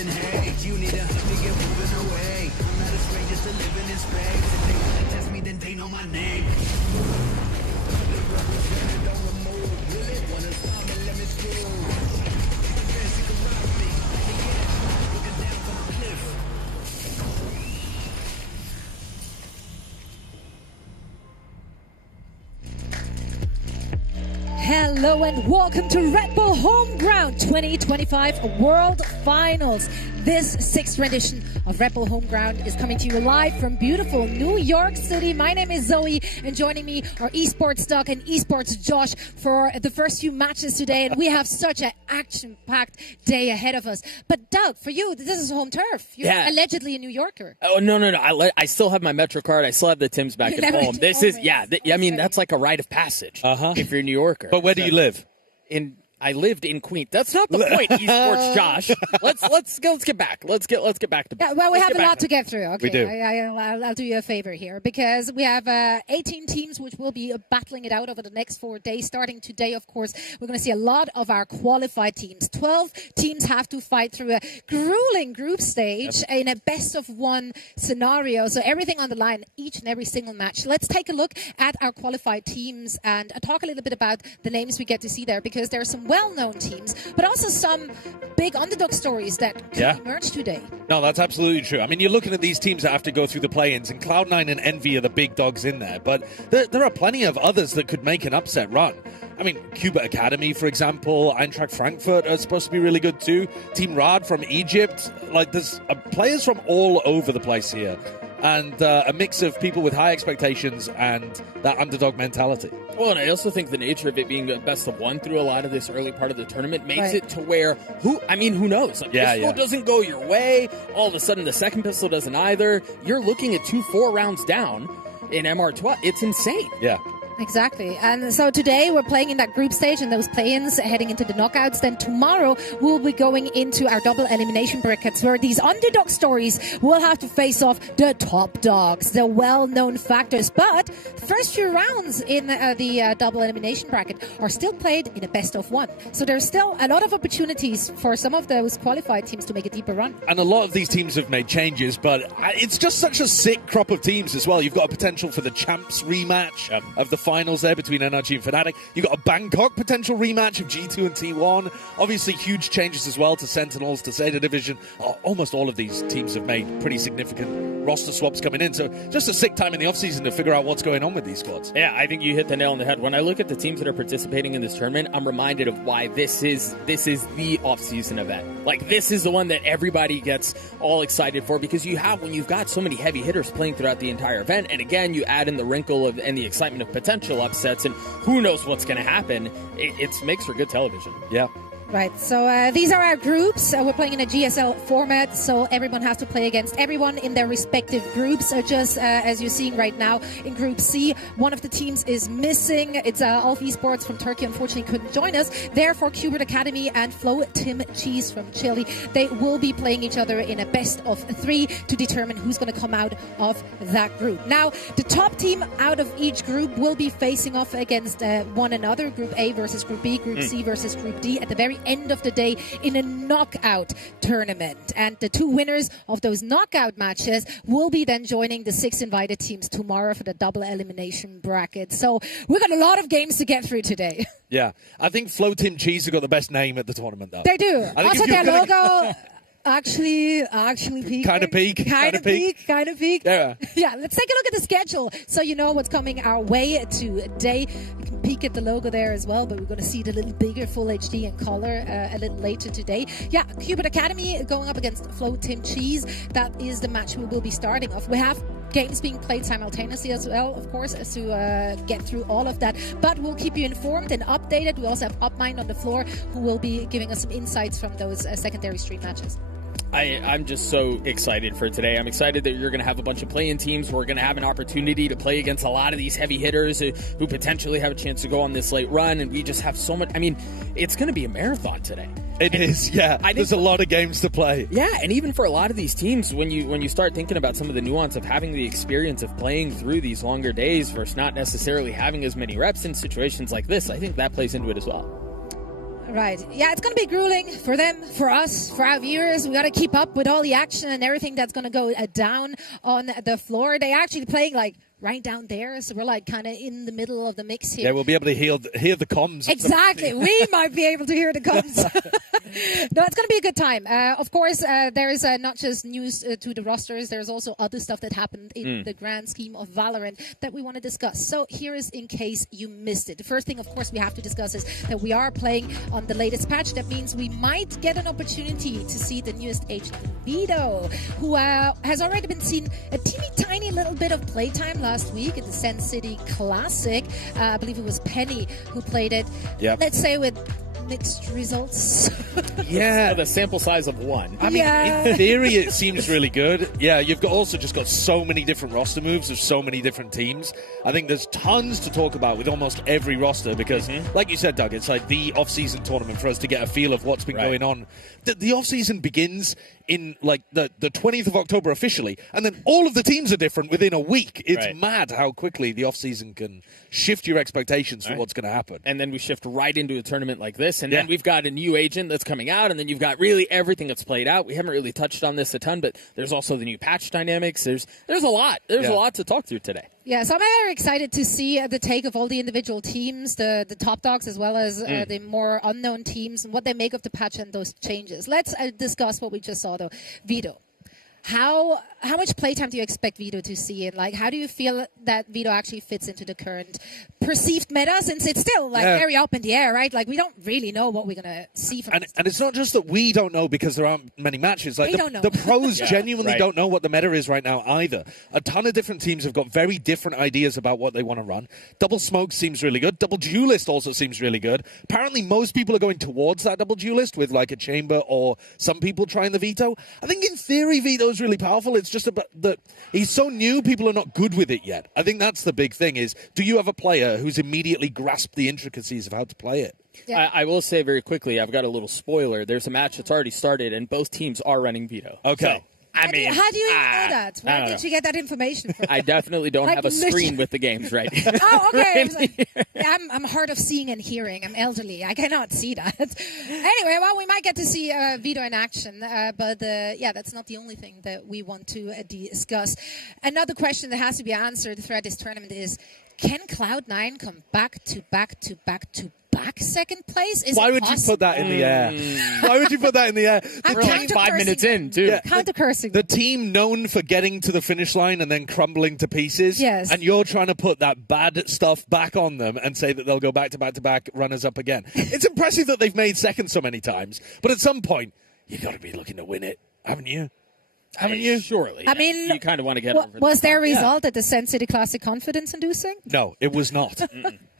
giving hate. You need to help me get moving away. I'm not a stranger to living in space. If they want to test me, then they know my name. Public representative, don't remove. Really wanna stop me, let me through. Fancy can rob me. Yeah, looking down from a cliff. Hello and welcome to Red Bull Homeground 2025 World Finals. This 6th rendition of Red Bull Homeground is coming to you live from beautiful New York City. My name is Zoe, and joining me are Esports Doug and Esports Josh for the first few matches today. And we have such an action-packed day ahead of us. But Doug, for you, this is home turf. You're allegedly a New Yorker. Oh, no. I still have my Metro card. I still have the Tims back at home. This is, I mean, that's like a rite of passage if you're a New Yorker. But where do you live? I lived in Queens. That's not the point, Esports Josh. Let's get back. Let's get back to. Yeah, well, we have a lot to get through. Okay, we do. I'll do you a favor here because we have 18 teams which will be battling it out over the next 4 days. Starting today, of course, we're going to see a lot of our qualified teams. 12 teams have to fight through a grueling group stage in a best-of-1 scenario. So everything on the line, each and every single match. Let's take a look at our qualified teams and talk a little bit about the names we get to see there because there are some well-known teams, but also some big underdog stories that could emerge today. No, that's absolutely true. I mean, you're looking at these teams that have to go through the play-ins, and Cloud9 and Envy are the big dogs in there, but there are plenty of others that could make an upset run. I mean, Cuba Academy, for example, Eintracht Frankfurt are supposed to be really good too. Team Rad from Egypt. Like, there's players from all over the place here. And a mix of people with high expectations and that underdog mentality. Well, and I also think the nature of it being a best of one through a lot of this early part of the tournament makes it to where, who knows? Like, pistol doesn't go your way. All of a sudden, the second pistol doesn't either. You're looking at 2-4 rounds down in MR12. It's insane. Yeah. Exactly. And so today we're playing in that group stage and those play-ins heading into the knockouts. Then tomorrow we'll be going into our double elimination brackets where these underdog stories will have to face off the top dogs, the well-known factors. But first few rounds in the double elimination bracket are still played in a best-of-1. So there's still a lot of opportunities for some of those qualified teams to make a deeper run. And a lot of these teams have made changes, but it's just such a sick crop of teams as well. You've got a potential for the champs rematch of the finals there between NRG and FNATIC. You've got a Bangkok potential rematch of G2 and T1. Obviously, huge changes as well to Sentinels, to Zeta division. Almost all of these teams have made pretty significant roster swaps coming in. So just a sick time in the offseason to figure out what's going on with these squads. Yeah, I think you hit the nail on the head. When I look at the teams that are participating in this tournament, I'm reminded of why this is the offseason event. Like, this is the one that everybody gets all excited for because when you've got so many heavy hitters playing throughout the entire event, and again, you add in the wrinkle of and the excitement of potential upsets, and who knows what's going to happen. It makes for good television. Yeah. Right, so these are our groups. We're playing in a GSL format, so everyone has to play against everyone in their respective groups. Just as you're seeing right now in Group C, one of the teams is missing. It's Alf Esports from Turkey, unfortunately couldn't join us. Therefore, Qbert Academy and Flo Tim Cheese from Chile, they will be playing each other in a best-of-3 to determine who's going to come out of that group. Now, the top team out of each group will be facing off against one another. Group A versus Group B, Group C versus Group D at the very end of the day in a knockout tournament. And the two winners of those knockout matches will be then joining the 6 invited teams tomorrow for the double elimination bracket. So we've got a lot of games to get through today. Yeah. I think Flo Tim Cheese have got the best name at the tournament, though. They do. Also, their logo... Actually peak. Kind of peak. Yeah. Yeah, let's take a look at the schedule so you know what's coming our way today. You can peek at the logo there as well, but we're going to see it a little bigger, full HD and color a little later today. Yeah, Qbert Academy going up against Flo Tim Cheese. That is the match we will be starting off. We have games being played simultaneously as well, of course, to get through all of that. But we'll keep you informed and updated. We also have UpMind on the floor who will be giving us some insights from those secondary stream matches. I'm just so excited for today. I'm excited that you're going to have a bunch of play-in teams. We're going to have an opportunity to play against a lot of these heavy hitters who potentially have a chance to go on this late run. And we just have so much. I mean, it's going to be a marathon today. It is, yeah. There's a lot of games to play. Yeah, and even for a lot of these teams, when you start thinking about some of the nuance of having the experience of playing through these longer days versus not necessarily having as many reps in situations like this, I think that plays into it as well. Right. Yeah, it's going to be grueling for them, for us, for our viewers. We got to keep up with all the action and everything that's going to go down on the floor. They're actually playing like right down there, so we're like kind of in the middle of the mix here. Yeah, we'll be able to hear the comms. Exactly. We might be able to hear the comms. No, it's going to be a good time. Of course, there is not just news to the rosters. There's also other stuff that happened in the grand scheme of Valorant that we want to discuss. So here is in case you missed it. The first thing, of course, we have to discuss is that we are playing on the latest patch. That means we might get an opportunity to see the newest agent, Vito, who has already been seen a teeny tiny little bit of playtime last week at the Sen City Classic. I believe it was Penny who played it. Yep. Let's say with mixed results. Yeah. The sample size of 1. I mean, in theory, it seems really good. Yeah, you've also just got so many different roster moves of so many different teams. I think there's tons to talk about with almost every roster because, like you said, Doug, it's like the off-season tournament for us to get a feel of what's been going on. The off-season begins in like the 20th of October officially, and then all of the teams are different within a week. It's mad how quickly the off-season can shift your expectations for what's going to happen. And then we shift right into a tournament like this, and then we've got a new agent that's coming out, and then you've got really everything that's played out. We haven't really touched on this a ton, but there's also the new patch dynamics. There's a lot. There's a lot to talk through today. Yeah, so I'm very excited to see the take of all the individual teams, the top dogs, as well as the more unknown teams, and what they make of the patch and those changes. Let's discuss what we just saw, though. Vito. How much playtime do you expect Vito to see? And like, how do you feel that Vito actually fits into the current perceived meta? Since it's still like very up in the air, right? Like we don't really know what we're gonna see from. And it's not just that we don't know because there aren't many matches. Like don't know. the pros genuinely don't know what the meta is right now either. A ton of different teams have got very different ideas about what they want to run. Double Smoke seems really good. Double Duelist also seems really good. Apparently, most people are going towards that Double Duelist with like a Chamber or some people trying the Veto. I think in theory, Vito is really powerful. It's just about that he's so new, people are not good with it yet. I think that's the big thing is, do you have a player who's immediately grasped the intricacies of how to play it? Yeah. I will say very quickly, I've got a little spoiler. There's a match that's already started, and both teams are running Veto. Okay. So, how do you even know that? Where did you get that information from? I definitely don't have a screen with the games right here. Oh, okay. I'm hard of seeing and hearing. I'm elderly. I cannot see that. Anyway, well, we might get to see Vito in action. But that's not the only thing that we want to discuss. Another question that has to be answered throughout this tournament is, can Cloud9 come back to back second place? Why would you put that in the air? Why would you put that in the air? We're like 5 minutes in, too. Yeah. Counter-cursing. The team known for getting to the finish line and then crumbling to pieces. Yes. And you're trying to put that bad stuff back on them and say that they'll go back to back runners up again. It's impressive that they've made second so many times. But at some point, you've got to be looking to win it, haven't you? Haven't you? Surely. I mean, you kind of want to get over that. Was their result at the Sen City Classic confidence-inducing? No, it was not.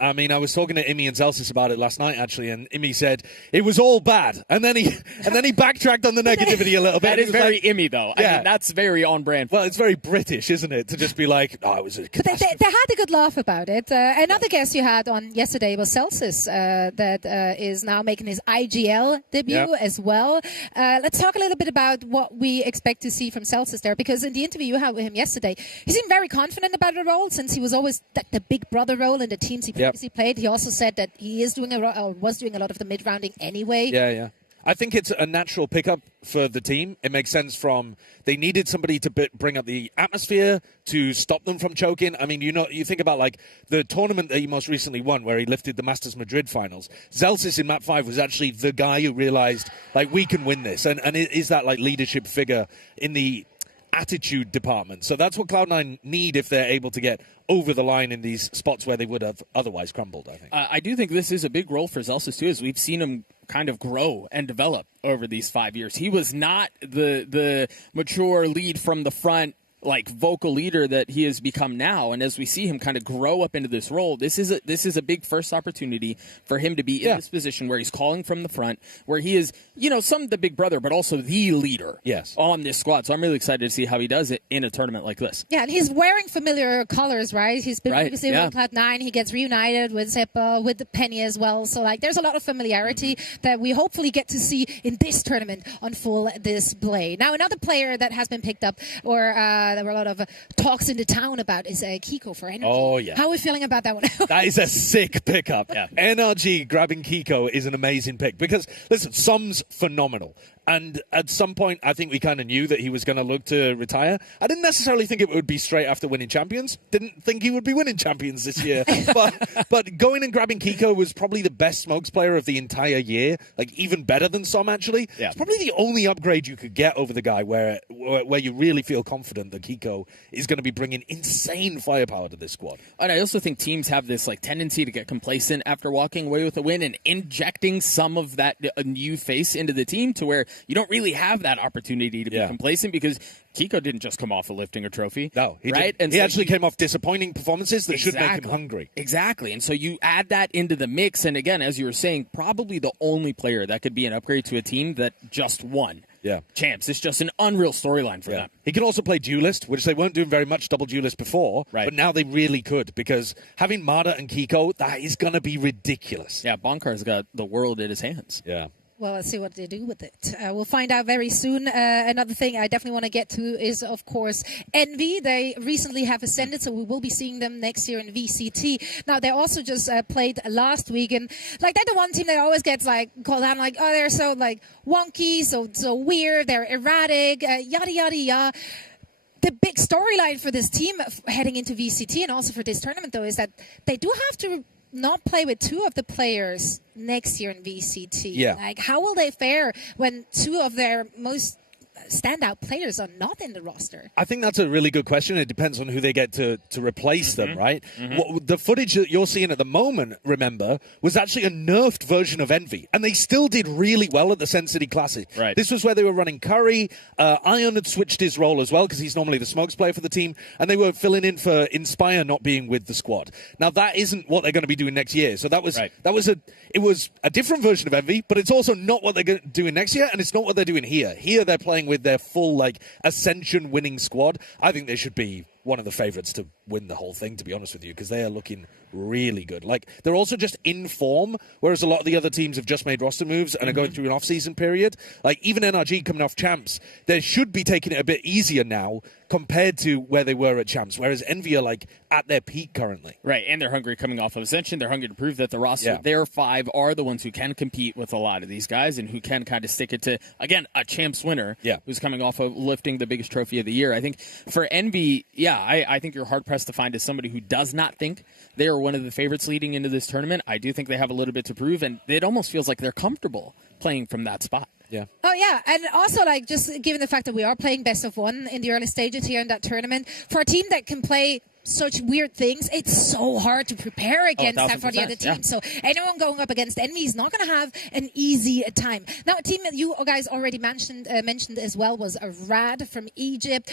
I mean, I was talking to Imi and Zelsis about it last night, actually, and Imi said it was all bad, and then he backtracked on the negativity a little bit. That is very like, Imi, though. Yeah. I mean, that's very on brand. Well, it's very British, isn't it, to just be like, oh, it was a catastrophe. But they had a good laugh about it. Another guest you had on yesterday was Celsius, that is now making his IGL debut as well. Let's talk a little bit about what we expect to see from Celsius there, because in the interview you had with him yesterday, he seemed very confident about the role, since he was always the big brother role in the teams he previously played. He also said that he is doing was doing a lot of the mid-rounding anyway. Yeah. I think it's a natural pickup for the team. It makes sense from they needed somebody to bring up the atmosphere to stop them from choking. I mean, you think about like the tournament that he most recently won where he lifted the Masters Madrid finals. Zelsis in Map 5 was actually the guy who realized like we can win this and is that like leadership figure in the attitude department. So that's what Cloud9 need if they're able to get over the line in these spots where they would have otherwise crumbled, I think. I do think this is a big role for Zelsis, too, as we've seen him kind of grow and develop over these 5 years. He was not the mature lead from the front, like vocal leader that he has become now, and as we see him kind of grow up into this role, this is a big first opportunity for him to be in this position where he's calling from the front, where he is, some of the big brother, but also the leader on this squad. So I'm really excited to see how he does it in a tournament like this. Yeah, and he's wearing familiar colors, right? He's been previously with Cloud9. He gets reunited with Zeta, with the Penny as well. So like, there's a lot of familiarity that we hopefully get to see in this tournament on full display. Now, another player that has been picked up, or there were a lot of talks in the town about is Kiko for Energy. Oh, yeah. How are we feeling about that one? That is a sick pickup. Yeah. NRG grabbing Kiko is an amazing pick because, listen, Som's phenomenal. And at some point, I think we kind of knew that he was going to look to retire. I didn't necessarily think it would be straight after winning champions. Didn't think he would be winning champions this year. but going and grabbing Kiko was probably the best smokes player of the entire year. Like, even better than Som, actually. Yeah. It's probably the only upgrade you could get over the guy where you really feel confident that Kiko is going to be bringing insane firepower to this squad. And I also think teams have this like tendency to get complacent after walking away with a win and injecting some of that new face into the team to where you don't really have that opportunity to be complacent because Kiko didn't just come off of lifting a trophy. No, he right? didn't. And he so actually came off disappointing performances that should make him hungry. Exactly. And so you add that into the mix. And again, as you were saying, probably the only player that could be an upgrade to a team that just won. Yeah. Champs. It's just an unreal storyline for them. He can also play duelist, which they weren't doing very much double duelist before. Right. But now they really could because having Marta and Kiko, that is going to be ridiculous. Yeah, Bonkar's got the world in his hands. Yeah. Well, let's see what they do with it. We'll find out very soon. Another thing I definitely want to get to is, of course, Envy. They recently have ascended, so we will be seeing them next year in VCT. Now, they also just played last week, and like they're the one team that always gets like called out like, oh, they're so like wonky, so weird, they're erratic, yada yada yada. The big storyline for this team heading into VCT and also for this tournament, though, is that they do have to not play with two of the players next year in VCT. Yeah. Like, how will they fare when two of their most standout players are not in the roster? I think that's a really good question. It depends on who they get to replace them, right? The footage that you're seeing at the moment, remember, was actually a nerfed version of Envy, and they still did really well at the Sen City Classic. Right. This was where they were running Curry. Ion had switched his role as well because he's normally the smokes player for the team, and they were filling in for Inspire not being with the squad. Now, that isn't what they're going to be doing next year. So it was a different version of Envy, but it's also not what they're doing next year, and it's not what they're doing here. Here, they're playing with their full like Ascension winning squad. I think they should be one of the favorites to win the whole thing, to be honest with you, because they are looking really good. Like, they're also just in form, whereas a lot of the other teams have just made roster moves and are going through an off-season period. Like, even NRG coming off champs, they should be taking it a bit easier now compared to where they were at champs, whereas Envy are like at their peak currently. Right, and they're hungry coming off of Ascension. They're hungry to prove that the roster, their five, are the ones who can compete with a lot of these guys and who can kind of stick it to, again, a champs winner who's coming off of lifting the biggest trophy of the year. I think for Envy, I think you're hard-pressed to find as somebody who does not think they are one of the favorites leading into this tournament. I do think they have a little bit to prove, and it almost feels like they're comfortable playing from that spot. Yeah. Oh, yeah. And also, like, just given the fact that we are playing best of one in the early stages here in that tournament, for a team that can play such weird things, it's so hard to prepare against that for the other team. So anyone going up against Envy is not going to have an easy time. Now, a team that you guys already mentioned as well was Rad from Egypt.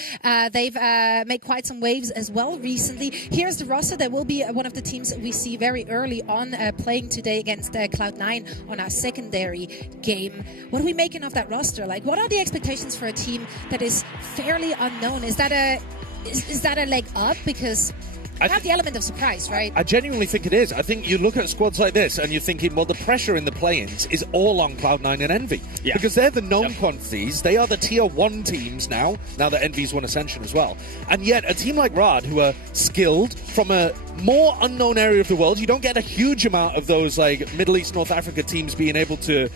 They've made quite some waves as well recently. Here's the roster that will be one of the teams we see very early on playing today against Cloud9 on our secondary game. What are we making of that roster? Like, what are the expectations for a team that is fairly unknown? Is that a leg up? Because you have the element of surprise, right? I genuinely think it is. I think you look at squads like this and you're thinking, well, the pressure in the play-ins is all on Cloud9 and Envy. Yeah. Because they're the known quantities. They are the tier 1 teams now that Envy's won Ascension as well. And yet, a team like Rad, who are skilled from a more unknown area of the world, you don't get a huge amount of those like Middle East, North Africa teams being able to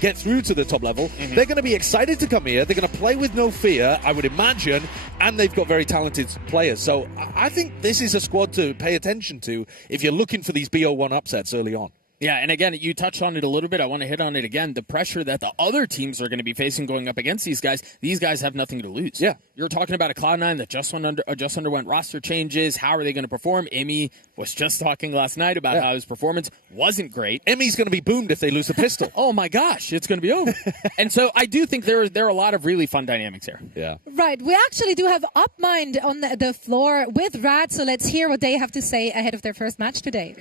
get through to the top level. They're going to be excited to come here. They're going to play with no fear, I would imagine, and they've got very talented players. So I think this is a squad to pay attention to if you're looking for these BO1 upsets early on. Yeah, and again, you touched on it a little bit. I want to hit on it again. The pressure that the other teams are going to be facing going up against these guys have nothing to lose. Yeah. You're talking about a Cloud9 that just underwent roster changes. How are they going to perform? Emmy was just talking last night about how his performance wasn't great. Emmy's going to be boomed if they lose the pistol. Oh my gosh, it's going to be over. And so I do think there are a lot of really fun dynamics here. Yeah. Right. We actually do have UpMind on the floor with Rad, so let's hear what they have to say ahead of their first match today.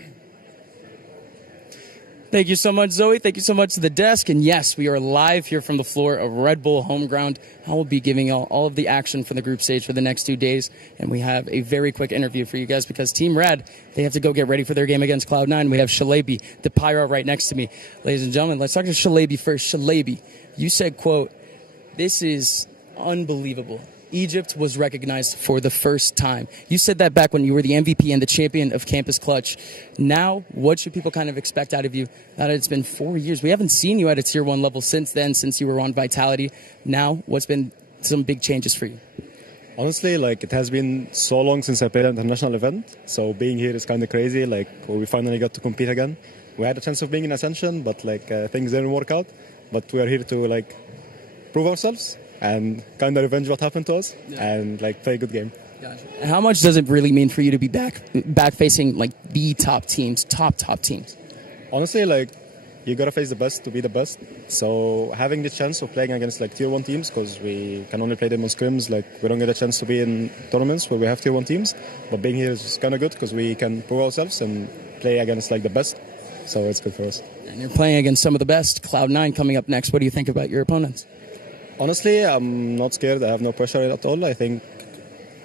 Thank you so much, Zoe. Thank you so much to the desk. And yes, we are live here from the floor of Red Bull Home Ground. I will be giving all of the action for the group stage for the next 2 days. And we have a very quick interview for you guys because Team Red, they have to go get ready for their game against Cloud9. We have Shalabi, the Pyro, right next to me. Ladies and gentlemen, let's talk to Shalabi first. Shalabi, you said, quote, "This is unbelievable. Egypt was recognized for the first time. You said that back when you were the MVP and the champion of Campus Clutch. Now, what should people kind of expect out of you? Now that it's been 4 years, we haven't seen you at a Tier 1 level since then, since you were on Vitality. Now, what's been some big changes for you? Honestly, like, it has been so long since I played an international event, so being here is kind of crazy. Like, we finally got to compete again. We had a chance of being in Ascension, but like things didn't work out. But we are here to like prove ourselves and kind of revenge what happened to us and like play a good game. Gotcha. And how much does it really mean for you to be back facing like the top teams, top teams? Honestly, like, you gotta face the best to be the best. So having the chance of playing against like Tier 1 teams, because we can only play them on scrims, like we don't get a chance to be in tournaments where we have Tier 1 teams. But being here is kind of good because we can prove ourselves and play against like the best. So it's good for us. And you're playing against some of the best. Cloud9 coming up next. What do you think about your opponents? Honestly, I'm not scared. I have no pressure at all. I think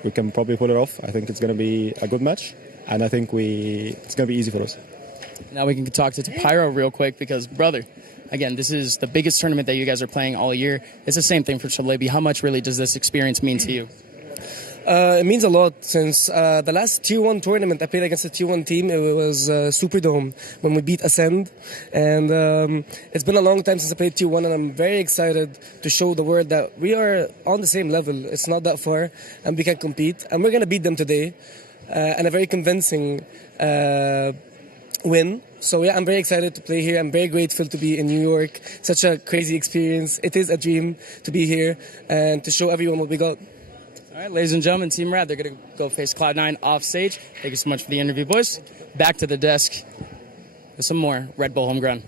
we can probably pull it off. I think it's going to be a good match, and I think it's going to be easy for us. Now we can talk to Pyro real quick because, brother, again, this is the biggest tournament that you guys are playing all year. It's the same thing for Shalebi. How much really does this experience mean to you? It means a lot since the last Tier 1 tournament I played against a Tier 1 team. It was Superdome when we beat Ascend. And it's been a long time since I played Tier 1, and I'm very excited to show the world that we are on the same level. It's not that far, and we can compete. And we're going to beat them today. And a very convincing win. So yeah, I'm very excited to play here. I'm very grateful to be in New York. Such a crazy experience. It is a dream to be here and to show everyone what we got. All right, ladies and gentlemen, Team Rad, they're going to go face Cloud9 off stage. Thank you so much for the interview, boys. Back to the desk with some more Red Bull Homegrown.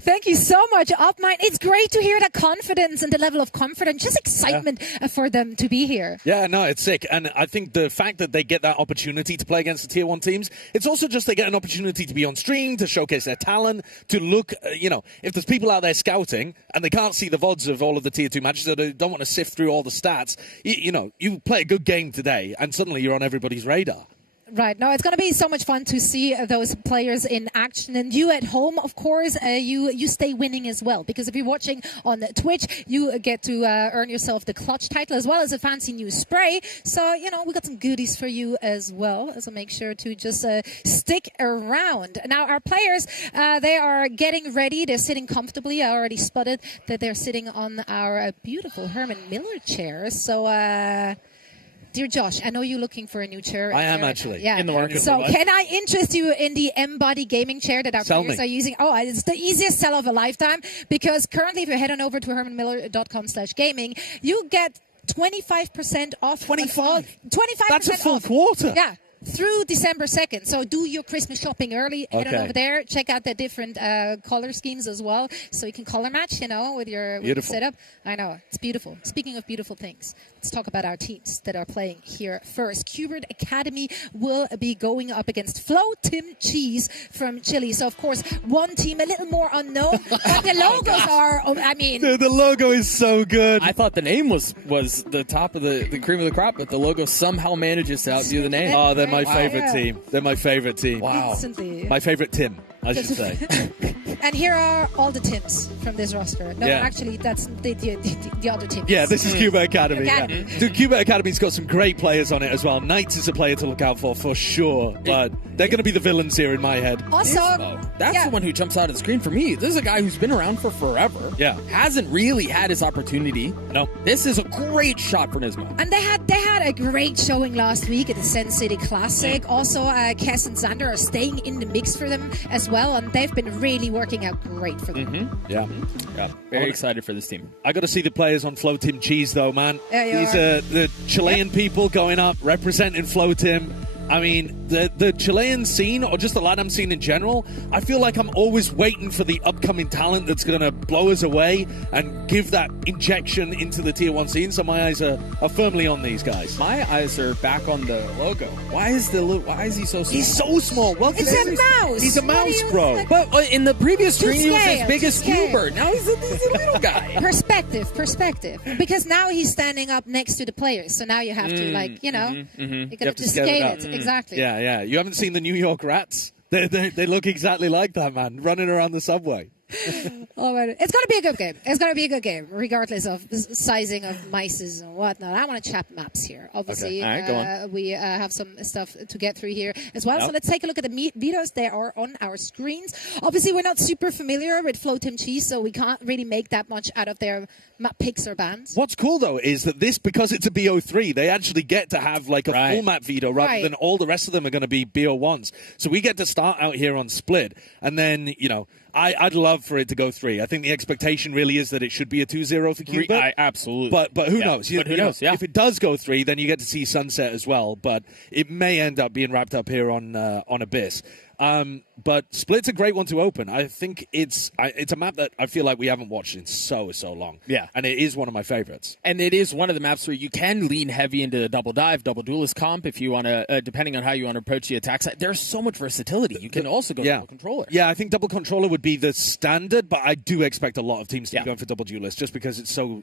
Thank you so much, Op9. It's great to hear the confidence and the level of confidence, just excitement for them to be here. Yeah, no, it's sick. And I think the fact that they get that opportunity to play against the Tier 1 teams, it's also just they get an opportunity to be on stream, to showcase their talent, to look, if there's people out there scouting and they can't see the VODs of all of the Tier 2 matches, so they don't want to sift through all the stats, you play a good game today and suddenly you're on everybody's radar. Right. No, it's going to be so much fun to see those players in action. And you at home, of course, you stay winning as well. Because if you're watching on Twitch, you get to earn yourself the clutch title as well as a fancy new spray. So, we got some goodies for you as well. So make sure to just stick around. Now, our players, they are getting ready. They're sitting comfortably. I already spotted that they're sitting on our beautiful Herman Miller chair. So, dear Josh, I know you're looking for a new chair. I am actually. Yeah. In the market. So can I interest you in the M-Body gaming chair that our players are using? Oh, it's the easiest sell of a lifetime because currently if you head on over to hermanmiller.com/gaming, you get 25% off. 25? 25% That's a full off. quarter. Yeah. Through December 2nd. So do your Christmas shopping early. Head on over there. Check out the different color schemes as well. So you can color match, with your setup. I know. It's beautiful. Speaking of beautiful things, let's talk about our teams that are playing here first. Qbert Academy will be going up against Flow Tim Cheese from Chile. So, of course, one team a little more unknown. But the logos are, Dude, the logo is so good. I thought the name was the top of the cream of the crop, but the logo somehow manages to outdo the name. Oh, they're my favorite team. They're my favorite team. Wow. Instantly. My favorite Tim, I should say. And here are all the Tims from this roster. No, Yeah. actually, that's the other team. Yeah, this is Qbert Academy. Academy. Yeah. Dude, Qbert Academy's got some great players on it as well. Knights is a player to look out for sure. But they're going to be the villains here in my head. Also, That's the one who jumps out of the screen for me. This is a guy who's been around for forever. Yeah. Hasn't really had his opportunity. No. This is a great shot for Nismo. And they had a great showing last week at the Sen City Classic. Also, Cass and Xander are staying in the mix for them as well, and they've been really working out great for them. Yeah. Very excited for this team. I got to see the players on Flow Team Cheese, though, man. Yeah, you These are. are the Chilean people going up, representing Flow Team. I mean, the Chilean scene, or just the LATAM scene in general, I feel like I'm always waiting for the upcoming talent that's going to blow us away and give that injection into the Tier 1 scene. So my eyes are firmly on these guys. My eyes are back on the logo. Why is he so small? He's so small. Well, It's a mouse. He's a What do mouse, you bro. think? But in the previous Too stream, he was scale, as big as too scale. Qbert. Now he's a little guy. Perspective. Because now he's standing up next to the players. So now you have to, you got to scale it. Exactly. Yeah. You haven't seen the New York Rats? They look exactly like that, man, running around the subway. Oh, man. It's going to be a good game. It's going to be a good game, regardless of the sizing of mices and whatnot. I want to chat maps here. Obviously, Okay. All right, go on. we have some stuff to get through here as well. So let's take a look at the videos. They are on our screens. Obviously, we're not super familiar with Flow Team Cheese, so we can't really make that much out of their map picks or bans. What's cool, though, is that this, because it's a BO3, they actually get to have like a full map veto rather than all the rest of them are going to be BO1s. So we get to start out here on Split. And then, you know, I'd love for it to go 3. I think the expectation really is that it should be a 2-0 for Cuba. Absolutely. But who knows? But who knows? Yeah. If it does go 3, then you get to see Sunset as well. But it may end up being wrapped up here on Abyss. But Split's a great one to open. I think it's a map that I feel like we haven't watched in so long. Yeah. And it is one of my favorites. And it is one of the maps where you can lean heavy into the double dive, double duelist comp if you want to, depending on how you want to approach the attack side. There's so much versatility. You can also go double controller. Yeah, I think double controller would be the standard, but I do expect a lot of teams to be going for double duelist just because it's so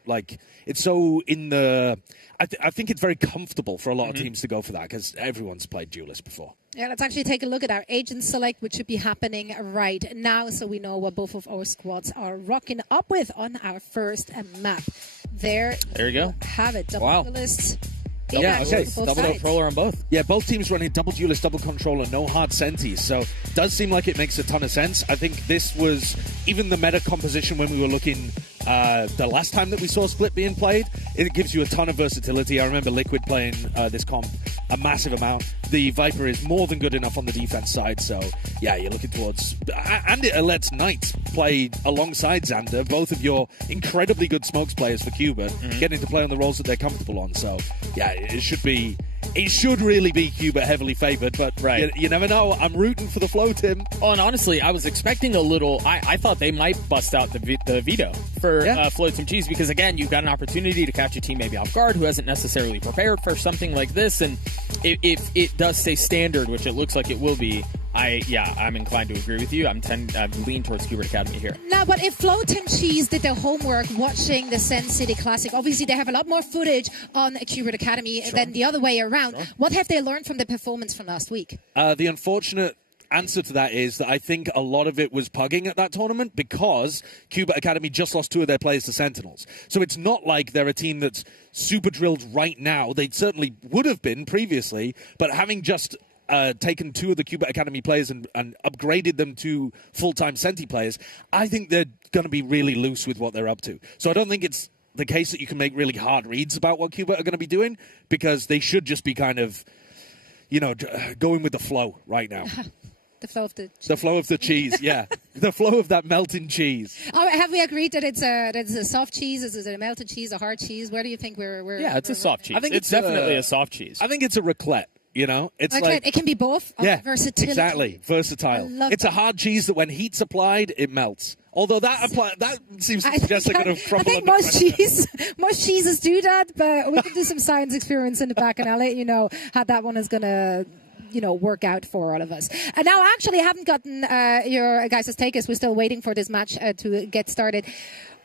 in the... I think it's very comfortable for a lot of teams to go for that because everyone's played duelist before. Yeah, let's actually take a look at our agent select, which should be happening right now, so we know what both of our squads are rocking up with on our first map. There you go. Have it. Double duelist. Double controller on both. Yeah, both teams running double duelist, double controller, no hard sentis. So does seem like it makes a ton of sense. I think this was even the meta composition when we were looking the last time that we saw Split being played. It gives you a ton of versatility. I remember Liquid playing this comp a massive amount. The Viper is more than good enough on the defense side. So yeah, you're looking towards... And it lets Knights play alongside Xander, both of your incredibly good smokes players for Cuba, getting to play on the roles that they're comfortable on. So yeah, it should really be Cuba heavily favored, but you never know. I'm rooting for the Flow, Tim. Oh, and honestly, I was expecting a little... I thought they might bust out the veto for Flow Team Cheese because, again, you've got an opportunity to catch a team maybe off guard who hasn't necessarily prepared for something like this, and if it does stay standard, which it looks like it will be, I'm inclined to agree with you. I'm lean towards Cuba Academy here. No, but if Flow Team Cheese did their homework watching the Sen City Classic, obviously they have a lot more footage on Cuba Academy than the other way around. What have they learned from the performance from last week? The unfortunate answer to that is that I think a lot of it was pugging at that tournament because Cuba Academy just lost 2 of their players to Sentinels. So it's not like they're a team that's super drilled right now. They certainly would have been previously, but having just... taken 2 of the Cuba Academy players and upgraded them to full-time Senti players, I think they're going to be really loose with what they're up to. So I don't think it's the case that you can make really hard reads about what Cuba are going to be doing because they should just be kind of, going with the flow right now. The flow of the cheese. The flow of the cheese, yeah. The flow of that melting cheese. Oh, have we agreed that it's a soft cheese? Is it a melted cheese, a hard cheese? Where do you think we're Yeah, it's a soft cheese. I think it's definitely a soft cheese. I think it's a raclette. You know, it's like it can be both. Versatility. Exactly, versatile. It's a hard cheese that when heat's applied, it melts. Although that seems to suggest they're going to crumble. I think most cheeses do that, but we can do some science experiments in the back, and I'll let you know how that one is going to work out for all of us. And now, actually, I haven't gotten your guys' take as we're still waiting for this match to get started.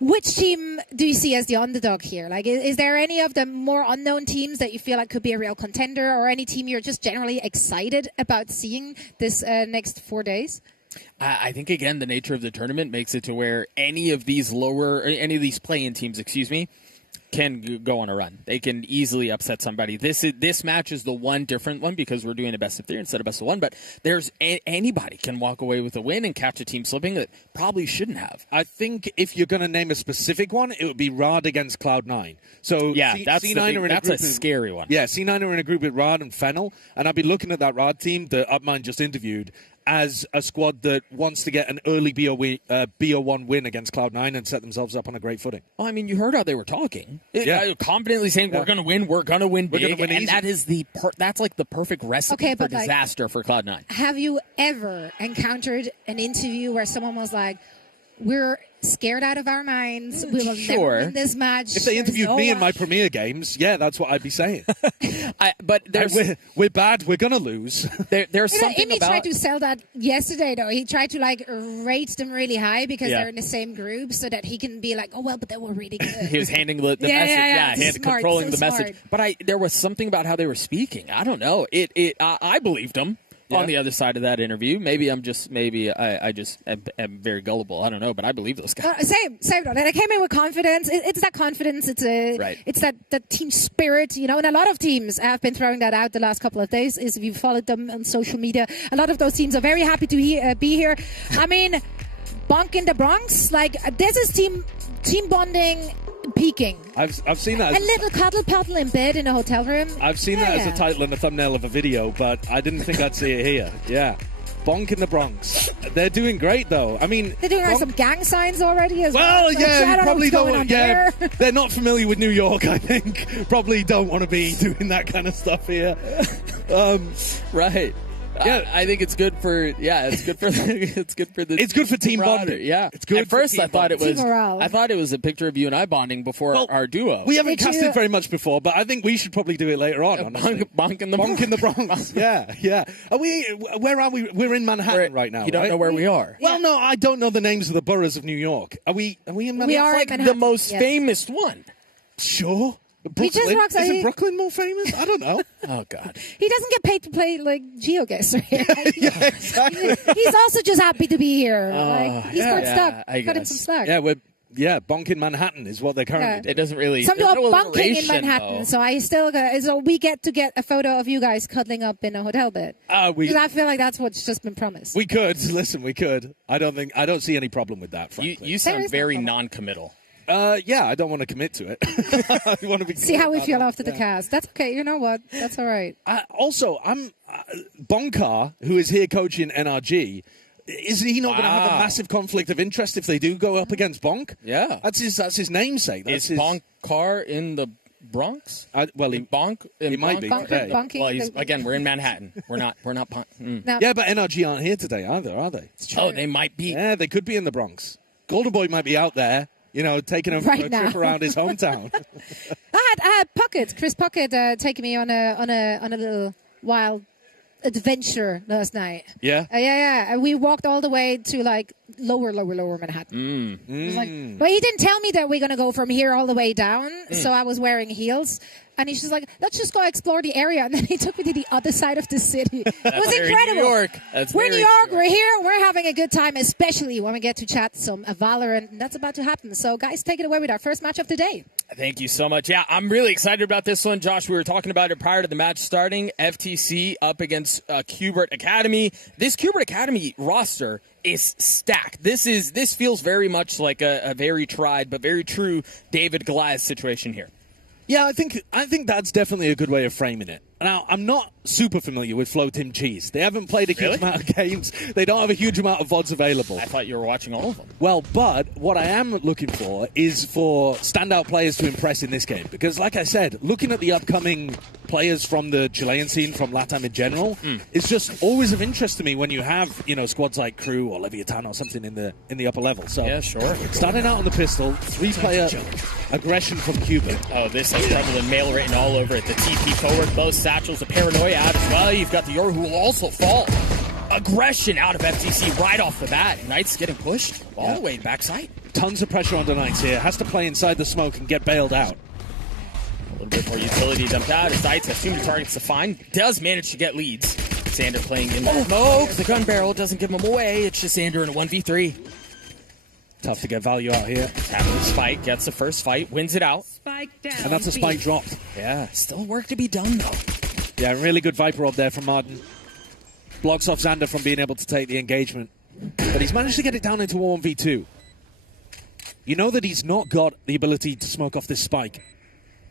Which team do you see as the underdog here? Like, is there any of the more unknown teams that you feel like could be a real contender, or any team you're just generally excited about seeing this next 4 days? I think, again, the nature of the tournament makes it to where any of these play-in teams, can go on a run. They can easily upset somebody. This match is the one different one because we're doing a best of 3 instead of best of 1, but there's anybody can walk away with a win and catch a team slipping that probably shouldn't have. I think if you're going to name a specific one, it would be Rod against Cloud9. So yeah, that's a scary one. Yeah, C9 are in a group with Rod and Fennel, and I'd be looking at that Rod team that Upmind just interviewed as a squad that wants to get an early BO1 win against Cloud9 and set themselves up on a great footing. Well, I mean, you heard how they were talking. Confidently saying, we're going to win, we're going to win big. And that is that's like the perfect recipe for disaster for Cloud9. Have you ever encountered an interview where someone was like, we're scared out of our minds, we will never win this match? If they interviewed me in my Premier games, that's what I'd be saying. But we're bad, we're going to lose. There's something Imi about... tried to sell that yesterday, though. He tried to rate them really high because they're in the same group so that he can be like, oh, well, but they were really good. He was handing the message. Controlling the message. But there was something about how they were speaking. I don't know. I believed him. on the other side of that interview. Maybe I just am very gullible. I don't know, but I believe those guys. Same. And I came in with confidence. It's that confidence. It's that team spirit, you know. And a lot of teams have been throwing that out the last couple of days. If you followed them on social media, a lot of those teams are very happy to be here. I mean, Bonk in the Bronx, like this is team bonding. Peaking. I've seen that. A little cuddle puddle in bed in a hotel room. I've seen that as a title and a thumbnail of a video, but I didn't think I'd see it here. Yeah. Bonk in the Bronx. They're doing great, though. I mean, they're doing some gang signs already as well. Well, yeah, you probably don't. Yeah, they're not familiar with New York. I think probably don't want to be doing that kind of stuff here. Right. Yeah, I think it's good for it's good for team bonding. Yeah, it's good. At first, I thought it was a picture of you and I bonding before our duo. We haven't cast it very much before, but I think we should probably do it later on. Bonk in the Bronx. Yeah. Where are we? We're in Manhattan right now. You don't know where we are. Well, no, I don't know the names of the boroughs of New York. Are we in Manhattan? We are like Manhattan, the most famous one. Sure. Brooklyn? Isn't Brooklyn more famous? I don't know. Oh, God. He doesn't get paid to play, like, GeoGuessr here. Yeah, exactly. He's also just happy to be here. He's got stuck. Got him some slack. Yeah, Bonk in Manhattan is what they're currently doing. It doesn't really... Some people no are bunking in Manhattan, though. so so we get to get a photo of you guys cuddling up in a hotel bed. Because I feel like that's what's just been promised. We could. Listen, we could. I don't see any problem with that, frankly. You sound very non-committal. Yeah, I don't want to commit to it. I want to be see how we feel after the cast. That's okay. You know what? That's all right. Also, I'm Bonkar, who is here coaching NRG. Isn't he not going to have a massive conflict of interest if they do go up against Bonk? Yeah, that's his namesake. Is Bonkar in the Bronx? Bonk. He might be today. Well, we're in Manhattan. We're not. Yeah, but NRG aren't here today either, are they? Oh, they might be. Yeah, they could be in the Bronx. Golden Boy might be out there. You know, taking a trip around his hometown. I had Chris Puckett taking me on a little wild adventure last night. Yeah? Yeah. We walked all the way to, like, lower Manhattan. But he didn't tell me that we're going to go from here all the way down, so I was wearing heels. And he's just like, let's just go explore the area. And then he took me to the other side of the city. It was incredible. New York. We're in New York. We're here. We're having a good time, especially when we get to chat some Valorant. And that's about to happen. So, guys, take it away with our first match of the day. Thank you so much. Yeah, I'm really excited about this one. Josh, we were talking about it prior to the match starting. FTC up against Qbert Academy. This Qbert Academy roster is stacked. This feels very much like a very tried but very true David Goliath situation here. Yeah, I think that's definitely a good way of framing it. Now, I'm not super familiar with Flow Tim Cheese. They haven't played a huge amount of games. They don't have a huge amount of VODs available. I thought you were watching all of them. Well, but what I am looking for is for standout players to impress in this game. Because, like I said, looking at the upcoming players from the Chilean scene, from LATAM in general, is just always of interest to me when you have, squads like Crew or Leviathan or something in the upper level. So, yeah, sure. Starting out on the pistol, 3-player aggression from Qbert. Oh, this has trouble and mail written all over it. The TP forward, both satchels, the paranoia out as well. You've got the Yoru who will also fall. Aggression out of FTC right off the bat. Knights getting pushed all the way backside. Tons of pressure on the Knights here. Has to play inside the smoke and get bailed out. A little bit more utility dumped out as Knights has 2 targets to find. Does manage to get leads. Xander playing in the smoke. The gun barrel doesn't give him away. It's just Xander in a 1v3. Tough to get value out here. Having the spike, gets the first fight, wins it out. Spike down. And that's a spike dropped. Yeah, still work to be done though. Yeah, really good Viper up there from Martin. Blocks off Xander from being able to take the engagement. But he's managed to get it down into 1v2. You know that he's not got the ability to smoke off this spike.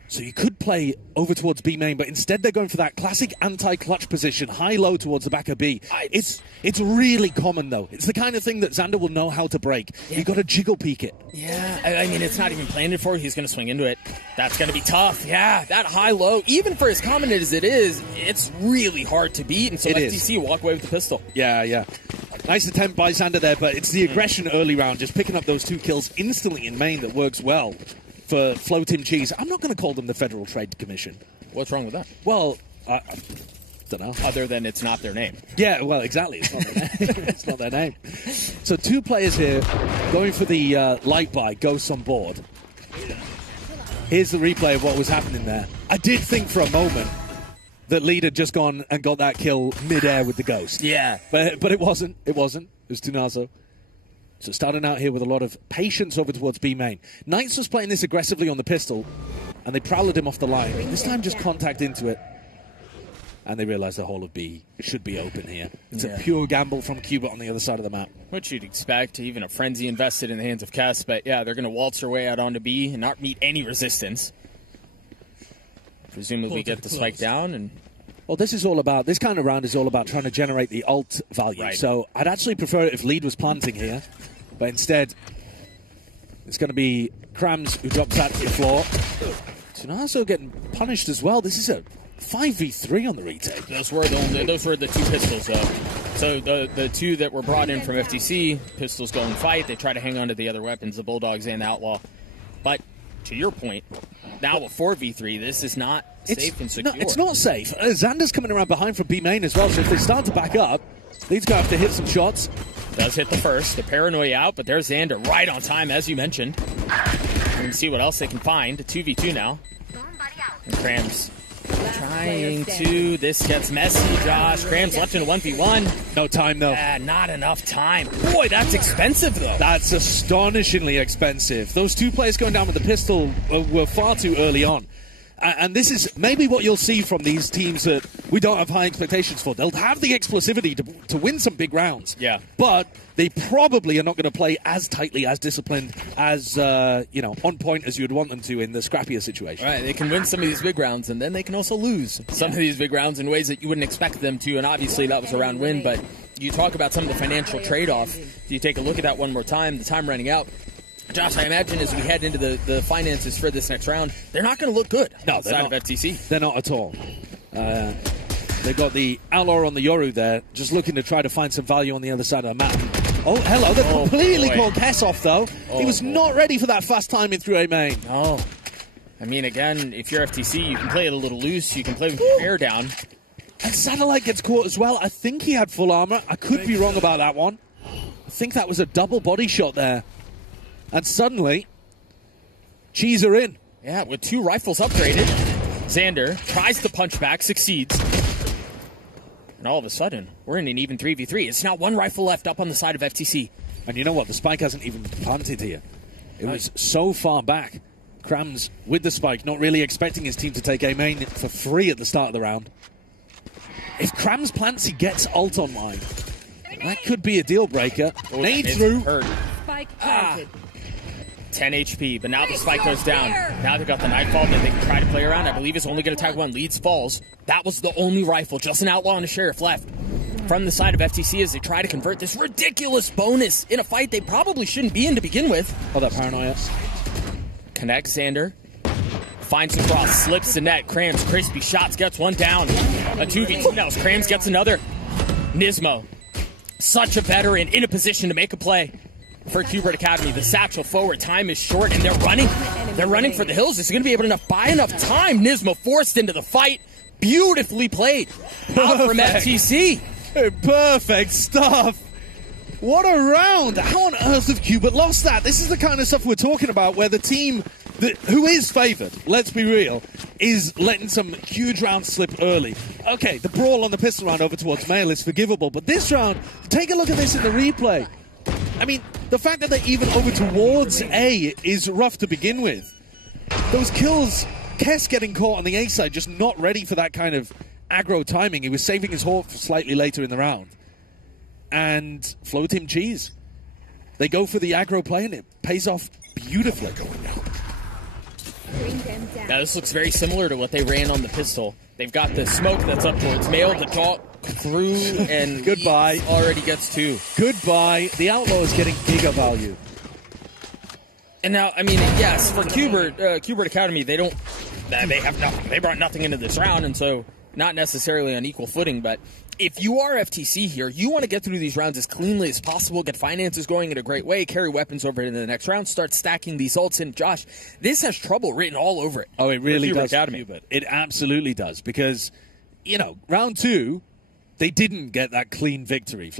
So you could play over towards B main, but instead they're going for that classic anti-clutch position, high-low towards the back of B. It's really common, though. It's the kind of thing that Xander will know how to break. Yeah. You've got to jiggle peek it. Yeah, I mean, it's not even planned for. He's going to swing into it. That's going to be tough. Yeah, that high-low, even for as common as it is, it's really hard to beat. And so FTC walk away with the pistol. Yeah. Nice attempt by Xander there, but it's the aggression early round, just picking up those 2 kills instantly in main that works well for Flow Tim Cheese. I'm not going to call them the Federal Trade Commission. What's wrong with that? Well, I don't know. Other than it's not their name. Yeah, well, exactly. It's not their name. It's not their name. So 2 players here going for the light buy, Ghosts on board. Here's the replay of what was happening there. I did think for a moment that Lead had just gone and got that kill mid-air with the Ghost. Yeah. But it wasn't. It wasn't. It was Tunazo. So starting out here with a lot of patience over towards B main. Knights was playing this aggressively on the pistol, and they prowled him off the line. This time just contact into it. And they realize the whole of B should be open here. It's a pure gamble from Cuba on the other side of the map. What you'd expect, even a frenzy invested in the hands of Kess, but yeah, they're going to waltz their way out onto B and not meet any resistance. Presumably get the spike down and... Well, this kind of round is all about trying to generate the ult value. Right. So I'd actually prefer it if Lead was planting here, but instead it's going to be Krams who drops that to the floor. Tunazo getting punished as well. This is a 5v3 on the retake. Those were the two pistols, though. So the two that were brought in from FTC, pistols go and fight. They try to hang on to the other weapons, the Bulldogs and the Outlaw. But to your point, now a 4v3, this is not safe and secure. No, it's not safe. Xander's coming around behind from B main as well, so if they start to back up, Lead's going to have to hit some shots. Does hit the first, the paranoia out, but there's Xander right on time, as you mentioned. We can see what else they can find. A 2v2 now. And Krams trying to. This gets messy, Josh. Krams left in a 1v1. No time, though. Not enough time. Boy, that's expensive, though. That's astonishingly expensive. Those two players going down with the pistol were far too early on. And this is maybe what you'll see from these teams that we don't have high expectations for. They'll have the explosivity to win some big rounds. Yeah. But they probably are not going to play as tightly, as disciplined, as, on point as you would want them to in the scrappier situation. Right, they can win some of these big rounds, and then they can also lose some of these big rounds in ways that you wouldn't expect them to, and obviously that was a round win, but you talk about some of the financial trade-off. You take a look at that one more time, the time running out. Josh, I imagine as we head into the finances for this next round, they're not going to look good outside of FTC. They're not at all. They've got the Outlaw on the Yoru there, just looking to try to find some value on the other side of the map. Oh, hello. They completely called Kess off, though. He was not ready for that fast timing through A main. Oh. I mean, again, if you're FTC, you can play it a little loose. You can play with your air down. And Satellite gets caught as well. I think he had full armor. I could be wrong about that one. I think that was a double body shot there. And suddenly, Cheese are in. Yeah, with two rifles upgraded. Xander tries to punch back, succeeds. And all of a sudden, we're in an even 3v3. It's now one rifle left up on the side of FTC. And you know what? The spike hasn't even planted here. It was so far back. Krams with the spike, not really expecting his team to take A main for free at the start of the round. If Krams plants, he gets ult online. That could be a deal breaker. Nade through. Spike planted. 10 HP, but now the spike goes down. Now they've got the Nightfall that they can try to play around. I believe it's only going to tag one. Leads falls. That was the only rifle. Just an Outlaw and a Sheriff left. From the side of FTC as they try to convert this ridiculous bonus in a fight they probably shouldn't be in to begin with. Oh, that paranoia. Connects Xander. Finds the cross. Slips the net. Krams, crispy shots. Gets one down. A 2v2 now. Krams gets another. Nismo. Such a veteran in a position to make a play. For Qbert Academy, the satchel forward, time is short, and they're running. They're running for the hills. Is going to be able to buy enough time. Nismo forced into the fight. Beautifully played out from FTC. Perfect stuff. What a round. How on earth have Qbert lost that? This is the kind of stuff we're talking about where the team who is favored, let's be real, is letting some huge rounds slip early. Okay, the brawl on the pistol round over towards Mail is forgivable, but this round, take a look at this in the replay. I mean, the fact that they're even over towards A is rough to begin with. Those kills, Kess getting caught on the A side, just not ready for that kind of aggro timing. He was saving his Hawk for slightly later in the round. And Flow Team Cheese. They go for the aggro play and it pays off beautifully. Now this looks very similar to what they ran on the pistol. They've got the smoke that's up towards Mail, the talk through, and goodbye. Already gets two. Goodbye. The Outlaw is getting giga value. And now, I mean, yes, for Qbert Academy, they have nothing. They brought nothing into this round, and so not necessarily on equal footing, but if you are FTC here, you want to get through these rounds as cleanly as possible, get finances going in a great way, carry weapons over into the next round, start stacking these ults. And Josh, this has trouble written all over it. Oh, it really does. Academy. It absolutely does, because, round two, they didn't get that clean victory.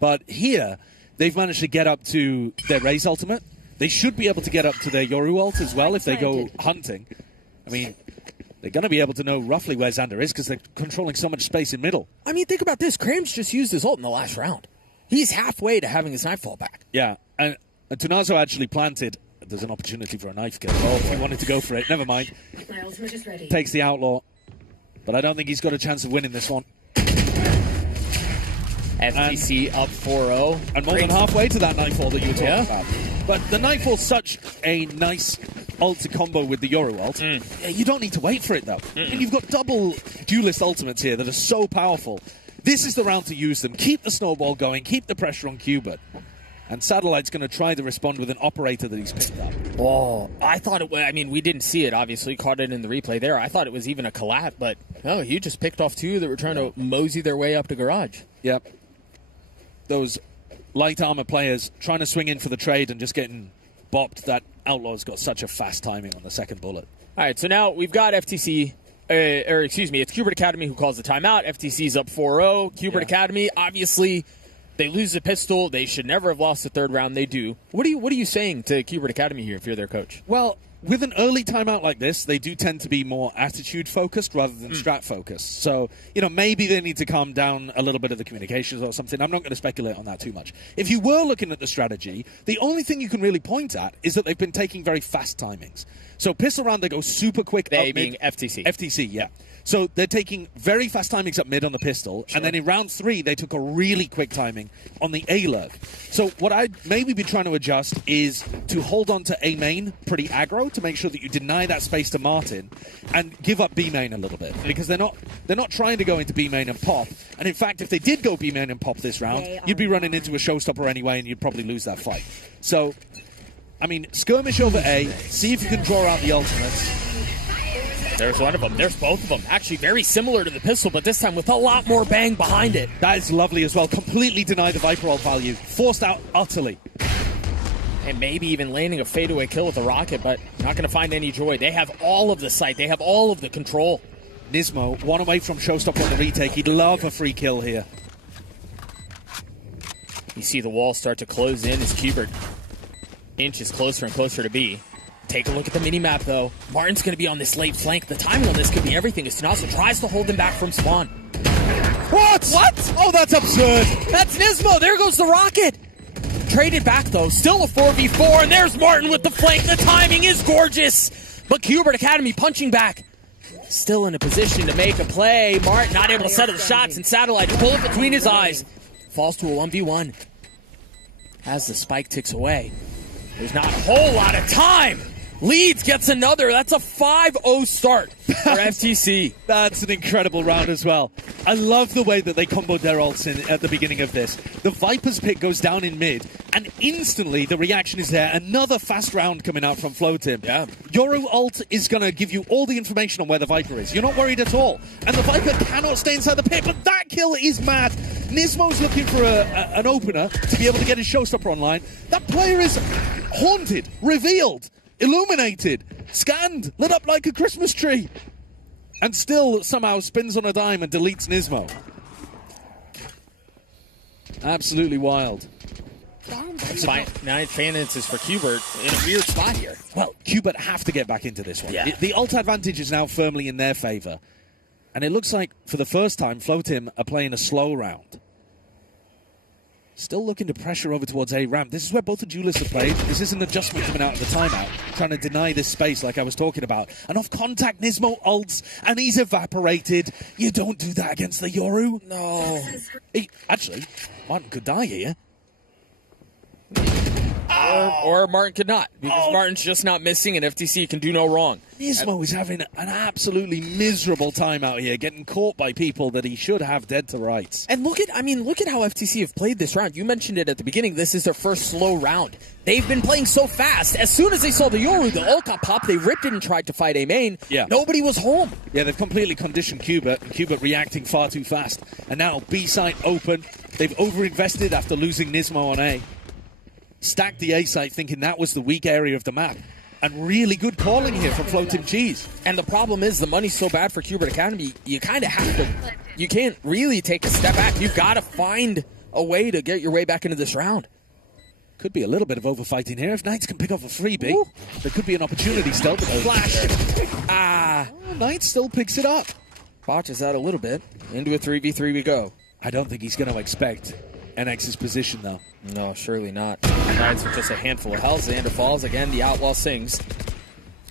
But here, they've managed to get up to their Raze ultimate. They should be able to get up to their Yoru ult as well if they go hunting. I mean, they're going to be able to know roughly where Xander is because they're controlling so much space in middle. I mean, think about this. Kram's just used his ult in the last round. He's halfway to having his Nightfall back. Yeah, and Tunazo actually planted. There's an opportunity for a knife kill. Oh, if he wanted to go for it, never mind. Takes the Outlaw, but I don't think he's got a chance of winning this one. FTC up 4-0. And more than halfway to that Nightfall that you were talking about. But the Nightfall's such a nice ult to combo with the Yoru ult. You don't need to wait for it, though. And you've got double duelist ultimates here that are so powerful. This is the round to use them. Keep the snowball going. Keep the pressure on Qbert. And Satellite's going to try to respond with an operator that he's picked up. Oh, I thought it was, I mean, we didn't see it, obviously. Caught it in the replay there. I thought it was even a collab, but no, you just picked off two that were trying to mosey their way up to Garage. Yep. Those light armor players trying to swing in for the trade and just getting bopped. That Outlaw's got such a fast timing on the second bullet. All right, so now we've got FTC, it's Qbert Academy who calls the timeout. FTC's up 4-0. Qbert Academy, obviously, they lose the pistol. They should never have lost the third round. They do. What are you saying to Qbert Academy here if you're their coach? Well, with an early timeout like this, they do tend to be more attitude-focused rather than strat-focused. So, maybe they need to calm down a little bit of the communications or something. I'm not going to speculate on that too much. If you were looking at the strategy, the only thing you can really point at is that they've been taking very fast timings. So pistol round, they go super quick. They being FTC. FTC, yeah. So they're taking very fast timings up mid on the pistol, and then in round 3, they took a really quick timing on the A lurk. So what I'd maybe be trying to adjust is to hold on to A main pretty aggro to make sure that you deny that space to Martin and give up B main a little bit, because they're not trying to go into B main and pop. And in fact, if they did go B main and pop this round, you'd be running into a showstopper anyway, and you'd probably lose that fight. So, I mean, skirmish over A, see if you can draw out the ultimates. There's one of them. There's both of them. Actually very similar to the pistol, but this time with a lot more bang behind it. That is lovely as well. Completely deny the Viper ult value. Forced out utterly. And maybe even landing a fadeaway kill with a rocket, but not going to find any joy. They have all of the sight. They have all of the control. Nismo, one away from showstopper on the retake. He'd love a free kill here. You see the wall start to close in as Qbert inches closer and closer to B. Take a look at the mini-map, though. Martin's going to be on this late flank. The timing on this could be everything, as Tunazo tries to hold him back from spawn. What? Oh, that's absurd. That's Nismo. There goes the rocket. Traded back, though. Still a 4v4, and there's Martin with the flank. The timing is gorgeous. But Qbert Academy punching back. Still in a position to make a play. Martin not able to settle the shots, and Satellite bullet between his eyes. Falls to a 1v1. As the spike ticks away. There's not a whole lot of time. Leeds gets another. That's a 5-0 start for FTC. That's an incredible round as well. I love the way that they comboed their ults in at the beginning of this. The Viper's pick goes down in mid, and instantly the reaction is there. Another fast round coming out from FloTim. Yeah. Yoru ult is going to give you all the information on where the Viper is. You're not worried at all. And the Viper cannot stay inside the pit, but that kill is mad. Nismo's looking for an opener to be able to get his showstopper online. That player is haunted, revealed, illuminated, scanned, lit up like a Christmas tree, and still somehow spins on a dime and deletes Nismo. Absolutely wild. Nine finances for Qbert in a weird spot here. Well, Qbert have to get back into this one. Yeah. The ult advantage is now firmly in their favor. And it looks like, for the first time, FloTim are playing a slow round. Still looking to pressure over towards A ramp. This is where both the duelists have played. This is an adjustment coming out of the timeout, trying to deny this space like I was talking about. And off contact, Nismo ults, and he's evaporated. You don't do that against the Yoru. No. Actually, Martin could die here. Or Martin could not, because Martin's just not missing, and FTC can do no wrong. Nismo is having an absolutely miserable time out here, getting caught by people that he should have dead to rights. And look at how FTC have played this round. You mentioned it at the beginning. This is their first slow round. They've been playing so fast. As soon as they saw the Yoru, the ult got popped. They ripped it and tried to fight A main. Yeah. Nobody was home. Yeah, they've completely conditioned Qbert, and Qbert reacting far too fast. And now B site open. They've overinvested after losing Nismo on A. Stacked the A site thinking that was the weak area of the map. And really good calling here from FloTim Cheese. And the problem is the money's so bad for Qbert Academy, you kind of have to, you can't really take a step back. You've got to find a way to get your way back into this round. Could be a little bit of overfighting here. If Knights can pick off a freebie, there could be an opportunity still. But Flash. Knights still picks it up. Botches out a little bit. Into a 3v3 we go. I don't think he's going to expect NX's position, though. No, surely not. Knights with just a handful of health. Xander falls. Again, the Outlaw sings.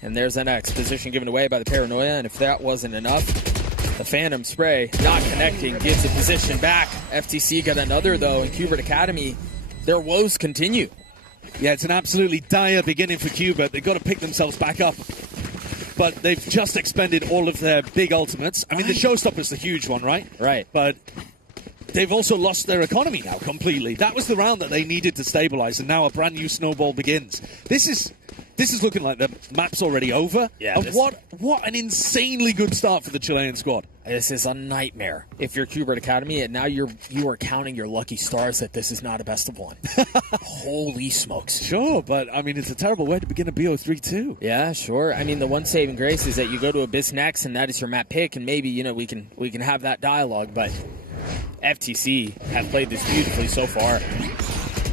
And there's NX. Position given away by the Paranoia. And if that wasn't enough, the Phantom Spray not connecting gives the position back. FTC got another, though, and Qbert Academy, their woes continue. Yeah, it's an absolutely dire beginning for Qbert. They've got to pick themselves back up. But they've just expended all of their big ultimates. I mean, the showstopper's the huge one, right? Right. But they've also lost their economy now completely. That was the round that they needed to stabilize, and now a brand new snowball begins. This is looking like the map's already over. Yeah. What an insanely good start for the Chilean squad. This is a nightmare if you're Qbert Academy, and now you are counting your lucky stars that this is not a best of one. Holy smokes. Sure, but I mean, it's a terrible way to begin a BO3 too. Yeah, sure. I mean, the one saving grace is that you go to Abyss next, and that is your map pick, and maybe, we can have that dialogue, but FTC have played this beautifully so far.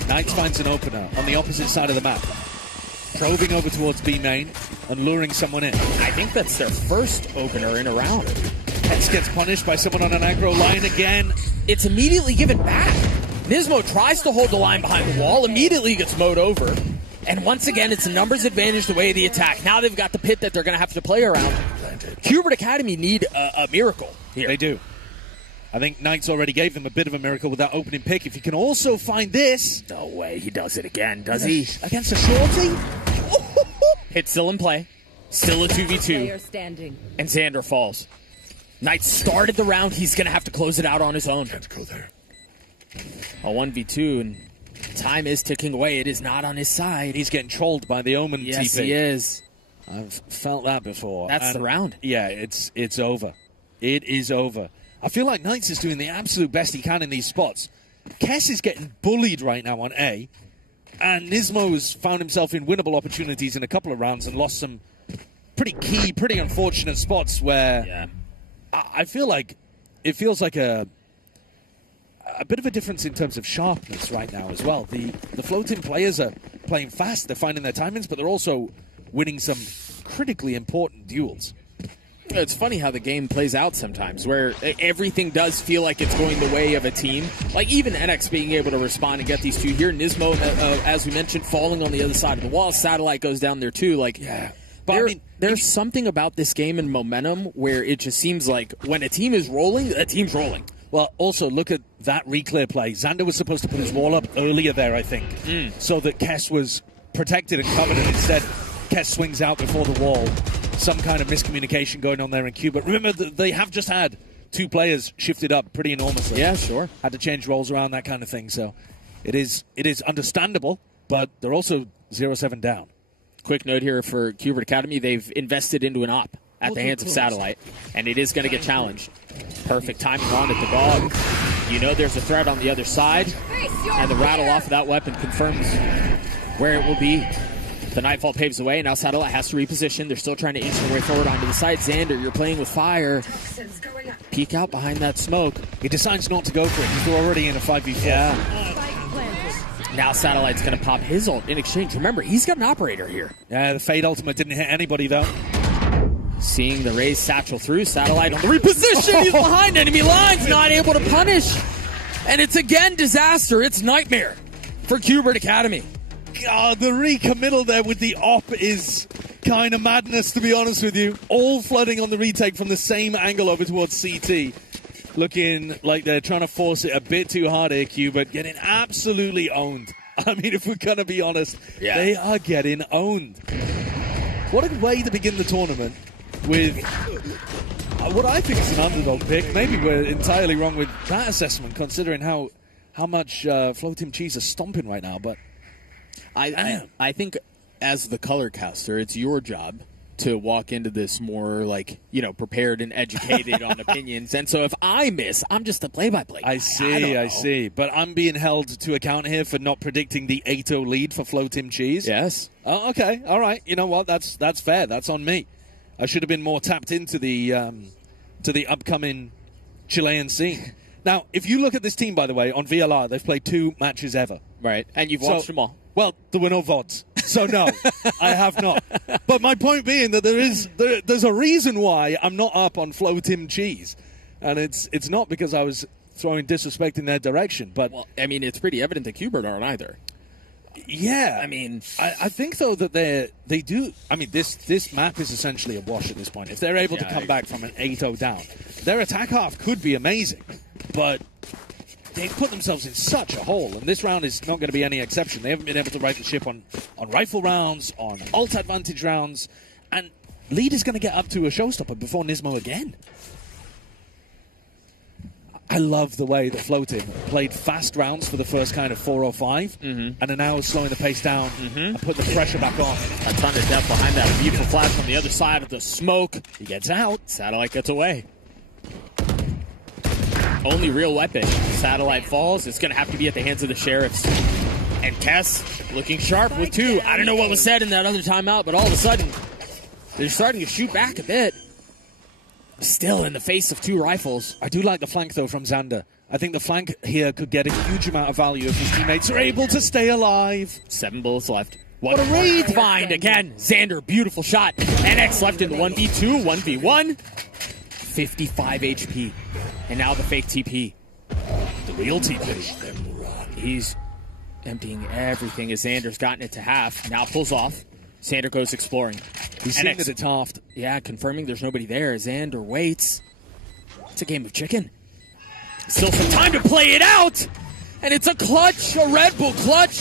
Knights finds an opener on the opposite side of the map. Probing over towards B main and luring someone in. I think that's their first opener in a round. Hex gets punished by someone on an aggro line again. It's immediately given back. Nismo tries to hold the line behind the wall, immediately gets mowed over. And once again, it's a numbers advantage the way of the attack. Now they've got the pit that they're going to have to play around. Qbert Academy need a miracle here. They do. I think Knights already gave them a bit of a miracle with that opening pick. If you can also find this... No way, he does it again, does he? Against a shorty? Hit still in play. Still a 2v2. Standing. And Xander falls. Knight started the round. He's going to have to close it out on his own. Can't go there. A 1v2, and time is ticking away. It is not on his side. He's getting trolled by the Omen Yes, TP. he is. I've felt that before. That's the round. Yeah, it's over. It is over. I feel like Knights is doing the absolute best he can in these spots. Kess is getting bullied right now on A, and Nismo's found himself in winnable opportunities in a couple of rounds and lost some pretty key, pretty unfortunate spots where I feel like it feels like a bit of a difference in terms of sharpness right now as well. The floating players are playing fast, they're finding their timings, but they're also winning some critically important duels. It's funny how the game plays out sometimes, where everything does feel like it's going the way of a team. Like even NX being able to respond and get these two here. Nismo, as we mentioned, falling on the other side of the wall. Satellite goes down there too. Like, yeah. But there's something about this game and momentum where it just seems like when a team is rolling, a team's rolling. Well, also, look at that reclear play. Xander was supposed to put his wall up earlier there, I think, so that Kess was protected and covered, and instead Kess swings out before the wall. Some kind of miscommunication going on there in Qbert. Remember, they have just had two players shifted up pretty enormously. Yeah, sure. Had to change roles around, that kind of thing. So it is understandable, but they're also 0-7 down. Quick note here for Qbert Academy. They've invested into an op at the hands of Satellite, and it is going to get challenged. Perfect timing on it, the dog. You know there's a threat on the other side, and the rattle off of that weapon confirms where it will be. The Nightfall paves the way, and now Satellite has to reposition. They're still trying to inch their way forward onto the side. Xander, you're playing with fire. Peek out behind that smoke. He decides not to go for it because they're already in a 5v4. Yeah. Now Satellite's going to pop his ult in exchange. Remember, he's got an operator here. Yeah, the Fade ultimate didn't hit anybody, though. Seeing the raised satchel through, Satellite on the reposition. He's behind enemy lines, not able to punish. And it's again disaster. It's nightmare for Qbert Academy. God, the recommittal there with the op is kind of madness, to be honest with you. All flooding on the retake from the same angle over towards CT. Looking like they're trying to force it a bit too hard here, Qbert. Getting absolutely owned. I mean, if we're going to be honest, they are getting owned. What a way to begin the tournament with what I think is an underdog pick. Maybe we're entirely wrong with that assessment, considering how much Floating Cheese is stomping right now, but I think as the color caster, it's your job to walk into this more like, prepared and educated on opinions. And so if I miss, I'm just a play-by-play guy. I see. But I'm being held to account here for not predicting the 8-0 lead for Floating Cheese. Yes. Oh, okay. All right. You know what? That's fair. That's on me. I should have been more tapped into the upcoming Chilean scene. Now, if you look at this team, by the way, on VLR, they've played 2 matches ever. Right. And you've watched them all. Well, there were no VODs, so no, I have not. But my point being that there's a reason why I'm not up on floating cheese, and it's not because I was throwing disrespect in their direction. But well, I mean, it's pretty evident that Qbert aren't either. Yeah, I mean, I think though that they do. I mean, this map is essentially a wash at this point. If they're able to come back from an 8-0 down, their attack half could be amazing, but they've put themselves in such a hole, and this round is not going to be any exception. They haven't been able to right the ship on rifle rounds, on ult advantage rounds, and Lead is going to get up to a showstopper before Nismo again. I love the way that Floating played fast rounds for the first kind of 4 or 5, and are now slowing the pace down and put the pressure back on. A ton of depth behind that beautiful flash on the other side of the smoke. He gets out. Satellite gets away. Only real weapon. Satellite falls. It's going to have to be at the hands of the Sheriffs. And Kess looking sharp with 2. I don't know what was said in that other timeout, but all of a sudden, they're starting to shoot back a bit. Still in the face of 2 rifles. I do like the flank, though, from Xander. I think the flank here could get a huge amount of value if his teammates are able to stay alive. 7 bullets left. What a Wraith find again. Xander, beautiful shot. NX left in the 1v2, 1v1. 55 HP. And now the fake TP. The real TP. He's emptying everything as Xander's gotten it to half. Now pulls off. Xander goes exploring. He's seen that it's halved. Yeah, confirming there's nobody there. Xander waits. It's a game of chicken. Still some time to play it out. And it's a clutch, a Red Bull clutch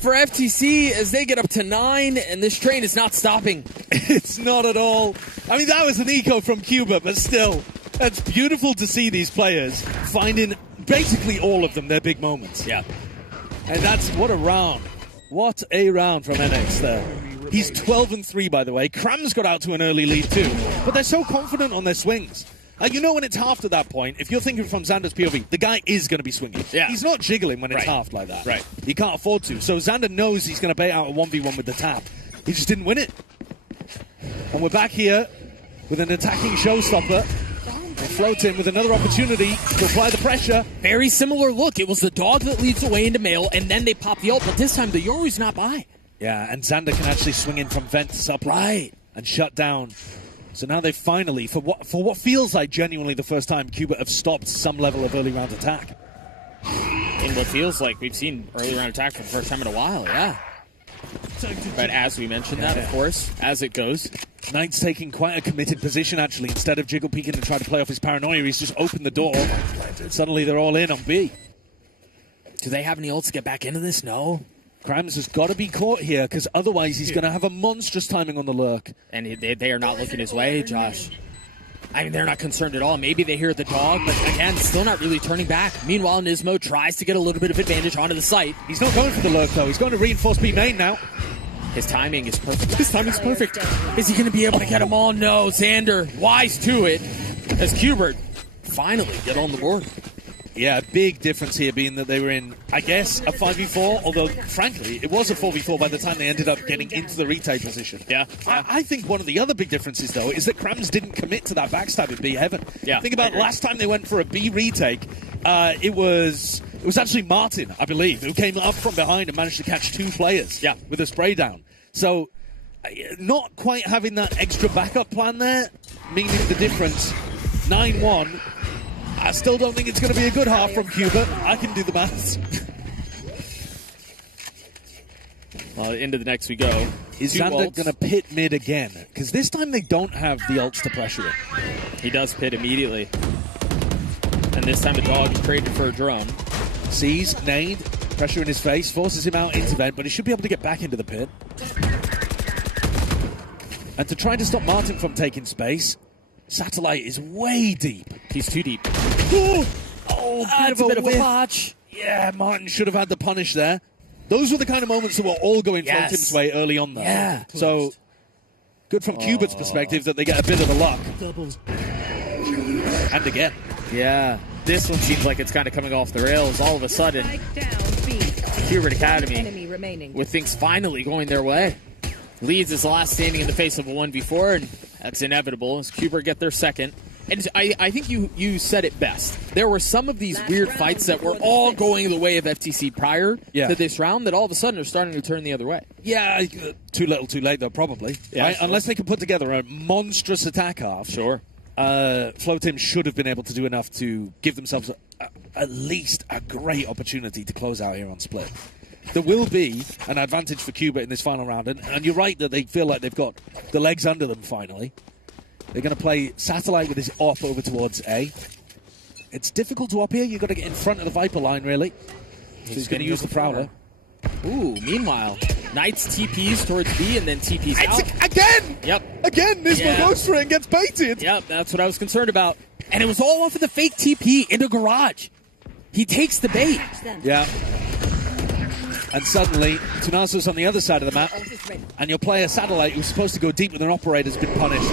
for FTC as they get up to 9, and this train is not stopping. It's not at all. I mean, that was an eco from Cuba, but still, that's beautiful to see these players finding basically all of them their big moments. Yeah. And that's, what a round. What a round from NX there. He's 12-3, by the way. Cram's got out to an early lead too, but they're so confident on their swings. You know when it's halved at that point, if you're thinking from Xander's POV, the guy is going to be swinging. Yeah. He's not jiggling when it's halved like that. Right. He can't afford to. So Xander knows he's going to bait out a 1v1 with the tap. He just didn't win it. And we're back here with an attacking showstopper. And Floating with another opportunity to apply the pressure. Very similar look. It was the dog that leads away into Mail, and then they pop the ult, but this time the Yoru's not by. Yeah, and Xander can actually swing in from vent to supply and shut down. So now they finally, for what feels like genuinely the first time, Cuba have stopped some level of early round attack. In what feels like we've seen early round attack for the first time in a while, yeah. But as we mentioned that, of course, as it goes. Knight's taking quite a committed position, actually. Instead of jiggle peeking and trying to play off his paranoia, he's just opened the door. Suddenly they're all in on B. Do they have any ults to get back into this? No. Krams has got to be caught here, because otherwise he's going to have a monstrous timing on the lurk. And they are not looking his way, Josh. I mean, they're not concerned at all. Maybe they hear the dog, but again, still not really turning back. Meanwhile, Nismo tries to get a little bit of advantage onto the site. He's not going for the lurk, though. He's going to reinforce B main now. His timing is perfect. His timing's perfect. Is he going to be able to get them all? No. Xander, wise to it, as Qbert finally get on the board. Yeah, big difference here being that they were in, I guess, a 5v4, although, frankly, it was a 4v4 by the time they ended up getting into the retake position. Yeah. I think one of the other big differences, though, is that Krams didn't commit to that backstab in B heaven. Yeah, think about last time they went for a B retake, it was actually Martin, I believe, who came up from behind and managed to catch 2 players with a spray down. So, not quite having that extra backup plan there, meaning the difference, 9-1. I still don't think it's going to be a good half from Cuba. I can do the maths. Well, into the next we go. Is Xander going to pit mid again? Because this time they don't have the ults to pressure him. He does pit immediately. And this time the dog is traded for a drone. Sees nade, pressure in his face, forces him out into vent, but he should be able to get back into the pit. And to try to stop Martin from taking space, Satellite is way deep. He's too deep. Oh, that's a bit of a botch. Yeah, Martin should have had the punish there. Those were the kind of moments that were all going Floating's way early on, though. Yeah. So, good from Cubert's perspective that they get a bit of a luck. And again. Yeah. This one seems like it's kind of coming off the rails all of a sudden. Qbert Academy, with things finally going their way. Leads as the last standing in the face of a 1v4, and that's inevitable as Qbert get their second. And I think you said it best. There were some of these weird fights that were all going the way of FTC prior to this round that all of a sudden are starting to turn the other way. Yeah, too little, too late, though, probably. Yeah, right? sure. Unless they can put together a monstrous attack half. Sure. Flow Team should have been able to do enough to give themselves at least a great opportunity to close out here on Split. There will be an advantage for Cuba in this final round, and you're right that they feel like they've got the legs under them finally. They're going to play Satellite with his op over towards A. It's difficult to op here. You've got to get in front of the Viper line, really. So he's going to use the Prowler. Ooh, meanwhile, Knights TPs towards B and then TPs out. Again! Yep. Again, Nismo goes for it and gets baited. Yep, that's what I was concerned about. And it was all off of the fake TP into Garage. He takes the bait. Yeah. And suddenly, Tunazo's on the other side of the map, and your player Satellite, who's supposed to go deep with an operator, has been punished.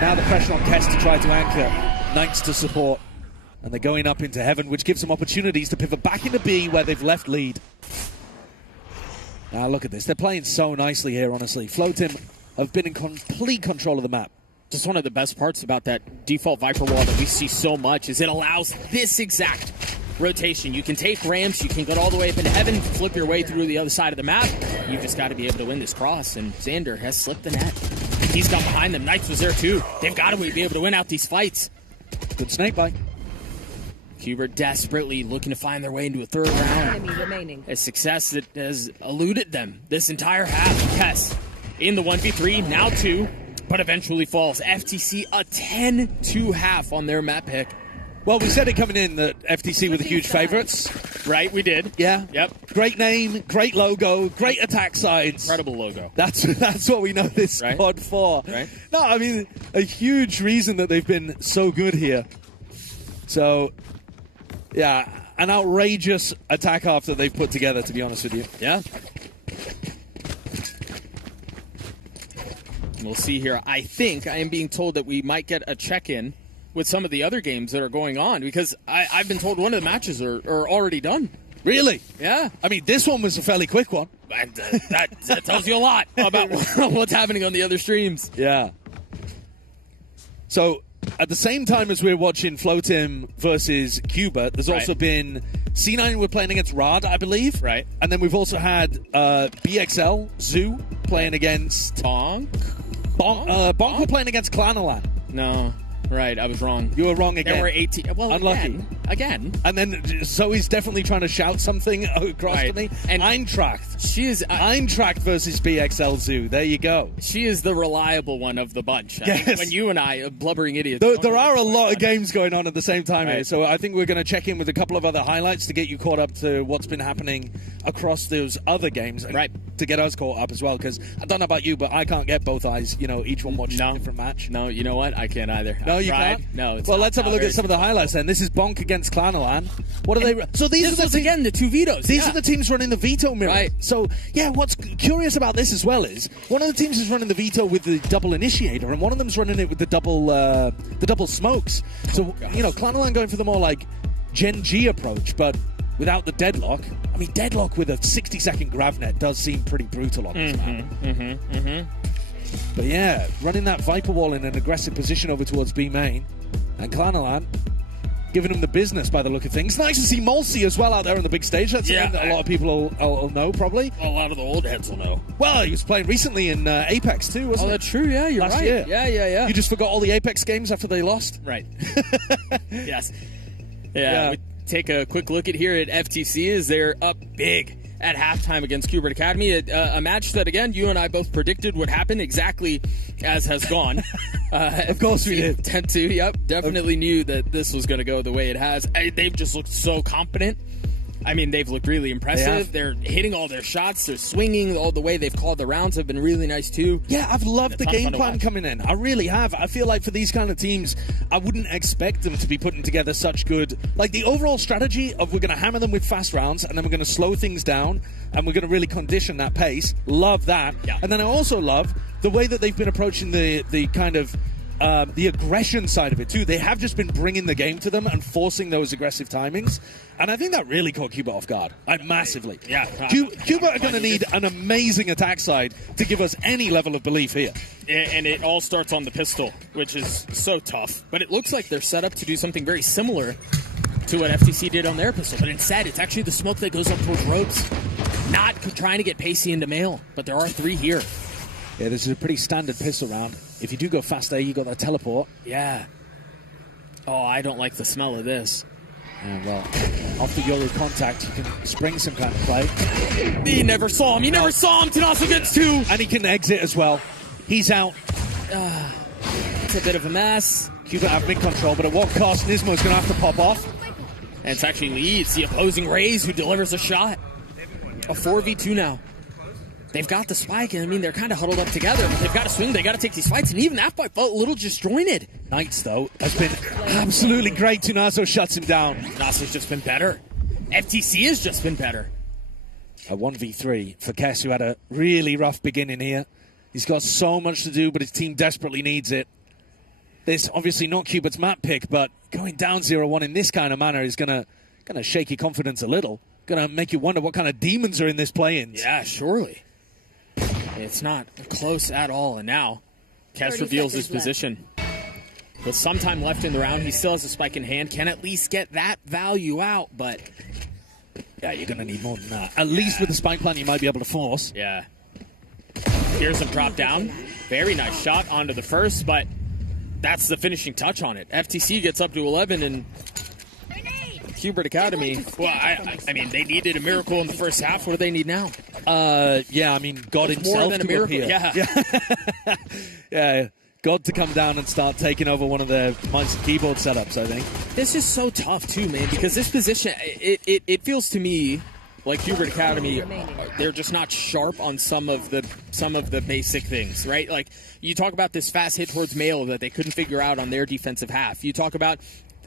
Now the pressure on Kess to try to anchor, Knights to support, and they're going up into Heaven, which gives them opportunities to pivot back into B, where they've left lead. Now look at this, they're playing so nicely here, honestly. Flow Team have been in complete control of the map. Just one of the best parts about that default Viper wall that we see so much is it allows this exact rotation. You can take ramps, you can go all the way up into Heaven, flip your way through the other side of the map. You've just got to be able to win this cross, and Xander has slipped the net. He's got behind them. Knights was there too. They've got to be able to win out these fights. Good snake bite. Hubert desperately looking to find their way into a third round. A success that has eluded them this entire half. Kess in the 1v3, now 2, but eventually falls. FTC a 10-2 half on their map pick. Well, we said it coming in that FTC were the huge favourites. Right, we did. Yeah. Yep. Great name, great logo, great attack sides. Incredible logo. That's what we know this squad for. Right. No, I mean, a huge reason that they've been so good here. So, yeah, an outrageous attack half that they've put together, to be honest with you. Yeah. We'll see here. I think I am being told that we might get a check-in with some of the other games that are going on, because I've been told one of the matches are already done. Really? Yeah. I mean, this one was a fairly quick one. And, that tells you a lot about what's happening on the other streams. Yeah. So, at the same time as we're watching Flow Team versus Cuba, there's also been C9 we're playing against Rad, I believe. Right. And then we've also had BXL, Zoo, playing against... Bonk? Bonk were playing against Clanalan. No. Right, I was wrong. You were wrong again. There were 18. Well, unlucky. Again. And then Zoe's definitely trying to shout something across to me. And Eintracht. She is Eintracht versus BXL Zoo. There you go. She is the reliable one of the bunch. Yes. When you and I, blubbering idiots. There are a lot of games going on at the same time here, so I think we're going to check in with a couple of other highlights to get you caught up to what's been happening across those other games. Right. To get us caught up as well, because I don't know about you, but I can't get both eyes. You know, each one watches a different match. No, you know what? I can't either. No, you can't? No, it's well, not. let's have a look at some of the highlights then. This is Bonk against Clanalan. What are they... So This was, again, the two vetoes. These are the teams running the veto mirror. Right. So, yeah, what's curious about this as well is one of the teams is running the veto with the double initiator, and one of them's running it with the double smokes. So, you know, Clanalan going for the more, like, Gen G approach, but without the deadlock. I mean, deadlock with a 60-second gravnet does seem pretty brutal on this map. But yeah, running that Viper wall in an aggressive position over towards B main. And Clanalan giving him the business by the look of things. Nice to see Molsey as well out there on the big stage. That's something that a lot of people will know, probably. A lot of the old heads will know. Well, he was playing recently in Apex too, wasn't he? Oh, that's true, yeah, you're Last right. year. Yeah. You just forgot all the Apex games after they lost? Right. Yes. Yeah. We take a quick look at here at FTC as they're up big at halftime against Qbert Academy. A match that, again, you and I both predicted would happen exactly as has gone. Of course we did. 10-2, yep. Definitely knew that this was going to go the way it has. They've just looked so competent. I mean, they've looked really impressive. They're hitting all their shots. They're swinging. All the way they've called the rounds have been really nice, too. Yeah, I've loved the game plan coming in. I really have. I feel like for these kind of teams, I wouldn't expect them to be putting together such good... Like, the overall strategy of we're going to hammer them with fast rounds, and then we're going to slow things down, and we're going to really condition that pace. Love that. Yeah. And then I also love the way that they've been approaching the kind of the aggression side of it too. They have just been bringing the game to them and forcing those aggressive timings, and I think that really caught Cuba off guard, massively. Yeah. Cuba are going to need an amazing attack side to give us any level of belief here. And it all starts on the pistol, which is so tough. But it looks like they're set up to do something very similar to what FTC did on their pistol. But instead, it's actually the smoke that goes up towards ropes. Not trying to get Pacey into mail, but there are 3 here. Yeah, this is a pretty standard pistol round. If you do go fast A, you got that teleport. Yeah. Oh, I don't like the smell of this. Yeah, well, after Yoru contact, you can spring some kind of play. He never saw him. He never saw him. Tanaso gets 2. And he can exit as well. He's out. It's a bit of a mess. Cuba have big control, but at what cost? Nismo's going to have to pop off. And it's actually Leeds, the opposing Rays, who delivers a shot. A 4v2 now. They've got the spike, and I mean, they're kind of huddled up together, but they've got to swing, they've got to take these fights, and even that fight felt a little disjointed. Knights, though, has been absolutely great. Tunazo shuts him down. Nasa's just been better. FTC has just been better. A 1v3 for Kess, who had a really rough beginning here. He's got so much to do, but his team desperately needs it. This obviously not Cupid's map pick, but going down 0-1 in this kind of manner is going to shake your confidence a little. Going to make you wonder what kind of demons are in this play-in. Yeah, surely. It's not close at all, and now Kess reveals his position. With some time left in the round, he still has a spike in hand, can at least get that value out, but... Yeah, you're going to need more than that. At least with the spike plan, you might be able to force. Yeah. Here's him drop down. Very nice shot onto the first, but that's the finishing touch on it. FTC gets up to 11, and Hubert Academy, well, I mean, they needed a miracle in the first half. What do they need now? Yeah, I mean, God himself more than a miracle. Yeah. Yeah, God to come down and start taking over one of their mice and keyboard setups, I think. This is so tough, too, man, because this position, it feels to me like Hubert Academy, they're just not sharp on some of the basic things, right? Like, you talk about this fast hit towards mail that they couldn't figure out on their defensive half. You talk about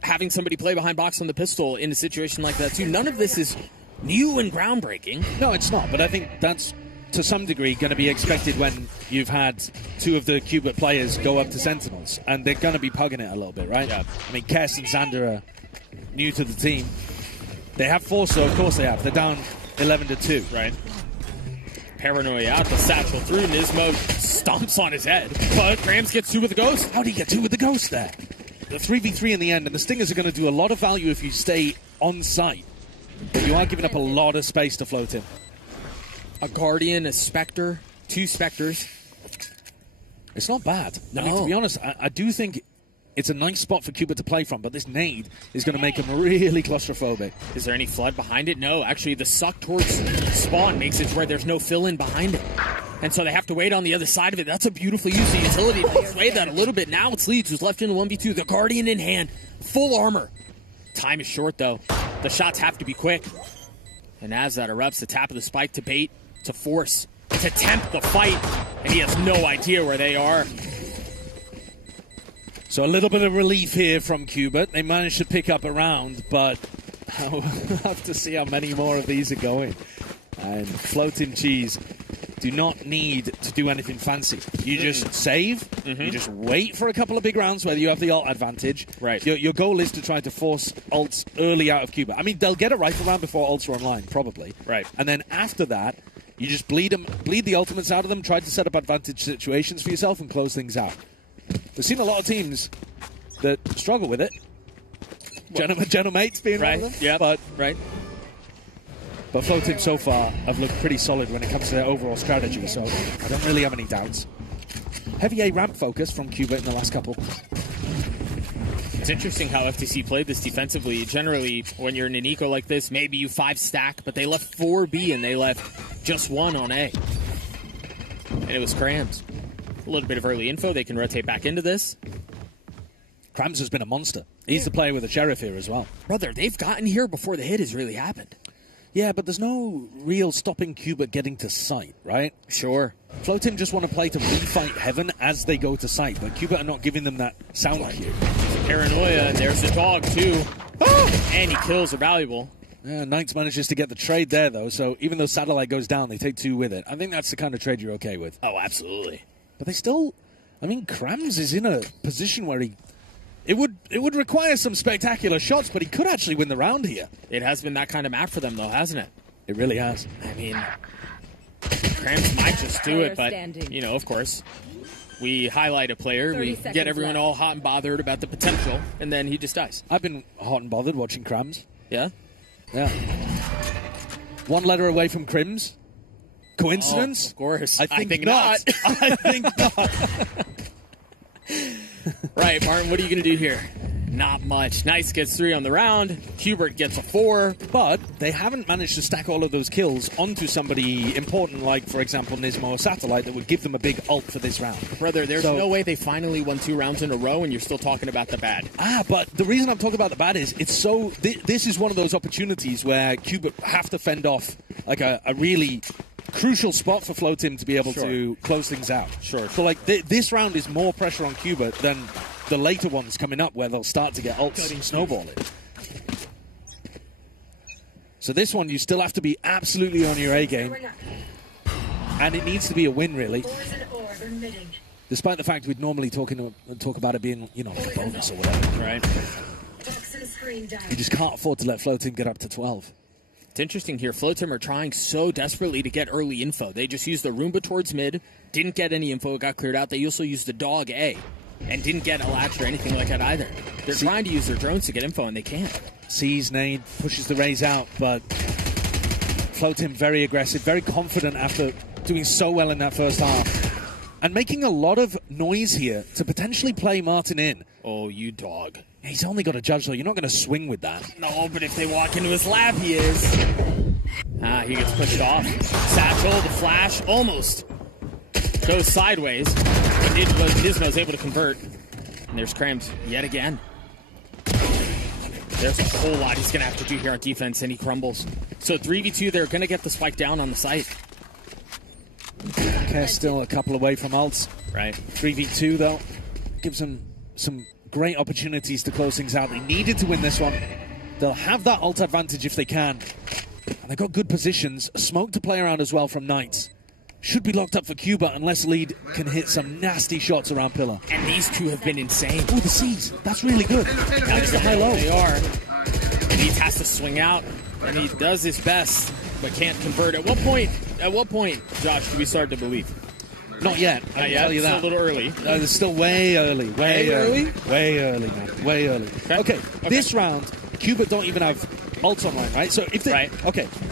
having somebody play behind box on the pistol in a situation like that, too. None of this is new and groundbreaking. No, it's not, but I think that's, to some degree, going to be expected when you've had 2 of the Cubit players go up to Sentinels, and they're going to be pugging it a little bit, right? Yeah. I mean, Kess and Xander are new to the team. They have force, so of course they have. They're down 11-2. Right. Paranoia out, the satchel through. Nismo stomps on his head, but Grams gets 2 with the ghost. How do you get 2 with the ghost there? The 3v3 in the end, and the Stingers are going to do a lot of value if you stay on site. But you are giving up a lot of space to float him. A Guardian, a Spectre, 2 Spectres. It's not bad. No. I mean, to be honest, I do think it's a nice spot for Cuba to play from, but this nade is going to make him really claustrophobic. Is there any flood behind it? No, actually, the suck towards spawn makes it where there's no fill-in behind it. And so they have to wait on the other side of it. That's a beautifully used utility to sway that a little bit. Now it's Leeds who's left in the 1v2. The Guardian in hand. Full armor. Time is short, though. The shots have to be quick. And as that erupts, the tap of the spike to bait, to force, to tempt the fight. And he has no idea where they are. So a little bit of relief here from Cuba. They managed to pick up a round, but we'll have to see how many more of these are going. And floating cheese do not need to do anything fancy. You just save, you just wait for a couple of big rounds where you have the ult advantage. Right. Your goal is to try to force ults early out of Cuba. I mean, they'll get a rifle round before ults are online, probably. Right. And then after that, you just bleed the ultimates out of them, try to set up advantage situations for yourself and close things out. We've seen a lot of teams that struggle with it. General Mates being one of them. Yeah, but right. But Floating so far have looked pretty solid when it comes to their overall strategy, so I don't really have any doubts. Heavy A ramp focus from Cuba in the last couple. It's interesting how FTC played this defensively. Generally, when you're in an eco like this, maybe you 5-stack, but they left 4B and they left just 1 on A. And it was Krams. A little bit of early info. They can rotate back into this. Krams has been a monster. He's the player with the sheriff here as well. Brother, they've gotten here before the hit has really happened. Yeah, but there's no real stopping Cuba getting to site, right? Sure. Floating just want to play to refight Heaven as they go to site, but Cuba are not giving them that sound cue. Paranoia, and there's the dog, too. And he kills are valuable. Yeah, Knights manages to get the trade there, though, so even though Satellite goes down, they take 2 with it. I think that's the kind of trade you're okay with. Oh, absolutely. But they still I mean, Krams is in a position where it would require some spectacular shots, but he could actually win the round here. It has been that kind of map for them, though, hasn't it? It really has. I mean, Krams might just do it, but, you know, of course, we highlight a player, we get everyone all hot and bothered about the potential, and then he just dies. I've been hot and bothered watching Krams. Yeah? Yeah. One letter away from Crims. Coincidence? Oh, of course. I think not. I think not. Right, Martin, what are you going to do here? Not much. Nice gets 3 on the round. Hubert gets a 4. But they haven't managed to stack all of those kills onto somebody important like, for example, Nismo or Satellite that would give them a big ult for this round. Brother, there's no way they finally won 2 rounds in a row and you're still talking about the bad. But the reason I'm talking about the bad is it's so... This is one of those opportunities where Cubit have to fend off like a really crucial spot for Floatim to be able to close things out. Sure. So like this round is more pressure on Cubit than the later ones coming up where they'll start to get ults snowballing. So this one you still have to be absolutely on your A game. And it needs to be a win, really. Despite the fact we'd normally talk about it being, you know, like a bonus or whatever. Right. You just can't afford to let Floatim get up to 12. It's interesting here. Floatim are trying so desperately to get early info. They just used the Roomba towards mid, didn't get any info, it got cleared out. They also used the dog A, and didn't get a latch or anything like that either. They're trying to use their drones to get info, and they can't. Sees nade, pushes the raise out, but Floatim very aggressive, very confident after doing so well in that first half. And making a lot of noise here to potentially play Martin in. Oh, you dog. He's only got a judge, though. You're not going to swing with that. No, but if they walk into his lap, he is. He gets pushed off. Satchel, the flash, almost goes sideways. Nismo's able to convert. And there's Krams yet again. There's a whole lot he's going to have to do here on defense, and he crumbles. So 3v2, they're going to get the spike down on the site. Okay, still a couple away from ults. Right. 3v2, though, gives them some great opportunities to close things out. They needed to win this one. They'll have that ult advantage if they can. And they've got good positions. Smoke to play around as well from Knights. Should be locked up for Cuba unless Lead can hit some nasty shots around Pillar. And these two have been insane. Oh, the C's. That's really good. That's the high-low. They are. Lead has to swing out, and he does his best, but can't convert. At what point, Josh, do we start to believe? Not yet. I can tell you that. It's a little early. It's still way early. Way early, man. Way early. Okay. This round, Cuba don't even have ults online, right? So if they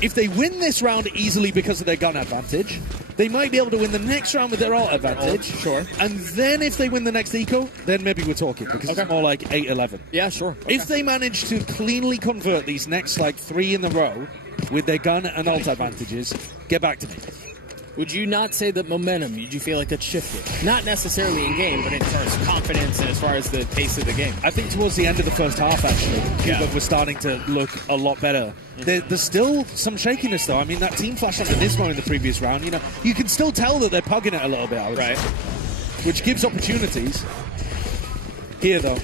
if they win this round easily because of their gun advantage, they might be able to win the next round with their ult advantage. Sure. And then if they win the next eco, then maybe we're talking because it's more like 8-11. Yeah, sure. Okay. If they manage to cleanly convert these next like 3 in a row with their gun and ult advantages, get back to me. Would you not say that momentum, did you feel like it shifted? Not necessarily in game, but as far as confidence and as far as the pace of the game. I think towards the end of the first half, actually, Cuba was starting to look a lot better. There's still some shakiness, though. I mean, that team flash onto Nismo in the previous round, you know, you can still tell that they're pugging it a little bit, I would say, which gives opportunities. Here, though,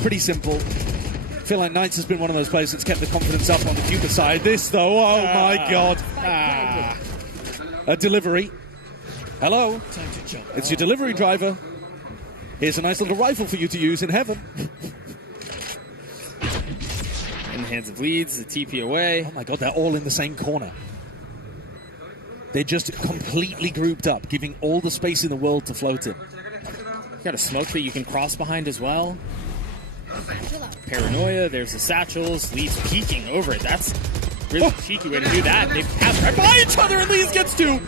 pretty simple. I feel like Knights has been one of those players that's kept the confidence up on the Cuba side. This, though, oh my God. A delivery. Hello. Time to jump. It's your delivery driver. Here's a nice little rifle for you to use in heaven. In the hands of Leeds, the TP away. Oh my God, they're all in the same corner. They're just completely grouped up, giving all the space in the world to float in. You got a smoke that you can cross behind as well. Paranoia, there's the satchels. Leeds peeking over it. That's really cheeky way to do that. They pass right by each other and Leeds gets 2.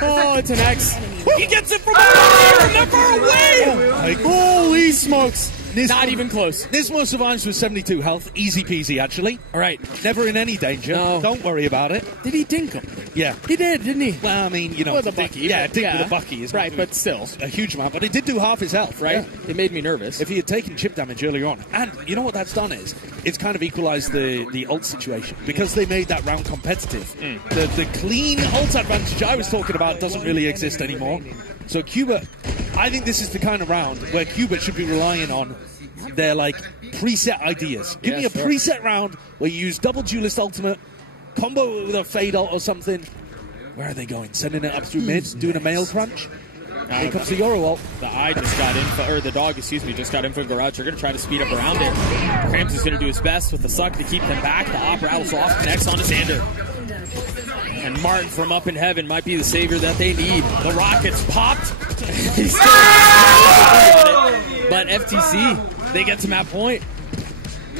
Oh, it's an X. He gets it from that far away. Holy smokes. Not even close. Nismo survives with 72 health. Easy peasy, actually. All right. Never in any danger. No. Don't worry about it. Did he dink him? Yeah. He did, didn't he? Well, I mean, you know. With a bucky. Yeah, dink with a bucky. Is right, but still. A huge amount. But it did do half his health. Right? Yeah. It made me nervous. If he had taken chip damage earlier on. And you know what that's done is, it's kind of equalized the ult situation. Because they made that round competitive. The clean ult advantage I was talking about doesn't really exist anymore. So Cuba, I think this is the kind of round where Cuba should be relying on their like preset ideas. Give me a preset round where you use double duelist ultimate, combo with a fade ult or something. Where are they going? Sending it up through mid, doing a mail crunch? Here comes the Euro ult. The eye just got in, or the dog, excuse me, just got in for Garage. They're going to try to speed up around it. Krams is going to do his best with the suck to keep them back. The op rattles off, connects onto Xander. And Martin from up in heaven might be the savior that they need. The rockets popped. He's still but FTC, they get to map point.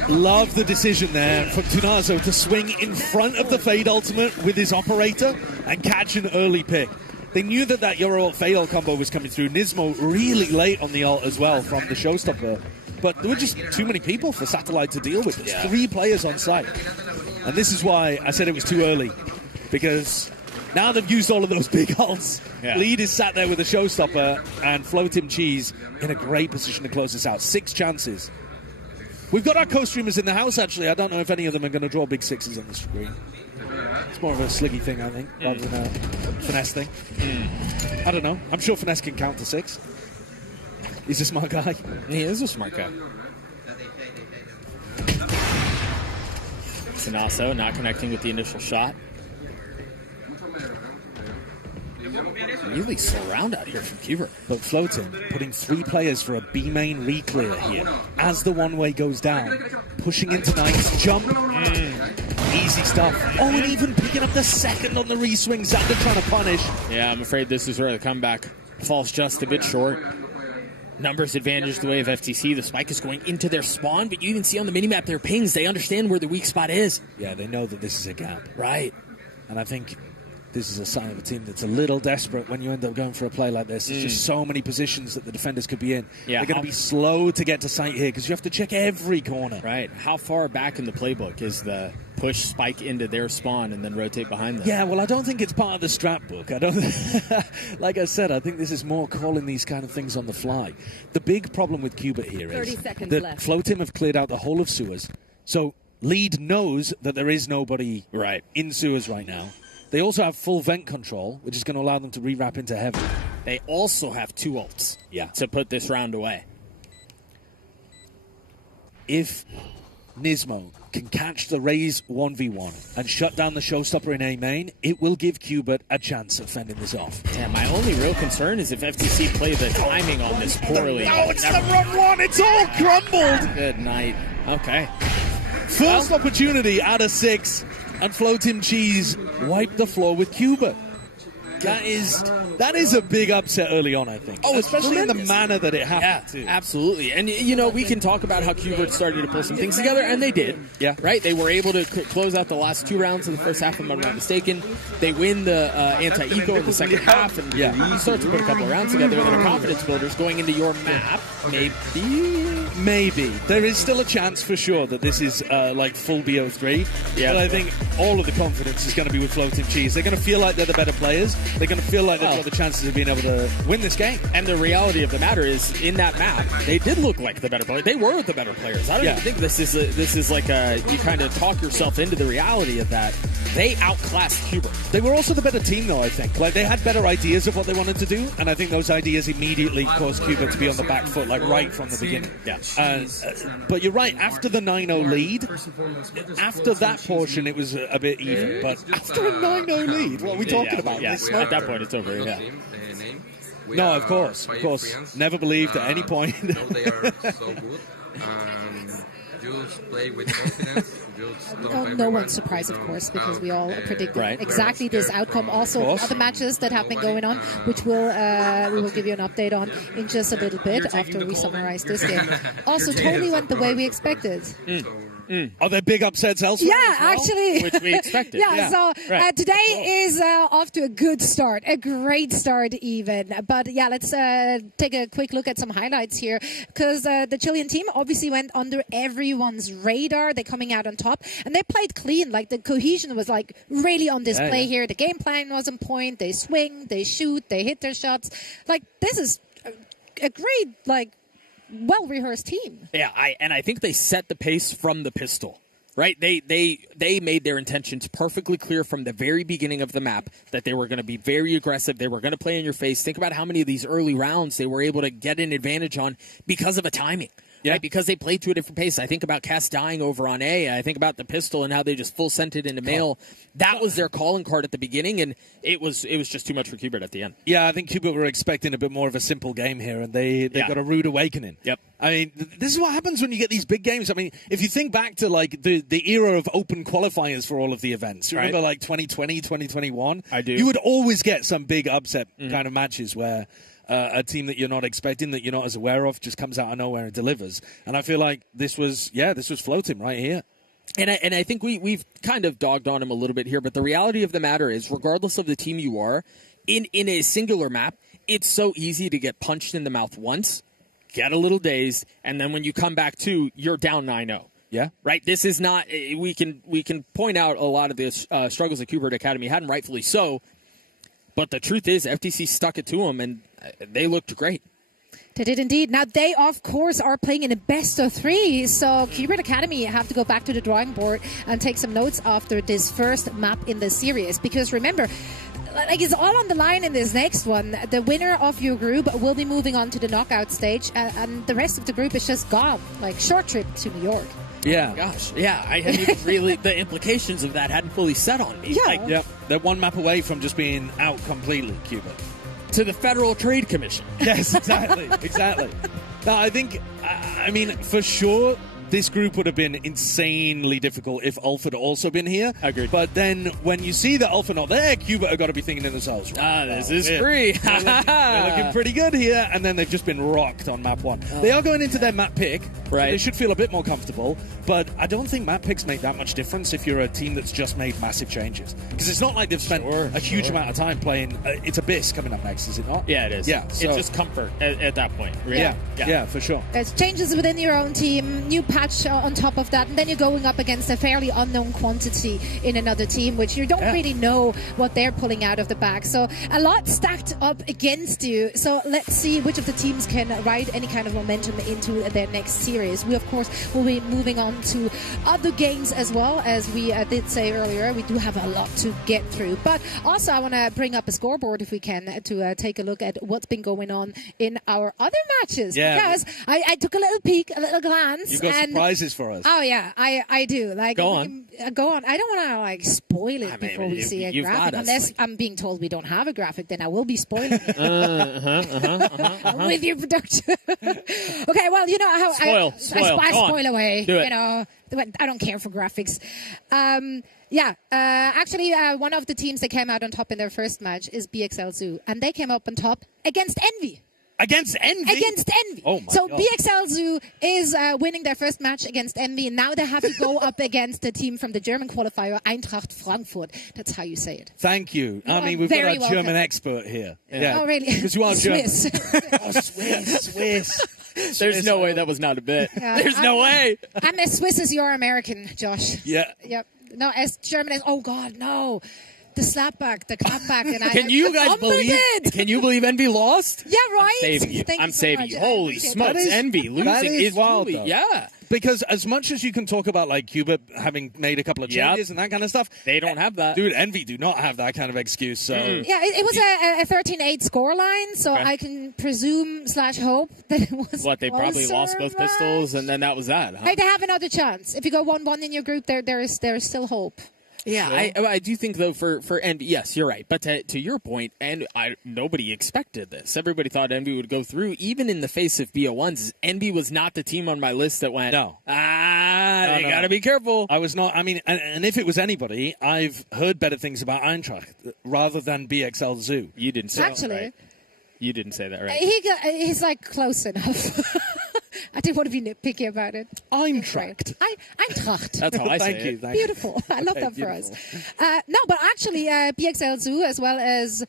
Love the decision there from Tunazo to swing in front of the Fade ultimate with his operator and catch an early pick. They knew that that Euro ult Fade ult combo was coming through. Nismo really late on the ult as well from the showstopper. But there were just too many people for Satellite to deal with. There's 3 players on site. And this is why I said it was too early. Because now they've used all of those big ults. Yeah. Lead is sat there with a showstopper and Float Him Cheese in a great position to close this out. 6 chances. We've got our co-streamers in the house, actually. I don't know if any of them are going to draw big 6s on the screen. It's more of a Sliggy thing, I think, rather than a Finesse thing. I don't know. I'm sure Finesse can count to 6. He's a smart guy. He is a smart guy. Sinaso not connecting with the initial shot. Really surround out here from Cuber. But Floating putting 3 players for a B main re-clear here. As the one-way goes down, pushing into Knight's jump. Easy stuff. Oh, and even picking up the second on the re-swing. Xander trying to punish. Yeah, I'm afraid this is where the comeback falls just a bit short. Numbers advantage the way of FTC. The spike is going into their spawn, but you even see on the minimap their pings. They understand where the weak spot is. Yeah, they know that this is a gap. Right. And I think this is a sign of a team that's a little desperate when you end up going for a play like this. There's just so many positions that the defenders could be in. Yeah, they're going to be slow to get to sight here because you have to check every corner. Right. How far back in the playbook is the push spike into their spawn and then rotate behind them? Yeah, well, I don't think it's part of the strat book. I don't. Like I said, I think this is more calling these kind of things on the fly. The big problem with Qubit here is 30 seconds that left. Floatim have cleared out the whole of sewers. So Lead knows that there is nobody in sewers right now. They also have full vent control, which is going to allow them to re-wrap into heaven. They also have 2 ults to put this round away. If Nismo can catch the Raze 1v1 and shut down the showstopper in A main, it will give Qbert a chance at fending this off. Yeah, my only real concern is if FTC play the timing on this poorly. No, it's the wrong one! It's all crumbled! Good night. Okay. First opportunity out of 6, and Floating Cheese wiped the floor with Qbert. That is a big upset early on, I think. Oh, it's especially in the tremendous. manner that it happened. Yeah, absolutely. And, you know, we can talk about how Qbert started to pull some things together, and they did. Yeah. Right? They were able to close out the last 2 rounds of the first half, if I'm not mistaken. They win the anti-eco in the second half, and you start to put a couple of rounds together, and then are confidence builders going into your map. Maybe. There is still a chance for sure that this is like full BO3. Yeah. But I think all of the confidence is going to be with Floating Cheese. They're going to feel like they're the better players. They're going to feel like they've got the chances of being able to win this game. And the reality of the matter is, in that map, they did look like the better players. They were the better players. I don't even think this is like you kind of talk yourself into the reality of that. They outclassed Qbert. They were also the better team, though, I think. Like, they had better ideas of what they wanted to do, and I think those ideas immediately caused Qbert to be on the back foot, like, right from the beginning. Yeah. But you're right, after the 9-0 lead, after that portion, it was a bit even. But after a 9-0 lead, what are we talking about? Yeah, They smoked at that point, it's over. Yeah. No, of course. Never believed at any point. They are so good. Just play with confidence. No one's surprised, of course, because we all predicted exactly this outcome. Also, other matches that have been going on, which we will give you an update on in just a little bit after we summarize this game. Also, totally went the way we expected. Are there big upsets elsewhere? Yeah, actually. Which we expected. So today is off to a good start, a great start even. But yeah, let's take a quick look at some highlights here, because the Chilean team obviously went under everyone's radar. They're coming out on top, and they played clean. Like, the cohesion was like really on display here. The game plan was on point. They swing, they shoot, they hit their shots. Like, this is a great, well-rehearsed team. Yeah, I think they set the pace from the pistol, right? They made their intentions perfectly clear from the very beginning of the map that they were going to be very aggressive. They were going to play in your face. Think about how many of these early rounds they were able to get an advantage on because of a timing, right? Because they played to a different pace. I think about Cass dying over on A. I think about the pistol and how they just full sent it into male. That was their calling card at the beginning, and it was just too much for Qbert at the end. Yeah, I think Qbert were expecting a bit more of a simple game here, and they got a rude awakening. Yep. I mean, this is what happens when you get these big games. I mean, if you think back to like the era of open qualifiers for all of the events, remember like 2020, 2021? I do. You would always get some big upset kind of matches where a team that you're not expecting, that you're not as aware of, just comes out of nowhere and delivers. And I feel like this was floating right here. And I think we've kind of dogged on him a little bit here, but the reality of the matter is, regardless of the team you are, in a singular map, it's so easy to get punched in the mouth once, get a little dazed, and then when you come back to, you're down 9-0. Yeah. Right? This is not... We can point out a lot of the struggles that Qbert Academy had, and rightfully so, but the truth is, FTC stuck it to them, and they looked great. They did indeed. Now, they, of course, are playing in a best-of-3, so Qbert Academy have to go back to the drawing board and take some notes after this first map in the series. Because remember, like, it's all on the line in this next one. The winner of your group will be moving on to the knockout stage, and the rest of the group is just gone. Like, short trip to New York. Yeah. Gosh, yeah. I hadn't even really... The implications of that hadn't fully set on me. Yeah. Like, They're one map away from just being out completely, Qbert. to the Federal Trade Commission. Yes, exactly. Exactly. No, I think, I mean, for sure, this group would have been insanely difficult if Ulf had also been here. Agreed. But then when you see that Ulf are not there, Qbert have got to be thinking to themselves, This is free. they're looking pretty good here, and then they've just been rocked on map 1. They are going into their map pick, so Right. they should feel a bit more comfortable, but I don't think map picks make that much difference if you're a team that's just made massive changes. Because it's not like they've spent a huge amount of time playing. It's Abyss coming up next, is it not? Yeah, it is. Yeah, so- It's just comfort at that point. Really. Yeah, for sure. It's changes within your own team, new patch on top of that, and then you're going up against a fairly unknown quantity in another team, which you don't really know what they're pulling out of the bag. So a lot stacked up against you. So let's see which of the teams can ride any kind of momentum into their next series. We, of course, will be moving on to other games as well. As we did say earlier, we do have a lot to get through. But also, I want to bring up a scoreboard, if we can, to take a look at what's been going on in our other matches. Yeah. Because I took a little peek, a little glance. You've got surprises for us. Oh yeah, I do. Like, Go on. Go on. I don't want to like spoil it before we see a you've graphic. got us, Unless like- I'm being told we don't have a graphic, then I will be spoiling it. With your production. Okay, well, you know how Spoil. I Go on. spoil away. Do it. You know, I don't care for graphics. Actually, one of the teams that came out on top in their first match is BXL Zoo, and they came up on top against Envy. Against Envy? Against Envy. Oh my so God. BXL Zoo is winning their first match against Envy, and now they have to go up against the team from the German qualifier, Eintracht Frankfurt. That's how you say it. Thank you. I are mean, we've got very our welcome. German expert here. Yeah. Oh, really? Because you are Swiss. German. Oh, Swiss. There's no way that was not a bit. Yeah, There's no way. I'm as Swiss as you're American, Josh. Yeah. Yep. No, as German as, oh God, no. The slapback, the clapback. And Can you guys believe? Can you believe Envy lost? Yeah, right? Saving you. Thank I'm you so saving much. you. I Holy appreciate smokes, that. is- Envy losing that is wild, truly, though. yeah. Because as much as you can talk about like Qbert having made a couple of Yep. changes and that kind of stuff, They don't have that. dude, Envy do not have that kind of excuse. So Yeah, it was a 13-8 scoreline, so Okay. I can presume / hope that it was What, they probably closer, lost both but- pistols, and then that was that, huh? Hey, they have another chance. If you go 1-1 in your group, there is still hope. Yeah, I do think, though, for Envy, yes, you're right. But to your point, and nobody expected this. Everybody thought Envy would go through. Even in the face of BO1s, Envy was not the team on my list that went, No. they no. got to be careful. I was not. I mean, and if it was anybody, I've heard better things about Eintracht rather than BXL Zoo. You didn't say Actually, that right. You didn't say that right. he's like close enough. I didn't want to be nitpicky about it. Eintracht. Eintracht. That's how I say Thank you. it. Thank you. Beautiful. I love that for beautiful. us. No, but actually, BXL Zoo as well as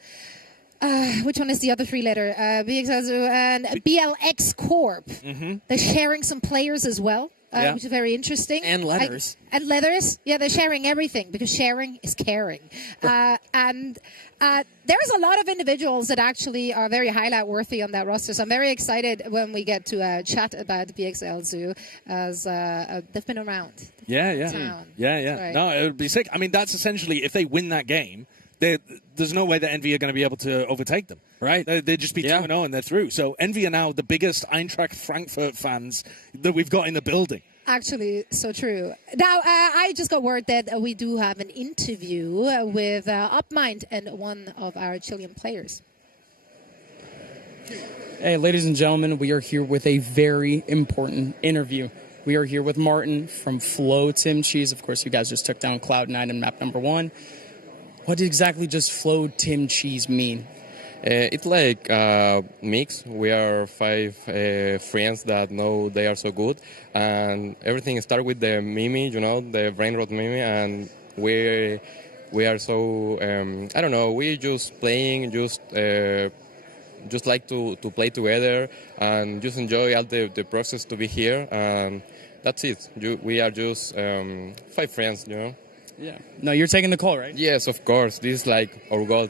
which one is the other three-letter? BXL Zoo and BLX Corp. Mm-hmm. They're sharing some players as well. Yeah. Which is very interesting. And leathers. And leathers. Yeah, they're sharing everything because sharing is caring. And there's a lot of individuals that actually are very highlight worthy on that roster. So I'm very excited when we get to chat about BXL Zoo as they've been around. Yeah. Town. Yeah. Right. No, it would be sick. I mean, that's essentially, if they win that game, there's no way that Envy are going to be able to overtake them. Right. They'd just be 2-0 and they're through. So Envy are now the biggest Eintracht Frankfurt fans that we've got in the building. Actually, so true. Now, I just got word that we do have an interview with UpMind and one of our Chilean players. Hey, ladies and gentlemen, we are here with a very important interview. We are here with Martin from Flow Tim Cheese. Of course, you guys just took down Cloud9 in map number 1. What exactly does Flow Tim Cheese mean? It's like a mix. We are 5 friends that know they are so good, and everything started with the Mimi, the brain rot Mimi, and we are so I don't know. We just playing, just like to play together and just enjoy all the process to be here, and that's it. We are just 5 friends, Yeah. No, you're taking the call, right? Yes, of course. This is like our goal,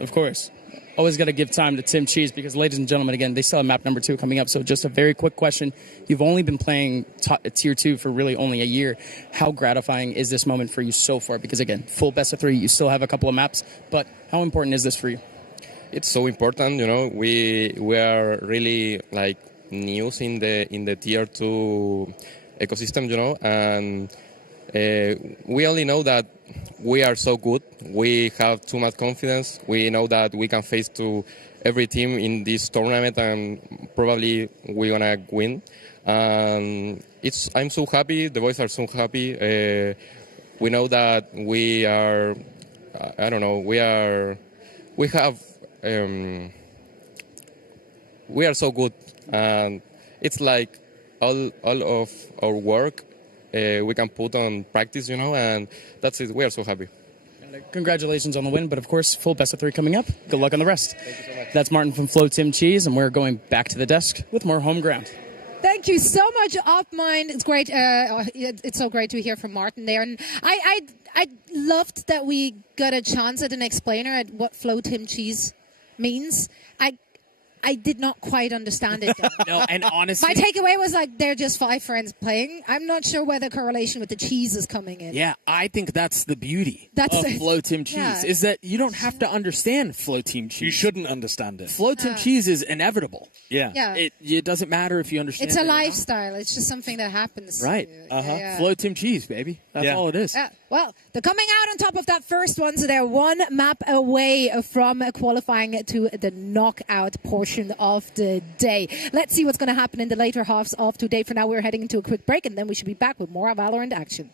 Of course. Always got to give time to Tim Cheese because, ladies and gentlemen, again, they still have map number 2 coming up. So just a very quick question. You've only been playing Tier 2 for really only a year. How gratifying is this moment for you so far? Because, again, full best of 3, you still have a couple of maps. But how important is this for you? It's so important, We are really like news in the Tier 2 ecosystem, and we only know that we are so good. We have too much confidence. We know that we can face to every team in this tournament, and probably we're gonna win. I'm so happy. The boys are so happy. We know that we are. I don't know. We are so good, and it's like all of our work we can put on practice, and that's it. We are so happy. Congratulations on the win, but of course, full best of 3 coming up. Good luck on the rest. Thank you so much. That's Martin from Flow Tim Cheese, and we're going back to the desk with more home ground. Thank you so much, UpMind. It's great. It's so great to hear from Martin there. And I loved that we got a chance at an explainer at what Flow Tim Cheese means. I did not quite understand it, though. No, and honestly, my takeaway was like they're just 5 friends playing. I'm not sure where the correlation with the cheese is coming in. yeah, I think that's the beauty That's of it. Flow Team Cheese, Yeah. is that you don't have to understand Flow Team Cheese. You shouldn't understand it. Flow Team Cheese is inevitable. Yeah. Yeah. It doesn't matter if you understand It's a it or not. lifestyle. It's just something that happens. Right. Yeah. Flow Team Cheese, baby. That's Yeah. all it is. Yeah. Well, they're coming out on top of that first one, so they're 1 map away from qualifying to the knockout portion of the day. Let's see what's going to happen in the later halves of today. For now, we're heading into a quick break, and then we should be back with more Valorant action.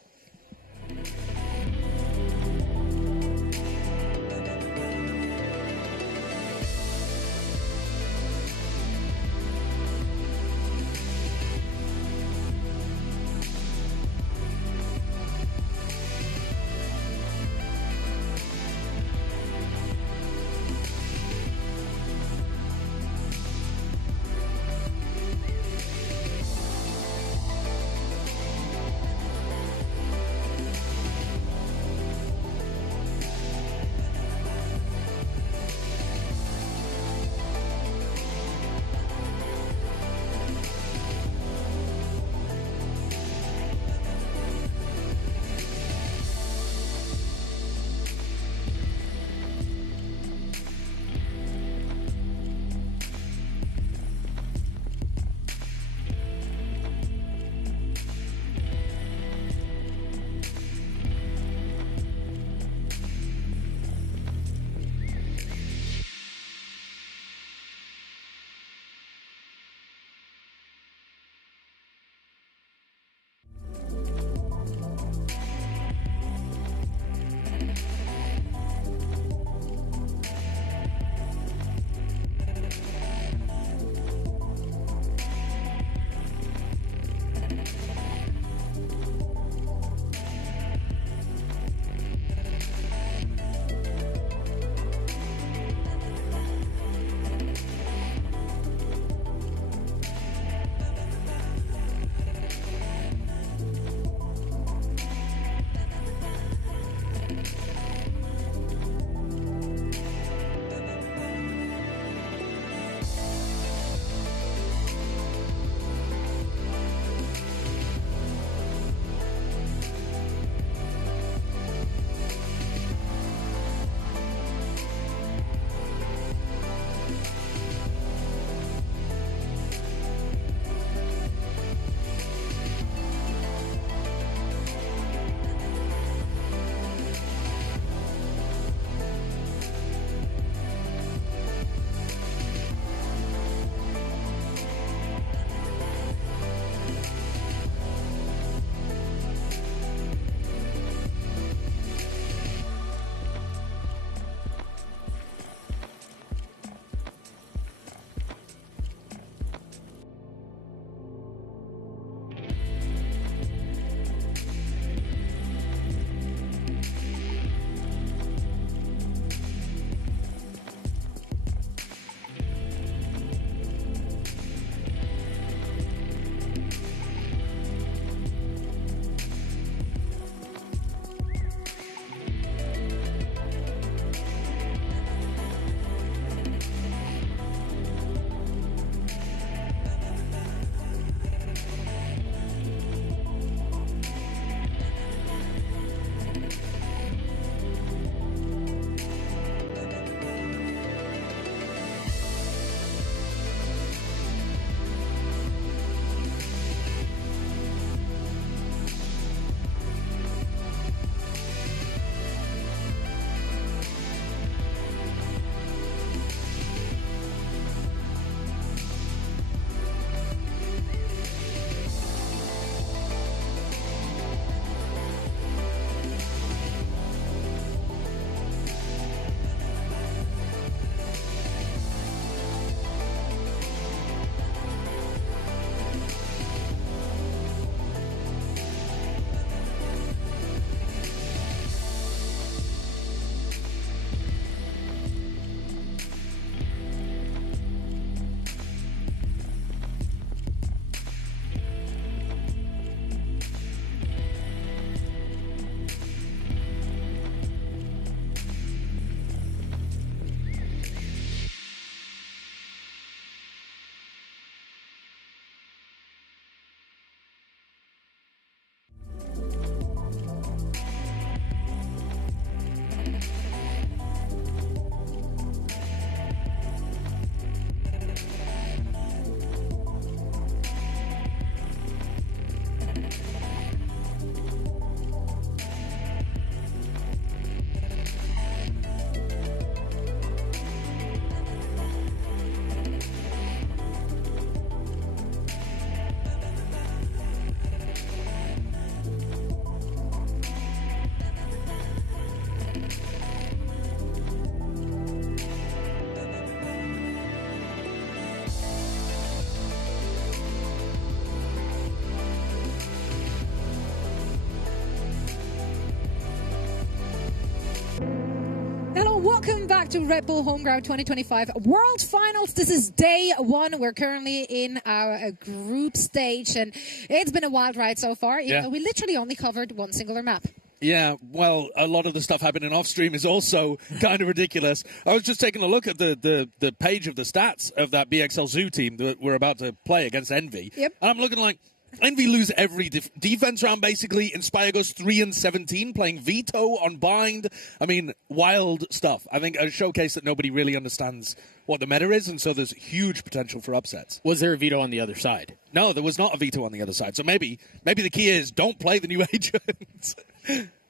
Welcome back to Red Bull Homeground 2025 World Finals. This is day one. We're currently in our group stage, and it's been a wild ride so far. Yeah. We literally only covered one singular map. Yeah, well, a lot of the stuff happening off stream is also kind of ridiculous. I was just taking a look at the page of the stats of that BXL Zoo team that we're about to play against Envy. Yep. And I'm looking like Envy lose every defense round, basically. Inspire goes 3-17, playing Veto on Bind. I mean, wild stuff. I think a showcase that nobody really understands what the meta is, and so there's huge potential for upsets. Was there a Veto on the other side? No, there was not a Veto on the other side. So maybe the key is don't play the new agent.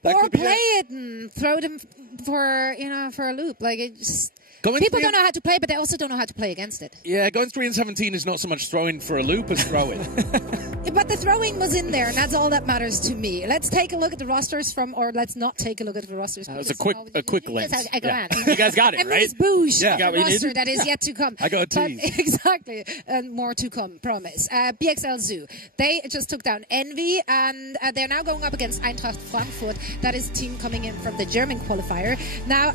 Or play it and throw them for a loop. Like, it just... People don't know how to play, but they also don't know how to play against it. Yeah, going 3-17 is not so much throwing for a loop as throwing. But the throwing was in there, and that's all that matters to me. Let's take a look at the rosters or let's not take a look at the rosters. That was a quick glance. You guys got it, right? Boosh, Yeah. the roster that is yet to come. I got a tease. Exactly, and more to come, promise. BXL Zoo, they just took down Envy, and they're now going up against Eintracht Frankfurt. That is a team coming in from the German qualifier. Now,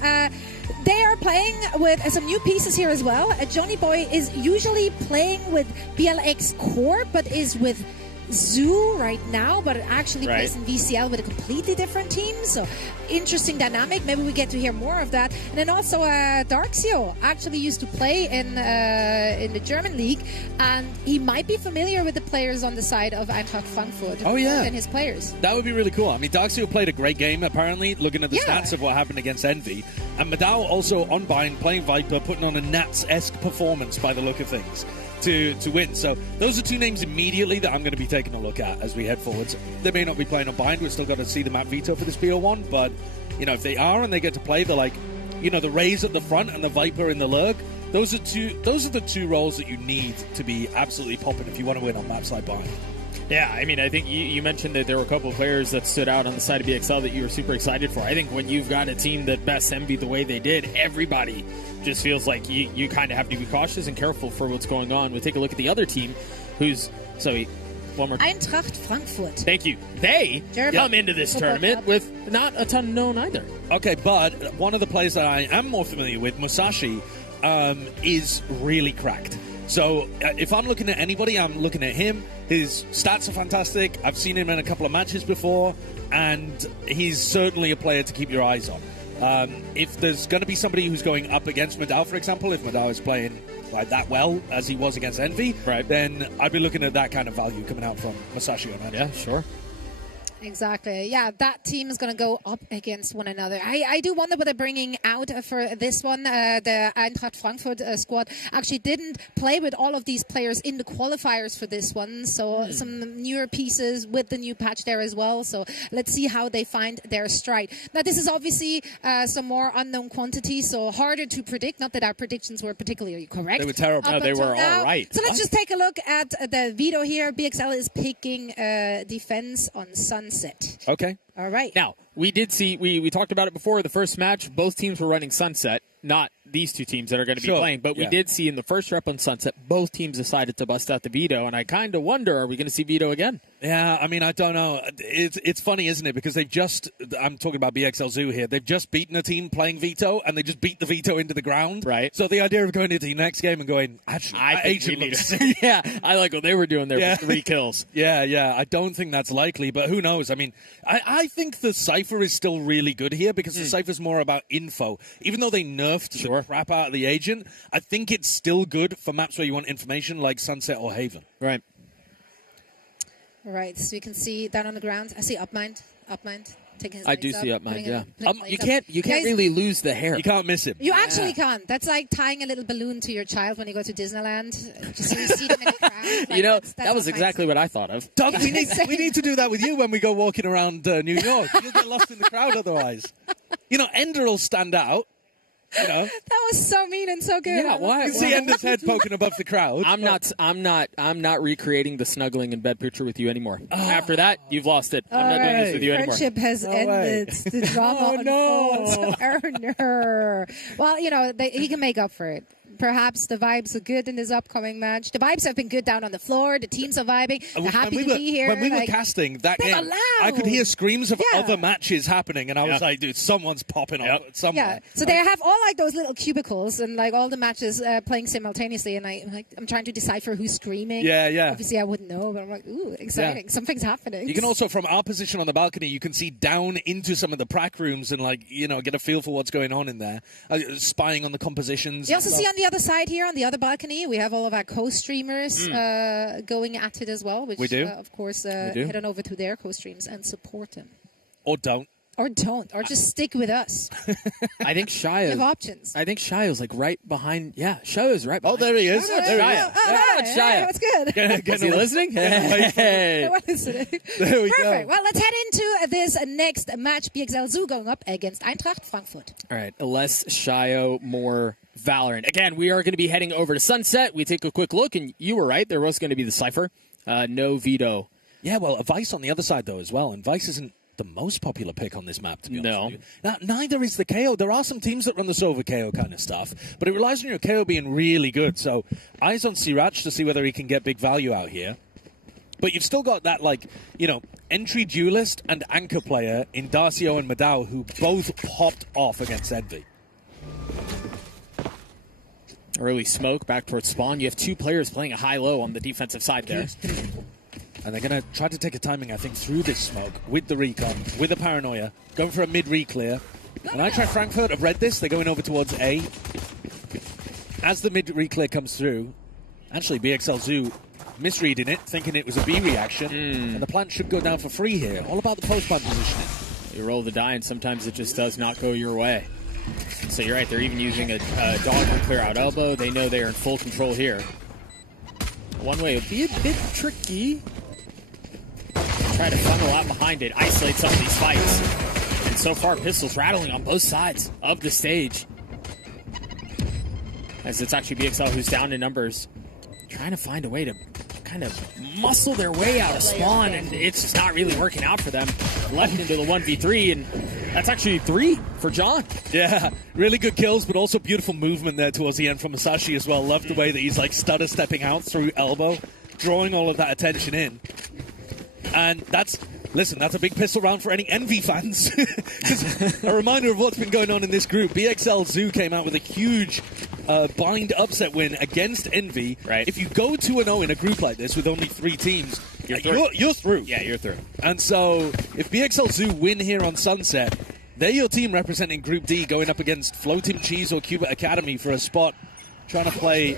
they are playing with some new pieces here as well. Johnny Boy is usually playing with BLX Core, but is with Zoo right now, but actually plays in VCL with a completely different team. So interesting dynamic. Maybe we get to hear more of that. And then also Darksio actually used to play in the German league, and he might be familiar with the players on the side of Eintracht Frankfurt. Oh yeah, and his players. That would be really cool. I mean, Darksio played a great game apparently. Looking at the stats of what happened against Envy, and Madao also on Bind playing Viper, putting on a Nats-esque performance by the look of things. To win. So those are two names immediately that I'm going to be taking a look at as we head forwards. They may not be playing on Bind. We've still got to see the map Veto for this BO1, but if they are and they get to play the the Rays at the front and the Viper in the lurk, those are the two roles that you need to be absolutely popping if you want to win on maps like Bind. Yeah, I mean, I think you mentioned that there were a couple of players that stood out on the side of BXL that you were super excited for. I think when you've got a team that bests Envy the way they did, everybody just feels like you kind of have to be cautious and careful for what's going on. We'll take a look at the other team, who's... one more. Eintracht Frankfurt. Thank you. They come into this tournament with not a ton known either. Okay, but one of the players that I am more familiar with, Musashi, is really cracked. So if I'm looking at anybody, I'm looking at him. His stats are fantastic. I've seen him in a couple of matches before, and he's certainly a player to keep your eyes on. If there's going to be somebody who's going up against Madao, for example, if Madao is playing like that well as he was against Envy, then I'd be looking at that kind of value coming out from Musashi on Envy. Yeah, sure. Exactly. Yeah, that team is going to go up against one another. I do wonder what they're bringing out for this one. The Eintracht Frankfurt squad actually didn't play with all of these players in the qualifiers for this one. So some newer pieces with the new patch there as well. So let's see how they find their stride. Now, this is obviously some more unknown quantity, so harder to predict. Not that our predictions were particularly correct. They were terrible. No, they were all right. So let's just take a look at the Veto here. BXL is picking defense on Sunset. Okay. All right. Now, we did see, we talked about it before, the first match, both teams were running Sunset, not these two teams that are going to be playing, but we did see in the first rep on Sunset, both teams decided to bust out the Veto, and I kind of wonder, are we going to see Veto again? Yeah, I mean, I don't know. It's funny, isn't it? Because I'm talking about BXL Zoo here, they've just beaten a team playing Veto, and they just beat the Veto into the ground. Right. So the idea of going into the next game and going, actually, I think we need to. Yeah, I like what they were doing there with 3 kills. Yeah, I don't think that's likely, but who knows? I mean, I think the Cypher is still really good here because the Cypher's more about info. Even though they nerfed the crap out of the agent, I think it's still good for maps where you want information like Sunset or Haven. Right. All right, so you can see down on the ground. I see Upmind. Taking his I do legs see up, Upmind, putting yeah. putting his You legs up. can't really lose the hair. You can't miss him. You actually can't. That's like tying a little balloon to your child when you go to Disneyland. Just so you see them in the crowd. Like, that was exactly what I thought of. Doug, we need to do that with you when we go walking around New York. You'll get lost in the crowd otherwise. Ender will stand out. That was so mean and so good. Yeah, why? You can see Ender's head poking above the crowd. I'm not recreating the snuggling in bed picture with you anymore. After that, you've lost it. I'm not doing this with you anymore. Friendship has ended. The drama unfolds. Erner. Well, he can make up for it. perhaps the vibes are good in this upcoming match. The vibes have been good down on the floor. The teams are vibing. They're happy to be here. When we were like, casting that they were game, loud. I could hear screams of Yeah. other matches happening, and I was like, dude, someone's popping off somewhere. Yeah, so they have all like those little cubicles and like all the matches playing simultaneously, and I'm trying to decipher who's screaming. Yeah. Obviously, I wouldn't know, but I'm like, ooh, exciting! Yeah. Something's happening. You can also, from our position on the balcony, you can see down into some of the prac rooms and, like, you know, get a feel for what's going on in there, spying on the compositions. You also see on the other side here, on the other balcony, we have all of our co-streamers going at it as well, which, we do. of course, head on over to their co-streams and support them. Or don't. Or don't. Or just stick with us. I think Shio. We have options. I think Shio's like right behind. Yeah, Shio's right behind. Oh, there he is. Oh, There he Shio. is. Hey, Shio. that's good. Is he listening? Hey. What is it? There we Perfect. go. Well, let's head into this next match. BXL Zoo going up against Eintracht Frankfurt. All right, less Shio, more Valorant. Again, we are going to be heading over to Sunset. We take a quick look, and you were right. There was going to be the Cypher. No veto. Yeah, well, a Vice on the other side, though, as well. And Vice isn't the most popular pick on this map, to be honest with you. Now, neither is the KO. There are some teams that run the Sova KO kind of stuff, but it relies on your KO being really good. So, eyes on Siraj to see whether he can get big value out here. But you've still got that, like, you know, entry duelist and anchor player in Darcio and Madao who both popped off against Envy. Early smoke back towards spawn. You have two players playing a high-low on the defensive side there. And they're going to try to take a timing, I think, through this smoke with the recon, with the paranoia, going for a mid-re-clear. And Eintracht Frankfurt have read this. They're going over towards A. As the mid-re-clear comes through, actually, BXL Zoo misreading it, thinking it was a B reaction. And the plant should go down for free here. All about the post-plant positioning. You roll the die, and sometimes it just does not go your way. So you're right. They're even using a dog to clear out elbow. They know they are in full control here. One way would be a bit tricky. Try to funnel out behind it, isolate some of these fights. And so far, pistols rattling on both sides of the stage. As it's actually BXL who's down in numbers, trying to find a way to kind of muscle their way out of spawn, and it's just not really working out for them. Left into the 1v3, and that's actually 3 for John. Yeah, really good kills, but also beautiful movement there towards the end from Masashi as well. Loved the way that he's like stutter stepping out through elbow, drawing all of that attention in. And that's a big pistol round for any Envy fans. A reminder of what's been going on in this group. BXL Zoo came out with a huge blind upset win against Envy. Right. If you go 2-0 in a group like this with only 3 teams, you're through. Yeah, you're through. And so if BXL Zoo win here on Sunset, they're your team representing Group D going up against Floating Cheese or Cuba Academy for a spot trying to play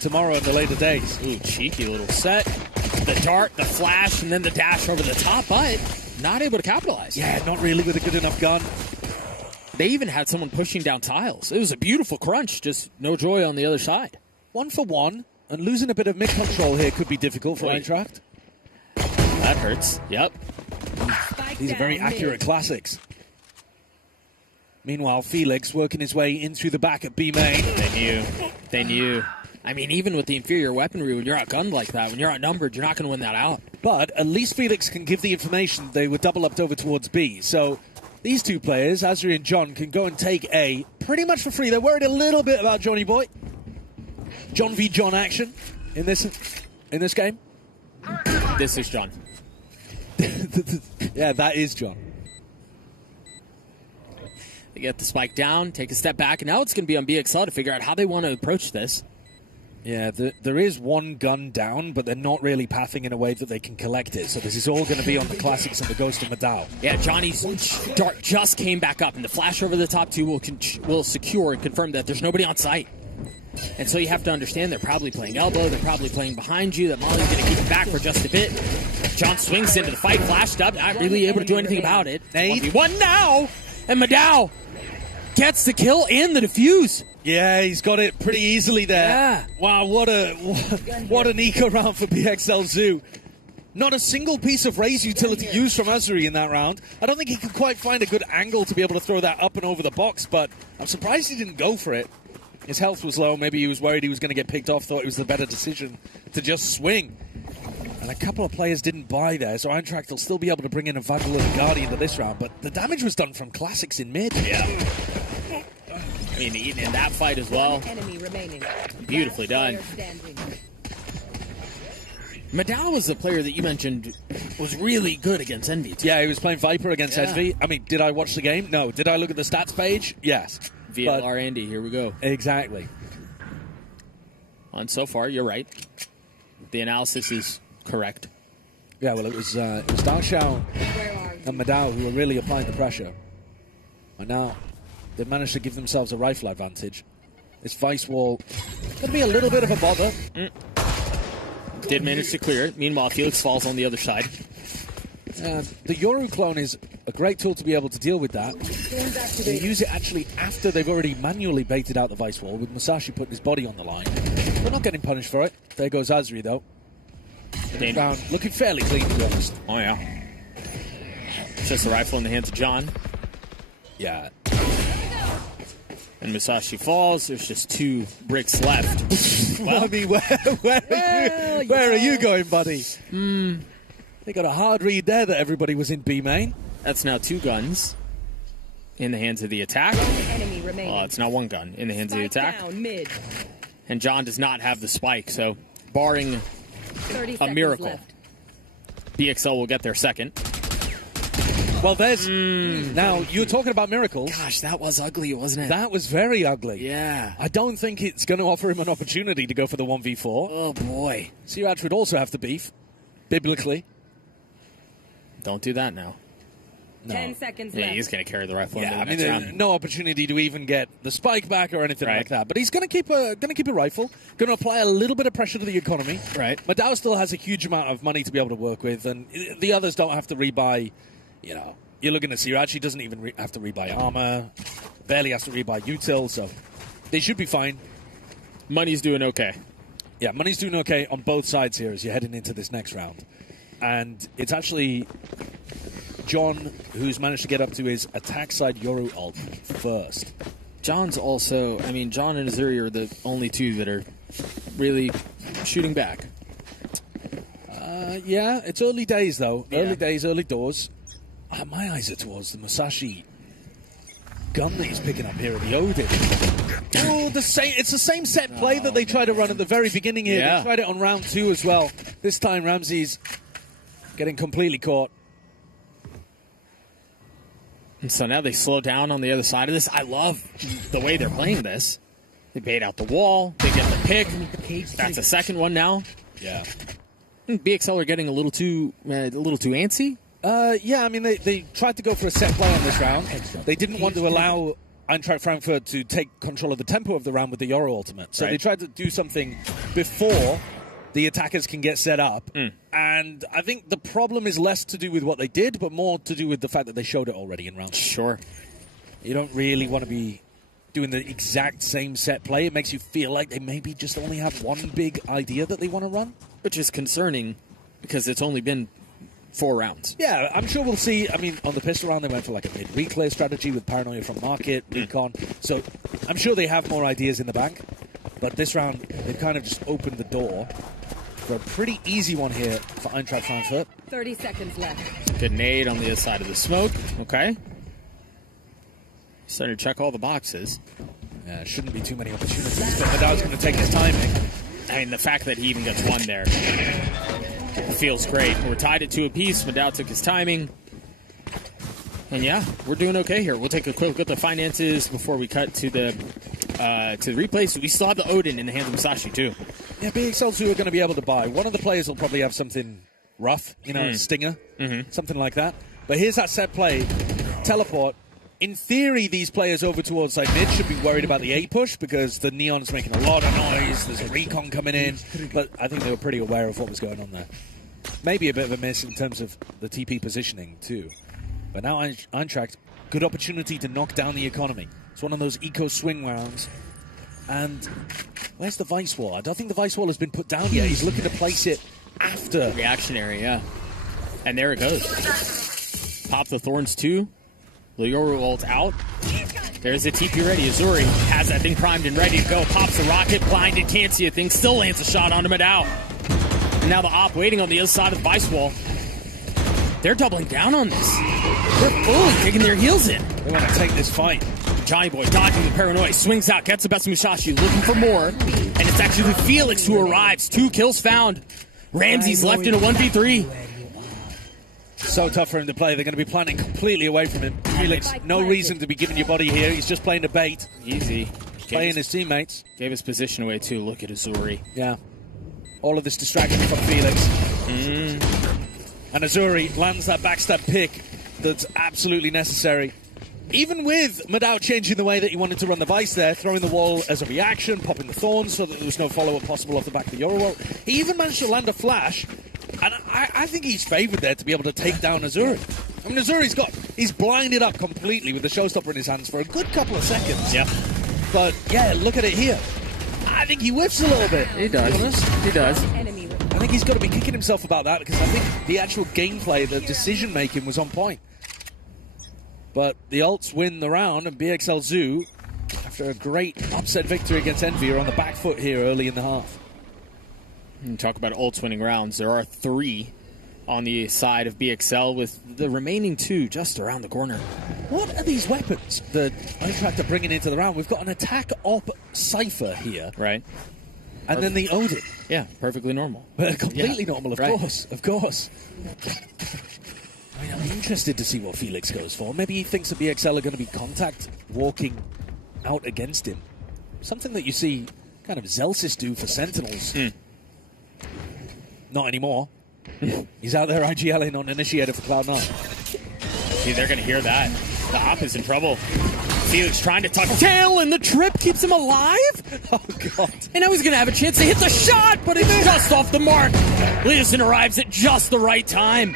tomorrow in the later days. Ooh, cheeky little set. The dart, the flash, and then the dash over the top, but not able to capitalize. Yeah, not really with a good enough gun. They even had someone pushing down tiles. It was a beautiful crunch, just no joy on the other side. 1 for 1, and losing a bit of mid-control here could be difficult for Eintracht. That hurts. Yep. These are very accurate classics. Meanwhile, Felix working his way in through the back at B main. They knew. I mean, even with the inferior weaponry, when you're outgunned like that, when you're outnumbered, you're not going to win that out. But at least Felix can give the information. They were double upped over towards B. So these two players, Azri and John, can go and take A pretty much for free. They're worried a little bit about Johnny Boy. John v. John action in this game. This is John. Yeah, that is John. They get the spike down, take a step back, and now it's going to be on BXL to figure out how they want to approach this. Yeah, there is one gun down, but they're not really pathing in a way that they can collect it. So this is all going to be on the classics and the Ghost of Madao. Yeah, Johnny's dart just came back up, and the flash over the top 2 will secure and confirm that there's nobody on site. And so you have to understand they're probably playing elbow, they're probably playing behind you, that Molly's going to keep it back for just a bit. John swings into the fight, flashed up, not really able to do anything about it. 1v1 now, and Madao gets the kill and the defuse. Yeah, he's got it pretty easily there. Yeah. Wow, what an eco round for BXL Zoo. Not a single piece of raise utility used from Azuri in that round. I don't think he could quite find a good angle to be able to throw that up and over the box, but I'm surprised he didn't go for it. His health was low. Maybe he was worried he was going to get picked off, thought it was the better decision to just swing. And a couple of players didn't buy there, so Eintracht will still be able to bring in a Vandal and Guardian to this round, but the damage was done from classics in mid. Yeah. in that fight as well. Enemy remaining. Beautifully done. Player standing. Madao was the player that you mentioned was really good against Envy. Yeah, he was playing Viper against Envy. I mean, did I watch the game? No. Did I look at the stats page? Yes. VLR Andy, here we go. Exactly. And so far, you're right. The analysis is correct. Yeah, well, it was Dao Xiao and Madao who were really applying the pressure. And now they've managed to give themselves a rifle advantage. This Vice wall going to be a little bit of a bother. Did manage to clear it. Meanwhile, Felix falls on the other side. The Yoru clone is a great tool to be able to deal with that. They use it actually after they've already manually baited out the Vice wall, with Musashi putting his body on the line. They're not getting punished for it. There goes Azri, though. Looking fairly clean, to be honest. Oh, yeah. It's just a rifle in the hands of John. Yeah. And Musashi falls. There's just 2 bricks left. Well, I mean, where are you going, buddy? They got a hard read there that everybody was in B main. That's now 2 guns in the hands of the attack. Enemy remaining. It's not 1 gun in the hands of the attack. Down mid. And John does not have the spike, so barring 30 a seconds miracle, left. BXL will get their second. Well, there's... Now, you were talking about miracles. Gosh, that was ugly, wasn't it? That was very ugly. Yeah. I don't think it's going to offer him an opportunity to go for the 1v4. Oh, boy. Siraj would also have to beef, biblically. Don't do that now. No. 10 seconds Yeah, left. he's going to carry the rifle Yeah, I into the mean, next there's round. no opportunity to even get the spike back or anything Right. like that. But he's going to keep a rifle, going to apply a little bit of pressure to the economy. Right. Madao still has a huge amount of money to be able to work with, and the others don't have to rebuy. You know, you're looking at Siraj; he doesn't even have to rebuy armor, barely has to rebuy util, so they should be fine. Money's doing okay. Yeah, money's doing okay on both sides here as you're heading into this next round, and it's actually John who's managed to get up to his attack side Yoru ult first. John's also, I mean, John and Azuri are the only 2 that are really shooting back. Yeah, it's early days though. Yeah. Early days, early doors. My eyes are towards the Musashi gun that he's picking up here at the Odin. Oh, it's the same set play that they tried to run at the very beginning here. Yeah. They tried it on round 2 as well. This time Ramsey's getting completely caught. And so now they slow down on the other side of this. I love the way they're playing this. They bait out the wall. They get the pick. That's a second one now. Yeah. BXL are getting a little too antsy. Yeah, I mean, they tried to go for a set play on this round. They didn't want to allow Eintracht Frankfurt to take control of the tempo of the round with the Yoru ultimate. So Right. they tried to do something before the attackers can get set up. And I think the problem is less to do with what they did, but more to do with the fact that they showed it already in round 2. Sure. You don't really want to be doing the exact same set play. It makes you feel like they maybe just only have one big idea that they want to run. Which is concerning because it's only been 4 rounds. Yeah, I'm sure we'll see. I mean, on the pistol round, they went for like a mid-reclear strategy with Paranoia from Market, Recon. So I'm sure they have more ideas in the bank. But this round, they've kind of just opened the door for a pretty easy one here for Eintracht Frankfurt. 30 seconds left. Good nade on the other side of the smoke. Okay. Starting to check all the boxes. Yeah, shouldn't be too many opportunities, but Madao's going to take his timing. I mean, the fact that he even gets one there feels great. We're tied at 2 apiece. Madao took his timing. And yeah, we're doing okay here. We'll take a quick look at the finances before we cut to the replay. So we still have the Odin in the hands of Musashi, too. Yeah, BXL 2 are going to be able to buy. One of the players will probably have something rough, you know, a stinger, something like that. But here's that set play. Teleport. In theory, these players over towards side mid should be worried about the A push because the Neon's making a lot of noise. There's a recon coming in. But I think they were pretty aware of what was going on there. Maybe a bit of a miss in terms of the TP positioning, too. But now Eintracht, good opportunity to knock down the economy. It's one of those eco swing rounds. And where's the Vice Wall? I don't think the Vice Wall has been put down yet. He's looking to place it after. Reactionary, yeah. And there it goes. Pop the Thorns 2. Yoru ult out. There's the TP ready. Azuri has that thing primed and ready to go. Pops the rocket, blinded, can't see a thing. Still lands a shot onto Madao. And now the op waiting on the other side of the Vice Wall. They're doubling down on this. They're fully kicking their heels in. They want to take this fight. Johnny Boy dodging the paranoia, swings out, gets the best of Musashi, looking for more, and it's actually Felix who arrives. 2 kills found. Ramsey's left in a 1v3. So tough for him to play. They're going to be planning completely away from him. Felix, no reason to be giving your body here. He's just playing a bait. Easy. Playing his teammates. Gave his position away too. Look at Azuri. Yeah. All of this distraction from Felix. And Azuri lands that backstab pick that's absolutely necessary. Even with Madao changing the way that he wanted to run the Vice there, throwing the wall as a reaction, popping the thorns so that there was no follow-up possible off the back of the Euro wall, he even managed to land a flash. And I think he's favoured there to be able to take down Azuri. I mean, he's blinded up completely with the showstopper in his hands for a good couple of seconds. Yeah. But, yeah, look at it here. I think he whiffs a little bit. He does. To be honest. He does. I think he's got to be kicking himself about that because I think the actual gameplay, the decision-making was on point. But the Alts win the round, and BXL Zoo, after a great upset victory against Envy, are on the back foot here early in the half. And talk about Alts winning rounds. There are 3 on the side of BXL, with the remaining 2 just around the corner. What are these weapons that Eintracht are bringing into the round? We've got an attack op Cypher here. Right. And then the Odin. Yeah, perfectly normal. Completely normal, of right. course. Of course. I mean, I'm interested to see what Felix goes for. Maybe he thinks that BXL are going to be contact walking out against him. Something that you see kind of Zelsis do for Sentinels. Not anymore. He's out there IGLing on Initiator for Cloud9. See, they're going to hear that. The op is in trouble. Felix trying to tuck tail, and the trip keeps him alive? Oh, God. And now he's going to have a chance to hit the shot, but it's just off the mark. Leeson arrives at just the right time.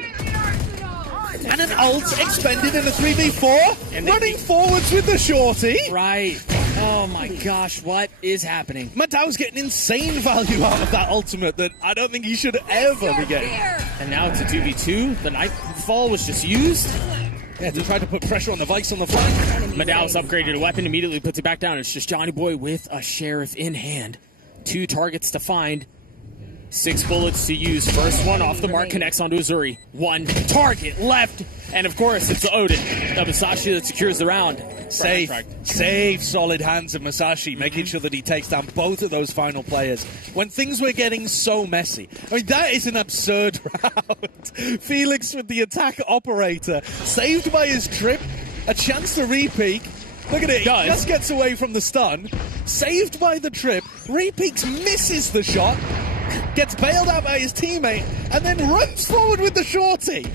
And an ult expended in a 3v4, and running forwards with the shorty. Right. Oh my gosh, what is happening? Madao's getting insane value out of that ultimate that I don't think he should ever be getting. And now it's a 2v2. The Nightfall was just used. Yeah, to try to put pressure on the Vice on the flank. Madao's upgraded a weapon, immediately puts it back down. It's just Johnny Boy with a Sheriff in hand. 2 targets to find. 6 bullets to use. First one off the mark, connects onto Azuri. 1 target left. And of course, it's the Odin of Musashi that secures the round. Safe, solid hands of Musashi, making sure that he takes down both of those final players. When things were getting so messy. I mean, that is an absurd round. Felix with the attack operator, saved by his trip, a chance to re-peek. Look at it, he just gets away from the stun. Saved by the trip, re-peeks, misses the shot. Gets bailed out by his teammate, and then runs forward with the shorty.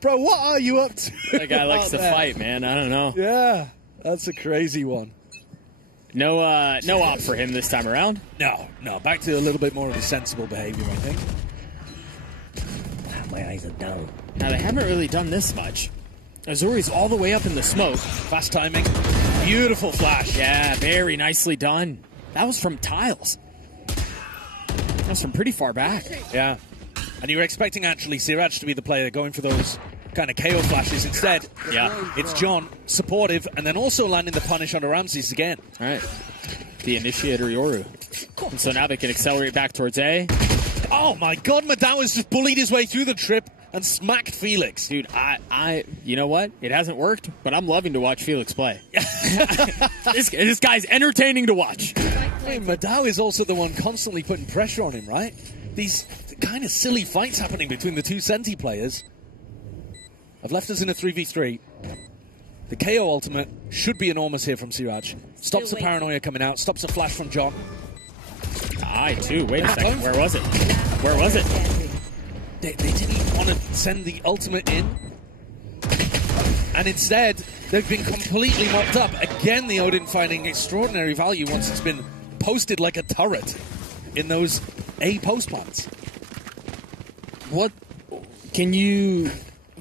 Bro, what are you up to? That guy likes to fight, man. I don't know. Yeah, that's a crazy one. No op for him this time around. No. Back to a little bit more of a sensible behavior, I think. My eyes are down. Now, they haven't really done this much. Azuri's all the way up in the smoke. Fast timing. Beautiful flash. Yeah, very nicely done. That was from Tiles. That was from pretty far back. Yeah. And you were expecting, actually, Siraj to be the player going for those kind of KO flashes. Instead, it's John, supportive, and then also landing the punish onto Ramses again. All right. The Initiator Yoru. And so now they can accelerate back towards A. Oh, my God. Madao has just bullied his way through the trip and smacked Felix. Dude, you know what? It hasn't worked, but I'm loving to watch Felix play. This guy's entertaining to watch. I mean, Madao is also the one constantly putting pressure on him, right? These kind of silly fights happening between the 2 Senti players have left us in a 3v3. The KO ultimate should be enormous here from Siraj. Stops the paranoia coming out, stops a flash from John. Too. Wait a second. Where was it? Where was it? They didn't want to send the ultimate in. And instead, they've been completely mopped up. Again, the Odin finding extraordinary value once it's been posted like a turret in those A post plants. What? Can you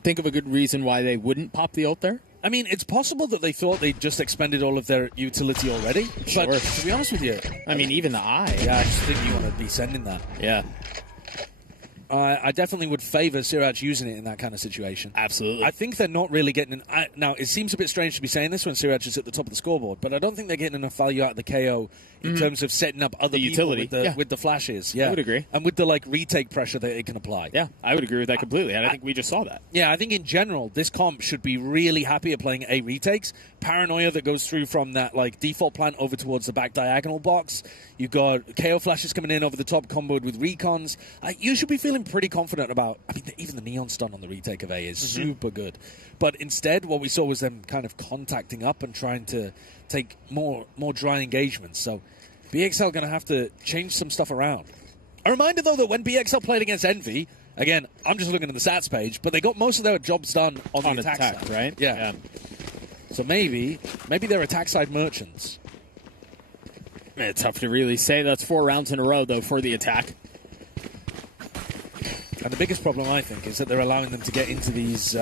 think of a good reason why they wouldn't pop the ult there? I mean, it's possible that they thought they'd just expended all of their utility already. Sure. But to be honest with you, I mean, even the eye. Yeah, I just think you want to be sending that. Yeah. I definitely would favor Siraj using it in that kind of situation. Absolutely. I think they're not really getting... now, it seems a bit strange to be saying this when Siraj is at the top of the scoreboard, but I don't think they're getting enough value out of the KO in terms of setting up other people utility. with the flashes. Yeah. I would agree. And with the retake pressure that it can apply. Yeah, I would agree with that completely, and I think we just saw that. Yeah, I think in general, this comp should be really happy at playing A retakes. Paranoia that goes through from that default plant over towards the back diagonal box. You've got KO flashes coming in over the top comboed with recons. You should be feeling pretty confident about... I mean, even the Neon Stun on the retake of A is super good. But instead, what we saw was them kind of contacting up and trying to take more dry engagements. So BXL going to have to change some stuff around. A reminder, though, that when BXL played against Envy, again, I'm just looking at the stats page, but they got most of their jobs done on the attack side. Right? Yeah. So maybe they're attack side merchants. It's tough to really say. That's 4 rounds in a row, though, for the attack. And the biggest problem, I think, is that they're allowing them to get into these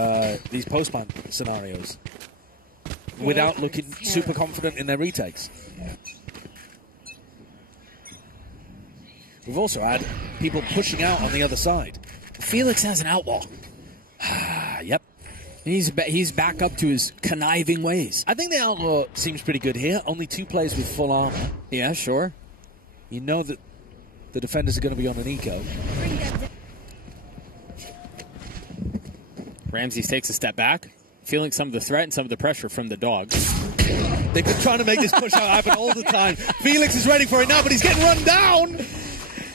post-plant scenarios without looking super confident in their retakes. We've also had people pushing out on the other side. Felix has an outlaw. Yep. He's back up to his conniving ways. I think the outlaw seems pretty good here. Only 2 players with full armor. Yeah, sure. You know that the defenders are going to be on an eco. Ramses takes a step back, feeling some of the threat and some of the pressure from the dogs. They've been trying to make this push out happen all the time. Felix is ready for it now, but he's getting run down.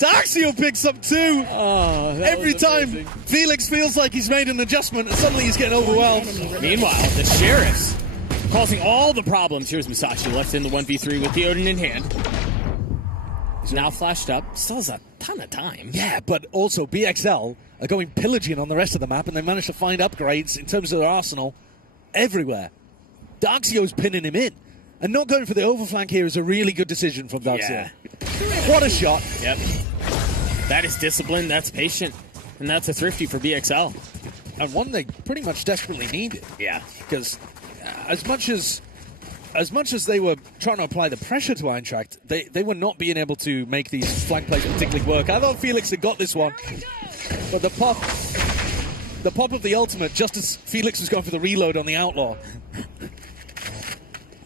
Darxio picks up 2. Every time Felix feels like he's made an adjustment, and suddenly he's getting overwhelmed. Meanwhile, the Sheriffs causing all the problems. Here's Musashi left in the 1v3 with the Odin in hand. He's now flashed up. Still has a ton of time. Yeah, but also BXL are going pillaging on the rest of the map, and they managed to find upgrades in terms of their arsenal everywhere. Darxio's pinning him in. And not going for the overflank here is a really good decision from Darxio. Yeah. What a shot. Yep. That is discipline, that's patient, and that's a thrifty for BXL. And one they pretty much desperately needed. Yeah. Because as much as they were trying to apply the pressure to Eintracht, they were not being able to make these flank plays particularly work. I thought Felix had got this one. But the pop of the ultimate, just as Felix was going for the reload on the outlaw.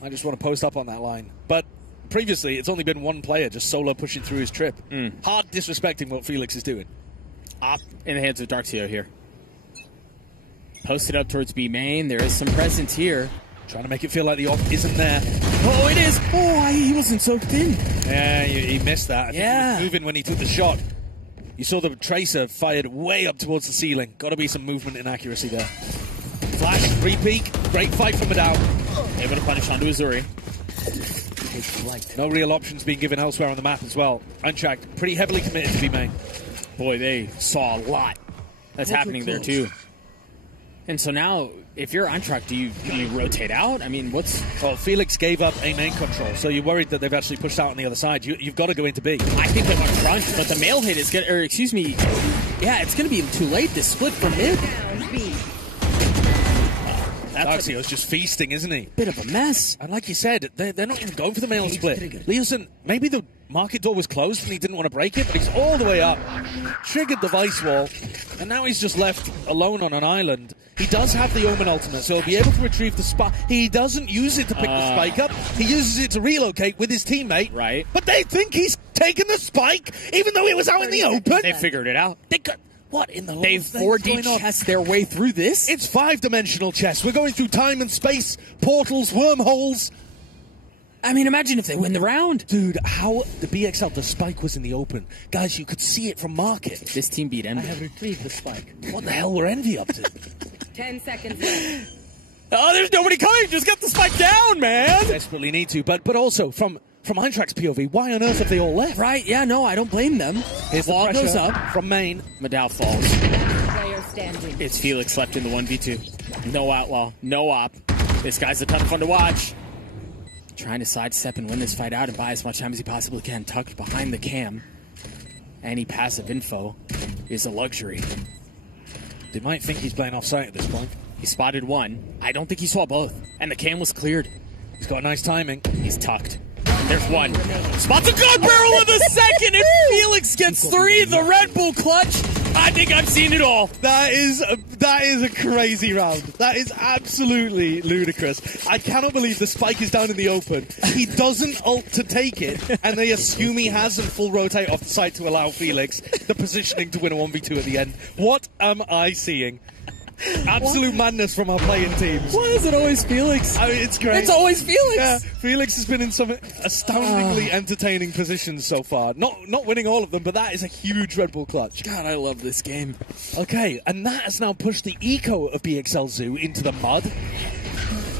I just want to post up on that line. But previously, it's only been one player just solo pushing through his trip. Hard disrespecting what Felix is doing. Op in the hands of Darxio here. Posted up towards B main. There is some presence here. Trying to make it feel like the op isn't there. Oh, it is. Oh, he wasn't soaked in. Yeah, he missed that. I think he was moving when he took the shot. You saw the tracer fired way up towards the ceiling. Got to be some movement in accuracy there. Flash, re-peek. Great fight from Madao. Able to punish onto Azuri. No real options being given elsewhere on the map as well. Eintracht pretty heavily committed to be main. Boy, they saw a lot that's happening there too. And so now, if you're Eintracht, do you rotate out? I mean, Well, Felix gave up A main control, so you're worried that they've actually pushed out on the other side. You've got to go into B. I think they want to crunch, but the mail hit is going to... Or, excuse me. Yeah, it's going to be too late. This split from mid. Darxio's just feasting, isn't he? Bit of a mess. And like you said, they're not even going for the mail split. Leosin, maybe the market door was closed and he didn't want to break it, but he's all the way up. Triggered the vice wall, and now he's just left alone on an island. He does have the Omen ultimate, so he'll be able to retrieve the spike. He doesn't use it to pick the spike up. He uses it to relocate with his teammate. Right. But they think he's taken the spike, even though it was out in the open. They figured it out. What in the They've 4D chess their way through this? It's 5-dimensional chess. We're going through time and space, portals, wormholes. I mean, imagine if they win the round. Dude, how the BXL, the spike was in the open. Guys, you could see it from market. This team beat Envy. I have retrieved the spike. What the hell were Envy up to? 10 seconds left. Oh, there's nobody coming. Just get the spike down, man. Desperately need to. But also, from Eintracht's POV, why on earth have they all left? Right, yeah, no, I don't blame them. His wall goes up. From main. Madao falls. Player standing. It's Felix left in the 1v2. No outlaw, no op. This guy's a ton of fun to watch. Trying to sidestep and win this fight out and buy as much time as he possibly can. Tucked behind the cam. Any passive info is a luxury. They might think he's playing offsite at this point. He spotted one. I don't think he saw both. And the cam was cleared. He's got nice timing. He's tucked. There's one. Spots a gun barrel in the second, and Felix gets 3. The Red Bull clutch. I think I've seen it all. That is a crazy round. That is absolutely ludicrous. I cannot believe the spike is down in the open. He doesn't ult to take it, and they assume he has and full rotate off the side to allow Felix the positioning to win a 1v2 at the end. What am I seeing? Absolute madness from our playing teams. Why is it always Felix? I mean, it's great. It's always Felix. Yeah, Felix has been in some astoundingly entertaining positions so far. Not winning all of them, but that is a huge Red Bull clutch. God, I love this game. Okay, and that has now pushed the eco of BXL Zoo into the mud.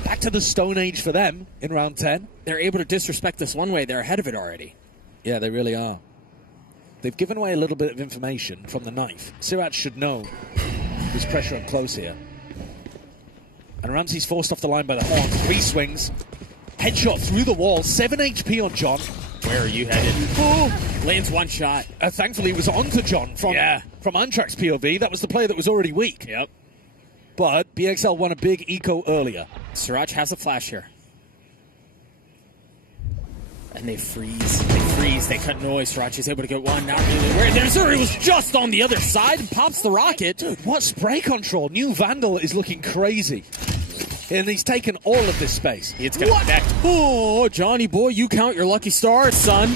Back to the Stone Age for them in round 10. They're able to disrespect this one way. They're ahead of it already. Yeah, they really are. They've given away a little bit of information from the knife. Sirat should know there's pressure on close here. And Ramsey's forced off the line by the horn. 3 swings. Headshot through the wall. 7 HP on John. Where are you headed? Oh! Lands one shot. Thankfully, it was onto John from Antrak's POV. That was the player that was already weak. Yep. But BXL won a big eco earlier. Siraj has a flash here. And they freeze. They freeze. They cut noise. Siraj is able to get one. Not really where. Zuri was just on the other side and pops the rocket. Dude, what spray control? New Vandal is looking crazy. And he's taken all of this space. It's going to connect. Oh, Johnny boy, you count your lucky stars, son.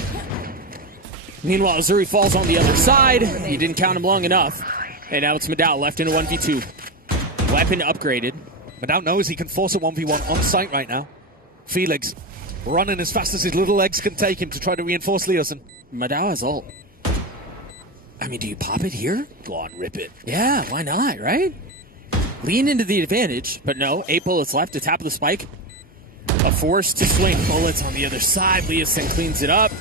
Meanwhile, Zuri falls on the other side. You didn't count him long enough. And now it's Madao left in a 1v2. Weapon upgraded. Madao knows he can force a 1v1 on site right now. Felix running as fast as his little legs can take him to try to reinforce Leosin. Madao has ult. I mean, do you pop it here? Go on, rip it. Yeah, why not, right? Lean into the advantage, but no. 8 bullets left to tap of the spike. A force to swing. Bullets on the other side. Leosin cleans it up.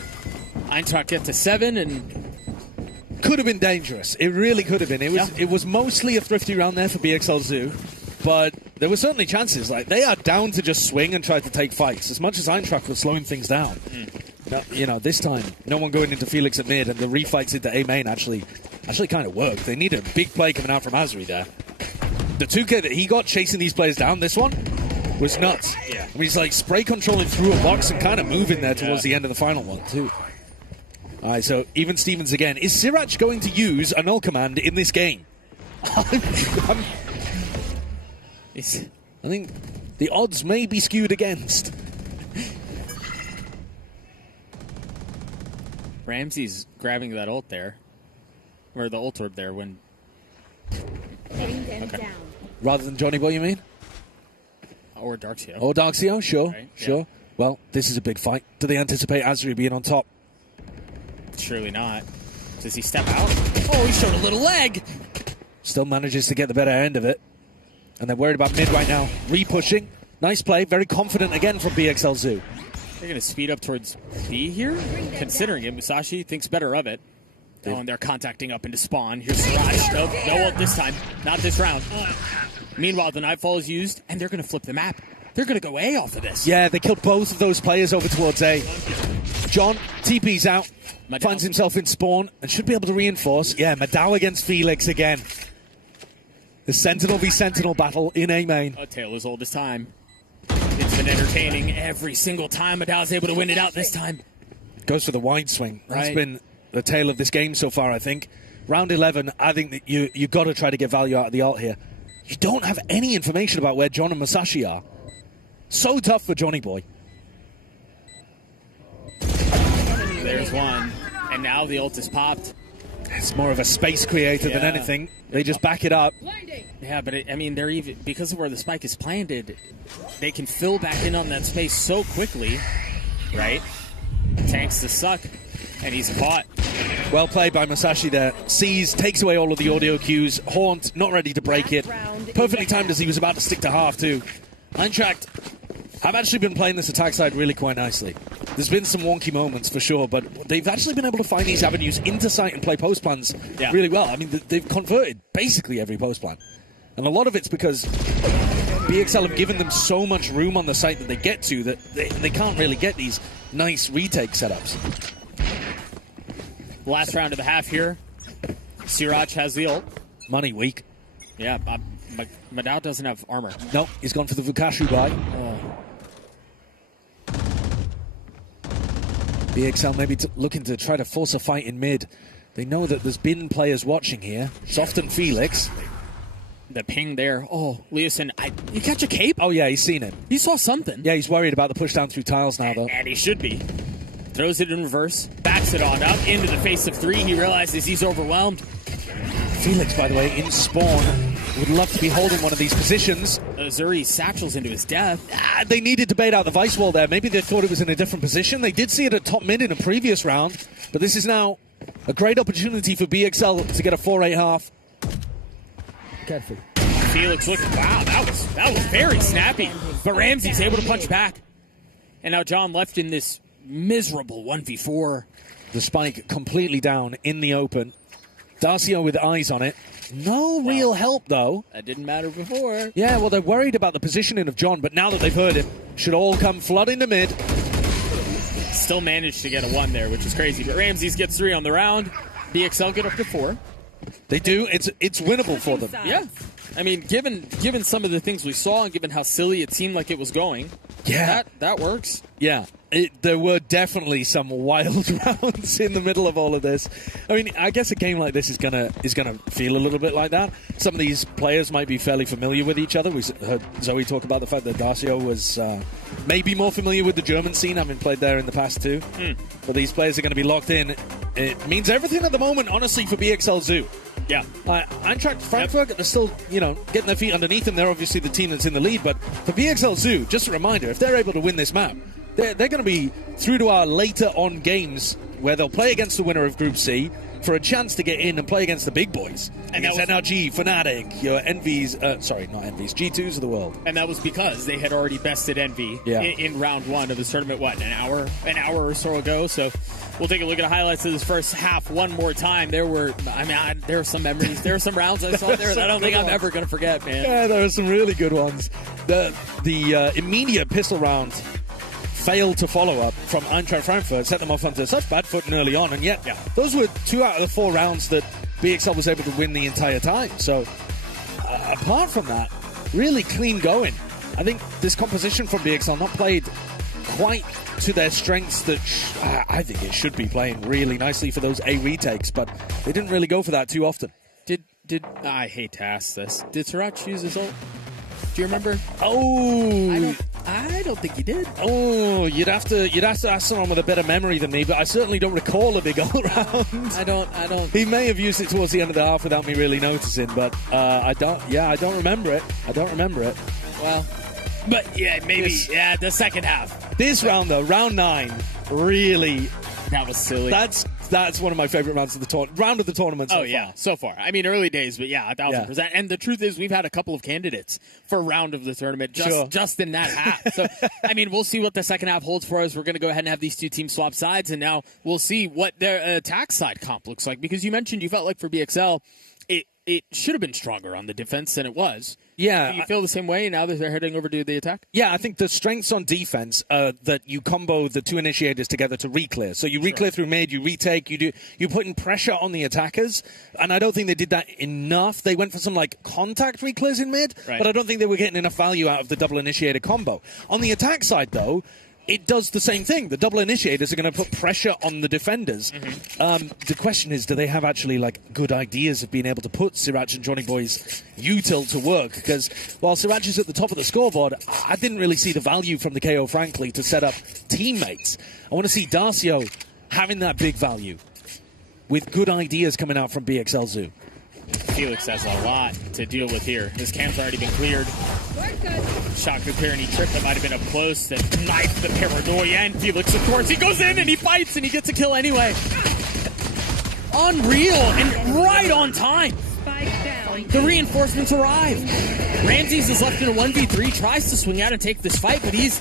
Eintracht get to 7 and... Could have been dangerous. It really could have been. It was mostly a thrifty round there for BXL Zoo. But there were certainly chances. Like, they are down to just swing and try to take fights. As much as Eintracht was slowing things down. Now, you know, this time, no one going into Felix at mid, and the refights into A main actually kind of worked. They need a big play coming out from Azri there. The 2K that he got chasing these players down, this one, was nuts. Yeah. I mean, he's like spray controlling through a box and kind of moving there towards the end of the final one, too. All right, so even Stevens again. Is Siraj going to use a null command in this game? I think the odds may be skewed against. Ramsey's grabbing that ult there. Or the ult orb there when... Down. Rather than Johnny Boy, you mean? Or Darkseid. Or Darkseid, sure, Right, sure. yeah. Well, this is a big fight. Do they anticipate Azri being on top? Surely not. Does he step out? Oh, he showed a little leg! Still manages to get the better end of it. And they're worried about mid right now. Re-pushing. Nice play. Very confident again from BXL Zoo. They're going to speed up towards B here. Considering it, Musashi thinks better of it. Oh, and they're contacting up into spawn. Here's Siraj. Nope, no ult this time. Not this round. Meanwhile, the Nightfall is used, and they're going to flip the map. They're going to go A off of this. Yeah, they killed both of those players over towards A. John, TP's out. Madao. Finds himself in spawn and should be able to reinforce. Yeah, Madao against Felix again. The Sentinel v Sentinel battle in A main. A tale as old as time. It's been entertaining every single time. Madao's able to win it out this time. Goes for the wide swing. That's Right. been the tale of this game so far, I think. Round 11, I think that you got to try to get value out of the ult here. You don't have any information about where John and Musashi are. So tough for Johnny Boy. There's one. And now the ult is popped. It's more of a space creator than Yeah. anything. They just back it up. Yeah, but I mean, they're even because of where the spike is planted, they can fill back in on that space so quickly, right? Tanks the suck, and he's caught. Well played by Musashi there. Sees, takes away all of the audio cues. Haunt, not ready to break it. Perfectly timed as he was about to stick to half, too. Eintracht have actually been playing this attack side really quite nicely. There's been some wonky moments for sure, but they've actually been able to find these avenues into site and play post plans really well. I mean, they've converted basically every post plan. And a lot of it's because BXL have given them so much room on the site that they get to that they can't really get these nice retake setups. Last round of the half here. Siraj has the ult. Money weak. Yeah, Madao doesn't have armor. No, he's gone for the Vukashu buy. BXL maybe looking to try to force a fight in mid. They know that there's been players watching here. It's often Felix. The ping there. Oh, Leosin, you catch a cape? Oh, yeah, he's seen it. He saw something. Yeah, he's worried about the push down through tiles now, though. And he should be. Throws it in reverse, backs it on up into the face of 3. He realizes he's overwhelmed. Felix, by the way, in spawn, would love to be holding one of these positions. Zuri satchels into his death. They needed to bait out the Vice Wall there. Maybe they thought it was in a different position. They did see it at top mid in a previous round, but this is now a great opportunity for BXL to get a 4-8 half. Careful. Felix looking, wow, that was very snappy. But Ramsey's able to punch back. And now John left in this miserable 1v4. The spike completely down in the open. Darcio with eyes on it. No real help, though. That didn't matter before. Yeah, well, they're worried about the positioning of John, but now that they've heard it, should all come flooding to mid. Still managed to get a 1 there, which is crazy. But Ramses gets 3 on the round. BXL get up to 4. They do. It's winnable for them. Yeah. I mean, given some of the things we saw and given how silly it seemed like it was going, yeah, that works. Yeah, there were definitely some wild rounds in the middle of all of this. I mean, I guess a game like this is gonna feel a little bit like that. Some of these players might be fairly familiar with each other. We heard Zoe talk about the fact that Darcio was maybe more familiar with the German scene, having played there in the past too. But these players are going to be locked in. It means everything at the moment, honestly, for BXL Zoo. Yeah. Eintracht Frankfurt, they're still, getting their feet underneath them. They're obviously the team that's in the lead. But for BXL Zoo, just a reminder, if they're able to win this map, they're going to be through to our later on games where they'll play against the winner of Group C for a chance to get in and play against the big boys. And against NRG, FNATIC, your Envy's, sorry, not Envy's, G2s of the world. And that was because they had already bested Envy in round 1 of the tournament, an hour or so ago. So we'll take a look at the highlights of this first half one more time. There were some memories. There were some rounds I saw there that I don't think I'm ever going to forget, man. Yeah, there were some really good ones. The immediate pistol round failed to follow up from Eintracht Frankfurt, set them off onto such bad footing early on, and yet those were 2 out of the 4 rounds that BXL was able to win the entire time. So apart from that, really clean going. I think this composition from BXL not played quite to their strengths that I think it should be playing really nicely for those A retakes, but they didn't really go for that too often. Did I hate to ask this? Did Sriracha use his ult? Do you remember? Oh, I don't think he did. Oh, you'd have to ask someone with a better memory than me, but I certainly don't recall a big ult round. I don't. He may have used it towards the end of the half without me really noticing, but I don't remember it. Well, but yeah, maybe the second half. This round though, round 9, really. That was silly. That's one of my favorite rounds of the round of the tournament. So far. So far. I mean, early days, but 1,000%. And the truth is, we've had a couple of candidates for round of the tournament just in that half. So, I mean, we'll see what the second half holds for us. We're going to go ahead and have these 2 teams swap sides, and now we'll see what their attack side comp looks like. Because you mentioned you felt like for BXL, it should have been stronger on the defense than it was. Yeah. Do you feel the same way now that they're heading over to the attack? Yeah, I think the strengths on defense that you combo the 2 initiators together to re-clear. So you re-clear through mid, you retake, you're putting pressure on the attackers, and I don't think they did that enough. They went for some contact re-clears in mid, but I don't think they were getting enough value out of the double initiator combo. On the attack side, though, it does the same thing. The double initiators are going to put pressure on the defenders. The question is, do they have actually good ideas of being able to put Sriracha and Johnny Boy's util to work? Because while Sriracha's at the top of the scoreboard, I didn't really see the value from the KO, frankly, to set up teammates. I want to see Darcio having that big value with good ideas coming out from BXL Zoo. Felix has a lot to deal with here. His cam's already been cleared. Shot could clear any trip that might have been up close. Then knifed the paranoia, and Felix, of course, he goes in and he fights and he gets a kill anyway. Unreal and right on time. The reinforcements arrive. Ramses is left in a 1v3, tries to swing out and take this fight, but he's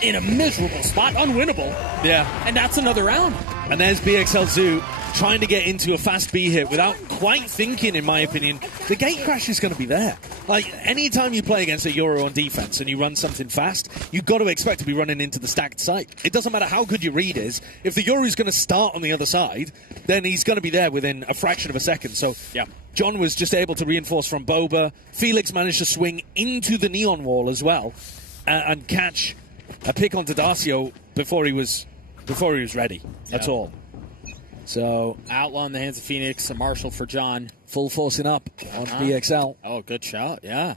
in a miserable spot, unwinnable. Yeah. And that's another round. And there's BXL Zoo trying to get into a fast B hit without quite thinking, in my opinion. The gate crash is going to be there. Anytime you play against a Euro on defense and you run something fast, you've got to expect to be running into the stacked site. It doesn't matter how good your read is. If the Euro is going to start on the other side, then he's going to be there within a fraction of a second. So, John was just able to reinforce from Boba. Felix managed to swing into the neon wall as well and catch a pick onto Darcio before he was ready. That's all. So Outlaw in the hands of Phoenix, a Marshall for John. full forcing up on BXL. Oh, good shout, yeah.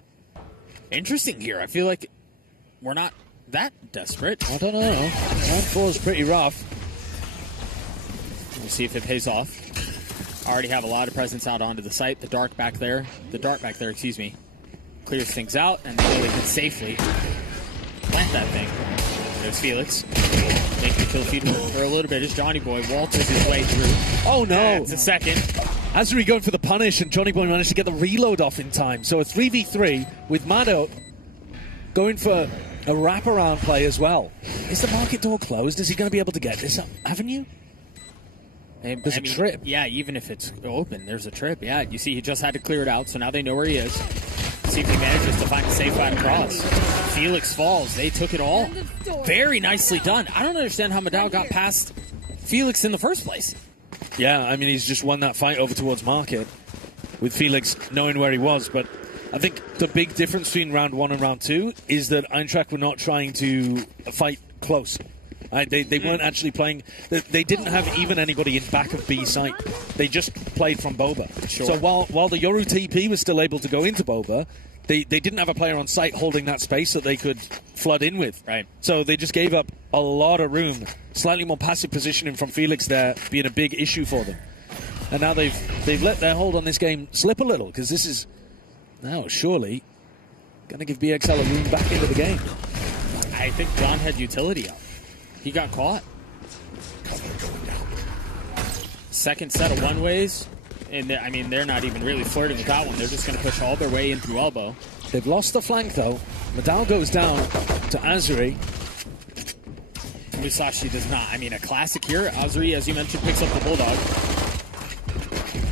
Interesting here. I feel like we're not that desperate. I don't know. Round 4 is pretty rough. We'll see if it pays off. Already have a lot of presence out onto the site. The dart back there, excuse me, clears things out, and they know they can safely plant that thing. There's Felix. Making the kill feed for a little bit as Johnny Boy waltzes his way through. Oh, no. It's a second. Azuri going for the punish, and Johnny Boy managed to get the reload off in time. So a 3v3 with Mado going for a wraparound play as well. Is the market door closed? Is he going to be able to get this avenue? There's a trip. Yeah, even if it's open, there's a trip. Yeah, you see he just had to clear it out, so now they know where he is. See if he manages to find a safe line across. Felix falls. They took it all. Very nicely done. I don't understand how Madao got past Felix in the first place. Yeah, I mean, he's just won that fight over towards market with Felix knowing where he was. But I think the big difference between round 1 and round 2 is that Eintracht were not trying to fight close. They weren't actually playing. They didn't have even anybody in back of B site. They just played from Boba. Sure. So while the Yoru TP was still able to go into Boba, they didn't have a player on site holding that space that they could flood in with. Right. So they just gave up a lot of room. Slightly more passive positioning from Felix there being a big issue for them. And now they've let their hold on this game slip a little, because this is now surely going to give BXL a room back into the game. I think John had utility up. He got caught. Second set of one-ways. And they're not even really flirting with that one. They're just going to push all their way in through elbow. They've lost the flank, though. Madao goes down to Azuri. Musashi does not. A classic here. Azuri, as you mentioned, picks up the Bulldog.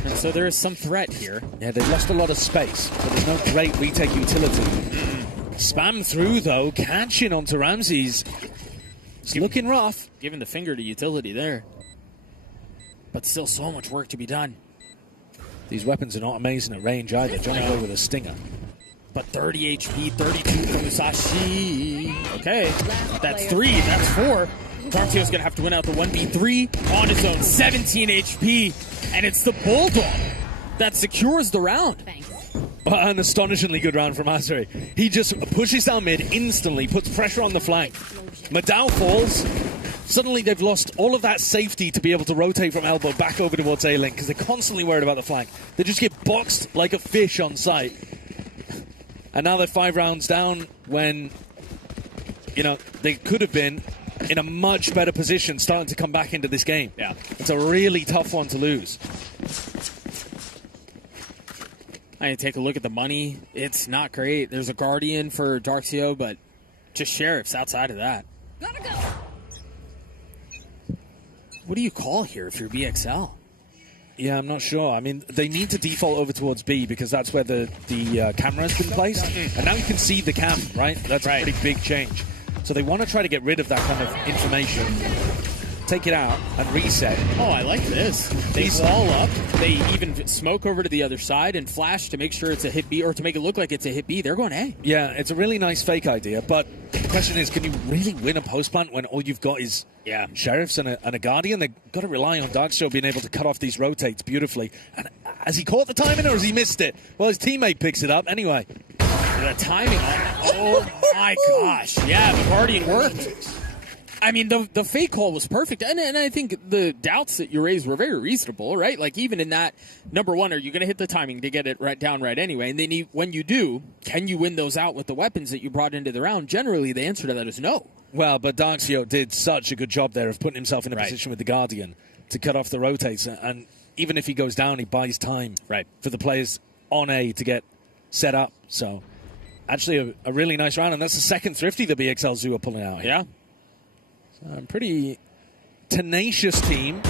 And so there is some threat here. Yeah, they've lost a lot of space, so there's no great retake utility. Spam through, though, catching onto Ramses. It's looking rough. Giving the finger to utility there. But still so much work to be done. These weapons are not amazing at range either. Johnny Boy with a stinger. But 30 HP, 32 from Musashi. Okay, that's 3, that's 4. Darkseal's going to have to win out the 1v3 on his own. 17 HP, and it's the Bulldog that secures the round. An astonishingly good round from Azuri. He just pushes down mid instantly, puts pressure on the flank. Madao falls. Suddenly they've lost all of that safety to be able to rotate from elbow back over towards A-Link, because they're constantly worried about the flank. They just get boxed like a fish on sight. And now they're 5 rounds down when, they could have been in a much better position starting to come back into this game. Yeah. It's a really tough one to lose. I take a look at the money. It's not great. There's a Guardian for Darkseal, but just Sheriffs outside of that. Gotta go. What do you call here if you're BXL? Yeah, I'm not sure. They need to default over towards B because that's where the camera has been placed. And now you can see the cam, right? That's a pretty big change. So they want to try to get rid of that kind of information, take it out, and reset. Oh, I like this. They wall up. They even smoke over to the other side and flash to make sure it's a hit B, or to make it look like it's a hit B. They're going A. Yeah, it's a really nice fake idea, but the question is, can you really win a post plant when all you've got is Sheriffs and a Guardian? They've got to rely on Darkseal being able to cut off these rotates beautifully. And has he caught the timing or has he missed it? Well, his teammate picks it up anyway. The timing on it. Oh my gosh. Yeah, the Guardian worked. The fake call was perfect. And I think the doubts that you raised were very reasonable, right? Like, even in that, number one, are you going to hit the timing to get it right anyway? And then when you do, can you win those out with the weapons that you brought into the round? Generally, the answer to that is no. Well, but Darkseal did such a good job there of putting himself in a position with the Guardian to cut off the rotates. And even if he goes down, he buys time for the players on A to get set up. So, actually, a really nice round. And that's the second Thrifty the BXL Zoo are pulling out here. Yeah. A pretty tenacious team.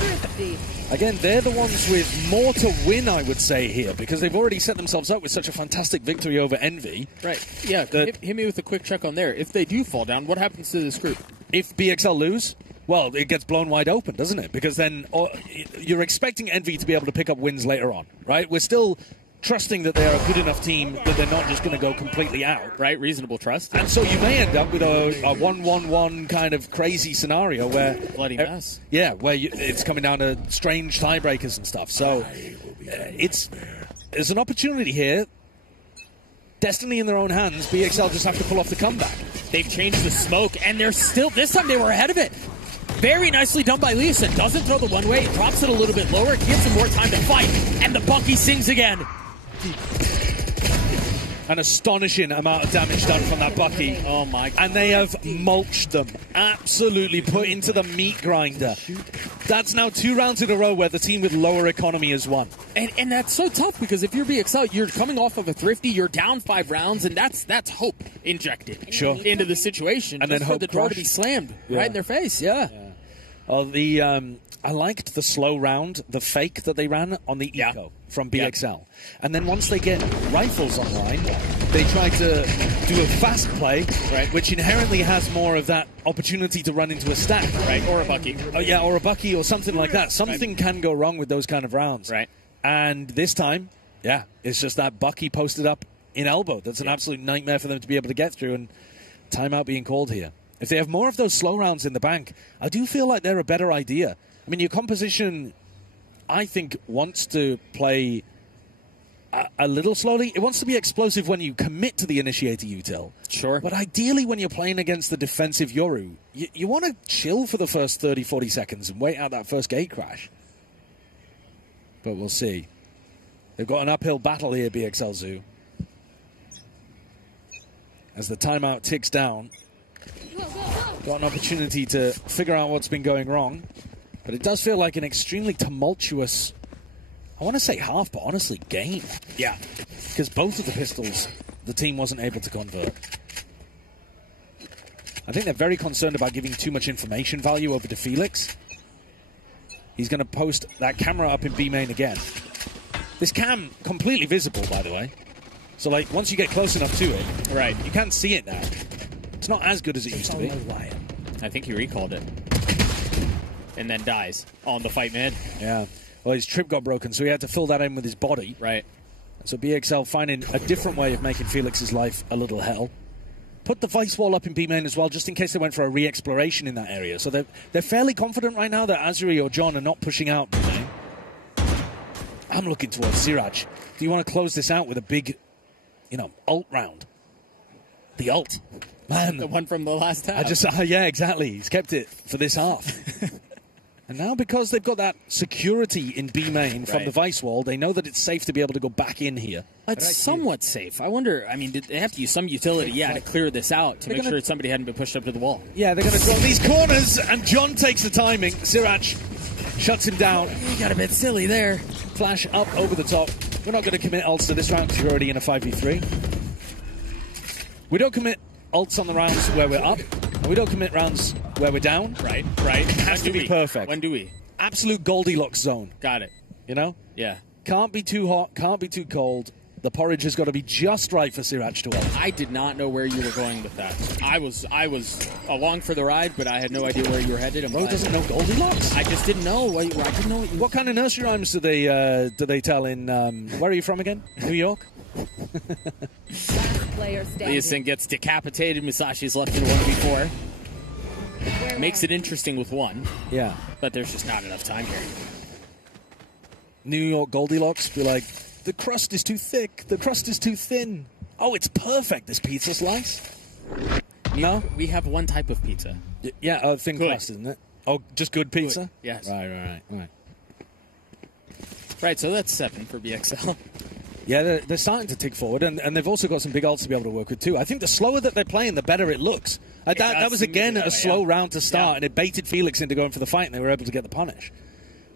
Again, they're the ones with more to win, I would say, here, because they've already set themselves up with such a fantastic victory over Envy. Right. Yeah, hit me with a quick check on there. If they do fall down, what happens to this group? If BXL lose, well, it gets blown wide open, doesn't it? Because then you're expecting Envy to be able to pick up wins later on, right? We're still trusting that they are a good enough team that they're not just going to go completely out. Right, reasonable trust. And so you may end up with a 1-1-1 kind of crazy scenario where... Bloody mess. Yeah, where it's coming down to strange tiebreakers and stuff. So there's an opportunity here. Destiny in their own hands. BXL just have to pull off the comeback. They've changed the smoke, and they're still... This time they were ahead of it. Very nicely done by Lisa. Doesn't throw the one-way. Drops it a little bit lower. Gives him more time to fight. And the Bucky sings again. An astonishing amount of damage done from that Bucky. Oh, my God. And they have mulched them. Absolutely put into the meat grinder. That's now 2 rounds in a row where the team with lower economy has won. And that's so tough because if you're BXL, you're coming off of a Thrifty, you're down 5 rounds, and that's hope injected into the situation. And just then for hope the door to crushed. be slammed right in their face. Yeah. Oh, I liked the slow round, the fake that they ran on the eco from BXL. And then once they get rifles online, they try to do a fast play, right, which inherently has more of that opportunity to run into a stack. Right, or a Bucky. Oh, yeah, or a Bucky or something like that. Something can go wrong with those kind of rounds. Right. And this time, it's just that Bucky posted up in elbow. That's an absolute nightmare for them to be able to get through, and timeout being called here. If they have more of those slow rounds in the bank, I do feel like they're a better idea. I mean, your composition, I think, wants to play a little slowly. It wants to be explosive when you commit to the initiator util. Sure. But ideally, when you're playing against the defensive Yoru, you want to chill for the first 30, 40 seconds and wait out that first gate crash. But we'll see. They've got an uphill battle here, BXL Zoo. As the timeout ticks down, got an opportunity to figure out what's been going wrong. But it does feel like an extremely tumultuous, I want to say half, but honestly, game. Yeah. Because both of the pistols, the team wasn't able to convert. I think they're very concerned about giving too much information value over to Felix. He's going to post that camera up in B main again. This cam, completely visible, by the way. So, like, once you get close enough to it, right, you can see it now. It's not as good as it used to be. I think he recalled it. And then dies on the fight mid. Yeah. Well, his trip got broken, so he had to fill that in with his body. Right. So BXL finding a different way of making Felix's life a little hell. Put the Vice Wall up in B main as well, just in case they went for a re-exploration in that area. So they're fairly confident right now that Azuri or John are not pushing out B main. I'm looking towards Siraj. Do you want to close this out with a big, ult round? The ult. Man. The one from the last half. Yeah, exactly. He's kept it for this half. And now because they've got that security in B main from the Vice Wall, they know that it's safe to be able to go back in here. It's somewhat safe. I wonder, did they have to use some utility, to clear this out, to make sure somebody hadn't been pushed up to the wall? Yeah, they're going to throw these corners, and John takes the timing. Siraj shuts him down. You got a bit silly there. Flash up over the top. We're not going to commit ults to this round because you're already in a 5v3. We don't commit ults on the rounds where we're up. We don't commit rounds where we're down. Right. It has to be perfect. When do we? Absolute Goldilocks zone. Got it. Yeah. Can't be too hot, can't be too cold. The porridge has got to be just right for Siraj to ult. I did not know where you were going with that. I was along for the ride, but I had no idea where you were headed. Bro doesn't know Goldilocks? I just didn't know. I didn't know what kind of nursery rhymes do they tell in... where are you from again? New York? Player standing. Leeson gets decapitated. Musashi's left in 1v4. Makes it interesting with one. Yeah. But there's just not enough time here. New York Goldilocks be like, the crust is too thick, the crust is too thin. Oh, it's perfect, this pizza slice. No? We have one type of pizza. Yeah, thin crust, isn't it? Oh, just good pizza? Good. Yes. Right. Right, so that's 7 for BXL. Yeah, they're starting to tick forward, and they've also got some big ults to be able to work with, too. I think the slower that they're playing, the better it looks. That was, again, a slow round to start, and it baited Felix into going for the fight, and they were able to get the punish.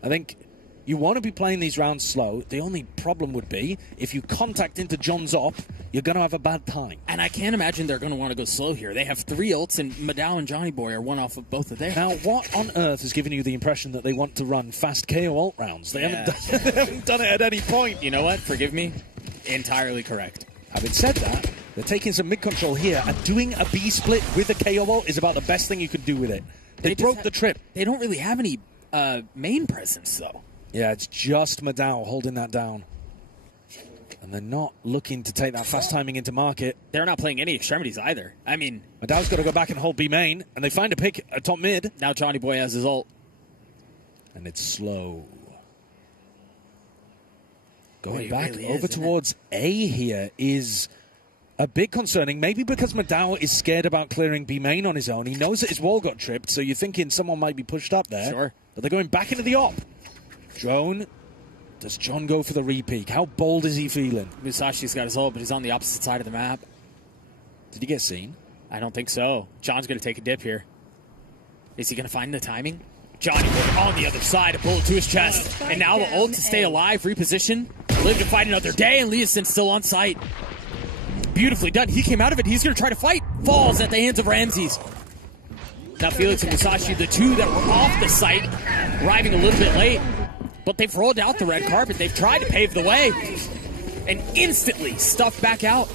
I think you want to be playing these rounds slow. The only problem would be, if you contact into John's op, you're going to have a bad time. And I can't imagine they're going to want to go slow here. They have 3 ults, and Madao and Johnny Boy are one off of both of theirs. Now, what on earth has given you the impression that they want to run fast KO ult rounds? They haven't done it at any point. You know what? Forgive me. Entirely correct. Having said that, they're taking some mid-control here, and doing a B split with a KO ult is about the best thing you could do with it. They broke the trip. They don't really have any main presence, though. Yeah, it's just Madao holding that down. And they're not looking to take that fast timing into market. They're not playing any extremities either. I mean, Madow's got to go back and hold B main, and they find a pick at top mid. Now Johnny Boy has his ult. And it's slow. Going It back really over is, towards A here is a bit concerning. Maybe because Madow is scared about clearing B main on his own. He knows that his wall got tripped, so you're thinking someone might be pushed up there. Sure. But they're going back into the op. Drone. Does John go for the re-peek? How bold is he feeling? Musashi's got his ult, but he's on the opposite side of the map. Did he get seen? I don't think so. John's going to take a dip here. Is he going to find the timing? Johnny Boy on the other side, a bullet to his chest. And now the ult to stay alive, reposition. Live to fight another day, and Leeson still on site. Beautifully done. He came out of it. He's going to try to fight. Falls at the hands of Ramses. Now Felix and Musashi, the two that were off the site, arriving a little bit late. But they've rolled out the red carpet. They've tried to pave the way. And instantly stuffed back out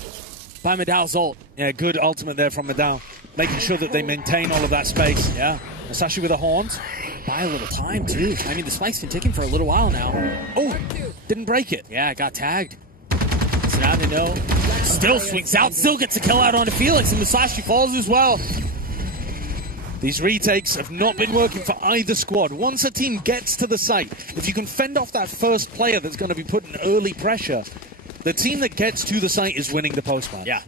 by Madow's ult. Yeah, good ultimate there from Madow. Making sure that they maintain all of that space. Yeah. Musashi with the horns. Buy a little time, too. I mean, the spike's been ticking for a little while now. Oh, didn't break it. Yeah, it got tagged. So now they know. Still swings out, still gets a kill out onto Felix, and Musashi falls as well. These retakes have not been working for either squad. Once a team gets to the site, if you can fend off that first player that's going to be putting early pressure, the team that gets to the site is winning the postman. Yeah.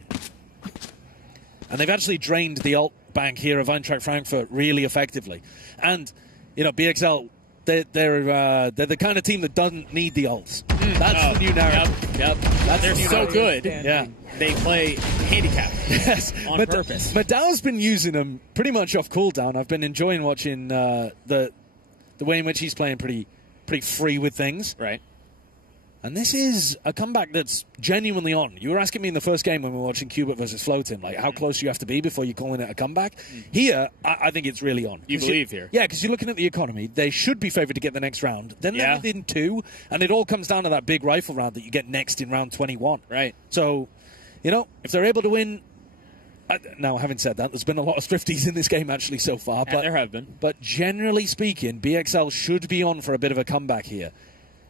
And they've actually drained the ult bank here of Eintracht Frankfurt really effectively. And, you know, BXL, they're the kind of team that doesn't need the ults. That's the new narrative. Yep. They're so good. Yeah. They play handicap. Yes. On purpose. Madow's been using them pretty much off cooldown. I've been enjoying watching the way in which he's playing pretty free with things. Right. And this is a comeback that's genuinely on. You were asking me in the first game when we were watching Qubit versus Floatim, like how close you have to be before you're calling it a comeback. Here, I think it's really on. You believe here? Yeah, because you're looking at the economy. They should be favoured to get the next round. Then they're within 2, and it all comes down to that big rifle round that you get next in round 21. Right. So, you know, if they're able to win... now, having said that, there's been a lot of Strifties in this game actually so far. Yeah, there have been. But generally speaking, BXL should be on for a bit of a comeback here.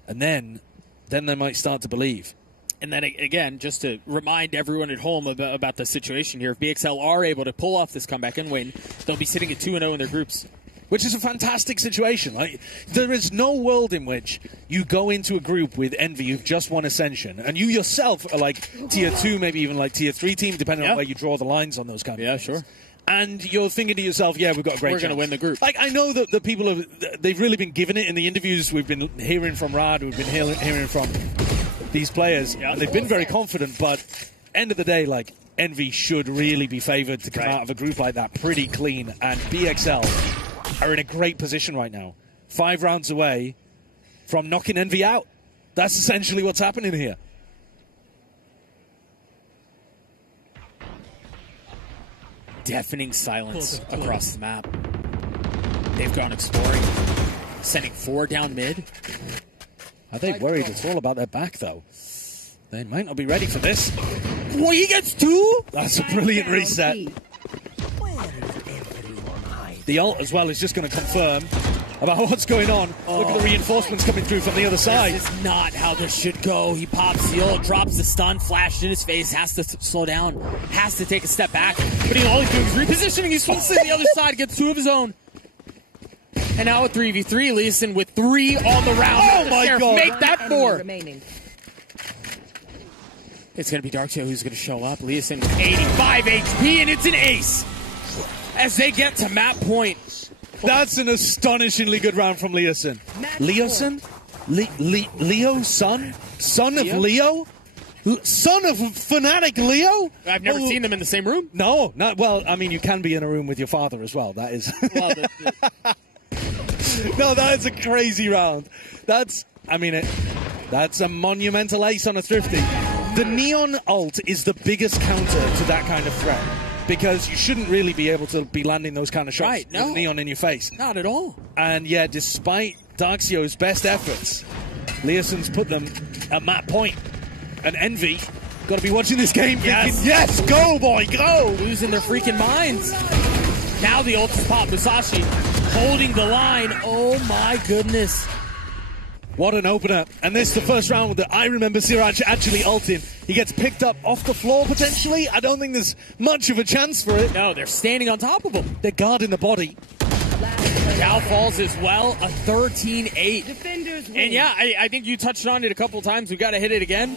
And then they might start to believe. And then, again, just to remind everyone at home about the situation here, if BXL are able to pull off this comeback and win, they'll be sitting at 2-0 in their groups. Which is a fantastic situation. Like, there is no world in which you go into a group with Envy, you've just won Ascension, and you yourself are like Tier 2, maybe even like Tier 3 team, depending on where you draw the lines on those kind of things. Sure. And you're thinking to yourself, yeah, we've got a great chance. We're going to win the group. Like, I know that the people they've really been giving it in the interviews. We've been hearing from Rad, we've been hearing from these players, and they've been very confident, but end of the day, like, Envy should really be favoured to come out of a group like that pretty clean, and BXL are in a great position right now. 5 rounds away from knocking Envy out. That's essentially what's happening here. Deafening silence across the map. They've gone exploring, sending 4 down mid. Are they worried? It's all about their back, though. They might not be ready for this. Well, he gets 2? That's a brilliant reset. The ult as well is just going to confirm about what's going on. Look at the reinforcements coming through from the other side. This is not how this should go. He pops the ult, drops the stun, flashed in his face, has to slow down, has to take a step back. But all he's doing is repositioning. He swings to the other side, gets 2 of his own. And now a 3v3, Leeson with 3 on the round. Oh my God. Make that 4. Remaining. It's going to be Darkseid who's going to show up. Leeson with 85 HP, and it's an ace. As they get to map point. That's an astonishingly good round from Leoson. Leoson? Leo, son? Son of Leo? Son of FNATIC Leo? I've never seen them in the same room. No, not well. I mean, you can be in a room with your father as well. That is. Well, no, that is a crazy round. That's a monumental ace on a Thrifty. The Neon ult is the biggest counter to that kind of threat. Because you shouldn't really be able to be landing those kind of shots with Neon in your face. Not at all. And yeah, despite Darkseid's best efforts, Leoson's put them at map point. And Envy, got to be watching this game thinking, yes, go boy, go! Losing their freaking minds. Now the ult is popped. Musashi holding the line. Oh my goodness. What an opener. And this is the first round that I remember Siraj actually ulting. He gets picked up off the floor, potentially. I don't think there's much of a chance for it. No, they're standing on top of him. They're guarding the body. Cal falls as well, a 13-8. Defenders win. And yeah, I think you touched on it a couple times. We got to hit it again.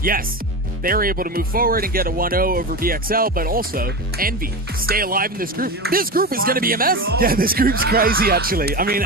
Yes, they were able to move forward and get a 1-0 over BXL, but also Envy stay alive in this group. This group is going to be a mess. Yeah, this group's crazy, actually. I mean,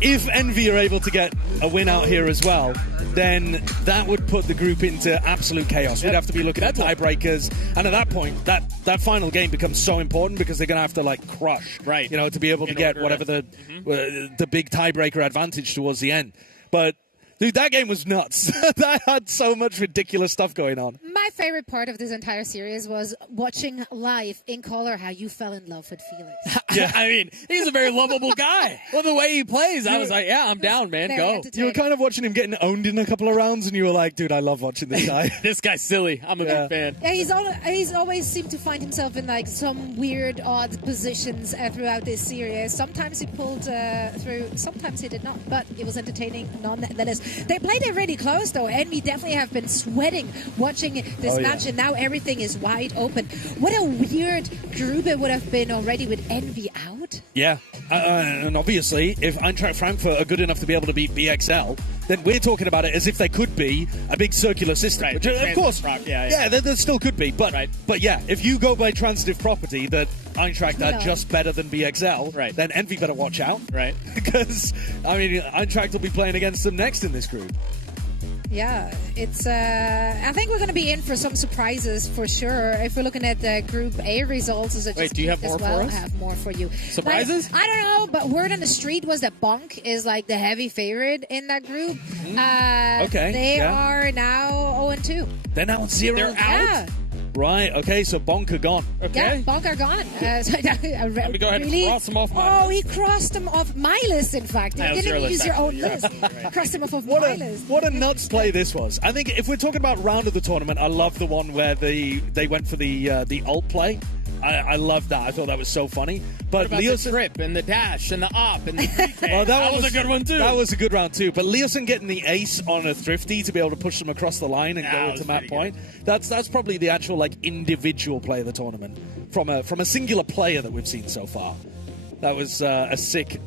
if Envy are able to get a win out here as well, then that would put the group into absolute chaos. We'd have to be looking at tiebreakers, and at that point, that final game becomes so important because they're going to have to like crush, right? To be able to get whatever the big tiebreaker advantage towards the end. But dude, that game was nuts. That had so much ridiculous stuff going on. My favorite part of this entire series was watching live in color how you fell in love with Felix. Yeah, I mean, he's a very lovable guy. Well, the way he plays, I was like, yeah, I'm down, man. Go. You were kind of watching him getting owned in a couple of rounds, and you were like, dude, I love watching this guy. This guy's silly. I'm a big fan. Yeah, he's always seemed to find himself in like some weird, odd positions throughout this series. Sometimes he pulled through, sometimes he did not, but it was entertaining nonetheless. They played it really close, though, and we definitely have been sweating watching this match, and now everything is wide open. What a weird group it would have been already with Envy out. Yeah, and obviously, if Eintracht Frankfurt are good enough to be able to beat BXL, then we're talking about it as if they could be a big circular system. Right. Which, of course, there still could be. But yeah, if you go by transitive property that Eintracht are just better than BXL, then Envy better watch out. Right. Because, I mean, Eintracht will be playing against them next in this group. Yeah, it's. I think we're going to be in for some surprises for sure. If we're looking at the Group A results, wait, do you have more for us? I have more for you. Surprises? I don't know, but word on the street was that Bonk is like the heavy favorite in that group. Okay. They are now 0-2. They're now 0. They're out. Yeah. Right. Okay. So Bonk are gone. Yeah, Bonk are gone. Let me go ahead and cross them off my list. He crossed them off my list, in fact. You didn't even use your own list. Crossed them off my list. What a nuts play this was. I think if we're talking about round of the tournament, I love the one where they went for the ult play. I loved that. I thought that was so funny. But the trip and the dash and the op and the PK. Well, that was a good one too. That was a good round too. But Leosin getting the ace on a Thrifty to be able to push them across the line and go to that point. That's probably the actual like individual play of the tournament from a singular player that we've seen so far. That was a sick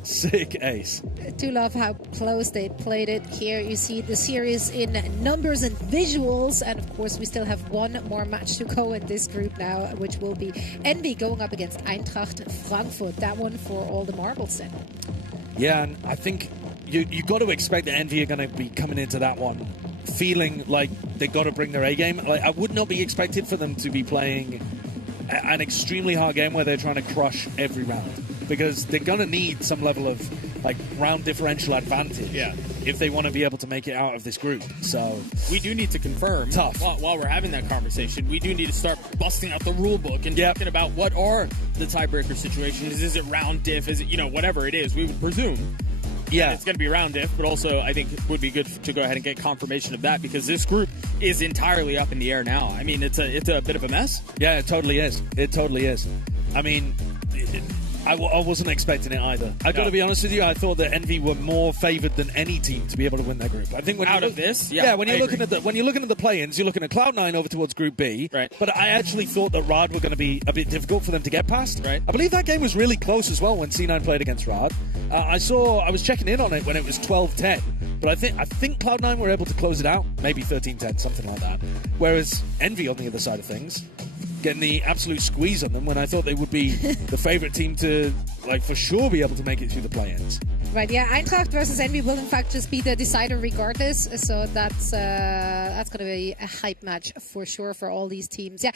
ace. I do love how close they played it. Here you see the series in numbers and visuals. And of course, we still have one more match to go in this group now, which will be Envy going up against Eintracht Frankfurt. That one for all the marbles then. Yeah, and I think you got to expect that Envy are going to be coming into that one feeling like they got to bring their A game. Like I would not be expected for them to be playing an extremely hard game where they're trying to crush every round, because they're going to need some level of like round differential advantage if they want to be able to make it out of this group. So we do need to confirm while we're having that conversation, we do need to start busting out the rule book and talking about what are the tiebreaker situations. Is it round diff? Is it, whatever it is, we would presume. Yeah, it's going to be round diff, but also I think it would be good to go ahead and get confirmation of that, because this group is entirely up in the air now. I mean, it's a bit of a mess. Yeah, it totally is. It totally is. I mean, I wasn't expecting it either. I got to be honest with you. I thought that Envy were more favoured than any team to be able to win their group. I think when when you're looking at the play-ins, you're looking at Cloud9 over towards Group B. Right. But I actually thought that Rad were going to be a bit difficult for them to get past. Right. I believe that game was really close as well when C9 played against Rad. I was checking in on it when it was 12-10, but I think Cloud9 were able to close it out, maybe 13-10, something like that. Whereas Envy on the other side of things, getting the absolute squeeze on them when I thought they would be the favourite team to, like, for sure be able to make it through the play-ins. Right, yeah, Eintracht versus Envy will in fact just be the decider regardless, so that's going to be a hype match for sure for all these teams. Yeah,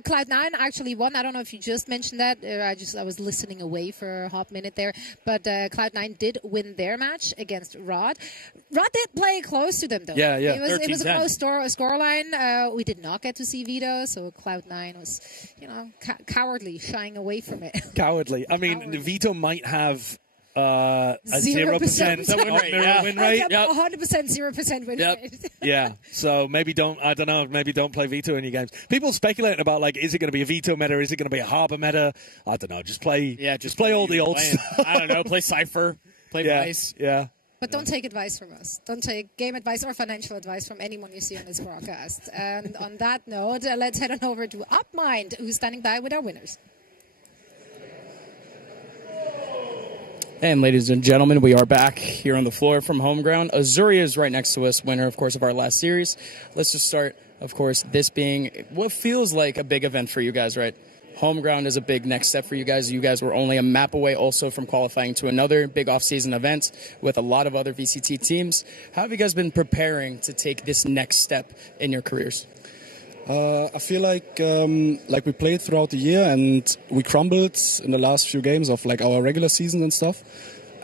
Cloud9 actually won. I don't know if you just mentioned that. I was listening away for a hot minute there, but Cloud9 did win their match against Rod. Rod did play close to them though. Yeah. It was a close scoreline. We did not get to see Vito, so Cloud9 was, cowardly, shying away from it. Cowardly. I mean, Vito might have a 0% win rate. 100% 0% win rate. Yeah. So maybe don't play Vito in your games. People speculating about, like, is it going to be a Vito meta? Is it going to be a Harbor meta? I don't know. Just play all the old stuff. I don't know. Play Cypher. Play Vice. Yeah. But don't take advice from us. Don't take game advice or financial advice from anyone you see on this broadcast. And on that note, let's head on over to UpMind, who's standing by with our winners. And ladies and gentlemen, we are back here on the floor from home ground. Azuria is right next to us, winner, of course, of our last series. Let's just start, of course, this being what feels like a big event for you guys, right? Home ground is a big next step for you guys. You guys were only a map away also from qualifying to another big off-season event with a lot of other VCT teams. How have you guys been preparing to take this next step in your careers? I feel like we played throughout the year and we crumbled in the last few games of like our regular season and stuff.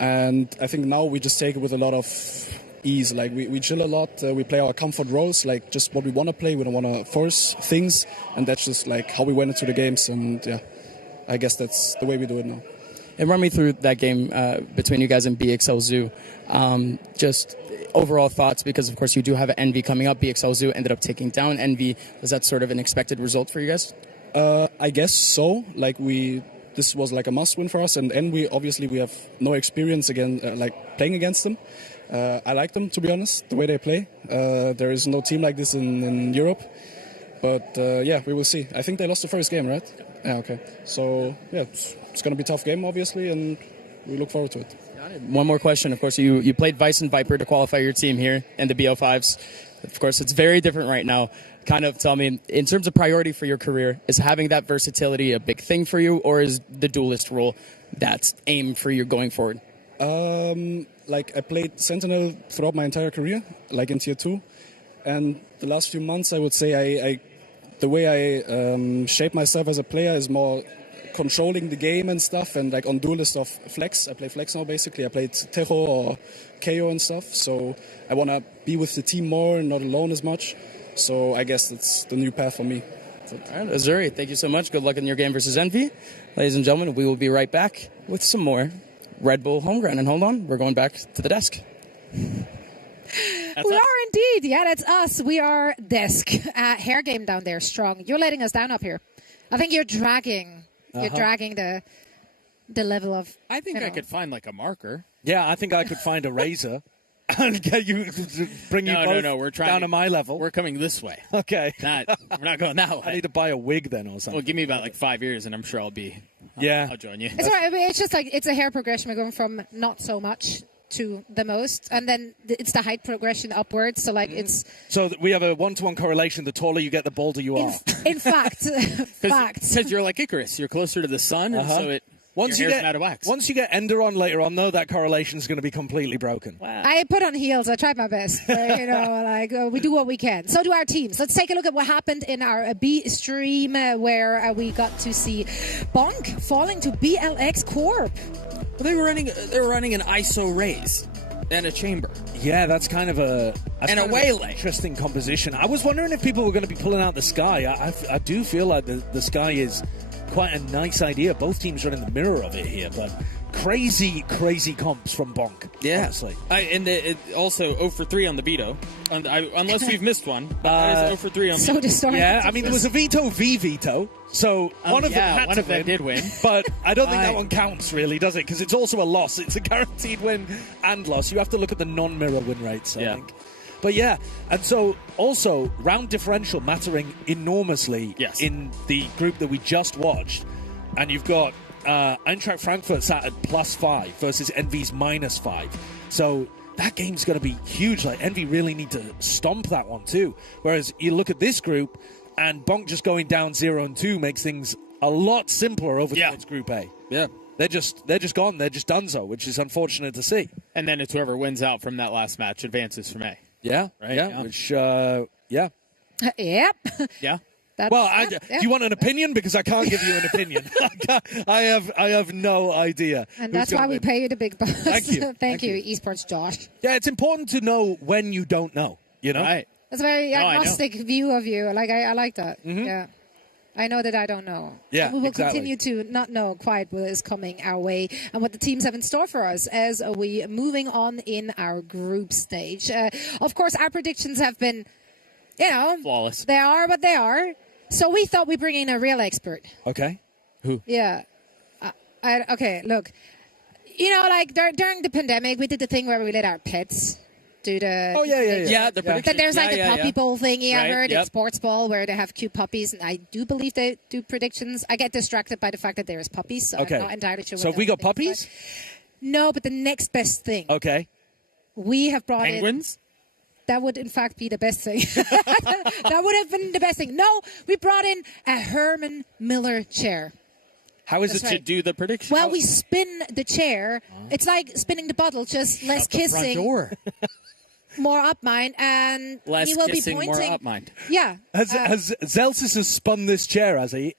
And I think now we just take it with a lot of ease. Like we chill a lot. We play our comfort roles, like just what we want to play. We don't want to force things, and that's just like how we went into the games. And yeah, I guess that's the way we do it now. And run me through that game between you guys and BXL Zoo. Just overall thoughts, because of course you do have an Envy coming up. BXL Zoo ended up taking down Envy. Was that sort of an expected result for you guys? I guess so. Like this was like a must win for us. And Envy, obviously, we have no experience like playing against them. I like them, to be honest, the way they play. There is no team like this in Europe. But yeah, we will see. I think they lost the first game, right? Yeah, okay. So yeah, it's going to be a tough game, obviously, and we look forward to it. One more question. Of course, you played Vice and Viper to qualify your team here in the BO5s. Of course, it's very different right now. Kind of tell me, in terms of priority for your career, is having that versatility a big thing for you, or is the duelist role that's aimed for you going forward? Like I played Sentinel throughout my entire career, like in Tier 2. And the last few months, I would say the way I shape myself as a player is more controlling the game and stuff, and like on duelist of Flex. I play Flex now, basically. I played Tejo or KO and stuff, so I want to be with the team more and not alone as much. So I guess that's the new path for me. All right, Azuri, thank you so much. Good luck in your game versus Envy. Ladies and gentlemen, we will be right back with some more Red Bull Homeground. And hold on, we're going back to the desk. We are indeed. Yeah, that's us. We are desk. Hair game down there, strong. You're letting us down up here. I think you're dragging. You're dragging the level of. I think I could find like a marker. Yeah, I think I could find a razor and get you, bring you both we're trying down to my level. We're coming this way. Okay. We're not going that way. I need to buy a wig then or something. Well, give me about like 5 years and I'm sure I'll join you. It's all right. I mean, it's just like it's a hair progression. We're going from not so much to the most, and then it's the height progression upwards. So like it's. So we have a 1-to-1 correlation. The taller you get, the bolder you are. In fact, because you're like Icarus, you're closer to the sun, and so once your you hair's get out of wax. Once you get Ender on later on, though, that correlation is going to be completely broken. Wow. I put on heels. I tried my best. But, we do what we can. So do our teams. Let's take a look at what happened in our B stream, where we got to see Bonk falling to BLX Corp. Well, they were running an ISO raise and a chamber. Yeah, that's kind of a waylay. Interesting composition. I was wondering if people were going to be pulling out the Sky. I do feel like the Sky is quite a nice idea. Both teams are in the mirror of it here, but crazy comps from Bonk. Yeah, honestly. Also 0 for 3 on the veto, unless we've missed one. But that is 0 for 3 on. So distorted. Yeah, I mean there was a veto v veto, so one of them did win. But I don't think that one counts really, does it? Because it's also a loss. It's a guaranteed win and loss. You have to look at the non-mirror win rates, I think. But yeah, and so also round differential mattering enormously in the group that we just watched. And you've got Eintracht Frankfurt sat at +5 versus Envy's -5. So that game's going to be huge. Like Envy really need to stomp that one too. Whereas you look at this group, and Bonk just going down 0-2 makes things a lot simpler over towards Group A. Yeah. They're just gone. They're just donezo, which is unfortunate to see. And then it's whoever wins out from that last match advances from A. Yeah, right. Yeah, which Yep. Yeah. Do you want an opinion? Because I can't give you an opinion. I have no idea. And that's why we pay you the big bucks. Thank you. Thank you, Esports Josh. Yeah, it's important to know when you don't know, you know? Right. That's a very agnostic view of you. Like I like that. Mm-hmm. Yeah. I know that I don't know. Yeah, and we will continue to not know quite what is coming our way and what the teams have in store for us as we moving on in our group stage. Of course, our predictions have been, flawless. They are what they are. So we thought we'd bring in a real expert. Okay. Who? Yeah. Okay, look. You know, like during the pandemic, we did the thing where we let our pets do the... Yeah, the prediction. Then there's like the puppy bowl thingy, I heard. Yep. It's Sports Ball, where they have cute puppies, and I do believe they do predictions. I get distracted by the fact that there is puppies, so I'm not entirely sure. So have we got puppies? No, but the next best thing. Okay. We have brought Penguins? That would, in fact, be the best thing. That would have been the best thing. No, we brought in a Herman Miller chair. How is That's it to right. do the prediction? Well, we spin the chair. It's like spinning the bottle, just less kissing, more up mind, and Less he will kissing, be more pointing. up mind. Yeah. Has Zelsis has spun this chair, has he?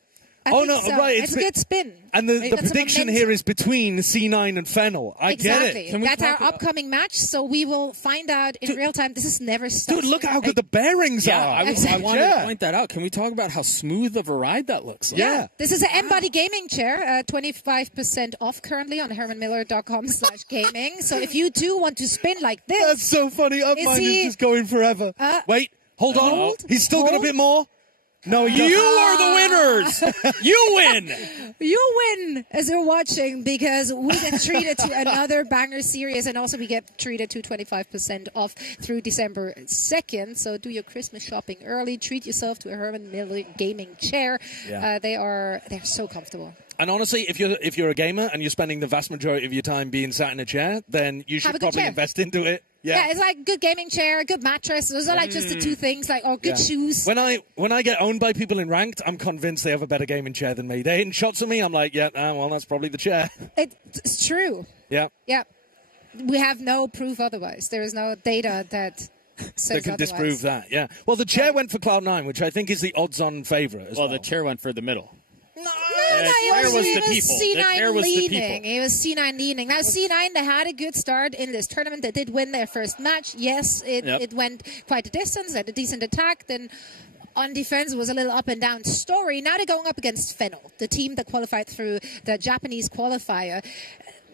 I Oh, think no, so. right, It's a good spin. And the That's a prediction momentum. here is between C9 and Fennel. I Exactly. get it. That's our upcoming match, so we will find out in real time. This is never stopped. Dude, look at how good the bearings Yeah, are. I wanted to point that out. Can we talk about how smooth of a ride that looks like? Yeah. This is an M-Body gaming chair, 25% off currently on hermanmiller.com/gaming. So if you do want to spin like this... That's so funny. Up mine he- is just going forever. Wait, hold on. Hold, He's still got a hold. bit more. No, he You doesn't. are the winners. You win. You win as you're watching, because we get treated to another banger series, and also we get treated to 25% off through December 2nd. So do your Christmas shopping early. Treat yourself to a Herman Miller gaming chair. Yeah. They're so comfortable. And honestly, if you're a gamer and you're spending the vast majority of your time being sat in a chair, then you Have should a good probably chair. invest into it. Yeah, it's like good gaming chair, good mattress. Those are like just the two things, like good shoes. When I get owned by people in ranked, I'm convinced they have a better gaming chair than me. They hitting shots at me, I'm like, well, that's probably the chair. It's true. Yeah. Yeah. We have no proof otherwise. There is no data that says That can otherwise. disprove that, yeah. Well, the chair went for Cloud9, which I think is the odds-on favourite as well. Well, the chair went for the middle. No, chair was the people. The chair was the people. It was C9 leading. Now, C9, they had a good start in this tournament. They did win their first match. Yes, it went quite a distance. They had a decent attack. Then on defense, it was a little up and down story. Now they're going up against Fennel, the team that qualified through the Japanese qualifier.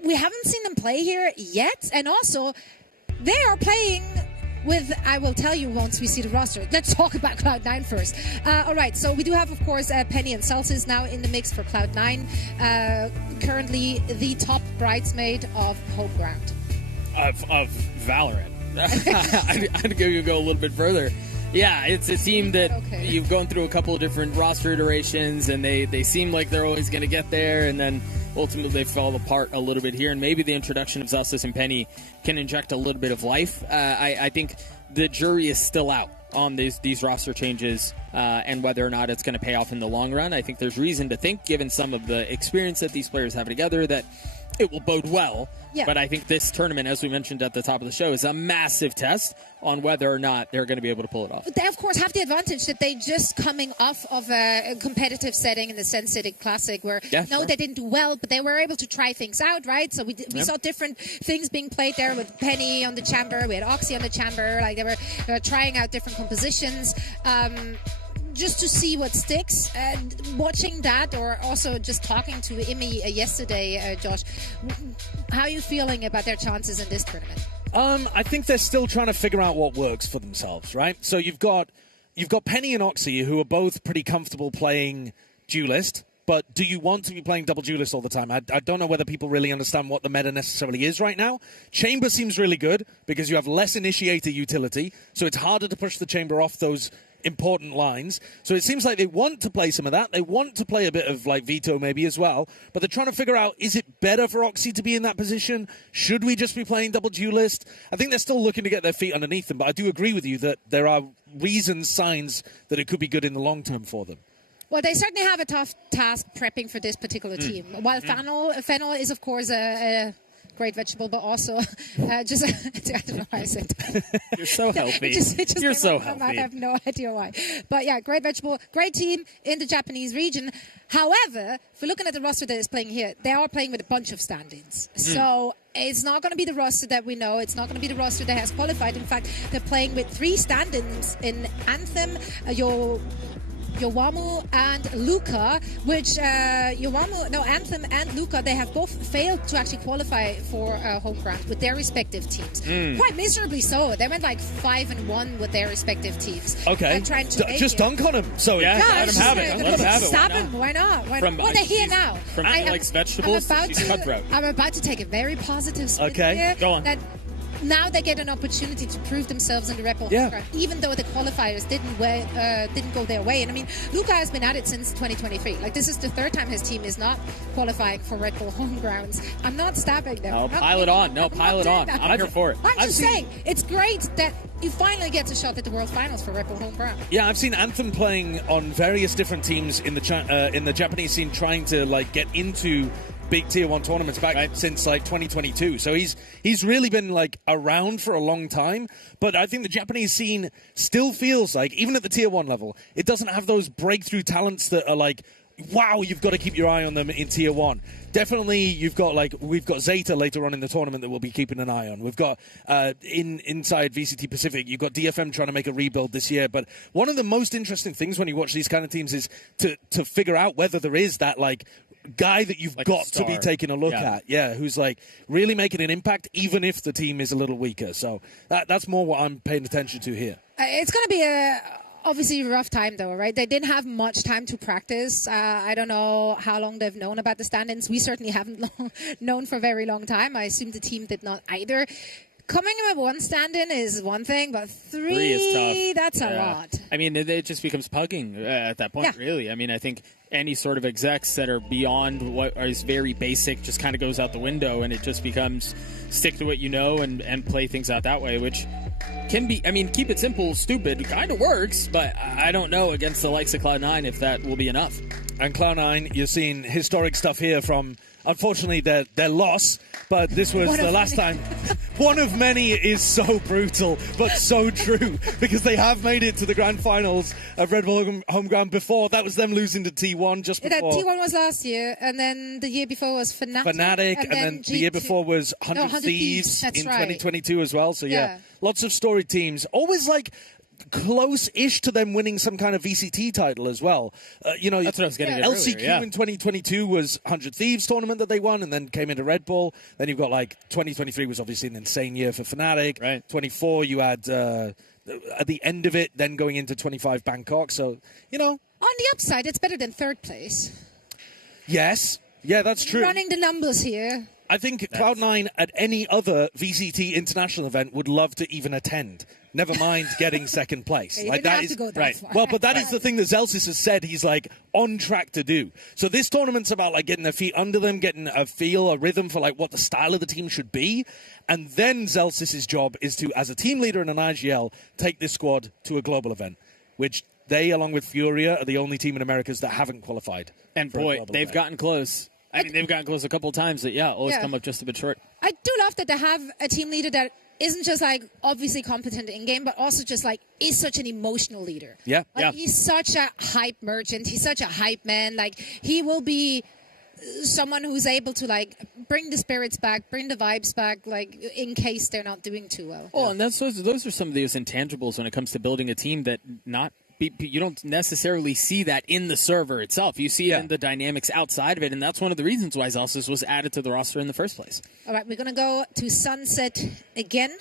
We haven't seen them play here yet. And also, they are playing with, I will tell you once we see the roster. Let's talk about Cloud9 first. All right, so we do have, of course, Penny and Celsius now in the mix for Cloud9. Currently the top bridesmaid of home ground. Of Valorant. I'd go a little bit further. Yeah, it's a team that you've gone through a couple of different roster iterations, and they seem like they're always going to get there, and then ultimately they fall apart a little bit here. And maybe the introduction of Zelsis and Penny can inject a little bit of life. I think the jury is still out on these roster changes and whether or not it's going to pay off in the long run. I think there's reason to think, given some of the experience that these players have together, that it will bode well. Yeah. But I think this tournament, as we mentioned at the top of the show, is a massive test on whether or not they're going to be able to pull it off. They, of course, have the advantage that they just coming off of a competitive setting in the Sentinels Classic where, they didn't do well, but they were able to try things out, right? So we saw different things being played there with Penny on the chamber. We had Oxy on the chamber. Like they were trying out different compositions. Just to see what sticks. And watching that, or also just talking to Imi yesterday, Josh, how are you feeling about their chances in this tournament? I think they're still trying to figure out what works for themselves, right? So you've got Penny and Oxy, who are both pretty comfortable playing duelist. But do you want to be playing double duelist all the time? I don't know whether people really understand what the meta necessarily is right now. Chamber seems really good because you have less initiator utility, so it's harder to push the chamber off those important lines. So it seems like they want to play some of that. They want to play a bit of like Veto maybe as well. But they're trying to figure out, is it better for Oxy to be in that position? Should we just be playing double duelist? I think they're still looking to get their feet underneath them. But I do agree with you that there are signs that it could be good in the long term for them. Well, they certainly have a tough task prepping for this particular team. While Fennel is, of course, a great vegetable, but also just I don't know why I said that. You're so healthy. You're so healthy. I have no idea why. But yeah, great vegetable, great team in the Japanese region. However, if we're looking at the roster that is playing here, they are playing with a bunch of stand-ins. So it's not going to be the roster that we know. It's not going to be the roster that has qualified. In fact, they're playing with 3 stand-ins in Anthem. Yowamu and Luca, which Anthem and Luca, they have both failed to actually qualify for home ground with their respective teams. Quite miserably so. They went like 5-1 with their respective teams. Okay. Trying to Just dunk on him. So let him have it. Let him have it. Stop him. Why not? Well, they're here now. From likes vegetables, she's cutthroat. I'm about to take a very positive spin here. Go on. That now they get an opportunity to prove themselves in the Red Bull home ground, even though the qualifiers didn't go their way. And I mean, Luca has been at it since 2023. Like, this is the third time his team is not qualifying for Red Bull home grounds. I'm not stabbing them. No, pile it on. No, pile it on. I'm here for it. I'm just saying, it's great that you finally get a shot at the World Finals for Red Bull home ground. Yeah, I've seen Anthem playing on various different teams in the Japanese scene, trying to like get into big tier 1 tournaments back since like 2022. So he's really been like around for a long time. But I think the Japanese scene still feels like, even at the tier 1 level, it doesn't have those breakthrough talents that are like, wow, you've got to keep your eye on them in tier 1. Definitely, we've got Zeta later on in the tournament that we'll be keeping an eye on. We've got inside VCT Pacific, you've got DFM trying to make a rebuild this year. But one of the most interesting things when you watch these kind of teams is to figure out whether there is that like guy that you've got to be taking a look at, who's like really making an impact, even if the team is a little weaker. So that's more what I'm paying attention to here. It's going to be obviously a rough time, though, right? They didn't have much time to practice. I don't know how long they've known about the stand-ins. We certainly haven't known for a very long time. I assume the team did not either. Coming with one stand-in is one thing, but three is tough. That's a lot. I mean, it just becomes pugging at that point, really. I mean, I think any sort of execs that are beyond what is very basic just kind of goes out the window, and it just becomes stick to what you know and play things out that way, which can be, I mean, keep it simple, stupid, kind of works, but I don't know against the likes of Cloud9 if that will be enough. And Cloud9, you're seeing historic stuff here from, unfortunately, their loss, but this was the last time. One of many is so brutal, but so true, because they have made it to the grand finals of Red Bull Home Ground before. That was them losing to T1 just before. T1 was last year, and then the year before was FNATIC. And then the year before was 100 Thieves in 2022 as well. So, yeah, lots of storied teams. Always like close-ish to them winning some kind of VCT title as well. That's what I was getting at LCQ earlier, in 2022 was 100 Thieves tournament that they won and then came into Red Bull. Then you've got like 2023 was obviously an insane year for FNATIC. Right. 24 you had at the end of it, then going into 25 Bangkok. So, On the upside, it's better than third place. Yes. Yeah, that's true. Running the numbers here. I think Cloud9 at any other VCT international event would love to even attend. Never mind getting second place. Like that is right. Well, but that is the thing that Zelsis has said he's like on track to do. So this tournament's about like getting their feet under them, getting a feel, a rhythm for like what the style of the team should be, and then Zelsis's job is to, as a team leader in an IGL, take this squad to a global event, which they, along with Furia, are the only team in Americas that haven't qualified. And boy, they've gotten close. I mean, they've gotten close a couple of times, but always come up just a bit short. I do love that they have a team leader that isn't just like obviously competent in game, but also just like is such an emotional leader. Yeah, He's such a hype merchant. He's such a hype man. Like, he will be someone who's able to like bring the spirits back, bring the vibes back, like in case they're not doing too well. Oh, and those are some of those intangibles when it comes to building a team that you don't necessarily see that in the server itself. You see it in the dynamics outside of it, and that's one of the reasons why Zelsis was added to the roster in the first place. All right, we're going to go to Sunset again.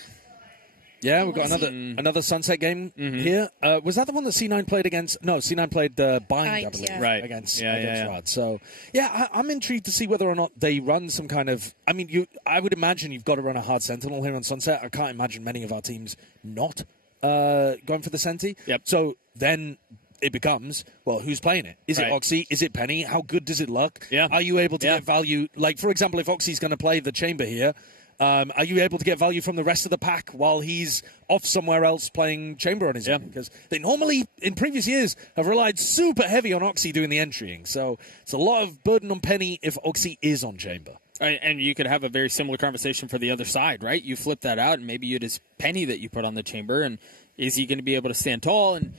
Yeah, we've got another Sunset game here. Was that the one that C9 played against? No, C9 played Bind, I believe, against Rod. So, I'm intrigued to see whether or not they run some kind of... I mean, I would imagine you've got to run a hard Sentinel here on Sunset. I can't imagine many of our teams not going for the Senti. Yep. So then it becomes, well, who's playing it? Is it Oxy? Is it Penny? How good does it look? Yeah. Are you able to get value? Like, for example, if Oxy's going to play the Chamber here, are you able to get value from the rest of the pack while he's off somewhere else playing Chamber on his own? Because they normally, in previous years, have relied super heavy on Oxy doing the entrying. So it's a lot of burden on Penny if Oxy is on Chamber. And you could have a very similar conversation for the other side, right? You flip that out, and maybe it is Penny that you put on the Chamber, and is he going to be able to stand tall and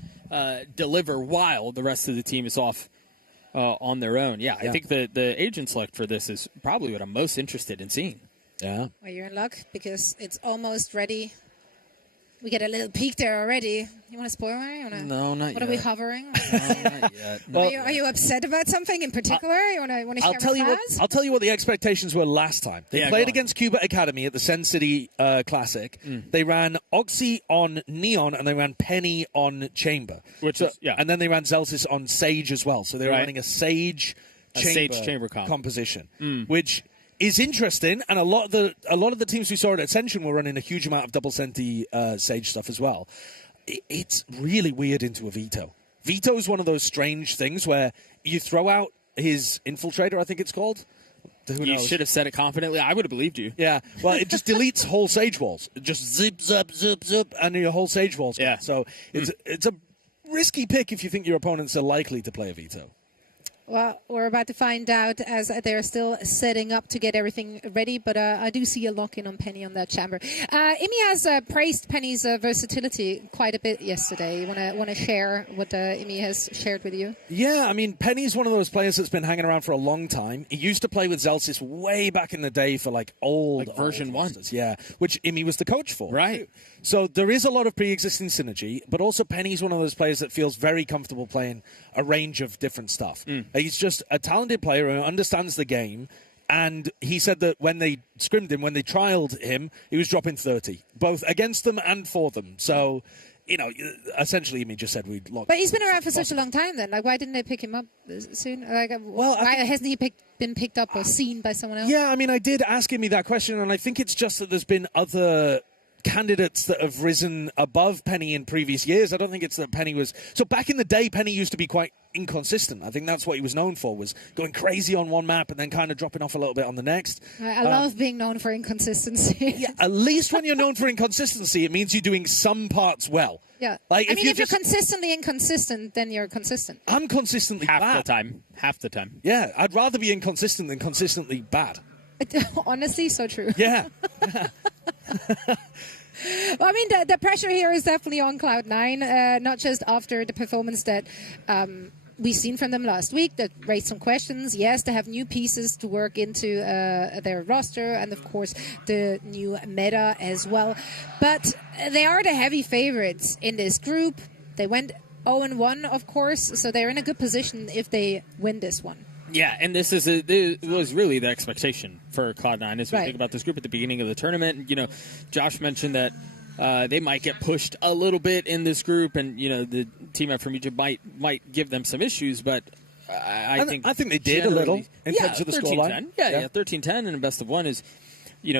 deliver while the rest of the team is off on their own? Yeah, I think the agent select for this is probably what I'm most interested in seeing. Yeah. Well, you're in luck because it's almost ready. We get a little peek there already. You want to spoil me? No, not what yet. Are we hovering? No, not yet. No. Are you upset about something in particular? You want to share with us? I'll tell you what the expectations were last time. They played against Cuba Academy at the Sen City Classic. They ran Oxy on Neon and they ran Penny on Chamber. And then they ran Zelsis on Sage as well. So they were running a Sage Chamber composition, which is interesting. And a lot of the teams we saw at Ascension were running a huge amount of double Senti Sage stuff as well. It's really weird into a Veto. Veto is one of those strange things where you throw out his Infiltrator, I think it's called. You should have said it confidently. I would have believed you. Yeah. Well, it just deletes whole Sage walls. It just zip, zip, zip, zip, and your whole Sage walls. Yeah. So it's a risky pick if you think your opponents are likely to play a Veto. Well, we're about to find out as they're still setting up to get everything ready, but I do see a lock-in on Penny on that chamber. Imi has praised Penny's versatility quite a bit yesterday. You want to share what Imi has shared with you? Yeah, I mean, Penny's one of those players that's been hanging around for a long time. He used to play with Zelsis way back in the day for old version 1. Yeah, which Imi was the coach for. Right. So there is a lot of pre-existing synergy, but also Penny's one of those players that feels very comfortable playing a range of different stuff. He's just a talented player who understands the game, and he said that when they scrimmed him, when they trialed him, he was dropping 30, both against them and for them. So, essentially, Imi just said we'd lock. But he's been around for such a long time then. Why didn't they pick him up soon? Why hasn't he been picked up or seen by someone else? Yeah, I mean, I did ask Imi that question, and I think it's just that there's been other candidates that have risen above Penny in previous years. I don't think it's that Penny was... So back in the day, Penny used to be quite inconsistent. I think that's what he was known for, was going crazy on one map and then kind of dropping off a little bit on the next. I love being known for inconsistency. Yeah, at least when you're known for inconsistency, it means you're doing some parts well. Yeah. If you're consistently inconsistent, then you're consistent. I'm consistently bad. Half the time. Yeah, I'd rather be inconsistent than consistently bad. Honestly, so true. Yeah. Well, I mean, the pressure here is definitely on Cloud9, not just after the performance that we've seen from them last week that raised some questions. Yes, they have new pieces to work into their roster and, of course, the new meta as well. But they are the heavy favorites in this group. They went 0-1, of course, so they're in a good position if they win this one. Yeah, and this was really the expectation for Cloud9 as we think about this group at the beginning of the tournament. Josh mentioned that they might get pushed a little bit in this group, and the team out from Egypt might give them some issues, but I think they did a little in terms of the scoreline. Yeah, 13-10 and a best of one is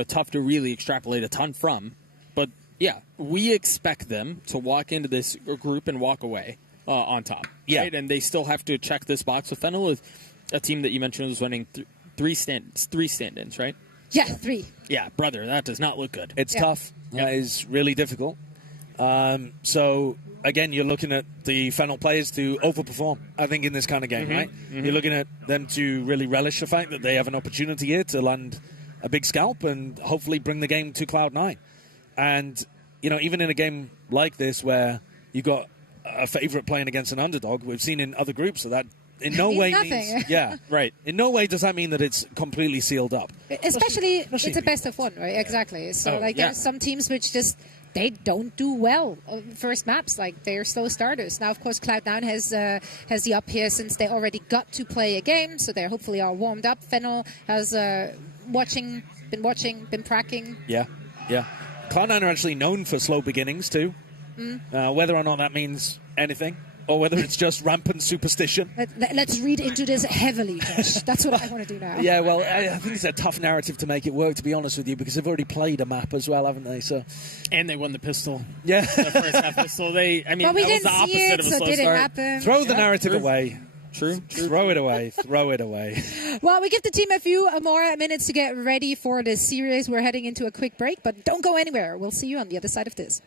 tough to really extrapolate a ton from. But yeah, we expect them to walk into this group and walk away on top. Yeah, right? And they still have to check this box with Fennel. A team that you mentioned was running three stand-ins, right? Yeah, 3. Yeah, brother, that does not look good. It's tough. That is really difficult. So, again, you're looking at the Fennel players to overperform, I think, in this kind of game, right? You're looking at them to really relish the fact that they have an opportunity here to land a big scalp and hopefully bring the game to Cloud9. And, even in a game like this where you've got a favorite playing against an underdog, we've seen in other groups that in no way means, right. In no way does that mean that it's completely sealed up. Especially it's a best of one, right? Exactly. So there's some teams which just they don't do well on first maps. They're slow starters. Now, of course, Cloud9 has the up here since they already got to play a game, so they're hopefully all warmed up. Fennel has been pracking. Yeah. Cloud9 are actually known for slow beginnings too. Whether or not that means anything, or whether it's just rampant superstition. Let's read into this heavily, Josh. That's what I want to do now. Yeah, well, I think it's a tough narrative to make it work, to be honest with you, because they've already played a map as well, haven't they? So, and they won the pistol. Yeah, the first half pistol. But we didn't that was the opposite see it, of a so slow did start. It happen? Throw the narrative away. True. Throw it away. Throw it away. Well, we give the team a few more minutes to get ready for this series. We're heading into a quick break, but don't go anywhere. We'll see you on the other side of this.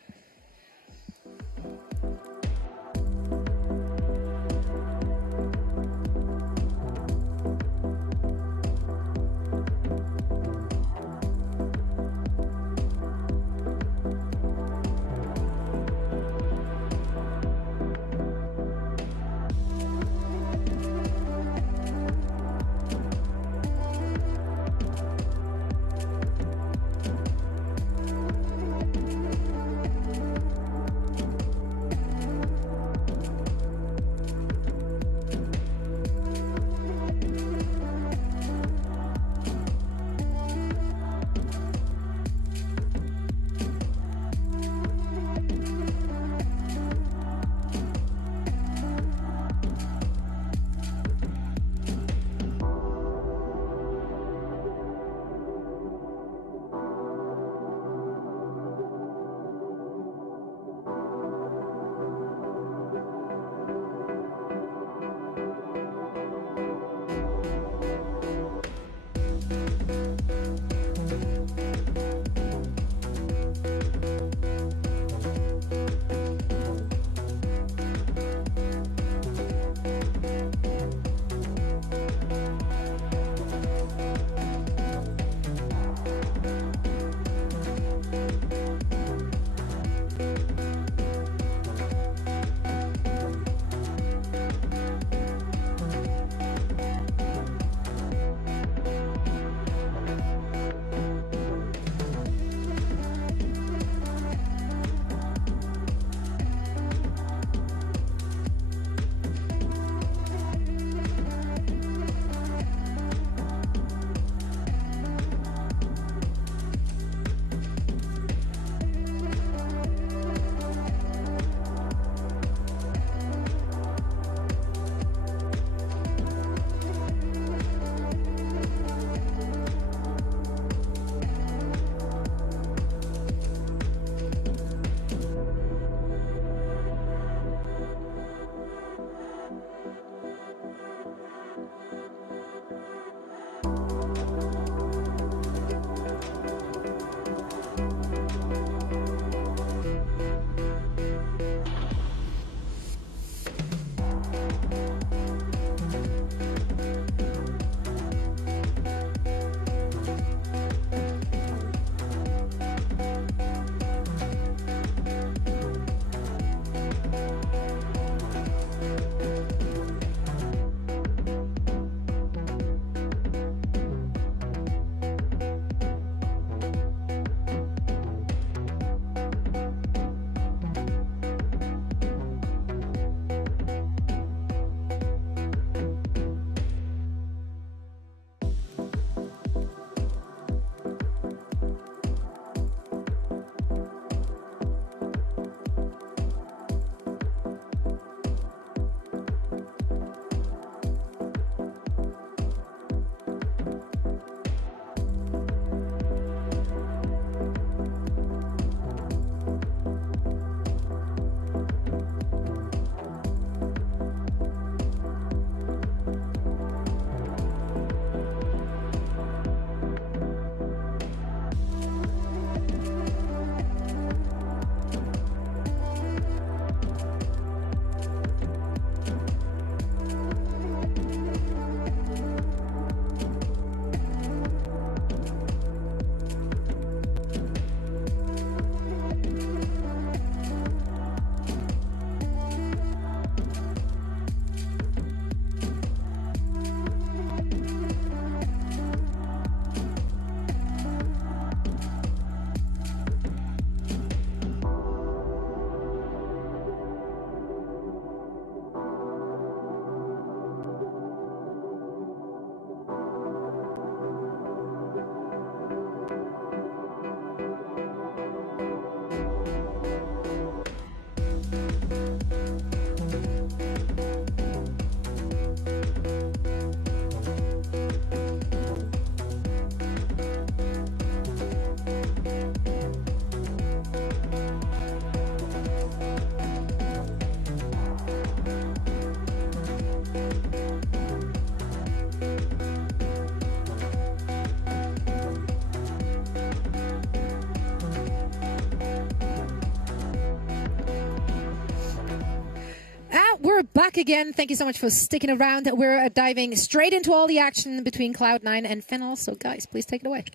back again. Thank you so much for sticking around. We're diving straight into all the action between Cloud9 and FNATIC. So, guys, please take it away.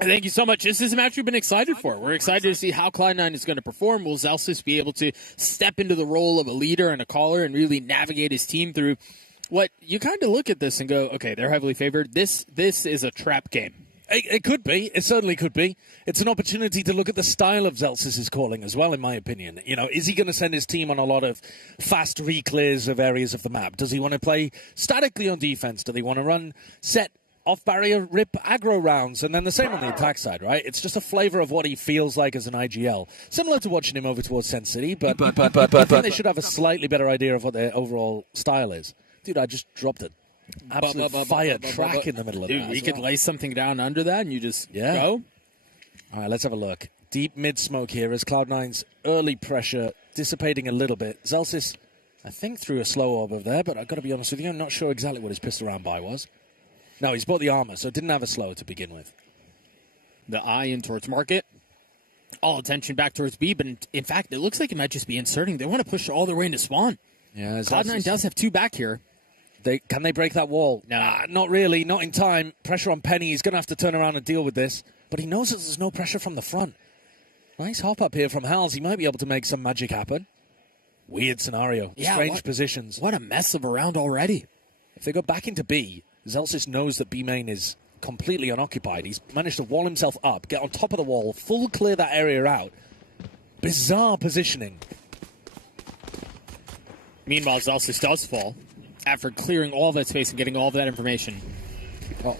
Thank you so much. This is a match we've been excited for. We're excited to see how Cloud9 is going to perform. Will Zelsis be able to step into the role of a leader and a caller and really navigate his team through what you kind of look at this and go, okay, they're heavily favored. This is a trap game. It could be. It certainly could be. It's an opportunity to look at the style of Zelsis' calling as well, in my opinion. You know, is he going to send his team on a lot of fast re-clears of areas of the map? Does he want to play statically on defense? Do they want to run set off-barrier rip aggro rounds? And then the same on the attack side, right? It's just a flavor of what he feels like as an IGL. Similar to watching him over towards Sen City, but I think they should have a slightly better idea of what their overall style is. Dude, I just dropped it. Absolute fire track in the middle of that. Dude, we could lay something down under that and you just go. All right, let's have a look. Deep mid-smoke here as Cloud9's early pressure dissipating a little bit. Zelsis, I think, threw a slow orb over there, but I've got to be honest with you, I'm not sure exactly what his pistol round buy was. No, he's bought the armor, so it didn't have a slow to begin with. The eye in towards market. All attention back towards B, but in fact, it looks like it might just be inserting. They want to push all their way into spawn. Yeah, Cloud9 does have two back here. Can they break that wall? No. Not really, not in time. Pressure on Penny. He's going to have to turn around and deal with this. But he knows that there's no pressure from the front. Nice hop up here from Hals. He might be able to make some magic happen. Weird scenario. Yeah, Strange positions. What a mess of a round already. If they go back into B, Zelsis knows that B main is completely unoccupied. He's managed to wall himself up, get on top of the wall, full clear that area out. Bizarre positioning. Meanwhile, Zelsis does fall after clearing all of that space and getting all of that information. Well,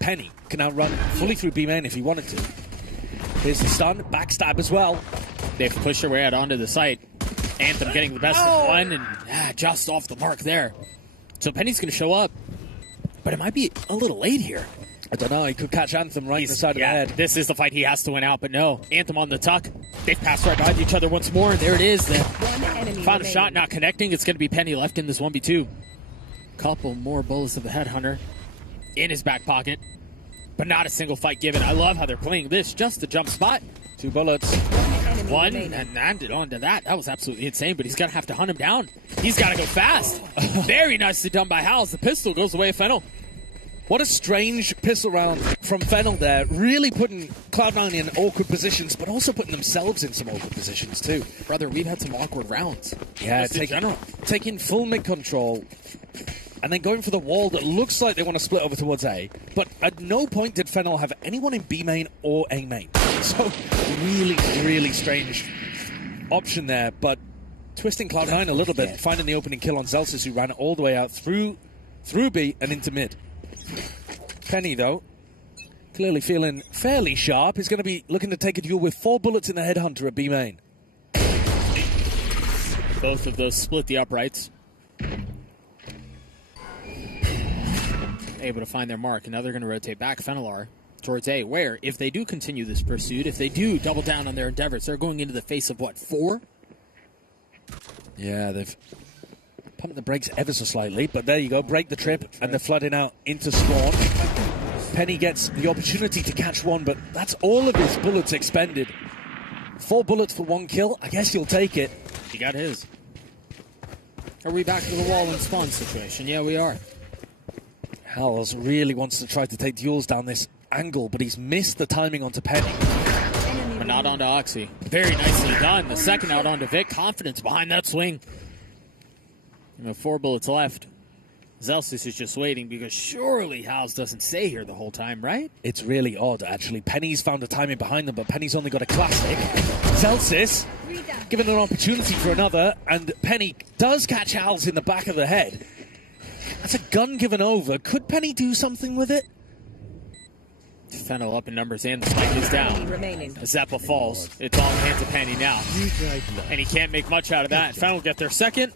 Penny can now run fully through B main if he wanted to. Here's the stun, backstab as well. They've pushed their way out onto the site. Anthem getting the best of one and just off the mark there. So Penny's going to show up, but it might be a little late here. I don't know, he could catch Anthem right in the side of the head. This is the fight he has to win out, but no. Anthem on the tuck. They've passed right behind each other once more, and there it is. The final shot not connecting. It's going to be Penny left in this 1v2. Couple more bullets of the Headhunter in his back pocket, but not a single fight given. I love how they're playing this. Just a jump spot. 2 bullets. One, and landed onto that. That was absolutely insane, but he's going to have to hunt him down. He's got to go fast. Very nicely done by Hals. The pistol goes away, Fennel. What a strange pistol round from Fennel there. Really putting Cloud9 in awkward positions, but also putting themselves in some awkward positions too. Brother, we've had some awkward rounds. Yeah, taking full mid control and then going for the wall that looks like they want to split over towards A. But at no point did Fennel have anyone in B main or A main. So really, really strange option there. But twisting Cloud9 a little bit, finding the opening kill on Zelsis, who ran it all the way out through B and into mid. Penny, though, clearly feeling fairly sharp. He's going to be looking to take a duel with 4 bullets in the Headhunter at B main. Both of those split the uprights. Able to find their mark, and now they're going to rotate back Fenelar towards A, where, if they do continue this pursuit, if they do double down on their endeavors, they're going into the face of, what, 4? Yeah, they've pumped the brakes ever so slightly, but there you go, break the trip, and they're flooding out into spawn. Penny gets the opportunity to catch one, but that's all of his bullets expended. 4 bullets for 1 kill, I guess you'll take it. He got his. Are we back to the wall and spawn situation? Yeah, we are. Hals really wants to try to take duels down this angle, but he's missed the timing onto Penny. But not onto Oxy. Very nicely done. The second out onto Vic. Confidence behind that swing. 4 bullets left. Zelsis is just waiting because surely Hals doesn't stay here the whole time, right? It's really odd, actually. Penny's found a timing behind them, but Penny's only got a classic. Zelsis given an opportunity for another, and Penny does catch Hals in the back of the head. That's a gun given over. Could Penny do something with it? Fennel up in numbers and the spike is down. Zappa falls. It's all hands to Penny now. And he can't make much out of that. Fennel get their second.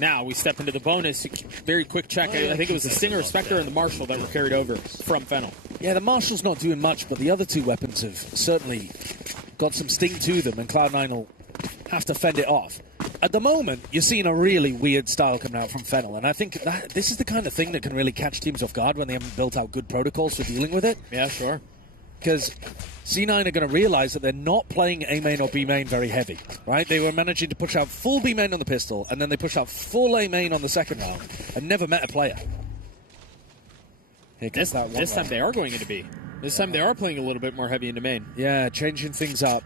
Now we step into the bonus. Very quick check. I think it was the Stinger, Spectre, and the Marshall that were carried over from Fennel. Yeah, the Marshall's not doing much, but the other 2 weapons have certainly got some sting to them, and Cloud9 will have to fend it off. At the moment, you're seeing a really weird style coming out from Fennel, and I think that this is the kind of thing that can really catch teams off guard when they haven't built out good protocols for dealing with it. Yeah, sure. because C9 are going to realize that they're not playing A main or B main very heavy, right? They were managing to push out full B main on the pistol, and then they push out full A main on the second round, and never met a player. This time they are going into B. This time they are playing a little bit more heavy into main. Yeah, changing things up.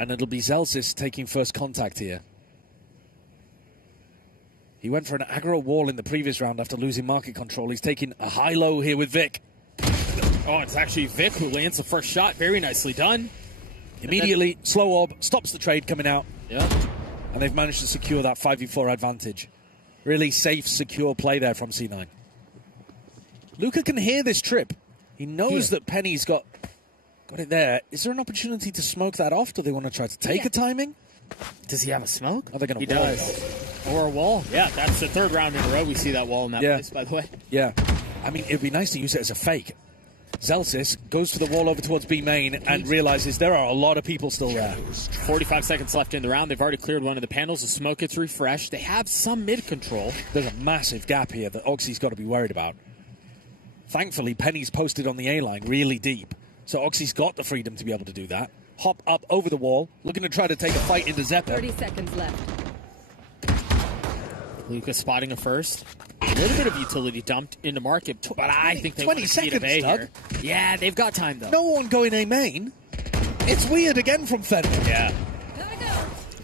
And it'll be Zelsis taking first contact here. He went for an aggro wall in the previous round after losing market control. He's taking a high-low here with Vic. Oh, it's actually Vic who lands the first shot. Very nicely done. Immediately, slow orb, stops the trade coming out. Yeah. And they've managed to secure that 5v4 advantage. Really safe, secure play there from C9. Luca can hear this trip. He knows that Penny's got it there. Is there an opportunity to smoke that off? Do they want to try to take a timing? Does he have a smoke? Are they going to He does. Or a wall. Yeah, that's the third round in a row we see that wall in that place, by the way. Yeah. I mean, it'd be nice to use it as a fake. Zelsis goes for the wall over towards B main and realizes there are a lot of people still there. 45 seconds left in the round. They've already cleared one of the panels. The smoke gets refreshed. They have some mid control. There's a massive gap here that Oxy's got to be worried about. Thankfully, Penny's posted on the A line really deep, so Oxy's got the freedom to be able to do that. Hop up over the wall, looking to try to take a fight into Zeta. 30 seconds left. Luca spotting a first. A little bit of utility dumped into market, but I think they 20 want to see seconds, A Doug. here. Yeah, they've got time, though. No one going A main. It's weird again from Fenway. Yeah.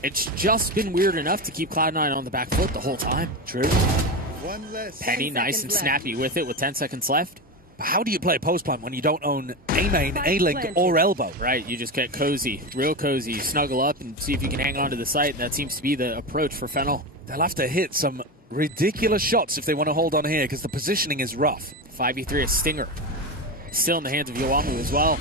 It's just been weird enough to keep Cloud9 on the back foot the whole time. True. One less. Penny nice and snappy with it with 10 seconds left. But how do you play post plant when you don't own A main, A link, or elbow? Right, you just get cozy, real cozy. You snuggle up and see if you can hang on to the site, and that seems to be the approach for Fennel. They'll have to hit some ridiculous shots if they want to hold on here, because the positioning is rough. 5v3 a stinger. Still in the hands of Yoamu as well.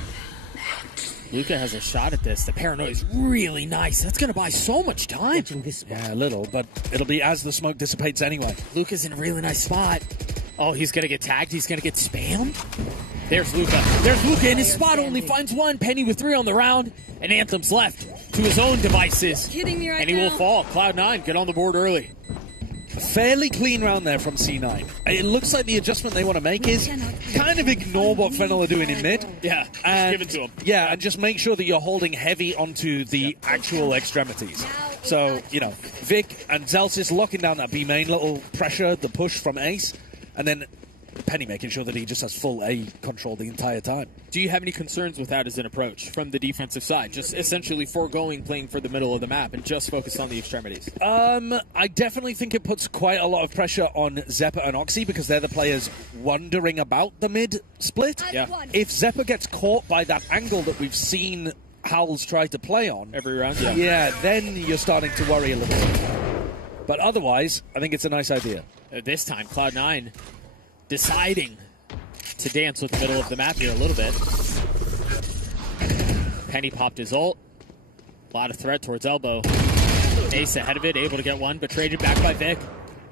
Luca has a shot at this. The paranoia is really nice. That's going to buy so much time. Yeah, a little, but it'll be as the smoke dissipates anyway. Luca's in a really nice spot. Oh, he's going to get tagged. He's going to get spammed. There's Luca. There's Luca, and his spot only finds one. Penny with 3 on the round, and Anthem's left to his own devices. Kidding me right and he now? will fall. Cloud9 get on the board early. A fairly clean round there from C9. It looks like the adjustment they want to make is kind of ignore what Fennel are doing in mid. Yeah, and give it to him. Yeah, and just make sure that you're holding heavy onto the actual extremities. So, you know, Vic and Zelsis locking down that B main, little pressure, the push from Ace, and then Penny making sure that he just has full A control the entire time. Do you have any concerns with that as an approach from the defensive side? Just essentially foregoing playing for the middle of the map and just focus on the extremities? I definitely think it puts quite a lot of pressure on Zeppa and Oxy because they're the players wondering about the mid split. Yeah. If Zeppa gets caught by that angle that we've seen Howls try to play on every round, then you're starting to worry a little bit. But otherwise, I think it's a nice idea. This time, Cloud9 deciding to dance with the middle of the map here a little bit. Penny popped his ult. A lot of threat towards elbow. Ace ahead of it, able to get one, but traded back by Vic.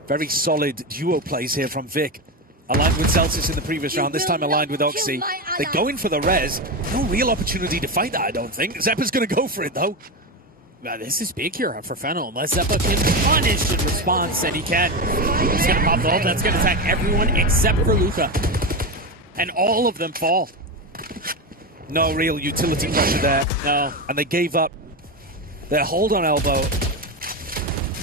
Very solid duo plays here from Vic. Aligned with Celsius in the previous round, this time aligned with Oxy. They're going for the res. No real opportunity to fight that, I don't think. Zeppa's going to go for it, though. Now, this is big here for Fennel. Unless Zeppa can punish in response, and he can. He's going to pop the ult. That's going to attack everyone except for Luca. And all of them fall. No real utility pressure there. No. And they gave up their hold on elbow.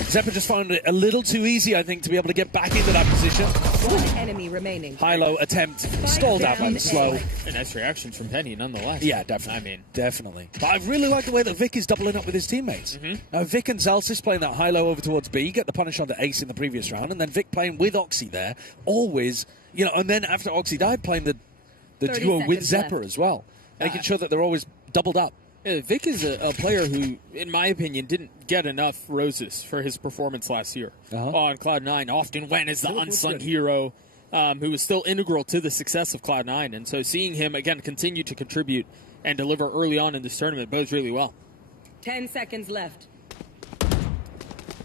Zeppa just found it a little too easy, I think, to be able to get back into that position. One enemy remaining. High-low attempt, stalled out by the slow. A nice reaction from Penny, nonetheless. Yeah, definitely. Definitely. But I really like the way that Vic is doubling up with his teammates. Now, Vic and Zelsis playing that high-low over towards B, get the punish onto Ace in the previous round, and then Vic playing with Oxy there, always, you know, and then after Oxy died, playing the duo with Zeppa as well, making sure that they're always doubled up. Yeah, Vic is a player who, in my opinion, didn't get enough roses for his performance last year on Cloud9. Often went as the unsung hero who was still integral to the success of Cloud9. And so seeing him, again, continue to contribute and deliver early on in this tournament bodes really well. 10 seconds left.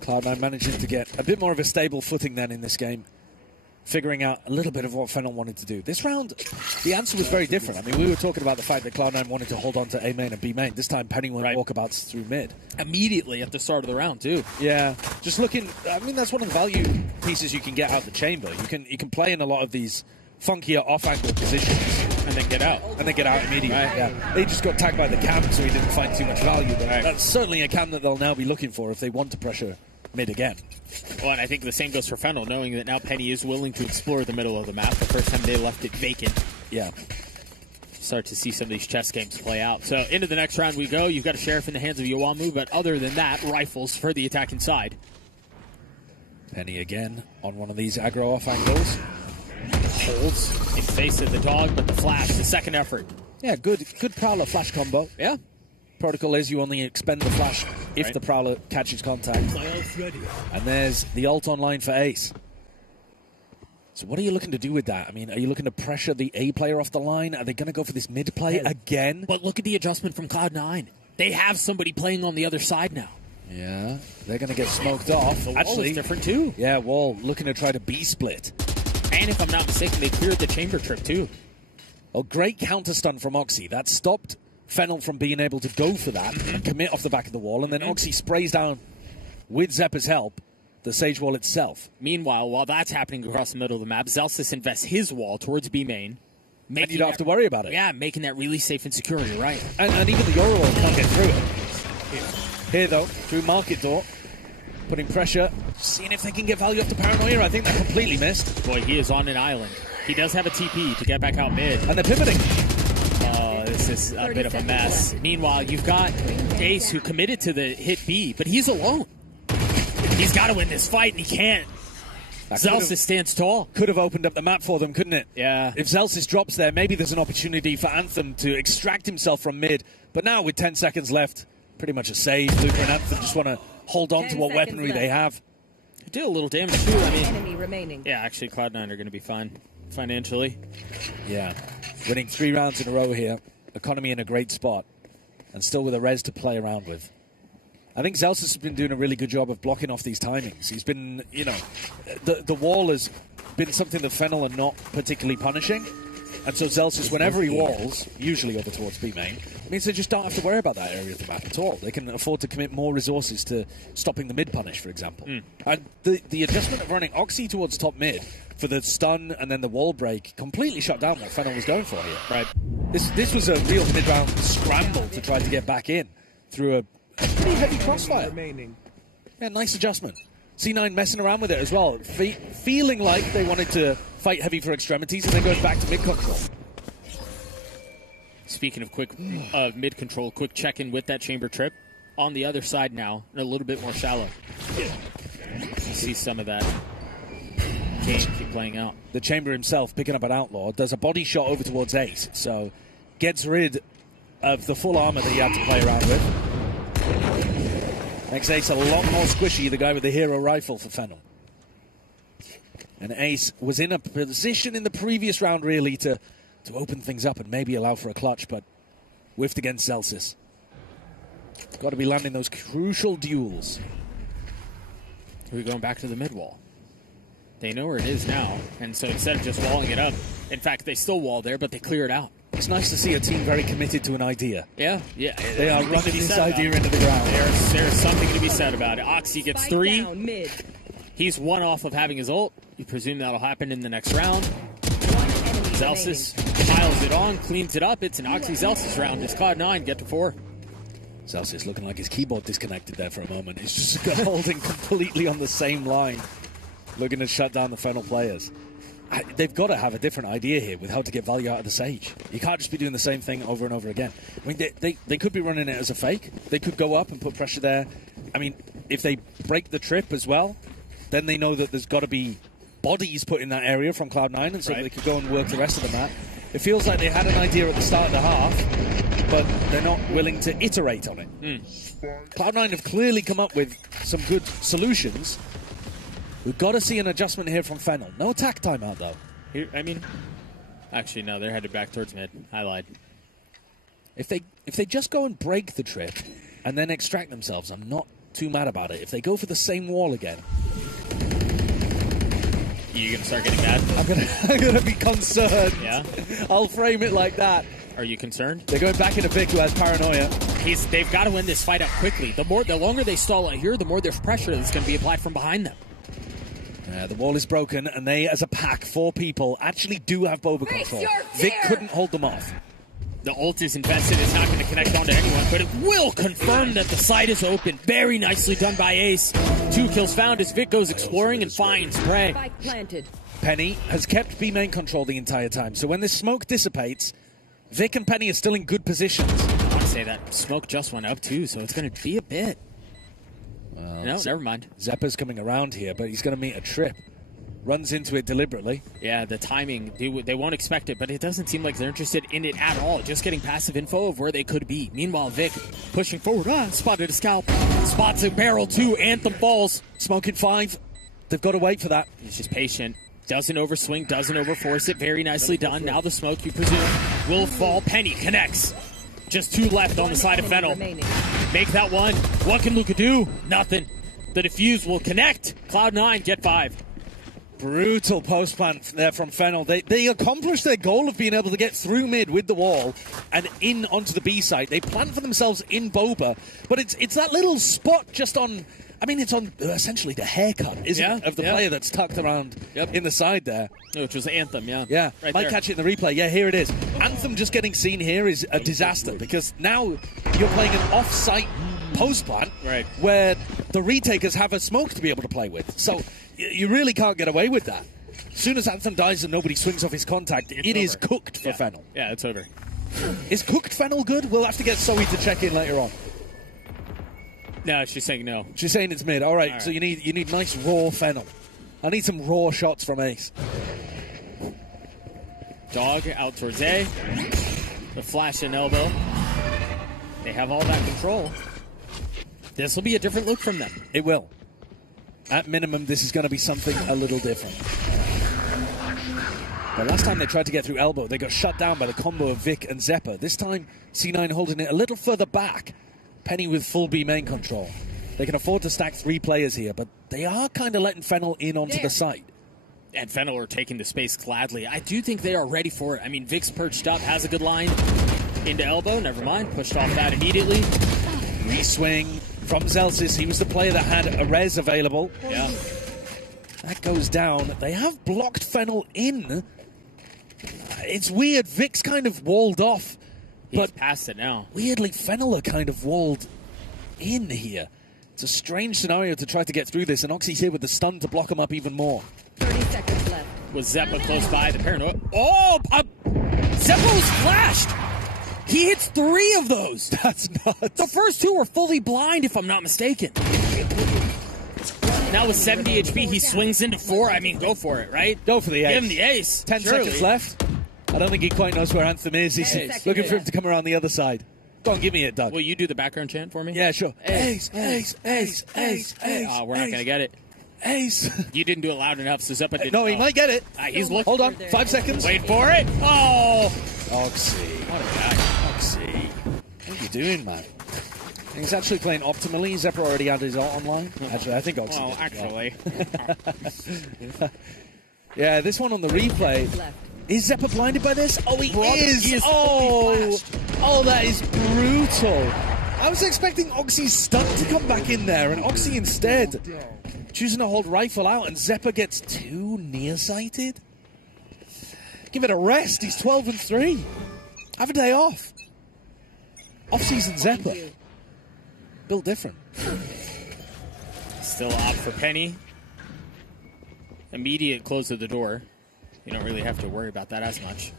Cloud9 managing to get a bit more of a stable footing then in this game. Figuring out a little bit of what Fennel wanted to do. This round, the answer was very different. I mean, we were talking about the fact that Cloud9 wanted to hold on to A main and B main. This time, Penny went walkabouts through mid. Immediately at the start of the round, too. Yeah, just looking. I mean, that's one of the value pieces you can get out of the chamber. You can play in a lot of these funkier off-angle positions And then get out. And then get out immediately. Right. Yeah. They just got tagged by the cam, so he didn't find too much value. But that's certainly a cam that they'll now be looking for if they want to pressure mid again. Well, and I think the same goes for Fennel, knowing that now Penny is willing to explore the middle of the map. The first time they left it vacant. Yeah. Start to see some of these chess games play out. So into the next round we go. You've got a Sheriff in the hands of Yowamu, but other than that, rifles for the attacking side. Penny again on one of these aggro off angles. Holds in face of the dog, but the flash, the second effort. Yeah, good Prowler flash combo. Yeah. Protocol is you only expend the flash if the Prowler catches contact. And there's the ult online for Ace. So what are you looking to do with that? I mean, are you looking to pressure the A player off the line? Are they going to go for this mid play again? But look at the adjustment from Cloud9. They have somebody playing on the other side now. Yeah, they're going to get smoked off. The wall is different too. Yeah, Wall looking to try to B-split. And if I'm not mistaken, they cleared the chamber trip too. Oh, great counter stun from Oxy. That stopped Fennel from being able to go for that and commit off the back of the wall. And then Oxy sprays down, with Zeppa's help, the Sage wall itself. Meanwhile, while that's happening across the middle of the map, Zelsis invests his wall towards B main. And you don't have to worry about it. Yeah, making that really safe and secure. You're right. And even the Yoru wall can't get through it. Here, though, through Market Door, putting pressure, seeing if they can get value up to Paranoia. I think they're completely missed. Boy, he is on an island. He does have a TP to get back out mid. And they're pivoting. Oh, this is a bit of a mess. Meanwhile, you've got Ace who committed to the hit B, but he's alone. He's got to win this fight, and he can't. Zelsis stands tall. Could have opened up the map for them, couldn't it? Yeah. If Zelsis drops there, maybe there's an opportunity for Anthem to extract himself from mid. But now, with 10 seconds left, pretty much a save. Luca and Anthem just want to hold on to what weaponry they have. Do a little damage, too. I mean, Enemy remaining. yeah, actually, Cloud9 are going to be fine financially. Yeah. Winning 3 rounds in a row here. Economy in a great spot. And still with a res to play around with. I think Zelsis has been doing a really good job of blocking off these timings. He's been, you know, the wall has been something that Fennel are not particularly punishing. And so Zelsis, whenever he walls, usually over towards B main, means they just don't have to worry about that area of the map at all. They can afford to commit more resources to stopping the mid punish, for example. And the adjustment of running Oxy towards top mid for the stun and then the wall break completely shut down what Fennel was going for here. Right. This was a real mid-round scramble to try to get back in through a pretty heavy crossfire. Yeah, nice adjustment. C9 messing around with it as well, feeling like they wanted to fight heavy for extremities, and then goes back to mid-control. Speaking of mid-control, quick check-in with that chamber trip. On the other side now, and a little bit more shallow. You see some of that game keep playing out. The chamber himself picking up an outlaw, does a body shot over towards Ace, so gets rid of the full armor that he had to play around with. Makes Ace a lot more squishy, the guy with the hero rifle for Fennel. And Ace was in a position in the previous round, really, to open things up and maybe allow for a clutch, but whiffed against Zelsis. Got to be landing those crucial duels. We're going back to the mid-wall. They know where it is now, and so instead of just walling it up, in fact, they still wall there, but they clear it out. It's nice to see a team very committed to an idea. Yeah. They are running this idea into the ground. There's something to be said about it. Oxy gets 3. Down, mid. He's 1 off of having his ult. You presume that'll happen in the next round. Zelsis piles it on, cleans it up. It's an Oxy Zelsis round. It's Cloud9 get to 4. Zelsis looking like his keyboard disconnected there for a moment. He's just holding completely on the same line, looking to shut down the Fennel players. They've got to have a different idea here with how to get value out of the Sage. You can't just be doing the same thing over and over again. I mean, they could be running it as a fake. They could go up and put pressure there. I mean, if they break the trip as well, then they know that there's got to be bodies put in that area from Cloud9, and so they could go and work the rest of the map. It feels like they had an idea at the start of the half, but they're not willing to iterate on it. Cloud9 have clearly come up with some good solutions. We've got to see an adjustment here from Fennel. No attack timeout, though. Here, I mean, actually, no, they're headed back towards mid. I lied. If they just go and break the trip and then extract themselves, I'm not too mad about it. If they go for the same wall again, you gonna start getting mad? I'm gonna be concerned. Yeah? I'll frame it like that. Are you concerned? They're going back into Vic, who has paranoia. They've got to win this fight out quickly. The longer they stall out here, the more there's pressure that's going to be applied from behind them. The wall is broken, and they, as a pack, 4 people, actually do have Boba control. Vic couldn't hold them off. The ult is invested. It's not going to connect onto anyone, but it will confirm that the site is open. Very nicely done by Ace. 2 kills found as Vic goes exploring and finds prey. Spike planted. Penny has kept B main control the entire time, so when this smoke dissipates, Vic and Penny are still in good positions. I want to say that smoke just went up too, so it's going to be a bit. Well, No, never mind. Zeppa's coming around here, but he's going to meet a trip. Runs into it deliberately. Yeah, the timing, they won't expect it, but it doesn't seem like they're interested in it at all. Just getting passive info of where they could be. Meanwhile, Vic pushing forward. Spotted a scalp. Spots a barrel too. Anthem falls. Smoking 5. They've got to wait for that. He's just patient. Doesn't overswing, doesn't overforce it. Very nicely done. Now the smoke, you presume, will fall. Penny connects. Just 2 left on the side of Fennel. Make that one. What can Luka do? Nothing. The defuse will connect. Cloud9 get 5. Brutal post plant there from Fennel. They accomplished their goal of being able to get through mid with the wall and in onto the B site. They plant for themselves in Boba, but it's that little spot just on. I mean, it's on essentially the haircut, isn't it, of the player that's tucked around in the side there. Which was Anthem, yeah. Yeah, Right might there. catch it in the replay. Yeah, here it is. Anthem just getting seen here is a disaster because now you're playing an off-site post plant where the retakers have a smoke to be able to play with. So you really can't get away with that. As soon as Anthem dies and nobody swings off his contact, it is cooked for Fennel. Yeah, it's over. Is cooked Fennel good? We'll have to get Zoe to check in later on. No, she's saying no. She's saying it's mid. All right, so you need nice raw Fennel. I need some raw shots from Ace. Dog out towards A. The flash and elbow. They have all that control. This will be a different look from them. It will. At minimum, this is going to be something a little different. The last time they tried to get through elbow, they got shut down by the combo of Vic and Zeppa. This time, C9 holding it a little further back. Penny with full B main control. They can afford to stack 3 players here, but they are kind of letting Fennel in onto the site. And Fennel are taking the space gladly. I do think they are ready for it. I mean, Vic's perched up, has a good line into elbow. Never mind. Pushed off that immediately. Re-swing from Zelsis. He was the player that had a res available. Yeah. That goes down. They have blocked Fennel in. It's weird. Vic's kind of walled off. He's past it now. Weirdly, Fennel are kind of walled in here. It's a strange scenario to try to get through this, and Oxy's here with the stun to block him up even more. 30 seconds left. Was Zeppa close by? The paranoia. Oh! Zeppa was flashed! He hits 3 of those! That's nuts. The first 2 were fully blind, if I'm not mistaken. Now with 70 HP, he swings into 4. I mean, go for it, right? Go for the ace. Give him the ace. 10 surely. seconds left. I don't think he quite knows where Anthem is. He's looking for him to come around the other side. Go on, give me it, Doug. Will you do the background chant for me? Yeah, sure. Ace, ace, ace, ace, ace. Oh, we're not going to get it. Ace. You didn't do it loud enough, so Zeppa didn't. No, he might get it. He's looking. Hold on, 5 seconds. Wait for it. Oh! Oxy. What a guy. Oxy. What are you doing, man? He's actually playing optimally. Zeppa already had his ult online. Actually, I think Oxy Well, did. actually. Yeah, this one on the replay. Is Zeppa blinded by this? Oh, he is. He is Oh, that is brutal. I was expecting Oxy's stun to come back in there, and Oxy instead choosing to hold rifle out, and Zeppa gets too nearsighted. Give it a rest. He's 12-3. Have a day off. Off-season Zeppa. Built different. Still up for Penny. Immediate close of the door. You don't really have to worry about that as much.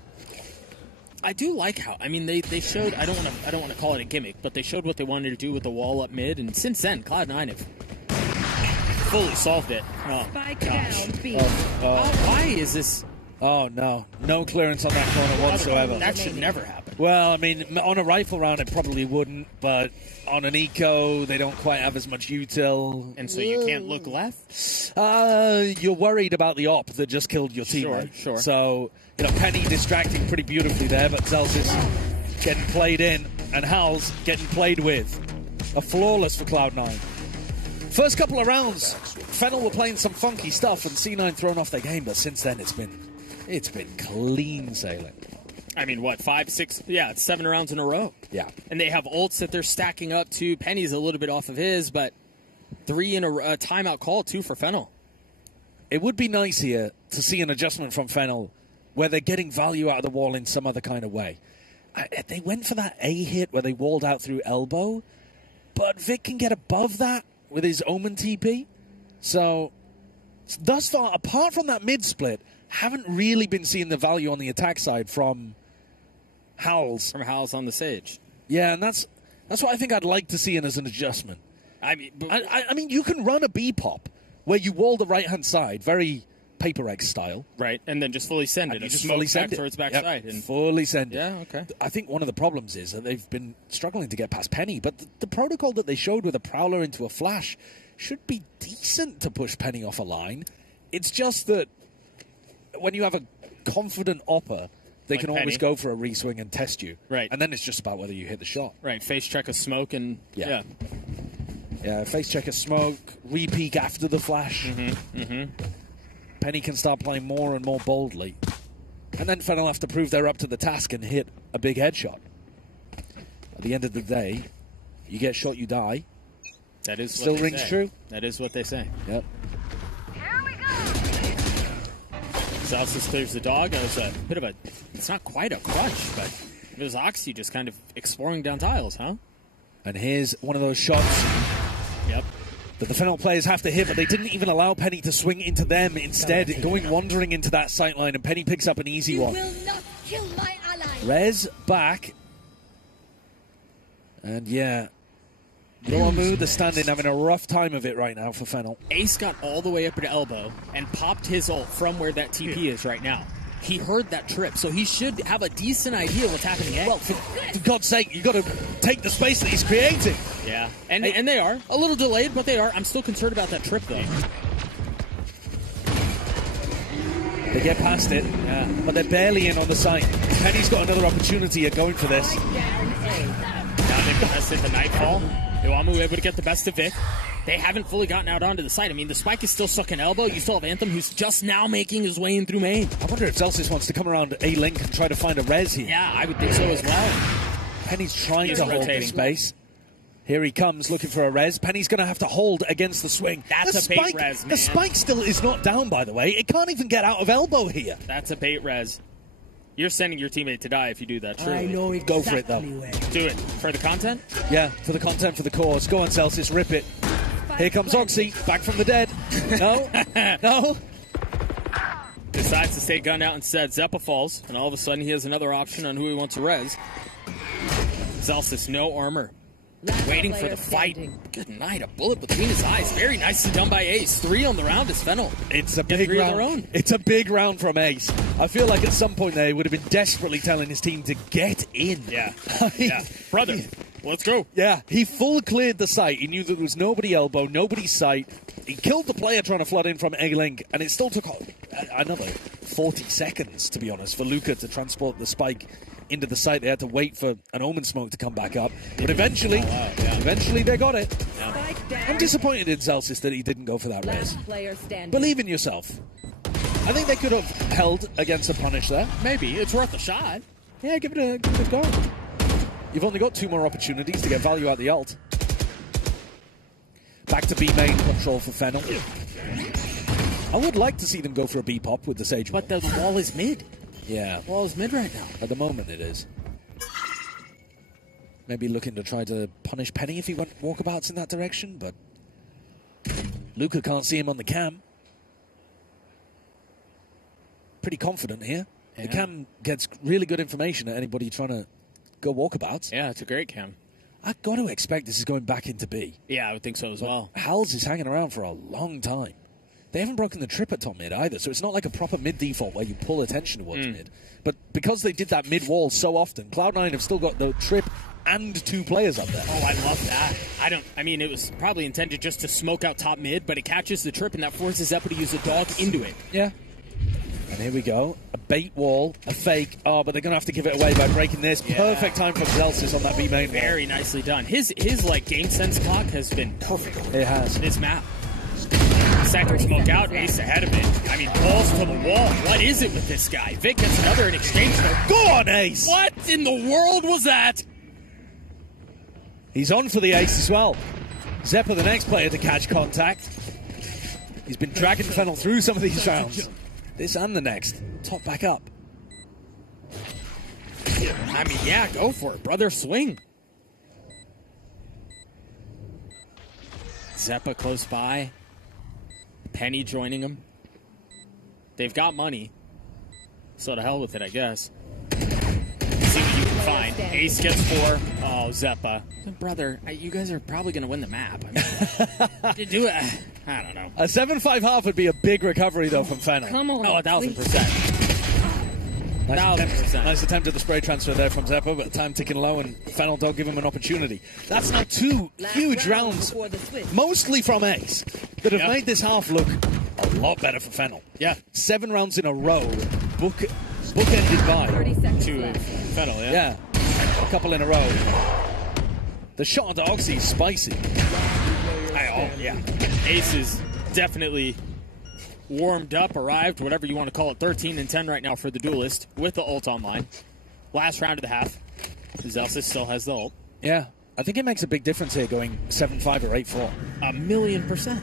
I do like how, I mean, they showed, I don't want to call it a gimmick, but they showed what they wanted to do with the wall up mid, and since then, Cloud9 have fully solved it. Oh, Spike gosh. down B. Why is this? Oh, no. No clearance on that corner whatsoever. That should never happen. Well, I mean, on a rifle round, it probably wouldn't, but on an eco, they don't quite have as much util. And so you can't look left? You're worried about the op that just killed your teammate. Sure. So, you know, Penny distracting pretty beautifully there, but Zelsis getting played in, and Hal's getting played with. A flawless for Cloud9. First couple of rounds, Fennel were playing some funky stuff, and C9 thrown off their game, but since then it's been clean sailing. I mean, what, 5, 6, it's 7 rounds in a row. Yeah. And they have ults that they're stacking up to. Penny's a little bit off of his, but 3 in a timeout call, 2 for Fennel. It would be nice here to see an adjustment from Fennel where they're getting value out of the wall in some other kind of way. They went for that A hit where they walled out through elbow, but Vic can get above that with his Omen TP. So, thus far, apart from that mid-split, haven't really been seeing the value on the attack side from Howls. From Howls on the Sage. Yeah, and that's what I think I'd like to see in as an adjustment. I mean, you can run a B-pop where you wall the right-hand side, very Paper Egg style. Right, and then just fully send it. You just smoke fully send back it. towards backside. Yep, And fully send it. Yeah, okay. I think one of the problems is that they've been struggling to get past Penny, but the protocol that they showed with a Prowler into a flash should be decent to push Penny off a line. It's just that when you have a confident opper, they can always go for a re-swing and test you. Right. And then it's just about whether you hit the shot. Right, face check a smoke and... Yeah, face check a smoke, re-peek after the flash. Penny can start playing more and more boldly. And then Fennel have to prove they're up to the task and hit a big headshot. At the end of the day, you get shot, you die. That is Still what they rings say. true. That is what they say. Yep. Celsius clears the dog. It was a bit of a... It's not quite a crunch, but it was Oxy just kind of exploring down tiles, huh? And here's one of those shots. Yep. That the Fennel players have to hit, but they didn't even allow Penny to swing into them. Instead, going wandering into that sight line, and Penny picks up an easy one. Will not kill my ally. Rez back. And yeah, Noamu, the stand-in, having a rough time of it right now for Fennel. Ace got all the way up at elbow and popped his ult from where that TP is right now. He heard that trip, so he should have a decent idea what's happening. Well, for God's sake, you've got to take the space that he's creating. Yeah, and they are. A little delayed, but they are. I'm still concerned about that trip, though. They get past it, but they're barely in on the site. Penny's got another opportunity at going for this. Now they've contested the Nightfall. Iwamu able to get the best of Vic. They haven't fully gotten out onto the site. I mean, the spike is still stuck in elbow. You still have Anthem, who's just now making his way in through main. I wonder if Celsius wants to come around A-Link and try to find a res here. Yeah, I would think so as well. Penny's trying to hold the space. Here he comes, looking for a res. Penny's going to have to hold against the swing. That's a bait res, man. The spike still is not down, by the way. It can't even get out of elbow here. That's a bait res. You're sending your teammate to die if you do that, truly. I know exactly Go for it, though. Do it. For the content? Yeah, for the content, for the cause. Go on, Celsius, rip it. Here comes Oxy, back from the dead. No, no. Decides to stay gunned out instead. Zeppa falls, and all of a sudden he has another option on who he wants to res. Celsius, no armor. Waiting for the fight. Good night, a bullet between his eyes. Very nicely done by Ace. 3 on the round is Fennel. It's a big round. It's a big round from Ace. I feel like at some point there he would have been desperately telling his team to get in. Yeah. Yeah. Brother, let's go. Yeah, he full cleared the site. He knew there was nobody elbow, nobody sight. He killed the player trying to flood in from A-Link, and it still took another 40 seconds, to be honest, for Luca to transport the spike into the site. They had to wait for an Omen smoke to come back up. But eventually, they got it. Yeah. I'm disappointed in Celsius that he didn't go for that res. Believe in yourself. I think they could have held against a punish there. Maybe. It's worth a shot. Yeah, give it a go. You've only got 2 more opportunities to get value out the ult. Back to B main control for Fennel. I would like to see them go for a B pop with the Sage. But the wall is mid. Yeah. The wall is mid right now. At the moment it is. Maybe looking to try to punish Penny if he went walkabouts in that direction, but Luca can't see him on the cam. Pretty confident here. Yeah. The cam gets really good information at anybody trying to go walkabouts. Yeah, it's a great cam. I've got to expect this is going back into B. Yeah, I would think so as well. Howls is hanging around for a long time. They haven't broken the trip at top mid either, so it's not like a proper mid default where you pull attention towards mid. But because they did that mid wall so often, Cloud9 have still got the trip and 2 players up there. Oh, I love that. I mean, it was probably intended just to smoke out top mid, but it catches the trip, and that forces Zeppa to use a dog into it. Yeah. And here we go. A bait wall, a fake. Oh, but they're going to have to give it away by breaking this. Yeah. Perfect time from Celsius on that B main wall. Very nicely done. His like game sense clock has been perfect. It has. This map. Second smoke out, Ace ahead of it. I mean, balls to the wall. What is it with this guy? Vic gets another in exchange. Go on, Ace! What in the world was that? He's on for the ace as well. Zeppa, the next player to catch contact. He's been dragging Fennel through some of these rounds. This and the next. Top back up. I mean, yeah, go for it, brother. Swing. Zeppa close by. Penny joining him. They've got money. So to hell with it, I guess. See what you can find. Ace gets 4. Oh, Zeppa. Brother, you guys are probably going to win the map. I mean, do it. I don't know. A 7-5 half would be a big recovery, though, from Fennel. Come on. Oh, 1,000%. Nice attempt at the spray transfer there from Zeppa, but time ticking low, and Fennel don't give him an opportunity. That's now 2 huge rounds, mostly from Ace, that have made this half look a lot better for Fennel. Yeah. 7 rounds in a row, bookended by 30 seconds To left. Fennel, yeah. Yeah, a couple in a row. The shot onto Oxy is spicy. Yeah. Ace is definitely warmed up, arrived, whatever you want to call it. 13 and 10 right now for the duelist with the ult online. Last round of the half. Zelsis still has the ult. Yeah, I think it makes a big difference here going 7-5 or 8-4. 1,000,000%.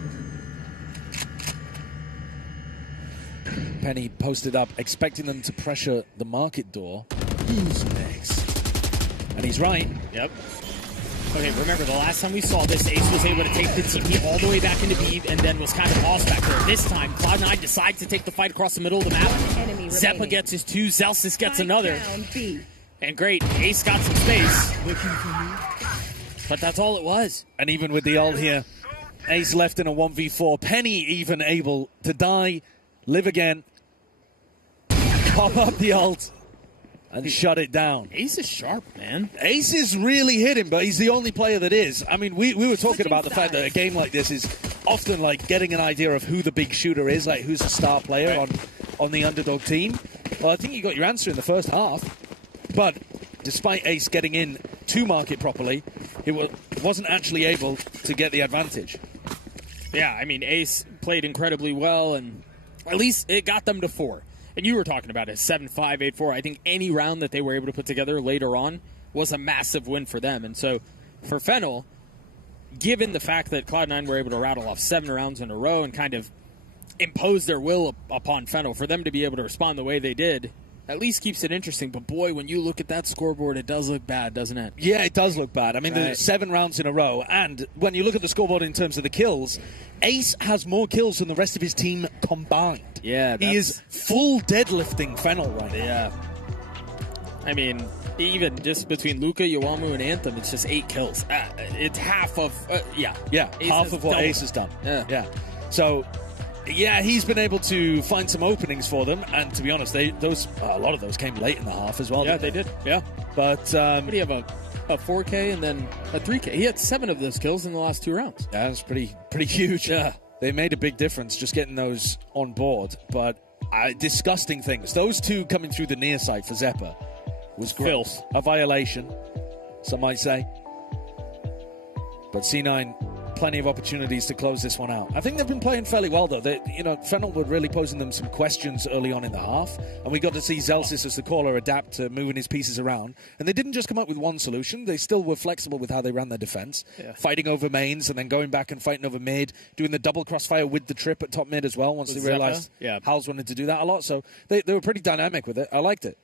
Penny posted up, expecting them to pressure the market door. Who's next? And he's right. Yep. Okay, remember the last time we saw this, Ace was able to take the TP all the way back into B and then was kind of lost back there. This time, Cloud9 decides to take the fight across the middle of the map. Zeppa gets his 2, Zelsis gets another. And great, Ace got some space. But that's all it was. And even with the ult here, Ace left in a 1v4. Penny even able to die, live again, pop up the ult, and shut it down. Ace is sharp, man. Ace is really hitting, but he's the only player that is. I mean, we were talking about the fact that a game like this is often like getting an idea of who the big shooter is, like who's the star player on the underdog team. Well, I think you got your answer in the first half. But despite Ace getting in to market properly, he wasn't actually able to get the advantage. Yeah, I mean, Ace played incredibly well, and at least it got them to 4. And you were talking about it, 7-5, 8-4. I think any round that they were able to put together later on was a massive win for them. And so for Fennel, given the fact that Cloud9 were able to rattle off 7 rounds in a row and kind of impose their will upon Fennel, for them to be able to respond the way they did, at least keeps it interesting. But boy, when you look at that scoreboard, it does look bad, doesn't it? Yeah, it does look bad. I mean, there's 7 rounds in a row. And when you look at the scoreboard in terms of the kills, Ace has more kills than the rest of his team combined. Yeah, he is full deadlifting Fennel right now. Yeah. I mean, even just between Luka, Yowamu, and Anthem, it's just 8 kills. It's half of, Yeah, Ace half of what Ace has done. Yeah. So, yeah, he's been able to find some openings for them, and to be honest, a lot of those came late in the half as well. Yeah, they did. Yeah. But what do you have, a 4K and then a 3K? He had 7 of those kills in the last 2 rounds. Yeah, that's pretty huge. Yeah. They made a big difference just getting those on board, but disgusting things. Those 2 coming through the near side for Zeppa was filth. A violation, some might say. But C9, plenty of opportunities to close this one out. I think they've been playing fairly well, though. Fennel were really posing them some questions early on in the half, and we got to see Zelsis as the caller adapt to moving his pieces around. And they didn't just come up with one solution. They still were flexible with how they ran their defense, fighting over mains and then going back and fighting over mid, doing the double crossfire with the trip at top mid as well once they realized Howls wanted to do that a lot. So they were pretty dynamic with it. I liked it.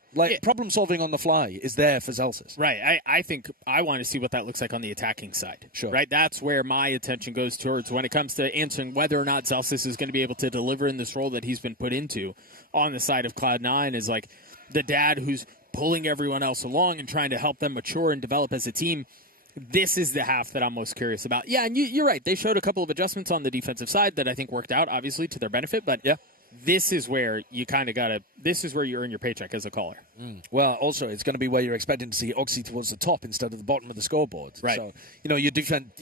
Problem solving on the fly is there for Zelsis. Right. I think I want to see what that looks like on the attacking side. Sure. Right. That's where my attention goes towards when it comes to answering whether or not Zelsis is going to be able to deliver in this role that he's been put into on the side of Cloud9 is like the dad who's pulling everyone else along and trying to help them mature and develop as a team. This is the half that I'm most curious about. Yeah, and you're right. They showed a couple of adjustments on the defensive side that I think worked out, obviously, to their benefit. But this is where you kind of got to – this is where you earn your paycheck as a caller. Well, also, it's going to be where you're expecting to see Oxy towards the top instead of the bottom of the scoreboard. Right. So, your defense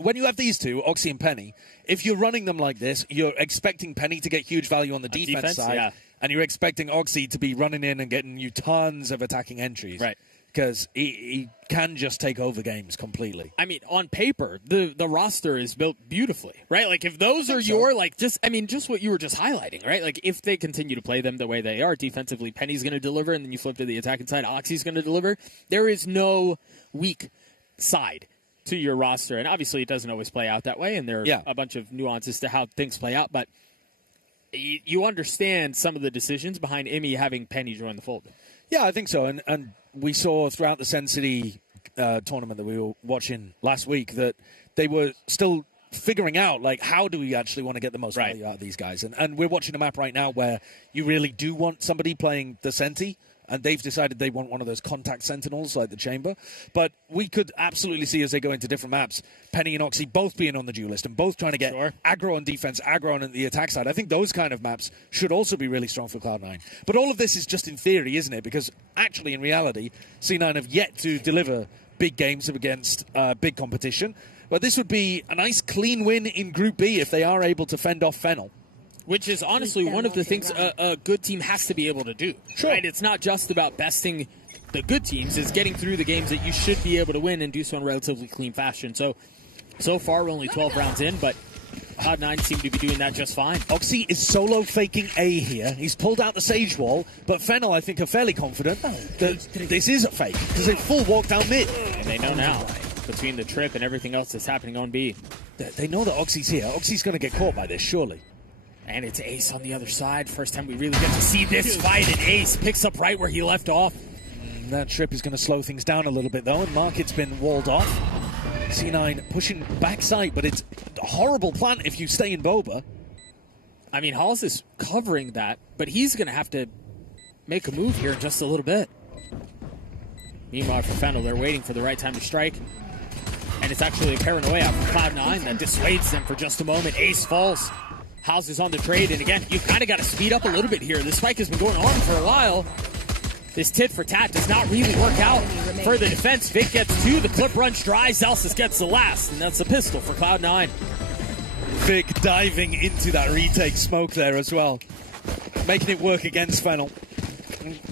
when you have these 2, Oxy and Penny, if you're running them like this, you're expecting Penny to get huge value on the defense side, and you're expecting Oxy to be running in and getting you tons of attacking entries. Right. Because he can just take over games completely. I mean, on paper, the roster is built beautifully, right? Like, if those are your, just what you were just highlighting, right? Like, if they continue to play them the way they are, defensively, Penny's going to deliver, and then you flip to the attacking side, Oxy's going to deliver. There is no weak side to your roster. And obviously it doesn't always play out that way, and there are a bunch of nuances to how things play out, but you understand some of the decisions behind Imi having Penny join the fold. Yeah, I think so. And we saw throughout the Sen City tournament that we were watching last week that they were still figuring out, like, how do we actually want to get the most value out of these guys? And we're watching a map right now where you really do want somebody playing the Senti, and they've decided they want one of those contact Sentinels like the Chamber. But we could absolutely see, as they go into different maps, Penny and Oxy both being on the duelist and both trying to get aggro on defense, aggro on the attack side. I think those kind of maps should also be really strong for Cloud9. But all of this is just in theory, isn't it? Because actually, in reality, C9 have yet to deliver big games against big competition. But this would be a nice clean win in Group B if they are able to fend off Fennel. Which is honestly one of the things a good team has to be able to do. Right? It's not just about besting the good teams. It's getting through the games that you should be able to win and do so in relatively clean fashion. So far, we're only 12 rounds in, but Cloud9 seem to be doing that just fine. Oxy is solo faking A here. He's pulled out the Sage Wall, but Fennel, I think, are fairly confident that this is a fake. There's a full walk down mid. And they know now, between the trip and everything else that's happening on B. They know that Oxy's here. Oxy's going to get caught by this, surely. And it's Ace on the other side. First time we really get to see this fight, and Ace picks up right where he left off. That trip is going to slow things down a little bit, though, and Market's been walled off. C9 pushing backside, but it's a horrible plant if you stay in Boba. I mean, Halls is covering that, but he's going to have to make a move here in just a little bit. Meanwhile, for Fennel, they're waiting for the right time to strike. And it's actually a paranoia from Cloud9 that dissuades them for just a moment. Ace falls. House is on the trade, and again, you've kind of got to speed up a little bit here. This spike has been going on for a while. This tit for tat does not really work out for the defense. Vic gets two, the clip runs dry, Zelsis gets the last, and that's a pistol for Cloud9. Vic diving into that retake smoke there as well, making it work against Fennel.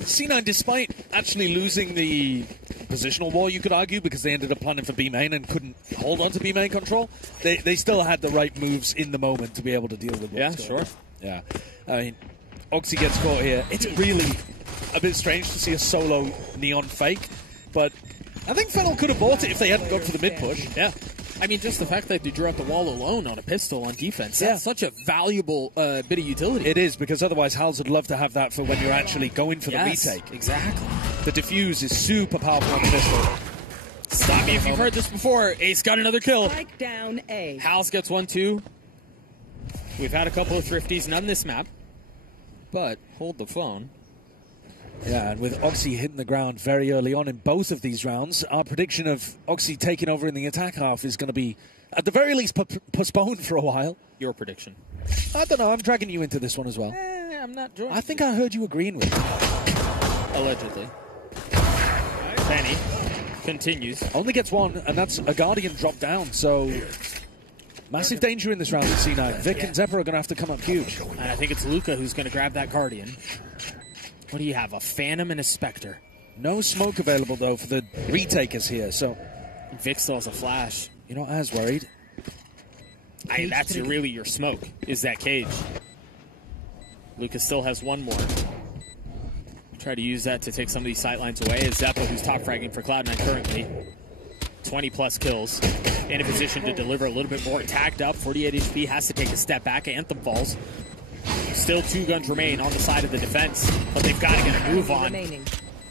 C9, despite actually losing the positional war, you could argue, because they ended up planning for B main and couldn't hold on to B main control, they still had the right moves in the moment to be able to deal with what's going on. Yeah, I mean, Oxy gets caught here. It's really a bit strange to see a solo Neon fake, but I think Fennel could have bought it if they hadn't gone for the mid push. Yeah. I mean, just the fact that they drew out the wall alone on a pistol on defense, that's such a valuable bit of utility. It is, because otherwise Hals would love to have that for when you're actually going for the retake. Exactly. The diffuse is super powerful on the pistol. Stop me if you've heard this before. Ace got another kill. Spike down A. Hals gets 1-2. We've had a couple of thrifties, none this map. But hold the phone. Yeah, and with Oxy hitting the ground very early on in both of these rounds, our prediction of Oxy taking over in the attack half is going to be, at the very least, postponed for a while. Your prediction? I don't know. I'm dragging you into this one as well. I'm not joining. I think I heard you agreeing with me. Allegedly. Penny continues. Only gets one, and that's a Guardian drop down, so massive danger in this round with C9. Vic and Zephyr are going to have to come up huge. And I think it's Luca who's going to grab that Guardian. What do you have, a Phantom and a Spectre? No smoke available, though, for the retakers here, so Vic still has a flash. You're not as worried. That's really your smoke, is that cage. Lucas still has one more. Try to use that to take some of these sightlines away. As Zeppo, who's top fragging for Cloud9 currently. 20-plus kills. In a position to deliver a little bit more. Tagged up, 48 HP, has to take a step back. Anthem falls. Still 2 guns remain on the side of the defense, but they've got to get a move on.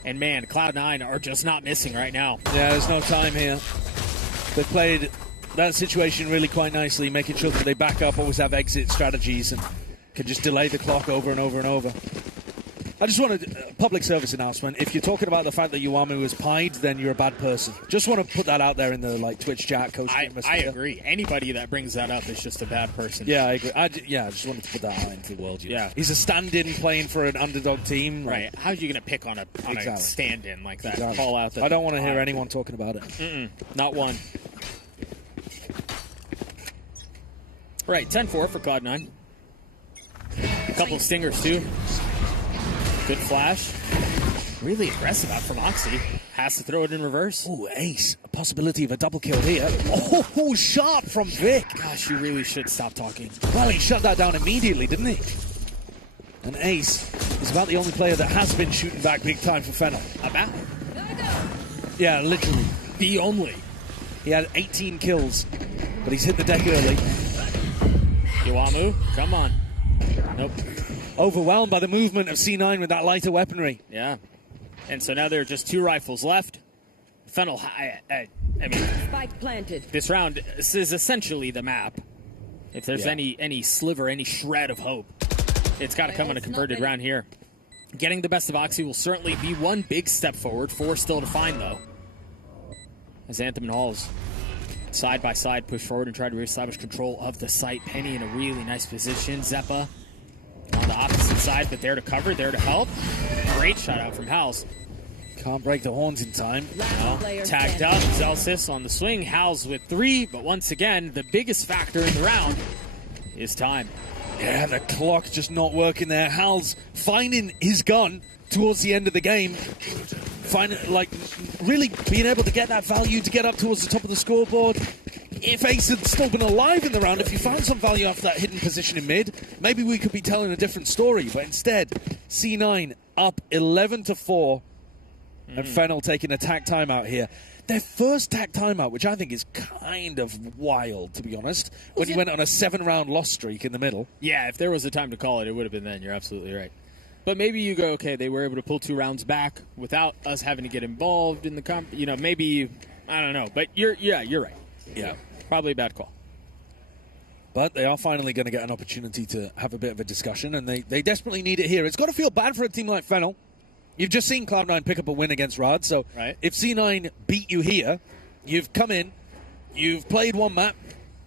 And man, Cloud9 are just not missing right now. Yeah, there's no time here. They've played that situation really quite nicely, making sure that they back up, always have exit strategies, and can just delay the clock over and over and over. I just want a public service announcement. If you're talking about the fact that Yuamu is pied, then you're a bad person. Just want to put that out there in the Twitch chat. I agree. Anybody that brings that up is just a bad person. Yeah, I agree. I just wanted to put that out into the world. Yeah, he's a stand-in playing for an underdog team. Right. How are you going to pick on a stand-in like that? Exactly. Call out that. I don't want to hear anyone talking about it. Not one. Right, 10-4 for Cloud9. A couple of stingers, too. Good flash. Really aggressive out from Oxy. Has to throw it in reverse. Ooh, Ace. A possibility of a double kill here. Oh, sharp from Vic. Gosh, you really should stop talking. Well, he shut that down immediately, didn't he? And Ace is about the only player that has been shooting back big time for Fennel. About? Yeah, literally. The only. He had 18 kills, but he's hit the deck early. Yuamu, come on. Nope. Overwhelmed by the movement of C9 with that lighter weaponry. Yeah. And so now there are just 2 rifles left. Fennel, I mean, Spike planted. this round, this is essentially the map. If there's any sliver, any shred of hope, it's got to come on a converted round here. Getting the best of Oxy will certainly be one big step forward. 4 still to find, though. As Anthem and Halls side by side push forward and try to reestablish control of the site. Penny in a really nice position. Zeppa on the opposite side, but there to cover, there to help. Great shot out from Hals. Can't break the horns in time. Tagged up, Zelsis on the swing. Hals with 3, but once again, the biggest factor in the round is time. Yeah, the clock just not working there. Hal's finding his gun towards the end of the game. Really being able to get that value to get up towards the top of the scoreboard. If Ace had still been alive in the round, if you found some value after that hidden position in mid, maybe we could be telling a different story. But instead, C9 up 11-4, and Fennel taking a tack timeout here. Their first tack timeout, which I think is kind of wild, to be honest, when he went on a 7-round loss streak in the middle. Yeah, if there was a time to call it, it would have been then. You're absolutely right. But maybe you go, okay, they were able to pull 2 rounds back without us having to get involved in the maybe, I don't know. But you're right. Yeah. Probably a bad call. But they are finally going to get an opportunity to have a bit of a discussion, and they desperately need it here. It's got to feel bad for a team like Fennel. You've just seen Cloud9 pick up a win against Rad, so if C9 beat you here, you've come in, you've played 1 map,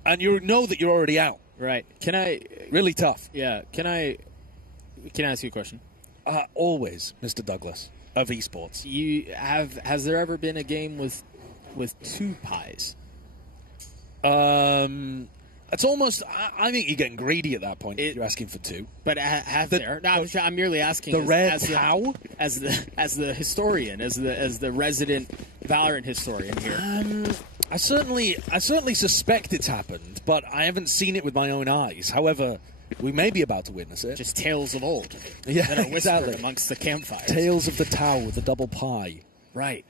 and you know that you're already out. Right. Can I... Really tough. Yeah. Can I ask you a question? Always, Mr. Douglas, of Esports. Has there ever been a game with 2 pies? It's almost... I think you're getting greedy at that point. You're asking for 2. But I'm merely asking... The red cow? As the historian, as the resident Valorant historian here. I certainly suspect it's happened, but I haven't seen it with my own eyes. However, we may be about to witness it. Just tales of old. Yeah, that are whispered exactly. amongst the campfires. Tales of the Tau with the double pie. Right.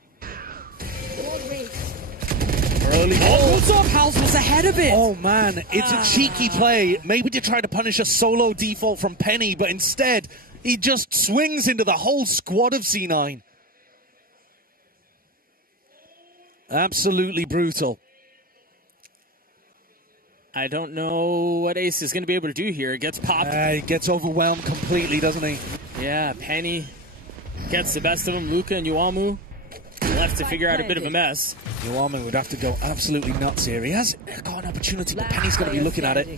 Early what's up? Hals was ahead of it. Oh, man. It's a cheeky play. Maybe to try to punish a solo default from Penny, but instead, he just swings into the whole squad of C9. Absolutely brutal. I don't know what Ace is going to be able to do here. It gets popped. He gets overwhelmed completely, doesn't he? Yeah, Penny gets the best of him. Luca and Yuamu left to figure out a bit of a mess. Yuamu would have to go absolutely nuts here. He has got an opportunity, but Penny's going to be looking at it.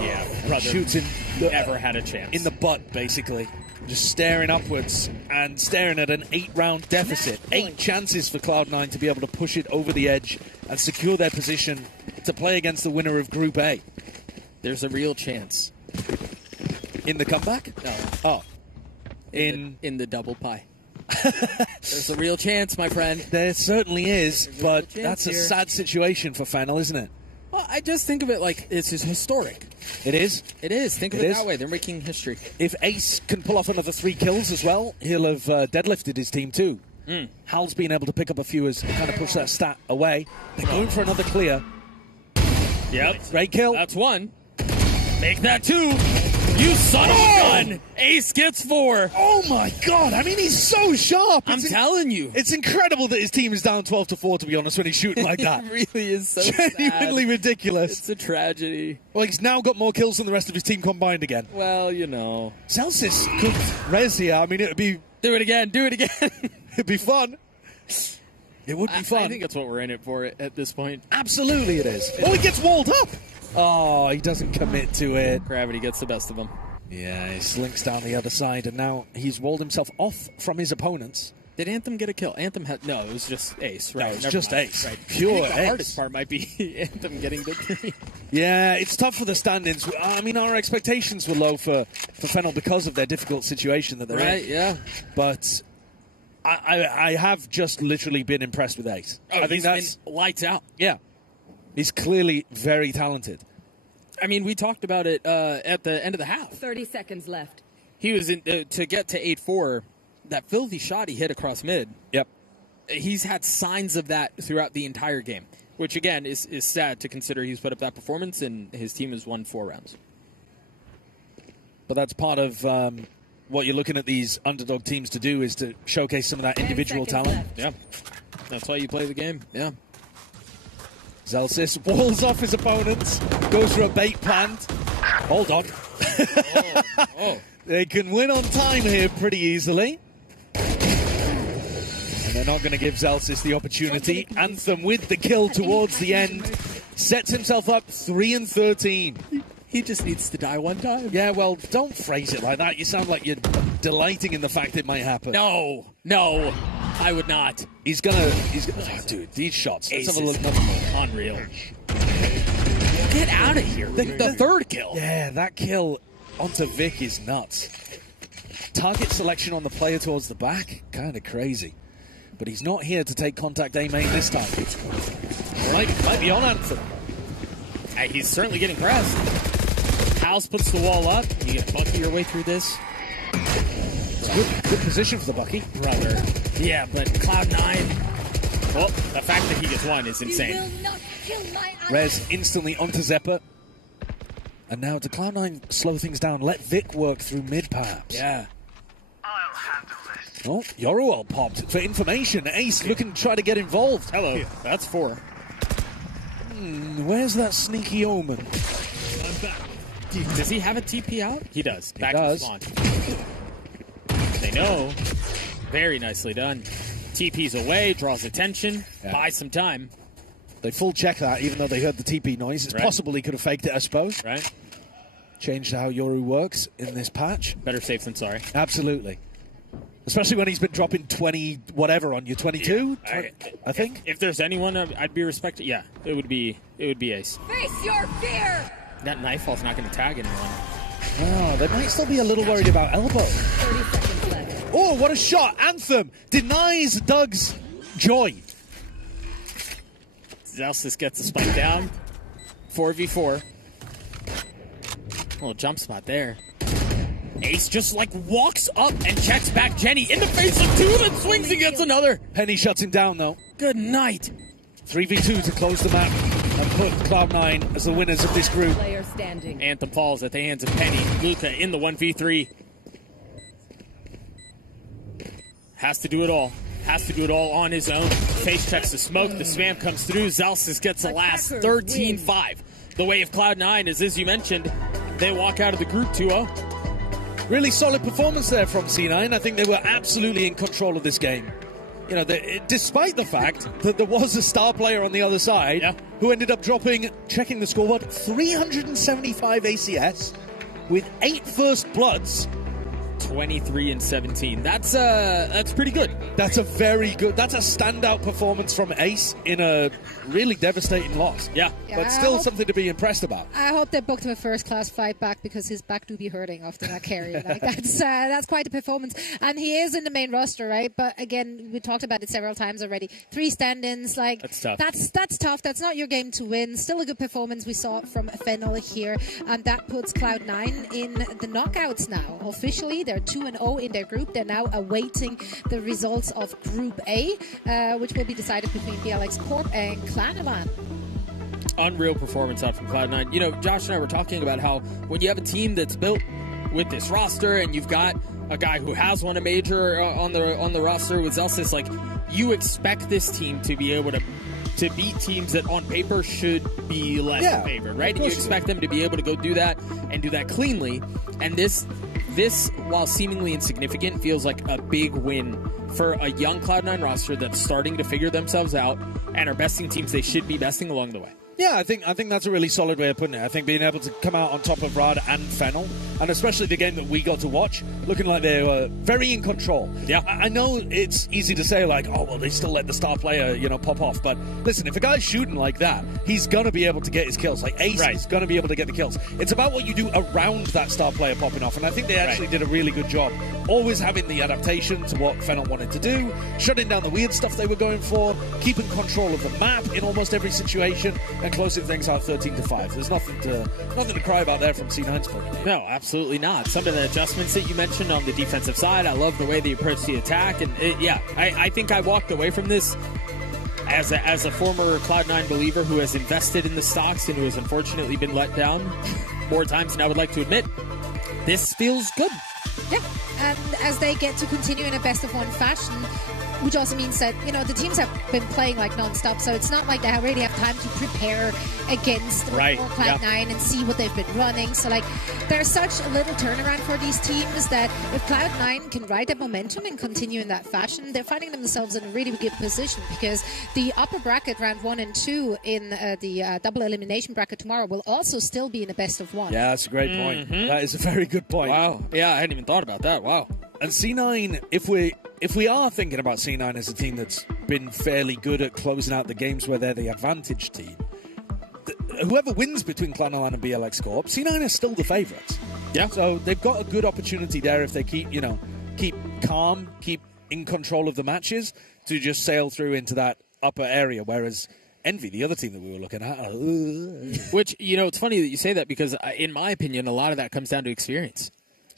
Yeah, brother. Shoots him. Never had a chance. In the butt, basically. Just staring upwards and staring at an 8-round deficit. 8 chances for Cloud9 to be able to push it over the edge and secure their position to play against the winner of Group A. There's a real chance. In the comeback? No. Oh. In the double pie. There's a real chance, my friend. There certainly is, but that's a sad situation for Fennel, isn't it? Well, I just think of it like it's historic. It is? It is. Think of it that way. They're making history. If Ace can pull off another 3 kills as well, he'll have deadlifted his team too. Hal's been able to pick up a few as kind of push that stat away. They're going for another clear. Yep. Great kill. That's 1. Make that 2. You son of a gun! Ace gets 4. Oh my god! I mean, he's so sharp. I'm telling you, it's incredible that his team is down 12-4. To be honest, when he's shooting like that, it really is so genuinely sad. ridiculous. It's a tragedy. Well, he's now got more kills than the rest of his team combined again. Well, you know, Celsius could res here. I mean, it would be do it again. It'd be fun. It would be fun. I think that's what we're in it for at this point. Absolutely, it is. Oh, he gets walled up. Oh, he doesn't commit to it. Gravity gets the best of him. Yeah, he slinks down the other side, and now he's walled himself off from his opponents. Did Anthem get a kill? Anthem had... No, it was just Ace, right? No, it was just Ace. Right. Pure I think the Ace. hardest part might be Anthem getting the 3. Yeah, it's tough for the stand-ins. I mean, our expectations were low for Fennel because of their difficult situation that they're in. Right, yeah. But I have just literally been impressed with Ace. Oh, I think that's been lights out. Yeah. He's clearly very talented. I mean, we talked about it at the end of the half. 30 seconds left. He was in to get to 8-4. That filthy shot he hit across mid. Yep. he's had signs of that throughout the entire game, which again is sad to consider. He's put up that performance and his team has won 4 rounds. But that's part of what you're looking at these underdog teams to do, is to showcase some of that individual talent. Yeah, that's why you play the game. Yeah. Zelsys walls off his opponents, goes for a bait plant. Hold on. Oh. They can win on time here pretty easily. And they're not going to give Zelsys the opportunity. Anthem with the kill towards the end. Sets himself up 3-13. He just needs to die one time. Yeah, well, don't phrase it like that. You sound like you're delighting in the fact it might happen. No, I would not. He's gonna. Oh, dude, these shots. Let's have a look. Unreal. Get out of here. The third kill. Yeah, that kill onto Vic is nuts. Target selection on the player towards the back, kind of crazy. But he's not here to take contact A main this time. Might be on Anthem. Hey, he's certainly getting pressed. House puts the wall up. You gonna bucky your way through this? Good position for the bucky. Brother. Yeah, but Cloud9. Well, the fact that he gets one is insane. You will not kill my ally. Rez instantly onto Zeppa. And now to Cloud9 slow things down. Let Vic work through mid perhaps. Yeah. I'll handle this. Oh, Yoruel popped for information. Ace looking to try to get involved. Hello. That's 4. Where's that sneaky omen? I'm back. Does he have a TP out? He does. He Back does. to spawn. They know. Very nicely done. TP's away, draws attention, buys some time. They full check that, even though they heard the TP noise. It's possible he could have faked it, I suppose. Right. Changed how Yoru works in this patch. Better safe than sorry. Absolutely. Especially when he's been dropping 20 whatever on you, 22, Yeah. I think. If there's anyone I'd be respected, yeah, it would be Ace. Face your fear. That Nightfall's not going to tag anyone. Oh, they might still be a little worried about elbow. 30 seconds left. Oh, what a shot. Anthem denies Doug's joy. Zelsys gets the spike down. 4v4. Little jump spot there. Ace just like walks up and checks back Jenny in the face of 2, then swings and gets another. Penny shuts him down though. Good night. 3v2 to close the map and put Cloud9 as the winners of this group. Player standing. Anthem falls at the hands of Penny. Luca in the 1v3. Has to do it all. Has to do it all on his own. Face checks the smoke. The spam comes through. Zelsys gets the last 13-5. The way of Cloud9 is, as you mentioned, they walk out of the group 2-0. Really solid performance there from C9. I think they were absolutely in control of this game. You know, despite the fact that there was a star player on the other side who ended up dropping, checking the scoreboard, 375 ACS with 8 first bloods. 23-17. That's pretty good. That's a very good. That's a standout performance from Ace in a really devastating loss. Yeah, but still something to be impressed about. I hope they booked him a first-class flight back because his back do be hurting after that carry. Like that's quite a performance, and he is in the main roster, right? But again, we talked about it several times already. 3 stand-ins, like that's tough. That's tough. That's not your game to win. Still a good performance we saw from Fennel here, and that puts Cloud9 in the knockouts now. Officially, they're 2-0 in their group. They're now awaiting the results of Group A, which will be decided between BLX Corp and Clanavan. Unreal performance out from Cloud9. You know, Josh and I were talking about how when you have a team that's built with this roster and you've got a guy who has won a major on the roster with Zelsys, like, you expect this team to be able to beat teams that on paper should be less favored, right? And you expect them to be able to go do that and do that cleanly. And this, while seemingly insignificant, feels like a big win for a young Cloud9 roster that's starting to figure themselves out and are besting teams they should be besting along the way. Yeah, I think that's a really solid way of putting it. I think being able to come out on top of Rad and Fennel, and especially the game that we got to watch, looking like they were very in control. Yeah, I know it's easy to say like, oh well, they still let the star player, pop off. But listen, if a guy's shooting like that, he's gonna be able to get his kills. Like Ace is gonna be able to get the kills. It's about what you do around that star player popping off, and I think they actually did a really good job. Always having the adaptation to what Fennel wanted to do, shutting down the weird stuff they were going for, keeping control of the map in almost every situation, and closing things out 13-5. There's nothing to cry about there from C9's point of view. No, absolutely not. Some of the adjustments that you mentioned on the defensive side, I love the way they approach the attack. And I think I walked away from this as a former Cloud9 believer who has invested in the stocks and who has unfortunately been let down more times than I would like to admit. This feels good. Yeah, and as they get to continue in a best-of-1 fashion, which also means that, the teams have been playing like non-stop, so it's not like they already have time to prepare against or Cloud9 and see what they've been running. So, there's such a little turnaround for these teams that if Cloud9 can ride that momentum and continue in that fashion, they're finding themselves in a really good position, because the upper bracket, round 1 and 2 in the double elimination bracket tomorrow will also still be in a best-of-1. Yeah, that's a great point. That is a very good point. Wow. Yeah, I hadn't even thought about that. Wow. And C9, if we are thinking about C9 as a team that's been fairly good at closing out the games where they're the advantage team, whoever wins between Cloud9 and BLX Corp, C9 is still the favourites. Yeah. So they've got a good opportunity there if they keep calm, keep in control of the matches, to just sail through into that upper area, whereas Envy, the other team that we were looking at, which, it's funny that you say that, because in my opinion, a lot of that comes down to experience.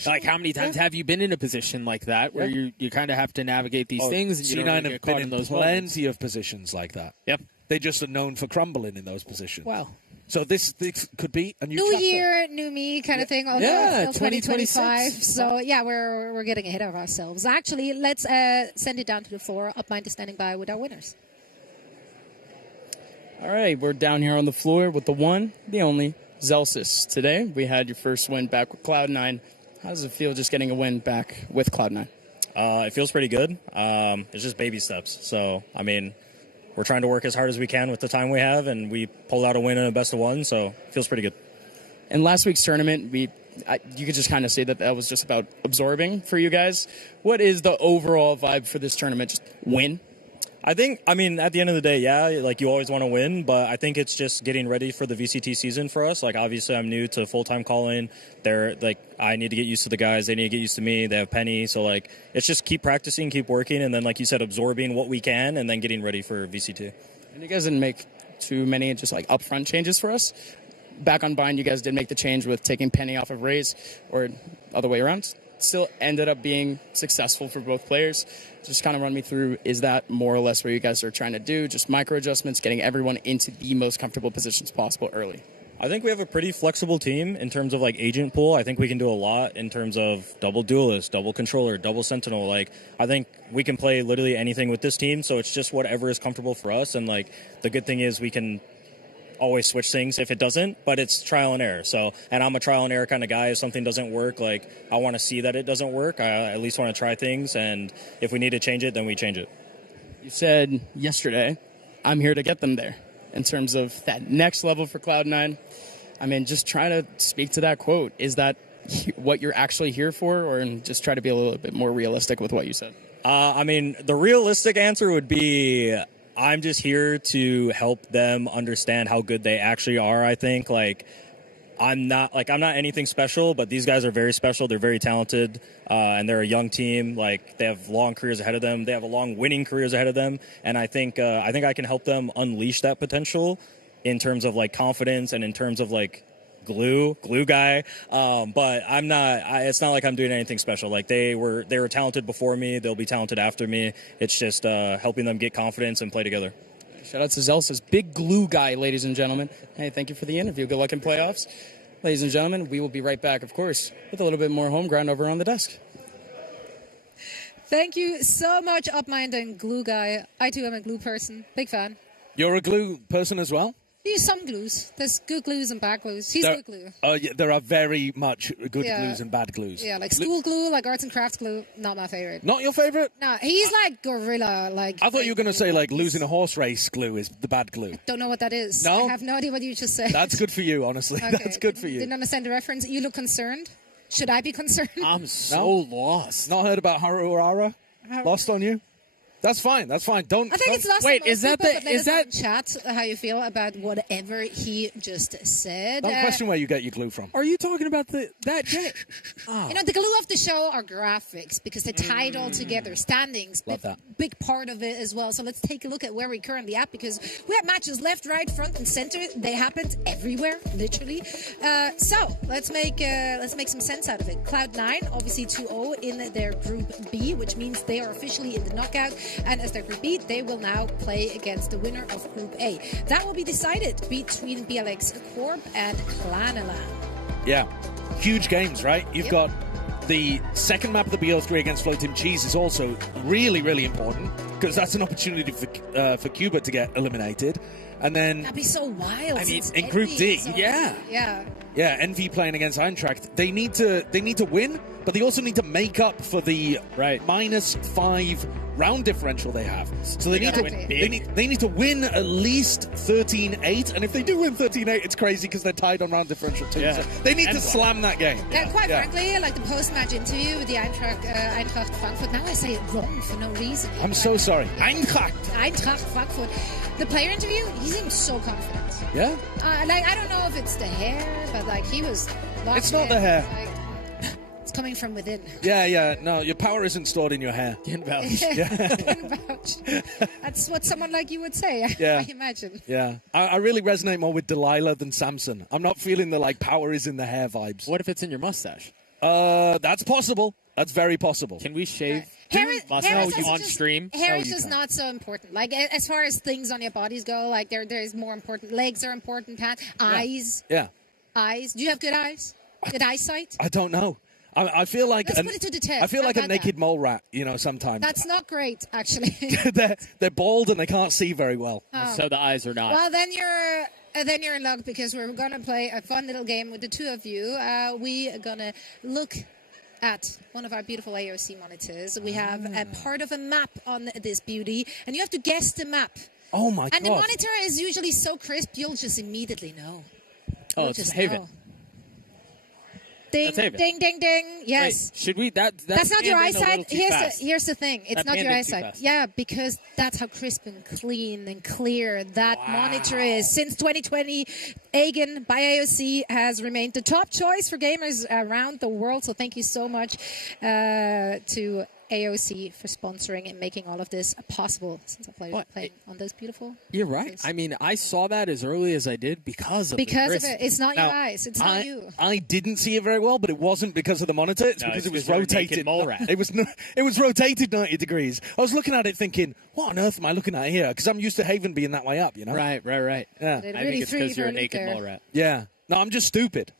Like, how many times have you been in a position like that where you kind of have to navigate these things, and you don't really get caught in those moments? Plenty of positions like that. Yep. They just are known for crumbling in those positions. Wow. So this could be a new New chapter. year, new me kind of thing. Yeah, Although it's still 2025. 2026. So, we're getting ahead of ourselves. Actually, let's send it down to the floor. UpMind is standing by with our winners. All right, we're down here on the floor with the one, the only, Zelsis. Today, we had your first win back with Cloud9. How does it feel just getting a win back with Cloud9? It feels pretty good. It's just baby steps. So, we're trying to work as hard as we can with the time we have, and we pulled out a win in a best-of-1, so it feels pretty good. In last week's tournament, you could just kind of say that was just about absorbing for you guys. What is the overall vibe for this tournament? Just win? At the end of the day, you always want to win, but I think it's just getting ready for the VCT season for us. Obviously, I'm new to full-time calling. I need to get used to the guys. They need to get used to me. They have Penny. So, it's just keep practicing, keep working, and then, like you said, absorbing what we can, and then getting ready for VCT. And you guys didn't make too many just, upfront changes for us. Back on Bind, you guys did make the change with taking Penny off of Raze, or other way around. Still ended up being successful for both players. Just kind of run me through, is that more or less what you guys are trying to do? Just micro adjustments, getting everyone into the most comfortable positions possible early? I think we have a pretty flexible team in terms of agent pool. I think we can do a lot in terms of double duelist, double controller, double sentinel. I think we can play literally anything with this team. So it's just whatever is comfortable for us. And the good thing is we can always switch things if it doesn't, but it's trial and error. So, and I'm a trial and error kind of guy. If something doesn't work, I want to see that it doesn't work. I at least want to try things, and if we need to change it, then we change it. You said yesterday, I'm here to get them there in terms of that next level for Cloud9. Just trying to speak to that quote. Is that what you're actually here for, or just try to be a little bit more realistic with what you said? The realistic answer would be, I'm just here to help them understand how good they actually are. I think I'm not anything special, but these guys are very special. They're very talented, and they're a young team. They have long careers ahead of them. They have a long winning careers ahead of them, and I think I can help them unleash that potential in terms of confidence and in terms of glue guy. But I'm not. It's not like I'm doing anything special. They were talented before me. They'll be talented after me. It's just helping them get confidence and play together. Shout out to Zelsa's big glue guy, ladies and gentlemen. Hey, thank you for the interview. Good luck in playoffs. Ladies and gentlemen, we will be right back, of course, with a little bit more home ground over on the desk. Thank you so much, UpMind and Glue Guy. I, too, am a glue person. Big fan. You're a glue person as well? Use some glues. There's good glues and bad glues. He's good glue. Oh, yeah, there are very much good glues and bad glues. Yeah, school glue, arts and crafts glue, not my favorite. Not your favorite? No, he's gorilla. I thought you were going to say losing a horse race glue is the bad glue. Don't know what that is. No? I have no idea what you just said. That's good for you, honestly. Okay. That's good for you. Didn't understand the reference. You look concerned. Should I be concerned? I'm so lost. Not heard about Haruara? Lost on you? That's fine. That's fine. Don't. I think it's lost. Wait, on most is that people, the- but let is us know that- in chat how you feel about whatever he just said? Don't question where you get your glue from. Are you talking about that game? You know, the glue of the show are graphics because they tie it all together. Standings, Love that. big part of it as well. So let's take a look at where we're currently at because we have matches left, right, front, and center. They happened everywhere, literally. So let's make some sense out of it. Cloud9, obviously 2-0 in their Group B, which means they are officially in the knockout. And as their Group B, they will now play against the winner of Group A. That will be decided between BLX Corp and Clanala. Yeah, huge games, right? You've got the second map of the BO3 against Floating Cheese is also really, really important because that's an opportunity for Cuba to get eliminated. And then That'd be so wild. I mean, since in Group Envy D, is on- yeah. Yeah. Envy playing against Eintracht. They need to win, but they also need to make up for the -5 round differential they have. So they need to Exactly. win they need to win at least 13-8, and if they do win 13-8, it's crazy because they're tied on round differential too. Yeah. So they need to And slam that game. Yeah, quite frankly, like the post-match interview with the Eintracht Frankfurt. Now I say it wrong for no reason. I'm so sorry. Eintracht. Eintracht Frankfurt. The player interview, he seemed so confident. Yeah? Like I don't know if it's the hair, but like he was. It's not the hair. Like, it's coming from within. Yeah. No, your power isn't stored in your hair. Can vouch. That's what someone like you would say. Yeah. I imagine. Yeah. I really resonate more with Delilah than Samson. I'm not feeling the power is in the hair vibes. What if it's in your mustache? That's possible. That's very possible. Can we shave Hair is on just- stream? Hair No, is you just can't. not so important. Like as far as things on your bodies go, like there is more important. Legs are important. Eyes. Yeah. Eyes. Do you have good eyes? Good eyesight? I don't know. I feel like Let's put it to the test. I feel How like a about naked that? mole rat, sometimes. That's not great, actually. they're bald and they can't see very well. So the eyes are not. Well, then you're in luck because we're gonna play a fun little game with the two of you. We are gonna look at one of our beautiful AOC monitors. We have a part of a map on this beauty, and you have to guess the map. Oh my And the god. monitor is usually so crisp, you'll just immediately know. Oh, You'll it's just Haven. know. Ding, That's Haven. ding, ding, ding. Yes. Wait, should we? That's Not your panned in a little eyesight. too fast. Here's the thing. It's That not your panned in too eyesight. fast. Yeah, because that's how crisp and clean and clear that monitor is. Since 2020, Agen by AOC has remained the top choice for gamers around the world. So thank you so much to AOC for sponsoring and making all of this possible. Since I playing on those beautiful. You're right. I mean, I saw that as early as I did because of Because the of crisp. it. It's not your Now, eyes. It's not you. I didn't see it very well, but it wasn't because of the monitor. It's No, because it's it was 'cause you're a naked rotated. mole rat. It was rotated 90 degrees. I was looking at it thinking, what on earth am I looking at here? Because I'm used to Haven being that way up, Right. Yeah. It I really think it's threw you because you're a for a loop naked there. mole rat. Yeah. No, I'm just stupid.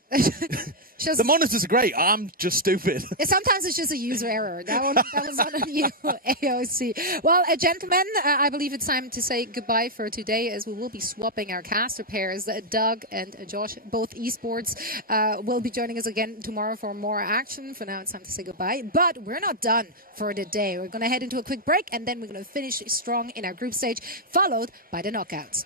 Just- The monitors are great. I'm just stupid. Sometimes it's just a user error. That was not on you, AOC. Well, gentlemen, I believe it's time to say goodbye for today as we will be swapping our caster pairs. Doug and Josh, both esports, will be joining us again tomorrow for more action. For now, it's time to say goodbye. But we're not done for the day. We're going to head into a quick break and then we're going to finish strong in our group stage, followed by the knockouts.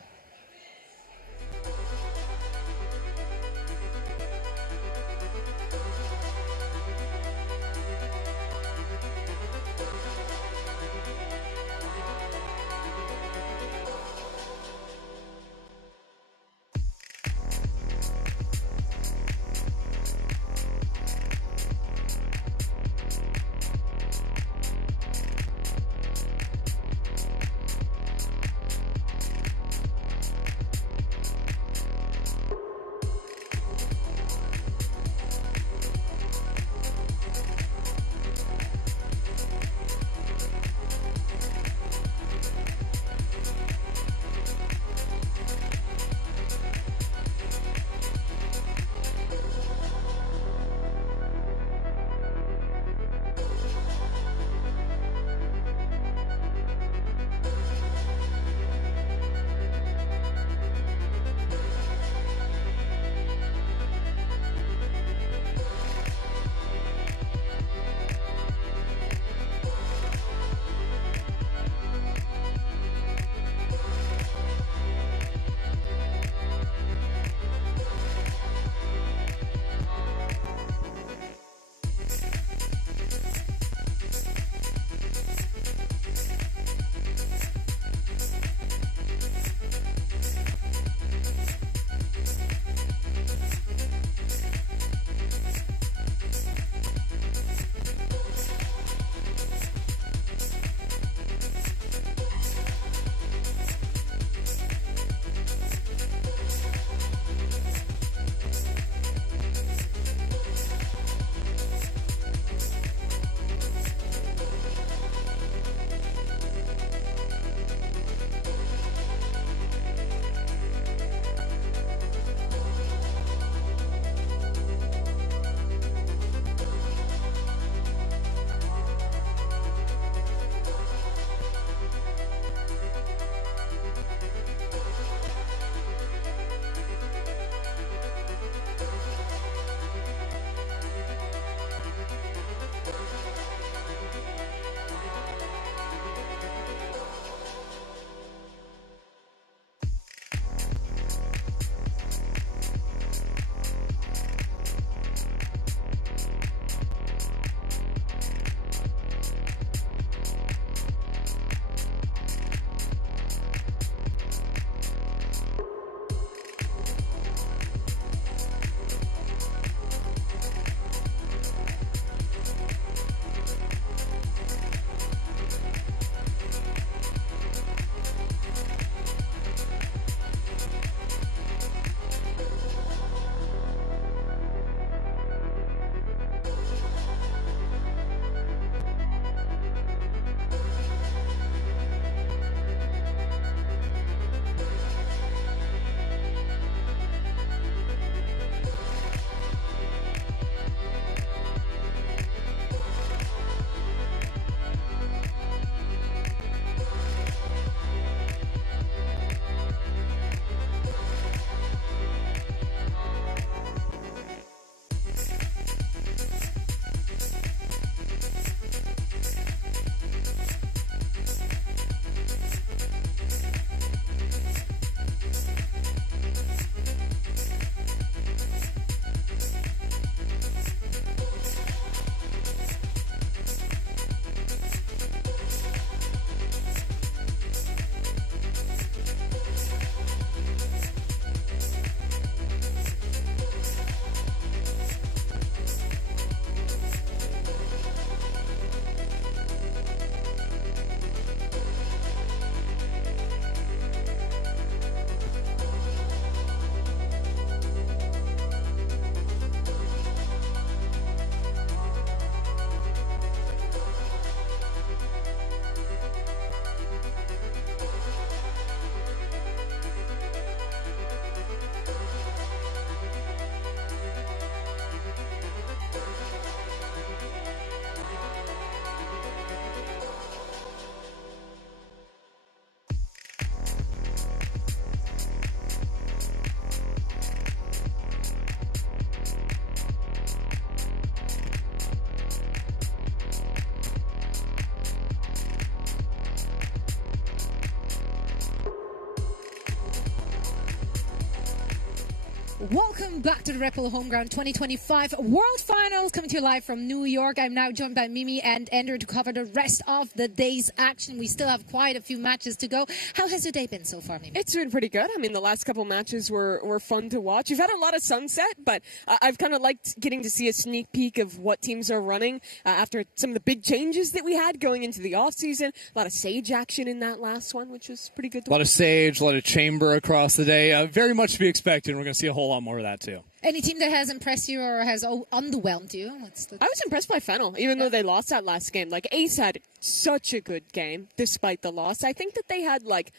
Welcome back to the Red Bull Homeground 2025 World Finals, coming to you live from New York. I'm now joined by Mimi and Ender to cover the rest of the day's action. We still have quite a few matches to go. How has your day been so far, Mimi? It's been pretty good. I mean, the last couple matches were fun to watch. You've had a lot of sunset, but I've kind of liked getting to see a sneak peek of what teams are running after some of the big changes that we had going into the offseason. A lot of Sage action in that last one, which was pretty good to watch. A lot of Sage, a lot of Chamber across the day. Very much to be expected. We're going to see a whole lot more of that, too. Any team that has impressed you or has underwhelmed you? I was impressed by Fennel, even though they lost that last game. Like, Ace had such a good game, despite the loss. I think that they had, like,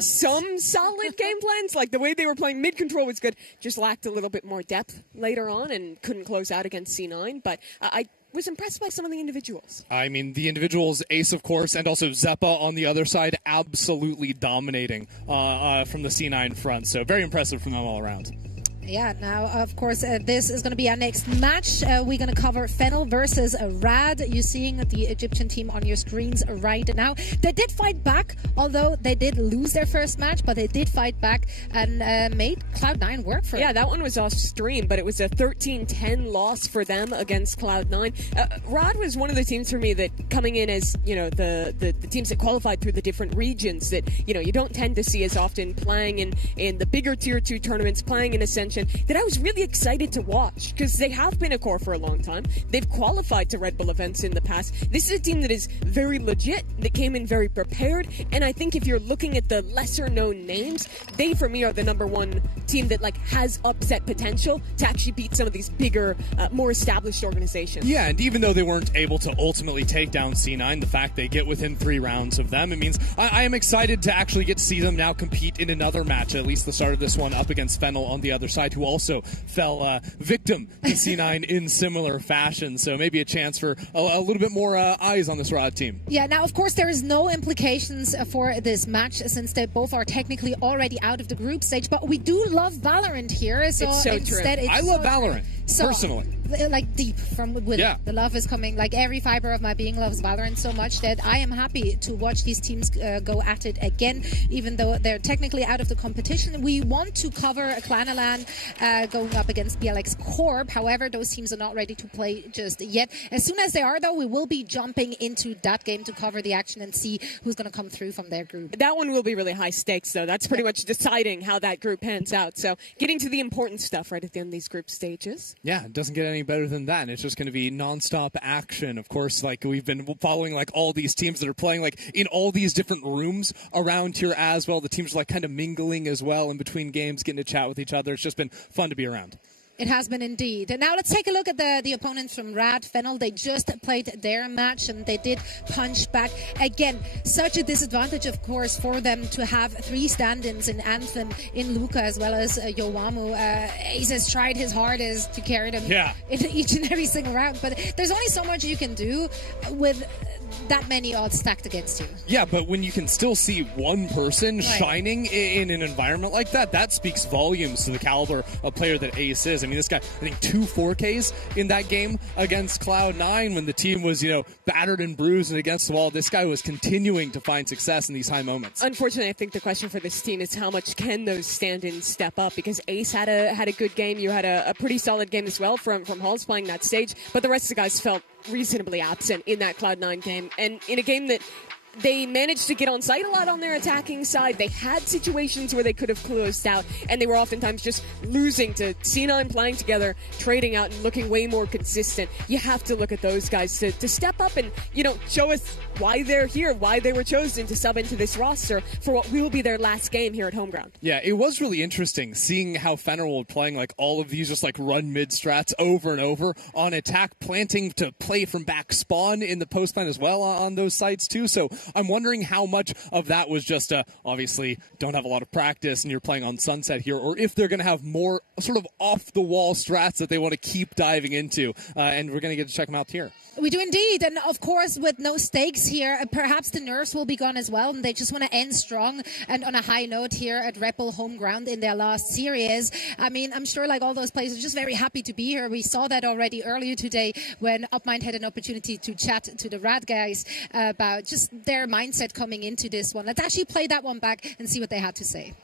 some solid game plans. Like, the way they were playing mid-control was good. Just lacked a little bit more depth later on and couldn't close out against C9. But I was impressed by some of the individuals. I mean, the individuals, Ace, of course, and also Zeppa on the other side, absolutely dominating from the C9 front. So very impressive from them all around. Yeah, now, of course, this is going to be our next match. We're going to cover Fennel versus Rad. You're seeing the Egyptian team on your screens right now. They did fight back, although they did lose their first match, but they did fight back and made Cloud9 work for them. Yeah, that one was off stream, but it was a 13-10 loss for them against Cloud9. Rad was one of the teams for me that coming in as, you know, the teams that qualified through the different regions that, you know, you don't tend to see as often playing in the bigger Tier 2 tournaments, playing in Ascension, that I was really excited to watch because they have been a core for a long time. They've qualified to Red Bull events in the past. This is a team that is very legit, that came in very prepared, and I think if you're looking at the lesser known names, they for me are the #1 team that like has upset potential to actually beat some of these bigger, more established organizations. Yeah, and even though they weren't able to ultimately take down C9, the fact they get within 3 rounds of them, it means I am excited to actually get to see them now compete in another match, at least the start of this one, up against Fennel on the other side, who also fell victim to C9 in similar fashion. So maybe a chance for a little bit more eyes on this Rod team. Yeah, now, of course, there is no implications for this match since they both are technically already out of the group stage, but we do love Valorant here. So it's so instead, true. I love Valorant, personally. Like deep from within. Yeah. The love is coming. Like every fiber of my being loves Valorant so much that I am happy to watch these teams go at it again, even though they're technically out of the competition. We want to cover Clanalan going up against BLX Corp. However, those teams are not ready to play just yet. As soon as they are, though, we will be jumping into that game to cover the action and see who's going to come through from their group. That one will be really high stakes, though. That's pretty much deciding how that group pans out. So getting to the important stuff right at the end of these group stages. Yeah, it doesn't get any better than that. And it's just going to be nonstop action. Of course, like we've been following like all these teams that are playing like in all these different rooms around here as well. The teams are like kind of mingling as well in between games, getting to chat with each other. It's just been fun to be around. It has been indeed. And now let's take a look at the opponents from Rad Fennel. They just played their match and they did punch back. Again, such a disadvantage, of course, for them to have 3 stand-ins in Anthem, in Luca, as well as Yowamu. Ace has tried his hardest to carry them in each and every single round, but there's only so much you can do with that many odds stacked against you. Yeah, but when you can still see one person shining in an environment like that, that speaks volumes to the caliber of player that Ace is. I mean, this guy, I think 2 4Ks in that game against Cloud9 when the team was, you know, battered and bruised and against the wall. This guy was continuing to find success in these high moments. Unfortunately, I think the question for this team is how much can those stand-ins step up, because Ace had a good game. You had a pretty solid game as well from Halls playing that stage, but the rest of the guys felt reasonably absent in that Cloud9 game, and in a game that they managed to get on site a lot on their attacking side. They had situations where they could have closed out, and they were oftentimes just losing to C9 playing together, trading out, and looking way more consistent. You have to look at those guys to step up and, you know, show us why they're here, why they were chosen to sub into this roster for what will be their last game here at Homeground. Yeah, it was really interesting seeing how Fennel were playing like all of these just like run mid strats over and over on attack, planting to play from back spawn in the post plan as well on those sites too. So I'm wondering how much of that was just obviously don't have a lot of practice and you're playing on Sunset here, or if they're going to have more sort of off the wall strats that they want to keep diving into, and we're going to get to check them out here. We do indeed, and of course with no stakes here, perhaps the nerves will be gone as well, and they just want to end strong and on a high note here at Red Bull Homeground in their last series. I mean, I'm sure like all those players are just very happy to be here. We saw that already earlier today when UpMind had an opportunity to chat to the Rad guys about just their mindset coming into this one. Let's actually play that one back and see what they had to say.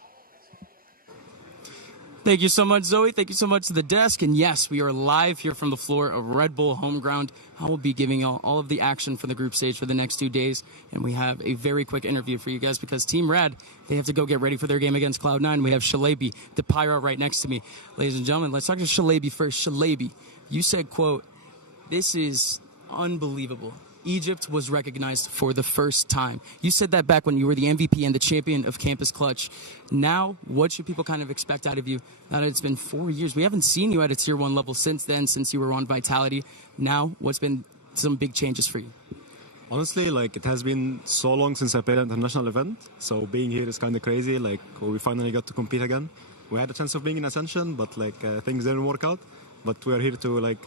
Thank you so much, Zoe. Thank you so much to the desk. And yes, we are live here from the floor of Red Bull Home Ground. I will be giving you all of the action for the group stage for the next 2 days. And we have a very quick interview for you guys because Team Red, they have to go get ready for their game against Cloud9. We have Shalaby, the Pyro, right next to me. Ladies and gentlemen, let's talk to Shalaby first. Shalaby, you said, quote, "This is unbelievable. Egypt was recognized for the first time." You said that back when you were the MVP and the champion of Campus Clutch. Now, what should people kind of expect out of you now that it's been 4 years? We haven't seen you at a Tier 1 level since then, since you were on Vitality. Now, what's been some big changes for you? Honestly, like, it has been so long since I played an international event, so being here is kind of crazy. Like, we finally got to compete again. We had a chance of being in Ascension, but like things didn't work out. But we are here to like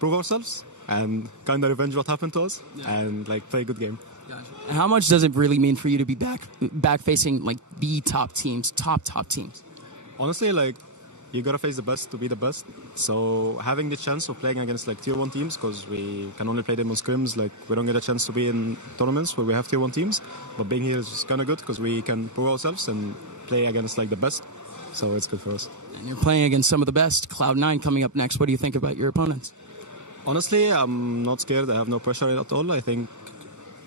prove ourselves and kind of revenge what happened to us, and like play a good game. And how much does it really mean for you to be back facing like the top teams, top teams? Honestly, like, you gotta face the best to be the best. So having the chance of playing against like Tier 1 teams, because we can only play them on scrims, like we don't get a chance to be in tournaments where we have Tier 1 teams. But being here is kind of good because we can prove ourselves and play against like the best. So it's good for us. And you're playing against some of the best. Cloud9 coming up next. What do you think about your opponents? Honestly, I'm not scared. I have no pressure at all. I think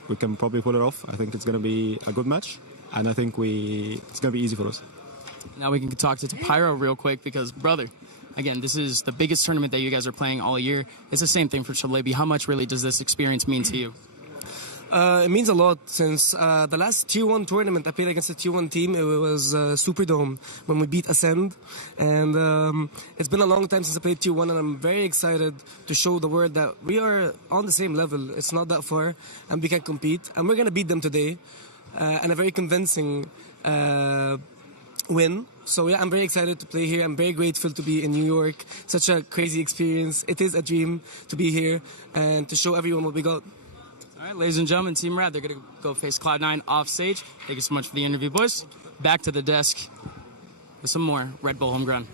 we can probably pull it off. I think it's going to be a good match, and I think it's going to be easy for us. Now we can talk to Pyro real quick because, brother, again, this is the biggest tournament that you guys are playing all year. It's the same thing for Shalaby. How much really does this experience mean to you? It means a lot since the last Tier 1 tournament I played against a Tier 1 team. It was Superdome when we beat Ascend. And it's been a long time since I played Tier 1, and I'm very excited to show the world that we are on the same level. It's not that far, and we can compete. And we're going to beat them today. And a very convincing win. So yeah, I'm very excited to play here. I'm very grateful to be in New York. Such a crazy experience. It is a dream to be here and to show everyone what we got. All right, ladies and gentlemen, Team Red, they're going to go face Cloud9 off stage. Thank you so much for the interview, boys. Back to the desk with some more Red Bull Home Ground.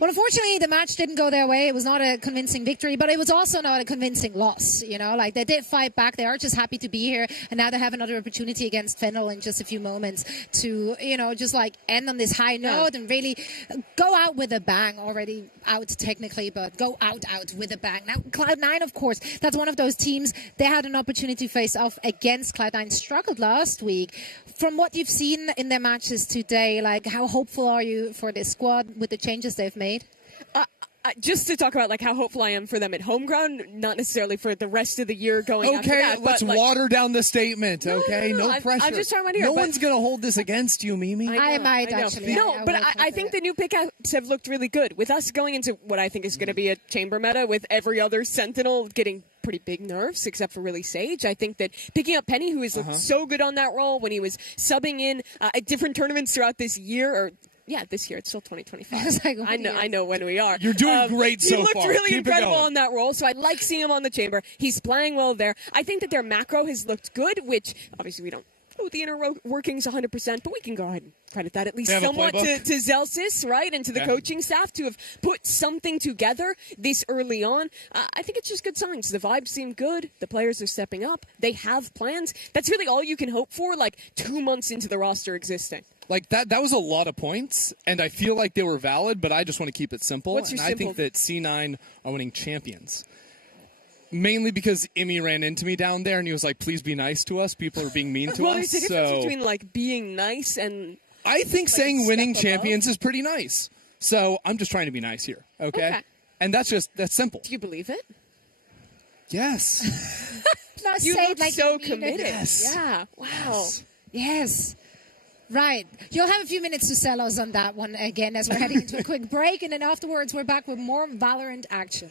Well, unfortunately, the match didn't go their way. It was not a convincing victory, but it was also not a convincing loss. You know, like they did fight back. They are just happy to be here, and now they have another opportunity against Fennel in just a few moments to, you know, just like end on this high note and really go out with a bang. Already out technically, but go out with a bang. Now, Cloud9, of course, that's one of those teams. They had an opportunity to face off against Cloud9. Struggled last week. From what you've seen in their matches today, like how hopeful are you for this squad with the changes they've made? Just to talk about like how hopeful I am for them at home ground, not necessarily for the rest of the year going after that. Let's water down the statement, okay? No pressure. I'm just talking about here. No one's going to hold this against you, Mimi. I might actually. No, but I think the new pickups have looked really good. With us going into what I think is going to be a chamber meta with every other Sentinel getting pretty big nerfs, except for really Sage. I think that picking up Penny, who has looked so good on that role when he was subbing in at different tournaments throughout this year, or this year. It's still 2025. I know when we are. You're doing great so far. He looked really incredible on that role, so I like seeing him on the chamber. He's playing well there. I think that their macro has looked good, which obviously we don't know the inner workings 100%, but we can go ahead and credit that at least somewhat to Zelsis, right, and to the coaching staff to have put something together this early on. I think it's just good signs. The vibes seem good. The players are stepping up. They have plans. That's really all you can hope for, like 2 months into the roster existing. Like that was a lot of points, and I feel like they were valid, but I just want to keep it simple. What's your simple? I think that C9 are winning champions. Mainly because Imi ran into me down there, and he was like, please be nice to us. People are being mean to us. Well, there's a difference between like being nice and... I think saying winning champions is pretty nice. So I'm just trying to be nice here, okay? And that's simple. Do you believe it? Yes. You look like so committed. Yes. Yeah. Wow. Yes. Right. You'll have a few minutes to sell us on that one again as we're heading into a quick break. And then afterwards, we're back with more Valorant action.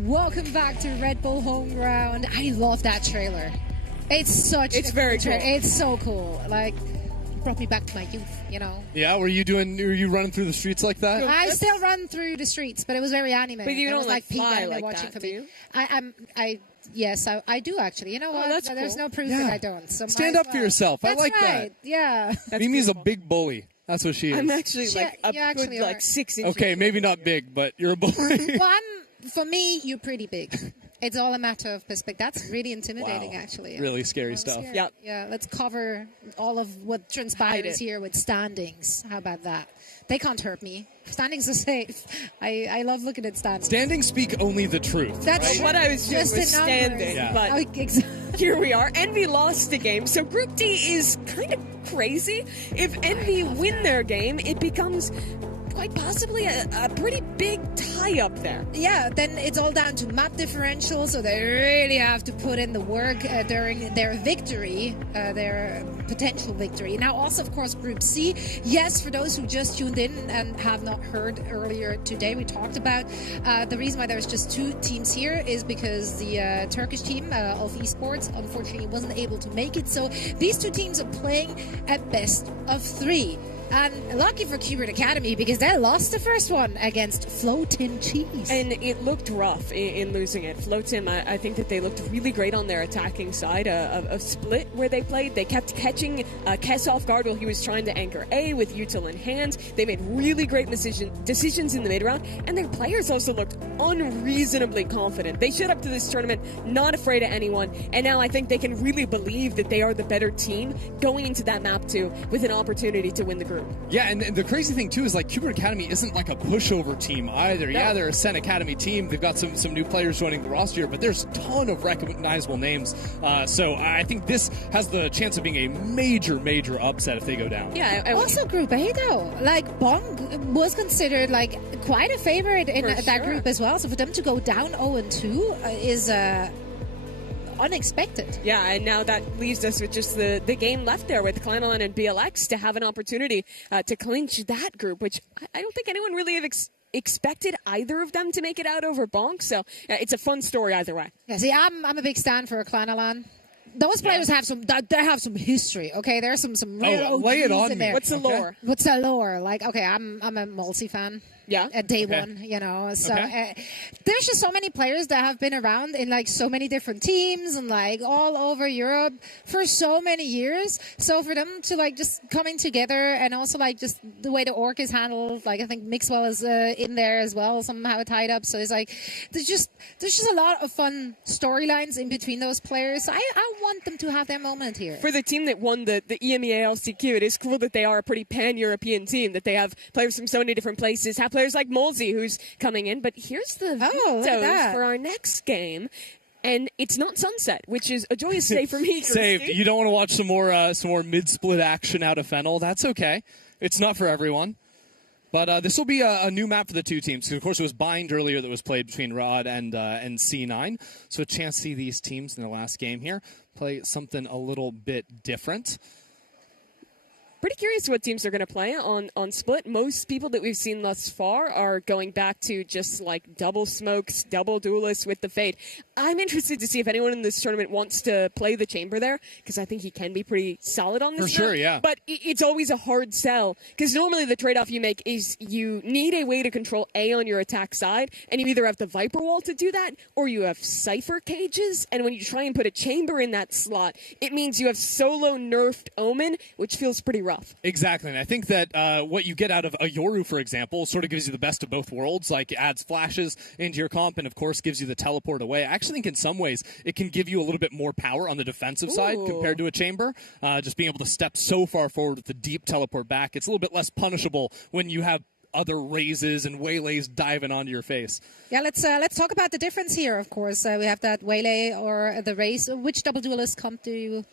Welcome back to Red Bull Home Ground. I love that trailer. It's very cool. It's so cool. Like, it brought me back to my youth, you know. Yeah, were you running through the streets like that? I still run through the streets, but it was very anime. But you it don't was like peak fly anime like watching that, for do me. you? Yes, I do actually. You know what? that's There's cool. no proof Yeah. that I don't. So Stand might up as for well. yourself. That's I like right. that. Yeah. Mimi's a big bully. That's what she is. I'm actually She- like a you actually good are. like 6 inches. Okay, maybe not big, but you're a bully. Well, for me, you're pretty big. It's all a matter of perspective. That's really intimidating, Wow. actually. Really scary stuff. Scary. Yep. Yeah, let's cover all of what transpires here with standings. How about that? They can't hurt me. Standings are safe. I love looking at standings. Standings speak only the truth. That's Well, true. what I was doing Just was the numbers. standing, Yeah. but here we are. Envy lost the game, so Group D is kind of crazy. If Envy win their game, it becomes quite possibly a pretty big tie-up there. Yeah, then it's all down to map differential, so they really have to put in the work during their victory, their potential victory. Now, also, of course, Group C. Yes, for those who just tuned in and have not heard earlier today, we talked about the reason why there's just 2 teams here is because the Turkish team of Esports unfortunately wasn't able to make it. So these 2 teams are playing at best of 3. And lucky for Qbert Academy because they lost the first one against Floatin' Cheese. And it looked rough in losing it. Floatim, I think that they looked really great on their attacking side of Split where they played. They kept catching Kess off guard while he was trying to anchor A with util in hand. They made really great decisions in the mid-round, and their players also looked unreasonably confident. They showed up to this tournament not afraid of anyone, and now I think they can really believe that they are the better team going into that map too with an opportunity to win the group. Yeah, and the crazy thing too is like Qbert Academy isn't like a pushover team either. No. Yeah, they're a Sen Academy team. They've got some new players joining the roster here, but there's a ton of recognizable names. So I think this has the chance of being a major upset if they go down. Yeah. Also, Group A though, like Bong was considered like quite a favorite in For that sure. group as well. So for them to go down 0-2 is unexpected. Yeah, and now that leaves us with just the game left there with Clanalon and BLX to have an opportunity to clinch that group, which I don't think anyone really have expected either of them to make it out over Bonk. So it's a fun story either way. Yeah, see, I'm a big stand for Clanalon. Those players have some history. Okay, there's some real lay it OGs on in me. there. What's the lore? What's the lore? Like, okay, I'm a Mulsi fan. Yeah. At day Okay. one, you know. So Okay. there's just so many players that have been around in like so many different teams and like all over Europe for so many years. So for them to like just coming together and also like just the way the org is handled, like I think Mixwell is in there as well, somehow tied up. So it's like there's just a lot of fun storylines in between those players. So I want them to have their moment here. For the team that won the EMEA LCQ, it is cool that they are a pretty pan-European team, that they have players from so many different places, have players like Molsey who's coming in. But here's the look at vetoes that. for our next game. And it's not Sunset, which is a joyous day for me. Saved. Kirsty. You don't want to watch some more mid-split action out of Fennel. That's okay. It's not for everyone. But this will be a new map for the 2 teams. Of course, it was Bind earlier that was played between Rod and C9. So a chance to see these teams in the last game here play something a little bit different. Pretty curious what teams are going to play on Split. Most people that we've seen thus far are going back to just like double smokes, double duelists with the Fade. I'm interested to see if anyone in this tournament wants to play the Chamber there, because I think he can be pretty solid on this For sure, map. yeah. But it's always a hard sell, because normally the trade-off you make is you need a way to control A on your attack side, and you either have the Viper Wall to do that, or you have Cypher Cages, and when you try and put a Chamber in that slot, it means you have solo nerfed Omen, which feels pretty rough. Exactly, and I think that what you get out of a Yoru, for example, sort of gives you the best of both worlds. Like, it adds flashes into your comp, and of course gives you the teleport away. I actually think in some ways it can give you a little bit more power on the defensive side compared to a Chamber. Just being able to step so far forward with the deep teleport back, it's a little bit less punishable when you have other raises and waylays diving onto your face. Yeah, let's talk about the difference here. Of course, we have that waylay or the raise. Which double duelist comp do you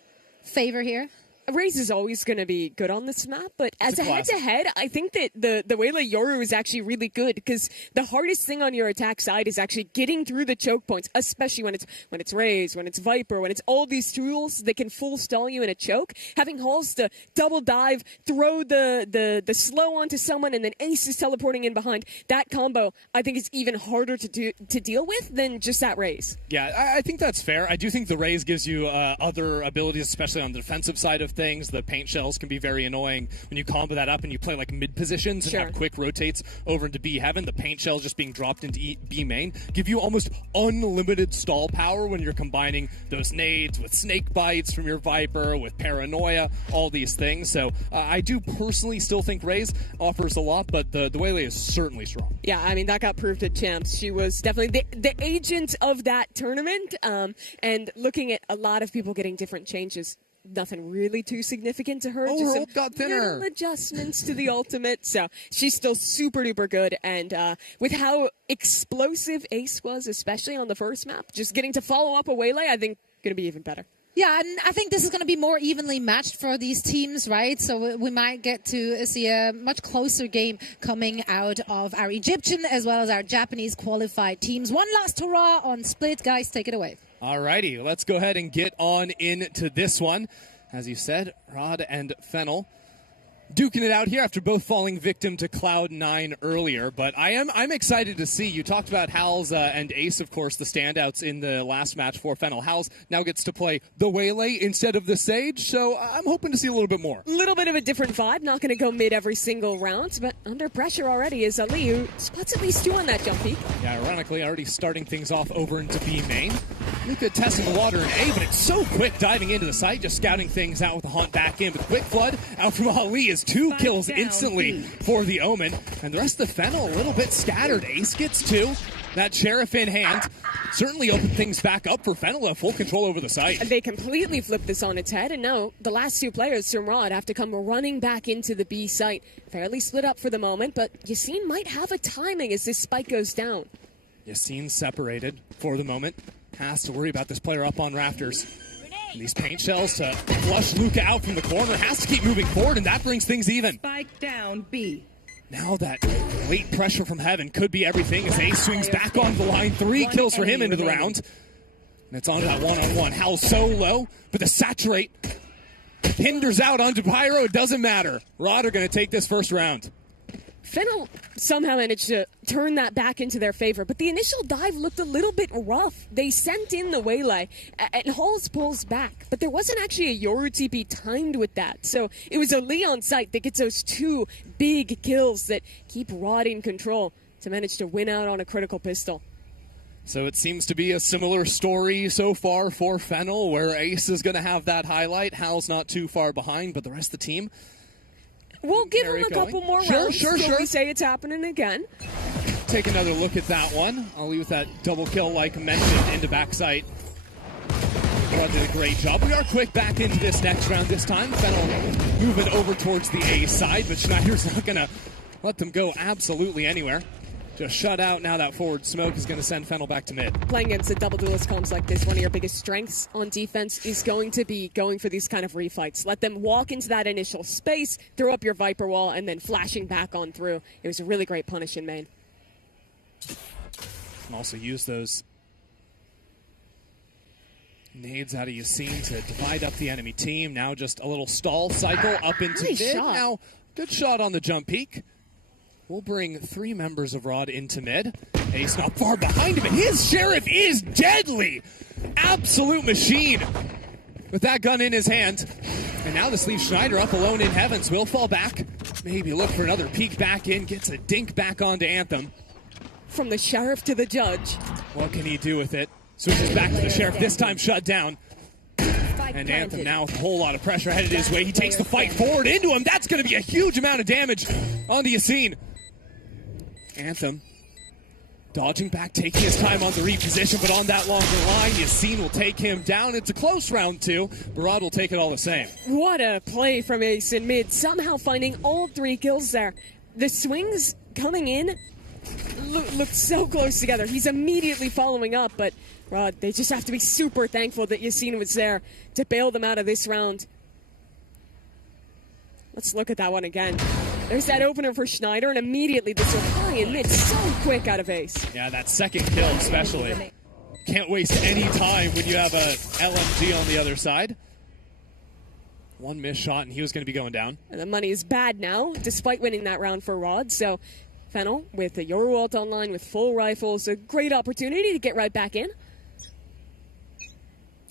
favor here? Raze is always going to be good on this map, but as a head-to-head, I think that the Waylay Yoru is actually really good because the hardest thing on your attack side is actually getting through the choke points, especially when it's Raze, when it's Viper, when it's all these tools that can full stall you in a choke. Having Halls to double dive, throw the slow onto someone, and then Ace is teleporting in behind. That combo, I think, is even harder to deal with than just that Raze. Yeah, I think that's fair. I do think the Raze gives you other abilities, especially on the defensive side of things. The paint shells can be very annoying when you combo that up and you play like mid positions and have quick rotates over into B heaven. The paint shells just being dropped into B main give you almost unlimited stall power when you're combining those nades with snake bites from your Viper, with paranoia, all these things. So I do personally still think Raze offers a lot, but the Waylay is certainly strong. Yeah, I mean, that got proved at Champs. She was definitely the agent of that tournament, and looking at a lot of people getting different changes. Nothing really too significant to her. Oh, just her ult got thinner. Little adjustments to the ultimate. So she's still super duper good. And with how explosive Ace was, especially on the first map, just getting to follow up a Waylay, I think going to be even better. Yeah, and I think this is going to be more evenly matched for these teams, right? So we might get to see a much closer game coming out of our Egyptian as well as our Japanese qualified teams. One last hurrah on Split. Guys, take it away. Alrighty, let's go ahead and get on into this one. As you said, Rod and Fennel duking it out here after both falling victim to Cloud9 earlier. But I'm excited to see. You talked about Hals and Ace, of course, the standouts in the last match for Fennel. Hals now gets to play the Waylay instead of the Sage, so I'm hoping to see a little bit more. A little bit of a different vibe. Not going to go mid every single round, but under pressure already is Ali, who spots at least 2 on that jump peak. Yeah, ironically, already starting things off over into B main. Luka testing the water in A, but it's so quick diving into the site, just scouting things out with the hunt back in. But Quick Flood out from Ali is 2 kills instantly for the Omen. And the rest of the Fennel a little bit scattered. Ace gets 2. That Sheriff in hand certainly opened things back up for Fennel, have full control over the site. They completely flipped this on its head, and now the last 2 players, Simrad, have to come running back into the B site. Fairly split up for the moment, but Yassine might have a timing as this spike goes down. Yassine separated for the moment. Has to worry about this player up on rafters. And these paint shells to flush Luka out from the corner. Has to keep moving forward, and that brings things even. Spike down B. Now that late pressure from heaven could be everything as Ace swings back on the line. 3 kills for him into the round. And it's on that one-on-one. Hal so low, but the saturate hinders out onto Pyro. It doesn't matter. Rod are going to take this first round. Fennel somehow managed to turn that back into their favor, but the initial dive looked a little bit rough. They sent in the Waylay, and Halls pulls back, but there wasn't actually a Yoru TP timed with that. So it was Ali on site that gets those 2 big kills that keep Rod in control to manage to win out on a critical pistol. So it seems to be a similar story so far for Fennel, where Ace is going to have that highlight. Hal's not too far behind, but the rest of the team... We'll give him a couple more rounds. Sure. We say it's happening again. Take another look at that one. I'll leave with that double kill like mentioned into backside. Rod did a great job. We are quick back into this next round this time. Fennel moving over towards the A side, but Schneider's not going to let them go absolutely anywhere. Just shut out. Now that forward smoke is going to send Fennel back to mid. Playing against the double duelist comps like this, one of your biggest strengths on defense is going to be going for these kind of refights. Let them walk into that initial space, throw up your Viper wall, and then flashing back on through. It was a really great punish in main. And also use those nades out of Yassine to divide up the enemy team. Now just a little stall cycle up into nice mid. Shot. Now, good shot on the jump peak. We'll bring 3 members of Rod into mid. Ace not far behind him, and his Sheriff is deadly! Absolute machine with that gun in his hand. And now this leaves Schneider up alone in Heavens. Will fall back. Maybe look for another peek back in. Gets a dink back onto Anthem. From the Sheriff to the Judge. What can he do with it? Switches back to the Sheriff, this time shut down. And Anthem now with a whole lot of pressure headed his way. He takes the fight forward into him. That's going to be a huge amount of damage onto Yassine. Anthem dodging back, taking his time on the reposition, but on that longer line, Yassine will take him down. It's a close round 2. Barad will take it all the same. What a play from Ace in mid, somehow finding all 3 kills there. The swings coming in looked so close together. He's immediately following up, but Rod, they just have to be super thankful that Yassine was there to bail them out of this round. Let's look at that one again. There's that opener for Schneider, and immediately this reply in mid so quick out of Ace. Yeah, that second kill especially. Can't waste any time when you have a LMG on the other side. One missed shot, and he was going to be going down. And the money is bad now, despite winning that round for Rod. So Fennel with the Yoru ult online with full rifles, a great opportunity to get right back in.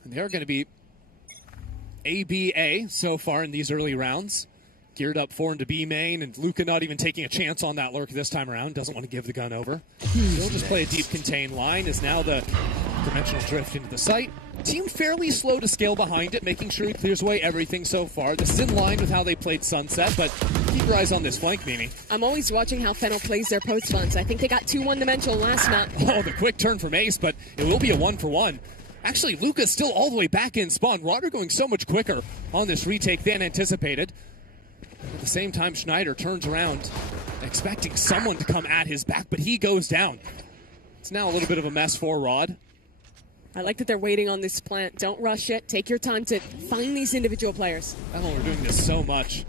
And they're going to be ABA so far in these early rounds. Geared up for into B main, and Luca not even taking a chance on that lurk this time around. Doesn't want to give the gun over. He'll just play a deep contain line. Is now the dimensional drift into the site. Team fairly slow to scale behind it, making sure he clears away everything so far. This is in line with how they played Sunset, but keep your eyes on this flank, Mimi. I'm always watching how Fennel plays their post funds. I think they got 2 one-dimensional last map. Oh, the quick turn from Ace, but it will be a 1-for-1. Actually, Luca's still all the way back in spawn. Roder going so much quicker on this retake than anticipated. At the same time, Schneider turns around, expecting someone to come at his back, but he goes down. It's now a little bit of a mess for Rod. I like that they're waiting on this plant. Don't rush it. Take your time to find these individual players. Oh, we're doing this so much.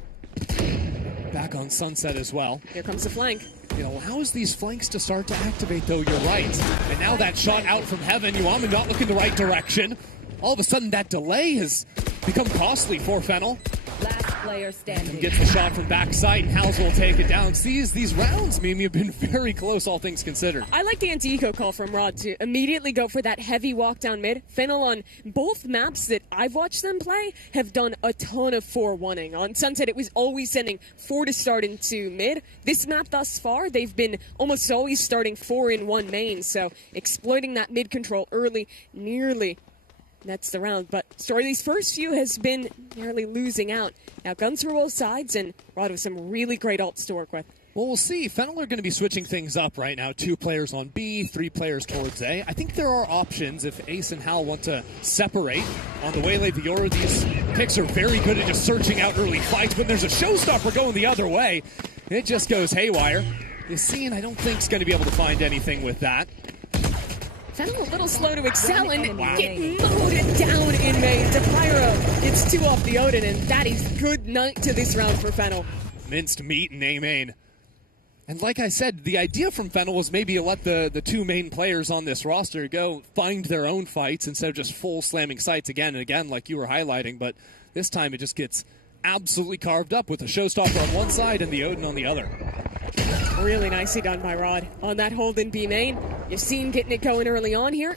Back on Sunset as well. Here comes the flank. It allows these flanks to start to activate, though, you're right. And now that shot out from heaven, Yuama not looking the right direction. All of a sudden, that delay has become costly for Fennel. Last player standing. Gets the shot from backside, and House will take it down. Sees these rounds, Mimi, have been very close, all things considered. I like the anti-eco call from Rod to immediately go for that heavy walk down mid. Fennel on both maps that I've watched them play have done a ton of 4-1-ing. On Sunset, it was always sending 4 to start into mid. This map thus far, they've been almost always starting 4 in 1 main, so exploiting that mid control early nearly nets the round. But Story, these first few has been nearly losing out. Now guns for both sides, and Rod with some really great ults to work with. Well, we'll see. Fennel are going to be switching things up right now. 2 players on B, 3 players towards A. I think there are options if Ace and Hal want to separate. On the Waylay Viora, these picks are very good at just searching out early fights. When there's a showstopper going the other way, it just goes haywire. Yassine, I don't think, is going to be able to find anything with that. Fennel a little slow to excel and get moted down in main. DePyro gets 2 off the Odin, and that is good night to this round for Fennel. Minced meat in A main. And like I said, the idea from Fennel was maybe let the 2 main players on this roster go find their own fights instead of just full slamming sites again and again like you were highlighting. But this time it just gets absolutely carved up with a showstopper on one side and the Odin on the other. Really nicely done by Rod on that hold in B main. You've seen getting it going early on here.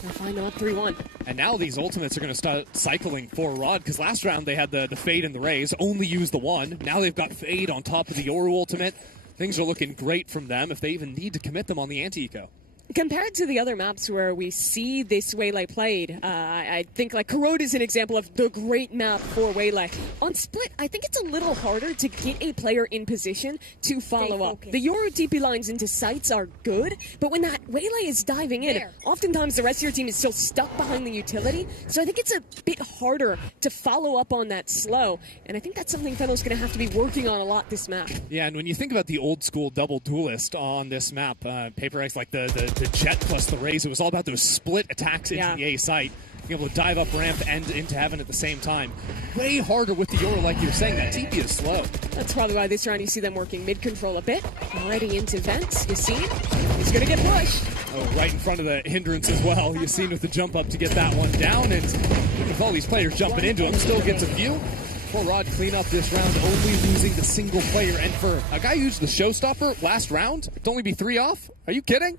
They'll find out 3-1. And now these ultimates are going to start cycling for Rod, because last round they had the Fade and the Raze, only used the 1. Now they've got Fade on top of the Yoru ultimate. Things are looking great from them if they even need to commit them on the anti-eco. Compared to the other maps where we see this Waylay played, I think like Corrode is an example of the great map for Waylay. On Split, I think it's a little harder to get a player in position to follow up. The Yoru TP lines into sites are good, but when that Waylay is diving in, oftentimes the rest of your team is still stuck behind the utility, so I think it's a bit harder to follow up on that slow, and I think that's something Fennel's going to have to be working on a lot this map. Yeah, and when you think about the old school double duelist on this map, Paper X, like the Jet plus the Raze, it was all about those split attacks into the A site, being able to dive up ramp and into heaven at the same time. Way harder with the Yoru, like you were saying. That TP is slow. That's probably why this round you see them working mid control a bit. Already into vents. Yassine, he's going to get pushed. Oh, right in front of the hindrance as well. Yassine with the jump up to get that one down, and with all these players jumping into him, still gets a few. For Rod, clean up this round, only losing the single player. And for a guy who used the showstopper last round, to only be 3 off? Are you kidding?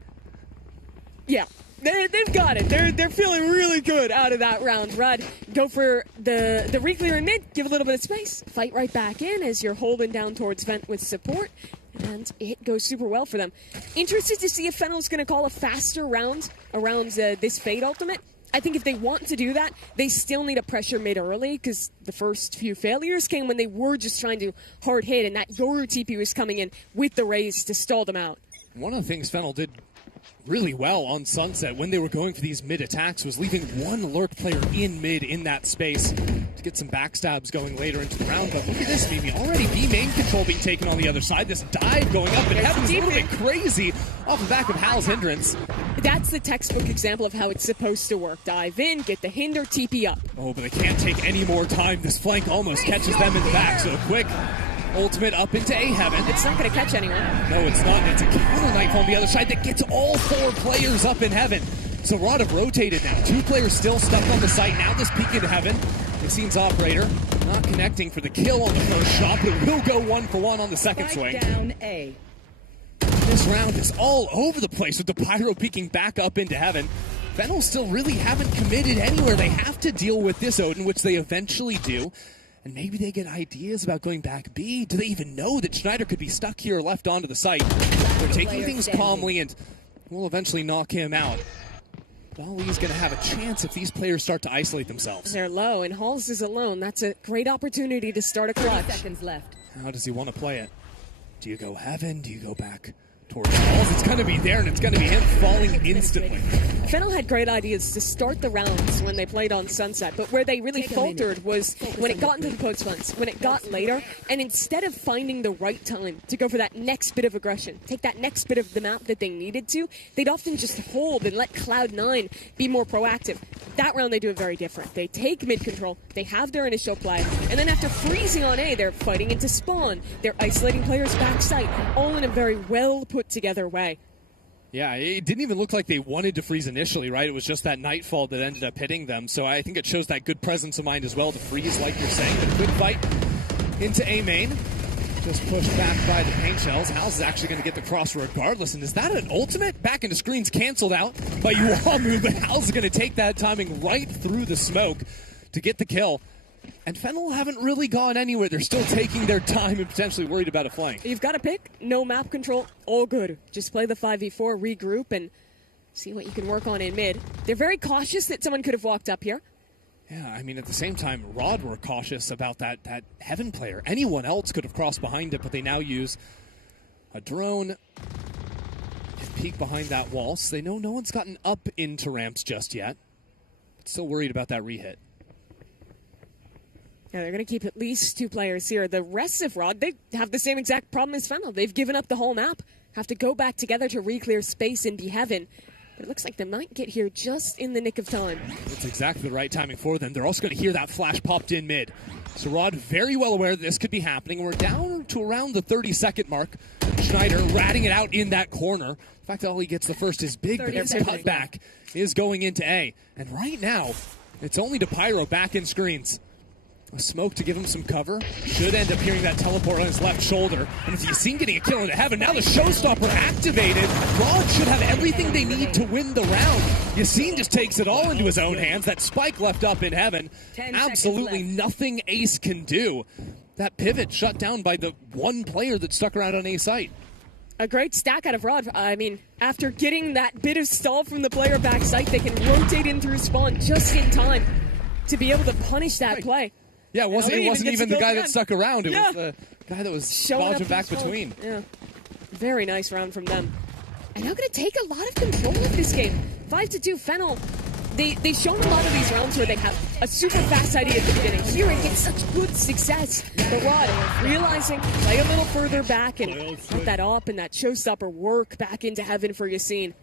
Yeah, they've got it. They're feeling really good out of that round. Rod, go for the re-clear in mid, give a little bit of space, fight right back in as you're holding down towards vent with support, and it goes super well for them. Interested to see if Fennel's going to call a faster round around this Fade ultimate. I think if they want to do that, they still need to pressure mid early, because the first few failures came when they were just trying to hard hit, and that Yoru TP was coming in with the Raze to stall them out. One of the things Fennel did really well on Sunset when they were going for these mid attacks was leaving 1 lurk player in mid in that space. to get some backstabs going later into the round. But look at this, Mimi. Already B main control being taken on the other side. This dive going up in heaven is a little bit crazy off the back of Hal's hindrance. That's the textbook example of how it's supposed to work. Dive in, get the hinder, TP up. Oh, but they can't take any more time. This flank almost catches them in the back. So a quick ultimate up into A heaven. It's not going to catch anyone. No, it's not. It's a counter knife on the other side that gets all 4 players up in heaven. So Rod have rotated now. 2 players still stuck on the site. Now this peek into heaven. Yassine's operator not connecting for the kill on the first shot, but will go 1 for 1 on the second swing. Down A. This round is all over the place with the Pyro peeking back up into heaven. Fennel still really haven't committed anywhere. They have to deal with this Odin, which they eventually do. And maybe they get ideas about going back B. Do they even know that Schneider could be stuck here left onto the site? They're taking things calmly and will eventually knock him out. But Ali's going to have a chance if these players start to isolate themselves. They're low, and Halls is alone. That's a great opportunity to start a clutch. 30 seconds left. How does he want to play it? Do you go heaven? Do you go back towards Halls? It's going to be there, and it's going to be him falling instantly. Fennel had great ideas to start the rounds when they played on Sunset, but where they really faltered was when it got into the post-plants, when it got later, and instead of finding the right time to go for that next bit of aggression, take that next bit of the map that they needed to, they'd often just hold and let Cloud9 be more proactive. That round they do it very different. They take mid-control, they have their initial play, and then after freezing on A, they're fighting into spawn, they're isolating players backside, all in a very well put together way. Yeah, it didn't even look like they wanted to freeze initially, right? It was just that nightfall that ended up hitting them. So I think it shows that good presence of mind as well to freeze, like you're saying. But a quick fight into A main. Just pushed back by the paint shells. Hal's is actually going to get the cross regardless. And is that an ultimate? Back into screens canceled out by Yuamu, but Hal's going to take that timing right through the smoke to get the kill. And Fennel haven't really gone anywhere. They're still taking their time and potentially worried about a flank. You've got to pick. No map control. All good. Just play the 5v4, regroup, and see what you can work on in mid. They're very cautious that someone could have walked up here. Yeah, I mean, at the same time, Rod were cautious about that Heaven player. Anyone else could have crossed behind it, but they now use a drone to peek behind that wall. So they know no one's gotten up into ramps just yet. Still worried about that re-hit. Yeah, they're going to keep at least 2 players here. The rest of Rod, they have the same exact problem as Fennel. They've given up the whole map. Have to go back together to re-clear space and be heaven. But it looks like they might get here just in the nick of time. It's exactly the right timing for them. They're also going to hear that flash popped in mid. So Rod very well aware that this could be happening. We're down to around the 30-second mark. Schneider ratting it out in that corner. The fact that all he gets the first is big, but his cutback is going into A. And right now, it's only to Pyro back in screens. A smoke to give him some cover. Should end up hearing that teleport on his left shoulder. And if Yassine getting a kill into heaven, now the showstopper activated. Rod should have everything they need to win the round. Yassine just takes it all into his own hands. That spike left up in heaven. Absolutely nothing Ace can do. That pivot shut down by the one player that stuck around on A site. A great stack out of Rod. I mean, after getting that bit of stall from the player back site, they can rotate in through spawn just in time to be able to punish that play. Yeah, it wasn't even the guy that stuck around. It was the guy that was dodging back between. Yeah, very nice round from them. And now going to take a lot of control of this game. 5-2 Fennel. They've shown a lot of these rounds where they have a super fast idea at the beginning. Here it gets such good success. But Rod realizing, play a little further back and let that up and that showstopper work back into heaven for Yassine.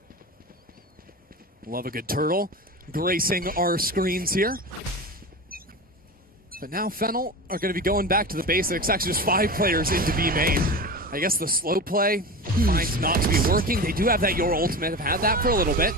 Love a good turtle gracing our screens here. But now Fennel are going to be going back to the basics. Actually, just 5 players into B main. I guess the slow play finds not to be working. They do have that Your ultimate. Have had that for a little bit.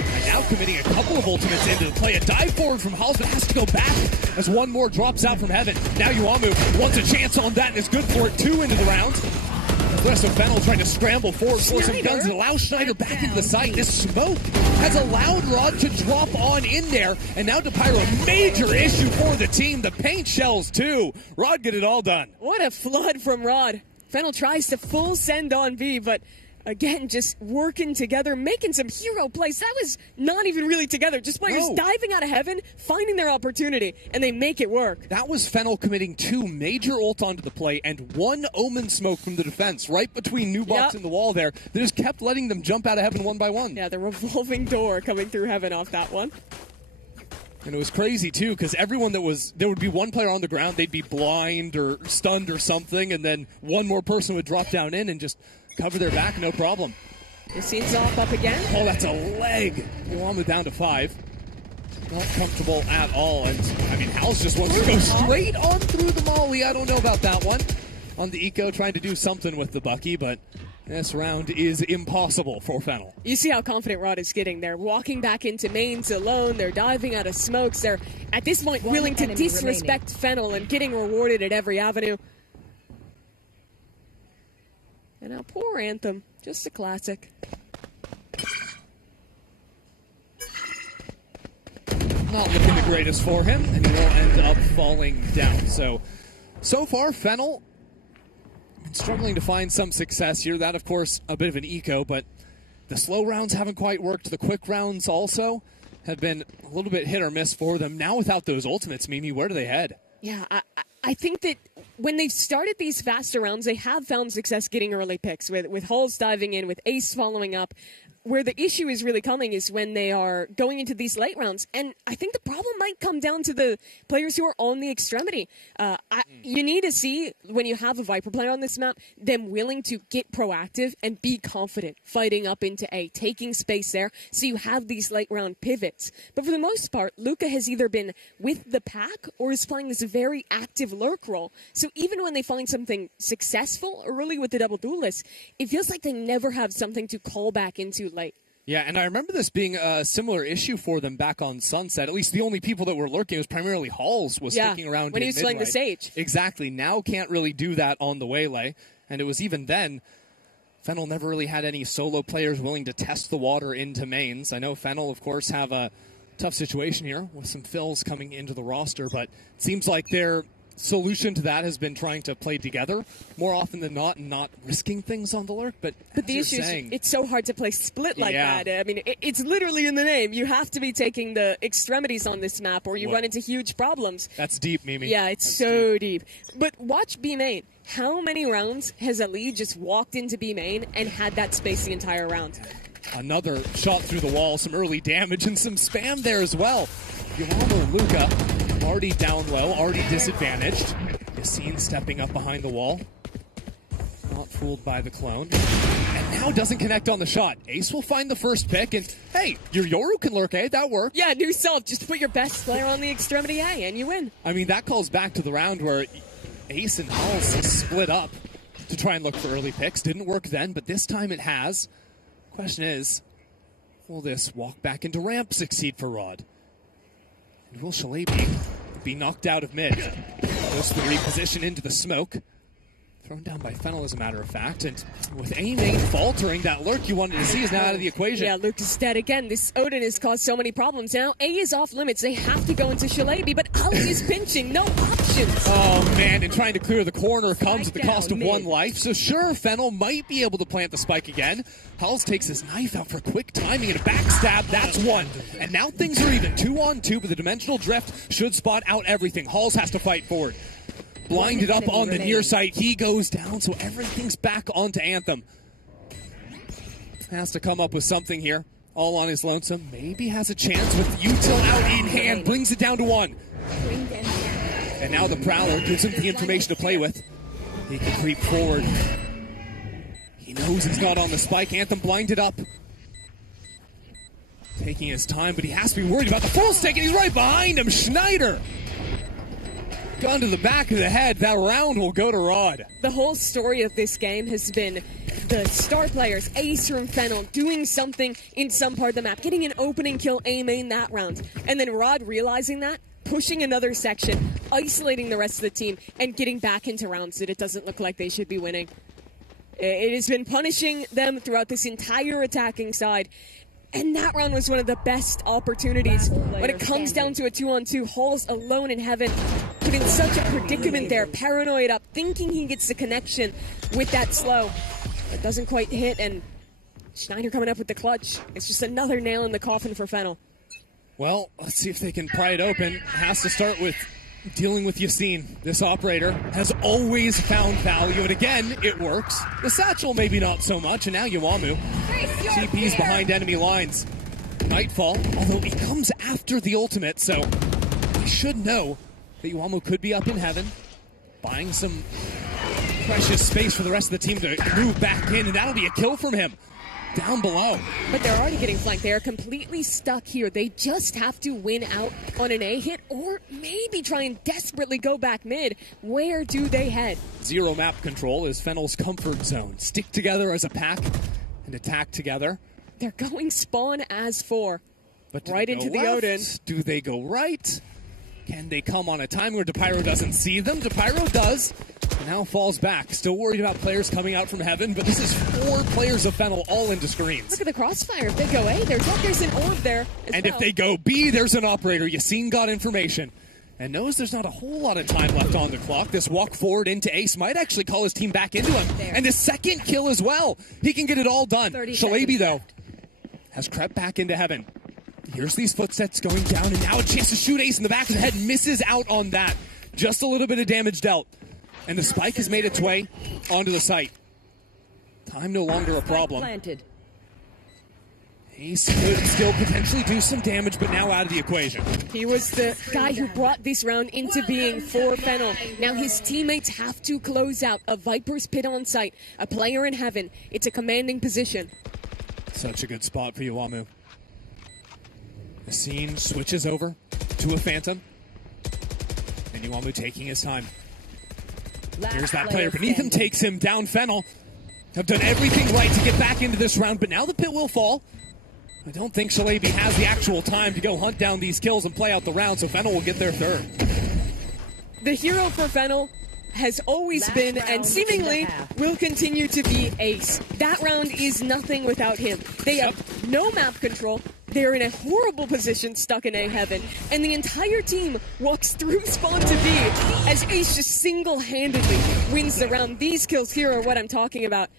And now committing a couple of ultimates into the play. A dive forward from Halls, but has to go back as one more drops out from heaven. Now Yuamu wants a chance on that and is good for it. 2 into the round. The rest of Fennel trying to scramble forward for some guns and allow Schneider back into the site. This smoke has allowed Rod to drop on in there. And now to Pyro, a major issue for the team. The paint shells too. Rod get it all done. What a flood from Rod. Fennel tries to full send on B, but again, just working together, making some hero plays. That was not even really together. Just players diving out of heaven, finding their opportunity, and they make it work. That was Fennel committing 2 major ult onto the play and 1 Omen smoke from the defense right between Nubox and the wall there. They just kept letting them jump out of heaven one by one. Yeah, the revolving door coming through heaven off that one. And it was crazy, too, because everyone there would be one player on the ground, they'd be blind or stunned or something, and then one more person would drop down in and just cover their back, no problem. Yassine's off up again. Oh, that's a leg. Iwamu down to 5. Not comfortable at all. And, I mean, Hals just wants to go straight on through the molly. I don't know about that one. On the eco, trying to do something with the Bucky, but this round is impossible for Fennel. You see how confident Rod is getting. They're walking back into mains alone. They're diving out of smokes. They're, at this point, willing to disrespect Fennel and getting rewarded at every avenue. And now poor Anthem. Just a classic. Not looking the greatest for him, and he will end up falling down. So far, Fennel struggling to find some success here. That, of course, a bit of an eco, but the slow rounds haven't quite worked. The quick rounds also have been a little bit hit or miss for them. Now without those ultimates, Mimi, where do they head? Yeah, I think that when they've started these faster rounds, they have found success getting early picks, with Halls diving in, with Ace following up. Where the issue is really coming is when they are going into these late rounds. And I think the problem might come down to the players who are on the extremity. You need to see, when you have a Viper player on this map, them willing to get proactive and be confident, fighting up into A, taking space there, so you have these late round pivots. But for the most part, Luca has either been with the pack or is playing this very active lurk role. So even when they find something successful early with the double duelist, it feels like they never have something to call back into late. Yeah, and I remember this being a similar issue for them back on Sunset. At least the only people that were lurking was primarily Halls was sticking around when he was playing the Sage. Exactly. Now can't really do that on the Waylay. And it was even then, Fennel never really had any solo players willing to test the water into mains. I know Fennel, of course, have a tough situation here with some fills coming into the roster, but it seems like their solution to that has been trying to play together more often than not and not risking things on the lurk. But the issue is it's so hard to play split like that. I mean, it's literally in the name. You have to be taking the extremities on this map or you run into huge problems. That's deep, Mimi. Yeah, it's so deep. But watch B main. How many rounds has Ali just walked into B main and had that space the entire round? Another shot through the wall, some early damage and some spam there as well. Iwamu and Luca already down low, already disadvantaged. Yassine stepping up behind the wall. Not fooled by the clone. And now doesn't connect on the shot. Ace will find the first pick, and hey, your Yoru can lurk A, that worked. Yeah, new self. Just put your best player on the extremity A, and you win. I mean, that calls back to the round where Ace and Halls split up to try and look for early picks. Didn't work then, but this time it has. Question is, will this walk back into ramp succeed for Rod? And will Shalabi be knocked out of mid? Goes to the reposition into the smoke. Thrown down by Fennel, as a matter of fact. And with A main faltering, that lurk you wanted to see is now out of the equation. Yeah, Luke is dead again. This Odin has caused so many problems. Now A is off limits. They have to go into Shalabi, but Ali is pinching. No options. Oh, man, and trying to clear the corner comes at the cost of one life. So sure, Fennel might be able to plant the spike again. Hulls takes his knife out for quick timing and a backstab. That's one. And now things are even 2-on-2, but the dimensional drift should spot out everything. Hulls has to fight forward. Blinded up on the near side. He goes down, so everything's back onto Anthem. Has to come up with something here. All on his lonesome. Maybe has a chance with Util out in hand. Brings it down to 1. And now the Prowler gives him the information to play with. He can creep forward. He knows he's not on the spike. Anthem blinded up. Taking his time, but he has to be worried about the full stick, and he's right behind him. Schneider. Gun to the back of the head. That round will go to Rod. The whole story of this game has been the star players, Ace and Fennel, doing something in some part of the map, getting an opening kill A main that round. And then Rod realizing that, pushing another section, isolating the rest of the team, and getting back into rounds that it doesn't look like they should be winning. It has been punishing them throughout this entire attacking side. And that round was one of the best opportunities. When it comes down to a 2-on-2, Halls alone in heaven, put in such a predicament there, paranoid up, thinking he gets the connection with that slow. It doesn't quite hit, and Schneider coming up with the clutch. It's just another nail in the coffin for Fennel. Well, let's see if they can pry it open. Has to start with dealing with Yassine. This operator has always found value, and again, it works. The satchel maybe not so much, and now Iwamu. TP's behind enemy lines. Nightfall, although he comes after the ultimate, so we should know that Yuamu could be up in heaven, buying some precious space for the rest of the team to move back in, and that'll be a kill from him. Down below. But they're already getting flanked. They are completely stuck here. They just have to win out on an A hit or maybe try and desperately go back mid. Where do they head? Zero map control is Fennel's comfort zone. Stick together as a pack and attack together. They're going spawn as 4. But right into the Odin. Do they go right? Can they come on a time where DePyro doesn't see them? DePyro does. And now falls back. Still worried about players coming out from heaven, but this is 4 players of Fennel all into screens. Look at the crossfire. If they go A, there's an orb there as And well. if they go B, there's an operator. Yassine got information and knows there's not a whole lot of time left on the clock. This walk forward into Ace might actually call his team back into him. There. And the second kill as well. He can get it all done. Shalabi, though, has crept back into heaven. Here's these footsteps going down, and now a chance to shoot Ace in the back of the head. Misses out on that. Just a little bit of damage dealt. And the spike has made its way onto the site. Time no longer a problem. Planted. Ace could still potentially do some damage, but now out of the equation. He was the guy who brought this round into being for Fennel. Now his teammates have to close out a Viper's Pit on site, a player in heaven. It's a commanding position. Such a good spot for Yuamu. The scene switches over to a Phantom. And Yuamu taking his time. Here's that player beneath him, takes him down. Fennel have done everything right to get back into this round, but now the pit will fall. I don't think Shalabi has the actual time to go hunt down these kills and play out the round, so Fennel will get their third. The hero for Fennel has always been, and seemingly will continue to be, Ace. That round is nothing without him. They have no map control. They're in a horrible position, stuck in A heaven, and the entire team walks through spawn to B as Ace just single-handedly wins the round. These kills here are what I'm talking about.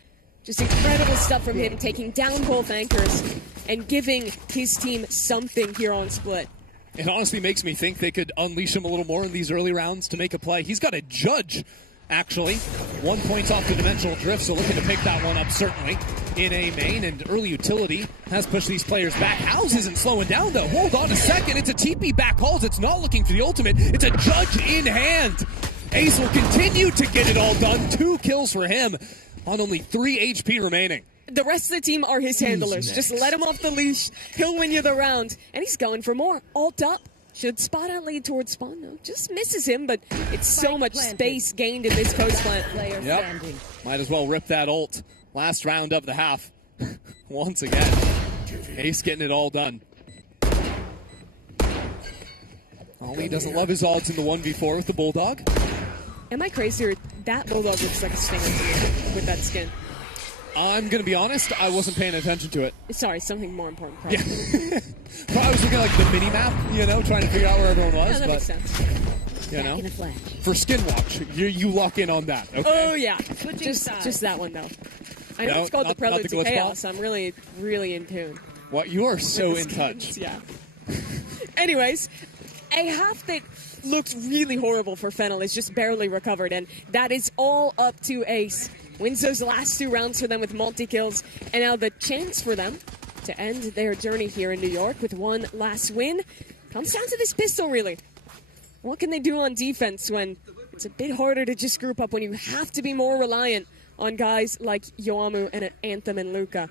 Just incredible stuff from him, taking down both anchors and giving his team something here on Split. It honestly makes me think they could unleash him a little more in these early rounds to make a play. He's got a judge, actually. 1 point off the dimensional drift, so looking to pick that one up, certainly, in A main, and early utility has pushed these players back. House isn't slowing down, though. Hold on a second. It's a TP back calls. It's not looking for the ultimate. It's a judge in hand. Ace will continue to get it all done. 2 kills for him on only 3 HP remaining. The rest of the team are his handlers. Just let him off the leash. He'll win you the round. And he's going for more. Alt up. Should spot out lead towards spawn? No, just misses him, but it's so much space gained in this post plant. Yep. Might as well rip that ult. Last round of the half. Once again. Ace getting it all done. Ollie doesn't love his ults in the 1v4 with the Bulldog. Am I crazy or that Bulldog looks like a stinger to me with that skin? I'm going to be honest, I wasn't paying attention to it. Sorry, something more important. Probably. Yeah. I was looking at like the mini-map, you know, trying to figure out where everyone was. Yeah, that makes sense. You know, for Skin Watch, you lock in on that. Okay? Oh, yeah. Just that one, though. I know it's called the Prelude to Chaos. I'm really, really in tune. What? You are so in touch. Yeah. Anyways, a half that looks really horrible for Fennel is just barely recovered, and that is all up to Ace. Wins those last 2 rounds for them with multi-kills, and now the chance for them to end their journey here in New York with one last win comes down to this pistol, really. What can they do on defense when it's a bit harder to just group up, when you have to be more reliant on guys like Yuamu and Anthem and Luca?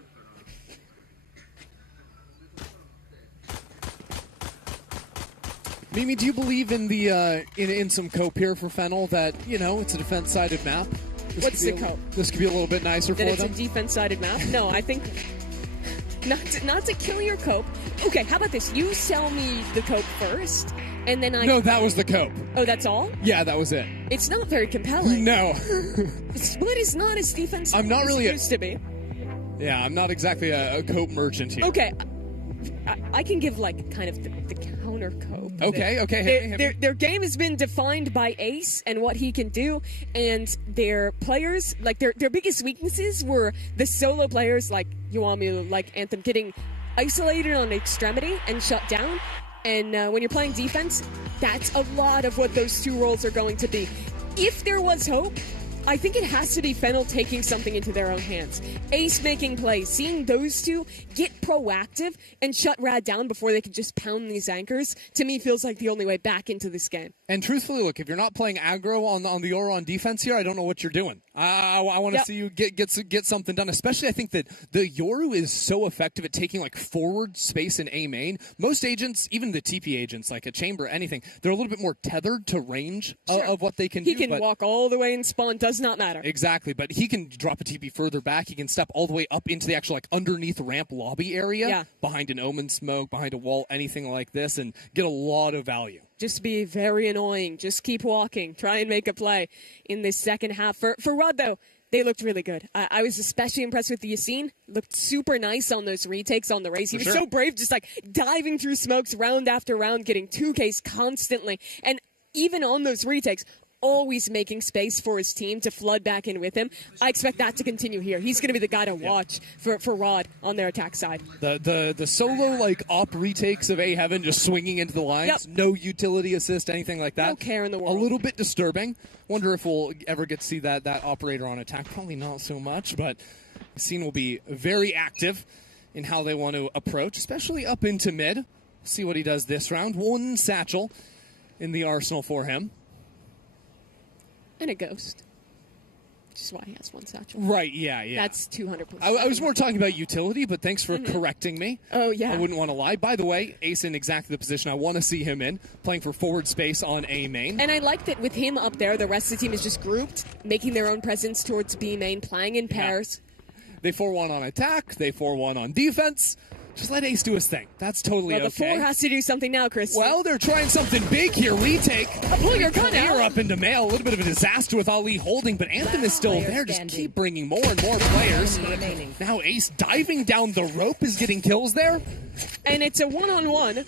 Mimi, do you believe in the in some cope here for Fennel, that, you know, it's a defense-sided map? What's the cope? This could be a little bit nicer for them. That it's a defense-sided map? No, I think not to kill your cope. Okay, how about this? You sell me the cope first, and then I... No, that was the cope. Oh, that's all? Yeah, that was it. It's not very compelling. No. Split is not as defensive I'm not really as it used to be. Yeah, I'm not exactly a cope merchant here. Okay, I can give, like, kind of the counter cope. Okay. Their game has been defined by Ace and what he can do, and their players, like, their biggest weaknesses were the solo players like Yuamu, like Anthem, getting isolated on extremity and shut down. And when you're playing defense, that's a lot of what those 2 roles are going to be. If there was hope, I think it has to be Fennel taking something into their own hands. Ace making plays, seeing those two get proactive and shut Rad down before they can just pound these anchors, to me feels like the only way back into this game. And truthfully, look, if you're not playing aggro on the Yoru on defense here, I don't know what you're doing. I want to see you get something done. Especially, I think that the Yoru is so effective at taking like forward space in A main. Most agents, even the TP agents, like a chamber, anything, they're a little bit more tethered to range of what they can do. He can walk all the way and spawn, does not matter. Exactly, but he can drop a TP further back. He can step all the way up into the actual like underneath ramp lobby area, behind an Omen smoke, behind a wall, anything like this, and get a lot of value. Just be very annoying. Just keep walking. Try and make a play in this second half. For Rod, though, they looked really good. I was especially impressed with the Yassine. Looked super nice on those retakes on the race. He was so brave, just like diving through smokes round after round, getting 2Ks constantly. And even on those retakes, always making space for his team to flood back in with him. I expect that to continue here. He's going to be the guy to watch for Rod on their attack side. The solo like op retakes of A Heaven just swinging into the lines, no utility assist, anything like that. No care in the world. A little bit disturbing. Wonder if we'll ever get to see that operator on attack. Probably not so much, but the scene will be very active in how they want to approach, especially up into mid. See what he does this round. One satchel in the arsenal for him. And a ghost. Which is why he has one satchel. Right, yeah. That's 200%. I was more talking about utility, but thanks for correcting me. Oh, yeah. I wouldn't want to lie. By the way, Ace in exactly the position I want to see him in, playing for forward space on A main. And I like that with him up there, the rest of the team is just grouped, making their own presence towards B main, playing in pairs. They 4-1 on attack, they 4-1 on defense. Just let Ace do his thing. That's totally okay. Well, the 4 has to do something now, Chris. Well, they're trying something big here. Retake. Pull your gun out. Up into mail. A little bit of a disaster with Ali holding, but Anthem is still there. Just keep bringing more and more players. Now Ace diving down the rope is getting kills there. And it's a one-on-one.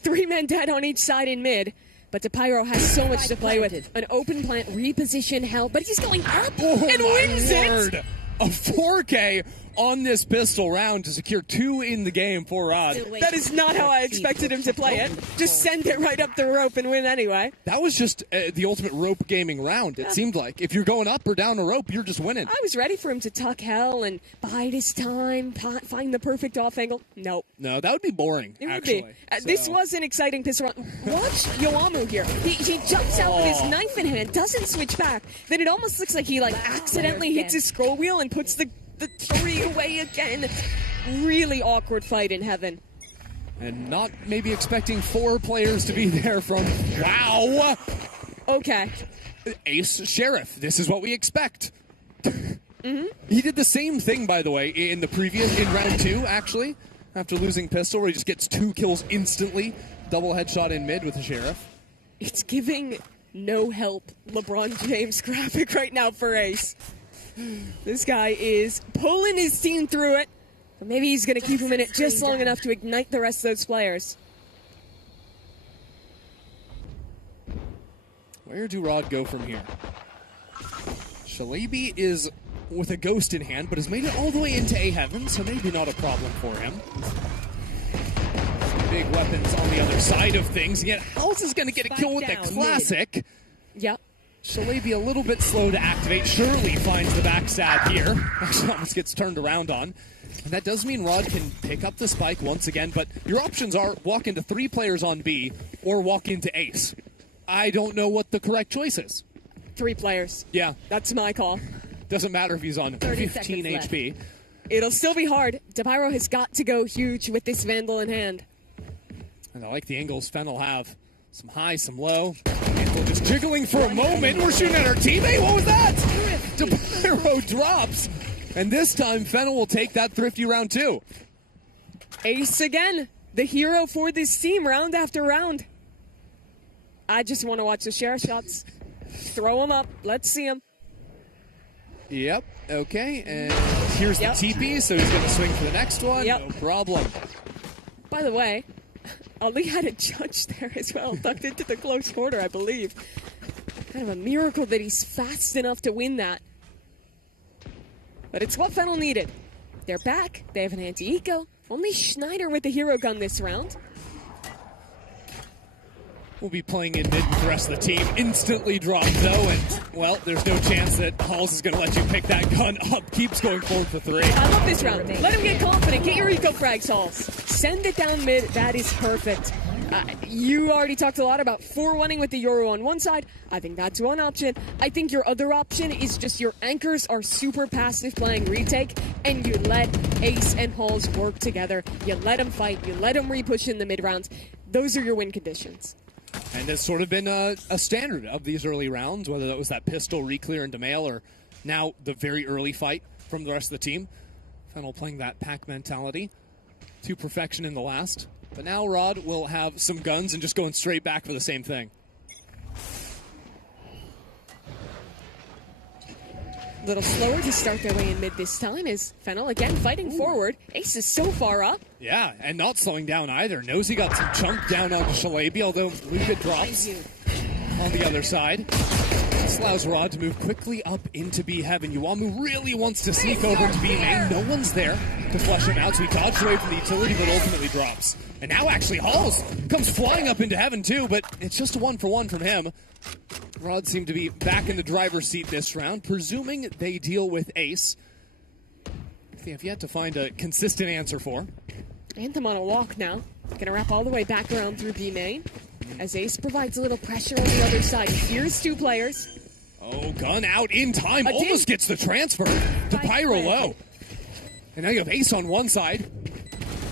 3 men dead on each side in mid. But DePyro has so much to play with. An open plant, reposition hell, but he's going up and wins it. A 4K on this pistol round to secure 2 in the game for Rod. That is not how I expected him to play it. Just send it right up the rope and win anyway. That was just the ultimate rope gaming round, it seemed like. If you're going up or down a rope, you're just winning. I was ready for him to tuck hell and bide his time, find the perfect off angle. Nope. No, that would be boring, it actually. Would be. This was an exciting pistol round. Watch Yoamu here. He jumps out with his knife in hand, doesn't switch back. Then it almost looks like he accidentally hits his scroll wheel and puts the 3 away again. Really awkward fight in heaven. And not maybe expecting 4 players to be there from... Wow! Okay. Ace Sheriff. This is what we expect. He did the same thing, by the way, in round 2, actually. After losing pistol, where he just gets 2 kills instantly. Double headshot in mid with the Sheriff. It's giving no help LeBron James graphic right now for Ace. This guy is pulling his team through it, but maybe he's going to keep him in it just long enough to ignite the rest of those players. Where do Rod go from here? Shalabi is with a ghost in hand, but has made it all the way into A Heaven, so maybe not a problem for him. Some big weapons on the other side of things, yet House is going to get a kill with the classic. Yep. Shalabi a little bit slow to activate. Shirley finds the backstab here. Actually almost gets turned around on. And that does mean Rod can pick up the spike once again, but your options are walk into 3 players on B or walk into Ace. I don't know what the correct choice is. 3 players. Yeah. That's my call. Doesn't matter if he's on 15 HP. It'll still be hard. DePyro has got to go huge with this Vandal in hand. And I like the angles Fennel have. Some high, some low. Vandal just jiggling for a moment. We're shooting at our teammate. What was that? DePyro drops. And this time, Fennel will take that thrifty round 2. Ace again. The hero for this team round after round. I just want to watch the share shots. Throw them up. Let's see them. Yep. Okay. And here's the TP, so he's going to swing for the next one. Yep. No problem. By the way, Ali had a judge there as well, tucked into the close quarter, I believe. Kind of a miracle that he's fast enough to win that. But it's what Fennel needed. They're back. They have an anti-eco. Only Schneider with the hero gun this round. We'll be playing in mid with the rest of the team. Instantly dropped, though, and Well, there's no chance that Halls is going to let you pick that gun up. Keeps going forward for 3. I love this round. Let him get confident. Get your eco frags, Halls. Send it down mid. That is perfect. You already talked a lot about 4-1ing with the Yoru on one side. I think that's one option. I think your other option is just your anchors are super passive playing retake, and you let Ace and Halls work together. You let them fight. You let them re-push in the mid rounds. Those are your win conditions. And it's sort of been a standard of these early rounds, whether that was that pistol re-clear into Mail or now the very early fight from the rest of the team. Fennel playing that pack mentality to perfection in the last. But now Rod will have some guns and just going straight back for the same thing. A little slower to start their way in mid this time is Fennel again fighting forward. Ace is so far up. Yeah, and not slowing down either. Nosy got some chunk down on Shalabi, although Luka drops on the other side. This allows Rod to move quickly up into B Heaven. Yuamu really wants to sneak over into B main. No one's there to flush him out, so he dodged away from the utility, but ultimately drops. And now actually Halls comes flying up into Heaven too, but it's just a 1-for-1 from him. Rod seemed to be back in the driver's seat this round, presuming they deal with Ace. They have yet to find a consistent answer for. Anthem on a walk now. Gonna wrap all the way back around through B main. As Ace provides a little pressure on the other side. Here's 2 players. Oh, gun out in time. Almost gets the transfer to Pyro low. And now you have Ace on one side.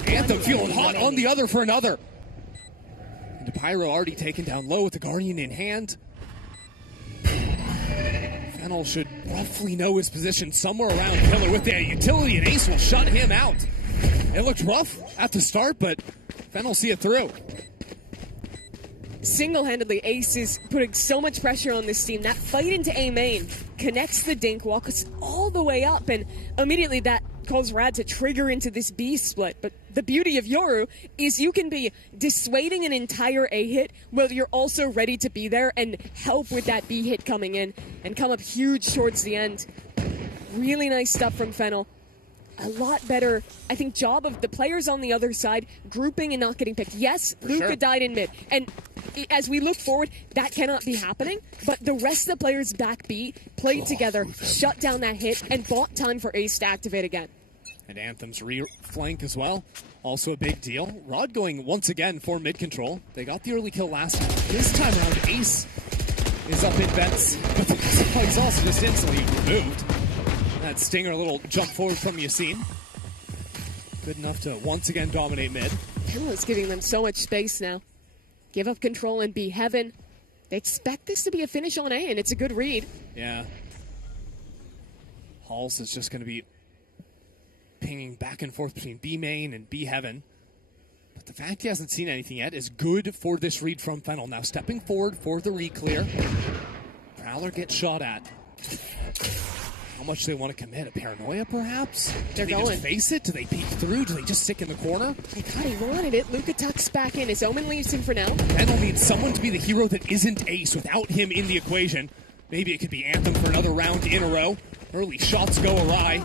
Anthem feeling hot on the other for another. And Pyro already taken down low with the Guardian in hand. Fennel should roughly know his position somewhere around Killer with the utility, and Ace will shut him out. It looked rough at the start, but Fennel see it through. Single-handedly, Ace is putting so much pressure on this team. That fight into A main connects the dink, walks all the way up, and immediately that calls Rad to trigger into this B split. But the beauty of Yoru is you can be dissuading an entire A hit while you're also ready to be there and help with that B hit coming in and come up huge towards the end. Really nice stuff from Fennel. A lot better, I think, job of the players on the other side grouping and not getting picked. Yes, Luka died in mid, and as we look forward, that cannot be happening, but the rest of the players back B played together, shut down that hit, and bought time for Ace to activate again. And Anthem's re-flank as well, also a big deal. Rod going once again for mid control. They got the early kill last time. This time around, Ace is up in bets, but the exhaust also just instantly removed. That Stinger, a little jump forward from Yassine. Good enough to once again dominate mid. Pimela's giving them so much space now. Give up control and be Heaven. They expect this to be a finish on A, and it's a good read. Yeah. Halls is just going to be pinging back and forth between B main and B Heaven. But the fact he hasn't seen anything yet is good for this read from Fennel. Now stepping forward for the re-clear. Prowler gets shot at. How much do they want to commit? A paranoia, perhaps? They're Do they going. just face it? Do they peek through? Do they just stick in the corner? They thought he wanted it. Luka tucks back in. His Omen leaves him for now. Fennel needs someone to be the hero that isn't Ace. Without him in the equation, maybe it could be Anthem for another round in a row. Early shots go awry.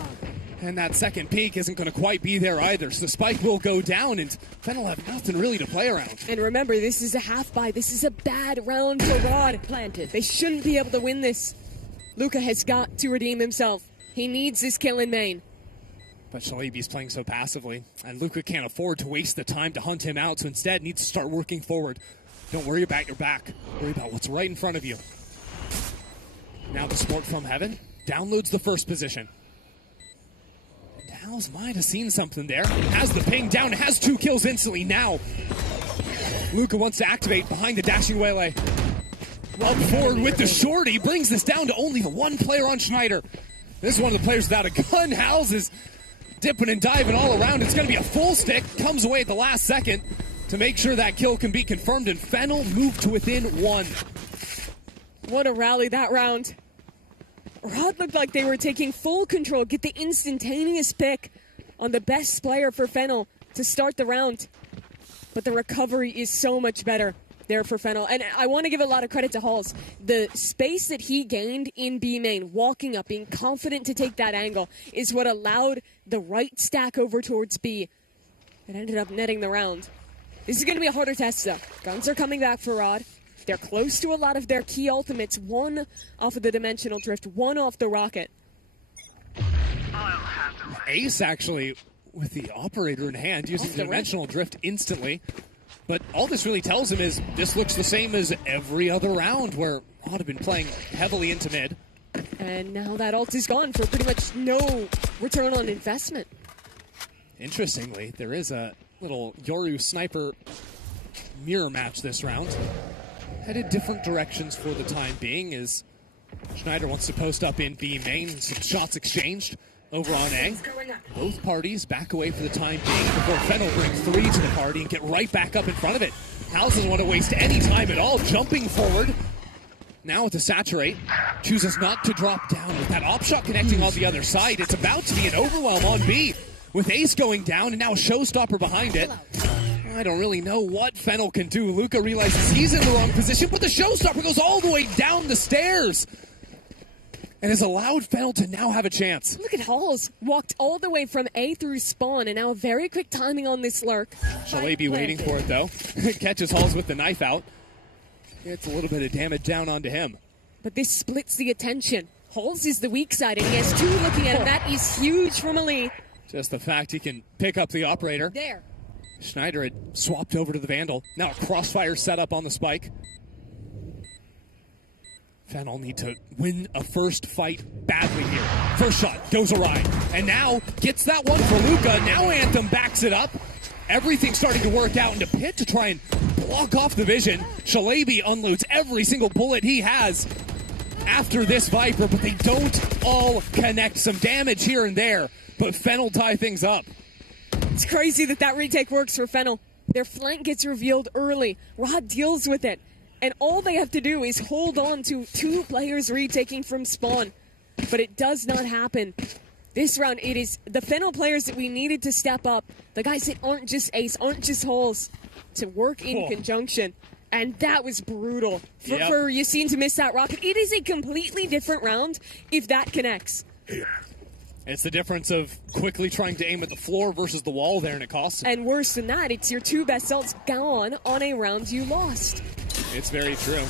And that second peak isn't going to quite be there either. So the spike will go down, and Fennel have nothing really to play around. And remember, this is a half buy. This is a bad round for Rod. Planted. They shouldn't be able to win this. Luka has got to redeem himself. He needs this kill in main. But Shalabi's playing so passively, and Luka can't afford to waste the time to hunt him out, so instead needs to start working forward. Don't worry about your back. Worry about what's right in front of you. Now the support from Heaven downloads the first position. Dallas might have seen something there. Has the ping down, has 2 kills instantly. Now Luka wants to activate behind the dashing Waylay. Up forward with the shorty, brings this down to only the 1 player on Schneider. This is one of the players without a gun. Howls is dipping and diving all around. It's going to be a full stick. Comes away at the last second to make sure that kill can be confirmed. And Fennel moved to within 1. What a rally that round. Rod looked like they were taking full control. Get the instantaneous pick on the best player for Fennel to start the round. But the recovery is so much better there for Fennel. And I want to give a lot of credit to Halls. The space that he gained in B main, walking up, being confident to take that angle, is what allowed the right stack over towards B. It ended up netting the round. This is going to be a harder test, though. Guns are coming back for Rod. They're close to a lot of their key ultimates. One off of the Dimensional Drift, one off the Rocket. Ace actually with the operator in hand using the Dimensional Drift instantly. But all this really tells him is this looks the same as every other round where Rod have been playing heavily into mid. And now that ult is gone for pretty much no return on investment. Interestingly, there is a little Yoru sniper mirror match this round. Headed different directions for the time being as Schneider wants to post up in B main. Some shots exchanged over on A. Both parties back away for the time being before Fennel brings 3 to the party and get right back up in front of it. House doesn't want to waste any time at all, jumping forward. Now with the saturate, chooses not to drop down with that op shot connecting on the other side. It's about to be an overwhelm on B with Ace going down and now a showstopper behind it. I don't really know what Fennel can do. Luca realizes he's in the wrong position, but the showstopper goes all the way down the stairs and has allowed Fennel to now have a chance. Look at Halls, walked all the way from A through spawn, and now very quick timing on this lurk. Shalaby waiting for it though. Catches Halls with the knife out. Gets a little bit of damage down onto him. But this splits the attention. Halls is the weak side, and he has 2 looking at him. That is huge from Ali. Just the fact he can pick up the operator. There. Schneider had swapped over to the Vandal. Now a crossfire setup on the spike. Fennel need to win a first fight badly here. First shot goes awry. And now gets that one for Luca. Now Anthem backs it up. Everything's starting to work out into Pit to try and block off the vision. Shalaby unloads every single bullet he has after this Viper, but they don't all connect. Some damage here and there, but Fennel tie things up. It's crazy that retake works for Fennel. Their flank gets revealed early. Rod deals with it. And all they have to do is hold on to 2 players retaking from spawn. But it does not happen. This round, it is the Fennel players that we needed to step up. The guys that aren't just Ace, aren't just Halls, to work in conjunction. And that was brutal. For Yassine to miss that rocket, it is a completely different round if that connects. It's the difference of quickly trying to aim at the floor versus the wall there, and it costs him. And worse than that, it's your 2 best ults gone on a round you lost. It's very true.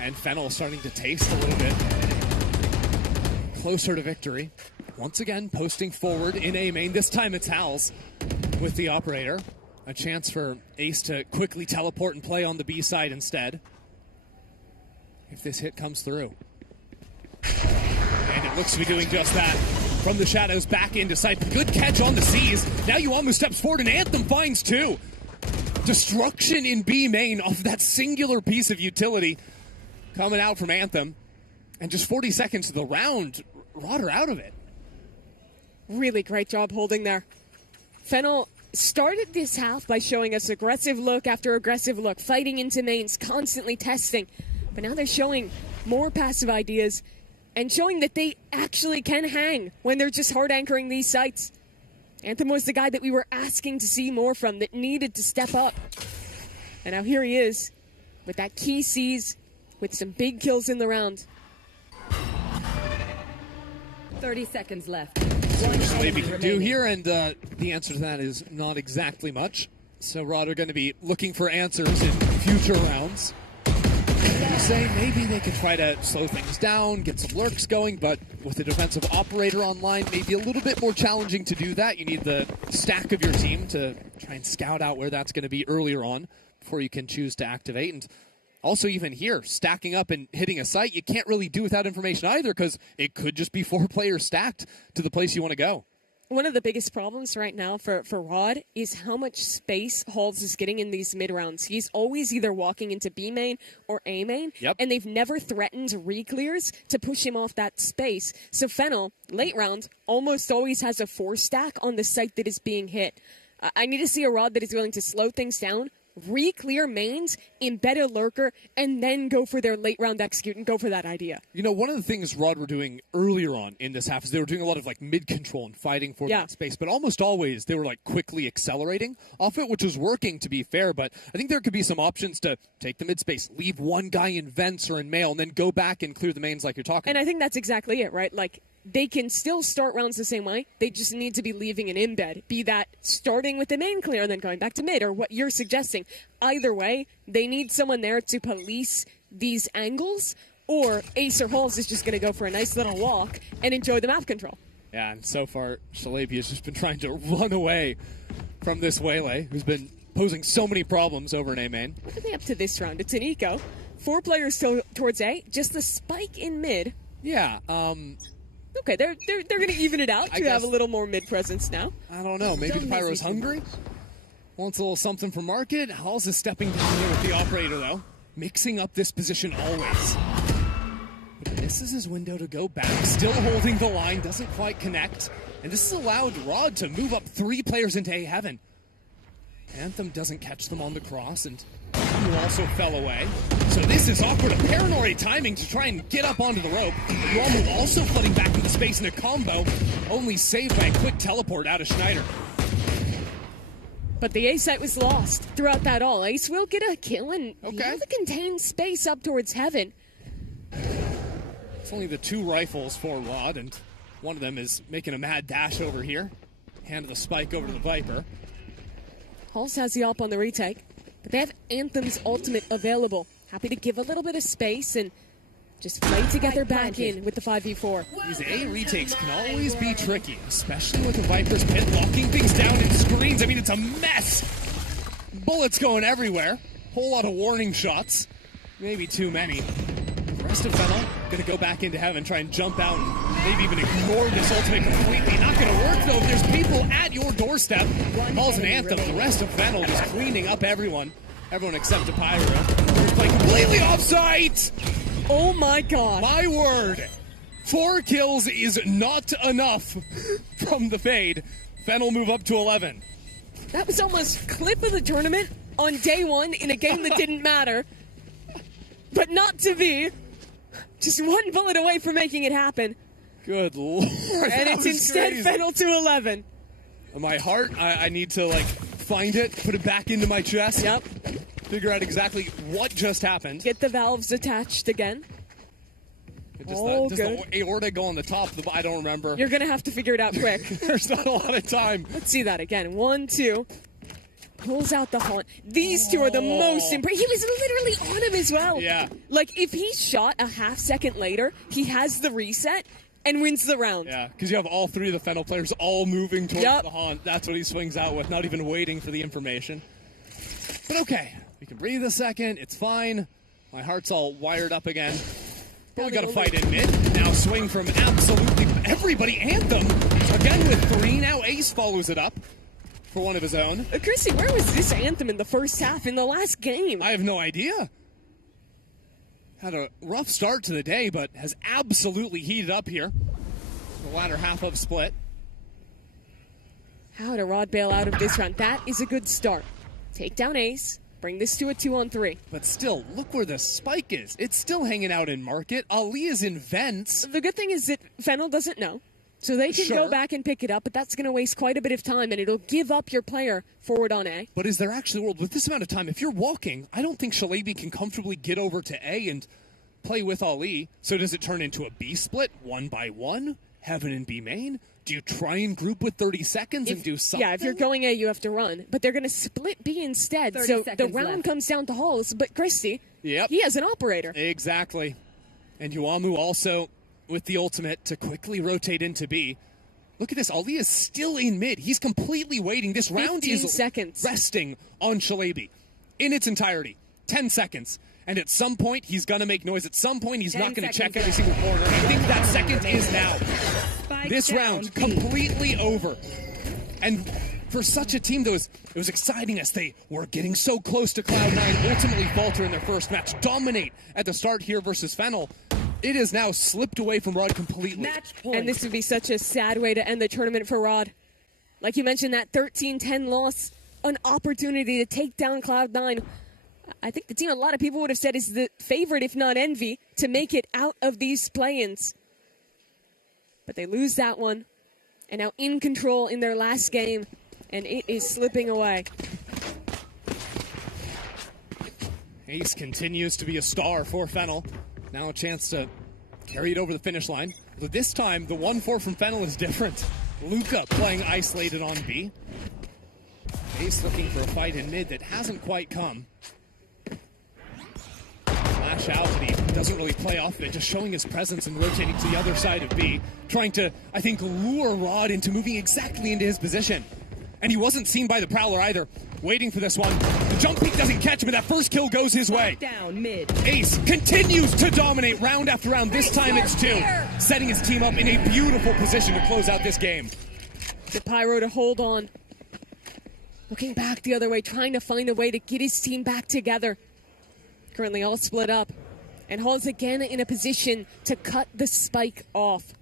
And Fennel starting to taste a little bit closer to victory. Once again, posting forward in A main. This time it's Howls with the operator. A chance for Ace to quickly teleport and play on the B side instead. If this hit comes through. And it looks to be doing just that. From the shadows back into sight. Good catch on the C's. Now Yuamu steps forward and Anthem finds 2. Destruction in B main off that singular piece of utility coming out from Anthem. And just 40 seconds of the round, Rod are out of it. Really great job holding there. Fennel started this half by showing us aggressive look after aggressive look, fighting into mains, constantly testing. But now they're showing more passive ideas and showing that they actually can hang when they're just hard anchoring these sites. Anthem was the guy that we were asking to see more from, that needed to step up. And now here he is, with that key C's, with some big kills in the round. 30 seconds left. So what Shalaby can do here, and the answer to that is not exactly much. So Rod are going to be looking for answers in future rounds. You say maybe they could try to slow things down, get some lurks going, but with a defensive operator online, maybe a little bit more challenging to do that. You need the stack of your team to try and scout out where that's going to be earlier on before you can choose to activate. And also even here, stacking up and hitting a site, you can't really do without information either, because it could just be 4 players stacked to the place you want to go. One of the biggest problems right now for Rod is how much space Halls is getting in these mid rounds. He's always either walking into B main or A main, and they've never threatened re-clears to push him off that space. So Fennel, late round, almost always has a 4 stack on the site that is being hit. I need to see a Rod that is willing to slow things down, re-clear mains, embed a lurker, and then go for their late round execute and go for that idea. You know, one of the things Rod were doing earlier on in this half is they were doing a lot of like mid control and fighting for that space, but almost always they were like quickly accelerating off it, which was working, to be fair. But I think there could be some options to take the mid space, leave one guy in vents or in mail, and then go back and clear the mains like you're talking And about. I think that's exactly it, right? Like, they can still start rounds the same way. They just need to be leaving an embed, be that starting with the main clear and then going back to mid, or what you're suggesting. Either way, they need someone there to police these angles, or Ace or Halls is just going to go for a nice little walk and enjoy the map control. Yeah, and so far, Shalabi has just been trying to run away from this Waylay, who's been posing so many problems over in A main. What are they up to this round? It's an eco. 4 players towards A, just the spike in mid. Yeah, okay, they're going to even it out to have a little more mid presence now. I don't know. Maybe the Pyro's hungry. Wants a little something from Market. Halls is stepping down here with the operator, though. Mixing up this position always. But this is his window to go back. Still holding the line. Doesn't quite connect. And this has allowed Rod to move up 3 players into A heaven. Anthem doesn't catch them on the cross, and who also fell away. So this is awkward. A paranoid timing to try and get up onto the rope. Romu also flooding back into space in a combo, only saved by a quick teleport out of Schneider. But the A site was lost throughout that all. Ace will get a kill and be able to contain space up towards heaven. It's only the 2 rifles for Rod, and one of them is making a mad dash over here. Hand the spike over to the Viper. Halls has the op on the retake, but they have Anthem's ultimate available. Happy to give a little bit of space and just play together back in with the 5v4. These A retakes can always be tricky, especially with the Viper's pit locking things down in screens. I mean, it's a mess. Bullets going everywhere. Whole lot of warning shots. Maybe too many. The rest of Fennel going to go back into heaven, try and jump out and maybe even ignore this ultimate completely. Not going to work, though. There's people at your doorstep. Halls and Anthem, the rest of Fennel just cleaning up everyone. Everyone except the Pyro. They're playing completely offsite. Oh my god. My word. 4 kills is not enough from the Fade. Fennel move up to 11. That was almost clip of the tournament on day 1 in a game that didn't matter. But not to be. Just 1 bullet away from making it happen. Good lord. And it's instead crazy. Fennel to 11. My heart, I need to find it, put it back into my chest. Yep. Figure out exactly what just happened. Get the valves attached again. Does the aorta go on the top? I don't remember. You're going to have to figure it out quick. There's not a lot of time. Let's see that again. 1, 2. Pulls out the haunt. These 2 are the most impressive. He was literally on him as well. Yeah. Like, if he shot a half second later, he has the reset and wins the round. Yeah, because you have all 3 of the Fennel players all moving towards the haunt. That's what he swings out with, not even waiting for the information. But okay, we can breathe a second. It's fine. My heart's all wired up again. But we got to fight in mid. Now swing from absolutely everybody. Anthem, again with 3. Now Ace follows it up for one of his own. Chrissy, where was this Anthem in the first half in the last game? I have no idea. Had a rough start to the day, but has absolutely heated up here. The latter half of split. How to Rod bail out of this round? That is a good start. Take down Ace. Bring this to a 2-on-3. But still, look where the spike is. It's still hanging out in Market. Ali is in Vents. The good thing is that Fennel doesn't know. So they can go back and pick it up, but that's going to waste quite a bit of time, and it'll give up your player forward on A. But is there actually a world with this amount of time? If you're walking, I don't think Shalabi can comfortably get over to A and play with Ali. So does it turn into a B split, 1 by 1? Heaven and B main? Do you try and group with 30 seconds and do something? Yeah, if you're going A, you have to run. But they're going to split B instead. So the round comes down to Halls. But Christy, he has an operator. Exactly. And Yuamu also with the ultimate to quickly rotate into B. Look at this. Ali is still in mid. He's completely waiting. This round is resting on Shalabi in its entirety. 10 seconds. And at some point, he's going to make noise. At some point, he's not going to check every single corner. And I think that second is now. This round, completely over. And for such a team, it was exciting as they were getting so close to Cloud9, ultimately falter in their first match, dominate at the start here versus Fennel. It has now slipped away from Rod completely. And this would be such a sad way to end the tournament for Rod. Like you mentioned, that 13-10 loss, an opportunity to take down Cloud9. I think the team a lot of people would have said is the favorite, if not envy, to make it out of these play-ins. But they lose that one, and now in control in their last game, and it is slipping away. Ace continues to be a star for Fennel. Now a chance to carry it over the finish line. But this time, the 1-4 from Fennel is different. Luca playing isolated on B. Ace looking for a fight in mid that hasn't quite come. Flash out, but he doesn't really play off of it, just showing his presence and rotating to the other side of B. Trying to, I think, lure Rod into moving exactly into his position. And he wasn't seen by the Prowler either. Waiting for this one. The jump peek doesn't catch him, and that first kill goes his way. Down mid. Ace continues to dominate round after round. This time it's 2. Setting his team up in a beautiful position to close out this game. The Pyro to hold on. Looking back the other way, trying to find a way to get his team back together. Currently all split up. And Hall's again in a position to cut the spike off.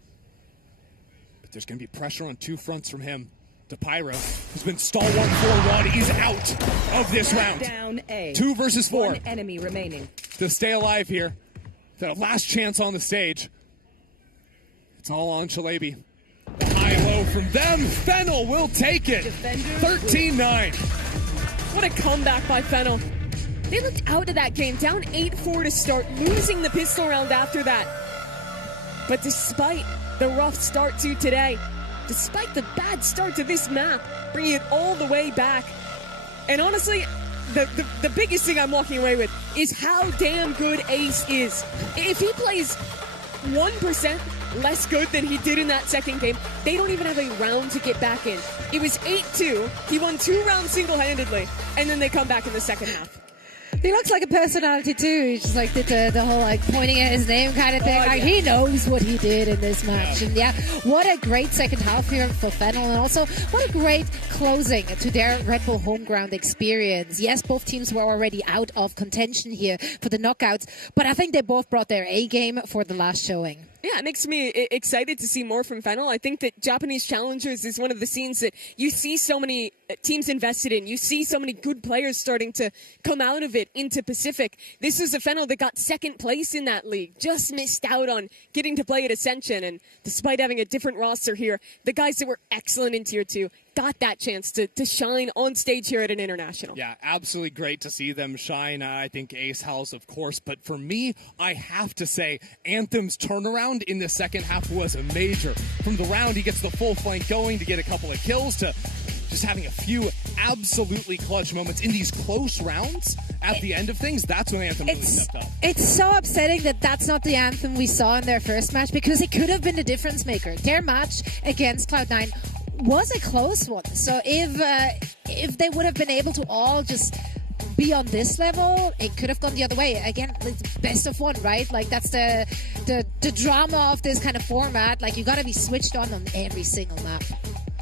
But there's going to be pressure on 2 fronts from him. The Pyro has been stalwart for Rod. He's out of this round. Down A. 2 versus 4. 1 enemy remaining. To stay alive here. The last chance on the stage. It's all on Shalabi. The high-low from them. Fennel will take it. 13-9. What a comeback by Fennel. They looked out of that game, down 8-4 to start, losing the pistol round after that. But despite the rough start to today, despite the bad start to this map, bringing it all the way back. And honestly, the biggest thing I'm walking away with is how damn good Ace is. If he plays 1% less good than he did in that second game, they don't even have a round to get back in. It was 8-2. He won 2 rounds single-handedly, and then they come back in the second half. He looks like a personality too. He just like did the whole like pointing at his name kind of thing. Like he knows what he did in this match. And yeah, what a great second half here for Fennel, and also what a great closing to their Red Bull home ground experience. Yes, both teams were already out of contention here for the knockouts, but I think they both brought their A game for the last showing. Yeah, it makes me excited to see more from Fennel. I think that Japanese Challengers is one of the scenes that you see so many teams invested in. You see so many good players starting to come out of it into Pacific. This is a Fennel that got second place in that league, just missed out on getting to play at Ascension. And despite having a different roster here, the guys that were excellent in Tier 2 got that chance to shine on stage here at an international. Yeah, absolutely great to see them shine. I think Ace House, of course, but for me, I have to say Anthem's turnaround in the second half was a major. From the round, he gets the full flank going to get a couple of kills to just having a few absolutely clutch moments in these close rounds at the end of things. That's when Anthem really stepped up. It's so upsetting that that's not the Anthem we saw in their first match, because it could have been the difference maker. Their match against Cloud9 was a close one. So if they would have been able to all just be on this level, it could have gone the other way. Again, it's best of 1, right? Like that's the drama of this kind of format. Like you got to be switched on every single map.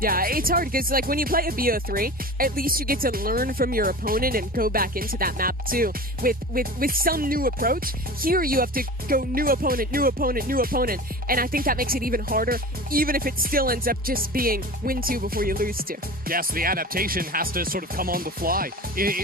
Yeah, it's hard because like when you play a BO3, at least you get to learn from your opponent and go back into that map too with some new approach. Here you have to go new opponent, and I think that makes it even harder, even if it still ends up just being win 2 before you lose 2. Yeah, so the adaptation has to sort of come on the fly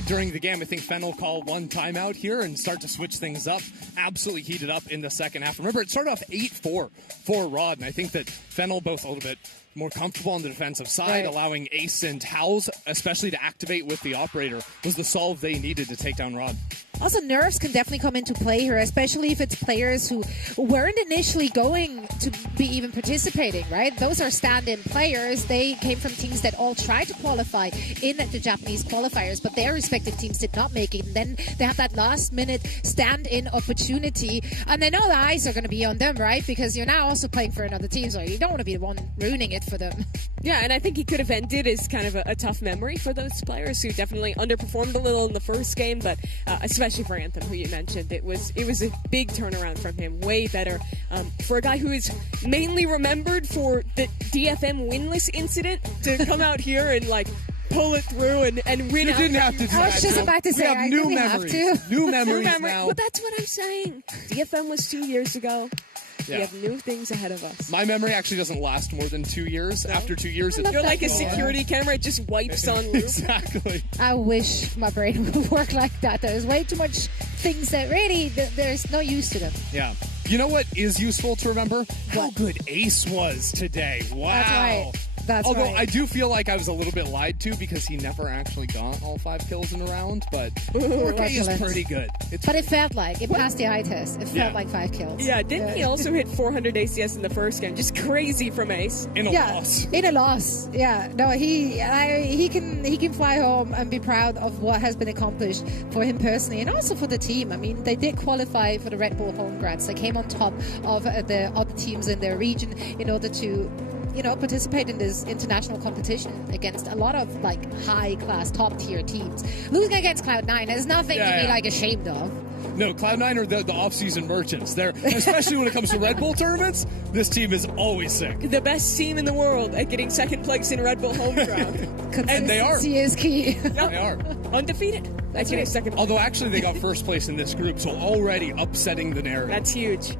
during the game. I think Fennel call one timeout here and start to switch things up. Absolutely heated up in the second half. Remember, it started off 8-4 for Rod, and I think that Fennel both a little bit more comfortable on the defensive side, allowing Ace and Howls, especially to activate with the operator, was the solve they needed to take down Rod. Also, nerfs can definitely come into play here, especially if it's players who weren't initially going to be even participating, right? Those are stand-in players. They came from teams that all tried to qualify in the Japanese qualifiers, but their respective teams did not make it. And then they have that last-minute stand-in opportunity, and they know the eyes are going to be on them, right? Because you're now also playing for another team, so you don't want to be the one ruining it for them. Yeah, and I think he could have ended as kind of a tough memory for those players who definitely underperformed a little in the first game, but especially for Anthem, who you mentioned, it was a big turnaround from him, way better. For a guy who is mainly remembered for the DFM winless incident, to come out here and like pull it through and win. You didn't have to do that. I was just about to say, we have new memories. New memories now. But that's what I'm saying. DFM was 2 years ago. Yeah. We have new things ahead of us. My memory actually doesn't last more than 2 years. No? After 2 years, you're like a security camera. It just wipes on loop. Exactly. I wish my brain would work like that. There's way too much things that really, there's no use to them. Yeah. You know what is useful to remember? How good Ace was today. Wow. That's right. That's Although right. I do feel like I was a little bit lied to because he never actually got all 5 kills in a round, but 4K is Excellent. pretty good. But it felt like it passed the eye test. It felt like 5 kills. Yeah, didn't he also hit 400 ACS in the first game? Just crazy from Ace. In a loss. In a loss. Yeah. No, he can fly home and be proud of what has been accomplished for him personally and also for the team. I mean, they did qualify for the Red Bull home grants. They came on top of the other teams in their region in order to participate in this international competition against a lot of like high-class, top-tier teams. Losing against Cloud9 is nothing to be like ashamed of. No, Cloud9 are the off-season merchants. They're, especially when it comes to Red Bull tournaments, this team is always sick. The best team in the world at getting second place in Red Bull home ground. And they are. Consistency is key. Yep. They are. Undefeated. That's getting second place. Although actually they got first place in this group, so already upsetting the narrative. That's huge.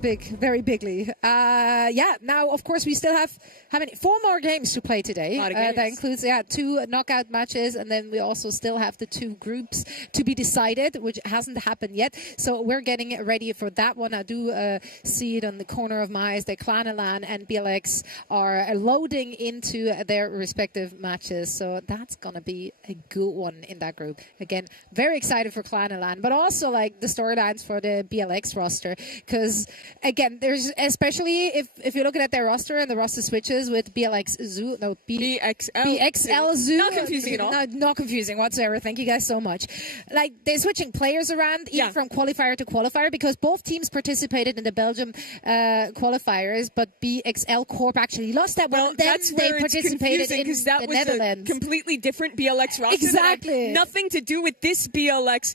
Big, very bigly. Now, of course, we still have 4 more games to play today. That includes 2 knockout matches, and then we also still have the 2 groups to be decided, which hasn't happened yet. So we're getting ready for that one. I do see it on the corner of my eyes that Clanalan and BLX are loading into their respective matches. So that's going to be a good one in that group. Again, very excited for Clanalan, but also like the storylines for the BLX roster, because again, there's especially if you're looking at their roster and the roster switches with BLX Zoo, BXL Zoo. Not confusing at all. Not confusing whatsoever. Thank you guys so much. Like they're switching players around even from qualifier to qualifier because both teams participated in the Belgium qualifiers, but BXL Corp actually lost that one. Well, and then that's where they participated in that the was Netherlands. A completely different BLX roster. Exactly. That had nothing to do with this BLX.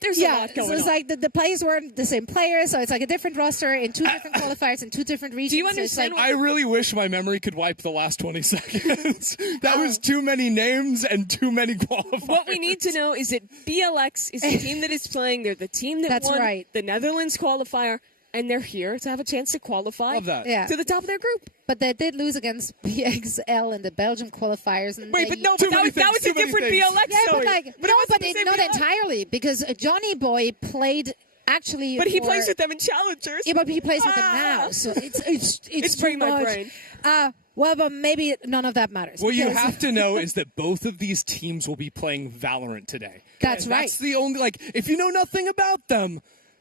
There's a lot going so it's on. like the players weren't the same players, so it's like a different roster in 2 different qualifiers in 2 different regions. Do you So it's understand? like, I really wish my memory could wipe the last 20 seconds. That was too many names and too many qualifiers. What we need to know is that BLX is the team that is playing. They're the team that That's won right. the Netherlands qualifier, and they're here to have a chance to qualify Love that. Yeah. to the top of their group. But they did lose against BXL in the Belgium qualifiers. And Wait, they, but no, Too but many that was things, a too many different things. BLX Yeah, story. but like it wasn't the same not BLX. entirely because Johnny Boy played actually. But he for- plays with them in challengers. Yeah, but he plays with them now, so it's It's too brain my much. brain. Well, but maybe none of that matters. What you because- have to know is that both of these teams will be playing Valorant today. That's And right. That's the only, if you know nothing about them,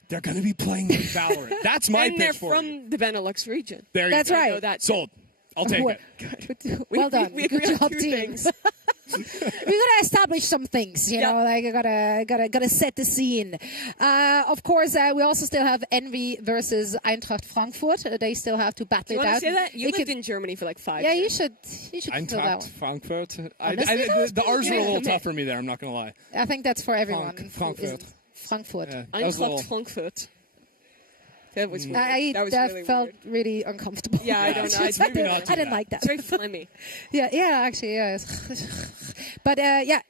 they're going to be playing Valorant. That's my And they're pitch for you. from the Benelux region. There you That's go. right. I know that. Sold. I'll take Well, it. Well done. We Good agree on job, 2 team. things. We gotta establish some things, you know. Like I gotta set the scene. Of course, we also still have Envy versus Eintracht Frankfurt. They still have to battle Do you it want out. to say that? You It lived could- in Germany for like 5 Yeah, years. you should fill that Eintracht one. Frankfurt. Honestly, that was The pretty R's were a little good. tough for me there, I'm not going to lie. I think that's for everyone. Frankfurt. Frankfurt. Yeah, that was a little... Eintracht Frankfurt. That was weird. That was really felt weird. really uncomfortable. Yeah, I don't know. It's maybe not too I didn't bad. like that. It's very phlegmy. Yeah, actually, yeah. But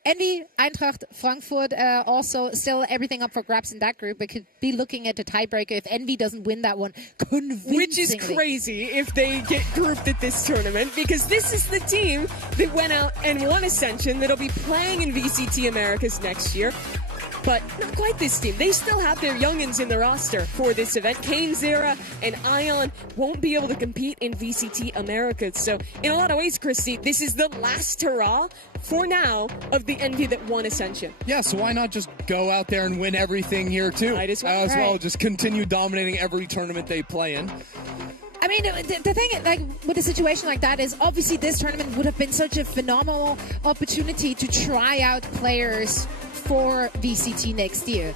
Envy, Eintracht, Frankfurt, also still everything up for grabs in that group. We could be looking at the tiebreaker if Envy doesn't win that one convincingly. Which is crazy if they get grouped at this tournament, because this is the team that went out and won Ascension that'll be playing in VCT Americas next year. But not quite this team. They still have their youngins in the roster for this event. Kane, Zera, and Ion won't be able to compete in VCT Americas. So in a lot of ways, Christy, this is the last hurrah for now of the Envy that won Ascension. Yeah, so why not just go out there and win everything here, too? Might as well. Right. Just continue dominating every tournament they play in. I mean, the thing, like, with a situation like that is obviously this tournament would have been such a phenomenal opportunity to try out players for VCT next year.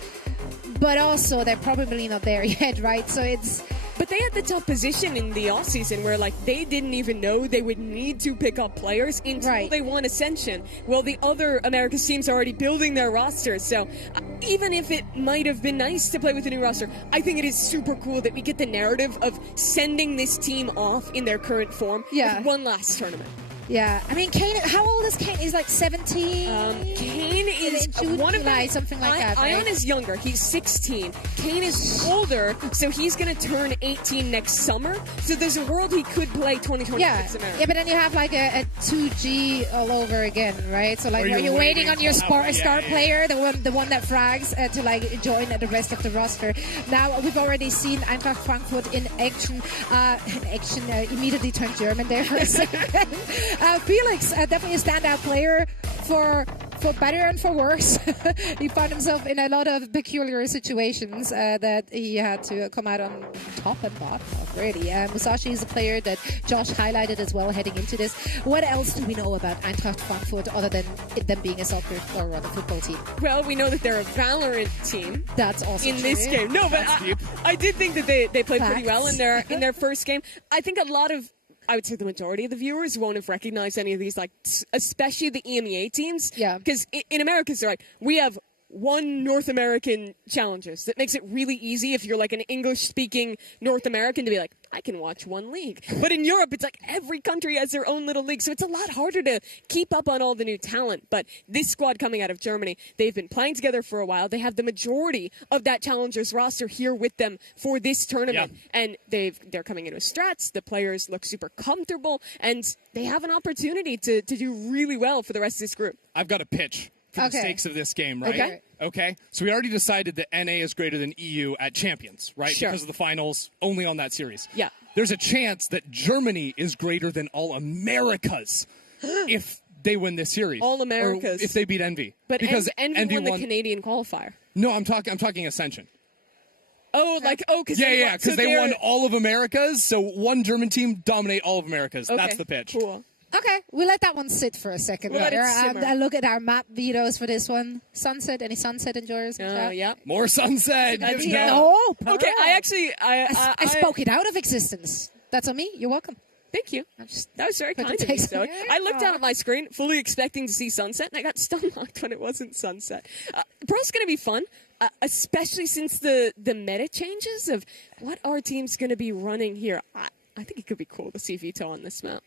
But also, they're probably not there yet, right? So it's... But they had the tough position in the offseason where, like, they didn't even know they would need to pick up players until they won Ascension. Well, the other Americas teams are already building their rosters. So even if it might have been nice to play with a new roster, I think it is super cool that we get the narrative of sending this team off in their current form with one last tournament. Yeah, I mean, Kane. How old is Kane? He's like 17. Kane is June, one of July, them. something like that. Right? Ion is younger. He's 16. Kane is older, so he's going to turn 18 next summer. So there's a world he could play 2026 America. Yeah, but then you have like a 2G all over again, right? So like, Or are you're you waiting on your star yeah. player, the one that frags, to like join the rest of the roster? Now we've already seen Eintracht Frankfurt in action. Immediately turned German there for a second. Felix, definitely a standout player for better and for worse. He found himself in a lot of peculiar situations that he had to come out on top and bottom of, really. Musashi is a player that Josh highlighted as well heading into this. What else do we know about Eintracht Frankfurt other than them being a soccer or rather football team? Well, we know that they're a Valorant team. That's also in true. this game. No, but I did think that they played pretty well in their first game. I think a lot of, I would say the majority of the viewers won't have recognized any of these, like especially the EMEA teams. Yeah. Because in America, it's like we have one North American challengers. That makes it really easy if you're like an English-speaking North American to be like, I can watch one league. But in Europe, it's like every country has their own little league, so it's a lot harder to keep up on all the new talent. But this squad coming out of Germany, they've been playing together for a while. They have the majority of that challengers roster here with them for this tournament. Yeah. And they're coming in with strats. The players look super comfortable, and they have an opportunity to do really well for the rest of this group. I've got a pitch for the stakes of this game, right? Okay. So we already decided that NA is greater than EU at Champions, right? Sure. Because of the finals only on that series. Yeah. There's a chance that Germany is greater than all Americas if they win this series. All Americas. Or if they beat Envy. But because Envy won the Canadian qualifier. No, I'm talking Ascension. Oh, because because they won all of Americas. So one German team dominate all of Americas. Okay, that's the pitch. Cool. Okay, we'll let that one sit for a second. We'll let it simmer. I look at our map vetoes for this one. Sunset, any sunset enjoyers? Yeah. More sunset. Oh, okay. I spoke it out of existence. That's on me. You're welcome. Thank you. That was very kind of you. So I looked down at my screen, fully expecting to see sunset, and I got stunlocked when it wasn't sunset. Pro's going to be fun, especially since the meta changes of what our team's going to be running here. I think it could be cool to see Vito on this map.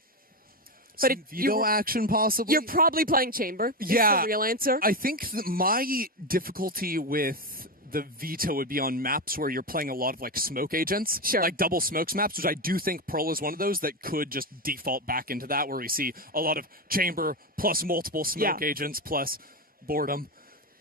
But Veto action, possibly? You're probably playing Chamber. Yeah. Is the real answer. I think that my difficulty with the Veto would be on maps where you're playing a lot of like smoke agents. Sure. Like double smokes maps, which I do think Pearl is one of those that could just default back into that, where we see a lot of Chamber plus multiple smoke agents plus boredom.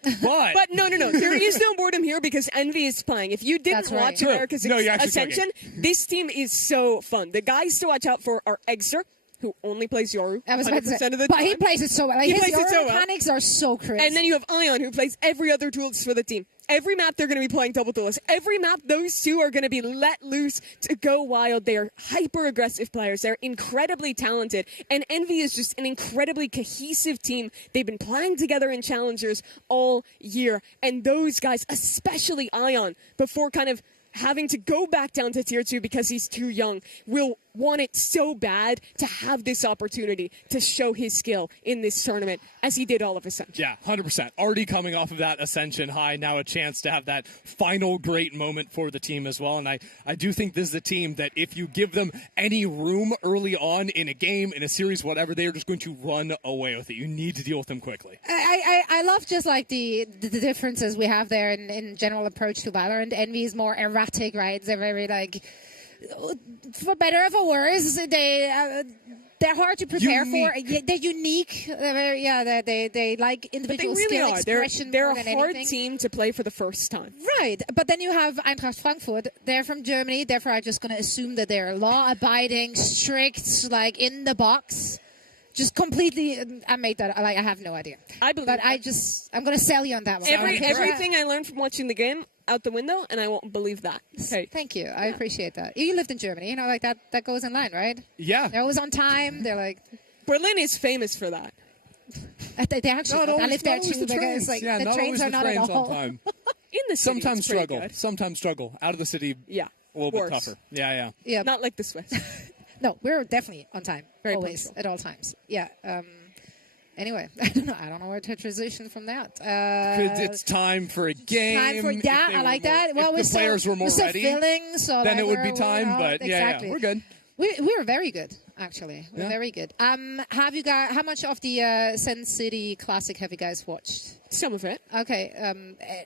But no. There is no boredom here because Envy is playing. If you didn't watch America's Ascension, this team is so fun. The guys to watch out for are Eggster, who only plays Yoru 100% of the time. But he plays it so well. Like, he his plays it so well. mechanics are so crisp. And then you have Ion, who plays every other duelist for the team. Every map, they're going to be playing double duelist. Every map, those two are going to be let loose to go wild. They are hyper-aggressive players. They're incredibly talented. And Envy is just an incredibly cohesive team. They've been playing together in Challengers all year. And those guys, especially Ion, before kind of having to go back down to Tier 2 because he's too young, will want it so bad to have this opportunity to show his skill in this tournament as he did all of Ascension. Yeah, 100%. Already coming off of that Ascension high, now a chance to have that final great moment for the team as well. And I do think this is a team that if you give them any room early on in a game, in a series, whatever, they are just going to run away with it. You need to deal with them quickly. I love just like the differences we have there in general approach to Valorant. Envy is more erratic, right? They're very like, for better or for worse, they're hard to prepare for. They're unique. They're very, they like individual skill expression. They're more a than hard anything. team to play for the first time. Right, but then you have Eintracht Frankfurt. They're from Germany, therefore I'm just going to assume that they're law-abiding, strict, like in the box. Just completely, I made that. Like, I have no idea. I believe, but I'm going to sell you on that one. Everything I learned from watching the game out the window, and I won't believe that. Okay. Thank you. I appreciate that. You lived in Germany, you know, like that goes in line, right? Yeah. They're always on time. They're like, Berlin is famous for that. They actually, I lived there too. Because like the trains are not at all. On time. In the city, sometimes struggle. Sometimes struggle. Out of the city. Yeah. A little bit tougher. Yeah. Not like the Swiss. No, we're definitely on time. Very always, punctual. at all times. Yeah. Anyway, I don't know where to transition from that. It's time for a game. I like that. Well, if the players were more ready, filling, so then like it would be time. But exactly. yeah, we're good. We were very good. actually. Yeah. Very good. Have you guys? How much of the Sen City Classic have you guys watched? Some of it. Okay.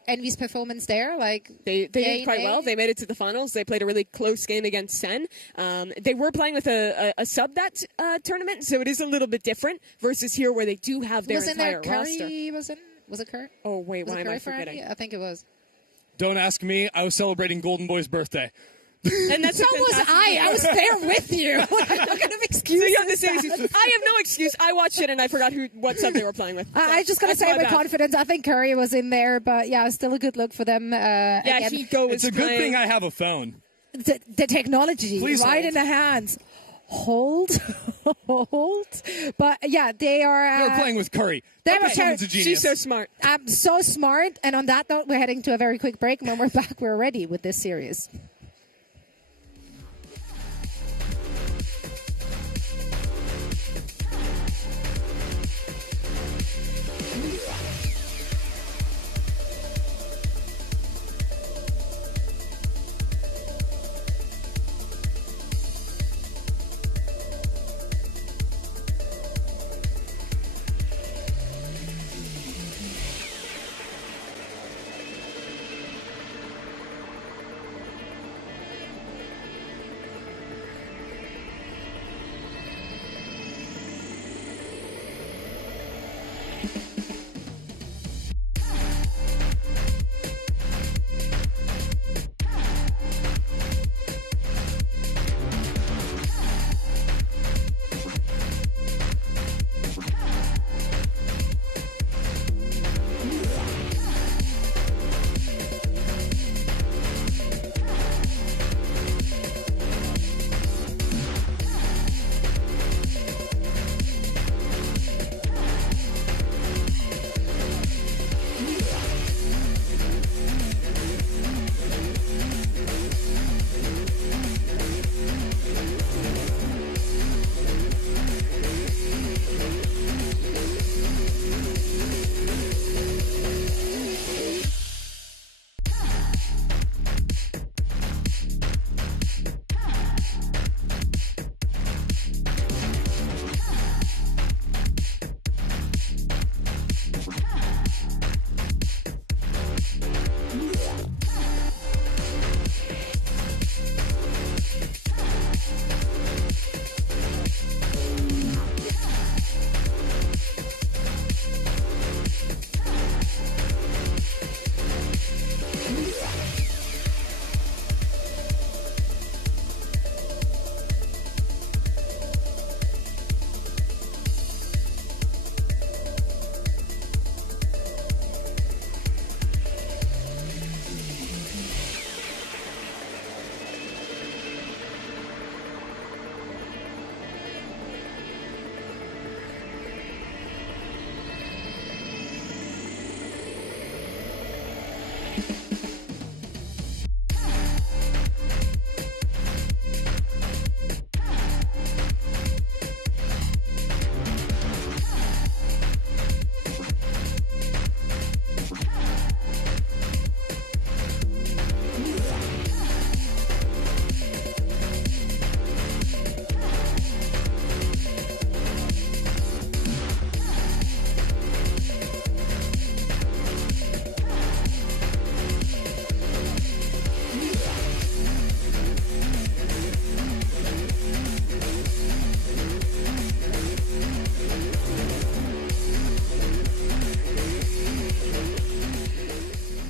Envy's performance there, like they did quite well. They made it to the finals. They played a really close game against Sen. They were playing with a sub that tournament, so it is a little bit different versus here where they do have their entire roster. Was it Curry? Oh wait, was why am I forgetting? I think it was. Don't ask me. I was celebrating Golden Boy's birthday. And that's so was I. I was there with you. What kind of excuse? So you have the same excuse. I have no excuse. I watched it and I forgot what sub they were playing with. So I just gotta say with confidence, I think Curry was in there, but yeah, still a good look for them. Yeah, it's a good thing I have a phone. The technology, Please right hold. in the hands. Hold. But yeah, they are. They're playing with Curry. Someone's a genius. She's so smart. So smart. And on that note, we're heading to a very quick break. And when we're back, we're ready with this series.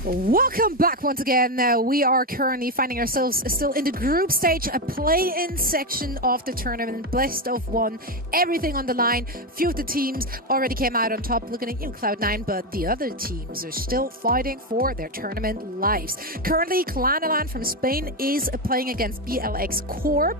Welcome back once again. We are currently finding ourselves still in the group stage, a play-in section of the tournament, best of one, everything on the line. Few of the teams already came out on top, looking at Cloud9, but the other teams are still fighting for their tournament lives. Currently, Clanalan from Spain is playing against BLX Corp,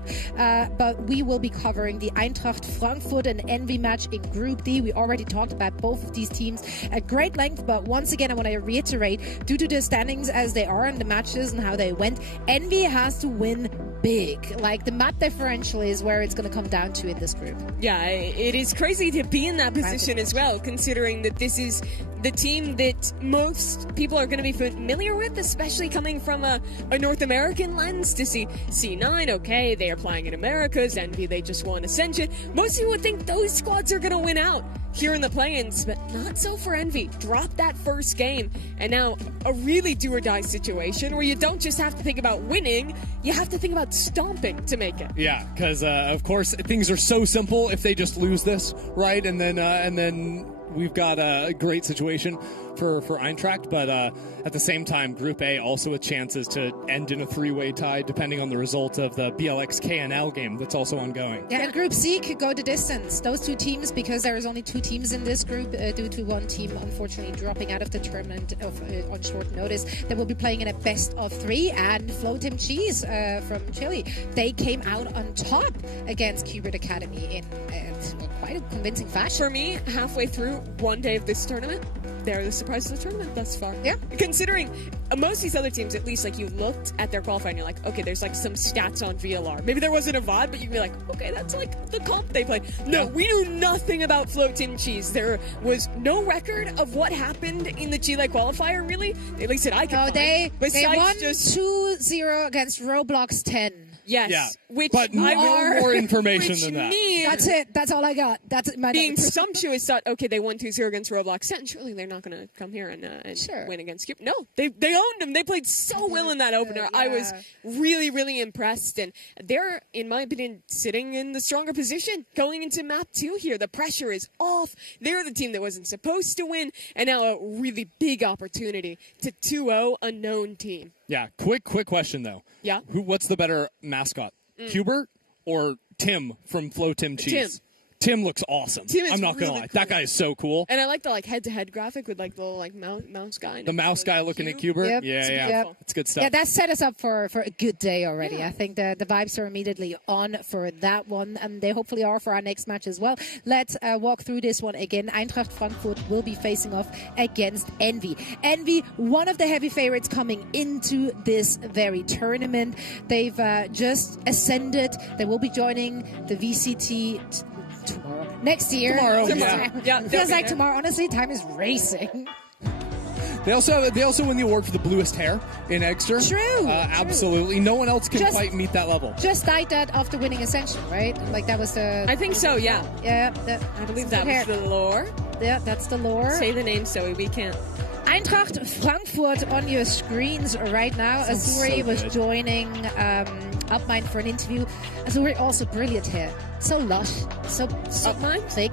but we will be covering the Eintracht Frankfurt and Envy match in Group D. We already talked about both of these teams at great length, but once again, I want to reiterate, due to the standings as they are in the matches and how they went, Envy has to win big. Like, the map differential is where it's going to come down to in this group. Yeah, it is crazy to be in that position as well, considering that this is the team that most people are going to be familiar with, especially coming from a North American lens, to see C9, okay, they are playing in Americas, Envy, they just won Ascension. Most people would think those squads are going to win out here in the play-ins, but not so for Envy. Drop that first game, and now a really do-or-die situation where you don't just have to think about winning, you have to think about stomping to make it. Yeah, because of course things are so simple if they just lose this, right? And then we've got a great situation for Eintracht, but at the same time, Group A also with chances to end in a three-way tie, depending on the result of the BLX KNL game that's also ongoing. Yeah, and Group C could go the distance. Those two teams, because there is only two teams in this group, due to one team unfortunately dropping out of the tournament on short notice, they will be playing in a best of three. And Flo Tim Cheese from Chile, they came out on top against Qbert Academy in quite a convincing fashion. For me, halfway through one day of this tournament, they're the surprise of the tournament thus far. Yeah. Considering most of these other teams, at least, like, you looked at their qualifying and you're like, okay, there's like some stats on VLR. Maybe there wasn't a VOD, but you'd be like, okay, that's like the comp they played. No, we knew nothing about Float Team Cheese. There was no record of what happened in the Chile qualifier, really. At least that I can find. They won just 2-0 against Roblox 10. Yes, Yeah, which but no more information which than that. means That's it. That's all I got. That's my being notes. presumptuous, thought, okay, they won 2-0 against Roblox 10. Surely they're not going to come here and win against Cube. No, they owned them. They played so well in that opener. Yeah. I was really, really impressed. And they're, in my opinion, sitting in the stronger position going into map 2 here. The pressure is off. They're the team that wasn't supposed to win. And now a really big opportunity to 2-0 a known team. Yeah, quick question though. Yeah. What's the better mascot, Qbert or Tim from Flo Tim Cheese? Tim looks awesome. Tim is I'm not gonna really lie, cool. that guy is so cool. And I like the head-to-head graphic with like the little mouse guy. The mouse guy looking at Qbert. Yep. Yeah, it's good stuff. Yeah, that set us up for a good day already. I think the vibes are immediately on for that one, and they hopefully are for our next match as well. Let's walk through this one again. Eintracht Frankfurt will be facing off against Envy. Envy, one of the heavy favorites coming into this very tournament. They've just ascended. They will be joining the VCT tomorrow. Next year. Tomorrow. Yeah. Feels like tomorrow. Honestly, time is racing. They also win the award for the bluest hair in Eggster. True. Absolutely. No one else can quite meet that level. Just dyed that after winning Ascension, right? Like that was the. I think so. Yeah. Yeah. I believe that was the lore. Yeah, that's the lore. Say the name, Zoe. We can't. Eintracht Frankfurt on your screens right now. Azuri was joining Upmind for an interview. Azuri also brilliant hair. So lush. So Upmind? thick.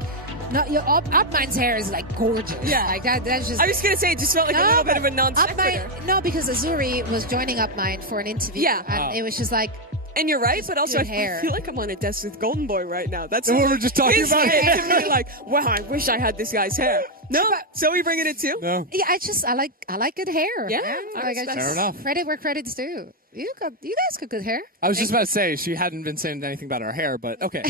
No, your Upmind's hair is like gorgeous. Yeah. Like that's just. I was going to say, it just felt like a little bit of a non-sequitur. No, because Azuri was joining Upmind for an interview. Yeah. And it was just like. And you're right, but also I hair. feel like I'm on a desk with Golden Boy right now. That's what we're just talking his about. hair to me like, wow, I wish I had this guy's hair. No, Zoe bringing it too. No. Yeah, I like good hair. Yeah, Fair enough. Credit where credit's due. You guys got good hair. I was just about to say she hadn't been saying anything about her hair, but okay,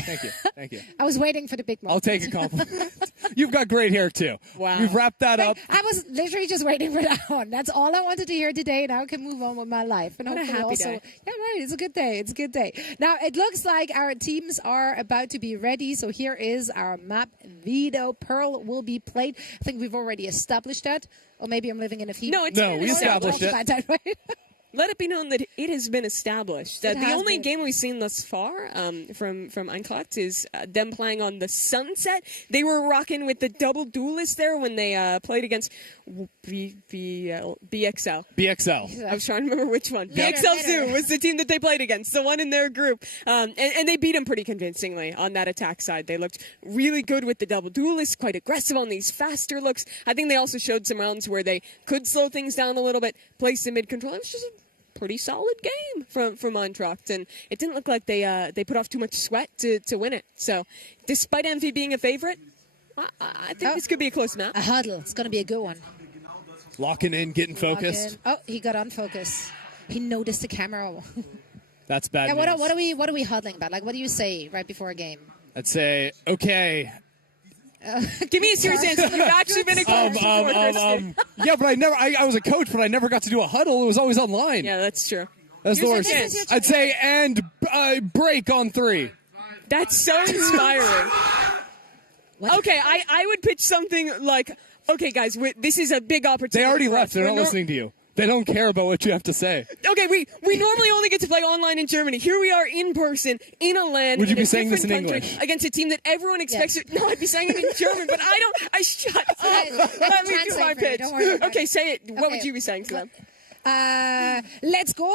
thank you. I was waiting for the big moment. I'll take a compliment. You've got great hair too. Wow. You've wrapped that up. I was literally just waiting for that one. That's all I wanted to hear today. Now I can move on with my life. And What a hopefully happy also, day. yeah, right. It's a good day. It's a good day. Now it looks like our teams are about to be ready. So here is our map. Vito Pearl will be played. I think we've already established that, or maybe I'm living in a fever. No, it's No, we established it. Let it be known that it has been established. It The has only been. game we've seen thus far from Eintracht is them playing on the Sunset. They were rocking with the double duelist there when they played against BXL. BXL. I was trying to remember which one. Later, BXL later. Zoo was the team that they played against, the one in their group. And they beat them pretty convincingly on that attack side. They looked really good with the double duelist, quite aggressive on these faster looks. I think they also showed some rounds where they could slow things down a little bit, place the mid-control. It was just a pretty solid game from Eintracht, and it didn't look like they put off too much sweat to win it. So despite Envy being a favorite, I think this could be a close match. A huddle. It's going to be a good one. Locking in, getting focused. Oh, he got unfocused. He noticed the camera. That's bad Yeah, news. what are we huddling about? Like, what do you say right before a game? I'd say, okay. Give me a serious answer. You've actually been a coach before, Kristen. Yeah, but I was a coach, but I never got to do a huddle. It was always online. Yeah, that's true. That's the worst. I'd say, and break on 3. That's so inspiring. What? Okay, I would pitch something like Okay, guys, this is a big opportunity. They already for left. us. They're We're not listening to you. They don't care about what you have to say. Okay, we normally only get to play online in Germany. Here we are in person, in a land. Would you in be a saying this in different country, English? against a team that everyone expects? Yes. No, I'd be saying it in German, but I don't. I shut up. Let me do my pitch. Don't worry about Okay, say it. What Okay. would you be saying to them? Let's go,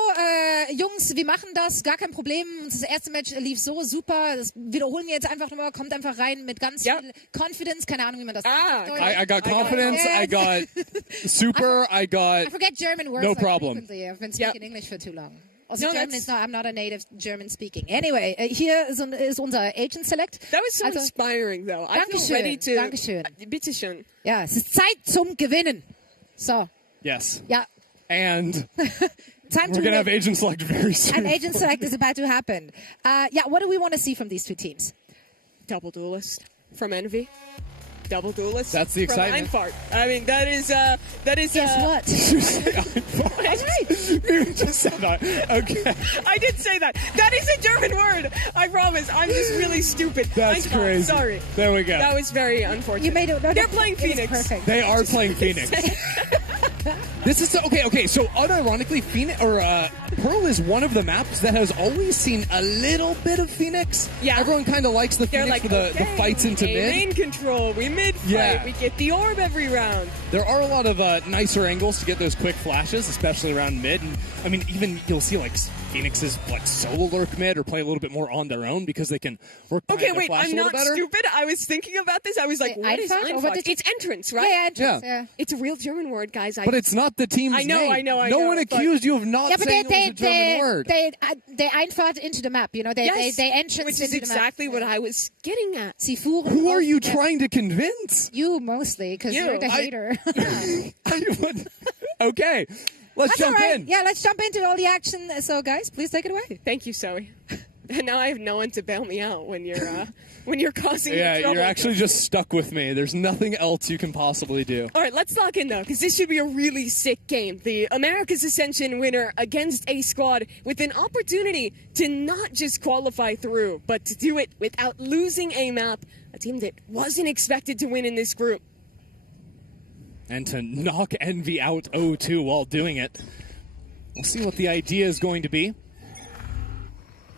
Jungs, wir machen das, gar kein Problem. Das erste Match lief so super. Das wiederholen wir jetzt einfach nochmal. Kommt einfach rein mit ganz viel Confidence. Keine Ahnung, wie man das sagt. I got confidence. I got super. I got. I forget German words. No like problem. frequently. I've been speaking English for too long. Also No, German that's- is not. I'm not a native German speaking. Anyway, hier ist unser Agent Select. That was so inspiring, though. I feel Dankeschön. ready to. Dankeschön. Bitteschön. Ja, es ist Zeit zum Gewinnen. So. Yes. Ja. And Time we're to going to have win. Agent Select very soon. An Agent Select is about to happen. Yeah, what do we want to see from these two teams? Double duelist from Envy. Double duelist. That's the from excitement. Einfart. I mean, that is. Guess what? You just said that. Okay. I did say that. That is a German word. I promise. I'm just really stupid. That's Einfach. crazy. Sorry. There we go. That was very unfortunate. You made it. No, They're playing it was Phoenix. Perfect. They are playing Phoenix. This is okay. So unironically, Phoenix or Pearl is one of the maps that has always seen a little bit of Phoenix. Yeah. Everyone kind of likes the They're Phoenix like, for the fights into okay, mid. Main control. We mid fight. Yeah. We get the orb every round. There are a lot of nicer angles to get those quick flashes, especially around mid. And I mean, even you'll see like Phoenix's like solo lurk mid or play a little bit more on their own because they can work behind Okay, their wait. flash I'm a little not better. stupid. I was thinking about this. I was like, what is Einfahrt? Or what Einfahrt? did you- It's entrance, right? Yeah, entrance, yeah. It's a real German word, guys. But it's not the team's I know, name. I know, I no know, one but- accused you of not Yeah, but saying it was a German word. they Einfahrt into the map. You know, they Yes, entrance which is into exactly the what map. I was getting at. Sie fuhren Who are auf you die- trying to convince? You mostly, because You. you're the I- hater. Okay, let's That's jump all right. in. Yeah, let's jump into all the action. So, guys, please take it away. Thank you, Zoe. And now I have no one to bail me out when you're causing me Yeah, trouble. you're actually just stuck with me. There's nothing else you can possibly do. All right, let's lock in, though, because this should be a really sick game. The America's Ascension winner against a squad with an opportunity to not just qualify through, but to do it without losing a map, a team that wasn't expected to win in this group. And to knock Envy out 0-2 while doing it. We'll see what the idea is going to be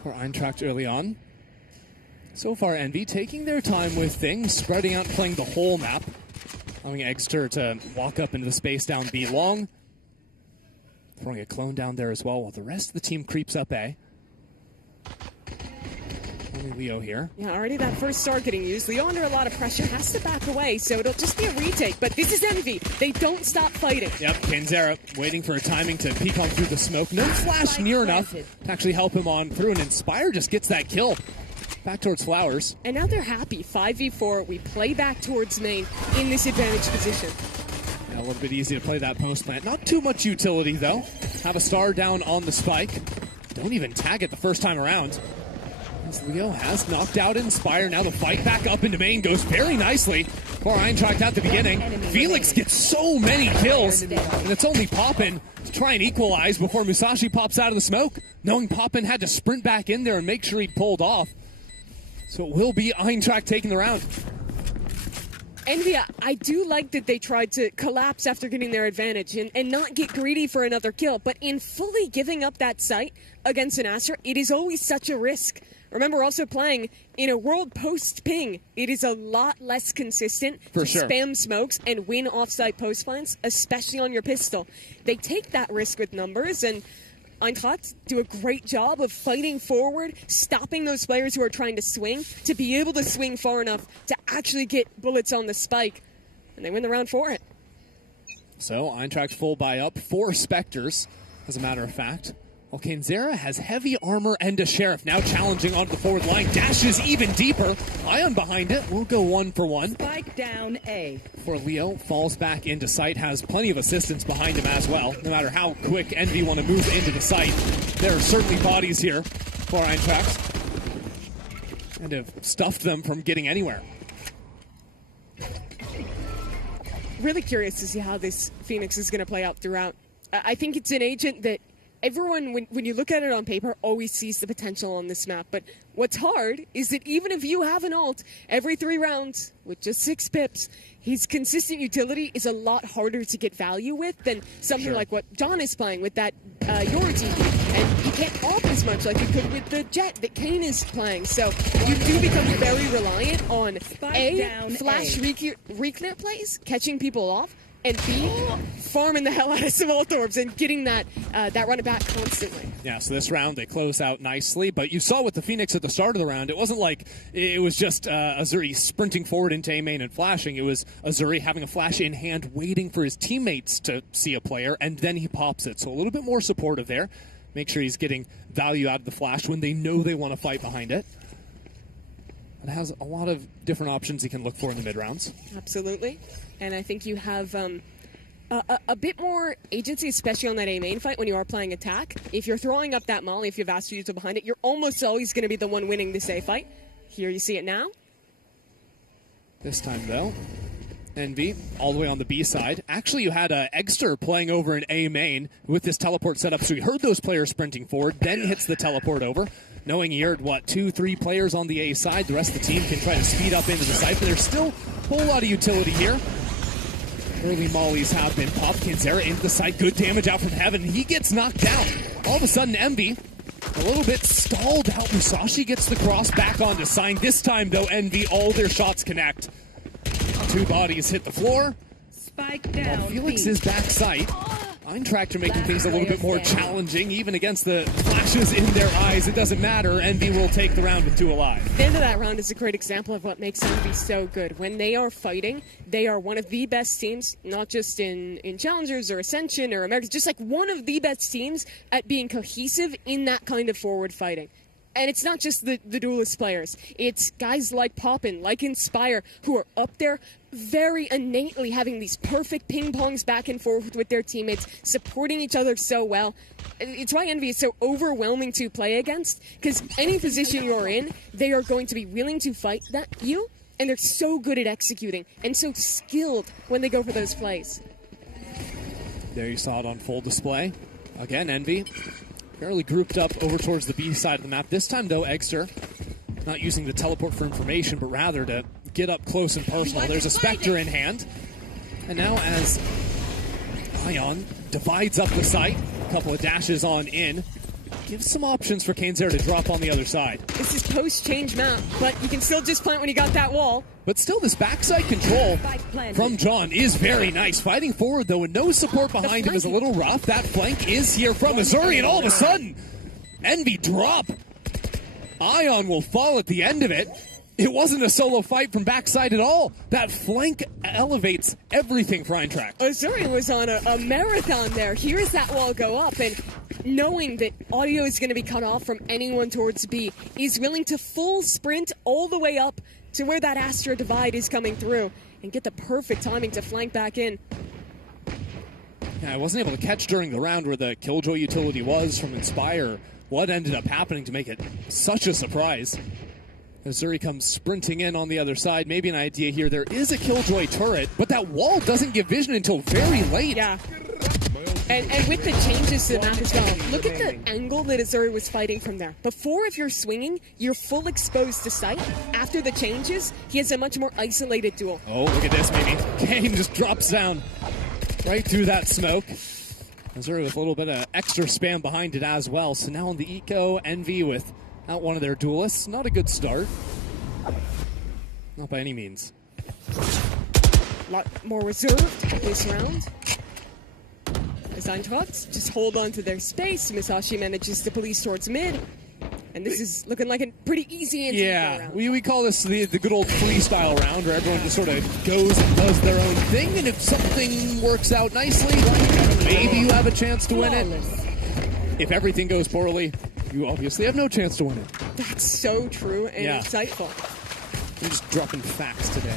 for Eintracht early on. So far, Envy taking their time with things, spreading out, playing the whole map, allowing Egster to walk up into the space down B long, throwing a clone down there as well, while the rest of the team creeps up A. Only Leo here. Yeah, already that first sword getting used. Leo under a lot of pressure, has to back away, so it'll just be a retake. But this is Envy. They don't stop fighting. Yep, Kenzera waiting for a timing to peek on through the smoke. No flash near enough to actually help him on through, and Inspire just gets that kill. Back towards Flowers. And now they're happy. 5v4, we play back towards main in this advantage position. Yeah, a little bit easy to play that post plant. Not too much utility, though. Have a star down on the spike. Don't even tag it the first time around. As Leo has knocked out Inspire. Now the fight back up into main goes very nicely for Eintracht at the beginning. Felix gets so many kills, and it's only Poppin to try and equalize before Musashi pops out of the smoke, knowing Poppin had to sprint back in there and make sure he pulled off. So it will be Eintracht taking the round. Envy, I do like that they tried to collapse after getting their advantage and not get greedy for another kill, but in fully giving up that site against an Astra, it is always such a risk. Remember, also playing in a world post-ping, it is a lot less consistent For to sure. spam smokes and win off-site post plants, especially on your pistol. They take that risk with numbers, and Eintracht do a great job of fighting forward, stopping those players who are trying to swing, to be able to swing far enough to actually get bullets on the spike, and they win the round for it. So Eintracht full buy up, 4 Spectres, as a matter of fact. Well, Kenzera has heavy armor and a Sheriff, now challenging onto the forward line. Dashes even deeper. Ion behind it. We'll go 1 for 1. Spike down A. For Leo, falls back into sight, has plenty of assistance behind him as well. No matter how quick Envy want to move into the site, there are certainly bodies here for Eintracht, and have stuffed them from getting anywhere. Really curious to see how this Phoenix is going to play out throughout. I think it's an agent that everyone, when you look at it on paper, always sees the potential on this map. But what's hard is that even if you have an ult every 3 rounds with just 6 pips, his consistent utility is a lot harder to get value with than something like what John is playing with that Yoru TP. And you can't ult as much like you could with the Jet that Kane is playing. So you do become very reliant on A, flash reconnect plays, catching people off, and B, farming the hell out of some ult orbs and getting that run back constantly. Yeah, so this round they close out nicely, but you saw with the Phoenix at the start of the round, it wasn't like it was just Azuri sprinting forward into A main and flashing. It was Azuri having a flash in hand, waiting for his teammates to see a player, and then he pops it. So a little bit more supportive there. Make sure he's getting value out of the flash when they know they want to fight behind it. It has a lot of different options he can look for in the mid-rounds. Absolutely. And I think you have a bit more agency, especially on that A main fight when you are playing attack. If you're throwing up that molly, if you have Astruto behind it, you're almost always going to be the one winning this A fight. Here you see it now. This time, though, Envy all the way on the B side. Actually, you had Eggster playing over in A main with this teleport setup, so he heard those players sprinting forward, then hits the teleport over. Knowing he heard, 2, 3 players on the A side, the rest of the team can try to speed up into the site, but there's still a whole lot of utility here. Early mollies have been popped. Kanzera into the site, good damage out from Heaven. He gets knocked down. All of a sudden, Envy, a little bit stalled out. Musashi gets the cross back onto Sign. This time, though, Envy, all their shots connect. 2 bodies hit the floor. Spike down. Felix's back sight. Eintracht making things a little bit more challenging, even against the flashes in their eyes. It doesn't matter. Envy will take the round with 2 alive. The end of that round is a great example of what makes Envy so good. When they are fighting, they are one of the best teams, not just in Challengers or Ascension or Americas, just like one of the best teams at being cohesive in that kind of forward fighting. And it's not just the duelist players. It's guys like Poppin, like Inspire, who are up there very innately having these perfect ping-pongs back and forth with their teammates, supporting each other so well. It's why Envy is so overwhelming to play against, because any position you're in, they are going to be willing to fight you, and they're so good at executing, and so skilled when they go for those plays. There you saw it on full display. Again, Envy fairly grouped up over towards the B side of the map. This time, though, Eggster not using the teleport for information, but rather to get up close and personal. There's a Spectre in hand. And now as Ion divides up the site, a couple of dashes on in, gives some options for Kanzera to drop on the other side. This is post-change map, but you can still just plant when you got that wall. But still, this backside control from John is very nice. Fighting forward, though, and no support behind him is a little rough. That flank is here from Missouri, and all of a sudden, Envy drop. Ion will fall at the end of it. It wasn't a solo fight from backside at all. That flank elevates everything for Eintracht. Azuri was on a marathon there. Here's that wall go up, and knowing that audio is going to be cut off from anyone towards B, he's willing to full sprint all the way up to where that Astra divide is coming through and get the perfect timing to flank back in. Yeah, I wasn't able to catch during the round where the Killjoy utility was from Inspire. What ended up happening to make it such a surprise? Azuri comes sprinting in on the other side. Maybe an idea here. There is a Killjoy turret, but that wall doesn't give vision until very late. Yeah. And with the changes to the map as well, look at the angle that Azuri was fighting from there. Before, if you're swinging, you're full exposed to sight. After the changes, he has a much more isolated duel. Oh, look at this, maybe. Kane just drops down right through that smoke. Azuri with a little bit of extra spam behind it as well. So now on the Eco, Envy without one of their duelists. Not a good start. Not by any means. A lot more reserved this round. As Eintracht just hold on to their space. Musashi manages to police towards mid. And this is looking like a pretty easy answer. Yeah, we call this the good old freestyle round where everyone just sort of goes and does their own thing. And if something works out nicely, maybe you have a chance to win it. If everything goes poorly, you obviously have no chance to win it. That's so true and insightful. We're just dropping facts today.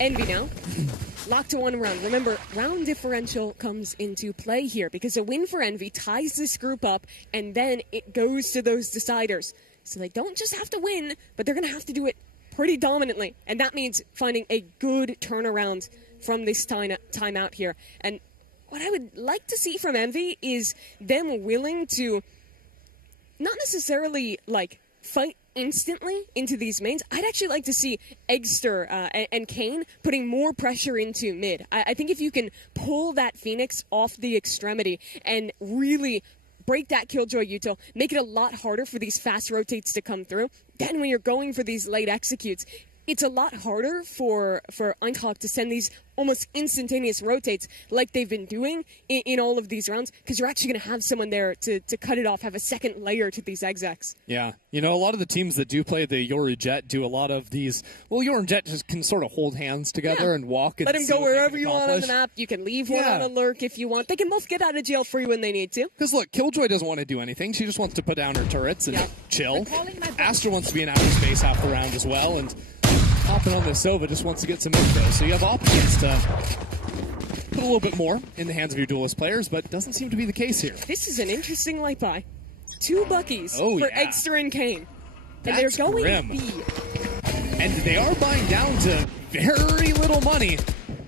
Envy now. Locked to one round. Remember, round differential comes into play here because a win for Envy ties this group up, and then it goes to those deciders. So they don't just have to win, but they're going to have to do it pretty dominantly. And that means finding a good turnaround from this time out here. And what I would like to see from Envy is them willing to not necessarily like fight instantly into these mains. I'd actually like to see Eggster and Kane putting more pressure into mid. I think if you can pull that Phoenix off the extremity and really break that Killjoy util, make it a lot harder for these fast rotates to come through, then when you're going for these late executes, it's a lot harder for Eintracht to send these almost instantaneous rotates like they've been doing in all of these rounds, because you're actually going to have someone there to cut it off, have a second layer to these execs. Yeah. You know, a lot of the teams that do play the Yoru Jet do a lot of these. Well, Yoru Jet just can sort of hold hands together and walk and let him go wherever you want on the map. You can leave one on a lurk if you want. They can both get out of jail free when they need to. Because look, Killjoy doesn't want to do anything. She just wants to put down her turrets and chill. Astra wants to be in outer space half the round as well, and hopping on the Sova just wants to get some info. So you have options to put a little bit more in the hands of your duelist players, but doesn't seem to be the case here. This is an interesting light buy. 2 Buckies for Eggster and Kane. And That's they're going grim. B. And they are buying down to very little money.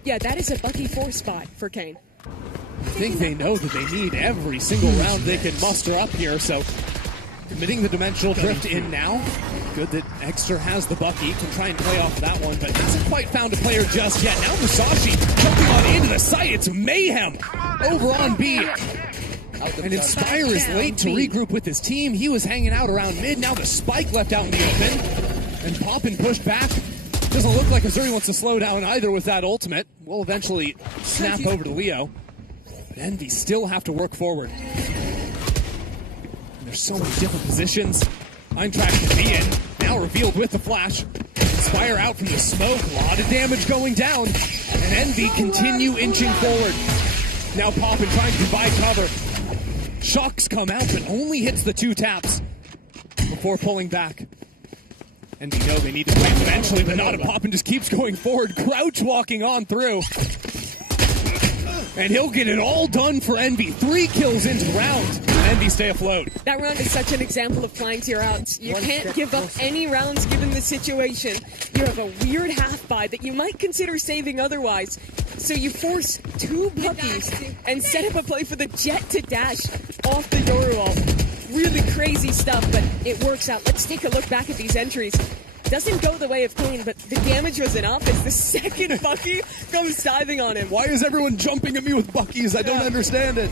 Yeah, that is a Bucky 4 spot for Kane. I think they know that they need every single round they can muster up here, so committing the Dimensional Drift in now. Good that Eggster has the Bucky, can try and play off that one, but hasn't quite found a player just yet. Now Musashi jumping on into the site. It's mayhem over on B. And Inspire is late to regroup with his team. He was hanging out around mid. Now the spike left out in the open. And Poppin pushed back. Doesn't look like Azuri wants to slow down either with that ultimate. Will eventually snap over to Leo. But Envy still have to work forward. There's so many different positions. Eintracht to be in. Now revealed with the flash. Inspire out from the smoke. A lot of damage going down. And Envy continue inching forward. Now Poppin trying to provide cover. Shocks come out, but only hits the 2 taps before pulling back. Envy know they need to play eventually, but not a Poppin just keeps going forward. Crouch walking on through. And he'll get it all done for Envy. 3 kills into the round. Envy stay afloat. That round is such an example of playing to your outs. You can't give up any rounds given the situation. You have a weird half buy that you might consider saving otherwise. So you force 2 Buckies and set up a play for the Jet to dash off the Yoru ult. Really crazy stuff, but it works out. Let's take a look back at these entries. Doesn't go the way of Kane, but the damage was enough as the second Bucky goes diving on him. Why is everyone jumping at me with Buckies? I don't understand it.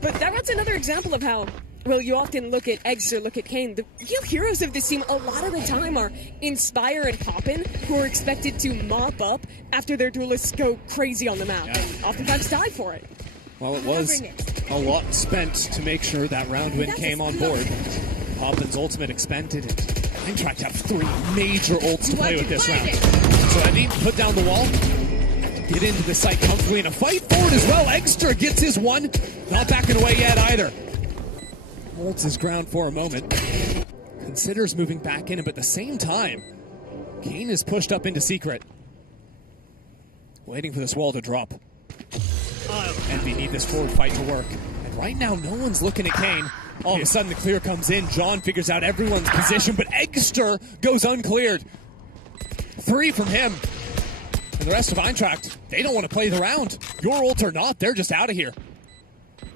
But that's another example of how, well, you often look at Eggster, look at Kane. The real heroes of this team a lot of the time are Inspire and Poppin, who are expected to mop up after their duelists go crazy on the map and oftentimes die for it. Well, it was a lot spent to make sure that round win came on board. Poppin's ultimate expended. Eintracht have 3 major ults to play with this round. So Envy put down the wall, get into the site comfortably, and a fight forward as well. Eggster gets his one, not backing away yet either. Holds his ground for a moment. Considers moving back in, but at the same time, Kane is pushed up into secret. Waiting for this wall to drop. Envy need this forward fight to work. And right now, no one's looking at Kane. All of a sudden, the clear comes in. John figures out everyone's position, but Eggster goes uncleared. 3 from him. And the rest of Eintracht, they don't want to play the round. Your ult or not, they're just out of here.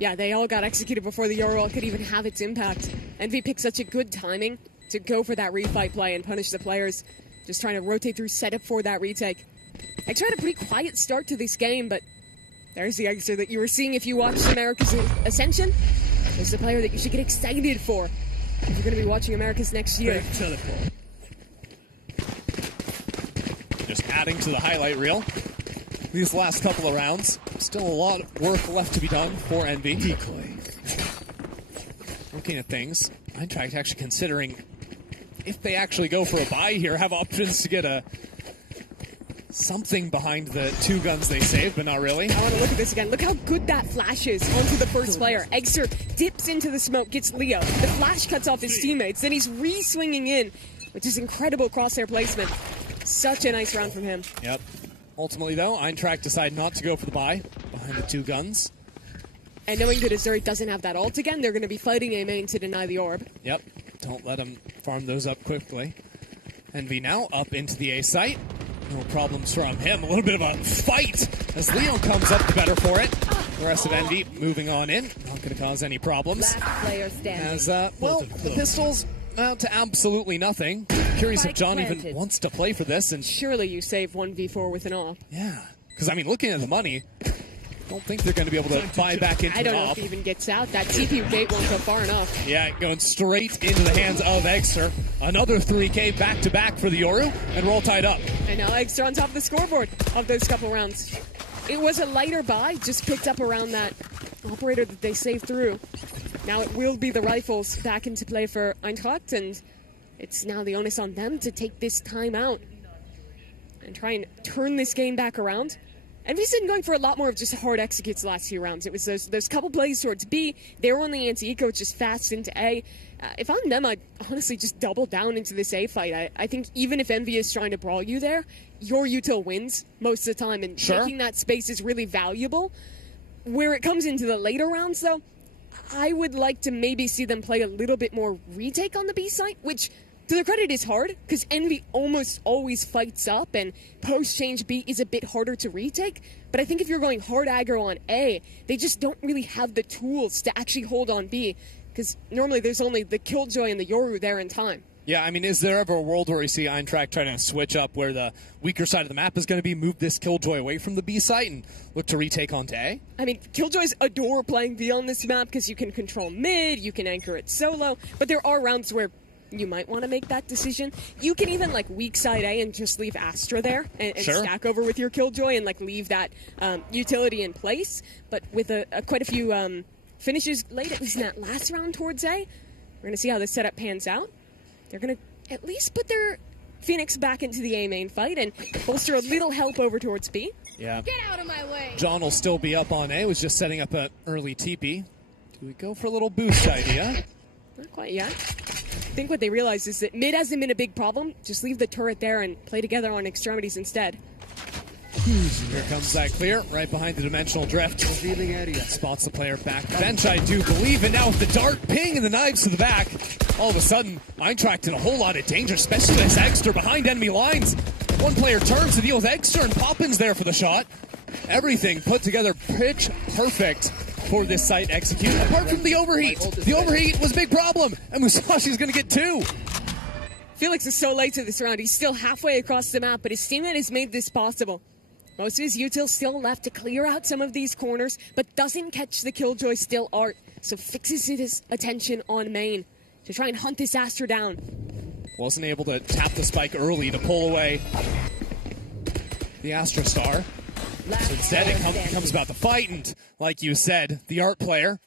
Yeah, they all got executed before the Yoru ult could even have its impact. Envy picked such a good timing to go for that refight play and punish the players. Just trying to rotate through, set up for that retake. I tried a pretty quiet start to this game, but there's the Eggster that you were seeing if you watched America's Ascension. There's the player that you should get excited for if you're going to be watching America's next year. Just adding to the highlight reel. These last couple of rounds, still a lot of work left to be done for Envy. Looking at things, Eintracht actually considering if they actually go for a buy here, have options to get something behind the 2 guns they saved, but not really. I want to look at this again. Look how good that flash is onto the first player. Eggster dips into the smoke, gets Leo. The flash cuts off his teammates. Then he's re-swinging in, which is incredible crosshair placement. Such a nice round from him. Yep. Ultimately, though, Eintracht decide not to go for the buy behind the 2 guns. And knowing that Azuri doesn't have that ult again, they're going to be fighting A main to deny the orb. Yep. Don't let them farm those up quickly. Envy now up into the A site. No problems from him. A little bit of a fight as Leo comes up the better for it. The rest of Envy moving on in. Not going to cause any problems. Last player standing. As, well, the pistols out to absolutely nothing. Curious if John even wants to play for this. And surely you save 1v4 with an AWP. Yeah. Because, I mean, looking at the money, I don't think they're going to be able to buy back into I don't know AWP. if he even gets out. That TP gate won't go far enough. Yeah, going straight into the hands of Eggster. Another 3K back-to-back for the Yoru, and we're all tied up. And now Eggster on top of the scoreboard of those couple rounds. It was a lighter buy, just picked up around that operator that they saved through. Now it will be the rifles back into play for Eintracht, and it's now the onus on them to take this time out and try and turn this game back around. Envy's been going for a lot more of just hard executes the last few rounds. It was those couple plays towards B. They were on the anti-eco, just fast into A. If I'm them, I'd honestly just double down into this A fight. I think even if Envy is trying to brawl you there, your util wins most of the time, and taking that space is really valuable. Where it comes into the later rounds, though, I would like to maybe see them play a little bit more retake on the B site, which, to their credit, is hard, because Envy almost always fights up, and post-change B is a bit harder to retake. But I think if you're going hard aggro on A, they just don't really have the tools to actually hold on B, because normally there's only the Killjoy and the Yoru there in time. Yeah, I mean, is there ever a world where you see Eintracht trying to switch up where the weaker side of the map is going to be move this Killjoy away from the B site and look to retake onto A? I mean, Killjoys adore playing B on this map because you can control mid, you can anchor it solo, but there are rounds where you might want to make that decision. You can even like weak side A and just leave Astra there and stack over with your Killjoy and like leave that utility in place. But with quite a few finishes late, at least in that last round towards A, we're going to see how this setup pans out. They're going to at least put their Phoenix back into the A main fight and bolster a little help over towards B. Yeah. Get out of my way. John will still be up on A. Was just setting up an early TP. Do we go for a little boost idea? Not quite yet. I think what they realize is that mid hasn't been a big problem. Just leave the turret there and play together on extremities instead. Here comes that clear, right behind the dimensional drift. Spots the player back bench, I do believe, and now with the dart ping and the knives to the back, all of a sudden, Eintracht in a whole lot of danger, especially with Eggster behind enemy lines. One player turns to deal with Eggster, and Poppins there for the shot. Everything put together pitch perfect for this site execute, apart from the overheat. The overheat was a big problem, and Musashi's going to get two. Felix is so late to this round. He's still halfway across the map, but his teammate has made this possible. Most of his util still left to clear out some of these corners, but doesn't catch the Killjoy still art, so fixes his attention on main to try and hunt this Astra down. Wasn't able to tap the spike early to pull away the Astra Star. So instead it comes about the fight, and like you said, the art player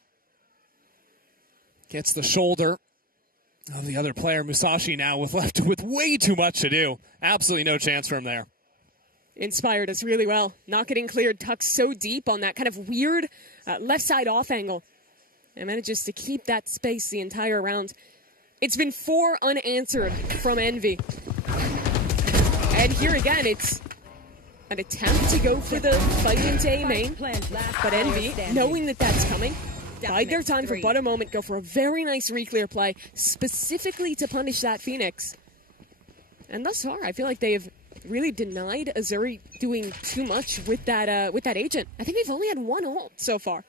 gets the shoulder of the other player, Musashi, now left with way too much to do. Absolutely no chance for him there. Inspired us really well. Not getting cleared, tucked so deep on that kind of weird left side off angle. And manages to keep that space the entire round. It's been 4 unanswered from Envy. And here again, it's an attempt to go for the fight into A main. But Envy, knowing that that's coming, bide their time for but a moment, go for a very nice reclear play, specifically to punish that Phoenix. And thus far, I feel like they've really denied Azuri doing too much with that agent. I think they've only had 1 ult so far.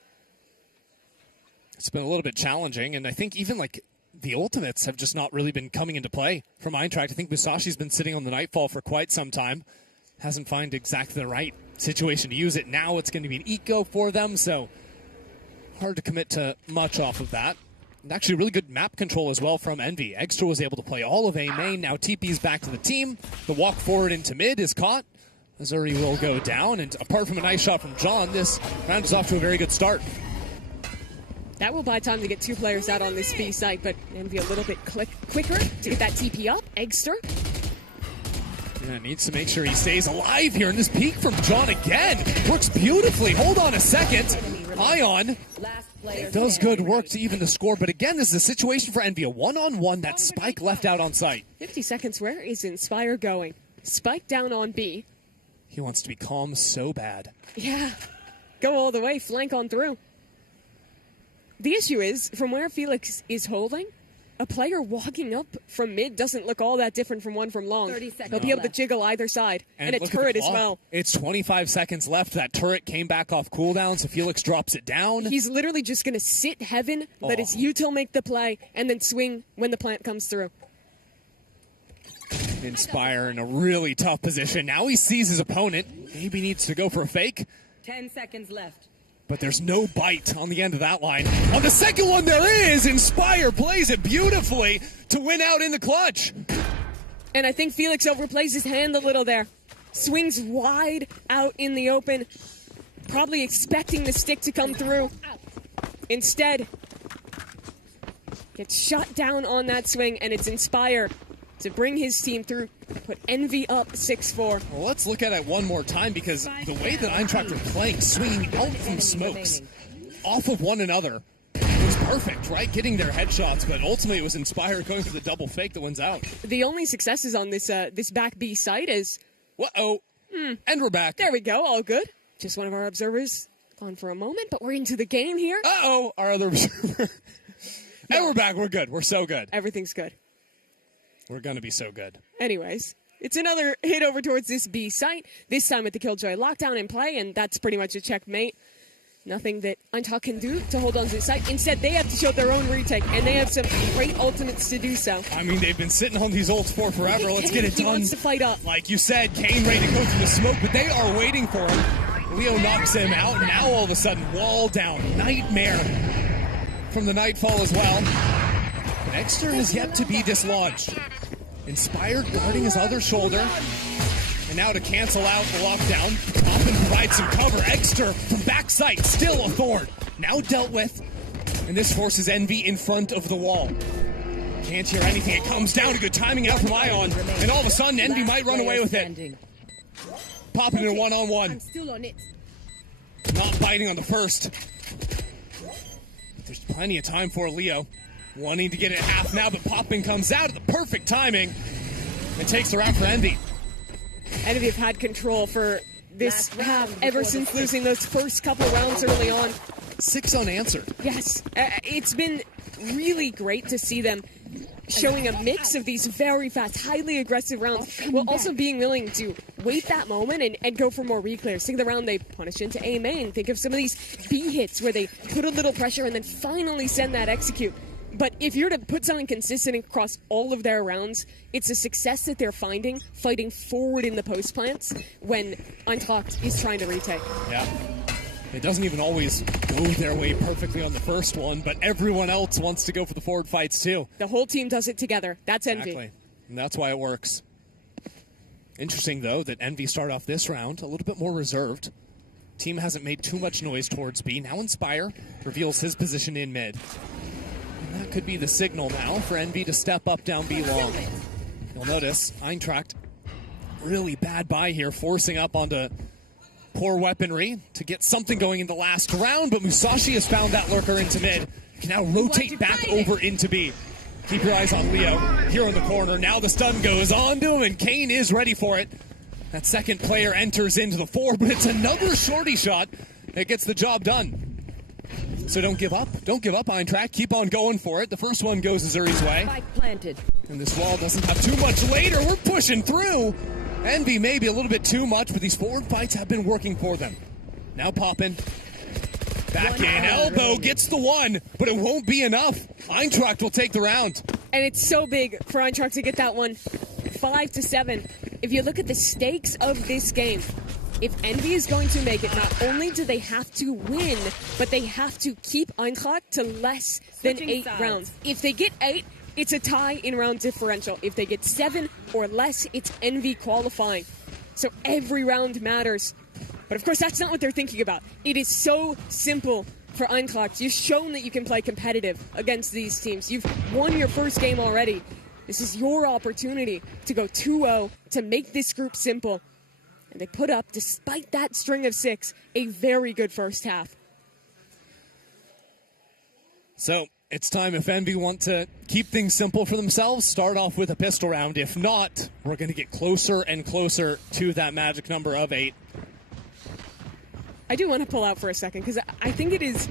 It's been a little bit challenging, and I think even like the ultimates have just not really been coming into play from Eintracht. I think Musashi's been sitting on the Nightfall for quite some time. Hasn't found exactly the right situation to use it. Now it's going to be an eco for them, so hard to commit to much off of that. And actually really good map control as well from Envy. Eggster was able to play all of A main. Now TP's back to the team. The walk forward into mid is caught. Azuri will go down, and apart from a nice shot from John, this round is off to a very good start. That will buy time to get 2 players out on this B site, but Envy a little bit quicker to get that TP up. Eggster. Yeah, needs to make sure he stays alive here, and this peek from John again works beautifully. Hold on a second. Ion does good work to even the score, but again, this is a situation for Envy. A 1-on-1, that spike left out on site. 50 seconds, where is Inspire going? Spike down on B. He wants to be calm so bad. Yeah, go all the way, flank on through. The issue is, from where Felix is holding, a player walking up from mid doesn't look all that different from one from long. 30 seconds They'll be able to left. jiggle either side. And a look at the turret as clock. well. It's 25 seconds left. That turret came back off cooldown, so Felix drops it down. He's literally just going to sit heaven, let his util make the play, and then swing when the plant comes through. Inspire in a really tough position. Now he sees his opponent. Maybe needs to go for a fake. 10 seconds left. But there's no bite on the end of that line. On the second one, there is. Inspire plays it beautifully to win out in the clutch. And I think Felix overplays his hand a little there. Swings wide out in the open, probably expecting the stick to come through. Instead, gets shut down on that swing, and it's Inspire to bring his team through, put Envy up 6-4. Well, let's look at it one more time, because the way that Eintracht are playing, swinging out from smokes off of one another, was perfect, right? Getting their headshots, but ultimately it was Inspire going for the double fake that wins out. The only successes on this this back B site is... Uh-oh. And we're back. There we go, all good. Just one of our observers gone for a moment, but we're into the game here. Uh-oh, our other observer. And we're back, we're good, we're so good. Everything's good. We're gonna be so good. Anyways, it's another hit over towards this B site, this time with the Killjoy lockdown in play, and that's pretty much a checkmate. Nothing that Eintracht can do to hold on to the site. Instead, they have to show their own retake, and they have some great ultimates to do so. I mean, they've been sitting on these ults for forever. Let's get it He done. wants to fight up. Like you said, Kane ready to go through the smoke, but they are waiting for him. Leo knocks him out, and now all of a sudden, wall down. Nightmare from the Nightfall as well. Exter has yet to be dislodged. Inspired guarding his other shoulder. And now to cancel out the lockdown, Toppin provides some cover. Exter from backside, still a thorn. Now dealt with. And this forces Envy in front of the wall. Can't hear anything. It comes down to good timing out from Ion. And all of a sudden, Envy might run away with it. Popping in a one-on-one. I'm still on it. Not biting on the first. There's plenty of time for Leo. Wanting to get it half now, but Poppin comes out at the perfect timing. And takes the round for Envy. Envy have had control for this half ever since losing those first couple rounds early on. 6 unanswered. Yes, it's been really great to see them showing a mix of these very fast, highly aggressive rounds, while also being willing to wait that moment and go for more reclears. Think of the round they punished into A main. Think of some of these B hits where they put a little pressure and then finally send that execute. But if you're to put something consistent across all of their rounds, it's a success that they're finding fighting forward in the post plants when Eintracht is trying to retake. Yeah. It doesn't even always go their way perfectly on the first one, but everyone else wants to go for the forward fights too. The whole team does it together. That's Envy. Exactly. And that's why it works. Interesting, though, that Envy started off this round a little bit more reserved. Team hasn't made too much noise towards B. Now Inspire reveals his position in mid. And that could be the signal now for Envy to step up down B long. You'll notice Eintracht, really bad buy here, forcing up onto poor weaponry to get something going in the last round, but Musashi has found that lurker into mid. Can now rotate back over into B. Keep your eyes on Leo here in the corner. Now the stun goes on to him, and Kane is ready for it. That second player enters into the 4, but it's another shorty shot that gets the job done. So don't give up. Don't give up, Eintracht. Keep on going for it. The first one goes Azuri's way. Spike planted. And this wall doesn't have too much later. We're pushing through. Envy maybe a little bit too much, but these forward fights have been working for them. Now Poppin. Back in. Elbow gets the one, but it won't be enough. Eintracht will take the round. And it's so big for Eintracht to get that one. 5-7. If you look at the stakes of this game, if Envy is going to make it, not only do they have to win, but they have to keep Eintracht to less than 8 rounds. If they get 8, it's a tie in round differential. If they get 7 or less, it's Envy qualifying. So every round matters. But of course, that's not what they're thinking about. It is so simple for Eintracht. You've shown that you can play competitive against these teams. You've won your first game already. This is your opportunity to go 2-0, to make this group simple. And they put up, despite that string of 6, a very good first half. So it's time, if Envy want to keep things simple for themselves, start off with a pistol round. If not, we're going to get closer and closer to that magic number of 8. I do want to pull out for a second, because I think it is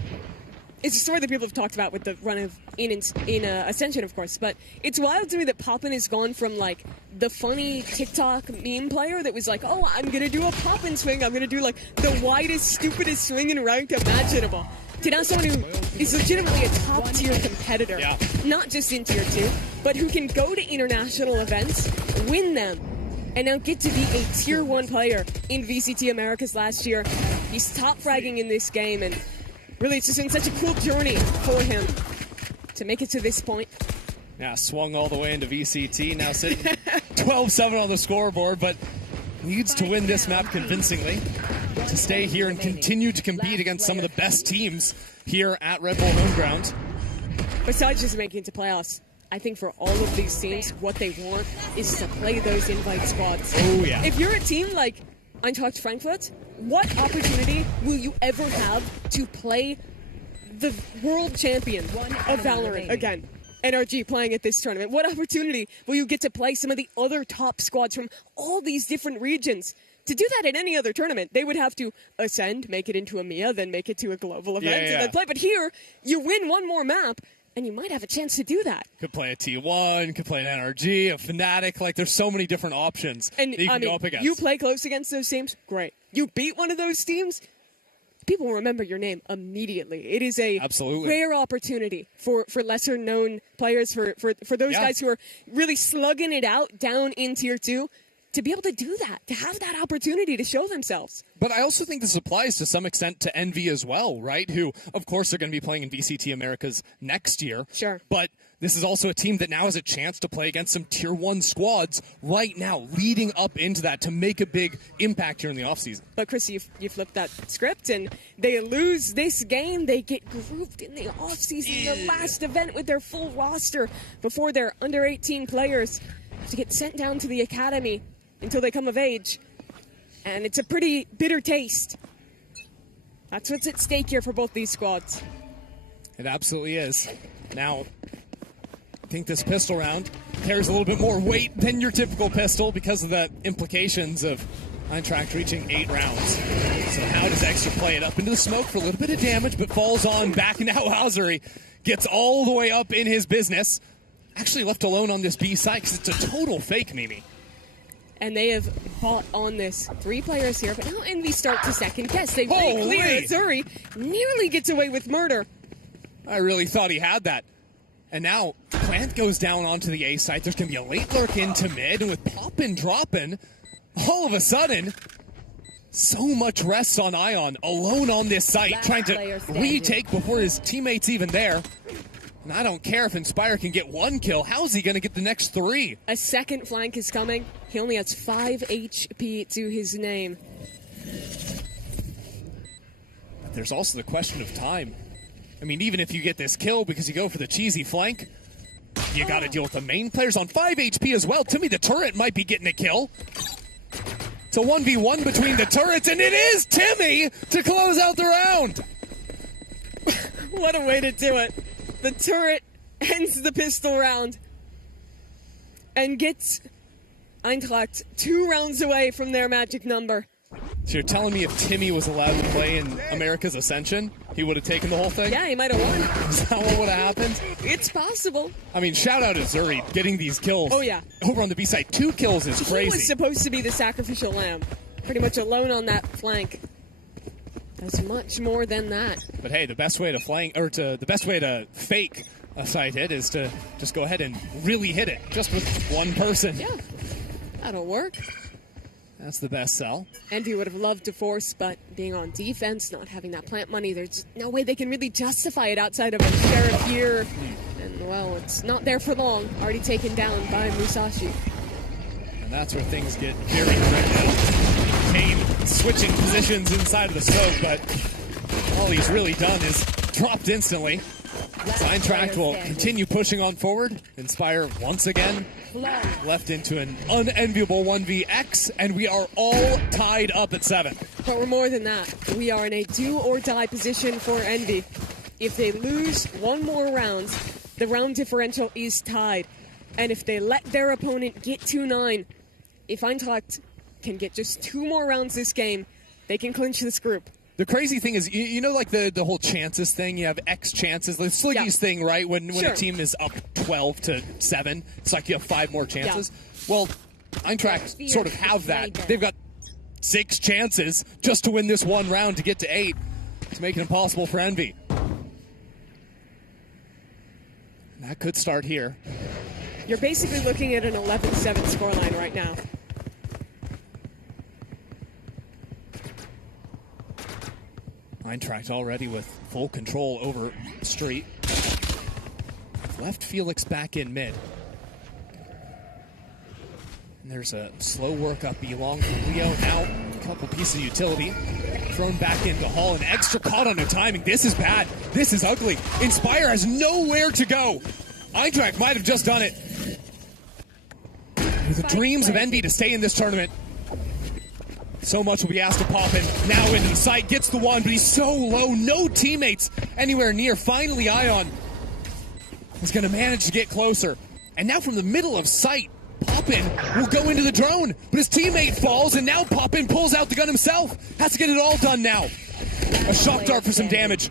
it's a story that people have talked about with the run of in Ascension, of course. But it's wild to me that Poppin has gone from like the funny TikTok meme player that was like, oh, I'm gonna do a Poppin swing, I'm gonna do like the widest, stupidest swing in ranked imaginable, to now someone who is legitimately a top-tier competitor, not just in Tier 2, but who can go to international events, win them, and now get to be a Tier 1 player in VCT Americas last year. He's top fragging in this game, and really it's just been such a cool journey for him to make it to this point. Yeah, swung all the way into VCT, now sitting 12-7 on the scoreboard, but needs to win this map convincingly to stay here and continue to compete against some of the best teams here at Red Bull home ground. Besides just making it to playoffs, I think for all of these teams, what they want is to play those invite squads. Oh, yeah. If you're a team like Eintracht Frankfurt, what opportunity will you ever have to play the world champion of Valorant again? NRG playing at this tournament. What opportunity will you get to play some of the other top squads from all these different regions? To do that at any other tournament, they would have to ascend, make it into a MIA, then make it to a global event, and then play. But here, you win one more map, and you might have a chance to do that. Could play a T1, could play an NRG, a FNATIC. Like, there's so many different options and, that you can go up against. You play close against those teams, great. You beat one of those teams, people will remember your name immediately. It is a rare opportunity for lesser-known players, for those guys who are really slugging it out down in Tier 2, to be able to do that, to have that opportunity to show themselves. But I also think this applies to some extent to Envy as well, right? Who, of course, are going to be playing in VCT Americas next year. Sure. But this is also a team that now has a chance to play against some Tier 1 squads right now, leading up into that to make a big impact here in the offseason. But, Chris, you flipped that script, and they lose this game. They get grouped in the offseason, the last event with their full roster before their under-18 players to get sent down to the academy until they come of age. And it's a pretty bitter taste. That's what's at stake here for both these squads. It absolutely is. Now, I think this pistol round carries a little bit more weight than your typical pistol because of the implications of Eintracht reaching 8 rounds. So how does Extra play it up into the smoke for a little bit of damage, but falls on back now. Hauser gets all the way up in his business. Actually left alone on this B side because it's a total fake, Mimi. And they have fought on this. 3 players here, but now Envy start to second guess. They clear. Zuri nearly gets away with murder. I really thought he had that. And now Plant goes down onto the A site. There's going to be a late lurk into mid, and with Poppin dropping, all of a sudden, so much rests on Ion, alone on this site, trying to retake before his teammate's even there. And I don't care if Inspire can get 1 kill. How is he going to get the next 3? A second flank is coming. He only has 5 HP to his name. But there's also the question of time. I mean, even if you get this kill because you go for the cheesy flank, you got to deal with the main players on 5 HP as well. Timmy the turret might be getting a kill. It's a 1v1 between the turrets, and it is Timmy to close out the round. What a way to do it. The turret ends the pistol round and gets Eintracht 2 rounds away from their magic number. So you're telling me if Timmy was allowed to play in America's Ascension, he would have taken the whole thing? Yeah, he might have won. Is that what would have happened? It's possible. I mean, shout out to Zuri getting these kills. Oh, yeah. Over on the B side. 2 kills is crazy. He was supposed to be the sacrificial lamb. Pretty much alone on that flank. There's much more than that. But hey, the best way to the best way to fake a site hit is to just go ahead and really hit it, just with one person. Yeah, that'll work. That's the best sell. Envy would have loved to force, but being on defense, not having that plant money, there's no way they can really justify it outside of a sheriff here. And, well, it's not there for long. Already taken down by Musashi. And that's where things get very critical. Kane switching positions inside of the smoke, but all he's really done is dropped instantly. Eintracht will continue pushing on forward. Inspire once again left into an unenviable 1vx, and we are all tied up at 7. But we're more than that. We are in a do-or-die position for Envy. If they lose 1 more round, the round differential is tied. And if they let their opponent get 2-9, if Eintracht can get just 2 more rounds this game, they can clinch this group. The crazy thing is, you know, like the whole chances thing. You have X chances, the Sliggy's thing, right? When Sure. a team is up 12-7, it's like you have 5 more chances. Well, Eintracht sort of have that. They've got 6 chances just to win this one round to get to 8. To make it impossible for Envy. And that could start here. You're basically looking at an 11-7 scoreline right now. Eintracht already with full control over Street. Left Felix back in mid. And there's a slow work up B long from Leo. Now a couple pieces of utility. Thrown back into Hall. An extra caught on the timing. This is bad. This is ugly. Inspire has nowhere to go. Eintracht might have just done it. The dreams of Envy to stay in this tournament. So much will be asked of Poppin. Now into the sight, gets the one, but he's so low. No teammates anywhere near. Finally, Ion is going to manage to get closer. And now from the middle of sight, Poppin will go into the drone, but his teammate falls, and now Poppin pulls out the gun himself. Has to get it all done now. A shock dart for some damage.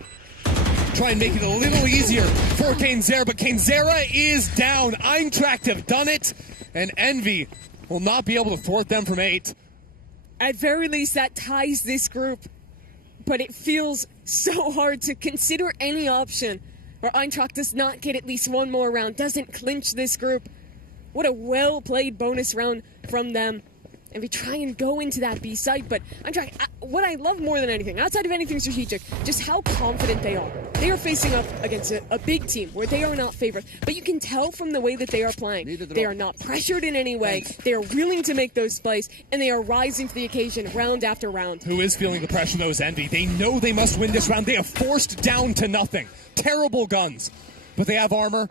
Try and make it a little easier for Kenzera, but Kenzera is down. Eintracht have done it, and Envy will not be able to thwart them from 8. At very least, that ties this group. But it feels so hard to consider any option where Eintracht does not get at least one more round, doesn't clinch this group. What a well-played bonus round from them. And we try and go into that B site, but Eintracht, what I love more than anything, outside of anything strategic, just how confident they are. They are facing up against a big team where they are not favored, but you can tell from the way that they are playing. They are not pressured in any way. They are willing to make those plays, and they are rising to the occasion round after round. Who is feeling the pressure, though, is Envy. They know they must win this round. They are forced down to nothing. Terrible guns, but they have armor.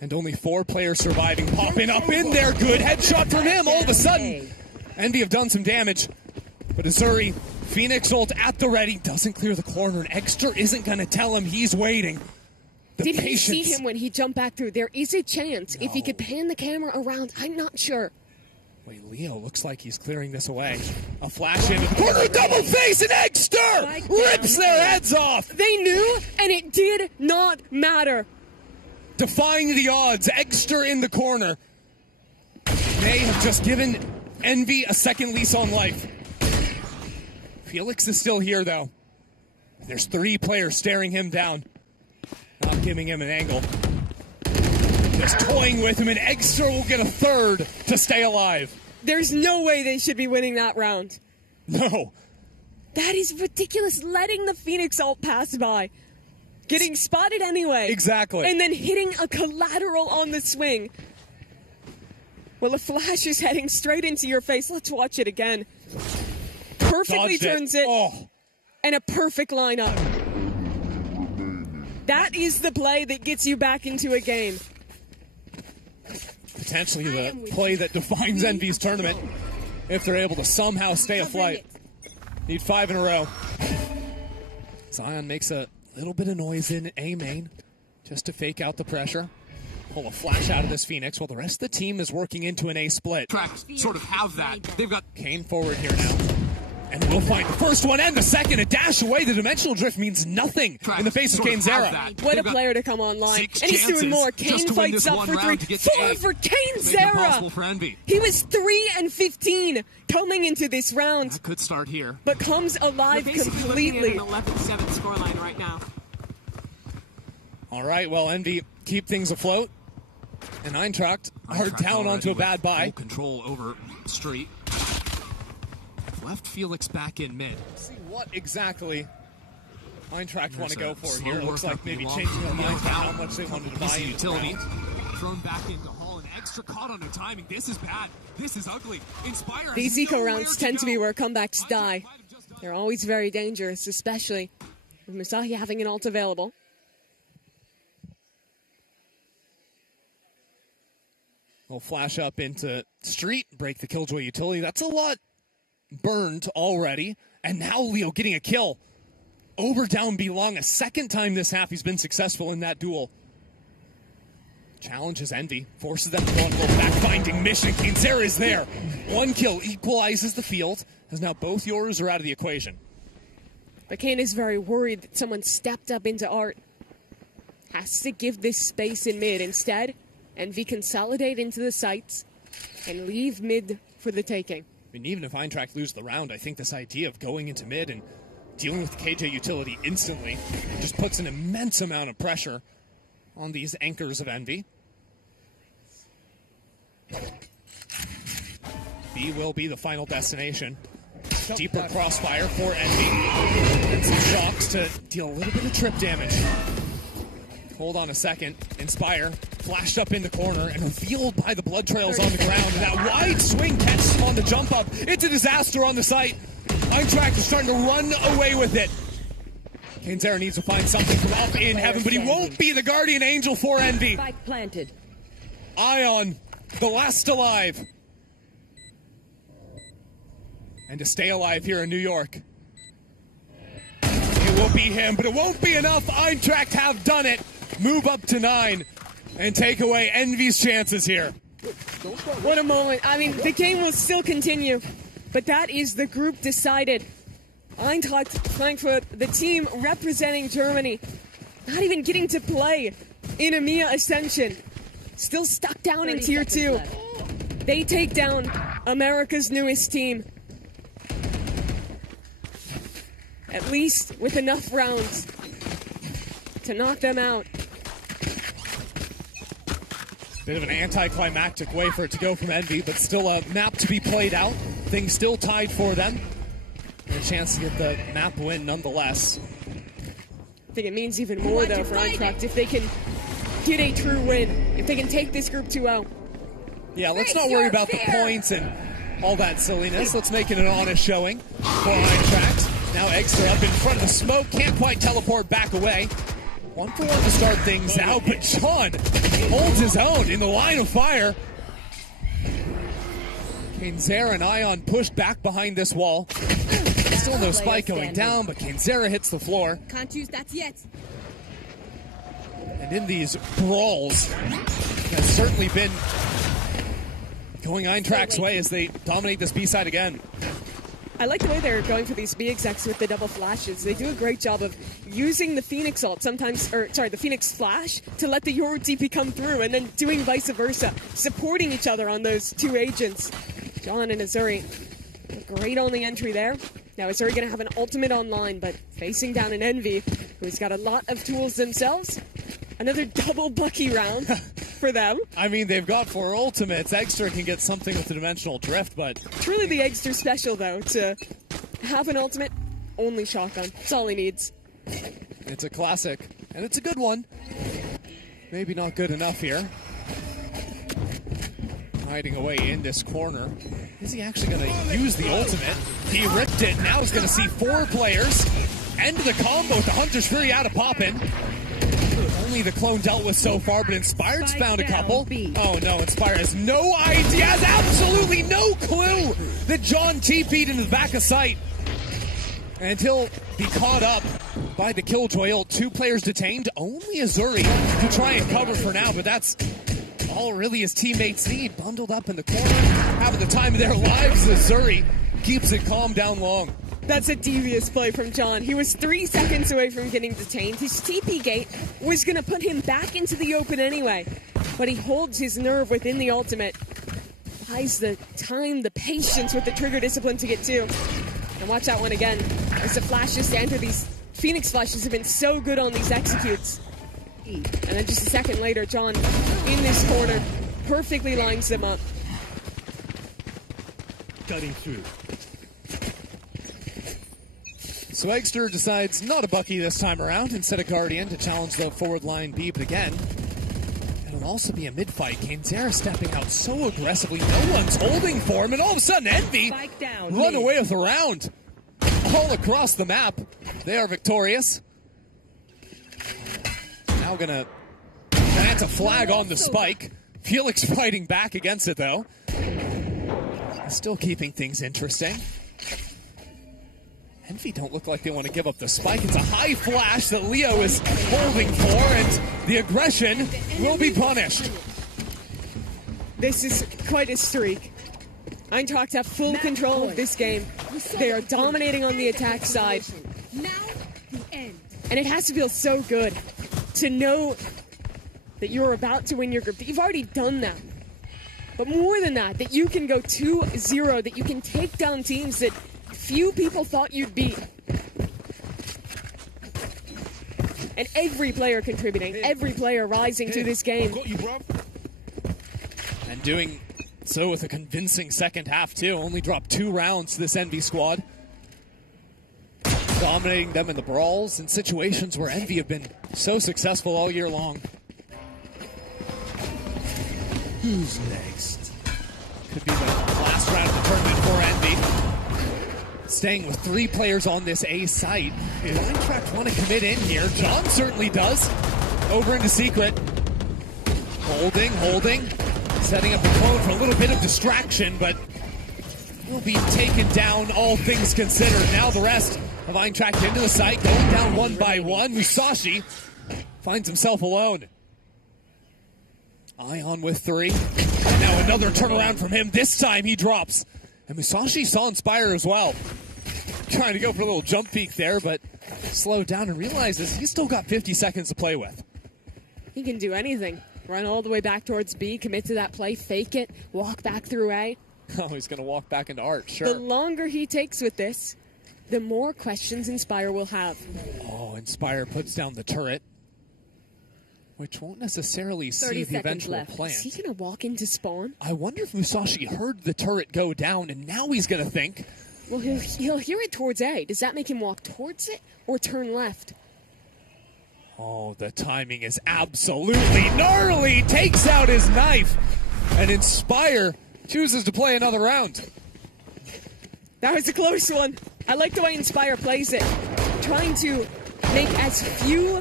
And only 4 players surviving. Popping up in there. Good headshot from him. All of a sudden, Envy have done some damage. But Azuri, Phoenix ult at the ready. Doesn't clear the corner. And Extra isn't going to tell him he's waiting. Did he see him when he jumped back through? There is a chance. If he could pan the camera around, I'm not sure. Wait, Leo looks like he's clearing this away. A flash into the corner. Double face and Extra rips their heads off. They knew, and it did not matter. Defying the odds, Extra in the corner. They have just given Envy a second lease on life. Felix is still here, though. There's 3 players staring him down. Not giving him an angle. Just toying with him, and Extra will get a 3rd to stay alive. There's no way they should be winning that round. No. That is ridiculous, letting the Phoenix ult pass by. Getting spotted anyway. Exactly. And then hitting a collateral on the swing. Well, a flash is heading straight into your face. Let's watch it again. Perfectly turns it. Oh. And a perfect lineup. That is the play that gets you back into a game. Potentially the play that defines Envy's tournament. If they're able to somehow stay afloat. Need 5 in a row. Zion makes a little bit of noise in A main, just to fake out the pressure. Pull a flash out of this Phoenix while the rest of the team is working into an A split. Sort of have that. They've got Kane forward here now. And we'll find the first one and the second. A dash away. The dimensional drift means nothing in the face of Kenzera. What a player to come online. And he's doing more. Kane fights up for 3. 4 for Kenzera. He was 3 and 15 coming into this round. That could start here. But comes alive completely. An 11-7 scoreline right now. All right, well, Envy keep things afloat. And Eintracht are down onto a bad buy. Full control over Street. Left Felix back in mid. See what exactly Eintracht want to go for here. It looks like maybe changing their minds about how much they wanted to buy utility. Thrown back into Hall and Extra caught on the timing. This is bad. This is ugly. Inspire. These eco rounds tend to be where comebacks die. They're always very dangerous, especially with Musahi having an ult available. We'll flash up into Street, break the Killjoy utility. That's a lot burned already. And now Leo getting a kill. Over down belong a second time this half. He's been successful in that duel. Challenges Envy, forces them to go on a little fact-finding mission. Kenzera is there. 1 kill equalizes the field, as now both yours are out of the equation. But Kane is very worried that someone stepped up into Art. Has to give this space in mid. Instead, Envy consolidate into the sites and leave mid for the taking. I mean, even if Eintracht lose the round, I think this idea of going into mid and dealing with the KJ utility instantly just puts an immense amount of pressure on these anchors of Envy. B will be the final destination. Deeper crossfire for Envy. And some shocks to deal a little bit of trip damage. Hold on a second. Inspire flashed up in the corner and revealed by the blood trails on the ground. That wide swing catches him on the jump up. It's a disaster on the site. Eintracht is starting to run away with it. Zeta needs to find something from up in heaven, but he won't be the guardian angel for Envy. Spike planted. Ion, the last alive. And to stay alive here in New York. It will be him, but it won't be enough. Eintracht have done it. Move up to 9 and take away Envy's chances here. What a moment. I mean, the game will still continue, but that is the group decided. Eintracht Frankfurt, the team representing Germany, not even getting to play in EMEA Ascension. Still stuck down in Tier 2. They take down America's newest team. At least with enough rounds to knock them out. Bit of an anticlimactic way for it to go from Envy, but still a map to be played out. Things still tied for them. And a chance to get the map win nonetheless. I think it means even more, though, for Eintracht if they can get a true win. If they can take this group 2-0. Yeah, let's not worry about the points and all that silliness. Let's make it an honest showing for Eintracht. Now Eggster up in front of the smoke. Can't quite teleport back away. 1-for-1 to start things out, but John holds his own in the line of fire. Zeta and Ion pushed back behind this wall. Still no spike going down, but Zeta hits the floor. Can't use that yet. And in these brawls, has certainly been going Eintracht's way as they dominate this B side again. I like the way they're going for these B execs with the double flashes. They do a great job of using the Phoenix ult sometimes, or sorry, the Phoenix flash to let the Yoru TP come through, and then doing vice versa, supporting each other on those two agents. John and Azuri, great on the entry there. Now Azuri going to have an ultimate online, but facing down an Envy, who's got a lot of tools themselves. Another double Bucky round for them. I mean, they've got 4 ultimates. Eggster can get something with the dimensional drift, but... Truly the Eggster special, though, to have an ultimate, only shotgun. That's all he needs. It's a classic, and it's a good one. Maybe not good enough here. Hiding away in this corner. Is he actually going to use the ultimate? He ripped it. Now he's going to see 4 players. End of the combo with the Hunter's Fury out of poppin'. Only the clone dealt with so far, but Inspired's found a couple. Oh no, Inspired has no idea, has absolutely no clue that John TP'd into the back of sight. And he'll be caught up by the Killjoy ult. 2 players detained, only Azuri to try and cover for now, but that's all really his teammates need. Bundled up in the corner, having the time of their lives. Azuri keeps it calm down long. That's a devious play from John. He was 3 seconds away from getting detained. His TP gate was going to put him back into the open anyway. But he holds his nerve within the ultimate. Applies the time, the patience with the trigger discipline to get 2. And watch that one again. As the flashes to enter, these Phoenix flashes have been so good on these executes. And then just a second later, John in this corner perfectly lines them up. Cutting through. So Eggster decides not a Bucky this time around, instead of Guardian to challenge the forward line B, but again, it'll also be a mid-fight. Zeta stepping out so aggressively, no one's holding for him, and all of a sudden Envy run away with a round. All across the map, they are victorious. Now gonna plant a flag on the spike. Felix fighting back against it though. Still keeping things interesting. Envy don't look like they want to give up the spike. It's a high flash that Leo is holding for, and the aggression will be punished. This is quite a streak. Eintracht have full control of this game. They are dominating on the attack side. And it has to feel so good to know that you're about to win your group, that you've already done that. But more than that, that you can go 2-0, that you can take down teams that few people thought you'd beat. And every player contributing, every player rising to this game. And doing so with a convincing second half, too. Only dropped 2 rounds to this Envy squad. Dominating them in the brawls in situations where Envy have been so successful all year long. Who's next? Could be the last round of the tournament for Envy. Staying with 3 players on this A site. Does Eintracht want to commit in here? John certainly does. Over into Secret. Holding. Setting up the clone for a little bit of distraction, but will be taken down, all things considered. Now the rest of Eintracht into the site, going down one by one. Musashi finds himself alone. Ion with 3. And now another turnaround from him. This time he drops. And Musashi saw Inspire as well. Trying to go for a little jump peek there, but slowed down and realizes he's still got 50 seconds to play with. He can do anything. Run all the way back towards B, commit to that play, fake it, walk back through A. Oh, he's going to walk back into Art, sure. The longer he takes with this, the more questions Inspire will have. Oh, Inspire puts down the turret, which won't necessarily see the eventual plant. Is he going to walk into spawn? I wonder if Musashi heard the turret go down, and now he's going to think. Well, he'll hear it towards A. Does that make him walk towards it or turn left? Oh, the timing is absolutely gnarly. Takes out his knife, and Inspire chooses to play another round. That was a close one. I like the way Inspire plays it. Trying to make as few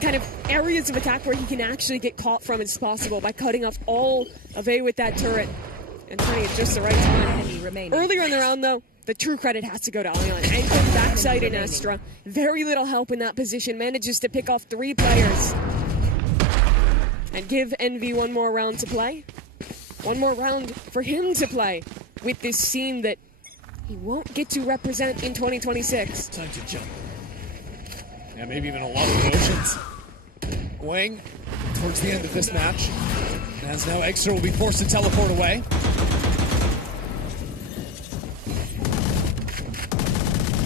kind of areas of attack where he can actually get caught from as possible by cutting off all of A with that turret and turning it just the right time. Earlier in the round, though, the true credit has to go to Ion. Ankle backside in Astra. Very little help in that position. Manages to pick off 3 players. And give Envy one more round to play. One more round for him to play with this team that he won't get to represent in 2026. Time to jump. Yeah, maybe even a lot of emotions. Wang towards the end of this match. As now Extra will be forced to teleport away.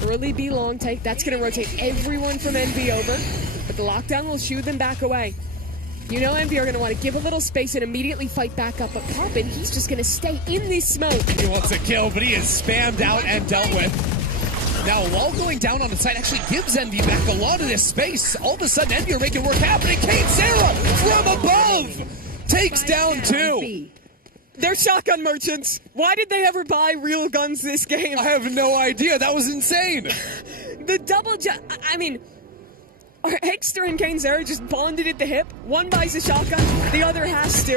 Early B long take, that's going to rotate everyone from Envy over, but the lockdown will shoo them back away. You know Envy are going to want to give a little space and immediately fight back up, but Poppin, he's just going to stay in this smoke. He wants a kill, but he is spammed out and dealt with. Now, Wall going down on the side actually gives Envy back a lot of this space. All of a sudden, Envy are making work happening. Kate Sarah from above takes down 2. They're shotgun merchants. Why did they ever buy real guns this game? I have no idea. That was insane. The double I mean, Hexter and Kane Zera just bonded at the hip. One buys a shotgun, the other has to.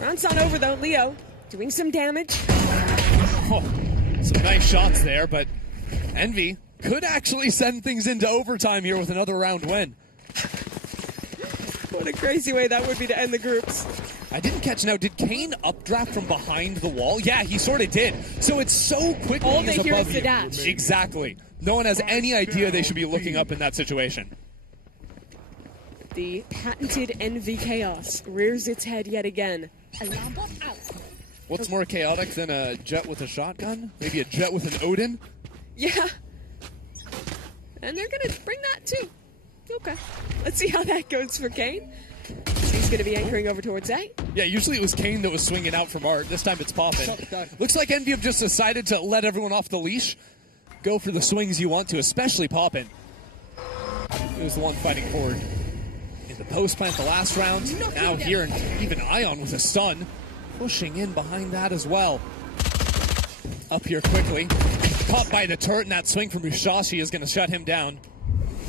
Round's not over though. Leo doing some damage. Oh, some nice shots there, but Envy could actually send things into overtime here with another round win. What a crazy way that would be to end the groups. I didn't catch now. Did Kane updraft from behind the wall? Yeah, he sort of did. So it's so quick all when he's they hear above is the you. dash. Exactly. No one has any idea they should be looking up in that situation. The patented Envy chaos rears its head yet again. What's more chaotic than a Jet with a shotgun? Maybe a Jet with an Odin? Yeah. And they're going to bring that too. Okay. Let's see how that goes for Kane. He's going to be anchoring over towards A. Yeah, usually it was Kane that was swinging out from Art. This time it's Poppin. Looks like Envy have just decided to let everyone off the leash. Go for the swings you want to, especially Poppin. He was the one fighting forward in the post plant the last round. Now here, and even Ion with a stun. Pushing in behind that as well. Up here quickly. Caught by the turret, and that swing from Musashi is going to shut him down.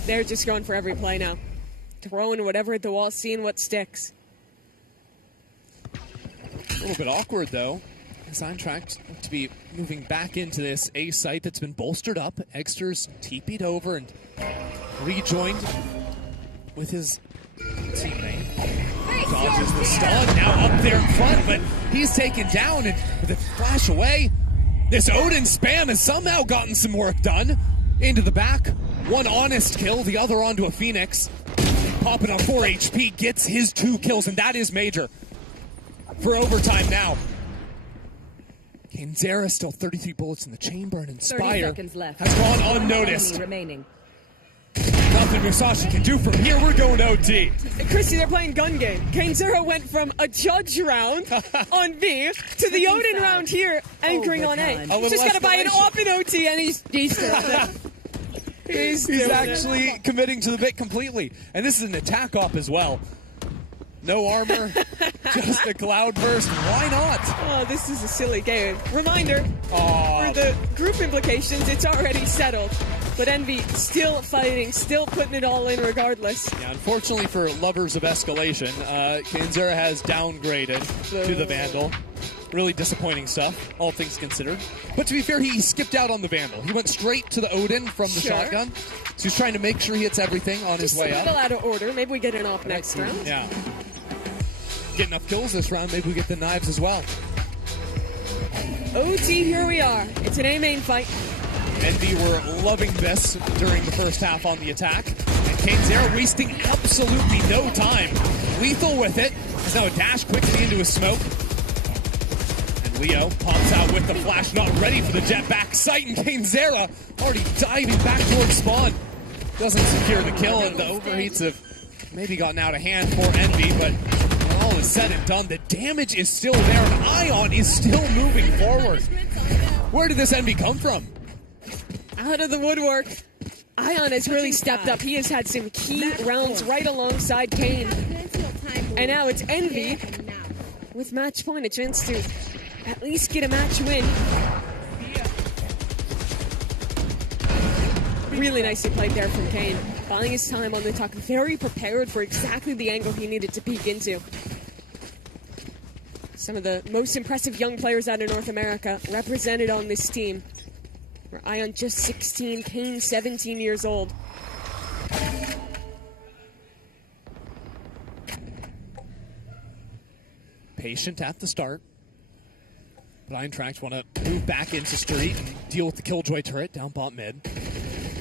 They're just going for every play now. Throwing whatever at the wall, seeing what sticks. A little bit awkward, though, as Eintracht to be moving back into this A site that's been bolstered up. Exter's TP'd over and rejoined with his teammate. Dodges the stun, now up there in front, but he's taken down, and with a flash away, this Odin spam has somehow gotten some work done. Into the back, One honest kill, the other onto a Phoenix. Popping on 4 HP, gets his 2 kills, and that is major. For overtime now. Zeta still 33 bullets in the chamber, and Inspire has gone unnoticed. Remaining. Nothing Musashi can do from here. We're going OT. Christy, they're playing gun game. Zero went from a judge round on B to the Odin round here, anchoring on A. He's just got to buy an off in OT, and he's He's actually committing to the bit completely. And this is an attack op as well. No armor, just a cloud burst. Why not? Oh, this is a silly game. Reminder, for the group implications, it's already settled. But Envy still fighting, still putting it all in regardless. Yeah, unfortunately for lovers of escalation, Zeta has downgraded to the Vandal. Really disappointing stuff, all things considered. But to be fair, he skipped out on the Vandal. He went straight to the Odin from the shotgun. So he's trying to make sure he hits everything on his way up. Just a little out of order. Maybe we get an op next round. Yeah. Get enough kills this round, maybe we get the knives as well. OT, here we are. It's an A main fight. Envy were loving this during the first half on the attack. And Zeta wasting absolutely no time. Lethal with it. There's now a dash quickly into his smoke. And Leo pops out with the flash, not ready for the jet back sight. And Zeta already diving back towards spawn. Doesn't secure the kill, and the overheats have maybe gotten out of hand for Envy, but when all is said and done, the damage is still there, and Ion is still moving forward. Where did this Envy come from? Out of the woodwork. Ion has really stepped up. He has had some key rounds right alongside Kane. And now it's Envy with match point, a chance to at least get a match win. Really nicely played there from Kane. Buying his time on the tuck, very prepared for exactly the angle he needed to peek into. Some of the most impressive young players out of North America represented on this team. Ion just 16, Kane 17 years old. Patient at the start. But Eintracht want to move back into street and deal with the Killjoy turret down bot mid.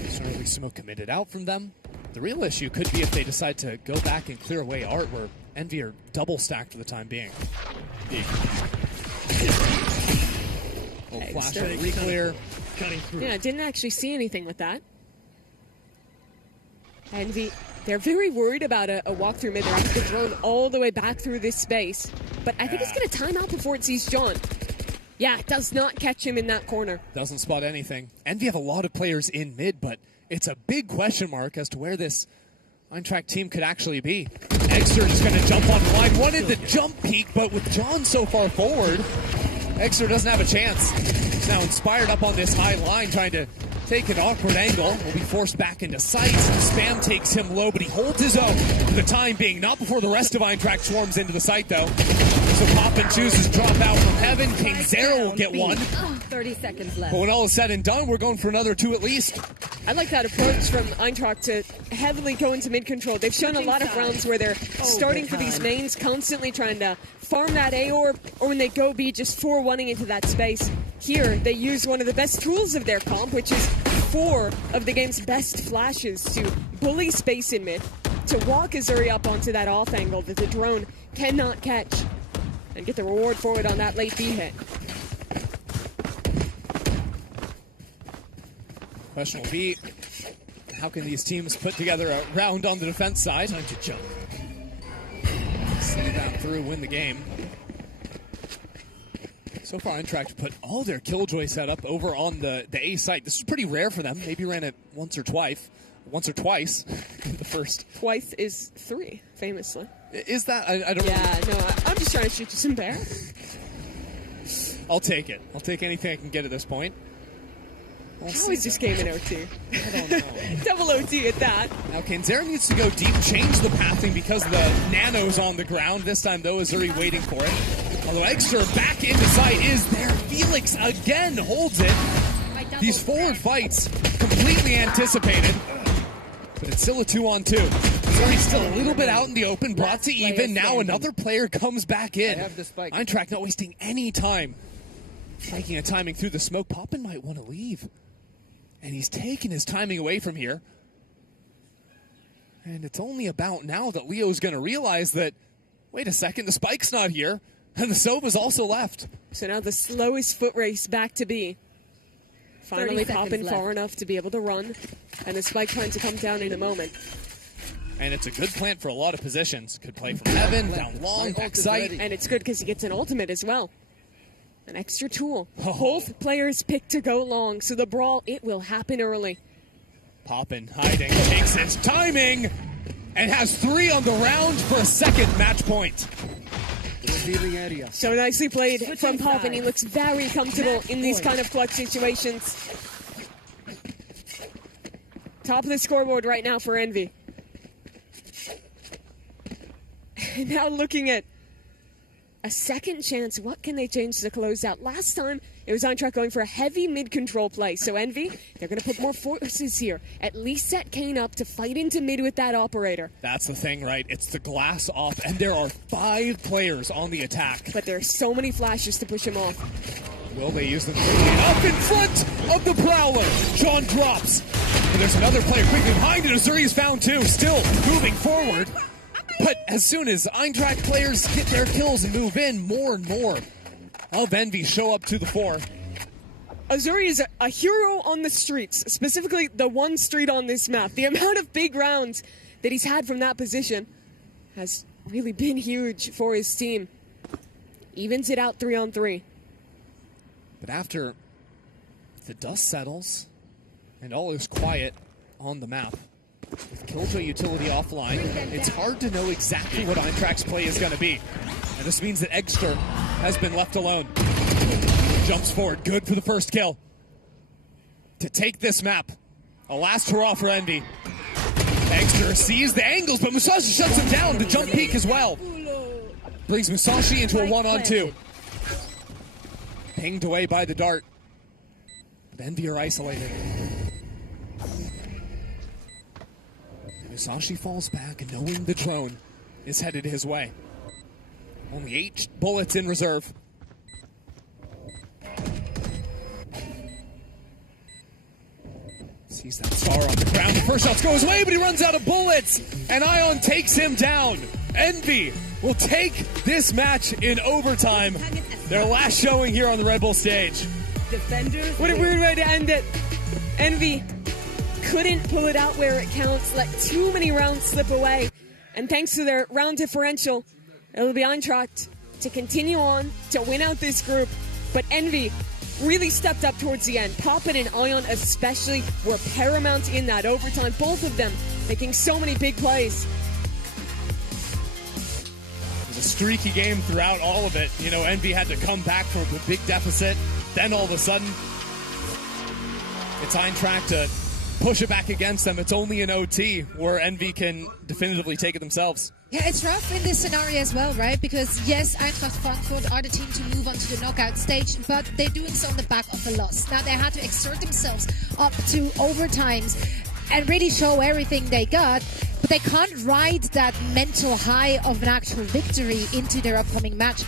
Certainly smoke committed out from them. The real issue could be if they decide to go back and clear away Art, where Envy are double stacked for the time being. Flash and re-clear. Yeah, didn't actually see anything with that. Envy, they're very worried about a walk-through mid. They're actually thrown all the way back through this space. But I think it's going to time out before it sees John. Yeah, it does not catch him in that corner. Doesn't spot anything. Envy have a lot of players in mid, but it's a big question mark as to where this Eintracht team could actually be. Exeter is going to jump on line. Wanted the jump peak, but with John so far forward, Exeter doesn't have a chance. He's now inspired up on this high line, trying to take an awkward angle. Will be forced back into sight. Spam takes him low, but he holds his own for the time being. Not before the rest of Eintracht swarms into the site, though. So Poppin chooses drop out from heaven. King Zero will get one. 30 seconds left. But when all is said and done, we're going for another 2 at least. I like that approach from Eintracht to heavily go into mid-control. They've shown a lot of rounds where they're starting for these mains, constantly trying to farm that A or when they go B, just 4-1ing into that space. Here, they use one of the best tools of their comp, which is 4 of the game's best flashes to bully space in mid, to walk Azuri up onto that off angle that the drone cannot catch, and get the reward for it on that late B hit. Question will be, how can these teams put together a round on the defense side? Time to jump. See that through, win the game. So far, Eintracht put all their Killjoy setup over on the A site. This is pretty rare for them. Maybe ran it once or twice. The first. Twice is 3, famously. Is that? I don't know. Yeah, no, I'm just trying to shoot you some bear. I'll take it. I'll take anything I can get at this point. How is this game in OT? I don't know. Double OT at that. Now, Zeta needs to go deep, change the pathing because the nano's on the ground. This time, though, Azuri waiting for it. Although Exeter back into sight is there. Felix again holds it. These forward fights completely anticipated. But it's still a 2-on-2. Azuri still a little bit out in the open, brought to even. Now another player comes back in. Eintracht not wasting any time. Making a timing through the smoke. Poppin might want to leave. And he's taking his timing away from here. And it's only about now that Leo's going to realize that, wait a second, the spike's not here. And the Sova's also left. So now the slowest foot race back to B. Finally popping far enough to be able to run. And the spike trying to come down in a moment. And it's a good plant for a lot of positions. Could play from heaven, down long, back sight. And it's good because he gets an ultimate as well. An extra tool. Both players pick to go long, so the brawl, it will happen early. Poppin, hiding, takes his timing, and has 3 on the round for a second match point. So nicely played from Poppin. He looks very comfortable in these kind of clutch situations. Top of the scoreboard right now for Envy. Now looking at a second chance. What can they change to close out? Last time, it was on track going for a heavy mid-control play. So Envy, they're going to put more forces here. At least set Kane up to fight into mid with that operator. That's the thing, right? It's the glass off, and there are 5 players on the attack. But there are so many flashes to push him off. Will they use them? Up in front of the Prowler. John drops. And there's another player quickly behind it. Azuri is found too. Still moving forward. But as soon as Eintracht players get their kills and move in, more and more of Envy show up to the fore. Azuri is a hero on the streets, specifically the one street on this map. The amount of big rounds that he's had from that position has really been huge for his team. Evens it out 3-on-3. But after the dust settles and all is quiet on the map, with Killjoy utility offline, it's hard to know exactly what Eintracht's play is going to be. And this means that Eggster has been left alone. Jumps forward, good for the first kill. To take this map, a last hurrah for Envy. Eggster sees the angles, but Musashi shuts him down. The jump peek as well. Brings Musashi into a 1-on-2. Pinged away by the dart. But Envy are isolated. Musashi falls back, knowing the drone is headed his way. Only 8 bullets in reserve. Sees that scar on the ground. The first shot goes his way, but he runs out of bullets, and Ion takes him down. Envy will take this match in overtime. Their last showing here on the Red Bull stage. What a weird way to end it. Envy couldn't pull it out where it counts, let too many rounds slip away. And thanks to their round differential, it'll be Eintracht to continue on to win out this group. But Envy really stepped up towards the end. Poppin and Ion especially were paramount in that overtime. Both of them making so many big plays. It was a streaky game throughout all of it. You know, Envy had to come back from a big deficit. Then all of a sudden, it's Eintracht to push it back against them. It's only an OT where Envy can definitively take it themselves. Yeah, it's rough in this scenario as well, right? Because yes, Eintracht Frankfurt are the team to move on to the knockout stage, but they're doing so on the back of the loss. Now they had to exert themselves up to overtimes and really show everything they got, but they can't ride that mental high of an actual victory into their upcoming match,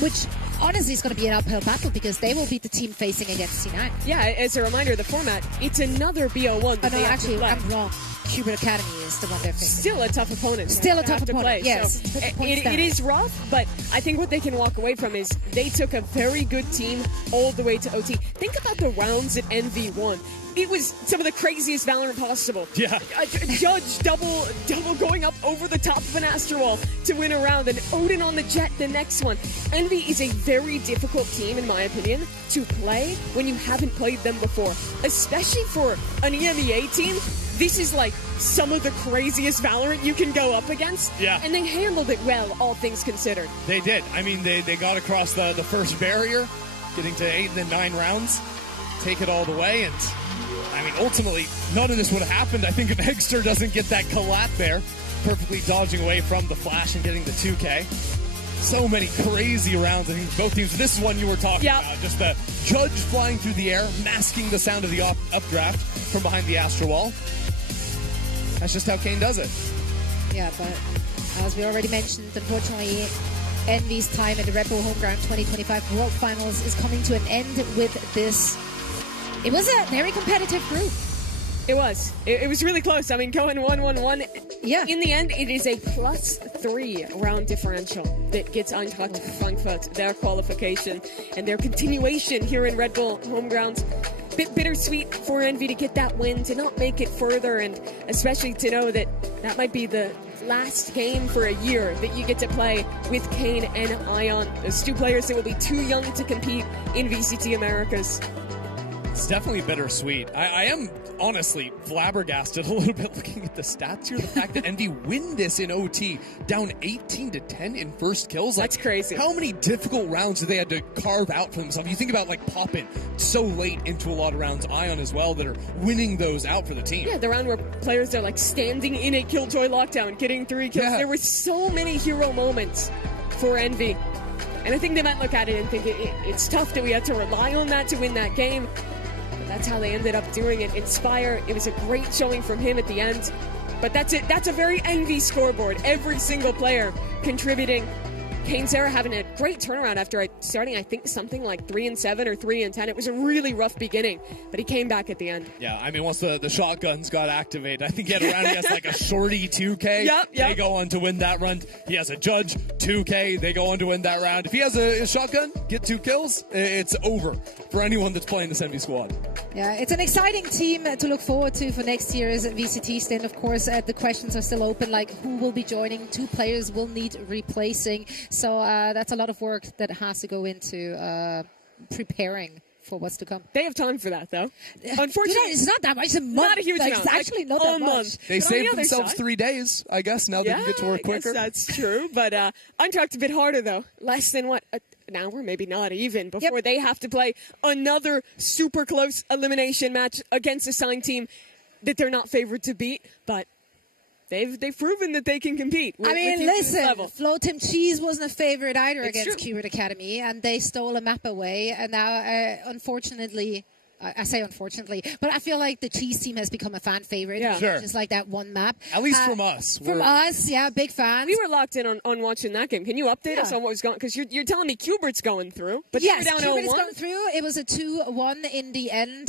which honestly is going to be an uphill battle because they will be the team facing against C9. Yeah, as a reminder, the format, it's another BO1. Oh, no, actually, I'm wrong. Cuban Academy is the one they're facing. Still a tough opponent. Still a tough opponent, play. yes. So it is rough, but I think what they can walk away from is they took a very good team all the way to OT. Think about the rounds that Envy won. It was some of the craziest Valorant possible. Yeah. Judge double going up over the top of an Astro Wall to win a round, and Odin on the jet the next one. Envy is a very difficult team, in my opinion, to play when you haven't played them before. Especially for an EMEA team, this is like some of the craziest Valorant you can go up against. Yeah. And they handled it well, all things considered. They did. I mean, they got across the first barrier, getting to 8 and then 9 rounds, take it all the way, and I mean, ultimately, none of this would have happened. I think if Eggster doesn't get that collab there, perfectly dodging away from the flash and getting the 2K. So many crazy rounds, I think, both teams. This is one you were talking about. Just the Judge flying through the air, masking the sound of the updraft from behind the Astro Wall. That's just how Kane does it. Yeah, but as we already mentioned, unfortunately, Envy's time at the Red Bull Homeground 2025 World Finals is coming to an end with this It was a very competitive group. It was. It was really close. I mean, going 1-1-1. Yeah. In the end, it is a +3 round differential that gets Eintracht Frankfurt their qualification and their continuation here in Red Bull home grounds. Bit bittersweet for Envy to get that win, to not make it further, and especially to know that that might be the last game for a year that you get to play with Kane and Ion. Those two players that will be too young to compete in VCT Americas. It's definitely bittersweet. I am honestly flabbergasted a little bit looking at the stats here. The fact that Envy win this in OT, down 18-10 in first kills. That's crazy. How many difficult rounds did they had to carve out for themselves? You think about like popping so late into a lot of rounds, Ion as well, that are winning those out for the team. Yeah, the round where players are like standing in a Killjoy lockdown, getting 3 kills. Yeah. There were so many hero moments for Envy. And I think they might look at it and think it's tough that we had to rely on that to win that game. That's how they ended up doing it. Inspire, it was a great showing from him at the end. But that's it. That's a very Envy scoreboard. Every single player contributing. Kane Sarah having a great turnaround after starting, I think, something like 3-7 or 3-10. It was a really rough beginning, but he came back at the end. Yeah, I mean, once the shotguns got activated, I think he has like a shorty 2K. Yep. They go on to win that run. He has a judge 2K. They go on to win that round. If he has a shotgun, get 2 kills, it's over for anyone that's playing this Envy squad. Yeah, it's an exciting team to look forward to for next year's VCT stint. Of course, the questions are still open, like who will be joining. 2 players will need replacing. So that's a lot of work that has to go into preparing for what's to come. They have time for that, though. Unfortunately, it's not that much. It's a month. Not a huge amount. It's actually not that much. Month. They But saved on the themselves side, 3 days, I guess. Now they can get to work quicker. I guess that's true. But Eintracht a bit harder, though. Less than what? An hour, maybe not even, before they have to play another super close elimination match against a signed team that they're not favored to beat. But they've proven that they can compete. I mean, listen, Flo Tim Cheese wasn't a favorite either It's against true. Qbert Academy, and they stole a map away. And now, unfortunately, I say unfortunately, but I feel like the Cheese team has become a fan favorite. Yeah. Sure. Just like that one map. At least from us. From us, yeah, big fans. We were locked in on watching that game. Can you update us on what was going on? Because you're telling me Qbert's going through, but yes, they were down Qbert is 0-1. going through. It was a 2-1 in the end.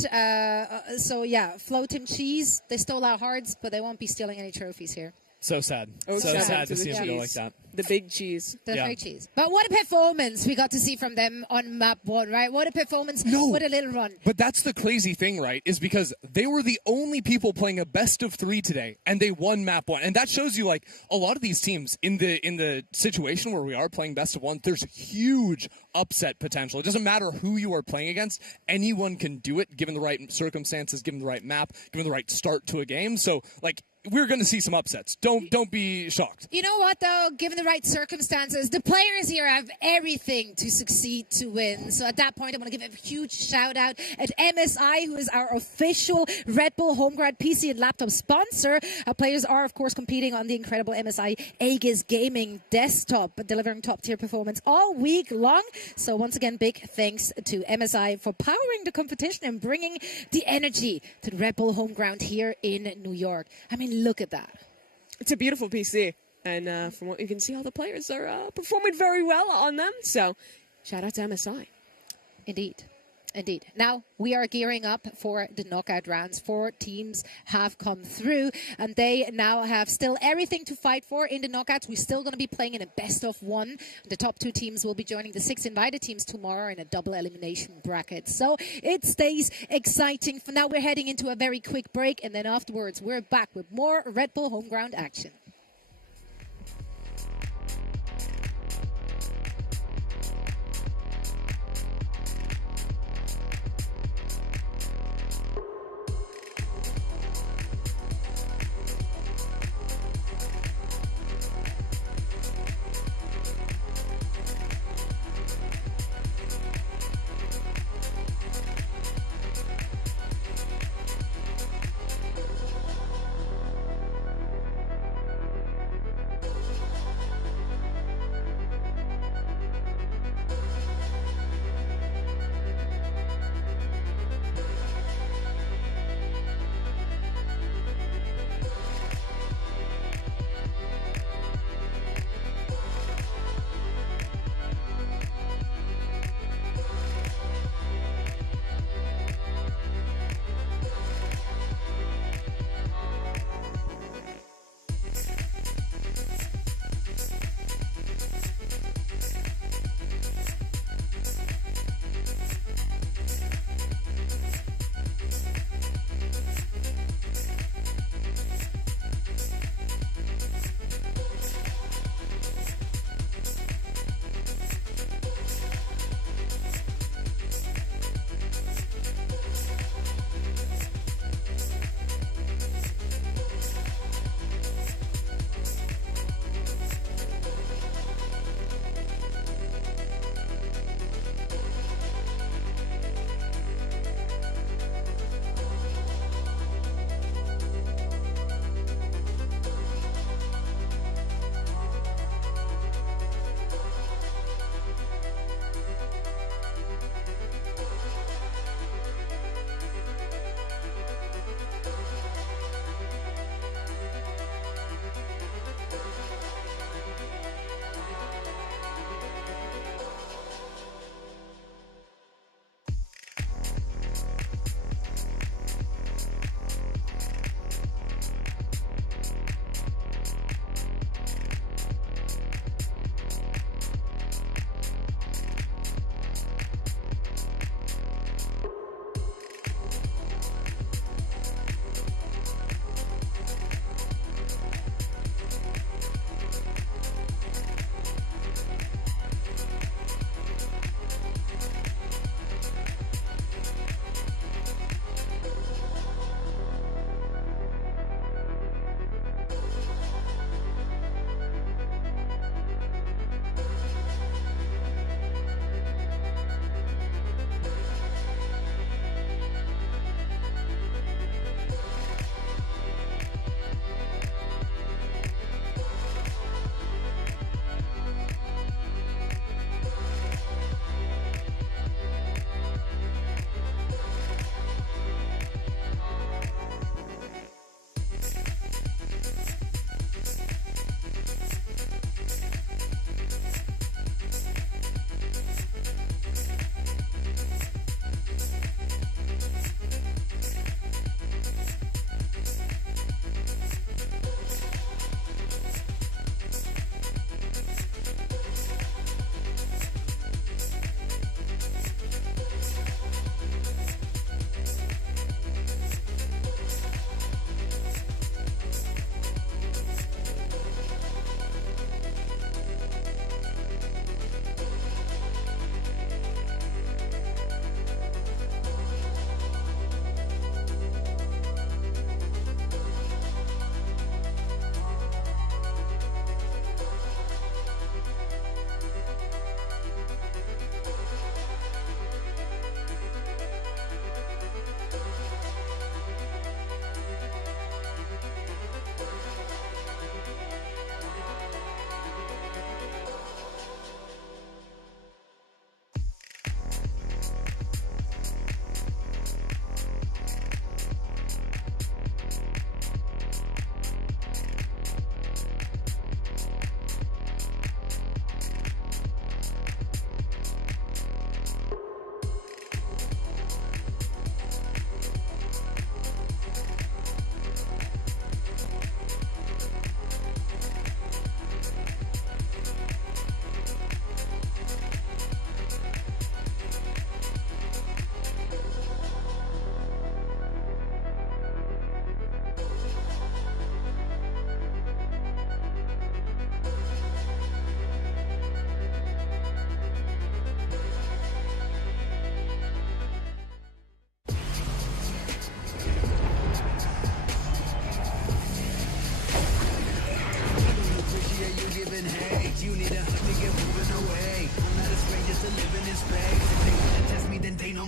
So, yeah, Flo Tim Cheese, they stole our hearts, but they won't be stealing any trophies here. So sad. Oh, so shout out sad to the see them go like cheese. that. The big cheese. The Yeah. fake cheese. But what a performance we got to see from them on map 1, right? What a performance. No. What a little run. But that's the crazy thing, right? Is because they were the only people playing a best of 3 today, and they won map 1. And that shows you, like, a lot of these teams in the situation where we are playing best of 1, there's huge upset potential. It doesn't matter who you are playing against. Anyone can do it, given the right circumstances, given the right map, given the right start to a game. So, like, we're going to see some upsets. Don't be shocked. You know what, though? Given the right circumstances, the players here have everything to succeed to win. So at that point, I want to give a huge shout-out at MSI, who is our official Red Bull Homeground PC and laptop sponsor. Our players are, of course, competing on the incredible MSI Aegis Gaming desktop, delivering top-tier performance all week long. So once again, big thanks to MSI for powering the competition and bringing the energy to the Red Bull Homeground here in New York. I mean, look at that. It's a beautiful PC. And from what you can see, all the players are performing very well on them. So shout out to MSI. Indeed. Indeed. Now we are gearing up for the knockout rounds. 4 teams have come through, and they now have still everything to fight for in the knockouts. We're still going to be playing in a best of 1. The top 2 teams will be joining the 6 invited teams tomorrow in a double elimination bracket. So it stays exciting. For now, we're heading into a very quick break, and then afterwards, we're back with more Red Bull Homeground action.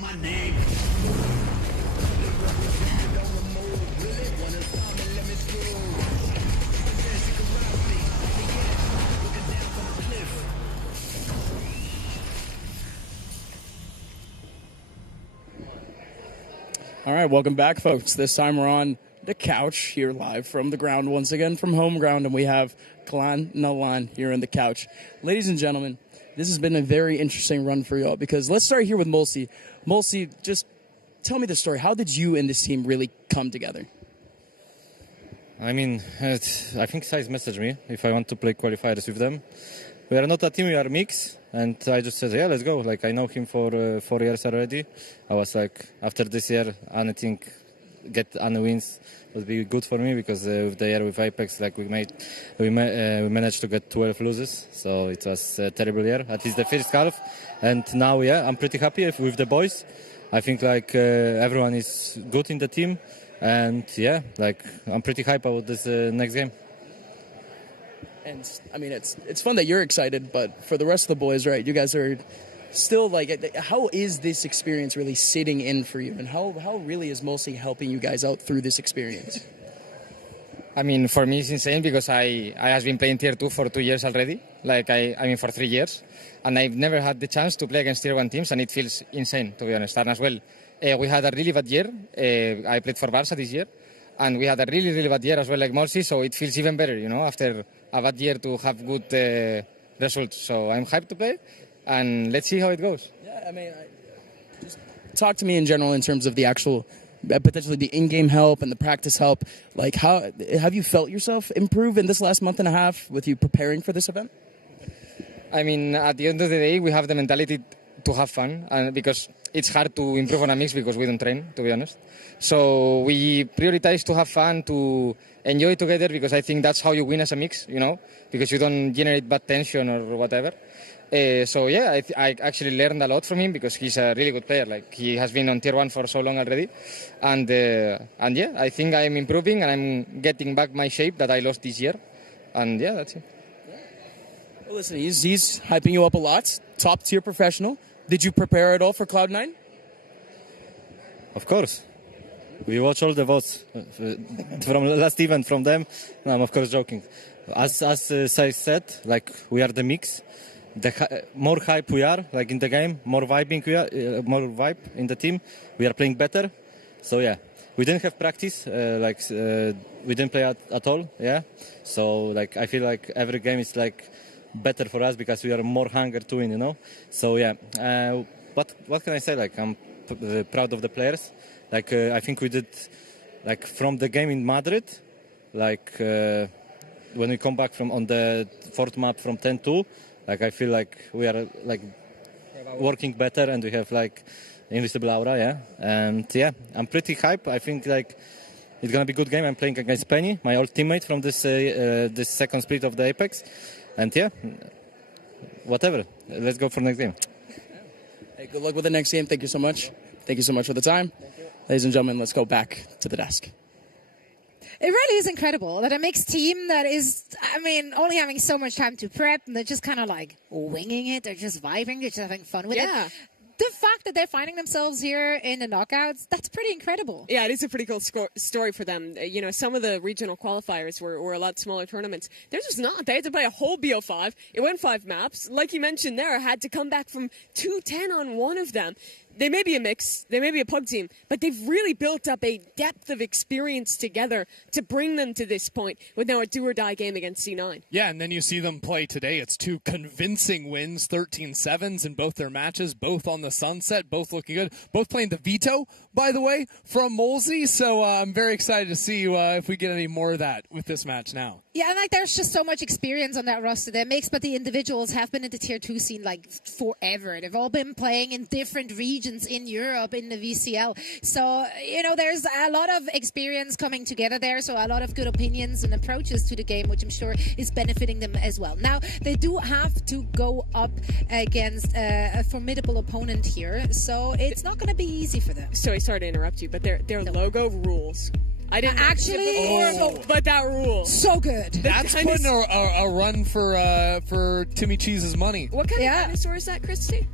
my name. The representative don't remove. Really wanna stop me, let me screw. Says she could rob me. Yeah, looking down from the cliff. All right, welcome back, folks. This time we're on the couch here live from the ground once again from home ground, and we have Kalan Nalan here on the couch. Ladies and gentlemen, this has been a very interesting run for y'all because let's start here with Mulsi. Mulsi, just tell me the story. How did you and this team really come together? I mean, I think Size messaged me if I want to play qualifiers with them. We are not a team, we are a mix. And I just said, yeah, let's go. Like, I know him for 4 years already. I was like, after this year, anything, get any wins would be good for me because with the year with Apex, like, we managed to get 12 losses. So it was a terrible year, at least the first half. And now, yeah, I'm pretty happy with the boys. I think, like, everyone is good in the team. And, yeah, like, I'm pretty hyped about this next game. And I mean, it's fun that you're excited, but for the rest of the boys, right? You guys are still like, how is this experience really sitting in for you, and how really is Mulsi helping you guys out through this experience? I mean, for me, it's insane because I have been playing Tier 2 for 2 years already. Like, I mean, for 3 years, and I've never had the chance to play against Tier 1 teams, and it feels insane, to be honest. And as well, we had a really bad year. I played for Barca this year, and we had a really, really bad year as well, like Mulsi, so it feels even better, you know, after a bad year to have good results. So I'm hyped to play, and let's see how it goes. Yeah, I mean, just talk to me in general in terms of the actual, potentially the in-game help and the practice help. Like, how have you felt yourself improve in this last month and a half with you preparing for this event? I mean, at the end of the day, we have the mentality to have fun, and because it's hard to improve on a mix because we don't train, to be honest. So we prioritize to have fun, to enjoy together, because I think that's how you win as a mix, you know, because you don't generate bad tension or whatever. So yeah, I actually learned a lot from him because he's a really good player. Like, he has been on Tier 1 for so long already. And yeah, I think I'm improving and I'm getting back my shape that I lost this year. And yeah, that's it. Well, listen, he's hyping you up a lot. Top tier professional. Did you prepare at all for Cloud9? Of course. We watch all the votes from the last event from them. No, I'm of course joking. As Sai said, like, we are the mix. The more hype we are, like in the game, more vibing we are, more vibe in the team. We are playing better. So yeah, we didn't have practice. We didn't play at all. Yeah. So like, I feel like every game is like better for us because we are more hunger to win, you know. So yeah. What can I say? Like, I'm proud of the players. Like, I think we did, like, from the game in Madrid, like, when we come back from on the fourth map from 10-2, like, I feel like we are, like, working better and we have, like, invisible aura, yeah. And, yeah, I'm pretty hyped. I think, like, it's going to be a good game. I'm playing against Penny, my old teammate from this second split of the Apex. And, yeah, whatever. Let's go for the next game. Hey, good luck with the next game. Thank you so much. Thank you so much for the time. Ladies and gentlemen, let's go back to the desk. It really is incredible that a mixed team that is, I mean, only having so much time to prep, and they're just kind of like winging it. They're just vibing. They're just having fun with it. The fact that they're finding themselves here in the knockouts, that's pretty incredible. Yeah, it is a pretty cool story for them. You know, some of the regional qualifiers were a lot smaller tournaments. They're just not. They had to play a whole BO5. It went 5 maps. Like you mentioned there, had to come back from 2-10 on one of them. They may be a mix, they may be a pug team, but they've really built up a depth of experience together to bring them to this point with now a do-or-die game against C9. Yeah, and then you see them play today. It's 2 convincing wins, 13-7s in both their matches, both on the sunset, both looking good. Both playing the veto, by the way, from Mulsi, so I'm very excited to see if we get any more of that with this match now. Yeah, and like, there's just so much experience on that roster. They're mixed, but the individuals have been in the Tier 2 scene like forever. They've all been playing in different regions in Europe, in the VCL. So, you know, there's a lot of experience coming together there, so a lot of good opinions and approaches to the game, which I'm sure is benefiting them as well. Now, they do have to go up against a formidable opponent here, so it's not going to be easy for them. Sorry to interrupt you, but their logo rules. I didn't actually, but that rules. So good. That's putting a run for Timmy Cheese's money. What kind of dinosaur is that, Christy?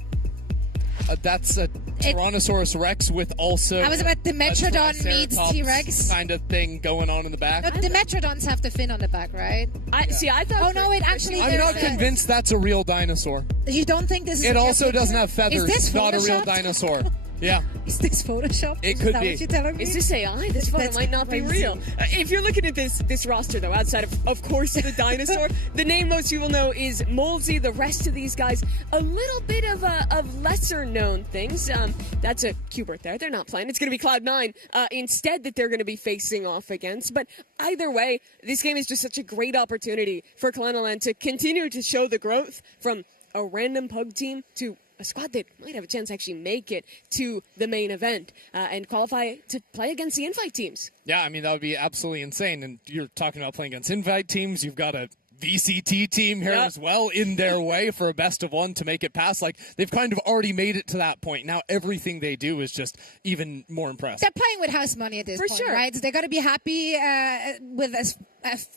That's a Tyrannosaurus Rex with also. I was about the Metrodon a meets Triceratops T-Rex kind of thing going on in the back. No, the Metrodons have the fin on the back, right? I thought. Oh no, it actually. I'm not convinced that's a real dinosaur. You don't think this is? It a real also picture? doesn't have feathers. Is this not a real photoshopped? dinosaur. Yeah. Is this Photoshop? It Is could that be. What you're telling me? Is this AI? This photo That's might not be crazy. real. If you're looking at this roster, though, outside of course, the dinosaur, the name most people know is Molesy. The rest of these guys, a little bit of lesser-known things. That's a Qbert there. They're not playing. It's going to be Cloud9 instead that they're going to be facing off against. But either way, this game is just such a great opportunity for Cloud9 to continue to show the growth from a random pug team to a squad that might have a chance to actually make it to the main event and qualify to play against the invite teams. Yeah, I mean, that would be absolutely insane. And you're talking about playing against invite teams. You've got a VCT team here as well in their way for a best of one to make it past. Like, they've kind of already made it to that point. Now everything they do is just even more impressive. They're playing with house money at this point, sure. right? They got to be happy with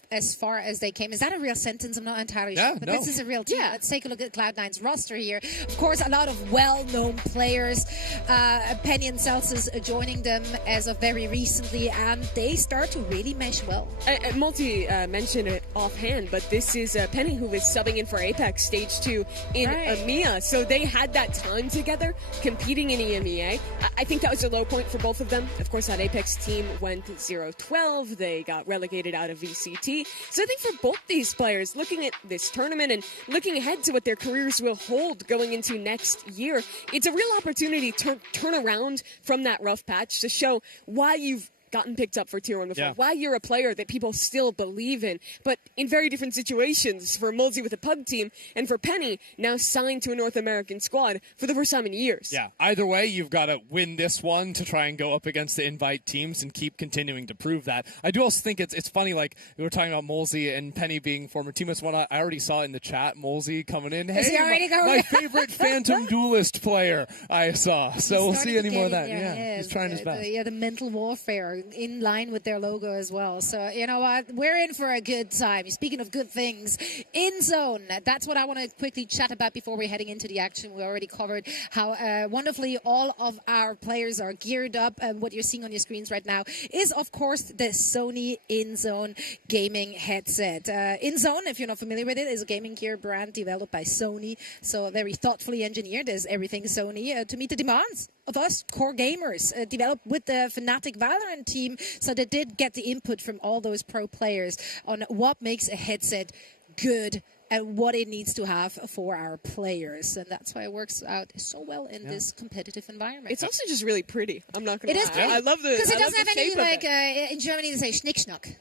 as far as they came. Is that a real sentence? I'm not entirely sure. But this is a real team. Let's take a look at Cloud9's roster here. Of course, a lot of well-known players. Penny and Celsius joining them as of very recently, and they start to really mesh well. Multi mentioned it offhand, but this is Penny who is subbing in for Apex Stage 2 in EMEA. So they had that time together competing in EMEA. I think that was a low point for both of them. Of course, that Apex team went 0-12. They got relegated out of VCT. So I think for both these players, looking at this tournament and looking ahead to what their careers will hold going into next year, it's a real opportunity to turn around from that rough patch to show why you've gotten picked up for Tier 1 before, why you're a player that people still believe in, but in very different situations. For Mulsey with a pub team, and for Penny, now signed to a North American squad for the first time in years. Yeah, either way, you've got to win this one to try and go up against the invite teams and keep continuing to prove that. I do also think it's funny, like, we were talking about Molesy and Penny being former teammates. One I already saw in the chat, Molesy coming in. Is he already going? My favorite Phantom Duelist player I saw. So we'll see any more of that. Yeah, he's trying his best. The mental warfare in line with their logo as well. So, you know what? We're in for a good time. Speaking of good things, in zone. That's what I want to quickly chat about before we're heading into the action. We already covered how wonderfully all of our players are geared up. And what you're seeing on your screens right now is, of course, the Sony InZone gaming headset. InZone, if you're not familiar with it, is a gaming gear brand developed by Sony. So very thoughtfully engineered. There's everything Sony to meet the demands of us core gamers, developed with the FNATIC Valorant team. So they did get the input from all those pro players on what makes a headset good and what it needs to have for our players. And that's why it works out so well in this competitive environment. It's also just really pretty. I'm not going to lie. It is pretty. I love the because it I doesn't love have the any, shape of like, it. in Germany they say schnick-schnuck.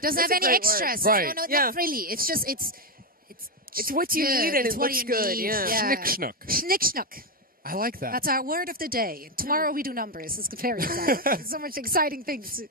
Doesn't have a any great extras. word. Right. No, not really. It's just, it's what you need and It's it what looks you good. need. Yeah. Schnick-schnuck. Schnick-schnuck. I like that. That's our word of the day. Tomorrow we do numbers. It's very exciting. So much exciting things.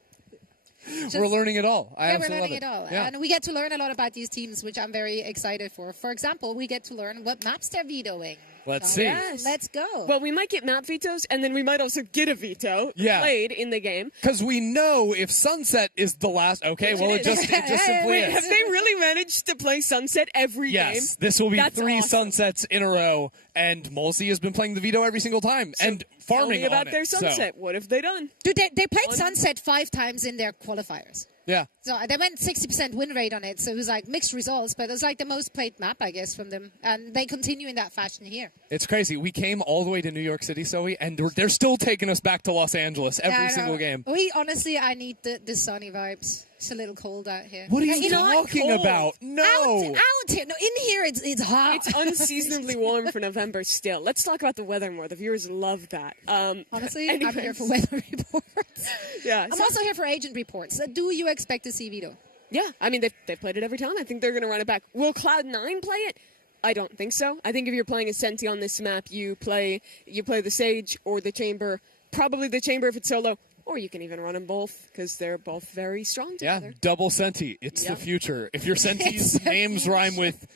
We're learning it all. I we're absolutely learning it love all. Yeah. And we get to learn a lot about these teams, which I'm very excited for. For example, we get to learn what maps they're vetoing. Let's see. Yes. Let's go. Well, we might get map vetoes, and then we might also get a veto played in the game. Because we know if Sunset is the last. Okay, well, it just simply Wait, is. have they really managed to play Sunset every game? Yes, this will be That's 3 awesome. Sunsets in a row, and Molesy has been playing the veto every single time and Tell farming me about on their it. So, Sunset. What have they done? Dude, they played Sunset 5 times in their qualifiers. yeah. So they went 60% win rate on it. So it was like mixed results, but it was like the most played map, I guess, from them. And they continue in that fashion here. It's crazy. We came all the way to New York City, Zoe, and they're still taking us back to Los Angeles Yeah, I every know. single game. Honestly, I need the sunny vibes. It's a little cold out here. What are you It's not talking cold. about? No. Out here. No, in here it's hot. It's unseasonably warm for November still. Let's talk about the weather more. The viewers love that. Honestly, I'm here anyways. for weather reports. Yeah, I'm also here for agent reports. Do you expect to see veto? Yeah, I mean, they've played it every time. I think they're going to run it back. Will Cloud9 play it? I don't think so. I think if you're playing a Senti on this map, you play the Sage or the Chamber. Probably the Chamber if it's solo. Or you can even run them both because they're both very strong together. Yeah, double Senti. It's the future. If your Senti's names rhyme with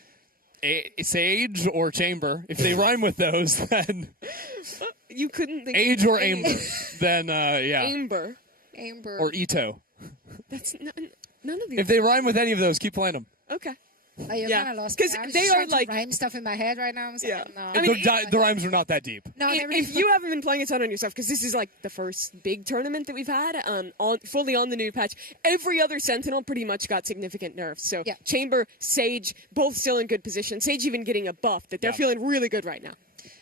Sage or Chamber, if they rhyme with those, then you couldn't think Age or Amber, then yeah. Amber. Amber. Or Ito. That's none of these. If they rhyme with any of those, keep playing them. Okay. Oh, you kind of lost me. Because I was they just are trying to like rhyme stuff in my head right now. Yeah. No. I mean, The rhymes are not that deep. No, if you haven't been playing a ton on yourself, because this is like the first big tournament that we've had, fully on the new patch, every other Sentinel pretty much got significant nerfs. So Chamber, Sage, both still in good position. Sage even getting a buff that they're feeling really good right now.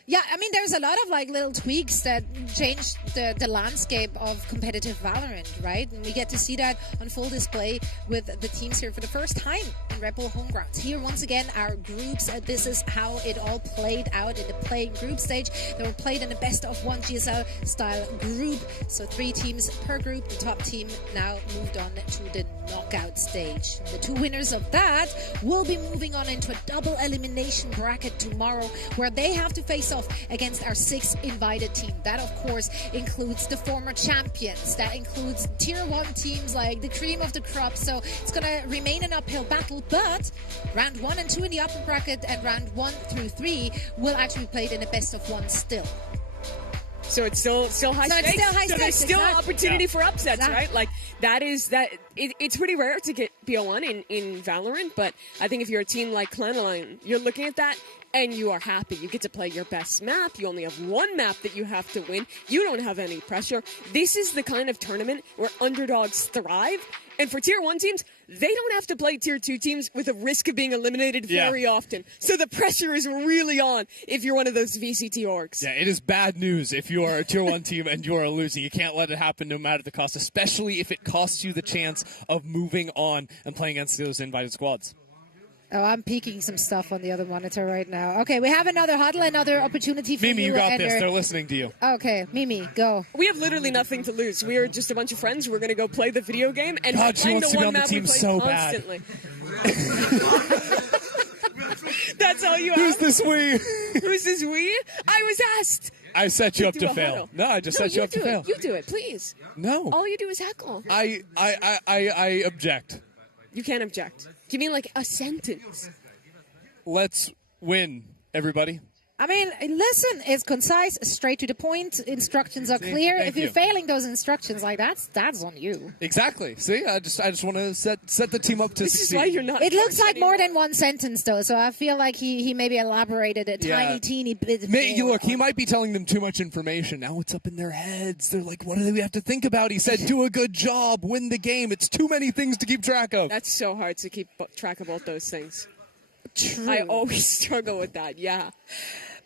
Yeah, I mean, there's a lot of like little tweaks that changed the landscape of competitive Valorant, right? And we get to see that on full display with the teams here for the first time in Red Bull Homegrounds. Here, once again, our groups. This is how it all played out in the playing group stage. They were played in a best-of-1 GSL-style group. So 3 teams per group. The top team now moved on to the knockout stage. The 2 winners of that will be moving on into a double elimination bracket tomorrow, where they have to face off against our 6th invited team. That, of course, includes the former champions. That includes tier 1 teams like the cream of the crop. So it's going to remain an uphill battle, but round 1 and 2 in the upper bracket and round 1 through 3 will actually be played in a best-of-1 still. So it's still high stakes. It's still high so there's stakes, still exactly. opportunity for upsets, Exactly. right? Like it's pretty rare to get BO1 in Valorant, but I think if you're a team like Clan9, you're looking at that and you are happy. You get to play your best map. You only have 1 map that you have to win. You don't have any pressure. This is the kind of tournament where underdogs thrive. And for tier 1 teams, they don't have to play tier 2 teams with a risk of being eliminated very often. So the pressure is really on if you're one of those VCT orgs. Yeah, it is bad news if you are a tier 1 team and you are losing. You can't let it happen no matter the cost, especially if it costs you the chance of moving on and playing against those invited squads. Oh, I'm peeking some stuff on the other monitor right now. Okay, we have another huddle, another opportunity for Mimi, you got this. Ender. They're listening to you. Okay, Mimi, go. We have literally nothing to lose. We are just a bunch of friends. We're going to go play the video game and God, she find wants the to be one on the map we team play so bad. constantly. That's all you Who's asked? this we? Who's this we? I was asked. I set you up Do to a fail. huddle. No, I just set you up to do fail. it. You do it, please. No. All you do is heckle. I object. You can't object. Give me like a sentence. Let's win, everybody. I mean, listen, it's concise, straight to the point. Instructions are clear. thank If you're you. failing those instructions, like that's on you. Exactly. See, I just want to set the team up to This is succeed. why you're not. It looks like more than one sentence, though, so I feel like he maybe elaborated a tiny, teeny bit. Look, he might be telling them too much information. Now it's up in their heads. They're like, what do we have to think about? He said, do a good job, win the game. It's too many things to keep track of. That's so hard to keep track of all those things. True. I always struggle with that. Yeah.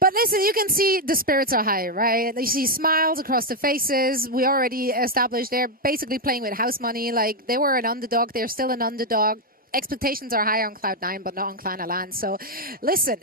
But listen, you can see the spirits are high, right? You see smiles across the faces. We already established they're basically playing with house money. Like, they were an underdog. They're still an underdog. Expectations are high on Cloud9, but not on Clan9. So, listen,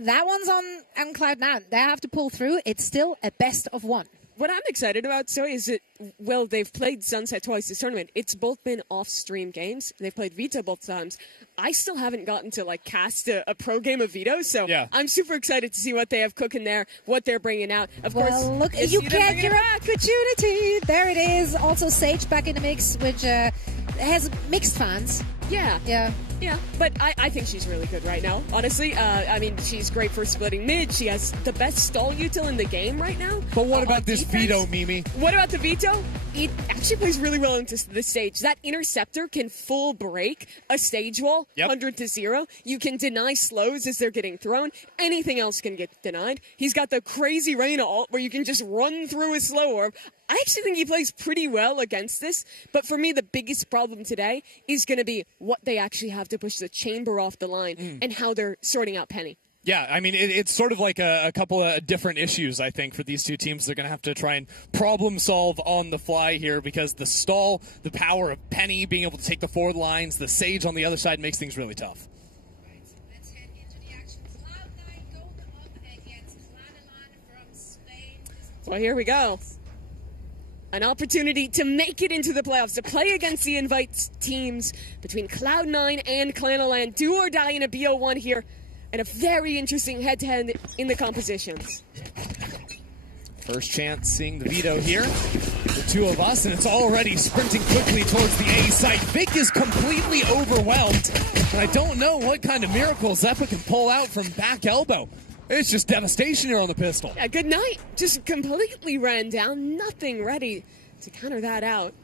that one's on Cloud9. They have to pull through. It's still a best of 1. What I'm excited about, so is that, well, they've played Sunset twice this tournament. It's both been off-stream games. They've played Vita both times. I still haven't gotten to, like, cast a pro game of Vito, so I'm super excited to see what they have cooking there, what they're bringing out. Of course, look, you get your opportunity. There it is. Also, Sage back in the mix, which has mixed fans. Yeah. Yeah. Yeah, but I think she's really good right now, honestly. I mean, she's great for splitting mid. She has the best stall util in the game right now. But what about this defense. Vito, Mimi? What about the Vito? It actually plays really well into the stage. That interceptor can full break a stage wall, 100 to 0. You can deny slows as they're getting thrown. Anything else can get denied. He's got the crazy Reyna ult where you can just run through a slow orb. I actually think he plays pretty well against this, but for me, the biggest problem today is going to be what they actually have to push the chamber off the line and how they're sorting out Penny. Yeah, I mean, it's sort of like a couple of different issues, I think, for these two teams. They're going to have to try and problem solve on the fly here because the stall, the power of Penny being able to take the forward lines, the Sage on the other side makes things really tough. Let's head into the action. Cloud9 going up against Clan9 from Spain. Well, here we go. An opportunity to make it into the playoffs, to play against the invite teams between Cloud9 and Clan9. Do or die in a BO1 here, and a very interesting head-to-head in the compositions. First chance seeing the Vito here. The two of us, and it's already sprinting quickly towards the A site. Vic is completely overwhelmed, and I don't know what kind of miracle Zeppa can pull out from back elbow. It's just devastation here on the pistol. Yeah, good night. Just completely ran down. Nothing ready to counter that out.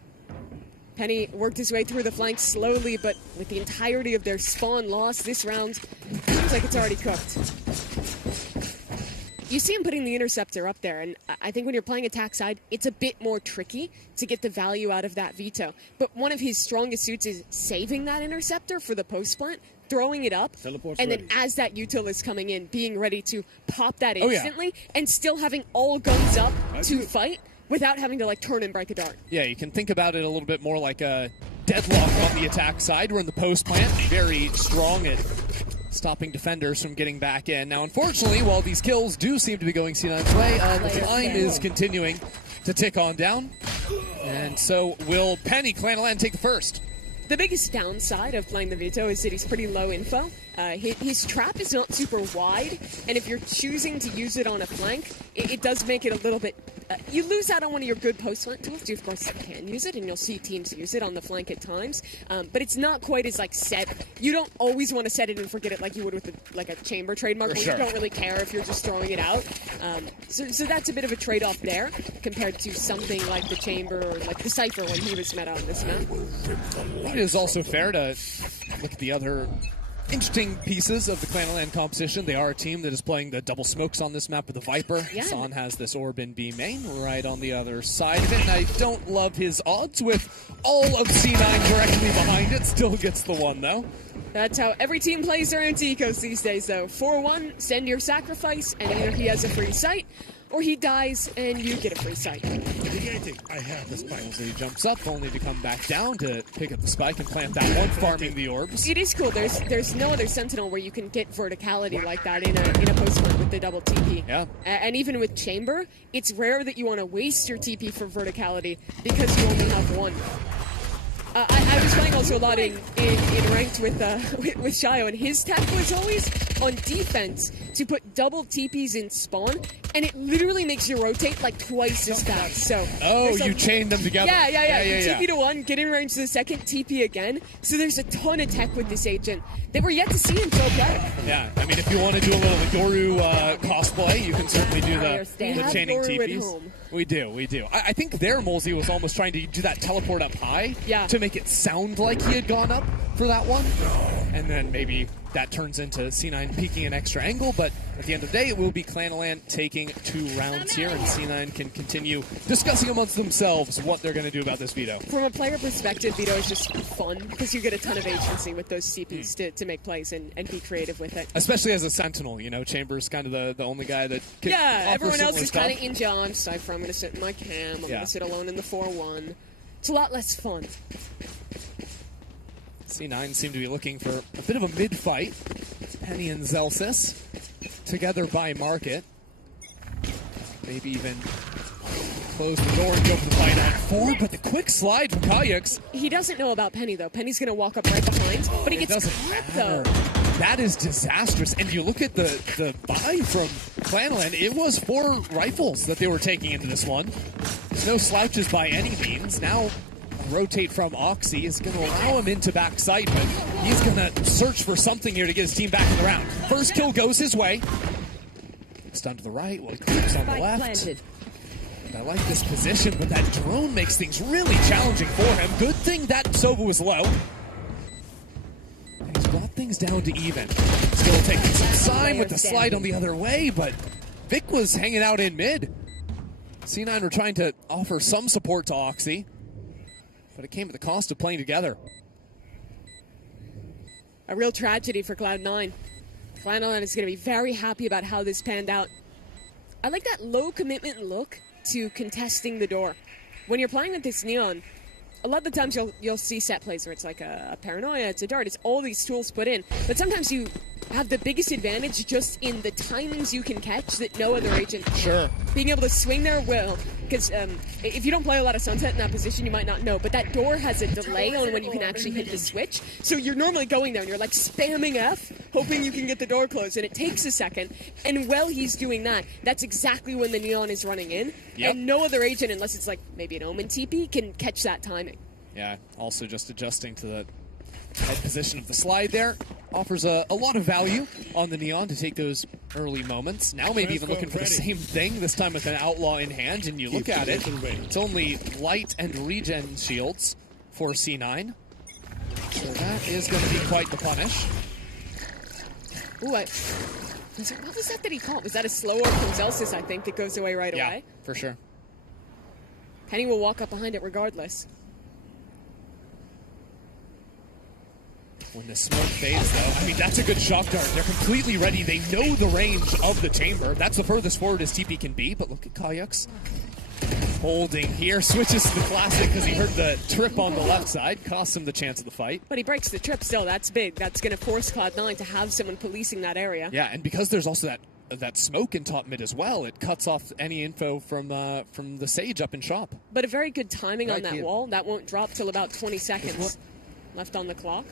Penny worked his way through the flanks slowly, but with the entirety of their spawn lost this round, seems like it's already cooked. You see him putting the interceptor up there, and I think when you're playing attack side, it's a bit more tricky to get the value out of that veto. But one of his strongest suits is saving that interceptor for the post plant, throwing it up, and then as that util is coming in, being ready to pop that instantly, and still having all guns up to fight without having to like turn and break a dart. Yeah, you can think about it a little bit more like a deadlock on the attack side. We're in the post plant, very strong at stopping defenders from getting back in. Now, unfortunately, while these kills do seem to be going C9's way, the time is continuing to tick on down. And so will Penny Clanaland take the first? The biggest downside of playing the veto is that he's pretty low info. His trap is not super wide, and if you're choosing to use it on a flank, it does make it a little bit... you lose out on one of your good post-flank tools. You, of course, can use it, and you'll see teams use it on the flank at times, but it's not quite as, like, set. You don't always want to set it and forget it like you would with, a chamber trademark, where you don't really care if you're just throwing it out. So that's a bit of a trade-off there, compared to something like the chamber or, like, the Cypher when he was meta on this map. It is also fair to look at the other interesting pieces of the Clanaland composition. They are a team that is playing the double smokes on this map with the Viper. Yeah. San has this orb in B main right on the other side of it, and I don't love his odds with all of C9 directly behind it. Still gets the one, though. That's how every team plays their anti-ecos these days, though. 4-1, send your sacrifice, and either he has a free sight, or he dies and you get a free sight. I have the spike. So he jumps up only to come back down to pick up the spike and plant that one, farming the orbs. It is cool. There's no other Sentinel where you can get verticality like that in a post plant with the double TP. Yeah. And even with Chamber, it's rare that you want to waste your TP for verticality because you only have one. I was playing also a lot in ranked with Shio, and his tactic was always on defense to put double TPs in spawn, and it literally makes you rotate like twice as fast. So you chain them together. Yeah. TP to one, get in range to the second, TP again. So there's a ton of tech with this agent that we're yet to see him so play. Yeah, I mean, if you want to do a little Yoru cosplay, you can certainly do the chaining TPs. We do. I think there, Molsey was almost trying to do that teleport up high to make it sound like he had gone up for that one. And then maybe that turns into C9 peeking an extra angle, but at the end of the day, it will be Clanaland taking 2 rounds here, and C9 can continue discussing amongst themselves what they're going to do about this veto. From a player perspective, veto is just fun, because you get a ton of agency with those CPs to make plays and be creative with it. Especially as a Sentinel, you know, Chamber's kind of the only guy that can offer everyone else is kind of stuff. in John. Cypher, I'm going to sit in my cam, I'm going to sit alone in the 4-1. It's a lot less fun. C9 seem to be looking for a bit of a mid-fight. Penny and Zelsis together by market. Maybe even close the door and go for the fight on 4, but the quick slide from Kayaks. He doesn't know about Penny, though. Penny's going to walk up right behind, but he gets caught, though. That is disastrous. And you look at the buy from Clanaland, it was 4 rifles that they were taking into this one. There's no slouches by any means. Now, rotate from Oxy is going to allow him into backside, but he's going to search for something here to get his team back in the round. First kill goes his way. Stun to the right, while he clips on the left. And I like this position, but that drone makes things really challenging for him. Good thing that Sova was low. And he's brought things down to even. Still taking some time with the slide on the other way, but Vic was hanging out in mid. C9 were trying to offer some support to Oxy, but it came at the cost of playing together. A real tragedy for Cloud9. Cloud9 is going to be very happy about how this panned out. I like that low commitment look to contesting the door. When you're playing with this Neon, a lot of the times you'll see set plays where it's like a paranoia, it's a dart, it's all these tools put in. But sometimes you have the biggest advantage just in the timings you can catch that no other agent can. Sure. Being able to swing there will, because if you don't play a lot of Sunset in that position, you might not know, but that door has a delay on when you can actually hit the switch. So you're normally going there and you're like spamming F, hoping you can get the door closed, and it takes a second. And while he's doing that, that's exactly when the Neon is running in. Yep. And no other agent, unless it's like maybe an Omen TP, can catch that timing. Yeah, also just adjusting to the head position of the slide there. Offers a lot of value on the Neon to take those early moments. Now maybe even looking for the same thing, this time with an Outlaw in hand, and you look at it, it's only light and regen shields for C9. So that is going to be quite the punish. Ooh, what was that he caught? Was that a slower from Zelsis, I think, that goes away right away? For sure. Penny will walk up behind it regardless. When the smoke fades, though, I mean, that's a good shock dart. They're completely ready. They know the range of the chamber. That's the furthest forward his TP can be, but look at Kayux. Holding here, switches to the classic because he heard the trip on the left side, cost him the chance of the fight. But he breaks the trip still, that's big. That's going to force Cloud9 to have someone policing that area. Yeah, and because there's also that smoke in top mid as well, it cuts off any info from the Sage up in shop. But a very good timing on that wall. That won't drop till about 20 seconds left on the clock.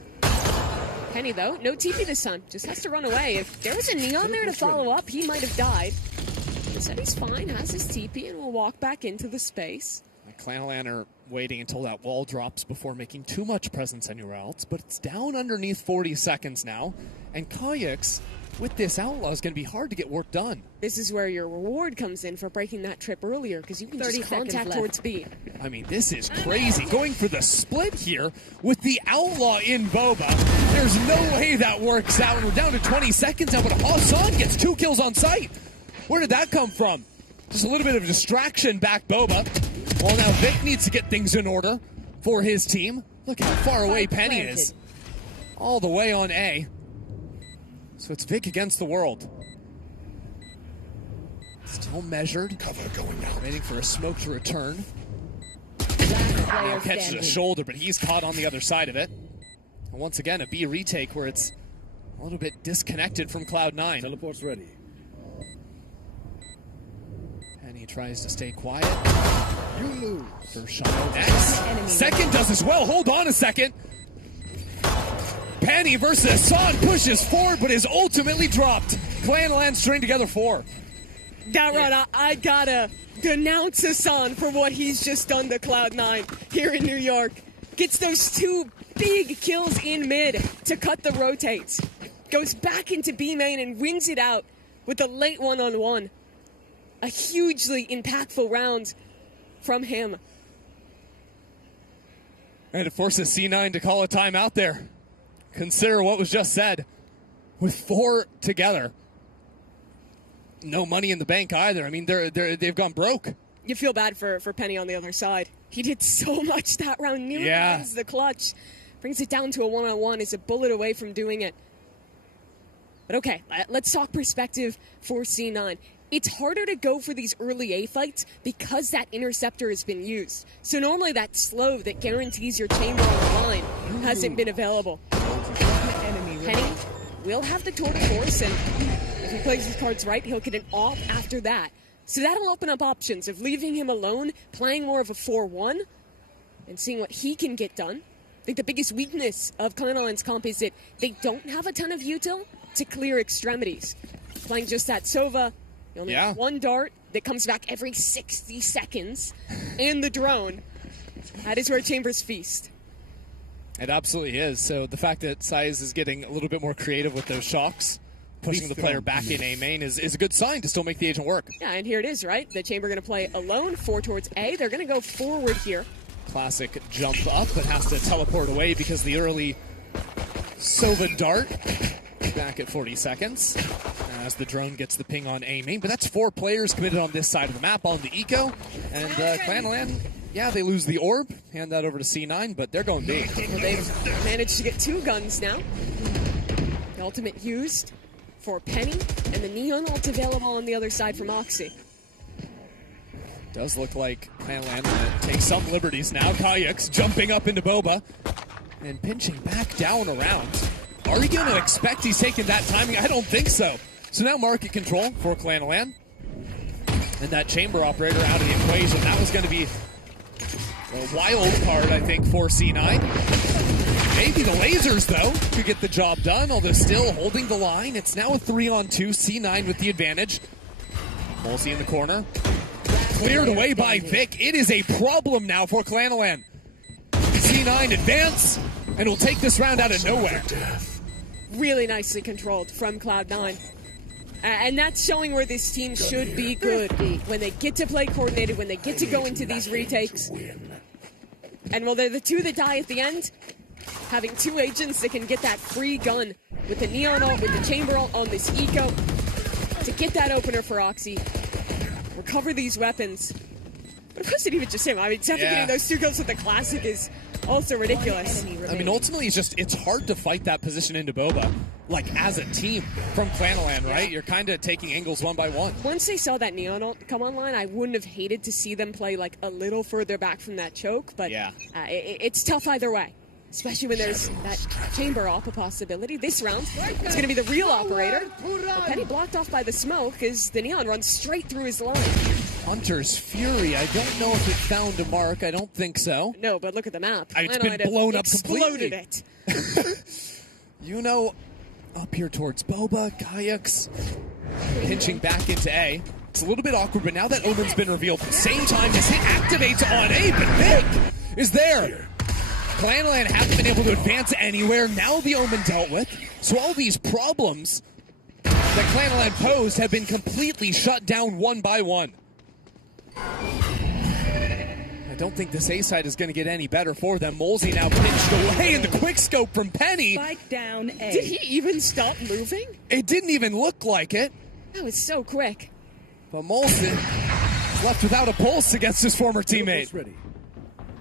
Penny, though, no TP this time. Just has to run away. If there was a Neon there to follow up, he might have died. Said he's fine, has his TP, and will walk back into the space. Clan are waiting until that wall drops before making too much presence anywhere else, but it's down underneath 40 seconds now, and Kayux, with this Outlaw, is going to be hard to get work done. This is where your reward comes in for breaking that trip earlier, because you can just contact towards B. I mean, this is crazy. Going for the split here with the Outlaw in Boba. There's no way that works out, and we're down to 20 seconds now, but Hassan gets 2 kills on sight. Where did that come from? Just a little bit of distraction back Boba. Well, now Vic needs to get things in order for his team. Look how far away Penny is. All the way on A. So it's Vic against the world. Still measured. Cover going out. Waiting for a smoke to return. Now catches a shoulder, but he's caught on the other side of it. And once again, a B retake where it's a little bit disconnected from Cloud9. Teleport's ready. And he tries to stay quiet. You lose. First shot next. Second does as well. Hold on a second. Penny versus Hassan pushes forward, but is ultimately dropped. Clan string together 4. Rod, I gotta denounce Hassan for what he's just done to Cloud9 here in New York. Gets those 2 big kills in mid to cut the rotates. Goes back into B main and wins it out with a late 1-on-1. A hugely impactful round from him. And it forces C9 to call a timeout there. Consider what was just said. With 4 together. No money in the bank either. I mean, they've gone broke. You feel bad for Penny on the other side. He did so much that round. Nearly wins the clutch. Brings it down to a 1-on-1. Is a bullet away from doing it. But okay, let's talk perspective for C9. It's harder to go for these early A fights because that interceptor has been used. So normally that slow that guarantees your chamber on the line hasn't been available. Penny will have the tour de force, and if he plays his cards right, he'll get an off after that. So that'll open up options of leaving him alone, playing more of a 4-1, and seeing what he can get done. I think the biggest weakness of Clan9's comp is that they don't have a ton of util to clear extremities. Playing just that Sova, you only have 1 dart that comes back every 60 seconds, and the drone. That is where Chambers feast. It absolutely is. So the fact that Size is getting a little bit more creative with those shocks, pushing the player back in A main is a good sign to still make the agent work. Yeah, and here it is, right? The Chamber going to play alone, 4 towards A. They're going to go forward here. Classic jump up, but has to teleport away because the early Sova dart back at 40 seconds as the drone gets the ping on A main. But that's 4 players committed on this side of the map on the eco. And Clan9, they lose the orb. Hand that over to C9, but they're going big. Well, they've managed to get 2 guns now. The ultimate used for Penny, and the Neon ult available on the other side for Moxie. Does look like Clan9 will take some liberties now. Kayux jumping up into Boba and pinching back down around. Are you going to expect he's taking that timing? I don't think so. So now market control for Clan9. And that chamber operator out of the equation. That was going to be a wild card, I think, for C9. Maybe the lasers, though, could get the job done, although still holding the line. It's now a 3-on-2, C9 with the advantage. Molsey in the corner. Cleared away by Vic. It is a problem now for Clan9. C9 advance, and will take this round out of nowhere. Really nicely controlled from Cloud9. And that's showing where this team should be good. When they get to play coordinated, when they get to go into these retakes. And well, they're the two that die at the end. Having two agents that can get that free gun with the Neon ult, with the Chamber ult on this Eco to get that opener for Oxy. Recover these weapons. But it wasn't even just him. I mean, Zeta getting those 2 kills with the Classic is also ridiculous. I mean, ultimately, it's hard to fight that position into Boba, like, as a team from Flanaland, right? You're kind of taking angles one by one. Once they saw that Neon ult come online, I wouldn't have hated to see them play, like, a little further back from that choke, but it's tough either way. Especially when there's that Chamber op a possibility. This round, it's going to be the real operator. Penny blocked off by the smoke as the Neon runs straight through his line. Hunter's Fury, I don't know if it found a mark. I don't think so. No, but look at the map. It's been blown up completely. It. You know, up here towards Boba, Kayaks pinching back into A. It's a little bit awkward, but now that Omen's been revealed, at the same time, this hit activates on A, but Vic is there. Clanland haven't been able to advance anywhere. Now the Omen dealt with. So all these problems that Clanland posed have been completely shut down one by one. I don't think this A side is going to get any better for them. Molesy now pinched away in the quick scope from Penny. Spike down A. Did he even stop moving? It didn't even look like it. That was so quick. But Molesy is left without a pulse against his former teammate.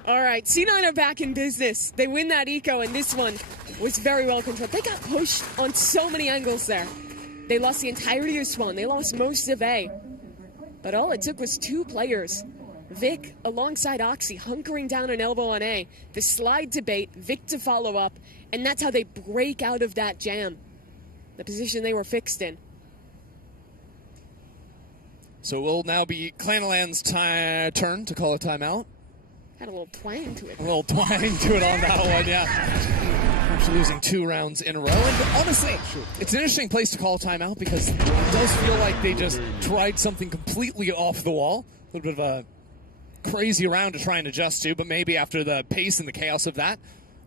All right, C9 are back in business. They win that eco, and this one was very well controlled. They got pushed on so many angles there. They lost the entirety of Swan. They lost most of A. But all it took was 2 players. Vic alongside Oxy hunkering down an elbow on A. The slide to bait, Vic to follow up, and that's how they break out of that jam. The position they were fixed in. So it will now be Clanland's turn to call a timeout. Had a little twang to it. A little twang to it on that one, yeah. After losing 2 rounds in a row. And honestly, it's an interesting place to call a timeout because it does feel like they just tried something completely off the wall. A little bit of a crazy round to try and adjust to, but maybe after the pace and the chaos of that,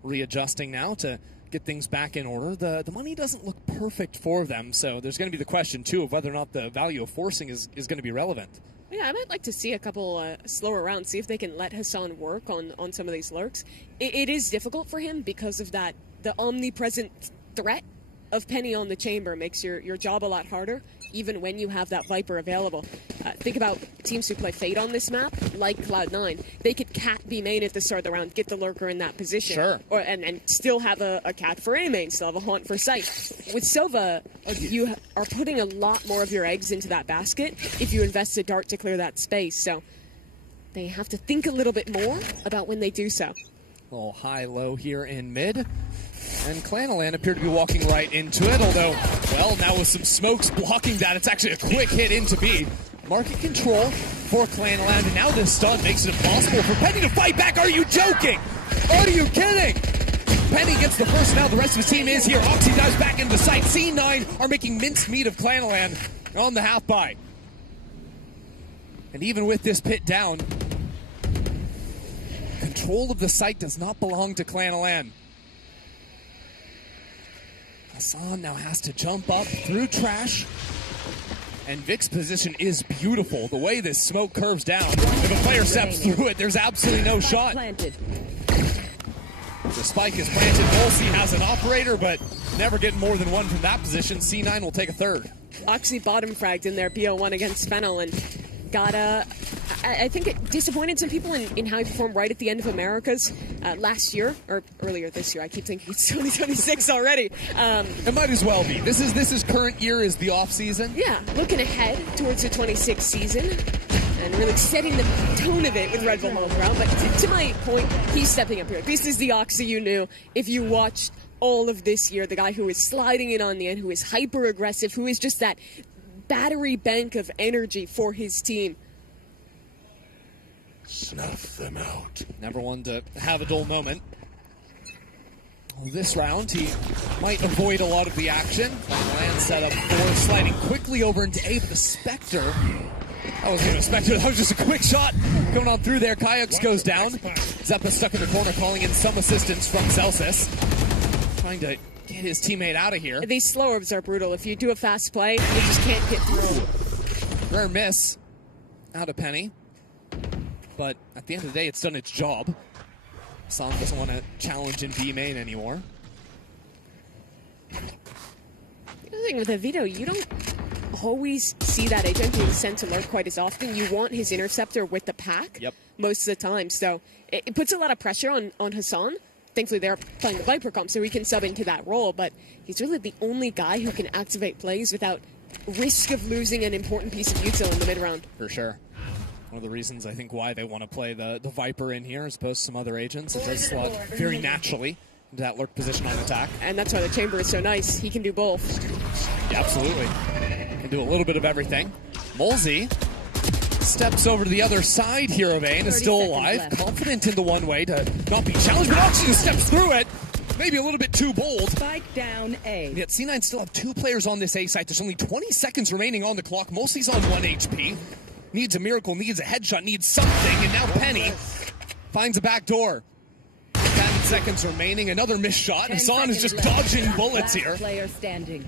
readjusting now to get things back in order. The money doesn't look perfect for them, so there's going to be the question, too, of whether or not the value of forcing is going to be relevant. Yeah, I might like to see a couple slower rounds, see if they can let Hassan work on some of these lurks. It is difficult for him because of that. The omnipresent threat of Penny on the Chamber makes your job a lot harder, even when you have that Viper available. Think about teams who play Fate on this map, like Cloud9. They could cat B main at the start of the round, get the lurker in that position. Sure. And still have a cat for A main, still have a haunt for sight. With Sova, you are putting a lot more of your eggs into that basket if you invest a dart to clear that space. So they have to think a little bit more about when they do so. A little high-low here in mid. And Clanland appear to be walking right into it, although, well, now with some smokes blocking that, it's actually a quick hit into B. Market control for Clanland, and now this stun makes it impossible for Penny to fight back. Are you joking? Are you kidding? Penny gets the first, now the rest of his team is here. Oxy dives back into sight. C9 are making mincemeat of Clanland on the half-buy. And even with this pit down, control of the site does not belong to Clanland. Hassan now has to jump up through trash. And Vic's position is beautiful. The way this smoke curves down, if a player steps through it, there's absolutely no shot. The spike is planted. Wolsey has an operator, but never getting more than one from that position. C9 will take a third. Oxy bottom fragged in their BO1 against Fennel and got I think it disappointed some people in how he performed right at the end of Americas last year, or earlier this year. I keep thinking it's 2026 already. It might as well be. This is current year is the off season. Yeah, looking ahead towards the 26 season and really setting the tone of it with Red Bull Homeground. But to my point, he's stepping up here. This is the Oxy you knew if you watched all of this year. The guy who is sliding in on the end, who is hyper aggressive, who is just that battery bank of energy for his team. Snuff them out. Never one to have a dull moment. Well, this round, he might avoid a lot of the action. Land set up for sliding quickly over into A, but the Spectre. That wasn't even a Spectre, that was just a quick shot going on through there. Kayaks goes down. Zeppa stuck in the corner, calling in some assistance from Celsius. Trying to get his teammate out of here. These slow orbs are brutal. If you do a fast play, you just can't get through. Rare miss out of Penny. But at the end of the day, it's done its job. Hassan doesn't want to challenge in B main anymore. The other thing with Avito, you don't always see that agent being sent to lurk quite as often. You want his interceptor with the pack most of the time. So it puts a lot of pressure on Hassan. Thankfully, they're playing the Viper comp, so he can sub into that role. But he's really the only guy who can activate plays without risk of losing an important piece of util in the mid-round. For sure. One of the reasons I think why they want to play the Viper in here as opposed to some other agents. It does slot very naturally into that lurk position on attack. And that's why the Chamber is so nice. He can do both. Yeah, absolutely. Can do a little bit of everything. Molzy steps over to the other side here of A and is still alive. Confident in the one way to not be challenged, but Oxygen steps through it. Maybe a little bit too bold. Spike down A. And yet C9 still have 2 players on this A site. There's only 20 seconds remaining on the clock. Molzy's on 1 HP. Needs a miracle, needs a headshot, needs something. And now Penny finds a back door. 10 seconds remaining. Another missed shot. Hassan is just dodging bullets here. Player standing.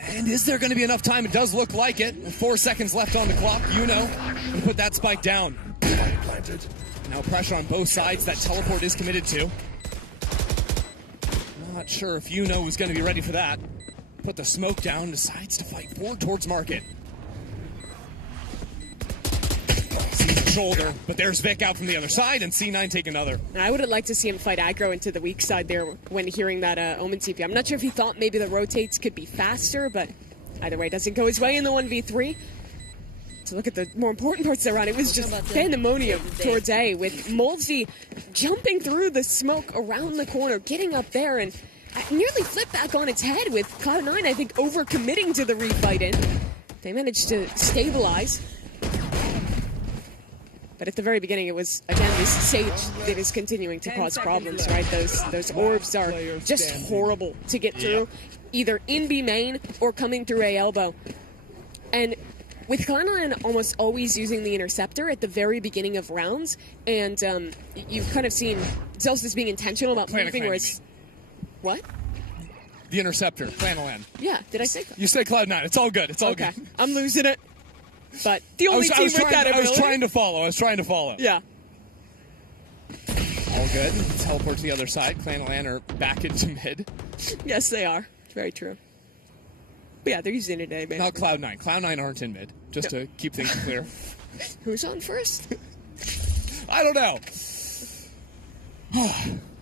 And is there going to be enough time? It does look like it. 4 seconds left on the clock. And put that spike down. Now pressure on both sides. That teleport is committed to. Not sure if Yuno is going to be ready for that. Put the smoke down. Decides to fight forward towards Market. Sees the shoulder, but there's Vic out from the other side, and C9 take another. I would have liked to see him fight aggro into the weak side there when hearing that Omen TP. I'm not sure if he thought maybe the rotates could be faster, but either way, it doesn't go his way in the 1v3. To look at the more important parts of the round, it was just pandemonium towards A, with Molzy jumping through the smoke around the corner, getting up there, and nearly flipped back on its head with Cloud9, I think, overcommitting to the refight in. They managed to stabilize. But at the very beginning, it was, again, this Sage that is continuing to cause problems, right? Those orbs are just horrible to get through, either in B main or coming through A elbow. And with Cloud9 almost always using the interceptor at the very beginning of rounds, and you've kind of seen Zelsta's being intentional about moving, whereas... What? The interceptor, Flanalan. Yeah, did I say... You said Cloud9. It's all good. It's all good. I'm losing it. But the only team with that ability... I was trying to follow. Yeah. All good. Teleport to the other side. Flanalan are back into mid. Yes, they are. Very true. But yeah, they're using it today, man. Not Cloud9. Cloud9 aren't in mid, just to keep things clear. Who's on first? I don't know.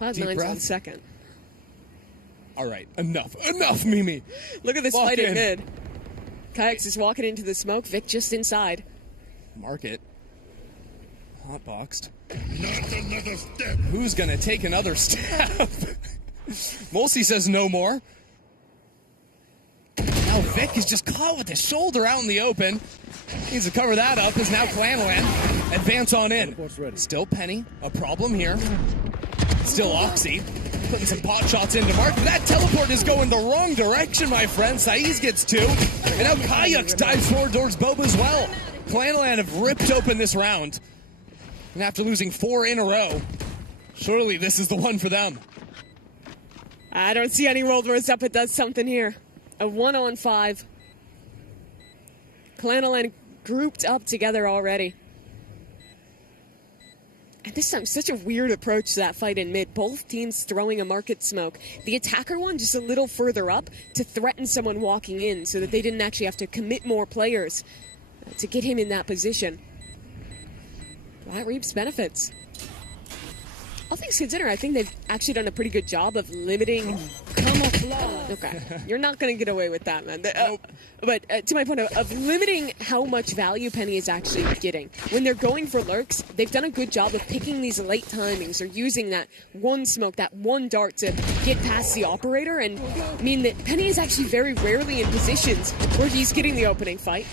Cloud9's on second. All right, enough, Mimi. Look at this fight in mid. Kayaks is walking into the smoke. Vic just inside. Market. Hotboxed. Who's going to take another step? Molzy says no more. Now Vic is just caught with his shoulder out in the open. Needs to cover that up as now Flanalan advance on in. Still Penny, a problem here. Still Oxy. Putting some pot shots into Mark. That teleport is going the wrong direction, my friend. Saiz gets 2. And now Kayaks dives forward towards Boba as well. Flanalan have ripped open this round. And after losing 4 in a row, surely this is the one for them. I don't see any world where Zeta does something here. A 1-on-5. Flanalan grouped up together already. And this time, such a weird approach to that fight in mid. Both teams throwing a market smoke. The attacker one just a little further up to threaten someone walking in so that they didn't actually have to commit more players to get him in that position. That reaps benefits. All things considered, I think they've actually done a pretty good job of limiting... Okay, you're not going to get away with that, man. But to my point of limiting how much value Penny is actually getting. When they're going for lurks, they've done a good job of picking these late timings or using that one smoke, that one dart to get past the operator and mean that Penny is actually very rarely in positions where he's getting the opening fight.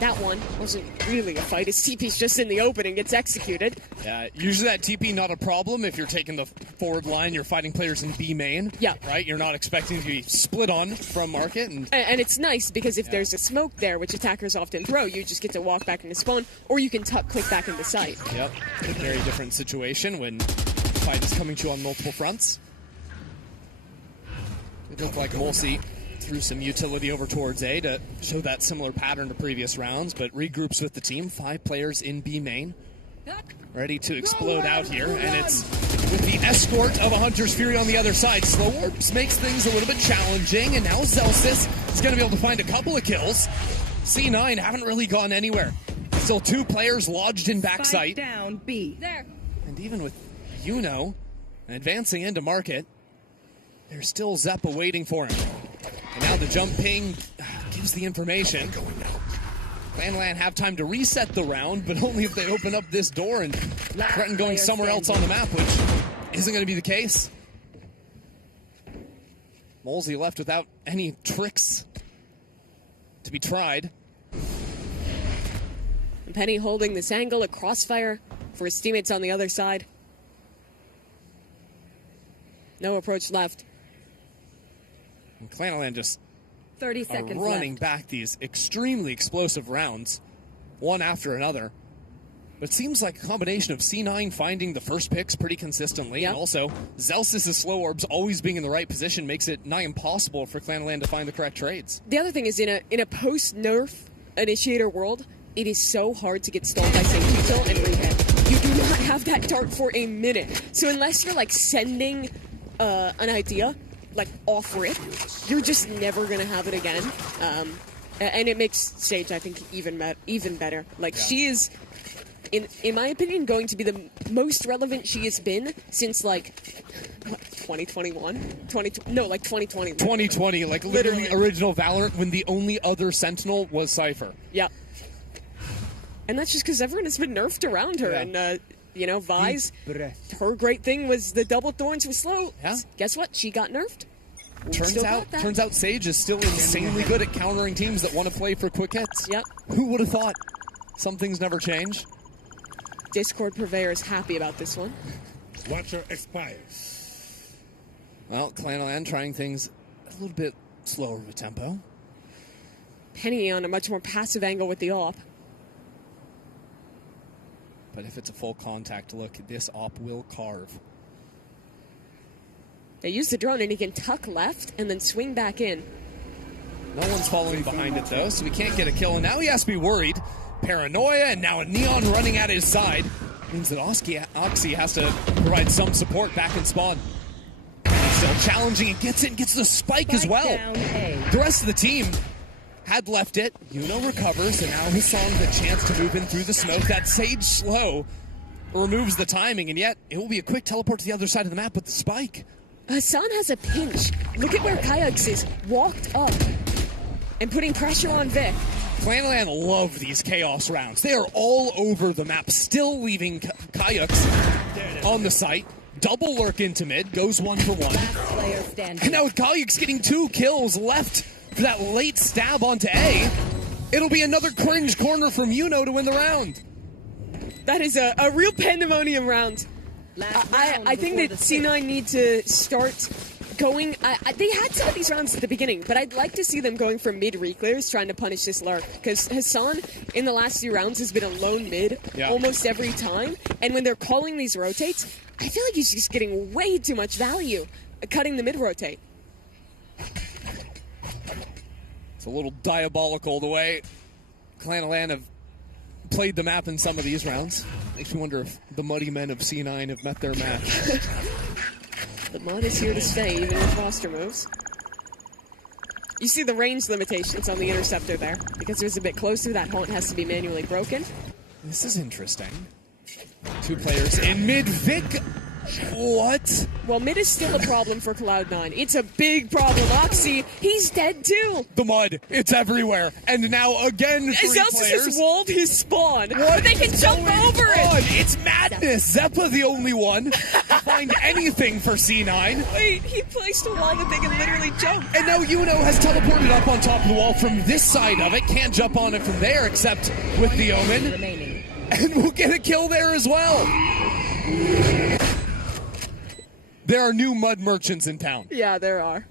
That one wasn't really a fight. His TP's just in the open and gets executed. Yeah, usually that TP not a problem if you're taking the forward line, you're fighting players in B main. Yeah. Right? You're not expecting to be split on from market. And it's nice because if there's a smoke there, which attackers often throw, you just get to walk back into spawn, or you can click back into sight. Yep. A very different situation when the fight is coming to you on multiple fronts. It looked like Molzy threw some utility over towards A to show that similar pattern to previous rounds, but regroups with the team. 5 players in B main, ready to explode out here, and it's with the escort of a Hunter's Fury on the other side. Slow Orbs makes things a little bit challenging, and now Zelsis is going to be able to find a couple of kills. C9 haven't really gone anywhere. Still 2 players lodged in backside. Down B. There. And even with Yuno advancing into market, there's still Zeppa waiting for him. And now the jump ping gives the information. FNATIC have time to reset the round, but only if they open up this door and threaten going somewhere else on the map, which isn't going to be the case. Molesy left without any tricks to be tried. And Penny holding this angle, a crossfire for his teammates on the other side. No approach left. And FNATIC just 30 seconds running left. back these extremely explosive rounds, one after another. But it seems like a combination of C9 finding the first picks pretty consistently, and also Zelsis' slow orbs always being in the right position makes it nigh impossible for FNATIC to find the correct trades. The other thing is, in a post-nerf initiator world, it is so hard to get stalled by Sentinel and rehead. You do not have that dart for a minute. So unless you're like sending an idea, like offer it, you're just never gonna have it again. And it makes Sage, I think, even better. Like she is, in my opinion, going to be the most relevant she has been since like 2021, 2020. 2020, like literally original Valorant, when the only other Sentinel was Cypher. Yeah. And that's just because everyone has been nerfed around her. And, you know, Vi's, her great thing was the double thorns were slow. Yeah. Guess what? She got nerfed. Turns out Sage is still insanely good at countering teams that want to play for quick hits. Yep. Who would have thought? Some things never change. Discord Purveyor is happy about this one. Watcher expires. Well, FNATIC trying things a little bit slower with tempo. Penny on a much more passive angle with the op. But if it's a full contact look, this op will carve. They use the drone and he can tuck left and then swing back in. No one's following behind it though, so he can't get a kill. And now he has to be worried. Paranoia and now a Neon running at his side. Means that Oxy has to provide some support back in spawn. He's still challenging and gets the spike as well. The rest of the team had left it. Yuno recovers, and now Hassan the chance to move in through the smoke. That Sage slow removes the timing, and yet it will be a quick teleport to the other side of the map with the spike. Hassan has a pinch. Look at where Kayaks is walked up and putting pressure on Vic. FNATIC love these chaos rounds. They are all over the map, still leaving Kayaks on the site. Double lurk into mid, goes 1 for 1. And now with Kayaks getting 2 kills left for that late stab onto A, it'll be another cringe corner from Yuno to win the round. That is a real pandemonium round. I think that C9 need to start going. They had some of these rounds at the beginning, but I'd like to see them going for mid reclears, trying to punish this lurk. Because Hassan, in the last few rounds, has been a lone mid almost every time. And when they're calling these rotates, I feel like he's just getting way too much value cutting the mid rotate. It's a little diabolical the way FNATIC have played the map in some of these rounds. Makes me wonder if the Muddy Men of C9 have met their match. The Mud is here to stay, even with roster moves. You see the range limitations on the interceptor there. Because it was a bit closer, that haunt has to be manually broken. This is interesting. 2 players in mid. Vic, what? Well, mid is still a problem for Cloud9. It's a big problem. Oxy, he's dead too. The mud, it's everywhere. And now again, 3 Zelsis players. has walled his spawn. What But they can jump over it. It's madness. Zeppa the only one to find anything for C9. Wait, he placed a wall that they can literally jump. And now Yuno has teleported up on top of the wall from this side of it. Can't jump on it from there except with the Omen. And we'll get a kill there as well. There are new mud merchants in town. Yeah, there are.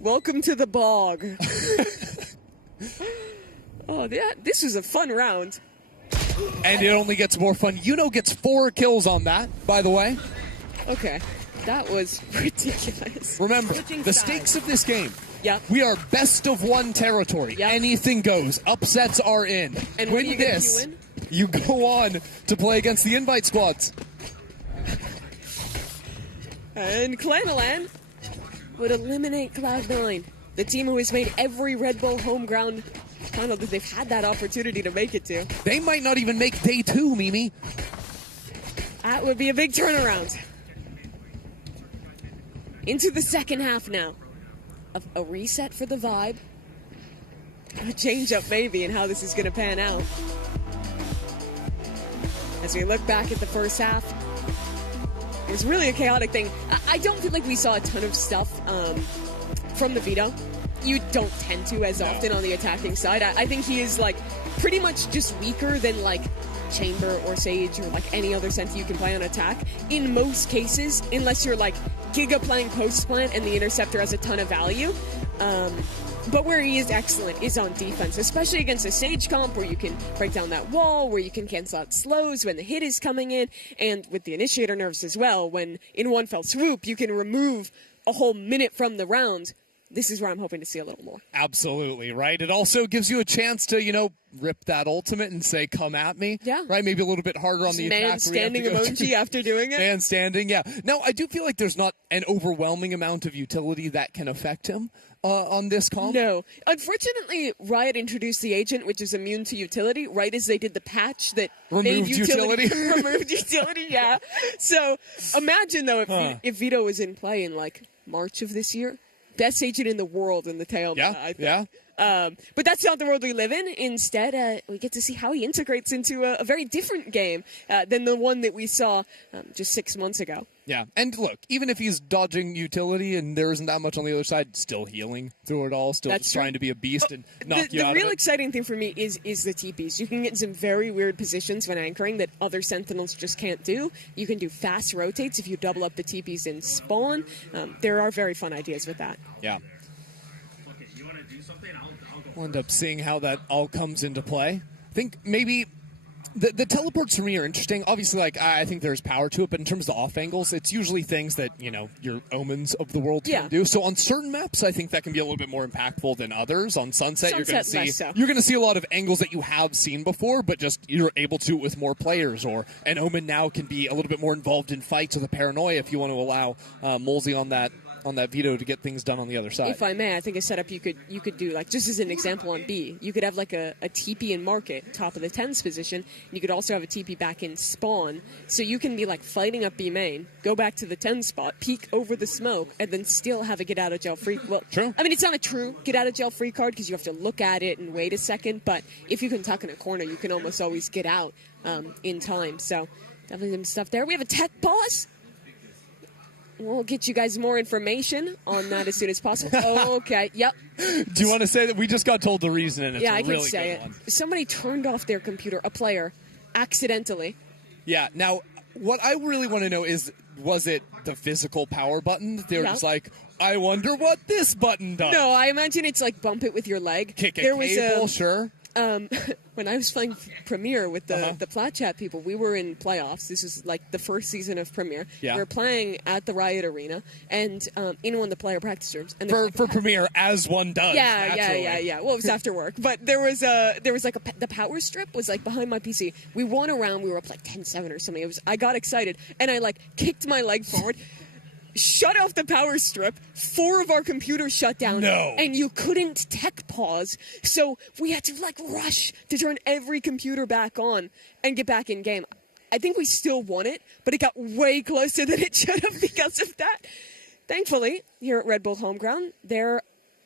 Welcome to the bog. Oh, yeah, this was a fun round. And it only gets more fun. Yuno gets 4 kills on that, by the way. Okay, that was ridiculous. Remember, the stakes of this game. Yeah. We are best of 1 territory. Yep. Anything goes. Upsets are in. And win you this, win? you go on to play against the invite squads. And Clanalan would eliminate Cloud9, the team who has made every Red Bull home ground final that they've had that opportunity to make it to. They might not even make day 2, Mimi. That would be a big turnaround. Into the second half now. A reset for the vibe. A change up maybe in how this is going to pan out. As we look back at the first half, it was really a chaotic thing. I don't feel like we saw a ton of stuff from the Vito. You don't tend to as often on the attacking side. I think he is like pretty much just weaker than like Chamber or Sage or like any other Senti you can play on attack in most cases, unless you're like Giga playing post plant and the Interceptor has a ton of value. But where he is excellent is on defense, especially against a Sage comp where you can break down that wall, where you can cancel out slows when the hit is coming in, and with the Initiator nerfs as well, when in one fell swoop you can remove a whole minute from the round. This is where I'm hoping to see a little more. Absolutely, right? It also gives you a chance to, you know, rip that ultimate and say, come at me. Yeah. Right? Maybe a little bit harder on the attack. Man standing emoji after doing it. Man standing, yeah. Now, I do feel like there's not an overwhelming amount of utility that can affect him on this comp. No. Unfortunately, Riot introduced the agent, which is immune to utility, right as they did the patch that removed made utility. utility. Removed utility, yeah. So imagine, though, if Vito was in play in, like, March of this year. Best agent in the world in the tail. Yeah, I think. yeah. But that's not the world we live in. Instead, we get to see how he integrates into a very different game than the one that we saw just 6 months ago. Yeah, and look, even if he's dodging utility and there isn't that much on the other side, still healing through it all, still just trying to be a beast and knock you out of it. The real exciting thing for me is the TPs. You can get in some very weird positions when anchoring that other Sentinels just can't do. You can do fast rotates if you double up the TPs in spawn. There are very fun ideas with that. Yeah. We'll end up seeing how that all comes into play. I think maybe the teleports for me are interesting. Obviously, like I think there's power to it, but in terms of off angles, it's usually things that, you know, your Omens of the world can do. So on certain maps, I think that can be a little bit more impactful than others. On Sunset you're going to see a lot of angles that you have seen before, but just you're able to with more players. Or an Omen now can be a little bit more involved in fights with a Paranoia if you want to allow Molesy on that Vito to get things done on the other side. If I may, I think a setup you could do, like just as an example on B, you could have like a TP in market, top of the 10s position, and you could also have a TP back in spawn, so you can be like fighting up B main, go back to the 10 spot, peek over the smoke, and then still have a get out of jail free. Well, true. I mean, it's not a true get out of jail free card because you have to look at it and wait a second, but if you can tuck in a corner, you can almost always get out in time. So definitely some stuff there. We have a tech pause. We'll get you guys more information on that as soon as possible. Okay, yep. Do you want to say that we just got told the reason? And it's yeah, a I really can say good it. one. Somebody turned off their computer, a player, accidentally. Yeah, now, what I really want to know is, was it the physical power button? They were just like, I wonder what this button does. No, I imagine it's like bump it with your leg. Kick a cable, sure. When I was playing Premier with the Plat Chat people, we were in playoffs. This is like the first season of Premier. Yeah. We were playing at the Riot Arena and in one of the player practice rooms. And for Premier, as one does. Yeah. Well, it was after work, but there was like the power strip was like behind my PC. We won a round. We were up like 10-7 or something. I got excited and I like kicked my leg forward. Shut off the power strip. 4 of our computers shut down. No. And you couldn't tech pause. So we had to like rush to turn every computer back on and get back in game. I think we still won it, but it got way closer than it should have because of that. Thankfully, here at Red Bull Homeground, they're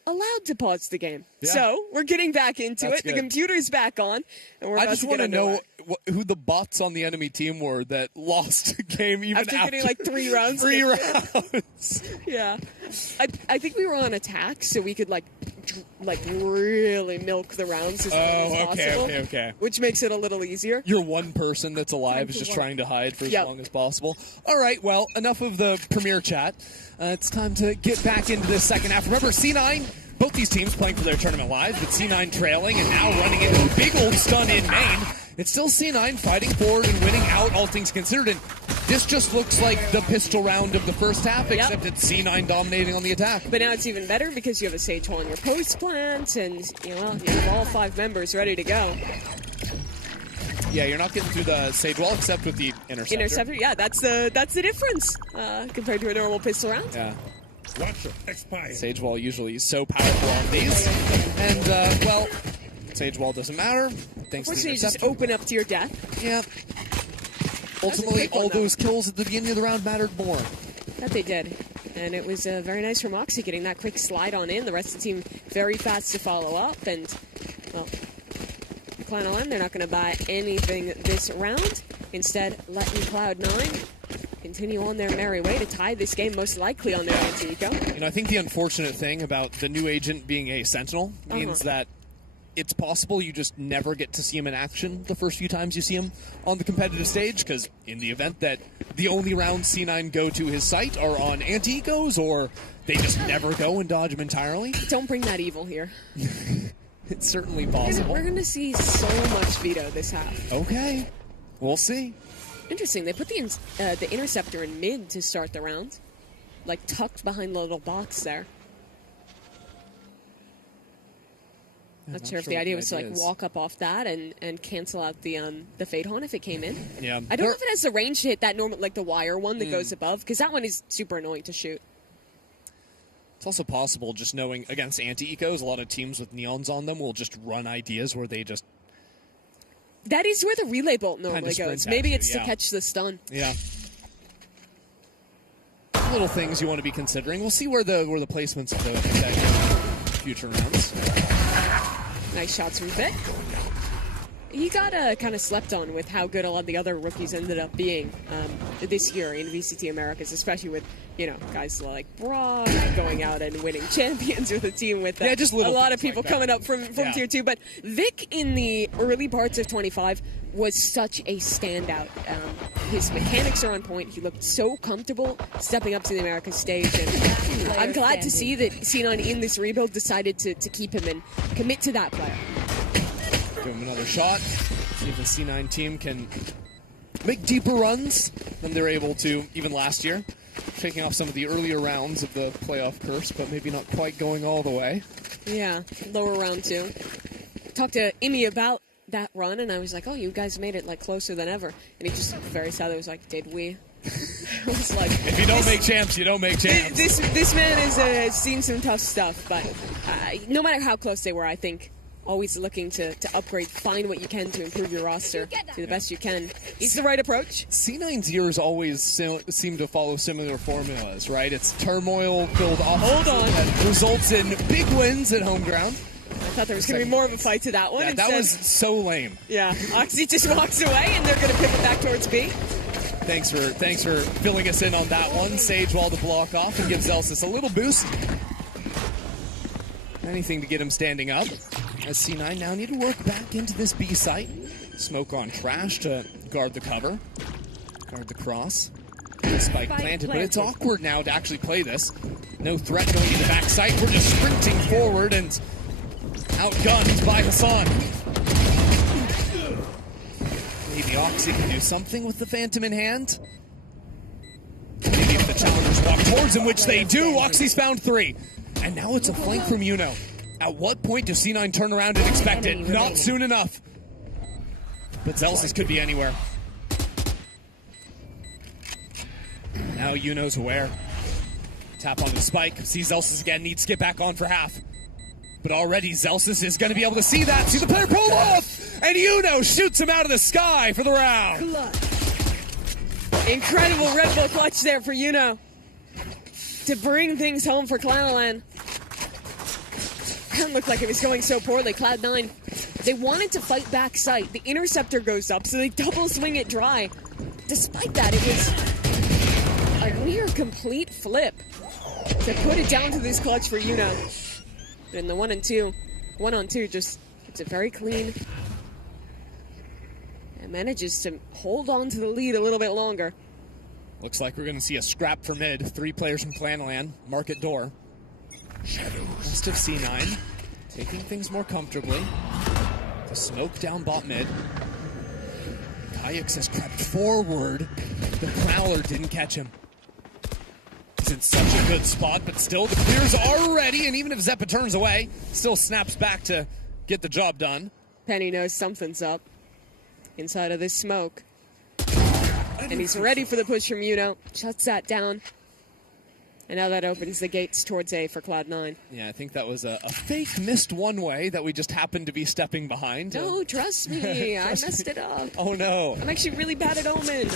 allowed to pause the game. Yeah. So we're getting back into That's it. good. The computer's back on. And we're I about just to want get to underway. know who the bots on the enemy team were that lost the game even after getting like 3 rounds. 3 rounds. Yeah. I think we were on attack, so we could like really milk the rounds as long as possible. Okay. Which makes it a little easier. You're one person that's alive is just trying to hide for as long as possible. All right, well, enough of the Premier chat. It's time to get back into this second half. Remember, C9, both these teams playing for their tournament live, but C9 trailing and now running into a big old stun in main. It's still C9 fighting forward and winning out, all things considered. And this just looks like the pistol round of the first half, except it's C9 dominating on the attack. But now it's even better because you have a Sage Hole in your post plant, and you have all 5 members ready to go. Yeah, you're not getting through the Sage wall except with the interceptor. Interceptor, yeah, that's the difference compared to a normal pistol round. Yeah. Watch your expire. Sage wall usually is so powerful on these. And, well, Sage wall doesn't matter. Thanks to the Unfortunately, you just interceptor. open up to your death. Yeah. Ultimately, all those kills at the beginning of the round mattered more. That they did. And it was very nice from Moxie getting that quick slide on in. The rest of the team very fast to follow up. And, well, Clan they're not going to buy anything this round. Instead, letting Cloud9 continue on their merry way to tie this game most likely on their anti-eco. You know, I think the unfortunate thing about the new agent being a Sentinel means that it's possible you just never get to see him in action the first few times you see him on the competitive stage, because in the event that the only rounds C9 go to his site are on anti-ecos, or they just never go and dodge him entirely. Don't bring that evil here. It's certainly possible. We're going to see so much veto this half. Okay. We'll see. Interesting. They put the interceptor in mid to start the round, like tucked behind the little box there. Not sure if the idea was to like walk up off that and cancel out the Fade Horn if it came in. Yeah. I don't know if it has the range to hit that normal, like the wire one that goes above, because that one is super annoying to shoot. It's also possible, just knowing against anti-ecos, a lot of teams with neons on them will just run ideas where they just... That is where the relay bolt normally goes. Maybe it's to catch the stun. Yeah. Little things you want to be considering. We'll see where the placements of the future rounds. Nice shots from Vic. He got kind of slept on with how good a lot of the other rookies ended up being this year in VCT Americas, especially with, you know, guys like Brock going out and winning champions with a team with just a lot of people like coming up from Tier 2. But Vic, in the early parts of 25, was such a standout. His mechanics are on point. He looked so comfortable stepping up to the Americas stage. And I'm glad to see that C9 in this rebuild decided to keep him and commit to that player. Give him another shot. See if the C9 team can make deeper runs than they're able to even last year. Shaking off some of the earlier rounds of the playoff curse, but maybe not quite going all the way. Yeah, lower round 2. Talked to Imi about that run, and I was like, oh, you guys made it like closer than ever. And he just very sadly was like, did we? I was like, if you don't make champs, you don't make champs. This man has seen some tough stuff, but no matter how close they were, I think always looking to upgrade, find what you can to improve your roster, do the best you can. It's the right approach. C9's years always seem to follow similar formulas, right? It's turmoil-filled offense that results in big wins at home ground. I thought there was going to be more of a fight to that one. Yeah, that was so lame. Yeah, Oxy just walks away, and they're going to pivot back towards B. Thanks for filling us in on that one. Sage wall to block off and gives Elsis a little boost. Anything to get him standing up. As C9 now need to work back into this B site. Smoke on Trash to guard the cover. Guard the cross. Spike planted, but it's awkward now to actually play this. No threat going into back site. We're just sprinting forward and outgunned by Hassan. Maybe Oxy can do something with the Phantom in hand. Maybe if the challengers walk towards him, which they do, Oxy's found 3. And now it's a flank from Yuno. At what point does C9 turn around and expect it? Not soon enough. But Zelsis could be anywhere. Now Yuno's aware. Tap onto Spike. Sees Zelsis again. Needs to get back on for half. But already Zelsis is going to be able to see that. See the player pull off! And Yuno shoots him out of the sky for the round. Incredible Red Bull clutch there for Yuno to bring things home for Cloud9. It looked like it was going so poorly. Cloud9, they wanted to fight back sight. The interceptor goes up, so they double swing it dry. Despite that, it was a near complete flip to put it down to this clutch for Yuno. But in the 1-on-2, just it's a very clean. And manages to hold on to the lead a little bit longer. Looks like we're going to see a scrap for mid. 3 players from Planland. Market door. Rest of C9 taking things more comfortably. The smoke down bot mid. Kayux has crept forward. The Prowler didn't catch him. He's in such a good spot, but still the clears are ready, and even if Zeppa turns away, still snaps back to get the job done. Penny knows something's up. inside of this smoke. And he's ready for the push from Muno. Shuts that down. And now that opens the gates towards A for Cloud9. Yeah, I think that was a fake missed one-way that we just happened to be stepping behind. No, trust me. I messed it up. Oh, no. I'm actually really bad at Omen.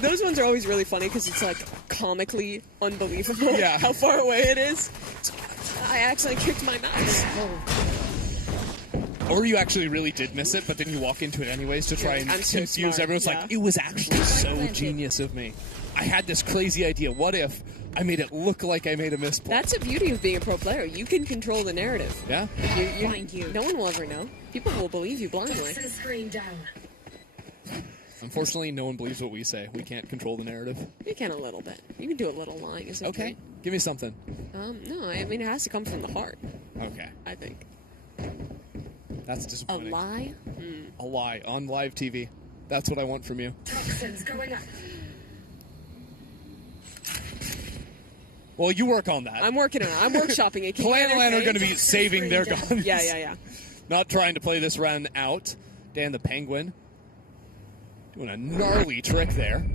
Those ones are always really funny because it's like comically unbelievable how far away it is. I actually kicked my mouse. Or you actually really did miss it, but then you walk into it anyways to try and so confuse smart, everyone. It's like, it was actually so genius of me. I had this crazy idea. What if I made it look like I made a misplay? That's the beauty of being a pro player. You can control the narrative. Yeah? No one will ever know. People will believe you blindly. Unfortunately, no one believes what we say. We can't control the narrative. You can a little bit. You can do a little lying. Is Okay. Give me something. No, I mean, it has to come from the heart. Okay. I think. That's A disappointing. lie? A lie on live TV. That's what I want from you. Toxins going up. Well, you work on that. I'm working on it. I'm workshopping it. Clan are going to be saving their guns. Yeah. Not trying to play this round out. Dan the Penguin doing a gnarly trick there.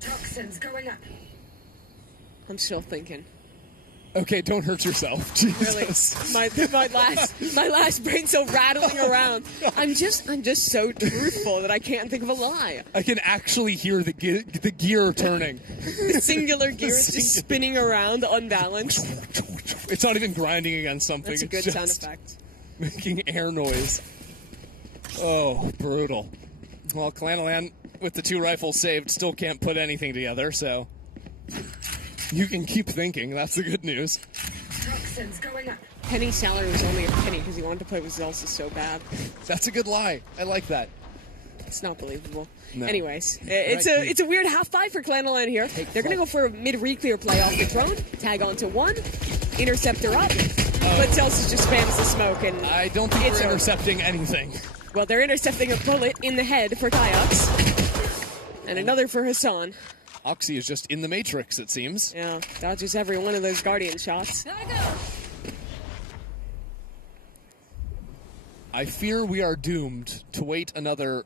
Toxins going up. I'm still thinking. Okay, don't hurt yourself. Jesus. Really, my last brain cell rattling around. I'm just so truthful that I can't think of a lie. I can actually hear the gear turning. The singular gear is just spinning around unbalanced. It's not even grinding against something. That's a good it's sound just effect. Making air noise. Oh, brutal. Well, Clan with the 2 rifles saved still can't put anything together, so you can keep thinking. That's the good news. Toxins going up. Penny's salary was only a penny because he wanted to play with Zelsa so bad. That's a good lie. I like that. It's not believable. No. Anyways, it's a weird half 5 for Clan9 here. They're going to go for a mid-reclear play off the drone, tag onto 1, interceptor up, but Zelsa just spams the smoke. And I don't think we're intercepting anything. Well, they're intercepting a bullet in the head for Kyox, and another for Hassan. Oxy is just in the Matrix, it seems. Yeah, dodges every one of those Guardian shots. I fear we are doomed to wait another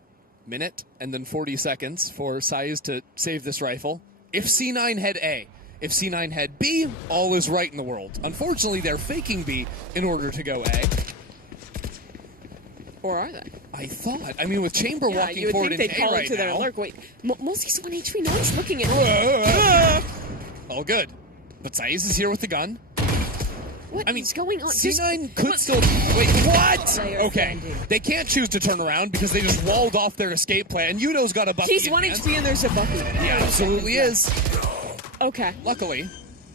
minute and then 40 seconds for Saiz to save this rifle. If C9 had A, if C9 had B, all is right in the world. Unfortunately, they're faking B in order to go A. Or are they? I thought. I mean, with Chamber walking forward in A right to their now. alert. Wait, Multi's 1 HP. No one's looking at him. All good. But Saiz is here with the gun. What is going on? C9 could still... Wait, what? Okay. They can't choose to turn around because they just walled off their escape plan. Yuno's got a bucket. He's 1 HP and there's a bucket. Yeah, absolutely is. Okay. Luckily,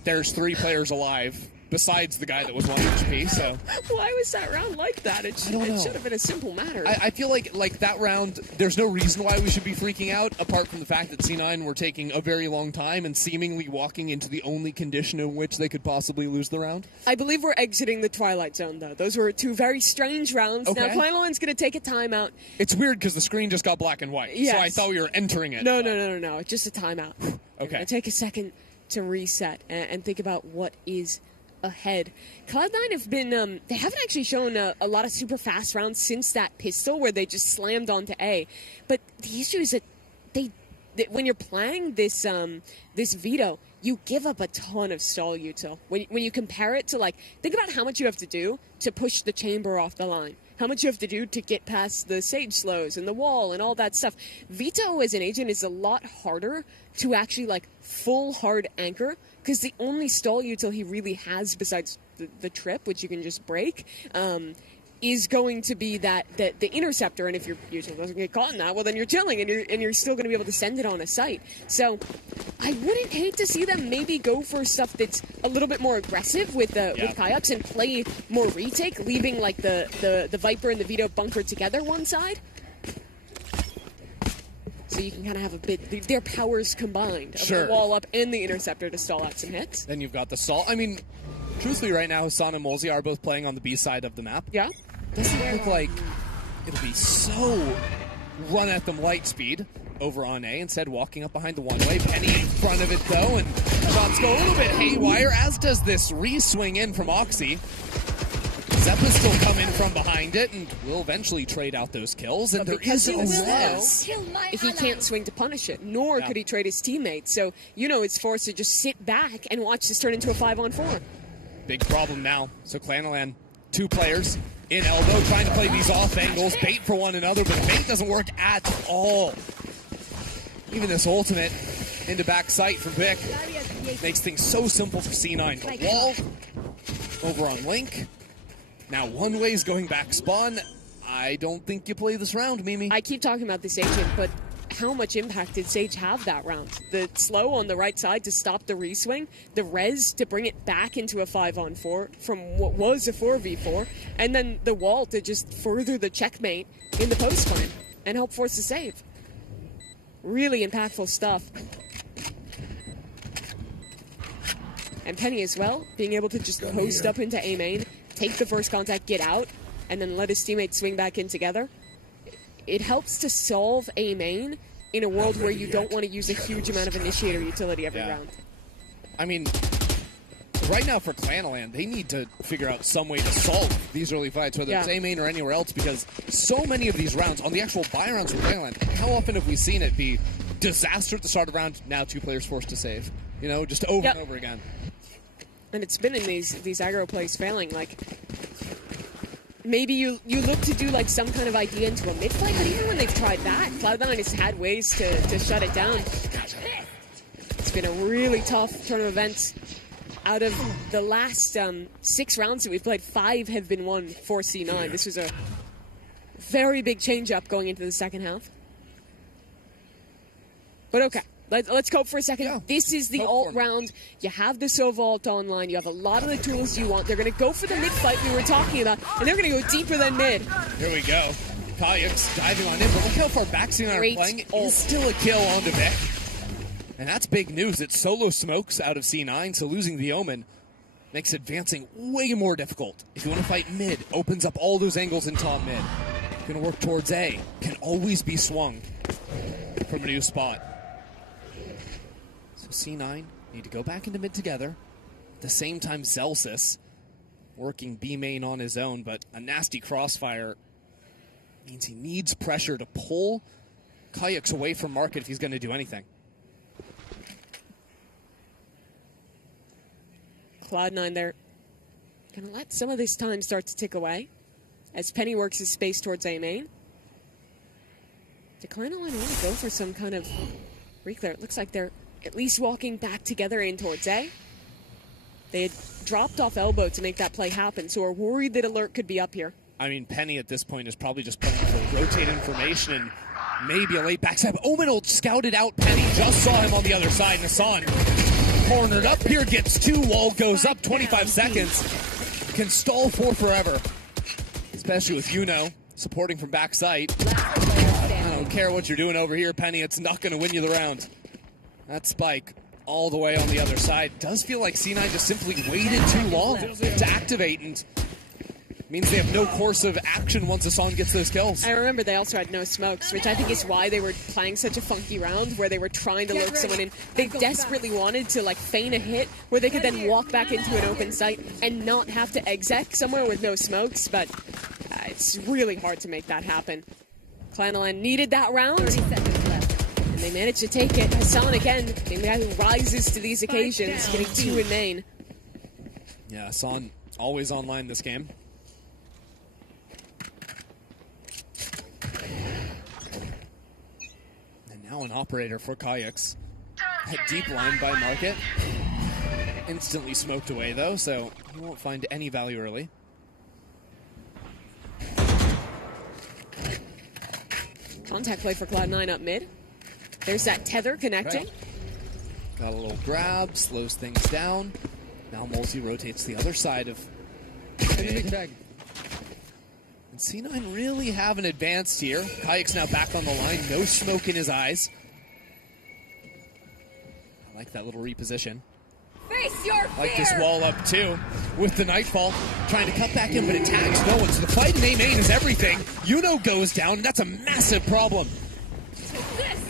there's 3 players alive besides the guy that was 1 HP, so... Why was that round like that? It should have been a simple matter. I feel like that round, there's no reason why we should be freaking out, apart from the fact that C9 were taking a very long time and seemingly walking into the only condition in which they could possibly lose the round. I believe we're exiting the Twilight Zone, though. Those were 2 very strange rounds. Okay. Now, Clan9's going to take a timeout. It's weird because the screen just got black and white, Yes. so I thought we were entering it. No. It's just a timeout. Okay. Take a second to reset and think about what is ahead. Cloud9 have been, they haven't actually shown a lot of super fast rounds since that pistol where they just slammed onto A. But the issue is that when you're playing this veto, you give up a ton of stall util. When you compare it to, like, think about how much you have to do to push the chamber off the line. How much you have to do to get past the Sage slows and the wall and all that stuff. Veto as an agent is a lot harder to actually, like, full hard anchor, because the only stall util he really has besides the trip, which you can just break, is going to be the interceptor. And if your util doesn't get caught in that, well, then you're chilling and you're still going to be able to send it on a site. So I wouldn't hate to see them maybe go for stuff that's a little bit more aggressive with Kyox and play more retake, leaving like the Viper and the Veto bunkered together one side. So you can kind of have a bit, their powers combined. Of the wall up and the interceptor to stall out some hits. Then you've got the stall. I mean, truthfully right now, Hassan and Molzy are both playing on the B side of the map. Yeah. Doesn't look like it'll be so run at them light speed over on A. Instead, walking up behind the one-way. Penny in front of it, though, and shots go a little bit haywire, as does this re-swing in from Oxy. Zeppa's still coming from behind it and will eventually trade out those kills. And there is a res. If he can't swing to punish it, nor could he trade his teammates. So, it's forced to just sit back and watch this turn into a 5-on-4. Big problem now. So Clanalan, 2 players in elbow, trying to play these off angles, bait for one another, but the bait doesn't work at all. Even this ultimate into back sight from Vic makes things so simple for C9. The wall over on Link. Now one way's going back spawn. I don't think you play this round, Mimi. I keep talking about this agent, but how much impact did Sage have that round? The slow on the right side to stop the reswing, the res to bring it back into a 5-on-4 from what was a 4v4, and then the wall to just further the checkmate in the post clan and help force the save. Really impactful stuff. And Penny as well, being able to just post up into A main, take the first contact, get out, and then let his teammates swing back in together. It helps to solve A main in a world where you don't want to use a huge amount of initiator utility every round. I mean, right now for Clanalan, they need to figure out some way to solve these early fights, whether it's A main or anywhere else, because so many of these rounds, on the actual buy rounds for Clanalan, how often have we seen it be disaster at the start of the round, now 2 players forced to save? Just over and over again. And it's been in these aggro plays failing, like maybe you look to do like some kind of idea into a mid play, but even when they've tried that, Cloud9 has had ways to shut it down. It's been a really tough turn of events. Out of the last 6 rounds that we've played, 5 have been won for C9. This was a very big change up going into the second half. But okay. Let's cope for a second. Yeah. This is the alt round. You have the Sova ult online. You have a lot of the tools you want. They're going to go for the mid fight we were talking about, and they're going to go deeper than mid. Here we go. Kayaks diving on in, but look how far back C9 are playing. Is still a kill onto Vic. And that's big news. It's solo smokes out of C9, so losing the Omen makes advancing way more difficult. If you want to fight mid, opens up all those angles in top mid. Going to work towards A. Can always be swung from a new spot. So C9 need to go back into mid together. At the same time, Zelsis working B main on his own, but a nasty crossfire means he needs pressure to pull Kayaks away from Market if he's going to do anything. Cloud9 there. Gonna let some of this time start to tick away as Penny works his space towards A main. Decline want to go for some kind of reclear. It looks like they're at least walking back together in towards A. They had dropped off elbow to make that play happen, so are worried that alert could be up here. I mean, Penny at this point is probably just playing for rotate information and maybe a late backstab. Omen ult scouted out Penny, just saw him on the other side. Nassan cornered up here, gets 2, wall goes up, 25 seconds. Can stall for forever, especially with supporting from backside. I don't care what you're doing over here, Penny, it's not going to win you the round. That spike all the way on the other side. Does feel like C9 just simply waited too long to activate, and means they have no course of action once Hassan gets those kills. I remember they also had no smokes, which I think is why they were playing such a funky round where they were trying to lurk someone in. They desperately wanted to feign a hit where they could then walk back into an open site and not have to exec somewhere with no smokes, but it's really hard to make that happen. Clanalan needed that round. 30 seconds left. And they managed to take it. Hassan again, the guy who rises to these occasions, getting 2 in main. Yeah, Hassan always online this game. And now an operator for Kayaks. A deep line by Market. Instantly smoked away though, so he won't find any value early. Contact play for Cloud9 up mid. There's that tether connecting. Right. Got a little grab, slows things down. Now Multi rotates the other side of mid. And C9 really haven't advanced here. Kayak's now back on the line, no smoke in his eyes. I like that little reposition. Face your fear! Like this wall up too, with the Nightfall. Trying to cut back in, but it tags no one. So the fight in A main is everything. Goes down, and that's a massive problem.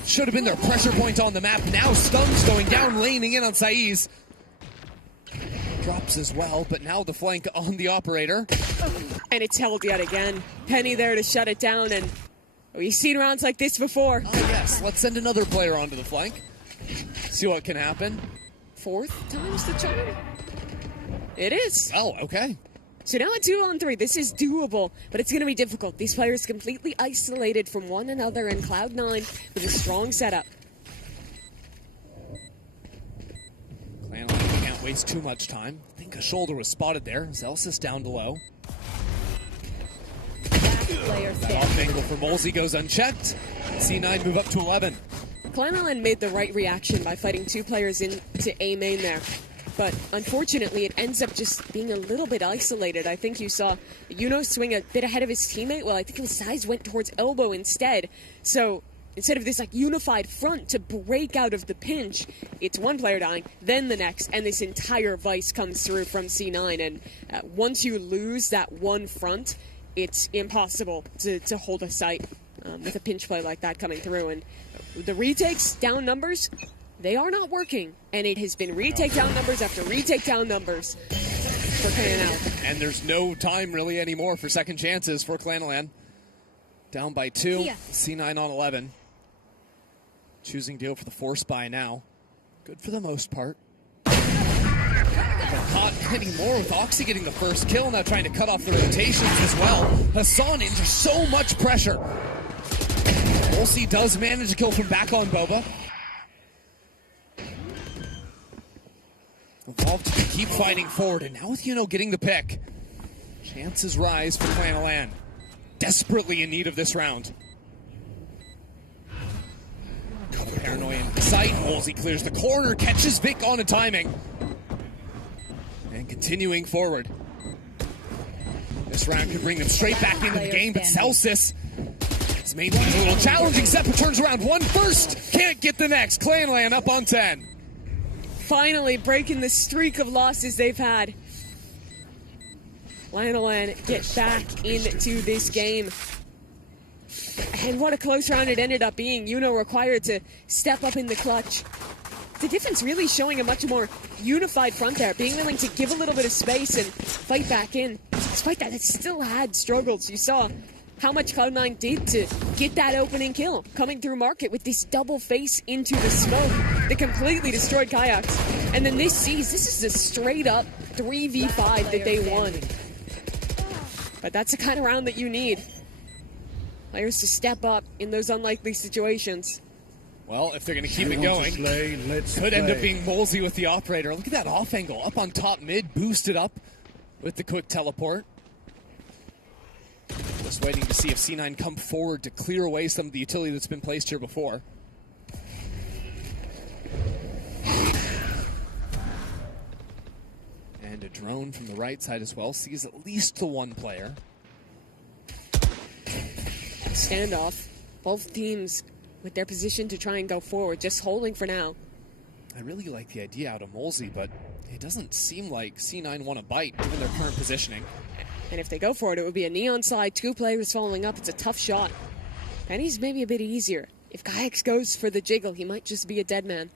Should have been their pressure point on the map. Now stuns going down, laning in on Saiz. drops as well, but now the flank on the operator. And it's held yet again. Penny there to shut it down, and we've seen rounds like this before. Yes, let's send another player onto the flank. See what can happen. 4th time's the charm? It is. Oh, okay. So now a 2-on-3. This is doable, but it's going to be difficult. These players completely isolated from one another in Cloud9 with a strong setup. Clanline can't waste too much time. I think a shoulder was spotted there. Zelsis down below. That off angle for Molesy goes unchecked. C9 move up to 11. Clan9 made the right reaction by fighting 2 players into A main there. But unfortunately, it ends up just being a little bit isolated. I think you saw Yuno swing a bit ahead of his teammate. Well, I think his size went towards elbow instead. So instead of this like unified front to break out of the pinch, it's one player dying, then the next, and this entire vice comes through from C9. And once you lose that one front, it's impossible to hold a site with a pinch play like that coming through. And the retakes, down numbers, they are not working, and it has been retake down numbers after retake down numbers for KNL. And there's no time really anymore for second chances for Clanland. Down by 2, C9 on 11. Choosing to go for the force buy now. Good for the most part. But not anymore with Oxy getting the first kill, now trying to cut off the rotations as well. Hassan into so much pressure. Molesy does manage a kill from back on Boba. Evolved to keep fighting forward, and now with Yuno getting the pick, chances rise for Clan desperately in need of this round. Paranoia in sight. Molesy clears the corner, catches Vic on a timing, and continuing forward. This round could bring them straight back into the game, but Celsius, his main team's a little challenging. Zeta turns around one first, can't get the next. Clanland up on 10. Finally breaking the streak of losses they've had. Clan9 get back into this game. And what a close round it ended up being. Yuno required to step up in the clutch. The difference really showing a much more unified front there, being willing to give a little bit of space and fight back in. Despite that, it still had struggles. You saw how much Cloud9 did to get that opening kill, coming through market with this double face into the smoke that completely destroyed Kayaks. And then this is a straight up 3v5 that they won. But that's the kind of round that you need. Players to step up in those unlikely situations. Well, if they're going to keep it going, could end up being Molesy with the operator. Look at that off angle, up on top mid, boosted up with the quick teleport. Just waiting to see if C9 come forward to clear away some of the utility that's been placed here before. And a drone from the right side as well, sees at least the one player. Standoff, both teams with their position to try and go forward, just holding for now. I really like the idea out of Molesy, but it doesn't seem like C9 want to bite given their current positioning. And if they go for it, it would be a neon side, 2 players following up. It's a tough shot. Penny's maybe a bit easier. If Kayaks goes for the jiggle, he might just be a dead man.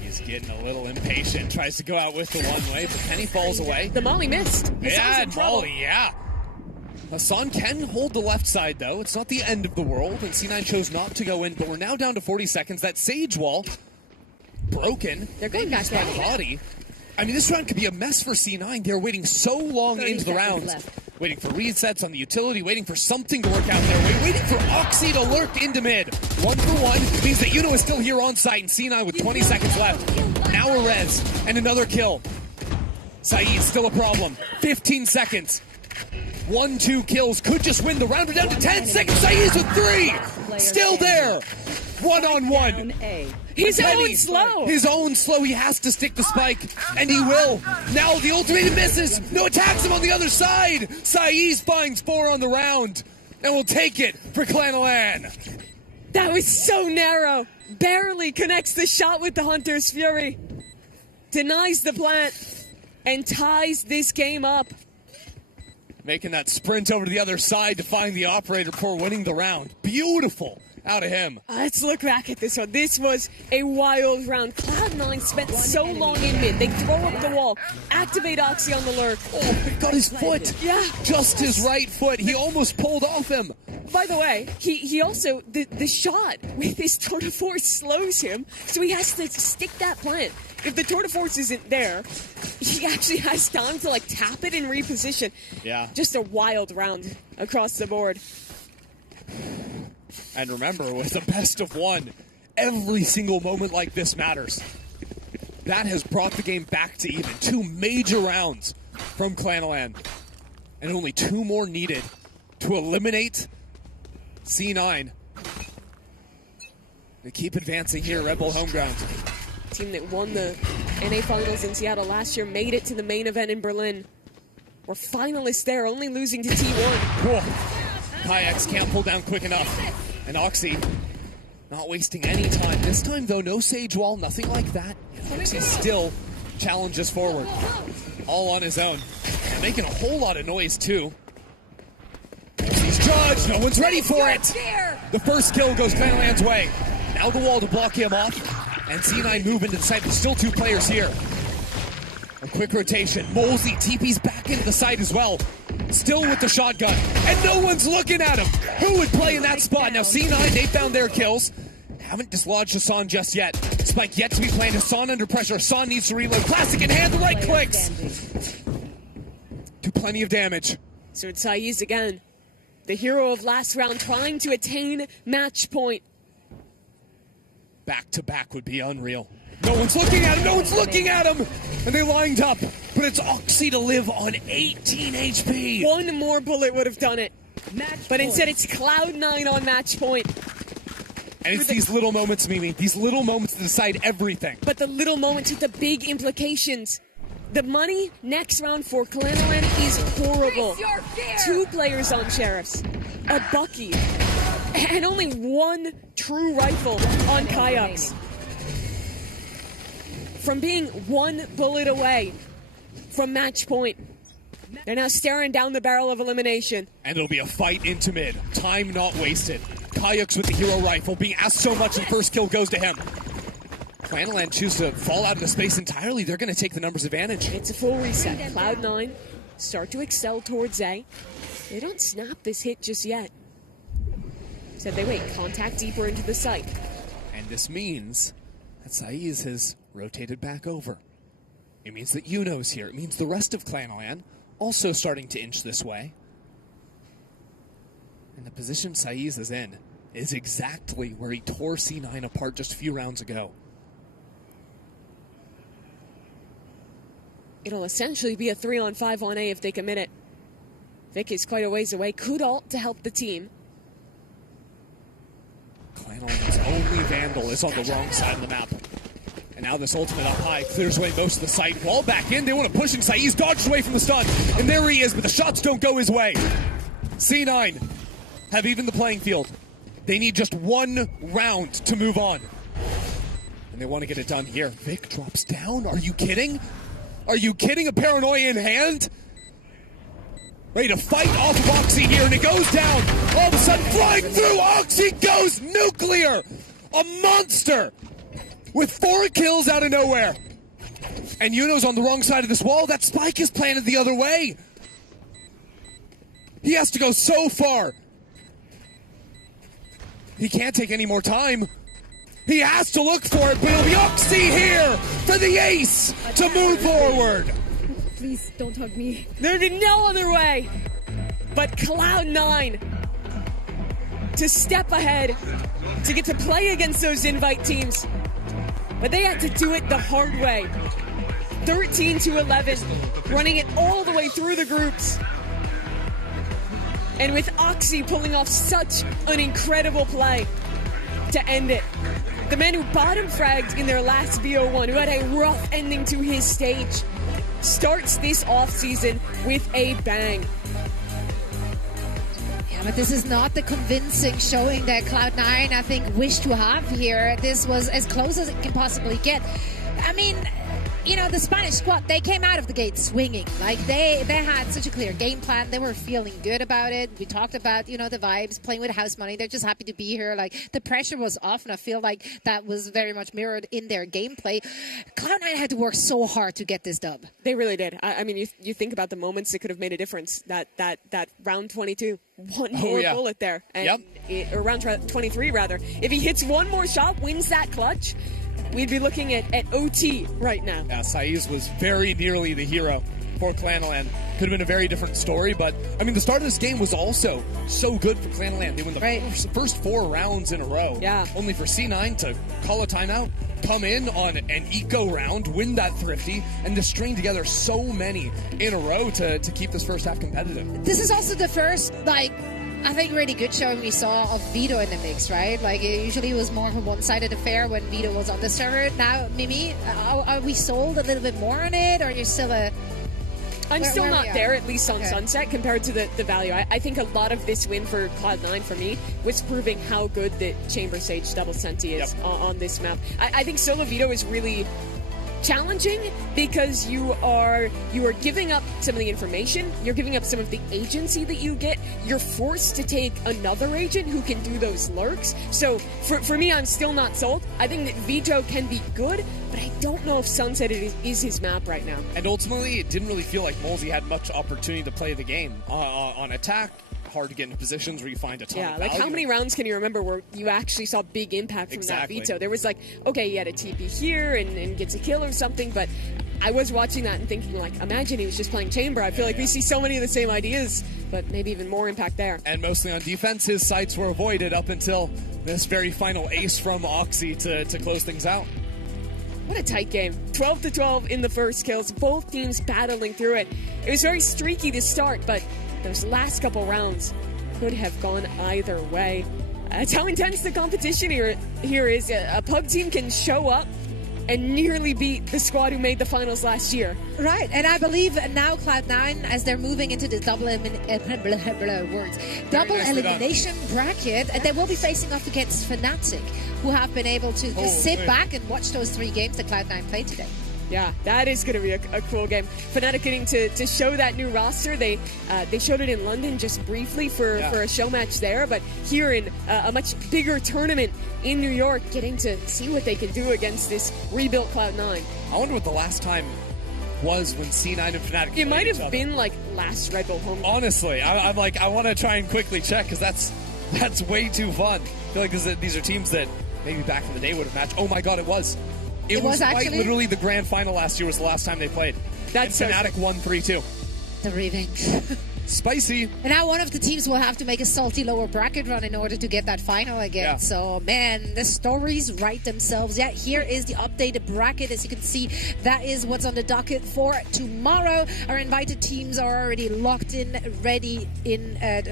He's getting a little impatient, tries to go out with the one way, but Penny falls away. The Molly missed. Yeah, Molly, yeah. Hassan can hold the left side, though. It's not the end of the world, and C9 chose not to go in, but we're now down to 40 seconds. That Sage wall, broken. They're going back by the body. I mean, this round could be a mess for C9. They're waiting so long into the rounds. Waiting for resets on the utility, waiting for something to work out their way, waiting for Oxy to lurk into mid. 1 for 1 means that Yuno is still here on site, and C9 with 20 seconds left. Now a res, and another kill. Saeed still a problem. 15 seconds. 1-2 kills could just win the round. We're down to 10 seconds. Saeed's with 3. Still there. 1-on-1. His own slow. His own slow. He has to stick the spike, and he will. Now the ultimate misses. No, attacks him on the other side. Saeed finds 4 on the round, and will take it for Clan9. That was so narrow. Barely connects the shot with the Hunter's Fury. Denies the plant, and ties this game up. Making that sprint over to the other side to find the operator before winning the round. Beautiful. Out of him. Let's look back at this one. This was a wild round. Cloud9 spent so long in mid. They throw up the wall, activate Oxy on the lurk. Oh, he got his foot. Yeah. Just his right foot. He almost pulled off him. By the way, he also, the shot with his tour de force slows him, so he has to stick that plant. If the tour de force isn't there, he actually has time to like tap it and reposition. Yeah. Just a wild round across the board. And remember, with the best of one, every single moment like this matters. That has brought the game back to even. 2 major rounds from Clan and only 2 more needed to eliminate C9. They keep advancing here, Red Bull home ground. Team that won the NA Finals in Seattle last year made it to the main event in Berlin. We're finalists there, only losing to T1. Cool. Kayaks can't pull down quick enough. And Oxy not wasting any time. This time, though, no Sage Wall, nothing like that. Oxy still challenges forward. All on his own. And making a whole lot of noise, too. He's judged. No one's ready for it. The first kill goes Clanland's way. Now the wall to block him off. And C9 move into the site. There's still 2 players here. A quick rotation. Molesy TP's back into the site as well. Still with the shotgun. And no one's looking at him. Who would play in that spot? Now C9, they found their kills. Haven't dislodged Hassan just yet. Spike yet to be planted. Hassan under pressure. Hassan needs to reload. Classic in hand, the right clicks. Do plenty of damage. So it's Saiz again. The hero of last round trying to attain match point. Back to back would be unreal. No one's looking at him. No one's looking at him. And they lined up. But it's Oxy to live on 18 HP. One more bullet would have done it. But instead it's Cloud9 on match point. And it's these little moments, Mimi. These little moments to decide everything. But the little moments with the big implications. The money next round for Clan is horrible. 2 players on Sheriffs. A Bucky. And only 1 true rifle on Kayaks. From being 1 bullet away from match point, they're now staring down the barrel of elimination. And it'll be a fight into mid. Time not wasted. Kayaks with the hero rifle being asked so much, and first kill goes to him. Clanland choose to fall out of the space entirely. They're going to take the numbers advantage. It's a full reset. Cloud9 start to excel towards A. They don't snap this hit just yet. Said they wait, contact deeper into the site. And this means that Saiz has rotated back over. It means that Yuno's here. It means the rest of Clanland also starting to inch this way. And the position Saiz is in is exactly where he tore C9 apart just a few rounds ago. It'll essentially be a 3-on-5 on A if they commit it. Vic is quite a ways away. Could ult to help the team. Clanland's only Vandal is on the wrong side of the map. And now this ultimate up high clears away most of the site. Wall back in. They want to push him. Saiz dodged away from the stun. And there he is, but the shots don't go his way. C9 have even the playing field. They need just 1 round to move on. And they want to get it done here. Vic drops down. Are you kidding? Are you kidding? A paranoia in hand? Ready to fight off of Oxy here, and it goes down. All of a sudden, flying through, Oxy goes nuclear! A monster! With 4 kills out of nowhere. And Yuno's on the wrong side of this wall. That spike is planted the other way. He has to go so far. He can't take any more time. He has to look for it, but it'll be Oxy here for the ace to move forward. Please don't hug me. There'd be no other way but Cloud9 to step ahead, to get to play against those invite teams. But they had to do it the hard way. 13-11, running it all the way through the groups. And with Oxy pulling off such an incredible play to end it. The man who bottom fragged in their last BO1, who had a rough ending to his stage, starts this offseason with a bang. Yeah, but this is not the convincing showing that Cloud9, I think, wished to have here. This was as close as it can possibly get. I mean, you know, the Spanish squad, they came out of the gate swinging. Like, they had such a clear game plan. They were feeling good about it. We talked about, you know, the vibes, playing with house money. They're just happy to be here. Like, the pressure was off, and I feel like that was very much mirrored in their gameplay. Cloud9 had to work so hard to get this dub. They really did. I mean, you think about the moments that could have made a difference. That round 22, one more bullet there. And or round 23, rather. If he hits one more shot, wins that clutch, we'd be looking at OT right now. Yeah, Saiz was very nearly the hero for Clanland. Could have been a very different story, but I mean, the start of this game was also so good for Clanland. They win the first 4 rounds in a row. Yeah. Only for C9 to call a timeout, come in on an eco round, win that Thrifty, and to string together so many in a row to keep this first half competitive. This is also the first, like, I think really good showing we saw of Vito in the mix, right? Like, usually it was more of a one-sided affair when Vito was on the server. Now, Mimi, are we sold a little bit more on it, or you're still a... I'm still not there, at least on Okay. Sunset, compared to the value. I think a lot of this win for Cloud9 for me was proving how good the Chamber Sage double Senti is on this map. I think Solo Vito is really challenging because you are giving up some of the information, you're giving up some of the agency that you get, you're forced to take another agent who can do those lurks. So for me, I'm still not sold. I think that Vito can be good, but I don't know if Sunset is his map right now. And ultimately, it didn't really feel like Molesy had much opportunity to play the game. On attack, hard to get into positions where you find a ton of like value. how many rounds can you remember where you actually saw big impact from Exactly. that Vito? There was like, okay, he had a TP here and gets a kill or something, but I was watching that and thinking, like, imagine he was just playing Chamber. I feel like we see so many of the same ideas, but maybe even more impact there. And mostly on defense, his sights were avoided up until this very final ace from Oxy to close things out. What a tight game. 12-12 in the first kills, both teams battling through it. It was very streaky to start, but those last couple rounds could have gone either way. That's how intense the competition here is. A pub team can show up and nearly beat the squad who made the finals last year. Right, and I believe now Cloud9, as they're moving into the double elimination bracket, they will be facing off against FNATIC, who have been able to just sit back and watch those 3 games that Cloud9 played today. Yeah, that is going to be a cool game. FNATIC getting to show that new roster. They showed it in London just briefly for a show match there, but here in a much bigger tournament in New York, getting to see what they can do against this rebuilt Cloud9. I wonder what the last time was when C9 and FNATIC It might have been like last Red Bull home. Honestly, I'm like, I want to try and quickly check because that's way too fun. I feel like these are teams that maybe back in the day would have matched. Oh my god, it was. It was quite actually literally the grand final last year was the last time they played. That's and FNATIC won 3-2. The revenge. Spicy. And now one of the teams will have to make a salty lower bracket run in order to get that final again. Yeah. So, man, the stories write themselves. Yeah, here is the updated bracket. As you can see, that is what's on the docket for tomorrow. Our invited teams are already locked in, ready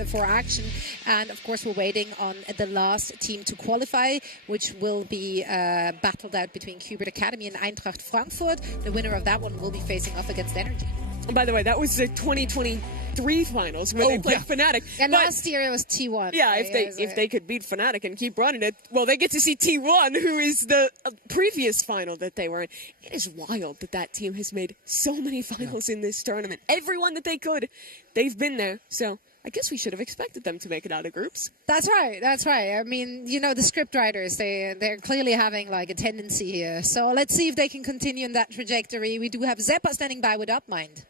for action. And, of course, we're waiting on the last team to qualify, which will be battled out between Qbert Academy and Eintracht Frankfurt. The winner of that one will be facing off against Energy. And by the way, that was the 2023 finals where they played FNATIC. And But last year it was T1. yeah, if they could beat FNATIC and keep running it, well, they get to see T1, who is the previous final that they were in. It is wild that team has made so many finals in this tournament. Everyone that they could, they've been there. So I guess we should have expected them to make it out of groups. That's right. I mean, you know, the script writers, they're clearly having like a tendency here. So let's see if they can continue in that trajectory. We do have Zeta standing by with Upmind.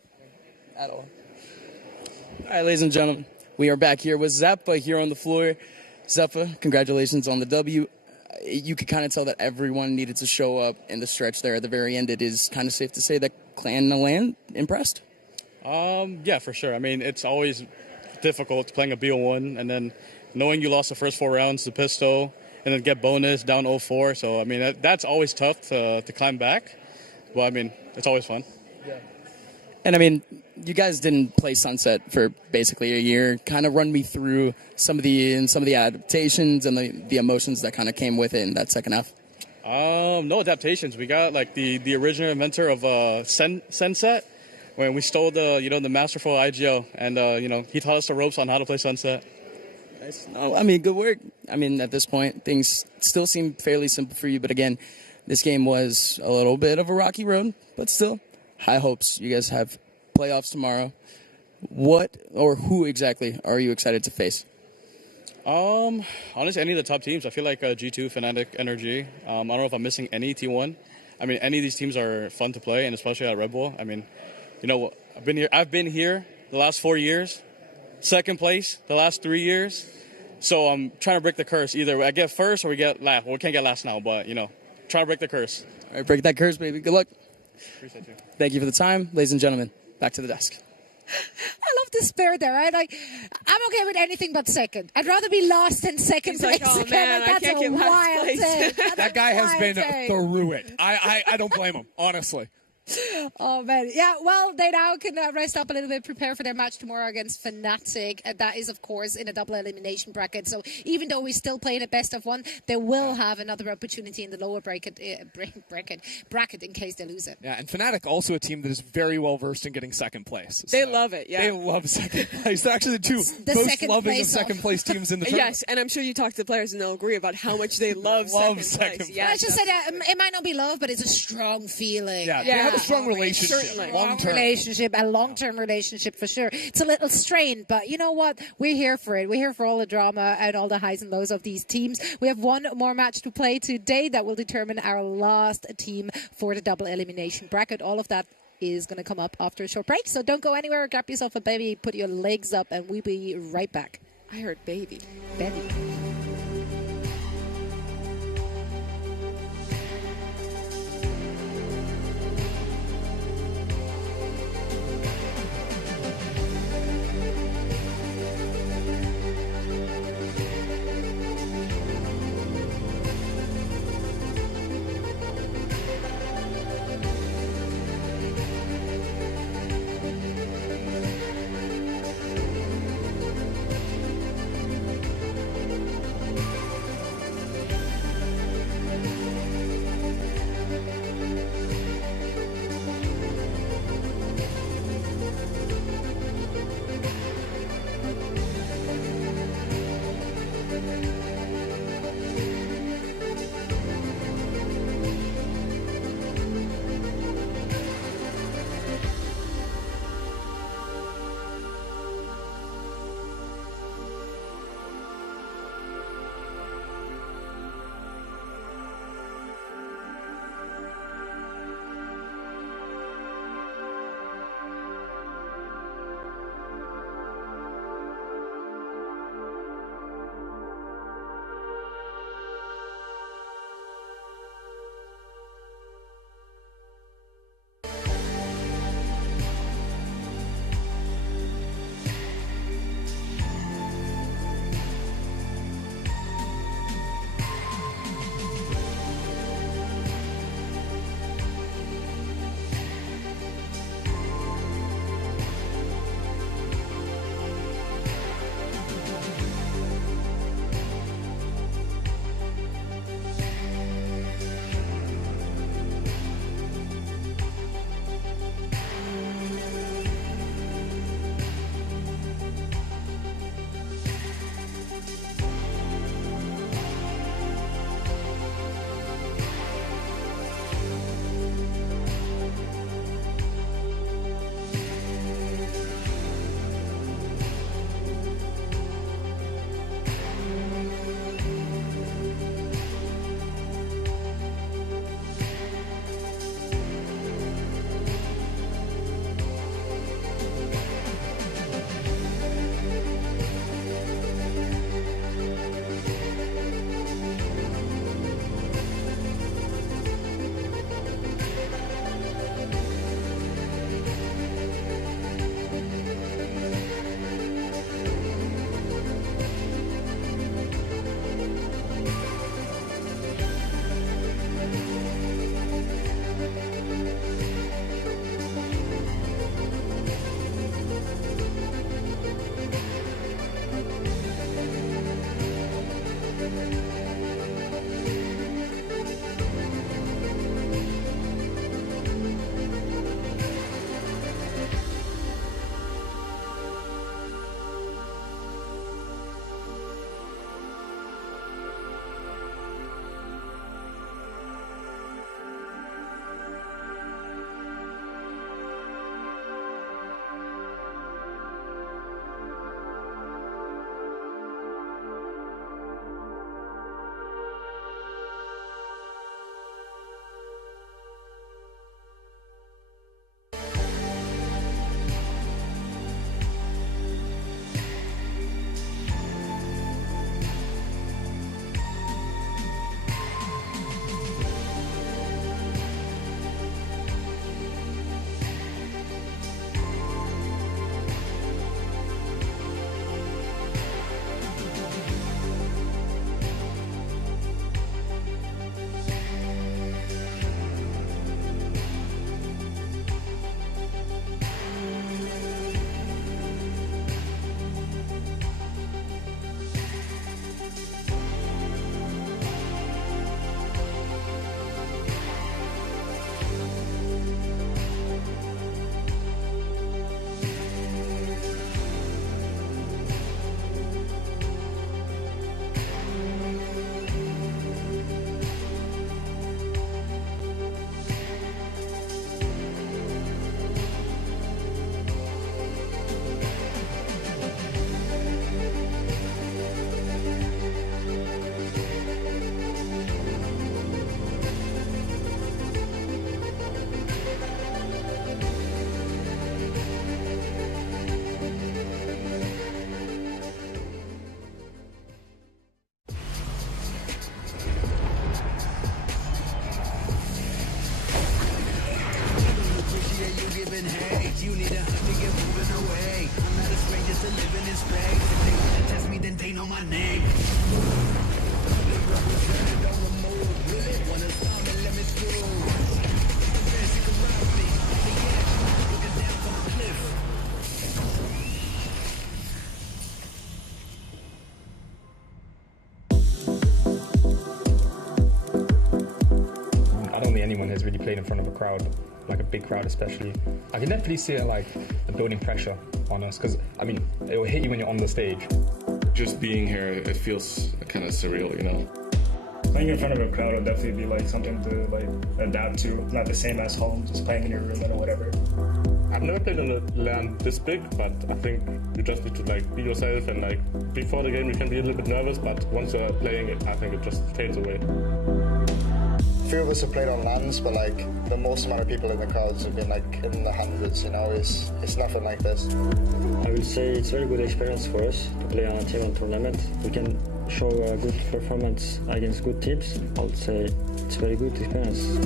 At all. All right, ladies and gentlemen, we are back here with Zeppa here on the floor. Zeppa, congratulations on the W. You could kind of tell that everyone needed to show up in the stretch there at the very end. It is kind of safe to say that Clan impressed? Yeah, for sure. I mean, it's always difficult playing a BO1 and then knowing you lost the first 4 rounds to Pistol and then get bonus down 0-4. So, I mean, that's always tough to climb back. But, I mean, it's always fun. Yeah. And, I mean, you guys didn't play Sunset for basically a year. Kind of run me through some of the adaptations and the emotions that kind of came with it in that second half. No adaptations. We got like the original inventor of Sunset when we stole the masterful IGO, and he taught us the ropes on how to play Sunset. Nice. No, I mean, good work. I mean, at this point, things still seem fairly simple for you, but again, This game was a little bit of a rocky road, but still, high hopes. You guys have playoffs tomorrow. What or who exactly are you excited to face? Honestly, any of the top teams. I feel like G2, FNATIC, NRG. I don't know if I'm missing any T1. I mean, any of these teams are fun to play, and especially at Red Bull. I mean, you know, I've been here the last 4 years, second place the last 3 years. So I'm trying to break the curse. Either I get first or we get last. Well, we can't get last now, but, you know, trying to break the curse. All right, break that curse, baby. Good luck. Appreciate you. Thank you for the time. Ladies and gentlemen, back to the desk. I love the spirit there, right? Like, I'm okay with anything but second. I'd rather be lost than second He's place like, oh, again. man, Like, I that's can't a get last wild place. take. That's That a guy has wild been take. through it. I don't blame him, honestly. Oh, man. Yeah, well, they now can rest up a little bit, prepare for their match tomorrow against FNATIC. That is, of course, in a double elimination bracket. So even though we still play in a best of one, they will have another opportunity in the lower bracket in case they lose it. Yeah, and FNATIC also a team that is very well versed in getting second place. They love it, yeah. They love second place. They're actually the two most second loving of place second place teams in the tournament. Yes, and I'm sure you talk to the players and they'll agree about how much they love second place. Well, let's just say that it might not be love, but it's a strong feeling. Yeah, they have a strong relationship. Certainly. Long-term. Relationship, a long-term relationship for sure. It's a little strained, but you know what? We're here for it. We're here for all the drama and all the highs and lows of these teams. We have one more match to play today that will determine our last team for the double elimination bracket. All of that is going to come up after a short break, so don't go anywhere. Grab yourself a baby, put your legs up, and we'll be right back. I heard baby. Baby. played in front of a crowd, like a big crowd especially. I can definitely see it like building pressure on us, because I mean, it will hit you when you're on the stage. Just being here, it feels kind of surreal, you know. Playing in front of a crowd would definitely be like something to like adapt to. Not the same as home, just playing in your room or whatever. I've never played on a LAN this big, but I think you just need to like be yourself, and like before the game you can be a little bit nervous, but once you're playing it, I think it just fades away. A few of us have played on LANs, but like the most amount of people in the crowds have been like in the hundreds, you know, it's nothing like this. I would say it's a very good experience for us to play on a T1 tournament. We can show a good performance against good teams. I would say it's a very good experience.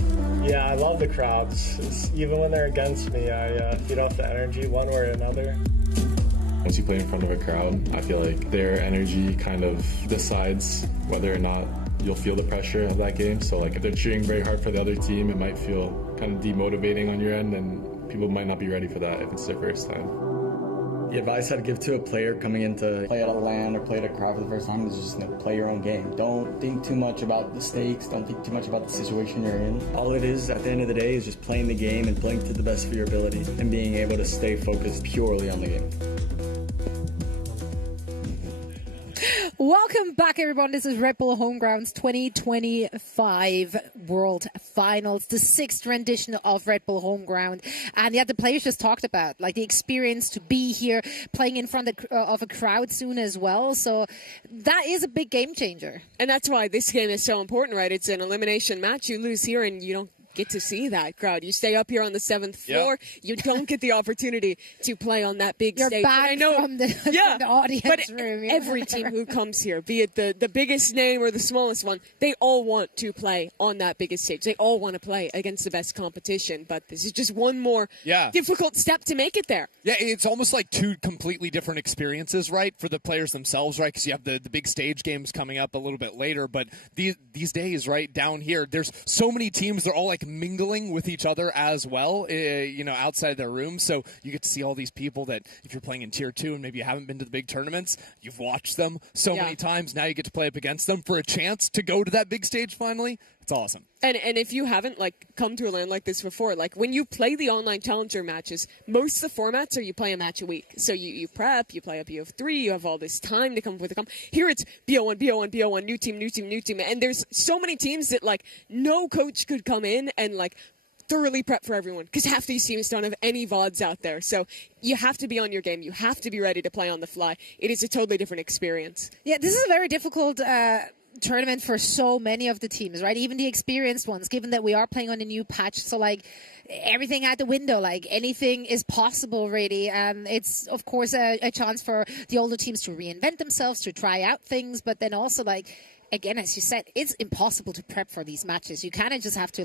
Yeah, I love the crowds. Even when they're against me, I feed off the energy one way or another. Once you play in front of a crowd, I feel like their energy kind of decides whether or not you'll feel the pressure of that game. So like if they're cheering very hard for the other team, it might feel kind of demotivating on your end, and people might not be ready for that if it's their first time. The advice I'd give to a player coming in to play at a LAN or play at a crowd for the first time is just play your own game. Don't think too much about the stakes. Don't think too much about the situation you're in. All it is at the end of the day is just playing the game and playing to the best of your ability and being able to stay focused purely on the game. Welcome back, everyone. This is Red Bull Homegrounds 2025 World Finals, the 6th rendition of Red Bull Homeground. And yeah, the players just talked about like the experience to be here, playing in front of a crowd soon as well. So that is a big game changer. And that's why this game is so important, right? It's an elimination match. You lose here and you don't get to see that crowd. You stay up here on the 7th floor. Yep. You don't get the opportunity to play on that big You're stage. Back I know, from the audience room. Every team who comes here, be it the biggest name or the smallest one, they all want to play on that biggest stage. They all want to play against the best competition. But this is just one more difficult step to make it there. Yeah, it's almost like two completely different experiences, right, for the players themselves, right? Because you have the big stage games coming up a little bit later. But these days, right, down here, there's so many teams. They're all like mingling with each other as well, outside their rooms. So you get to see all these people that if you're playing in Tier 2 and maybe you haven't been to the big tournaments, you've watched them so many times. Now you get to play up against them for a chance to go to that big stage finally. It's awesome. And if you haven't come to a LAN like this before, when you play the online challenger matches, most of the formats are you play a match a week. So you prep, you play a BO3, you have all this time to come up with a comp. Here it's BO1, BO1, BO1, new team, new team, new team. And there's so many teams that no coach could come in and thoroughly prep for everyone, because half these teams don't have any VODs out there. So you have to be on your game. You have to be ready to play on the fly. It is a totally different experience. Yeah, this is a very difficult tournament for so many of the teams, right? Even the experienced ones, given that we are playing on a new patch. So everything out the window, anything is possible really. It's of course a chance for the older teams to reinvent themselves, to try out things, but then also again, as you said, it's impossible to prep for these matches. You kind of just have to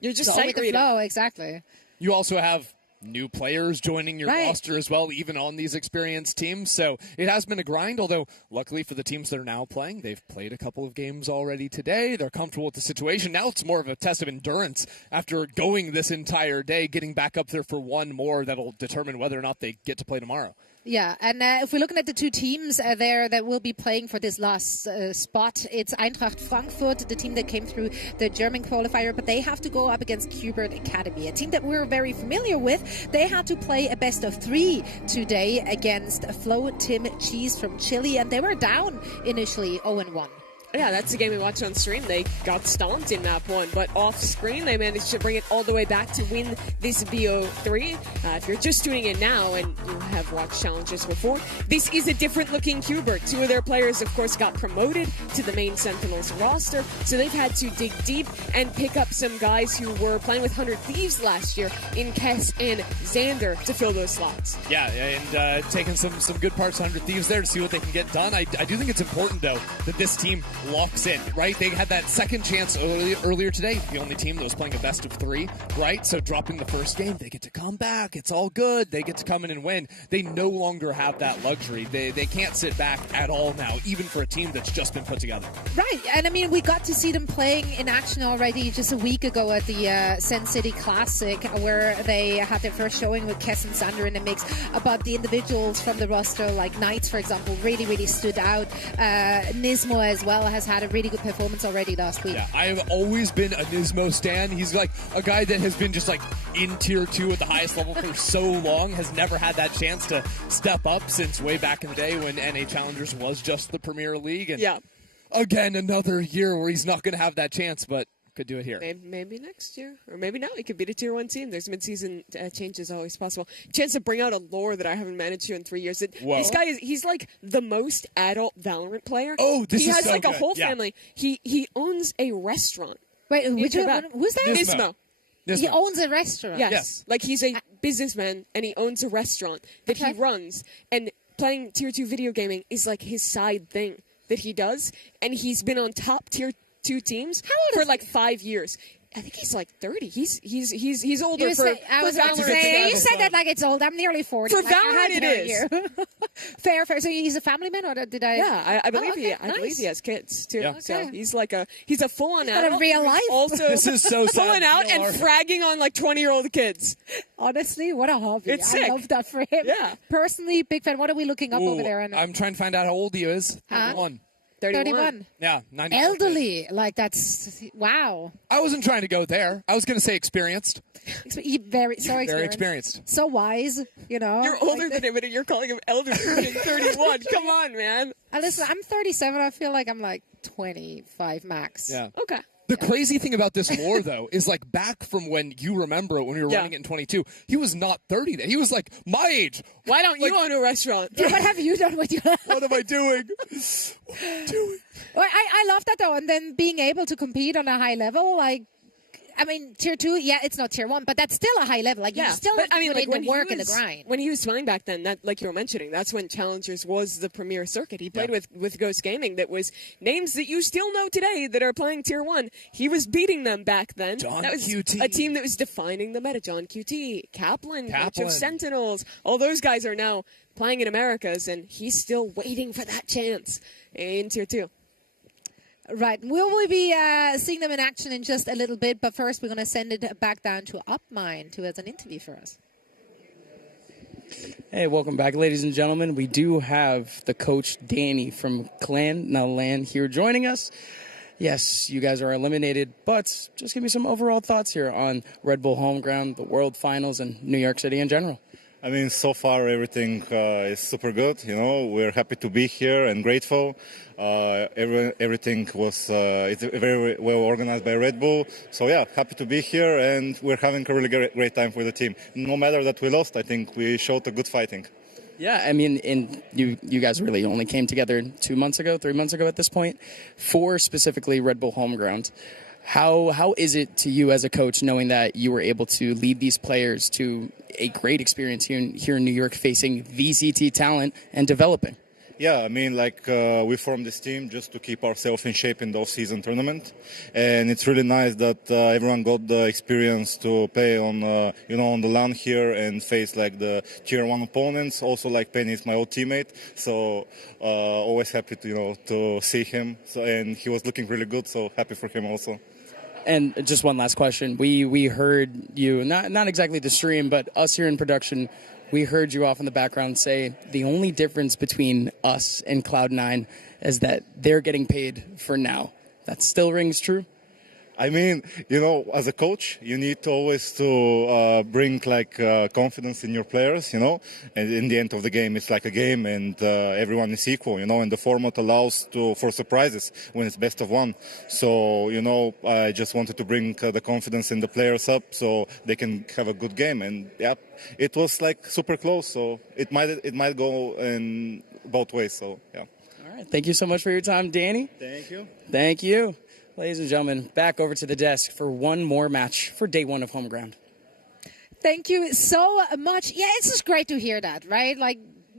you're just go with the flow. Exactly. You also have new players joining your roster as well, even on these experienced teams. So it has been a grind, although luckily for the teams that are now playing, they've played a couple of games already today. They're comfortable with the situation. Now it's more of a test of endurance after going this entire day, getting back up there for one more that'll determine whether or not they get to play tomorrow. Yeah, and if we're looking at the two teams there that will be playing for this last spot, it's Eintracht Frankfurt, the team that came through the German qualifier, but they have to go up against Qbert Academy, a team that we're very familiar with. They had to play a best of 3 today against Flo Tim Cheese from Chile, and they were down initially 0-1. Yeah, that's the game we watched on stream. They got stomped in map 1, but off screen they managed to bring it all the way back to win this BO3. If you're just tuning in now and you have watched challenges before, this is a different looking Qbert. 2 of their players, of course, got promoted to the main Sentinels roster, so they've had to dig deep and pick up some guys who were playing with 100 Thieves last year in Kess and Xander to fill those slots. Yeah, and taking some good parts of 100 Thieves there to see what they can get done. I do think it's important, though, that this team locks in, right? They had that second chance earlier today. The only team that was playing a best of 3, right? So dropping the first game, they get to come back. It's all good. They get to come in and win. They no longer have that luxury. They can't sit back at all now, even for a team that's just been put together. Right, and I mean, we got to see them playing in action already just a week ago at the Sen City Classic, where they had their first showing with Kess and Sander in the mix. But the individuals from the roster, like Knights, for example, really, really stood out. Nismo as well has had a really good performance already last week. Yeah, I have always been a Nismo stan. He's like a guy that has been just like in tier 2 at the highest level for so long, has never had that chance to step up since way back in the day when NA Challengers was just the Premier League. And again, another year where he's not going to have that chance, but could do it here. Maybe next year, or maybe now he could beat a tier 1 team. There's mid-season changes always possible. Chance to bring out a lore that I haven't managed to in 3 years. This guy he's like the most adult Valorant player. Oh, this he is has so like good. a whole Yeah. family. He owns a restaurant. Wait, who's that? Nismo. He owns a restaurant. Yes. Like he's a businessman and he owns a restaurant that he runs, and playing tier 2 video gaming is like his side thing that he does, and he's been on top tier 2 teams for like 5 years. I think he's like 30. He's older I was about to Valorant. say, you said that like it's old. I'm nearly 40. For Like, I Valorant, had it no is. idea. Fair. So he's a family man, or did I? Yeah, I believe okay, I believe he has kids too. Yeah. So he's like he's a full-on got a adult. real He's life. Also, This is so sad. pulling out and fragging on like 20-year-old kids. Honestly, what a hobby. It's I sick. love that for him. Yeah. Personally, big fan. What are we looking up Ooh, over there? And I'm trying to find out how old he is. 31. 31. Yeah, 90. Elderly. Like that's wow. I wasn't trying to go there. I was going to say experienced. Very experienced. So wise, you know. You're older than him, and you're calling him elderly. You're 31. Come on, man. Listen, I'm 37. I feel like I'm like 25 max. Yeah. Okay. The crazy thing about this lore, though, is like back from when you remember it, when we were running it in 22, he was not 30 then. He was like my age. Why don't you own a restaurant? Yeah, what have you done with your life? What am I doing? What am I doing? Well, I love that though, and then being able to compete on a high level, like. I mean, tier 2, yeah, it's not tier 1, but that's still a high level. Like, you still have to put in the work and the grind. When he was playing back then, that, like you were mentioning, that's when Challengers was the premier circuit. He played with Ghost Gaming, that was names that you still know today that are playing tier 1. He was beating them back then. John that was QT. a team that was defining the meta. John QT, Kaplan. Coach of Sentinels. All those guys are now playing in Americas, and he's still waiting for that chance in tier 2. Right. We'll be seeing them in action in just a little bit, but first we're going to send it back down to UpMind, who has an interview for us. Hey, welcome back, ladies and gentlemen. We do have the coach, Danny, from Clan, now LAN, here joining us. Yes, you guys are eliminated, but just give me some overall thoughts here on Red Bull Homeground, the World Finals, and New York City in general. I mean, so far everything is super good. You know, we're happy to be here and grateful. Everything was it's very well organized by Red Bull. So yeah, happy to be here, and we're having a really great time with the team. No matter that we lost, I think we showed a good fighting. Yeah, I mean, you guys really only came together 3 months ago at this point, for specifically Red Bull Homeground. How is it to you as a coach knowing that you were able to lead these players to a great experience here in New York, facing VCT talent and developing? Yeah, I mean, like we formed this team just to keep ourselves in shape in the off-season tournament, and it's really nice that everyone got the experience to play on, on the LAN here and face like the tier 1 opponents. Also, like Penny is my old teammate, so always happy to see him. So, and he was looking really good, so happy for him also. And just one last question: we heard you, not exactly the stream, but us here in production. We heard you off in the background say the only difference between us and Cloud9 is that they're getting paid for now. That still rings true? I mean, as a coach, you need to always bring confidence in your players, and in the end of the game, it's like a game, and everyone is equal, and the format allows for surprises when it's best of one. So, I just wanted to bring the confidence in the players up so they can have a good game, and yeah, it was like super close, so it might go in both ways. So yeah. All right, thank you so much for your time, Danny. Thank you. Thank you. Ladies and gentlemen, back over to the desk for one more match for day 1 of Homeground. Thank you so much. Yeah, it's just great to hear that, right? Like,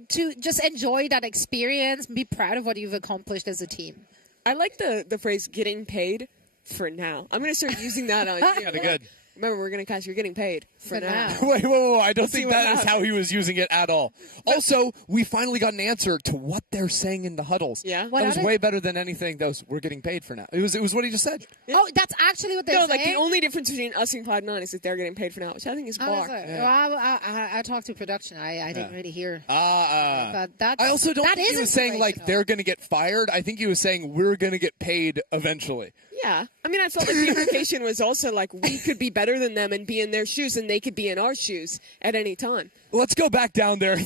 to just enjoy that experience, be proud of what you've accomplished as a team. I like the phrase "getting paid for now." I'm going to start using that on you. Good. Remember, we're going to catch you're getting paid for now. Wait, whoa. I don't think that is happens. how he was using it at all. Also, we finally got an answer to what they're saying in the huddles. Yeah. What that was are they? way better than anything. We're getting paid for now. It was what he just said. Oh, that's actually what they're No, saying? like the only difference between us and Cloud9 is that they're getting paid for now, which I think is Oh, bar. is it? Well, I talked to production. I didn't really hear. But that's, I also don't that think is he was saying like inspirational. they're going to get fired. I think he was saying we're going to get paid eventually. Yeah. I mean, I felt like the implication was also like we could be better than them and be in their shoes, and they could be in our shoes at any time. Let's go back down there.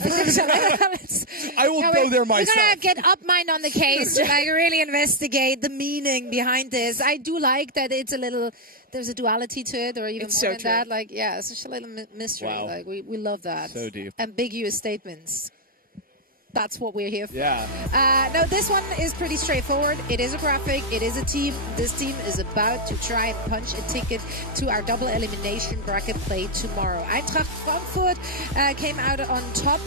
I will go there myself. We're going to get up mind on the case to like really investigate the meaning behind this. I do like that it's a little, there's a duality to it, or even It's more so than true. that. Like, yeah, it's just a little mystery. Wow. Like, we love that. So deep. Ambiguous statements. That's what we're here for. Yeah. No, this one is pretty straightforward. It is a graphic. It is a team. This team is about to try and punch a ticket to our double elimination bracket play tomorrow. Eintracht Frankfurt came out on top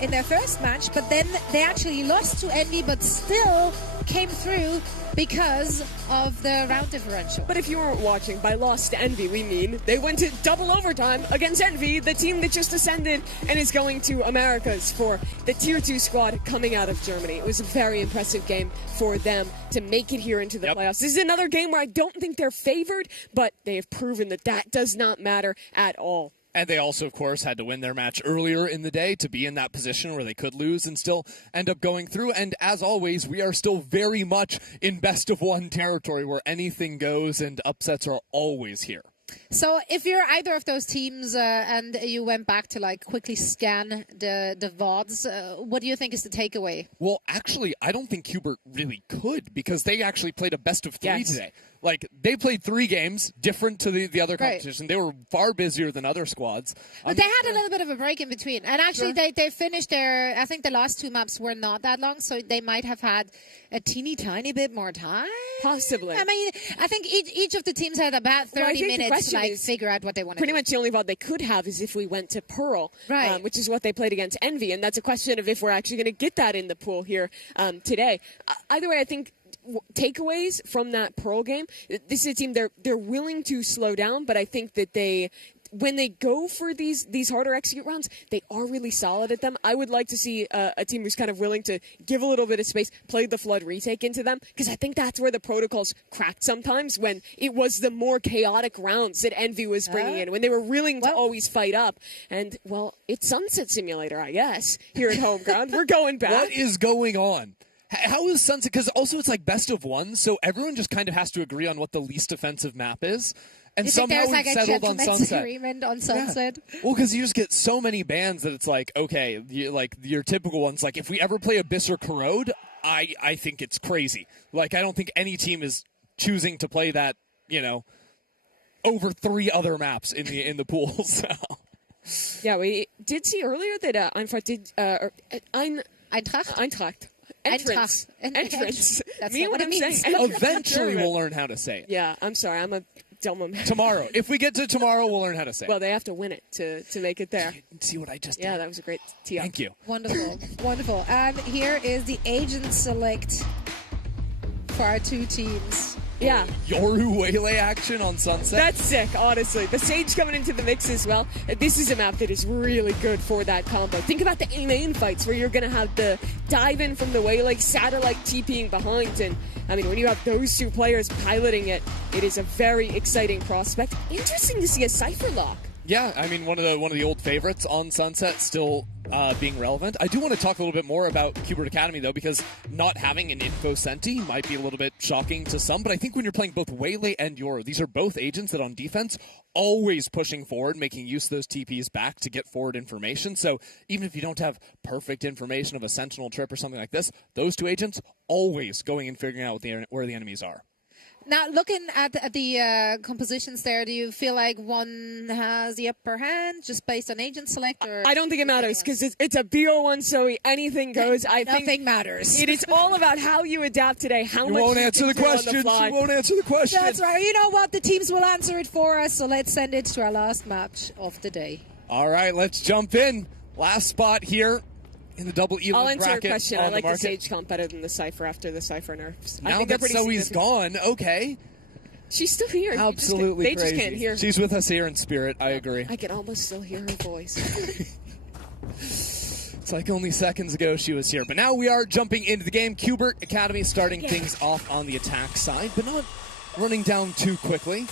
in their first match, but then they actually lost to Envy, but still came through because of the round differential. But if you weren't watching, by lost to Envy, we mean they went to double overtime against Envy, the team that just ascended and is going to Americas for the Tier 2 squad coming out of Germany. It was a very impressive game for them to make it here into the playoffs. This is another game where I don't think they're favored, but they have proven that that does not matter at all. And they also, of course, had to win their match earlier in the day to be in that position where they could lose and still end up going through. And as always, we are still very much in best-of-1 territory where anything goes and upsets are always here. So if you're either of those teams and you went back to like quickly scan the VODs, what do you think is the takeaway? Well, actually, I don't think Hubert really could because they actually played a best-of-3 today. Like, they played 3 games, different to the other competition. They were far busier than other squads. But they had a little bit of a break in between. And actually, they finished their, I think the last 2 maps were not that long, so they might have had a teeny tiny bit more time. Possibly. I mean, I think each of the teams had about 30 Well, I think the minutes to question like is figure out what they want to Pretty do. much the only VOD they could have is if we went to Pearl, Right. which is what they played against Envy. And that's a question of if we're actually going to get that in the pool here today. Either way, I think takeaways from that Pearl game, this is a team, they're willing to slow down, but I think that when they go for these harder execute rounds, they are really solid at them. I would like to see a team who's kind of willing to give a little bit of space, play the Flood retake into them, because I think that's where the protocols cracked sometimes, when it was the more chaotic rounds that Envy was bringing in, when they were willing to always fight up. And, well, it's Sunset Simulator, I guess, here at home ground. We're going back. What is going on? How is Sunset? Because also it's like best-of-1, so everyone just kind of has to agree on what the least offensive map is. And You think somehow there's like we've a settled on gentleman's Sunset. agreement on Sunset? Well, because you just get so many bans that it's like, okay, like your typical ones. Like if we ever play Abyss or Corrode, I think it's crazy. Like I don't think any team is choosing to play that, over 3 other maps in the pool. So. Yeah, we did see earlier that Eintracht did Eintracht. Entrance. That's Me not what what I'm it means. saying. Eventually we'll learn how to say it. Yeah, I'm sorry. I'm a dumb American. Tomorrow. If we get to tomorrow, we'll learn how to say it. Well, they have to win it to make it there. See what I just did? Yeah, that was a great tee up. Thank you. Wonderful. Wonderful. And here is the agent select for our 2 teams. Yeah. Yoru Waylay action on Sunset. That's sick, honestly. The Sage coming into the mix as well. This is a map that is really good for that combo. Think about the A-main fights where you're going to have the dive in from the Waylay, satellite TPing behind. And, I mean, when you have those 2 players piloting it, it is a very exciting prospect. Interesting to see a Cypher lock. Yeah, I mean, one of the old favorites on Sunset still being relevant. I do want to talk a little bit more about Qbert Academy, though, because not having an Info Senti might be a little bit shocking to some, but I think when you're playing both Waylay and Yoru, these are both agents that on defense, always pushing forward, making use of those TPs back to get forward information. So even if you don't have perfect information of a Sentinel trip or something like this, those 2 agents always going and figuring out where the enemies are. Now, looking at the compositions there, do you feel like one has the upper hand just based on agent select? Or I don't think it matters because it's a BO1, so anything goes. I think nothing matters. It is all about how you adapt today. How much won't you answer can the do on questions. fly. You won't answer the question. That's right. You know what? The teams will answer it for us, so let's send it to our last match of the day. All right, let's jump in. Last spot here in the double Elam I'll answer your bracket. question. On I like the market. Sage comp better than the Cypher after the Cypher nerfs. I Now think they're that pretty Zoe's significant. gone, okay. She's still here. Absolutely they crazy. just can't hear her. She's with us here in spirit. I agree. I can almost still hear her voice. It's like only seconds ago she was here. But now we are jumping into the game. Qbert Academy starting things off on the attack side, but not running down too quickly.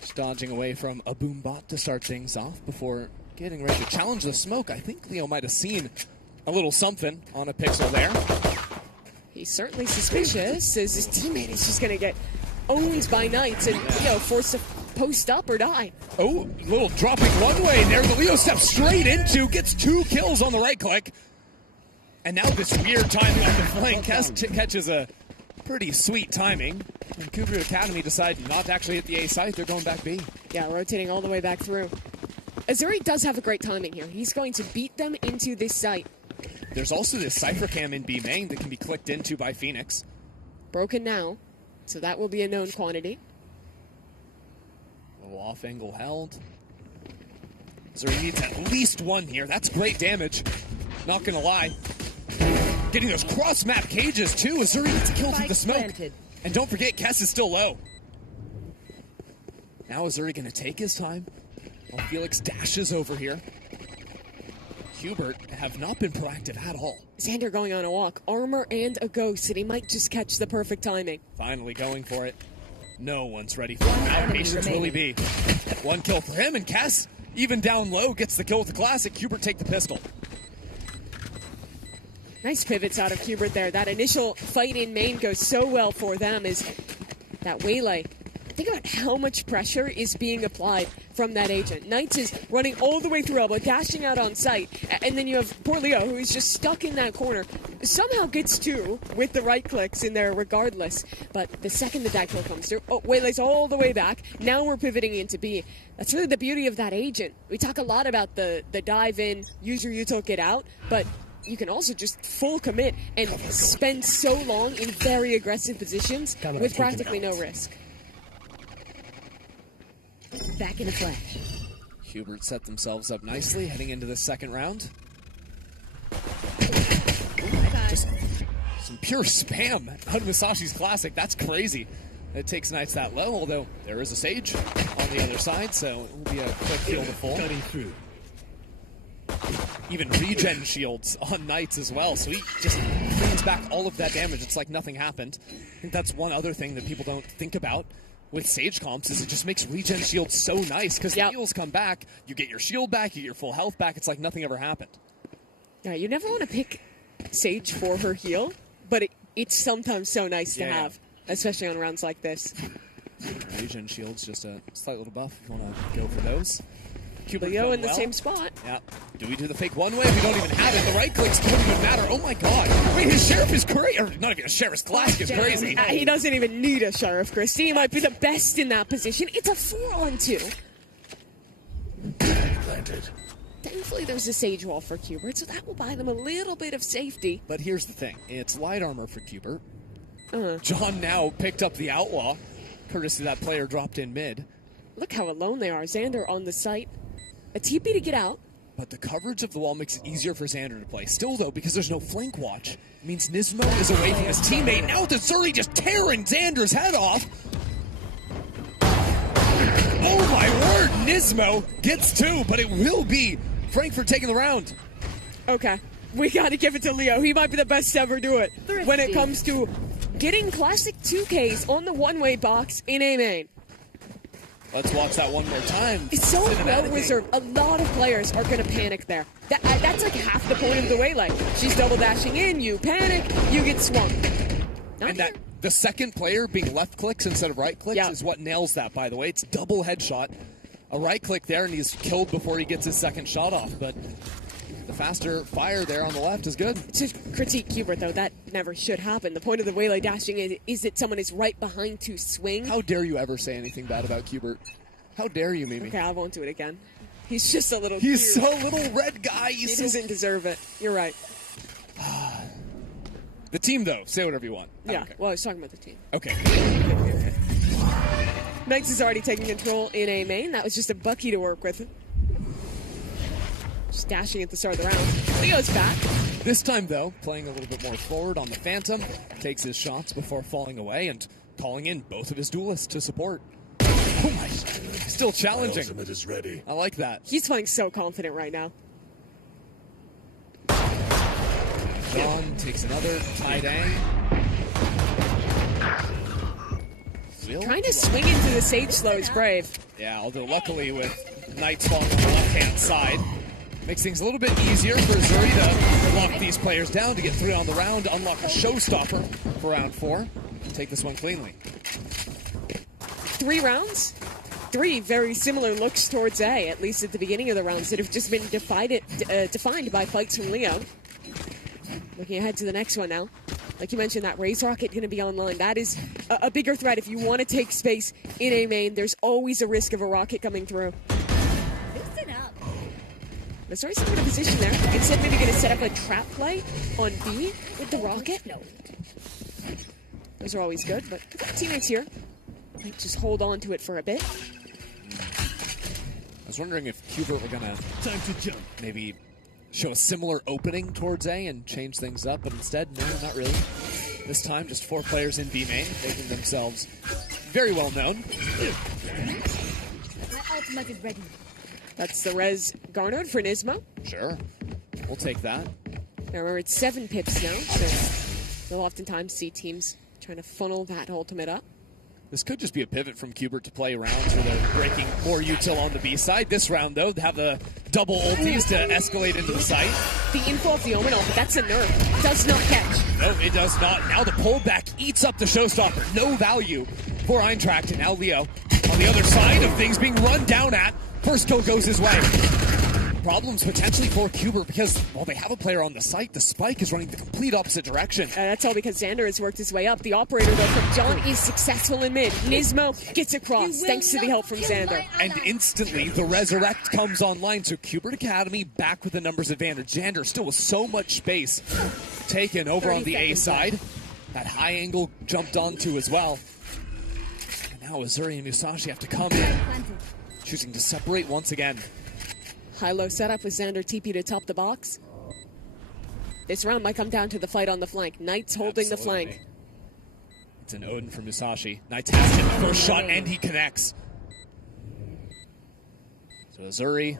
Just dodging away from a boombot to start things off before getting ready to challenge the smoke. I think Leo might have seen a little something on a pixel there. He's certainly suspicious, as his teammate is just going to get owned by Knights and, forced to post up or die. Oh, little dropping one way there. The Leo steps straight into, gets 2 kills on the right click. And now this weird timing on the flank catches a pretty sweet timing. And Qbert Academy decide not to actually hit the A site. They're going back B. Yeah, rotating all the way back through. Azuri does have a great timing here. He's going to beat them into this site. There's also this Cypher Cam in B main that can be clicked into by Phoenix. Broken now, so that will be a known quantity. A little off angle held. Zuri needs at least 1 here. That's great damage. Not gonna lie. Getting those cross map cages too. Zuri gets a kill through the smoke. Planted. And don't forget, Kess is still low. Now is Zuri gonna take his time while Felix dashes over here? Qbert have not been proactive at all. Xander going on a walk, armor and a ghost, and he might just catch the perfect timing. Finally going for it. No one's ready for him. How patient will he be? 1 kill for him, and Kess, even down low, gets the kill with the classic. Qbert take the pistol. Nice pivots out of Qbert there. That initial fight in main goes so well for them as that waylay. Think about how much pressure is being applied from that agent. Knights is running all the way through elbow, dashing out on sight, and then you have poor Leo, who is just stuck in that corner. Somehow gets 2 with the right clicks in there regardless, but the second the kill comes through, waylays all the way back. Now we're pivoting into B. That's really the beauty of that agent. We talk a lot about the dive in, use your util, get out, but you can also just full commit and spend so long in very aggressive positions with practically no risk. Back in a flash. Qbert set themselves up nicely heading into the second round. Just some pure spam out of Masashi's classic. That's crazy. It takes Knights that low, although there is a Sage on the other side, so it will be a quick field of full. Cutting through. Even regen shields on Knights as well, so he just brings back all of that damage. It's like nothing happened. I think that's one other thing that people don't think about with Sage comps is it just makes regen shields so nice because the heals come back, you get your shield back, you get your full health back, it's like nothing ever happened. Yeah, you never want to pick Sage for her heal, but it's sometimes so nice to have, especially on rounds like this. Regen shields, just a slight little buff if you want to go for those. Leo in the same spot. Yeah. Do we do the fake one way? We don't even have it. The right clicks don't even matter. Oh my god. Wait, his sheriff is crazy. Or not even a sheriff's classic is crazy. He doesn't even need a sheriff, Christy. He might be the best in that position. It's a 4-on-2. Planted. Thankfully, there's a Sage wall for Qbert, so that will buy them a little bit of safety. But here's the thing. It's light armor for Qbert. John now picked up the Outlaw, courtesy that player dropped in mid. Look how alone they are. Xander on the site. A TP to get out. But the coverage of the wall makes it easier for Xander to play. Still, though, because there's no flank watch, it means Nismo is away from his teammate. Now the Zuri just tearing Xander's head off. Oh my word, Nismo gets 2, but it will be Frankfurt taking the round. Okay, we got to give it to Leo. He might be the best to ever do it when it comes to getting classic 2Ks on the one-way box in A main. Let's watch that one more time. It's so well reserved. A lot of players are going to panic there. That's like half the point of the waylay. She's double dashing in, you panic, you get swung. And that the second player being left clicks instead of right clicks is what nails that, by the way. It's double headshot. A right click there, and he's killed before he gets his second shot off. But the faster fire there on the left is good. To critique Qbert, though, that never should happen. The point of the waylay dashing is that someone is right behind to swing. How dare you ever say anything bad about Qbert? How dare you, Mimi? Okay, I won't do it again. He's just a little He's cute. so little red guy. He doesn't deserve it. You're right. The team, though, say whatever you want. Yeah, well, I was talking about the team. Okay. Megs is already taking control in A main. That was just a Bucky to work with. Just dashing at the start of the round. Leo's back. This time, though, playing a little bit more forward on the Phantom. Takes his shots before falling away and calling in both of his duelists to support. Oh my, still challenging. Ultimate is ready. I like that. He's playing so confident right now. John takes another tight A. Trying to swing into the Sage slow is brave. Yeah, although luckily with Knights falling on the left-hand side, makes things a little bit easier for Zuri to lock these players down to get 3 on the round, unlock a showstopper for round 4, and take this one cleanly. 3 rounds? 3 very similar looks towards A, at least at the beginning of the rounds, that have just been defined by fights from Leo. Looking ahead to the next one now. Like you mentioned, that Raze Rocket going to be online. That is a bigger threat. If you want to take space in A main, there's always a risk of a rocket coming through. Listen up. Missouri's in a good position there. Instead, maybe going to set up a trap play on B with the rocket. No. Those are always good, but teammates here might just hold on to it for a bit. I was wondering if Hubert were going to maybe show a similar opening towards A and change things up, but instead, no, not really. This time, just 4 players in B main, making themselves very well known. My ultimate is ready. That's the res garnered for Nismo. Sure. We'll take that. Now remember, it's 7 pips now, so we'll oftentimes see teams trying to funnel that ultimate up. This could just be a pivot from Hubert to play rounds where they're breaking more util on the B side. This round, though, they have the double ultis to escalate into the site. The info of the Omen ult, but that's a nerf. Does not catch. No, it does not. Now the pullback eats up the showstopper. No value for Eintracht, and now Leo on the other side of things being run down at. First kill goes his way. Problems potentially for Hubert because while they have a player on the site, the spike is running the complete opposite direction. That's all because Xander has worked his way up. The operator, though, from John is successful in mid. Nismo gets across thanks to the help from Xander. And instantly, the Resurrect comes online, so Hubert Academy back with the numbers advantage. Xander still with so much space taken over on the A side. That high angle jumped onto as well. And now Azuri and Musashi have to come in, choosing to separate once again. High-low setup with Xander TP to top the box. This round might come down to the fight on the flank. Knights holding the flank. It's an Odin for Musashi. Knights has hit the first shot, and he connects. So Azuri,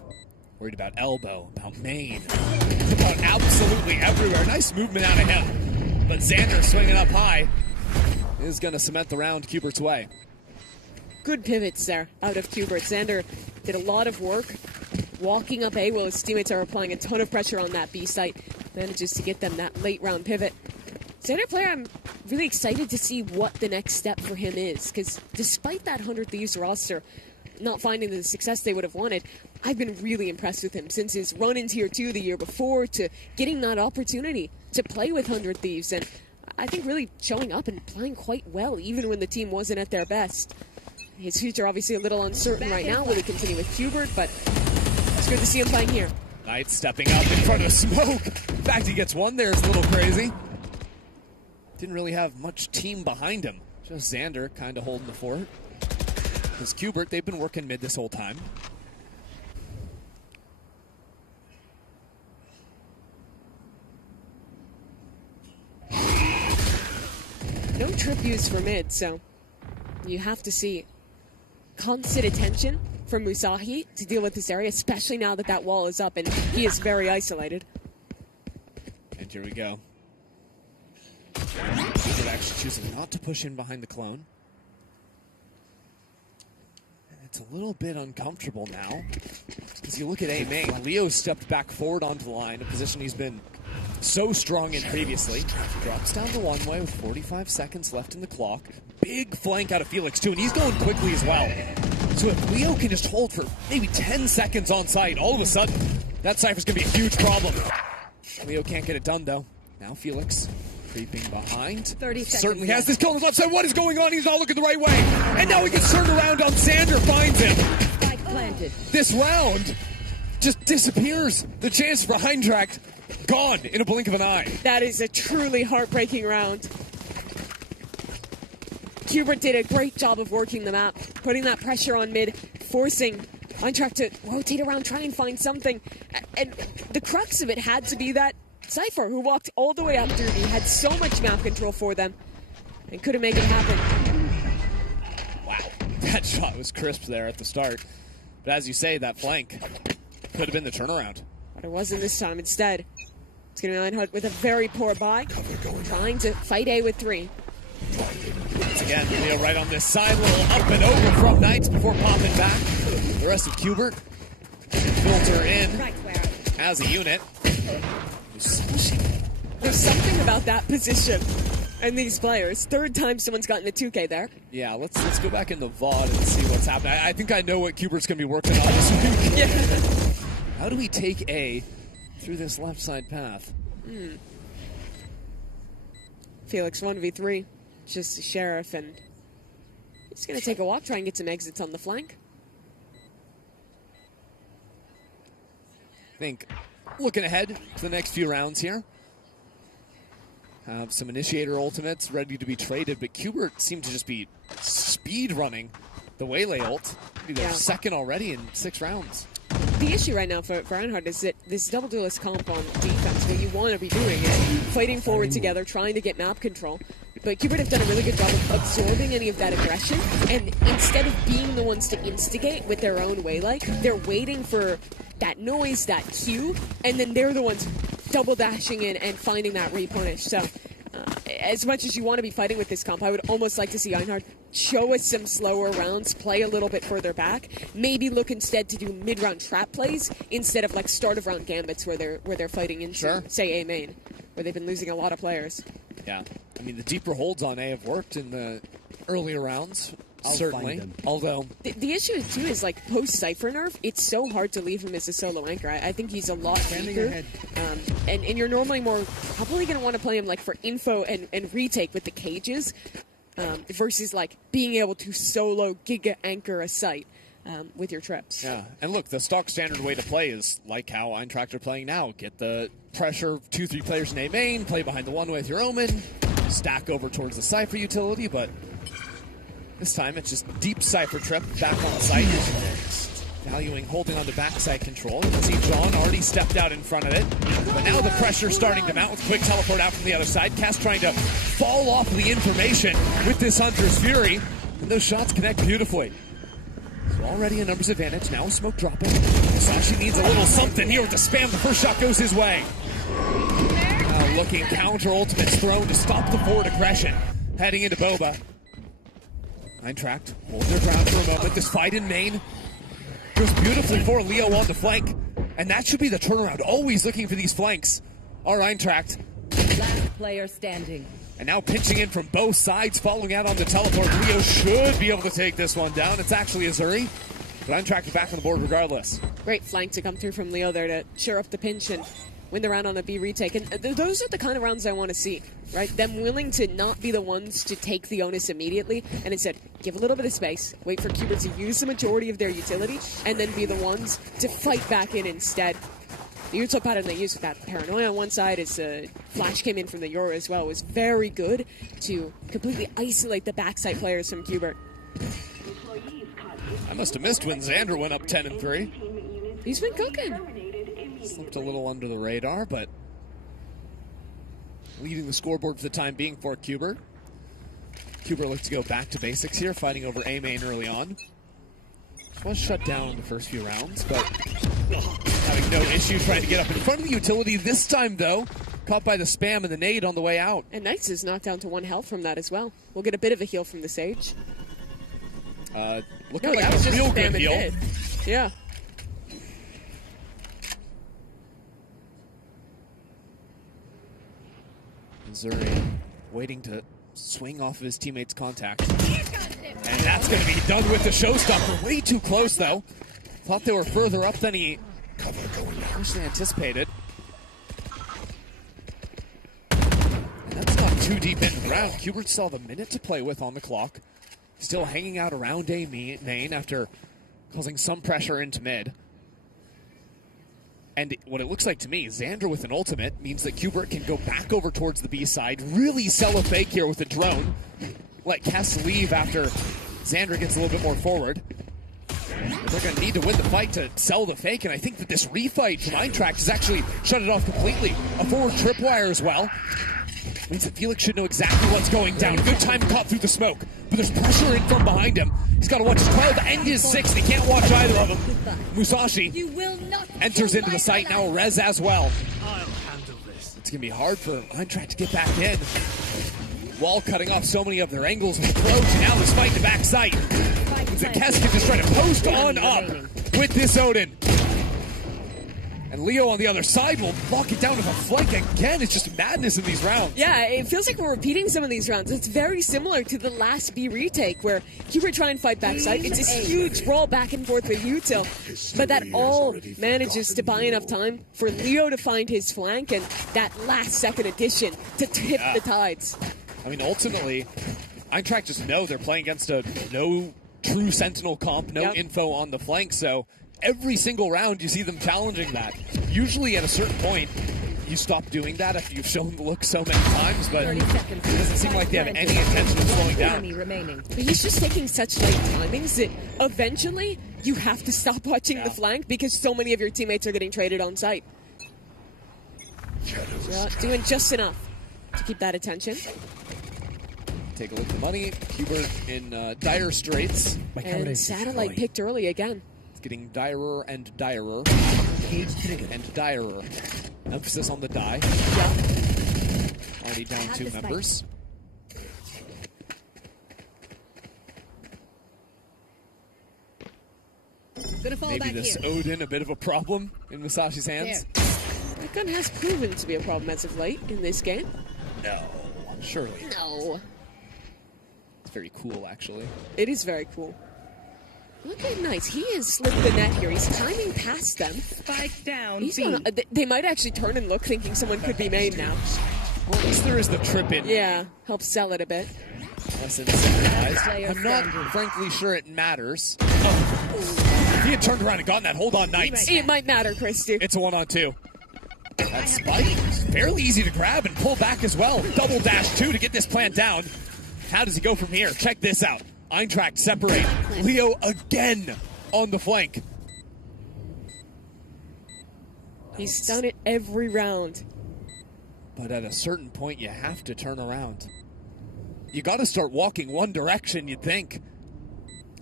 worried about elbow, about main, about absolutely everywhere. Nice movement out of him. But Xander swinging up high is going to cement the round Hubert's way. Good pivots there out of Hubert. Xander did a lot of work walking up A while his teammates are applying a ton of pressure on that B site. Manages to get them that late round pivot. Xander player, I'm really excited to see what the next step for him is, because despite that 100 Thieves roster not finding the success they would have wanted, I've been really impressed with him since his run in Tier 2 the year before to getting that opportunity to play with 100 Thieves, and I think really showing up and playing quite well even when the team wasn't at their best. His future obviously a little uncertain right now. Will he continue with Hubert? But it's good to see him playing here. Knight stepping up in front of smoke. In fact, he gets one there. It's a little crazy. Didn't really have much team behind him. Just Xander kind of holding the fort. Because Hubert, they've been working mid this whole time. No trip used for mid, so you have to see constant attention from Musashi to deal with this area, especially now that that wall is up and he is very isolated. And here we go. Hubert actually choosing not to push in behind the clone. And it's a little bit uncomfortable now. Because you look at A main, Leo stepped back forward onto the line, a position he's been so strong in previously. Drops down to one way with 45 seconds left in the clock. Big flank out of Felix too, and he's going quickly as well. So if Leo can just hold for maybe 10 seconds on site, all of a sudden, that Cypher's gonna be a huge problem. Leo can't get it done though. Now Felix creeping behind. 30 seconds. Certainly has this kill on the left side. What is going on? He's not looking the right way. And now he gets turned around on Xander, finds him. Spike planted. This round just disappears. The chance for Eintracht gone in a blink of an eye. That is a truly heartbreaking round. Hubert did a great job of working the map, putting that pressure on mid, forcing Eintracht to rotate around, try and find something. And the crux of it had to be that Cypher, who walked all the way up through. He had so much map control for them and couldn't make it happen. That shot was crisp there at the start. But as you say, that flank could have been the turnaround. But it wasn't this time. Instead, it's going to be Reinhardt with a very poor buy, trying to fight A with 3. Once again, Leo right on this side, a little up and over from Knights before popping back. The rest of Kubert filter in as a unit. There's something about that position and these players. Third time someone's gotten a 2K there. Yeah, let's go back in the VOD and see what's happening. I think I know what Kubert's going to be working on this week. Yeah. How do we take A through this left side path? Felix 1v3, just a Sheriff, and he's going to take a walk, try and get some exits on the flank. I think looking ahead to the next few rounds here. Have some initiator ultimates ready to be traded, but Kubert seemed to just be speed running the Waylay ult. They're second already in 6 rounds. The issue right now for Reinhardt is that this double duelist comp on defense, what you want to be doing is fighting forward together, trying to get map control. But Kubert have done a really good job of absorbing any of that aggression, and instead of being the ones to instigate with their own Waylay, they're waiting for that noise, that cue, and then they're the ones double dashing in and finding that repunish. So as much as you want to be fighting with this comp, I would almost like to see Reinhardt show us some slower rounds, play a little bit further back, maybe look instead to do mid-round trap plays instead of like start of round gambits where they're fighting into say A main, where they've been losing a lot of players. Yeah, I mean the deeper holds on A have worked in the earlier rounds. Certainly, although the issue too is like post Cypher nerf, it's so hard to leave him as a solo anchor. I think he's a lot weaker, and you're normally more probably going to want to play him like for info and retake with the cages, versus like being able to solo giga anchor a site with your trips. Yeah, and look, the stock standard way to play is like how Eintracht are playing now: get the pressure, 2-3 players in A main, play behind the one with your Omen, stack over towards the Cypher utility, but. This time it's just deep Cypher trip back on site. Valuing holding on to backside control. You can see John already stepped out in front of it. But now the pressure's starting to mount with quick teleport out from the other side. Cass trying to fall off the information with this Hunter's Fury. And those shots connect beautifully. So already a numbers advantage. Now smoke dropping. Sashi needs a little something here with the spam. The first shot goes his way. Now looking counter ultimates thrown to stop the forward aggression. Heading into Boba. Eintracht hold their ground for a moment. This fight in main goes beautifully for Leo on the flank. And that should be the turnaround. Always looking for these flanks. Our Eintracht. Last player standing. And now pinching in from both sides, following out on the teleport. Leo should be able to take this one down. It's actually Azuri. But Eintracht is back on the board regardless. Great flank to come through from Leo there to shore up the pinch and win the round on a B retake. And those are the kind of rounds I want to see, right? Them willing to not be the ones to take the onus immediately and instead give a little bit of space, wait for Kubert to use the majority of their utility, and then be the ones to fight back in instead. The util pattern they used with that Paranoia on one side as Flash came in from the Euro as well was very good to completely isolate the backside players from Kubert. I must have missed when Xander went up 10-3. He's been cooking. Slipped a little under the radar, but leading the scoreboard for the time being for Kubert. Kubert looked to go back to basics here, fighting over A main early on. Was shut down in the first few rounds, but having no issue trying to get up in front of the utility this time, though. Caught by the spam and the nade on the way out. And Knights is knocked down to 1 health from that as well. We'll get a bit of a heal from the Sage. Looking like a real good heal. Yeah. Zuri waiting to swing off of his teammate's contact. And that's going to be done with the showstopper. Way too close, though. Thought they were further up than he initially anticipated. And that's not too deep into the round. Kubert still have a minute to play with on the clock. Still hanging out around A main after causing some pressure into mid. And what it looks like to me, Xander with an ultimate means that Kubert can go back over towards the B side, really sell a fake here with a drone. Let Kess leave after Xander gets a little bit more forward. They're going to need to win the fight to sell the fake, and I think that this refight from Eintracht has actually shut it off completely. A forward tripwire as well. Means that Felix should know exactly what's going down. Good time caught through the smoke, but there's pressure in from behind him. He's got to watch his 12 and his 6. He can't watch either of them. Musashi enters into the site, now Rez as well. It's going to be hard for Eintracht to get back in. Wall cutting off so many of their angles with approach, and now this fight to back sight. Keskin just trying to post on up with this Odin. And Leo on the other side will lock it down with a flank again. It's just madness in these rounds. Yeah, it feels like we're repeating some of these rounds. It's very similar to the last B retake where Hubert try and fight backside. It's this huge brawl back and forth with Util. But that all manages to buy enough time for Leo to find his flank and that last second addition to tip the tides. I mean, ultimately, Eintracht just know they're playing against a no true Sentinel comp, no info on the flank, so every single round you see them challenging that. Usually at a certain point, you stop doing that if you've shown the look so many times, but it doesn't seem like they have any intention of slowing down. But he's just taking such late timings that eventually you have to stop watching the flank because so many of your teammates are getting traded on site. Doing just enough to keep that attention. Take a look at the money. Hubert in dire straits. And Satellite picked early again. It's getting direr and direr. And direr. Emphasis on the die. Already down 2 members. Maybe this Odin a bit of a problem in Musashi's hands. That gun has proven to be a problem as of late in this game. No. Surely. No. It's very cool, actually. It is very cool. Look at Knights. He has slipped the net here. He's timing past them. Spike down. They might actually turn and look, thinking someone could be made now. Well, at least there is the trip in. Yeah, helps sell it a bit. Less incentivized. I'm not frankly sure it matters. Oh. If he had turned around and gotten that hold on Knights. It might matter, Christy. It's a 1-on-2. That spike is fairly easy to grab and pull back as well. Double dash 2 to get this plant down. How does he go from here? Check this out. Eintracht separate. Leo again on the flank. He's done it every round. But at a certain point, you have to turn around. You got to start walking one direction, you'd think.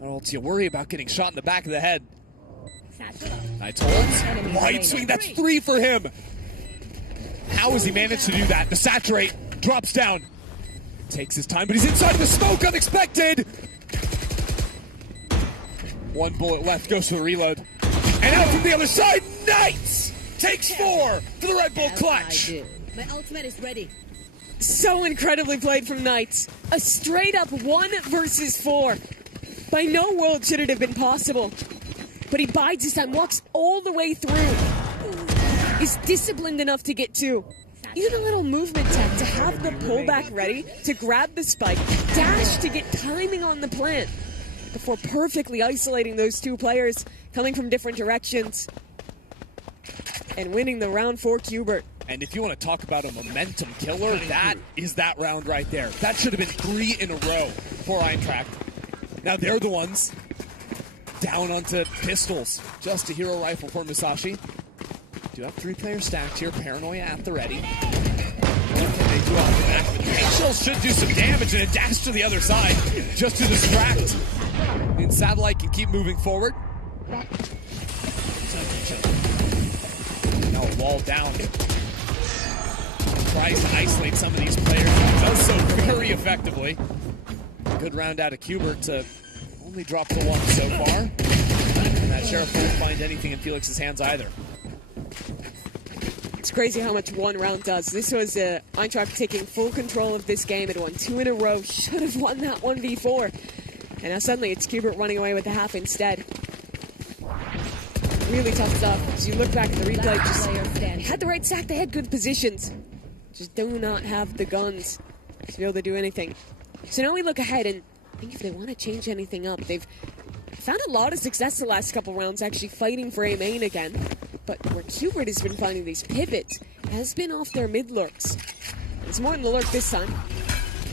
Or else you worry about getting shot in the back of the head. I told. Wide swing, that's 3 for him. How has he managed to do that? The saturate drops down. Takes his time, but he's inside the smoke, unexpected! 1 bullet left, goes to the reload. And out from the other side, Knights takes 4 for the Red Bull clutch. My ultimate is ready. So incredibly played from Knights. A straight up 1 versus 4. By no world should it have been possible. But he bides his time, walks all the way through. Is disciplined enough to get 2. Even a little movement tech to have the pullback ready to grab the spike, dash to get timing on the plant before perfectly isolating those 2 players coming from different directions and winning the round for Hubert. And if you want to talk about a momentum killer, that is that round right there. That should have been 3 in a row for Eintracht. Now they're the ones down onto pistols. Just a hero rifle for Musashi. Do have 3 players stacked here. Paranoia at the ready. What can they do off the back? The paint shells should do some damage and a dash to the other side just to distract. And Satellite can keep moving forward. Now a wall down. Tries to isolate some of these players. Does so very effectively. Good round out of Hubert to only drop to 1 so far. And that Sheriff won't find anything in Felix's hands either. It's crazy how much 1 round does. This was Eintracht taking full control of this game. It won 2 in a row. Should have won that 1v4. And now suddenly it's Hubert running away with the half instead. Really tough stuff. As you look back at the replay, they had the right stack. They had good positions. Just do not have the guns to be able to do anything. So now we look ahead and think if they want to change anything up. They've found a lot of success the last couple rounds actually fighting for A main again. But where Hubert has been finding these pivots has been off their mid lurks. It's more in the lurk this time.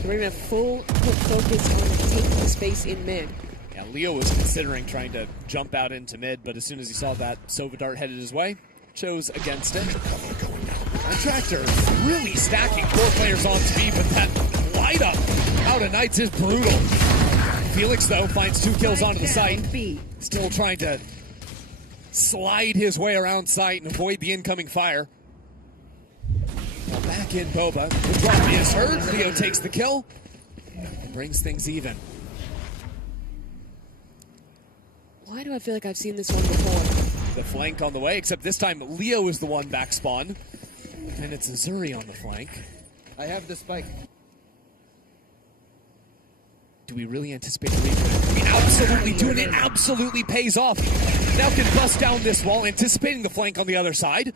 We're going to have full focus on taking the space in mid. Yeah, Leo was considering trying to jump out into mid, but as soon as he saw that Sova dart headed his way, chose against it. And Tractor really stacking 4 players onto B, but that light up out of Knights is brutal. Felix, though, finds 2 kills onto the site. Still trying to slide his way around site and avoid the incoming fire. Now back in Boba. The drop is heard. Leo takes the kill and brings things even. Why do I feel like I've seen this one before? The flank on the way, except this time Leo is the one back spawn. And it's Azuri on the flank. I have the spike. Do we really anticipate the replay? We absolutely do, and it absolutely pays off. Now can bust down this wall, anticipating the flank on the other side.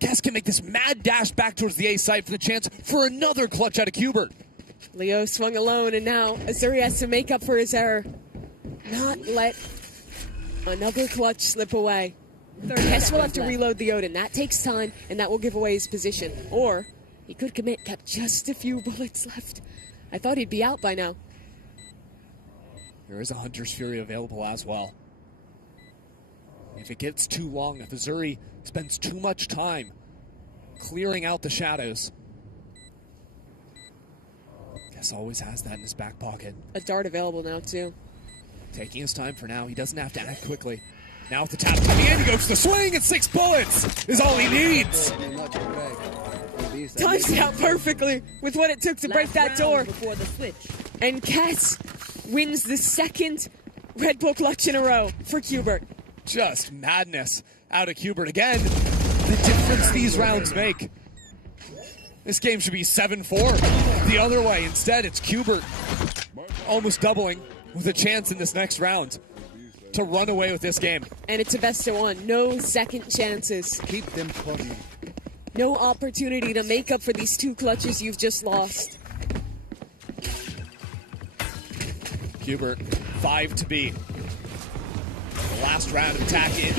Guess can make this mad dash back towards the A side for the chance for another clutch out of Qbert. Leo swung alone, and now Azuri has to make up for his error. Not let another clutch slip away. Kess will have to reload the Odin. That takes time, and that will give away his position. Or he could commit, kept just a few bullets left. I thought he'd be out by now. There is a Hunter's Fury available as well. If it gets too long, if Azuri spends too much time clearing out the shadows, Guess always has that in his back pocket. A dart available now, too. Taking his time for now. He doesn't have to act quickly. Now with the tap coming in, he goes to the swing, and 6 bullets is all he needs. Times it out perfectly with what it took to break that door. Before the switch. And Cass wins the second Red Bull clutch in a row for Qbert. Just madness out of Qbert again. The difference these rounds make. This game should be 7-4 the other way. Instead, it's Qbert almost doubling with a chance in this next round to run away with this game. And it's a best of one. No second chances. Keep them pushing. No opportunity to make up for these 2 clutches you've just lost. Qbert, 5 to beat. The last round of attack in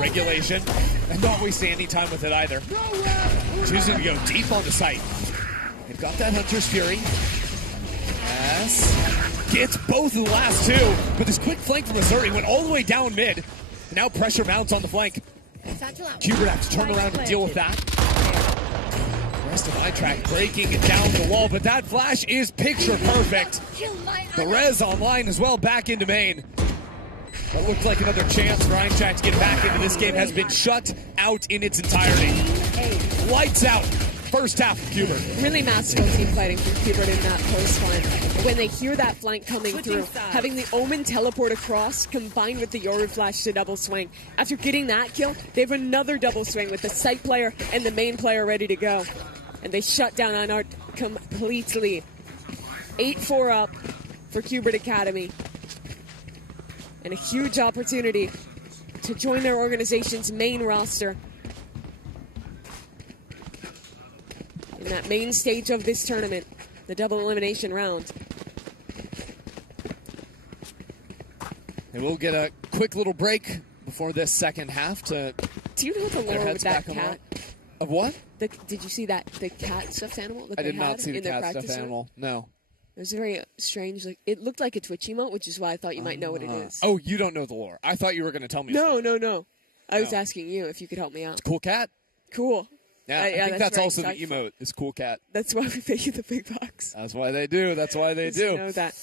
regulation. And not wasting any time with it either. Choosing to go deep on the site. They've got that Hunter's Fury. Yes. Gets both of the last 2. But this quick flank from Missouri went all the way down mid. And now pressure mounts on the flank. Qbert has to turn around and deal with that. The rest of iTrack breaking it down the wall, but that flash is picture perfect. The res online as well, back into main. What looked like another chance for iTrack to get back into this game has been shut out in its entirety. Lights out. First half of Qbert. Really masterful team fighting from Qbert in that post flank. When they hear that flank coming through, having the Omen teleport across combined with the Yoru flash to double swing. After getting that kill, they have another double swing with the site player and the main player ready to go. And they shut down Einart completely. 8-4 up for Qbert Academy. And a huge opportunity to join their organization's main roster. In that main stage of this tournament, the double elimination round. And we'll get a quick little break before this second half to. Do you know the lore with that cat? Of what? Did you see that the cat stuffed animal that I they did had not see the in their cat practice stuffed room? animal. No. It was very strange. Like it looked like a Twitch emote, which is why I thought you might know what it is. Oh, you don't know the lore. I thought you were going to tell me. No. I was asking you if you could help me out. It's a cool cat. Cool. Yeah, I think that's also the insightful. emote. Is cool cat. That's why we pay you the big bucks. That's why they do. That's why they do. You know that.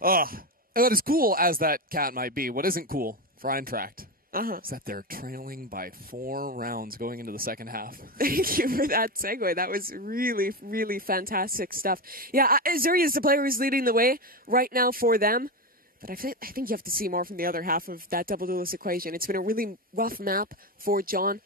Oh, what is cool as that cat might be, what isn't cool for Eintracht is that they're trailing by 4 rounds going into the second half. Thank you for that segue. That was really, really fantastic stuff. Yeah, Azuri is the player who's leading the way right now for them. But I think you have to see more from the other half of that double duelist equation. It's been a really rough map for John.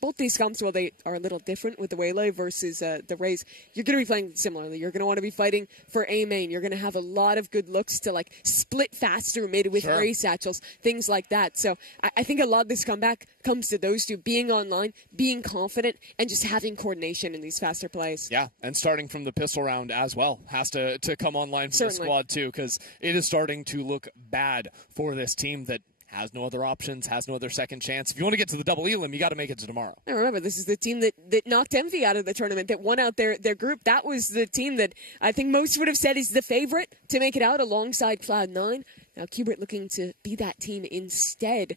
Both these comps, while they are a little different with the Waylay versus the Rays, you're going to be playing similarly. You're going to want to be fighting for A main. You're going to have a lot of good looks to like split faster mid with Ray satchels, things like that. So I think a lot of this comeback comes to those two, being online, being confident, and just having coordination in these faster plays. Yeah, and starting from the pistol round as well has to come online from the squad too, because it is starting to look bad for this team that has no other options, has no other second chance. If you want to get to the double elim, you got to make it to tomorrow. I remember, this is the team that knocked Envy out of the tournament, that won out their group. That was the team that I think most would have said is the favorite to make it out alongside Cloud9. Now Kubert looking to be that team instead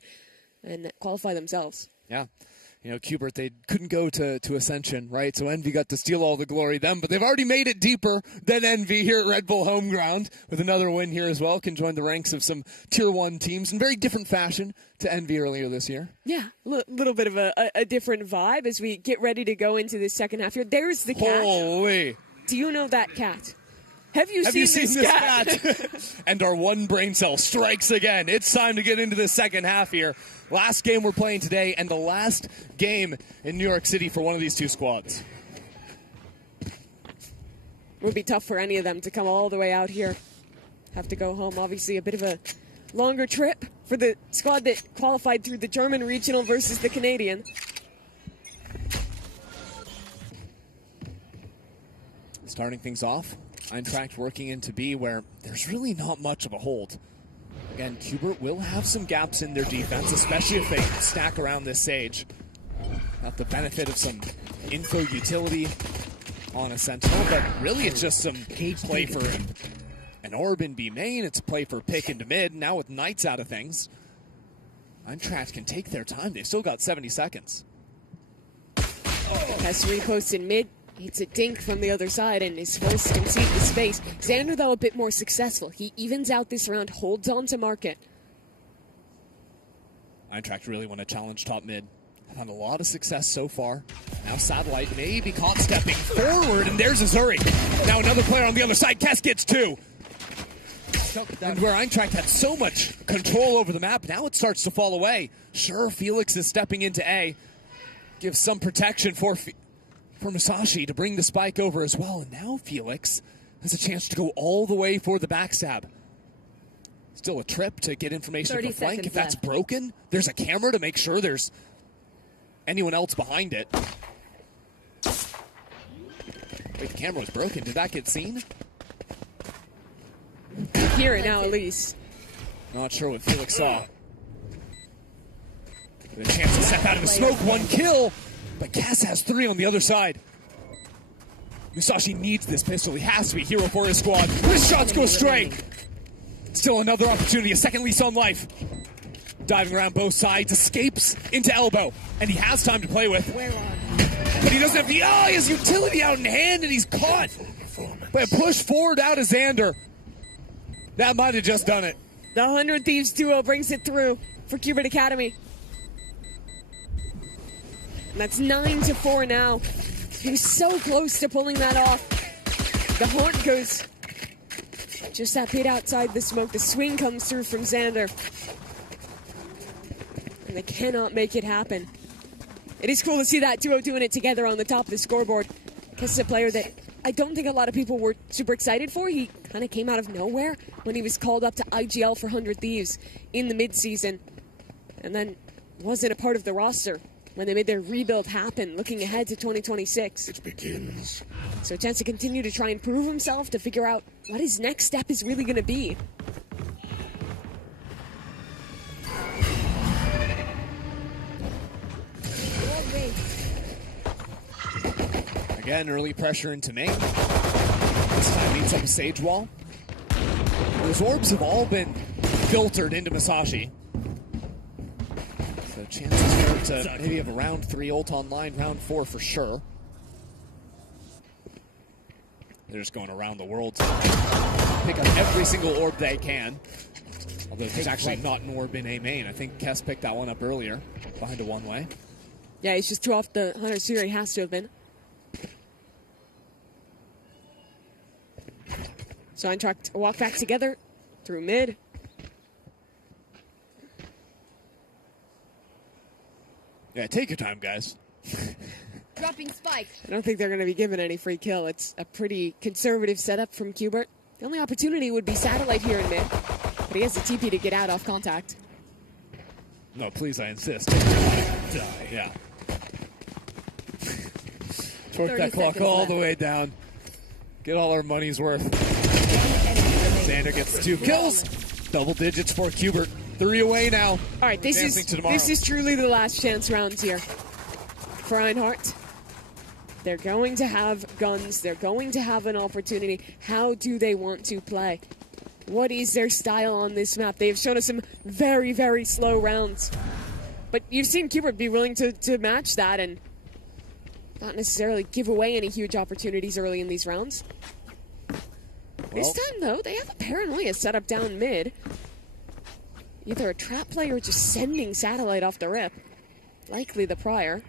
and qualify themselves. Yeah. You know, Kubert, they couldn't go to Ascension, right? So Envy got to steal all the glory them, but they've already made it deeper than Envy here at Red Bull Home Ground with another win here as well. Can join the ranks of some Tier 1 teams in very different fashion to Envy earlier this year. Yeah, a little bit of a different vibe as we get ready to go into the second half here. There's the cat. Holy. Do you know that cat? Have you seen this cat? And our one brain cell strikes again. It's time to get into the second half here. Last game we're playing today and the last game in New York City for one of these two squads. It would be tough for any of them to come all the way out here. Have to go home. Obviously a bit of a longer trip for the squad that qualified through the German regional versus the Canadian. Starting things off, Eintracht working into B where there's really not much of a hold. Again, Kubert will have some gaps in their defense, especially if they stack around this Sage. Got the benefit of some info utility on a Sentinel, but really it's just some play for an orb in B main. It's play for pick into mid. Now with Knights out of things, Eintracht can take their time. They've still got 70 seconds. Has to repost in mid. It's a dink from the other side and is forced to concede the space. Xander, though, a bit more successful. He evens out this round, holds on to market. Eintracht really want to challenge top mid. Have had a lot of success so far. Now Satellite may be caught stepping forward, and there's Azuri. Now another player on the other side. Kess gets two. And where Eintracht had so much control over the map, now it starts to fall away. Sure, Felix is stepping into A. Gives some protection for Musashi to bring the spike over as well. And now Felix has a chance to go all the way for the backstab. Still a trip to get information from flank. If that's broken, there's a camera to make sure there's anyone else behind it. Wait, the camera was broken. Did that get seen? You hear it now, at least. Not sure what Felix saw. A chance to step out of the smoke. One kill. But Cass has three on the other side. Musashi needs this pistol. He has to be hero for his squad. His shots go straight. Still another opportunity. A second lease on life. Diving around both sides. Escapes into elbow. And he has time to play with. But he doesn't have the... he has utility out in hand and he's caught. By a push forward out of Xander. That might have just done it. The 100 Thieves duo brings it through for Kubert Academy. And that's 9-4 now. He was so close to pulling that off. The haunt goes just that bit outside the smoke. The swing comes through from Xander. And they cannot make it happen. It is cool to see that duo doing it together on the top of the scoreboard. This is a player that I don't think a lot of people were super excited for. He kind of came out of nowhere when he was called up to IGL for 100 Thieves in the mid-season. And then wasn't a part of the roster when they made their rebuild happen, looking ahead to 2026. It begins. So a chance to continue to try and prove himself, to figure out what his next step is really going to be. Again, early pressure into main. This time meets up a Sage wall. Those orbs have all been filtered into Musashi. So chances are to maybe have a round 3 ult online, round 4 for sure. They're just going around the world to pick up every single orb they can. Although there's actually not an orb in A main. I think Kess picked that one up earlier, behind a one-way. Yeah, he's just threw off the Hunter Seer. He has to have been. So Eintracht walk back together through mid. Yeah, take your time, guys. Dropping spike. I don't think they're going to be given any free kill. It's a pretty conservative setup from Kubert. The only opportunity would be Satellite here in mid, but he has the TP to get out off contact. No, please, I insist. Die. Yeah. Torque that clock all the way down. Get all our money's worth. Xander gets 2 kills. Double digits for Kubert. 3 away now. All right, this is truly the last chance rounds here for Eintracht. They're going to have guns. They're going to have an opportunity. How do they want to play? What is their style on this map? They've shown us some very, very slow rounds. But you've seen Cubert be willing to match that and not necessarily give away any huge opportunities early in these rounds. This time, though, they have a paranoia set up down mid. Either a trap play or just sending Satellite off the rip. Likely the prior.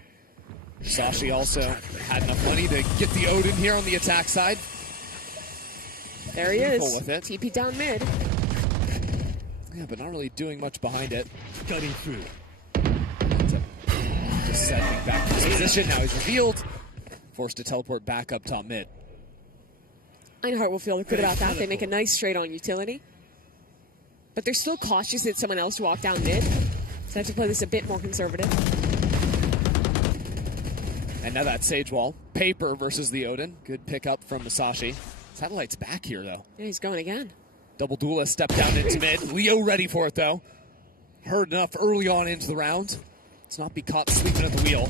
Sashi also had enough money to get the Odin here on the attack side. There he is. With it. TP down mid. Yeah, but not really doing much behind it. Cutting through. Just setting back to his position. Now he's revealed. Forced to teleport back up top mid. Einhart will feel good about that. They make a nice straight on utility. But they're still cautious that someone else walk down mid. So they have to play this a bit more conservative. And now that Sage Wall. Paper versus the Odin. Good pickup from Masashi. Satellite's back here, though. Yeah, he's going again. Double duelist step down into mid. Leo ready for it, though. Heard enough early on into the round. Let's not be caught sleeping at the wheel.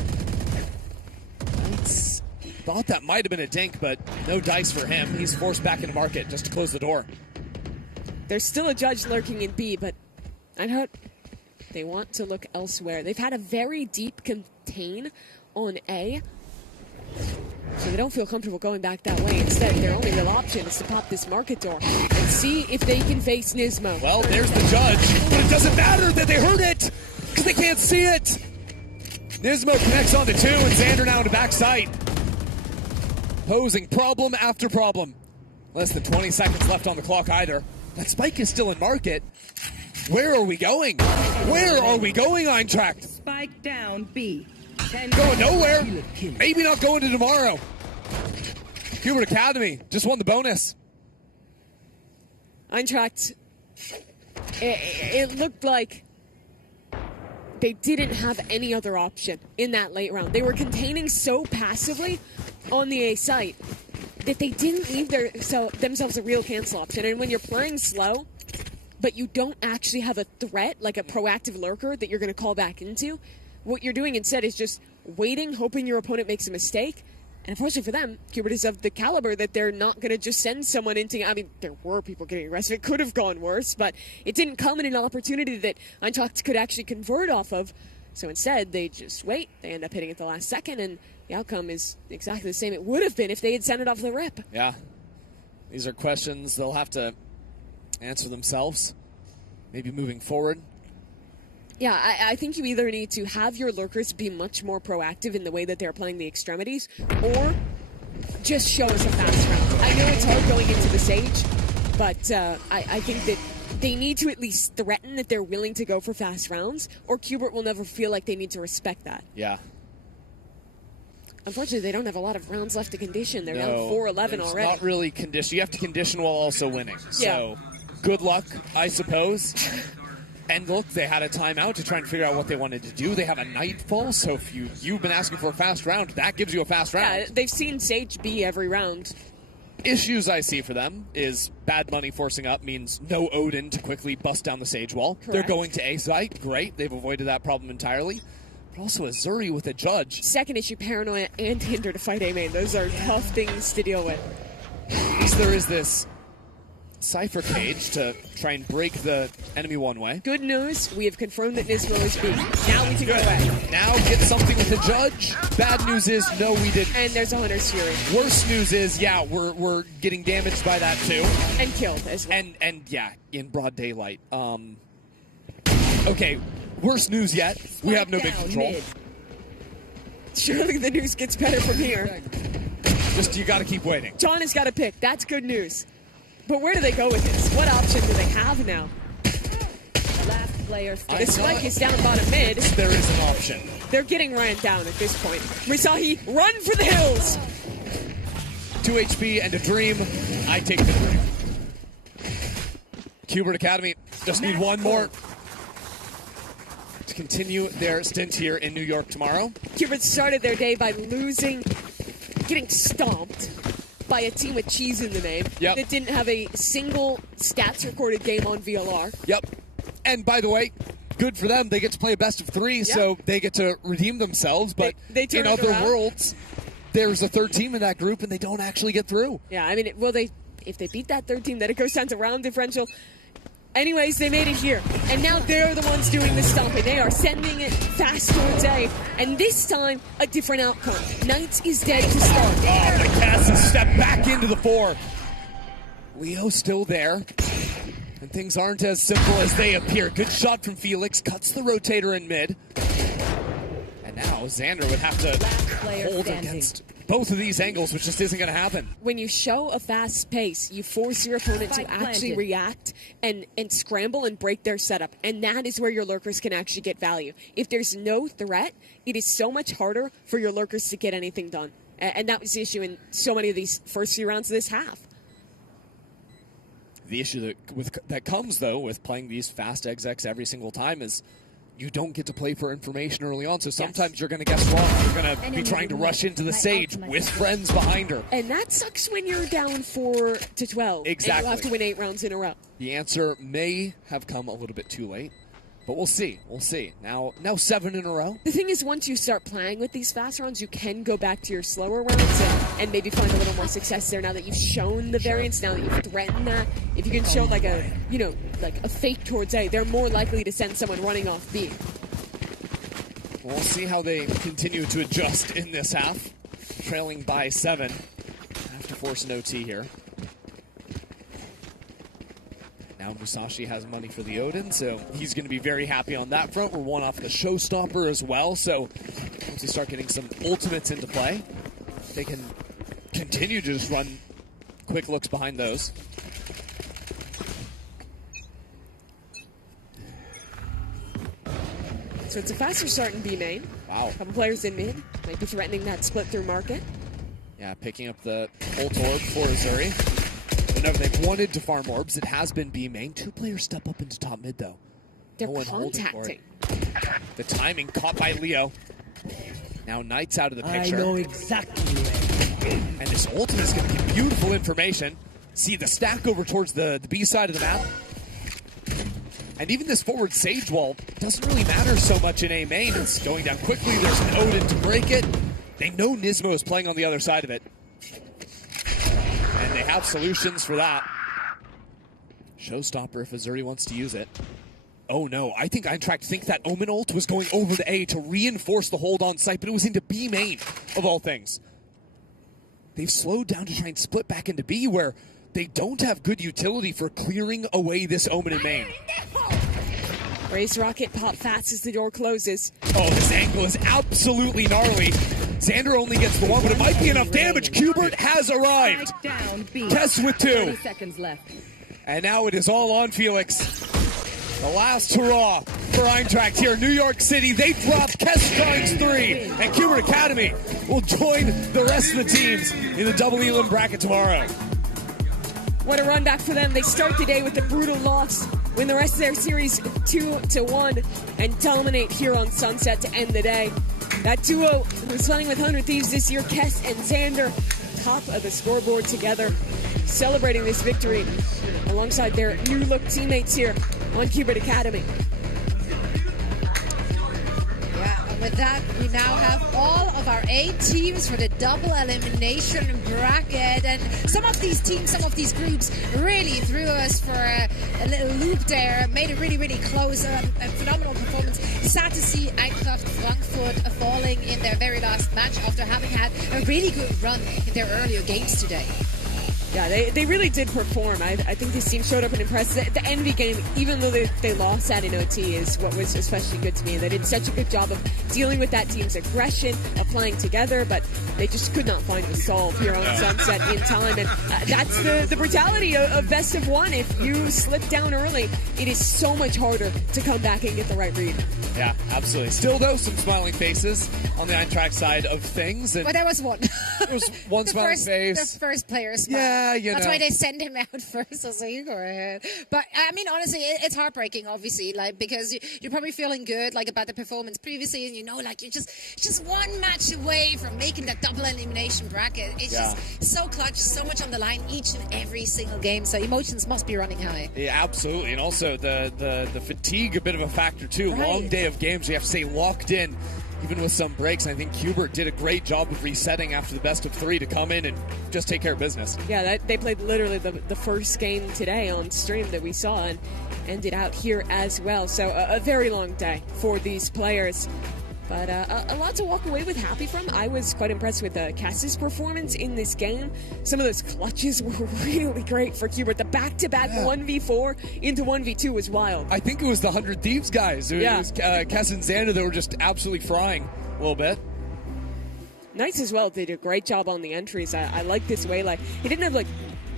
Thought that might have been a dink, but no dice for him. He's forced back into market just to close the door. There's still a judge lurking in B, but Einhart, they want to look elsewhere. They've had a very deep contain on A, so they don't feel comfortable going back that way. Instead, their only real option is to pop this market door and see if they can face Nismo. Well, there's the judge, but it doesn't matter that they heard it, because they can't see it. Nismo connects onto 2, and Xander now into backside. Posing problem after problem. Less than 20 seconds left on the clock either. That spike is still in market. Where are we going? Where are we going, Eintracht? Spike down B. Going nowhere. Maybe not going to tomorrow. Hubert Academy just won the bonus. Eintracht, it looked like they didn't have any other option in that late round. They were containing so passively on the A site that they didn't leave themselves a real cancel option. And when you're playing slow, but you don't actually have a threat, like a proactive lurker that you're going to call back into, what you're doing instead is just waiting, hoping your opponent makes a mistake. And unfortunately for them, Cubert is of the caliber that they're not going to just send someone into... I mean, there were people getting arrested. It could have gone worse, but it didn't come in an opportunity that Eintracht could actually convert off of. So instead, they just wait. They end up hitting at the last second, and the outcome is exactly the same it would have been if they had sent it off the rip. Yeah. These are questions they'll have to answer themselves, maybe moving forward. Yeah, I think you either need to have your lurkers be much more proactive in the way that they're playing the extremities, or just show us a fast round. I know it's hard going into the Sage, but I think that they need to at least threaten that they're willing to go for fast rounds, or Cubert will never feel like they need to respect that. Yeah. Unfortunately, they don't have a lot of rounds left to condition. They're down No, 4-11 already. Not really condition. You have to condition while also winning. Yeah. So, good luck, I suppose. And look, they had a timeout to try and figure out what they wanted to do. They have a nightfall, so if you've been asking for a fast round, that gives you a fast round. Yeah, they've seen Sage B every round. Issues I see for them is bad money forcing up means no Odin to quickly bust down the Sage wall. Correct. They're going to A site. Great. They've avoided that problem entirely. But also Azuri with a judge. Second issue, paranoia and hinder to fight A main. Those are tough things to deal with. At least there is this Cypher cage to try and break the enemy one way. Good news, we have confirmed that Nismo is B. Now we can go back. Now get something with the judge. Bad news is, no, we didn't. And there's a Hunter's Fury. Worst news is, yeah, we're getting damaged by that too. And killed as well. And yeah, in broad daylight. Okay, worst news yet. We have no big control. Mid. Surely the news gets better from here. Just, you gotta keep waiting. John has got to pick. That's good news. But where do they go with this? What option do they have now? Last player The spike is down bottom mid. There is an option. They're getting ran down at this point. Risahi, run for the hills! 2 HP and a dream. I take the dream. Cubert Academy just need one more to continue their stint here in New York tomorrow. Cubert started their day by getting stomped by a team with cheese in the name that didn't have a single stats recorded game on VLR. Yep. And by the way, good for them. They get to play a best of 3, so they get to redeem themselves. But they in other worlds, there's a third team in that group, and they don't actually get through. Yeah, I mean, if they beat that third team, then it goes down to round differential. Anyways, they made it here, and now they're the ones doing the stomping. They are sending it fast towards A, and this time, a different outcome. Knights is dead to start. Oh, the Cass has stepped back into the 4. Leo still there, and things aren't as simple as they appear. Good shot from Felix, cuts the rotator in mid. And now Xander would have to hold against both of these angles, which just isn't going to happen. When you show a fast pace, you force your opponent to actually react and scramble and break their setup. And that is where your lurkers can actually get value. If there's no threat, it is so much harder for your lurkers to get anything done. And that was the issue in so many of these first few rounds of this half. The issue that comes, though, with playing these fast execs every single time is you don't get to play for information early on, so sometimes you're going to guess wrong. You're going to be trying to rush into the Sage with friends behind her. And that sucks when you're down 4-12. Exactly. And you have to win 8 rounds in a row. The answer may have come a little bit too late, but we'll see. We'll see. Now 7 in a row. The thing is, once you start playing with these fast rounds, you can go back to your slower rounds and maybe find a little more success there now that you've shown the variance, now that you've threatened that. If you can show like a fake towards A, they're more likely to send someone running off B. We'll see how they continue to adjust in this half. Trailing by 7. Have to force an OT here. Now Musashi has money for the Odin, so he's going to be very happy on that front. We're one off the Showstopper as well, so once we start getting some ultimates into play, they can continue to just run quick looks behind those. So it's a faster start in B main. Wow. A couple players in mid. Might be threatening that split through market. Yeah, picking up the ult orb for Azuri. Whenever they've wanted to farm orbs, it has been B main. 2 players step up into top mid, though. They're No one holding for contacting. it. The timing caught by Leo. Now Knight's out of the picture. I know exactly. And this ultimate is going to give beautiful information. See the stack over towards the B side of the map. And even this forward Sage wall doesn't really matter so much in A main. It's going down quickly. There's an Odin to break it. They know Nismo is playing on the other side of it. And they have solutions for that. Showstopper if Azuri wants to use it. Oh no, I think Eintracht think that Omen ult was going over to A to reinforce the hold on site, but it was into B main, of all things. They've slowed down to try and split back into B, where they don't have good utility for clearing away this Omen in main. Raise rocket, pop fast as the door closes. Oh, this angle is absolutely gnarly. Xander only gets the 1, but it might be enough damage. Qbert has arrived. Kess with 2. 30 seconds left. And now it is all on Felix. The last hurrah for Eintracht here in New York City. They dropped Kess Strines 3, and Qbert Academy will join the rest of the teams in the double Elam bracket tomorrow. What a run back for them. They start the day with a brutal loss, win the rest of their series 2-1, and dominate here on Sunset to end the day. That duo who's playing with 100 Thieves this year, Kess and Xander, top of the scoreboard together, celebrating this victory alongside their new-look teammates here on Qbert Academy. With that, we now have all of our 8 teams for the double elimination bracket. And some of these teams, some of these groups really threw us for a little loop there, made it really, really close. A phenomenal performance. Sad to see Eintracht Frankfurt falling in their very last match after having had a really good run in their earlier games today. Yeah, they really did perform. I think this team showed up and impressed. The Envy game, even though they lost that in OT, is what was especially good to me. They did such a good job of dealing with that team's aggression, of playing together, but they just could not find the solve here on Sunset in time. And that's the brutality of best of one. If you slip down early, it is so much harder to come back and get the right read. Yeah, absolutely. Still, though, some smiling faces on the Eintracht side of things. And well, there was one. There was one smiling face. The first player smiled. Yeah, That's why they send him out first. I was like, you go ahead. But, I mean, honestly, it's heartbreaking, obviously, like, because you're probably feeling good, like, about the performance previously, and you know, like, you're just one match away from making that double elimination bracket. It's just so clutch, so much on the line each and every single game, so emotions must be running high. Yeah, absolutely. And also the fatigue, a bit of a factor, too. Right. Long day of games. You have to stay locked in even with some breaks. I think Hubert did a great job of resetting after the best of 3 to come in and just take care of business. Yeah, they played literally the first game today on stream that we saw and ended out here as well. So a very long day for these players. But a lot to walk away with happy from. I was quite impressed with Cass's performance in this game. Some of those clutches were really great for Hubert. The back-to-back 1v4 into 1v2 was wild. I think it was the 100 Thieves guys. It was Cass and Xander that were just absolutely frying a little bit. Knights as well did a great job on the entries. I like this way. Like, he didn't have like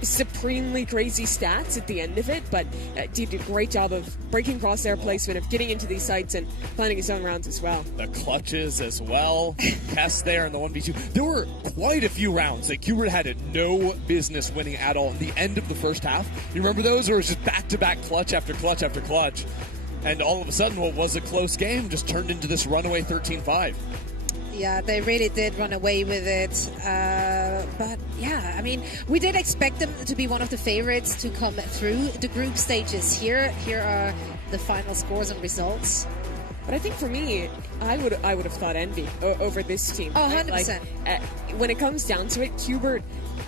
supremely crazy stats at the end of it, but did a great job of breaking crosshair placement, of getting into these sites and finding his own rounds as well. The clutches as well. Cass there in the 1v2. There were quite a few rounds that Hubert had no business winning at all in the end of the first half. You remember those? Or it was just back-to-back clutch after clutch after clutch. And all of a sudden, what was a close game just turned into this runaway 13-5. Yeah, they really did run away with it. But yeah, I mean, we did expect them to be one of the favorites to come through the group stages here. Here are the final scores and results. But I think for me, I would have thought Envy over this team. Oh, 100%. Like, when it comes down to it, Hubert,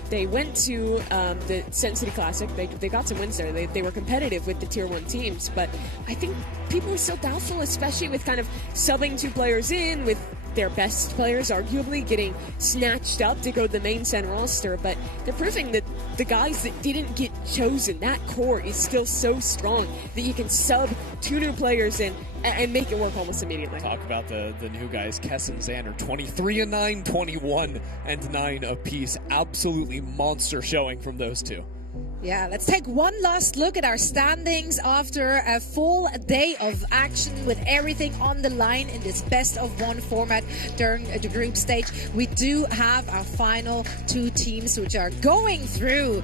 they went to the Sen City Classic. They got some wins there. They were competitive with the Tier 1 teams. But I think people are still doubtful, especially with kind of subbing 2 players in, with their best players arguably getting snatched up to go to the main Sen roster. But they're proving that the guys that didn't get chosen, that core is still so strong that you can sub 2 new players in and make it work almost immediately. Talk about the new guys, Kess and Xander, 23-9, 21-9 apiece. Absolutely monster showing from those 2. Yeah, let's take one last look at our standings after a full day of action with everything on the line in this best-of-1 format during the group stage. We do have our final 2 teams which are going through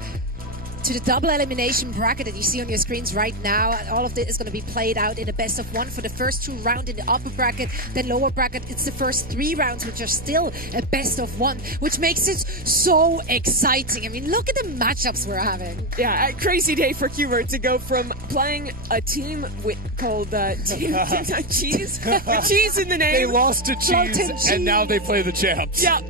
to the double elimination bracket that you see on your screens right now. All of this is going to be played out in a best of 1 for the first 2 rounds in the upper bracket. Then lower bracket, it's the first 3 rounds which are still a best of 1, which makes it so exciting. I mean, look at the matchups we're having. Yeah, a crazy day for Hubert to go from playing a team called Cheese, with cheese in the name. They lost to Cheese, and now they play the champs. Yeah,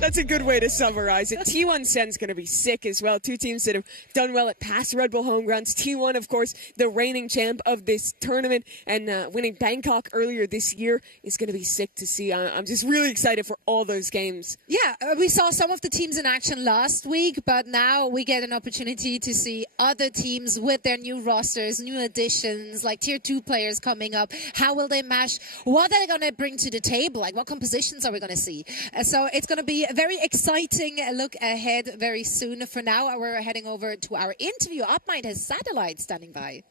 that's a good way to summarize it. T1 Sen's going to be sick as well. 2 teams that have done well at past Red Bull home grounds. T1, of course, the reigning champ of this tournament, and winning Bangkok earlier this year is going to be sick to see. I'm just really excited for all those games. Yeah, we saw some of the teams in action last week, but now we get an opportunity to see other teams with their new rosters, new additions, like Tier 2 players coming up. How will they mesh? What are they going to bring to the table? Like, what compositions are we going to see? So it's going to be a very exciting look ahead very soon. For now, we're heading over to our interview. UpMind has Satellite standing by.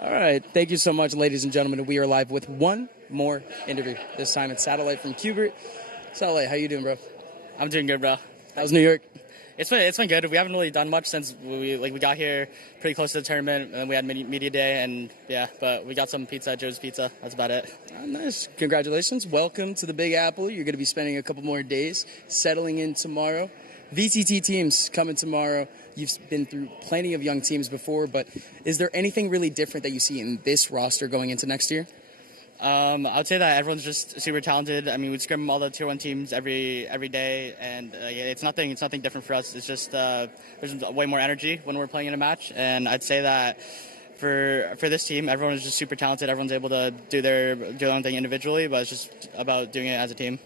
All right. Thank you so much, ladies and gentlemen. We are live with one more interview. This time it's Satellite from Hubert. Satellite, how you doing, bro? I'm doing good, bro. How's New York? It's been good. We haven't really done much since we got here pretty close to the tournament, and we had media day, and yeah, but we got some pizza at Joe's Pizza. That's about it. Oh, nice. Congratulations. Welcome to the Big Apple. You're going to be spending a couple more days settling in tomorrow. VTT teams coming tomorrow. You've been through plenty of young teams before, but is there anything really different that you see in this roster going into next year? I would say that everyone's just super talented. I mean, we scrim all the Tier 1 teams every day, and it's nothing different for us. It's just there's way more energy when we're playing in a match, and I'd say that for this team, everyone is just super talented. Everyone's able to do their own thing individually, but it's just about doing it as a team.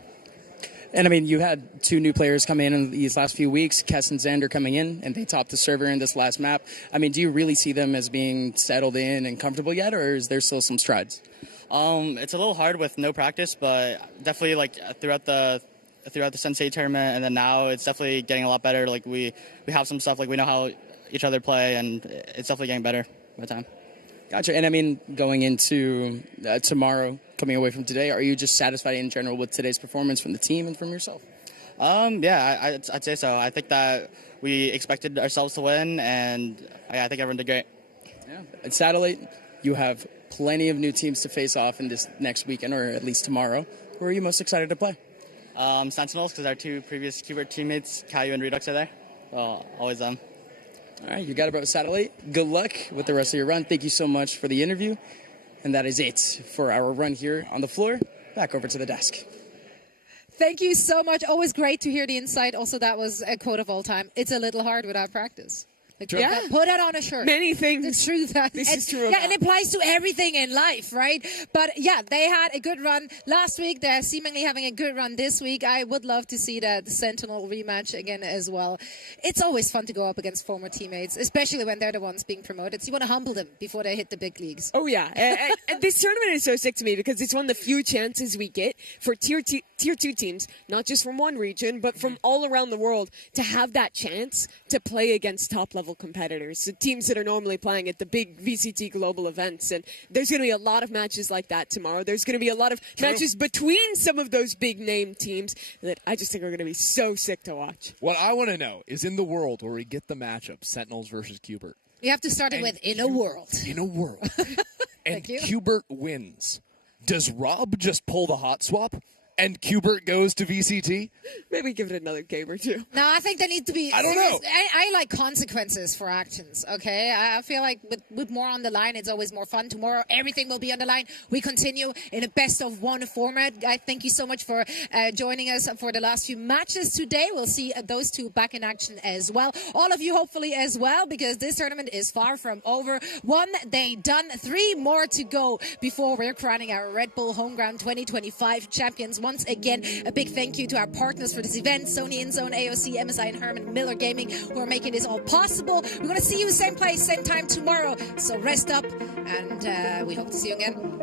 And I mean, you had 2 new players come in these last few weeks, Kess and Xander coming in, and they topped the server in this last map. I mean, do you really see them as being settled in and comfortable yet, or is there still some strides? It's a little hard with no practice, but definitely like throughout the Sensei tournament, and then now it's definitely getting a lot better. Like we have some stuff, like we know how each other play, and it's definitely getting better over time. Gotcha. And I mean, going into tomorrow, coming away from today, are you just satisfied in general with today's performance from the team and from yourself? Yeah, I'd say so. I think that we expected ourselves to win, and I think everyone did great. Yeah. At Satellite, you have plenty of new teams to face off in this next weekend, or at least tomorrow. Who are you most excited to play? Sentinels, because our 2 previous Hubert teammates, Caillou and Redux, are there. Well, always them. All right, you got it, bro. Satellite, good luck with the rest of your run. Thank you so much for the interview. And that is it for our run here on the floor. Back over to the desk. Thank you so much. Always great to hear the insight. Also, that was a quote of all time. It's a little hard without practice. Like, Yeah. put that on a shirt. Many things. It's true. This is true. Yeah, and it applies to everything in life, right? But yeah, they had a good run last week. They're seemingly having a good run this week. I would love to see the Sentinel rematch again as well. It's always fun to go up against former teammates, especially when they're the ones being promoted. So you want to humble them before they hit the big leagues. Oh, yeah. And this tournament is so sick to me because it's one of the few chances we get for tier 2 teams, not just from one region, but from all around the world, to have that chance to play against top-level competitors, the teams that are normally playing at the big VCT global events. And there's going to be a lot of matches like that tomorrow. There's going to be a lot of matches between some of those big-name teams that I just think are going to be so sick to watch. What I want to know is, in the world where we get the matchup, Sentinels versus Qbert. You have to start it with in a world. In a world. And Qbert wins. Does Rob just pull the hot swap? And Qbert goes to VCT? Maybe give it another game or two. No, I think they need to be. I don't know. I like consequences for actions. Okay, I feel like with more on the line, it's always more fun. Tomorrow, everything will be on the line. We continue in a best-of-1 format. I thank you so much for joining us for the last few matches today. We'll see those two back in action as well. All of you, hopefully, as well, because this tournament is far from over. 1 day done, 3 more to go before we're crowning our Red Bull Homeground 2025 champions. Once again, a big thank you to our partners for this event, Sony InZone, AOC, MSI, and Herman Miller Gaming, who are making this all possible. We're going to see you same place, same time tomorrow. So rest up, and we hope to see you again.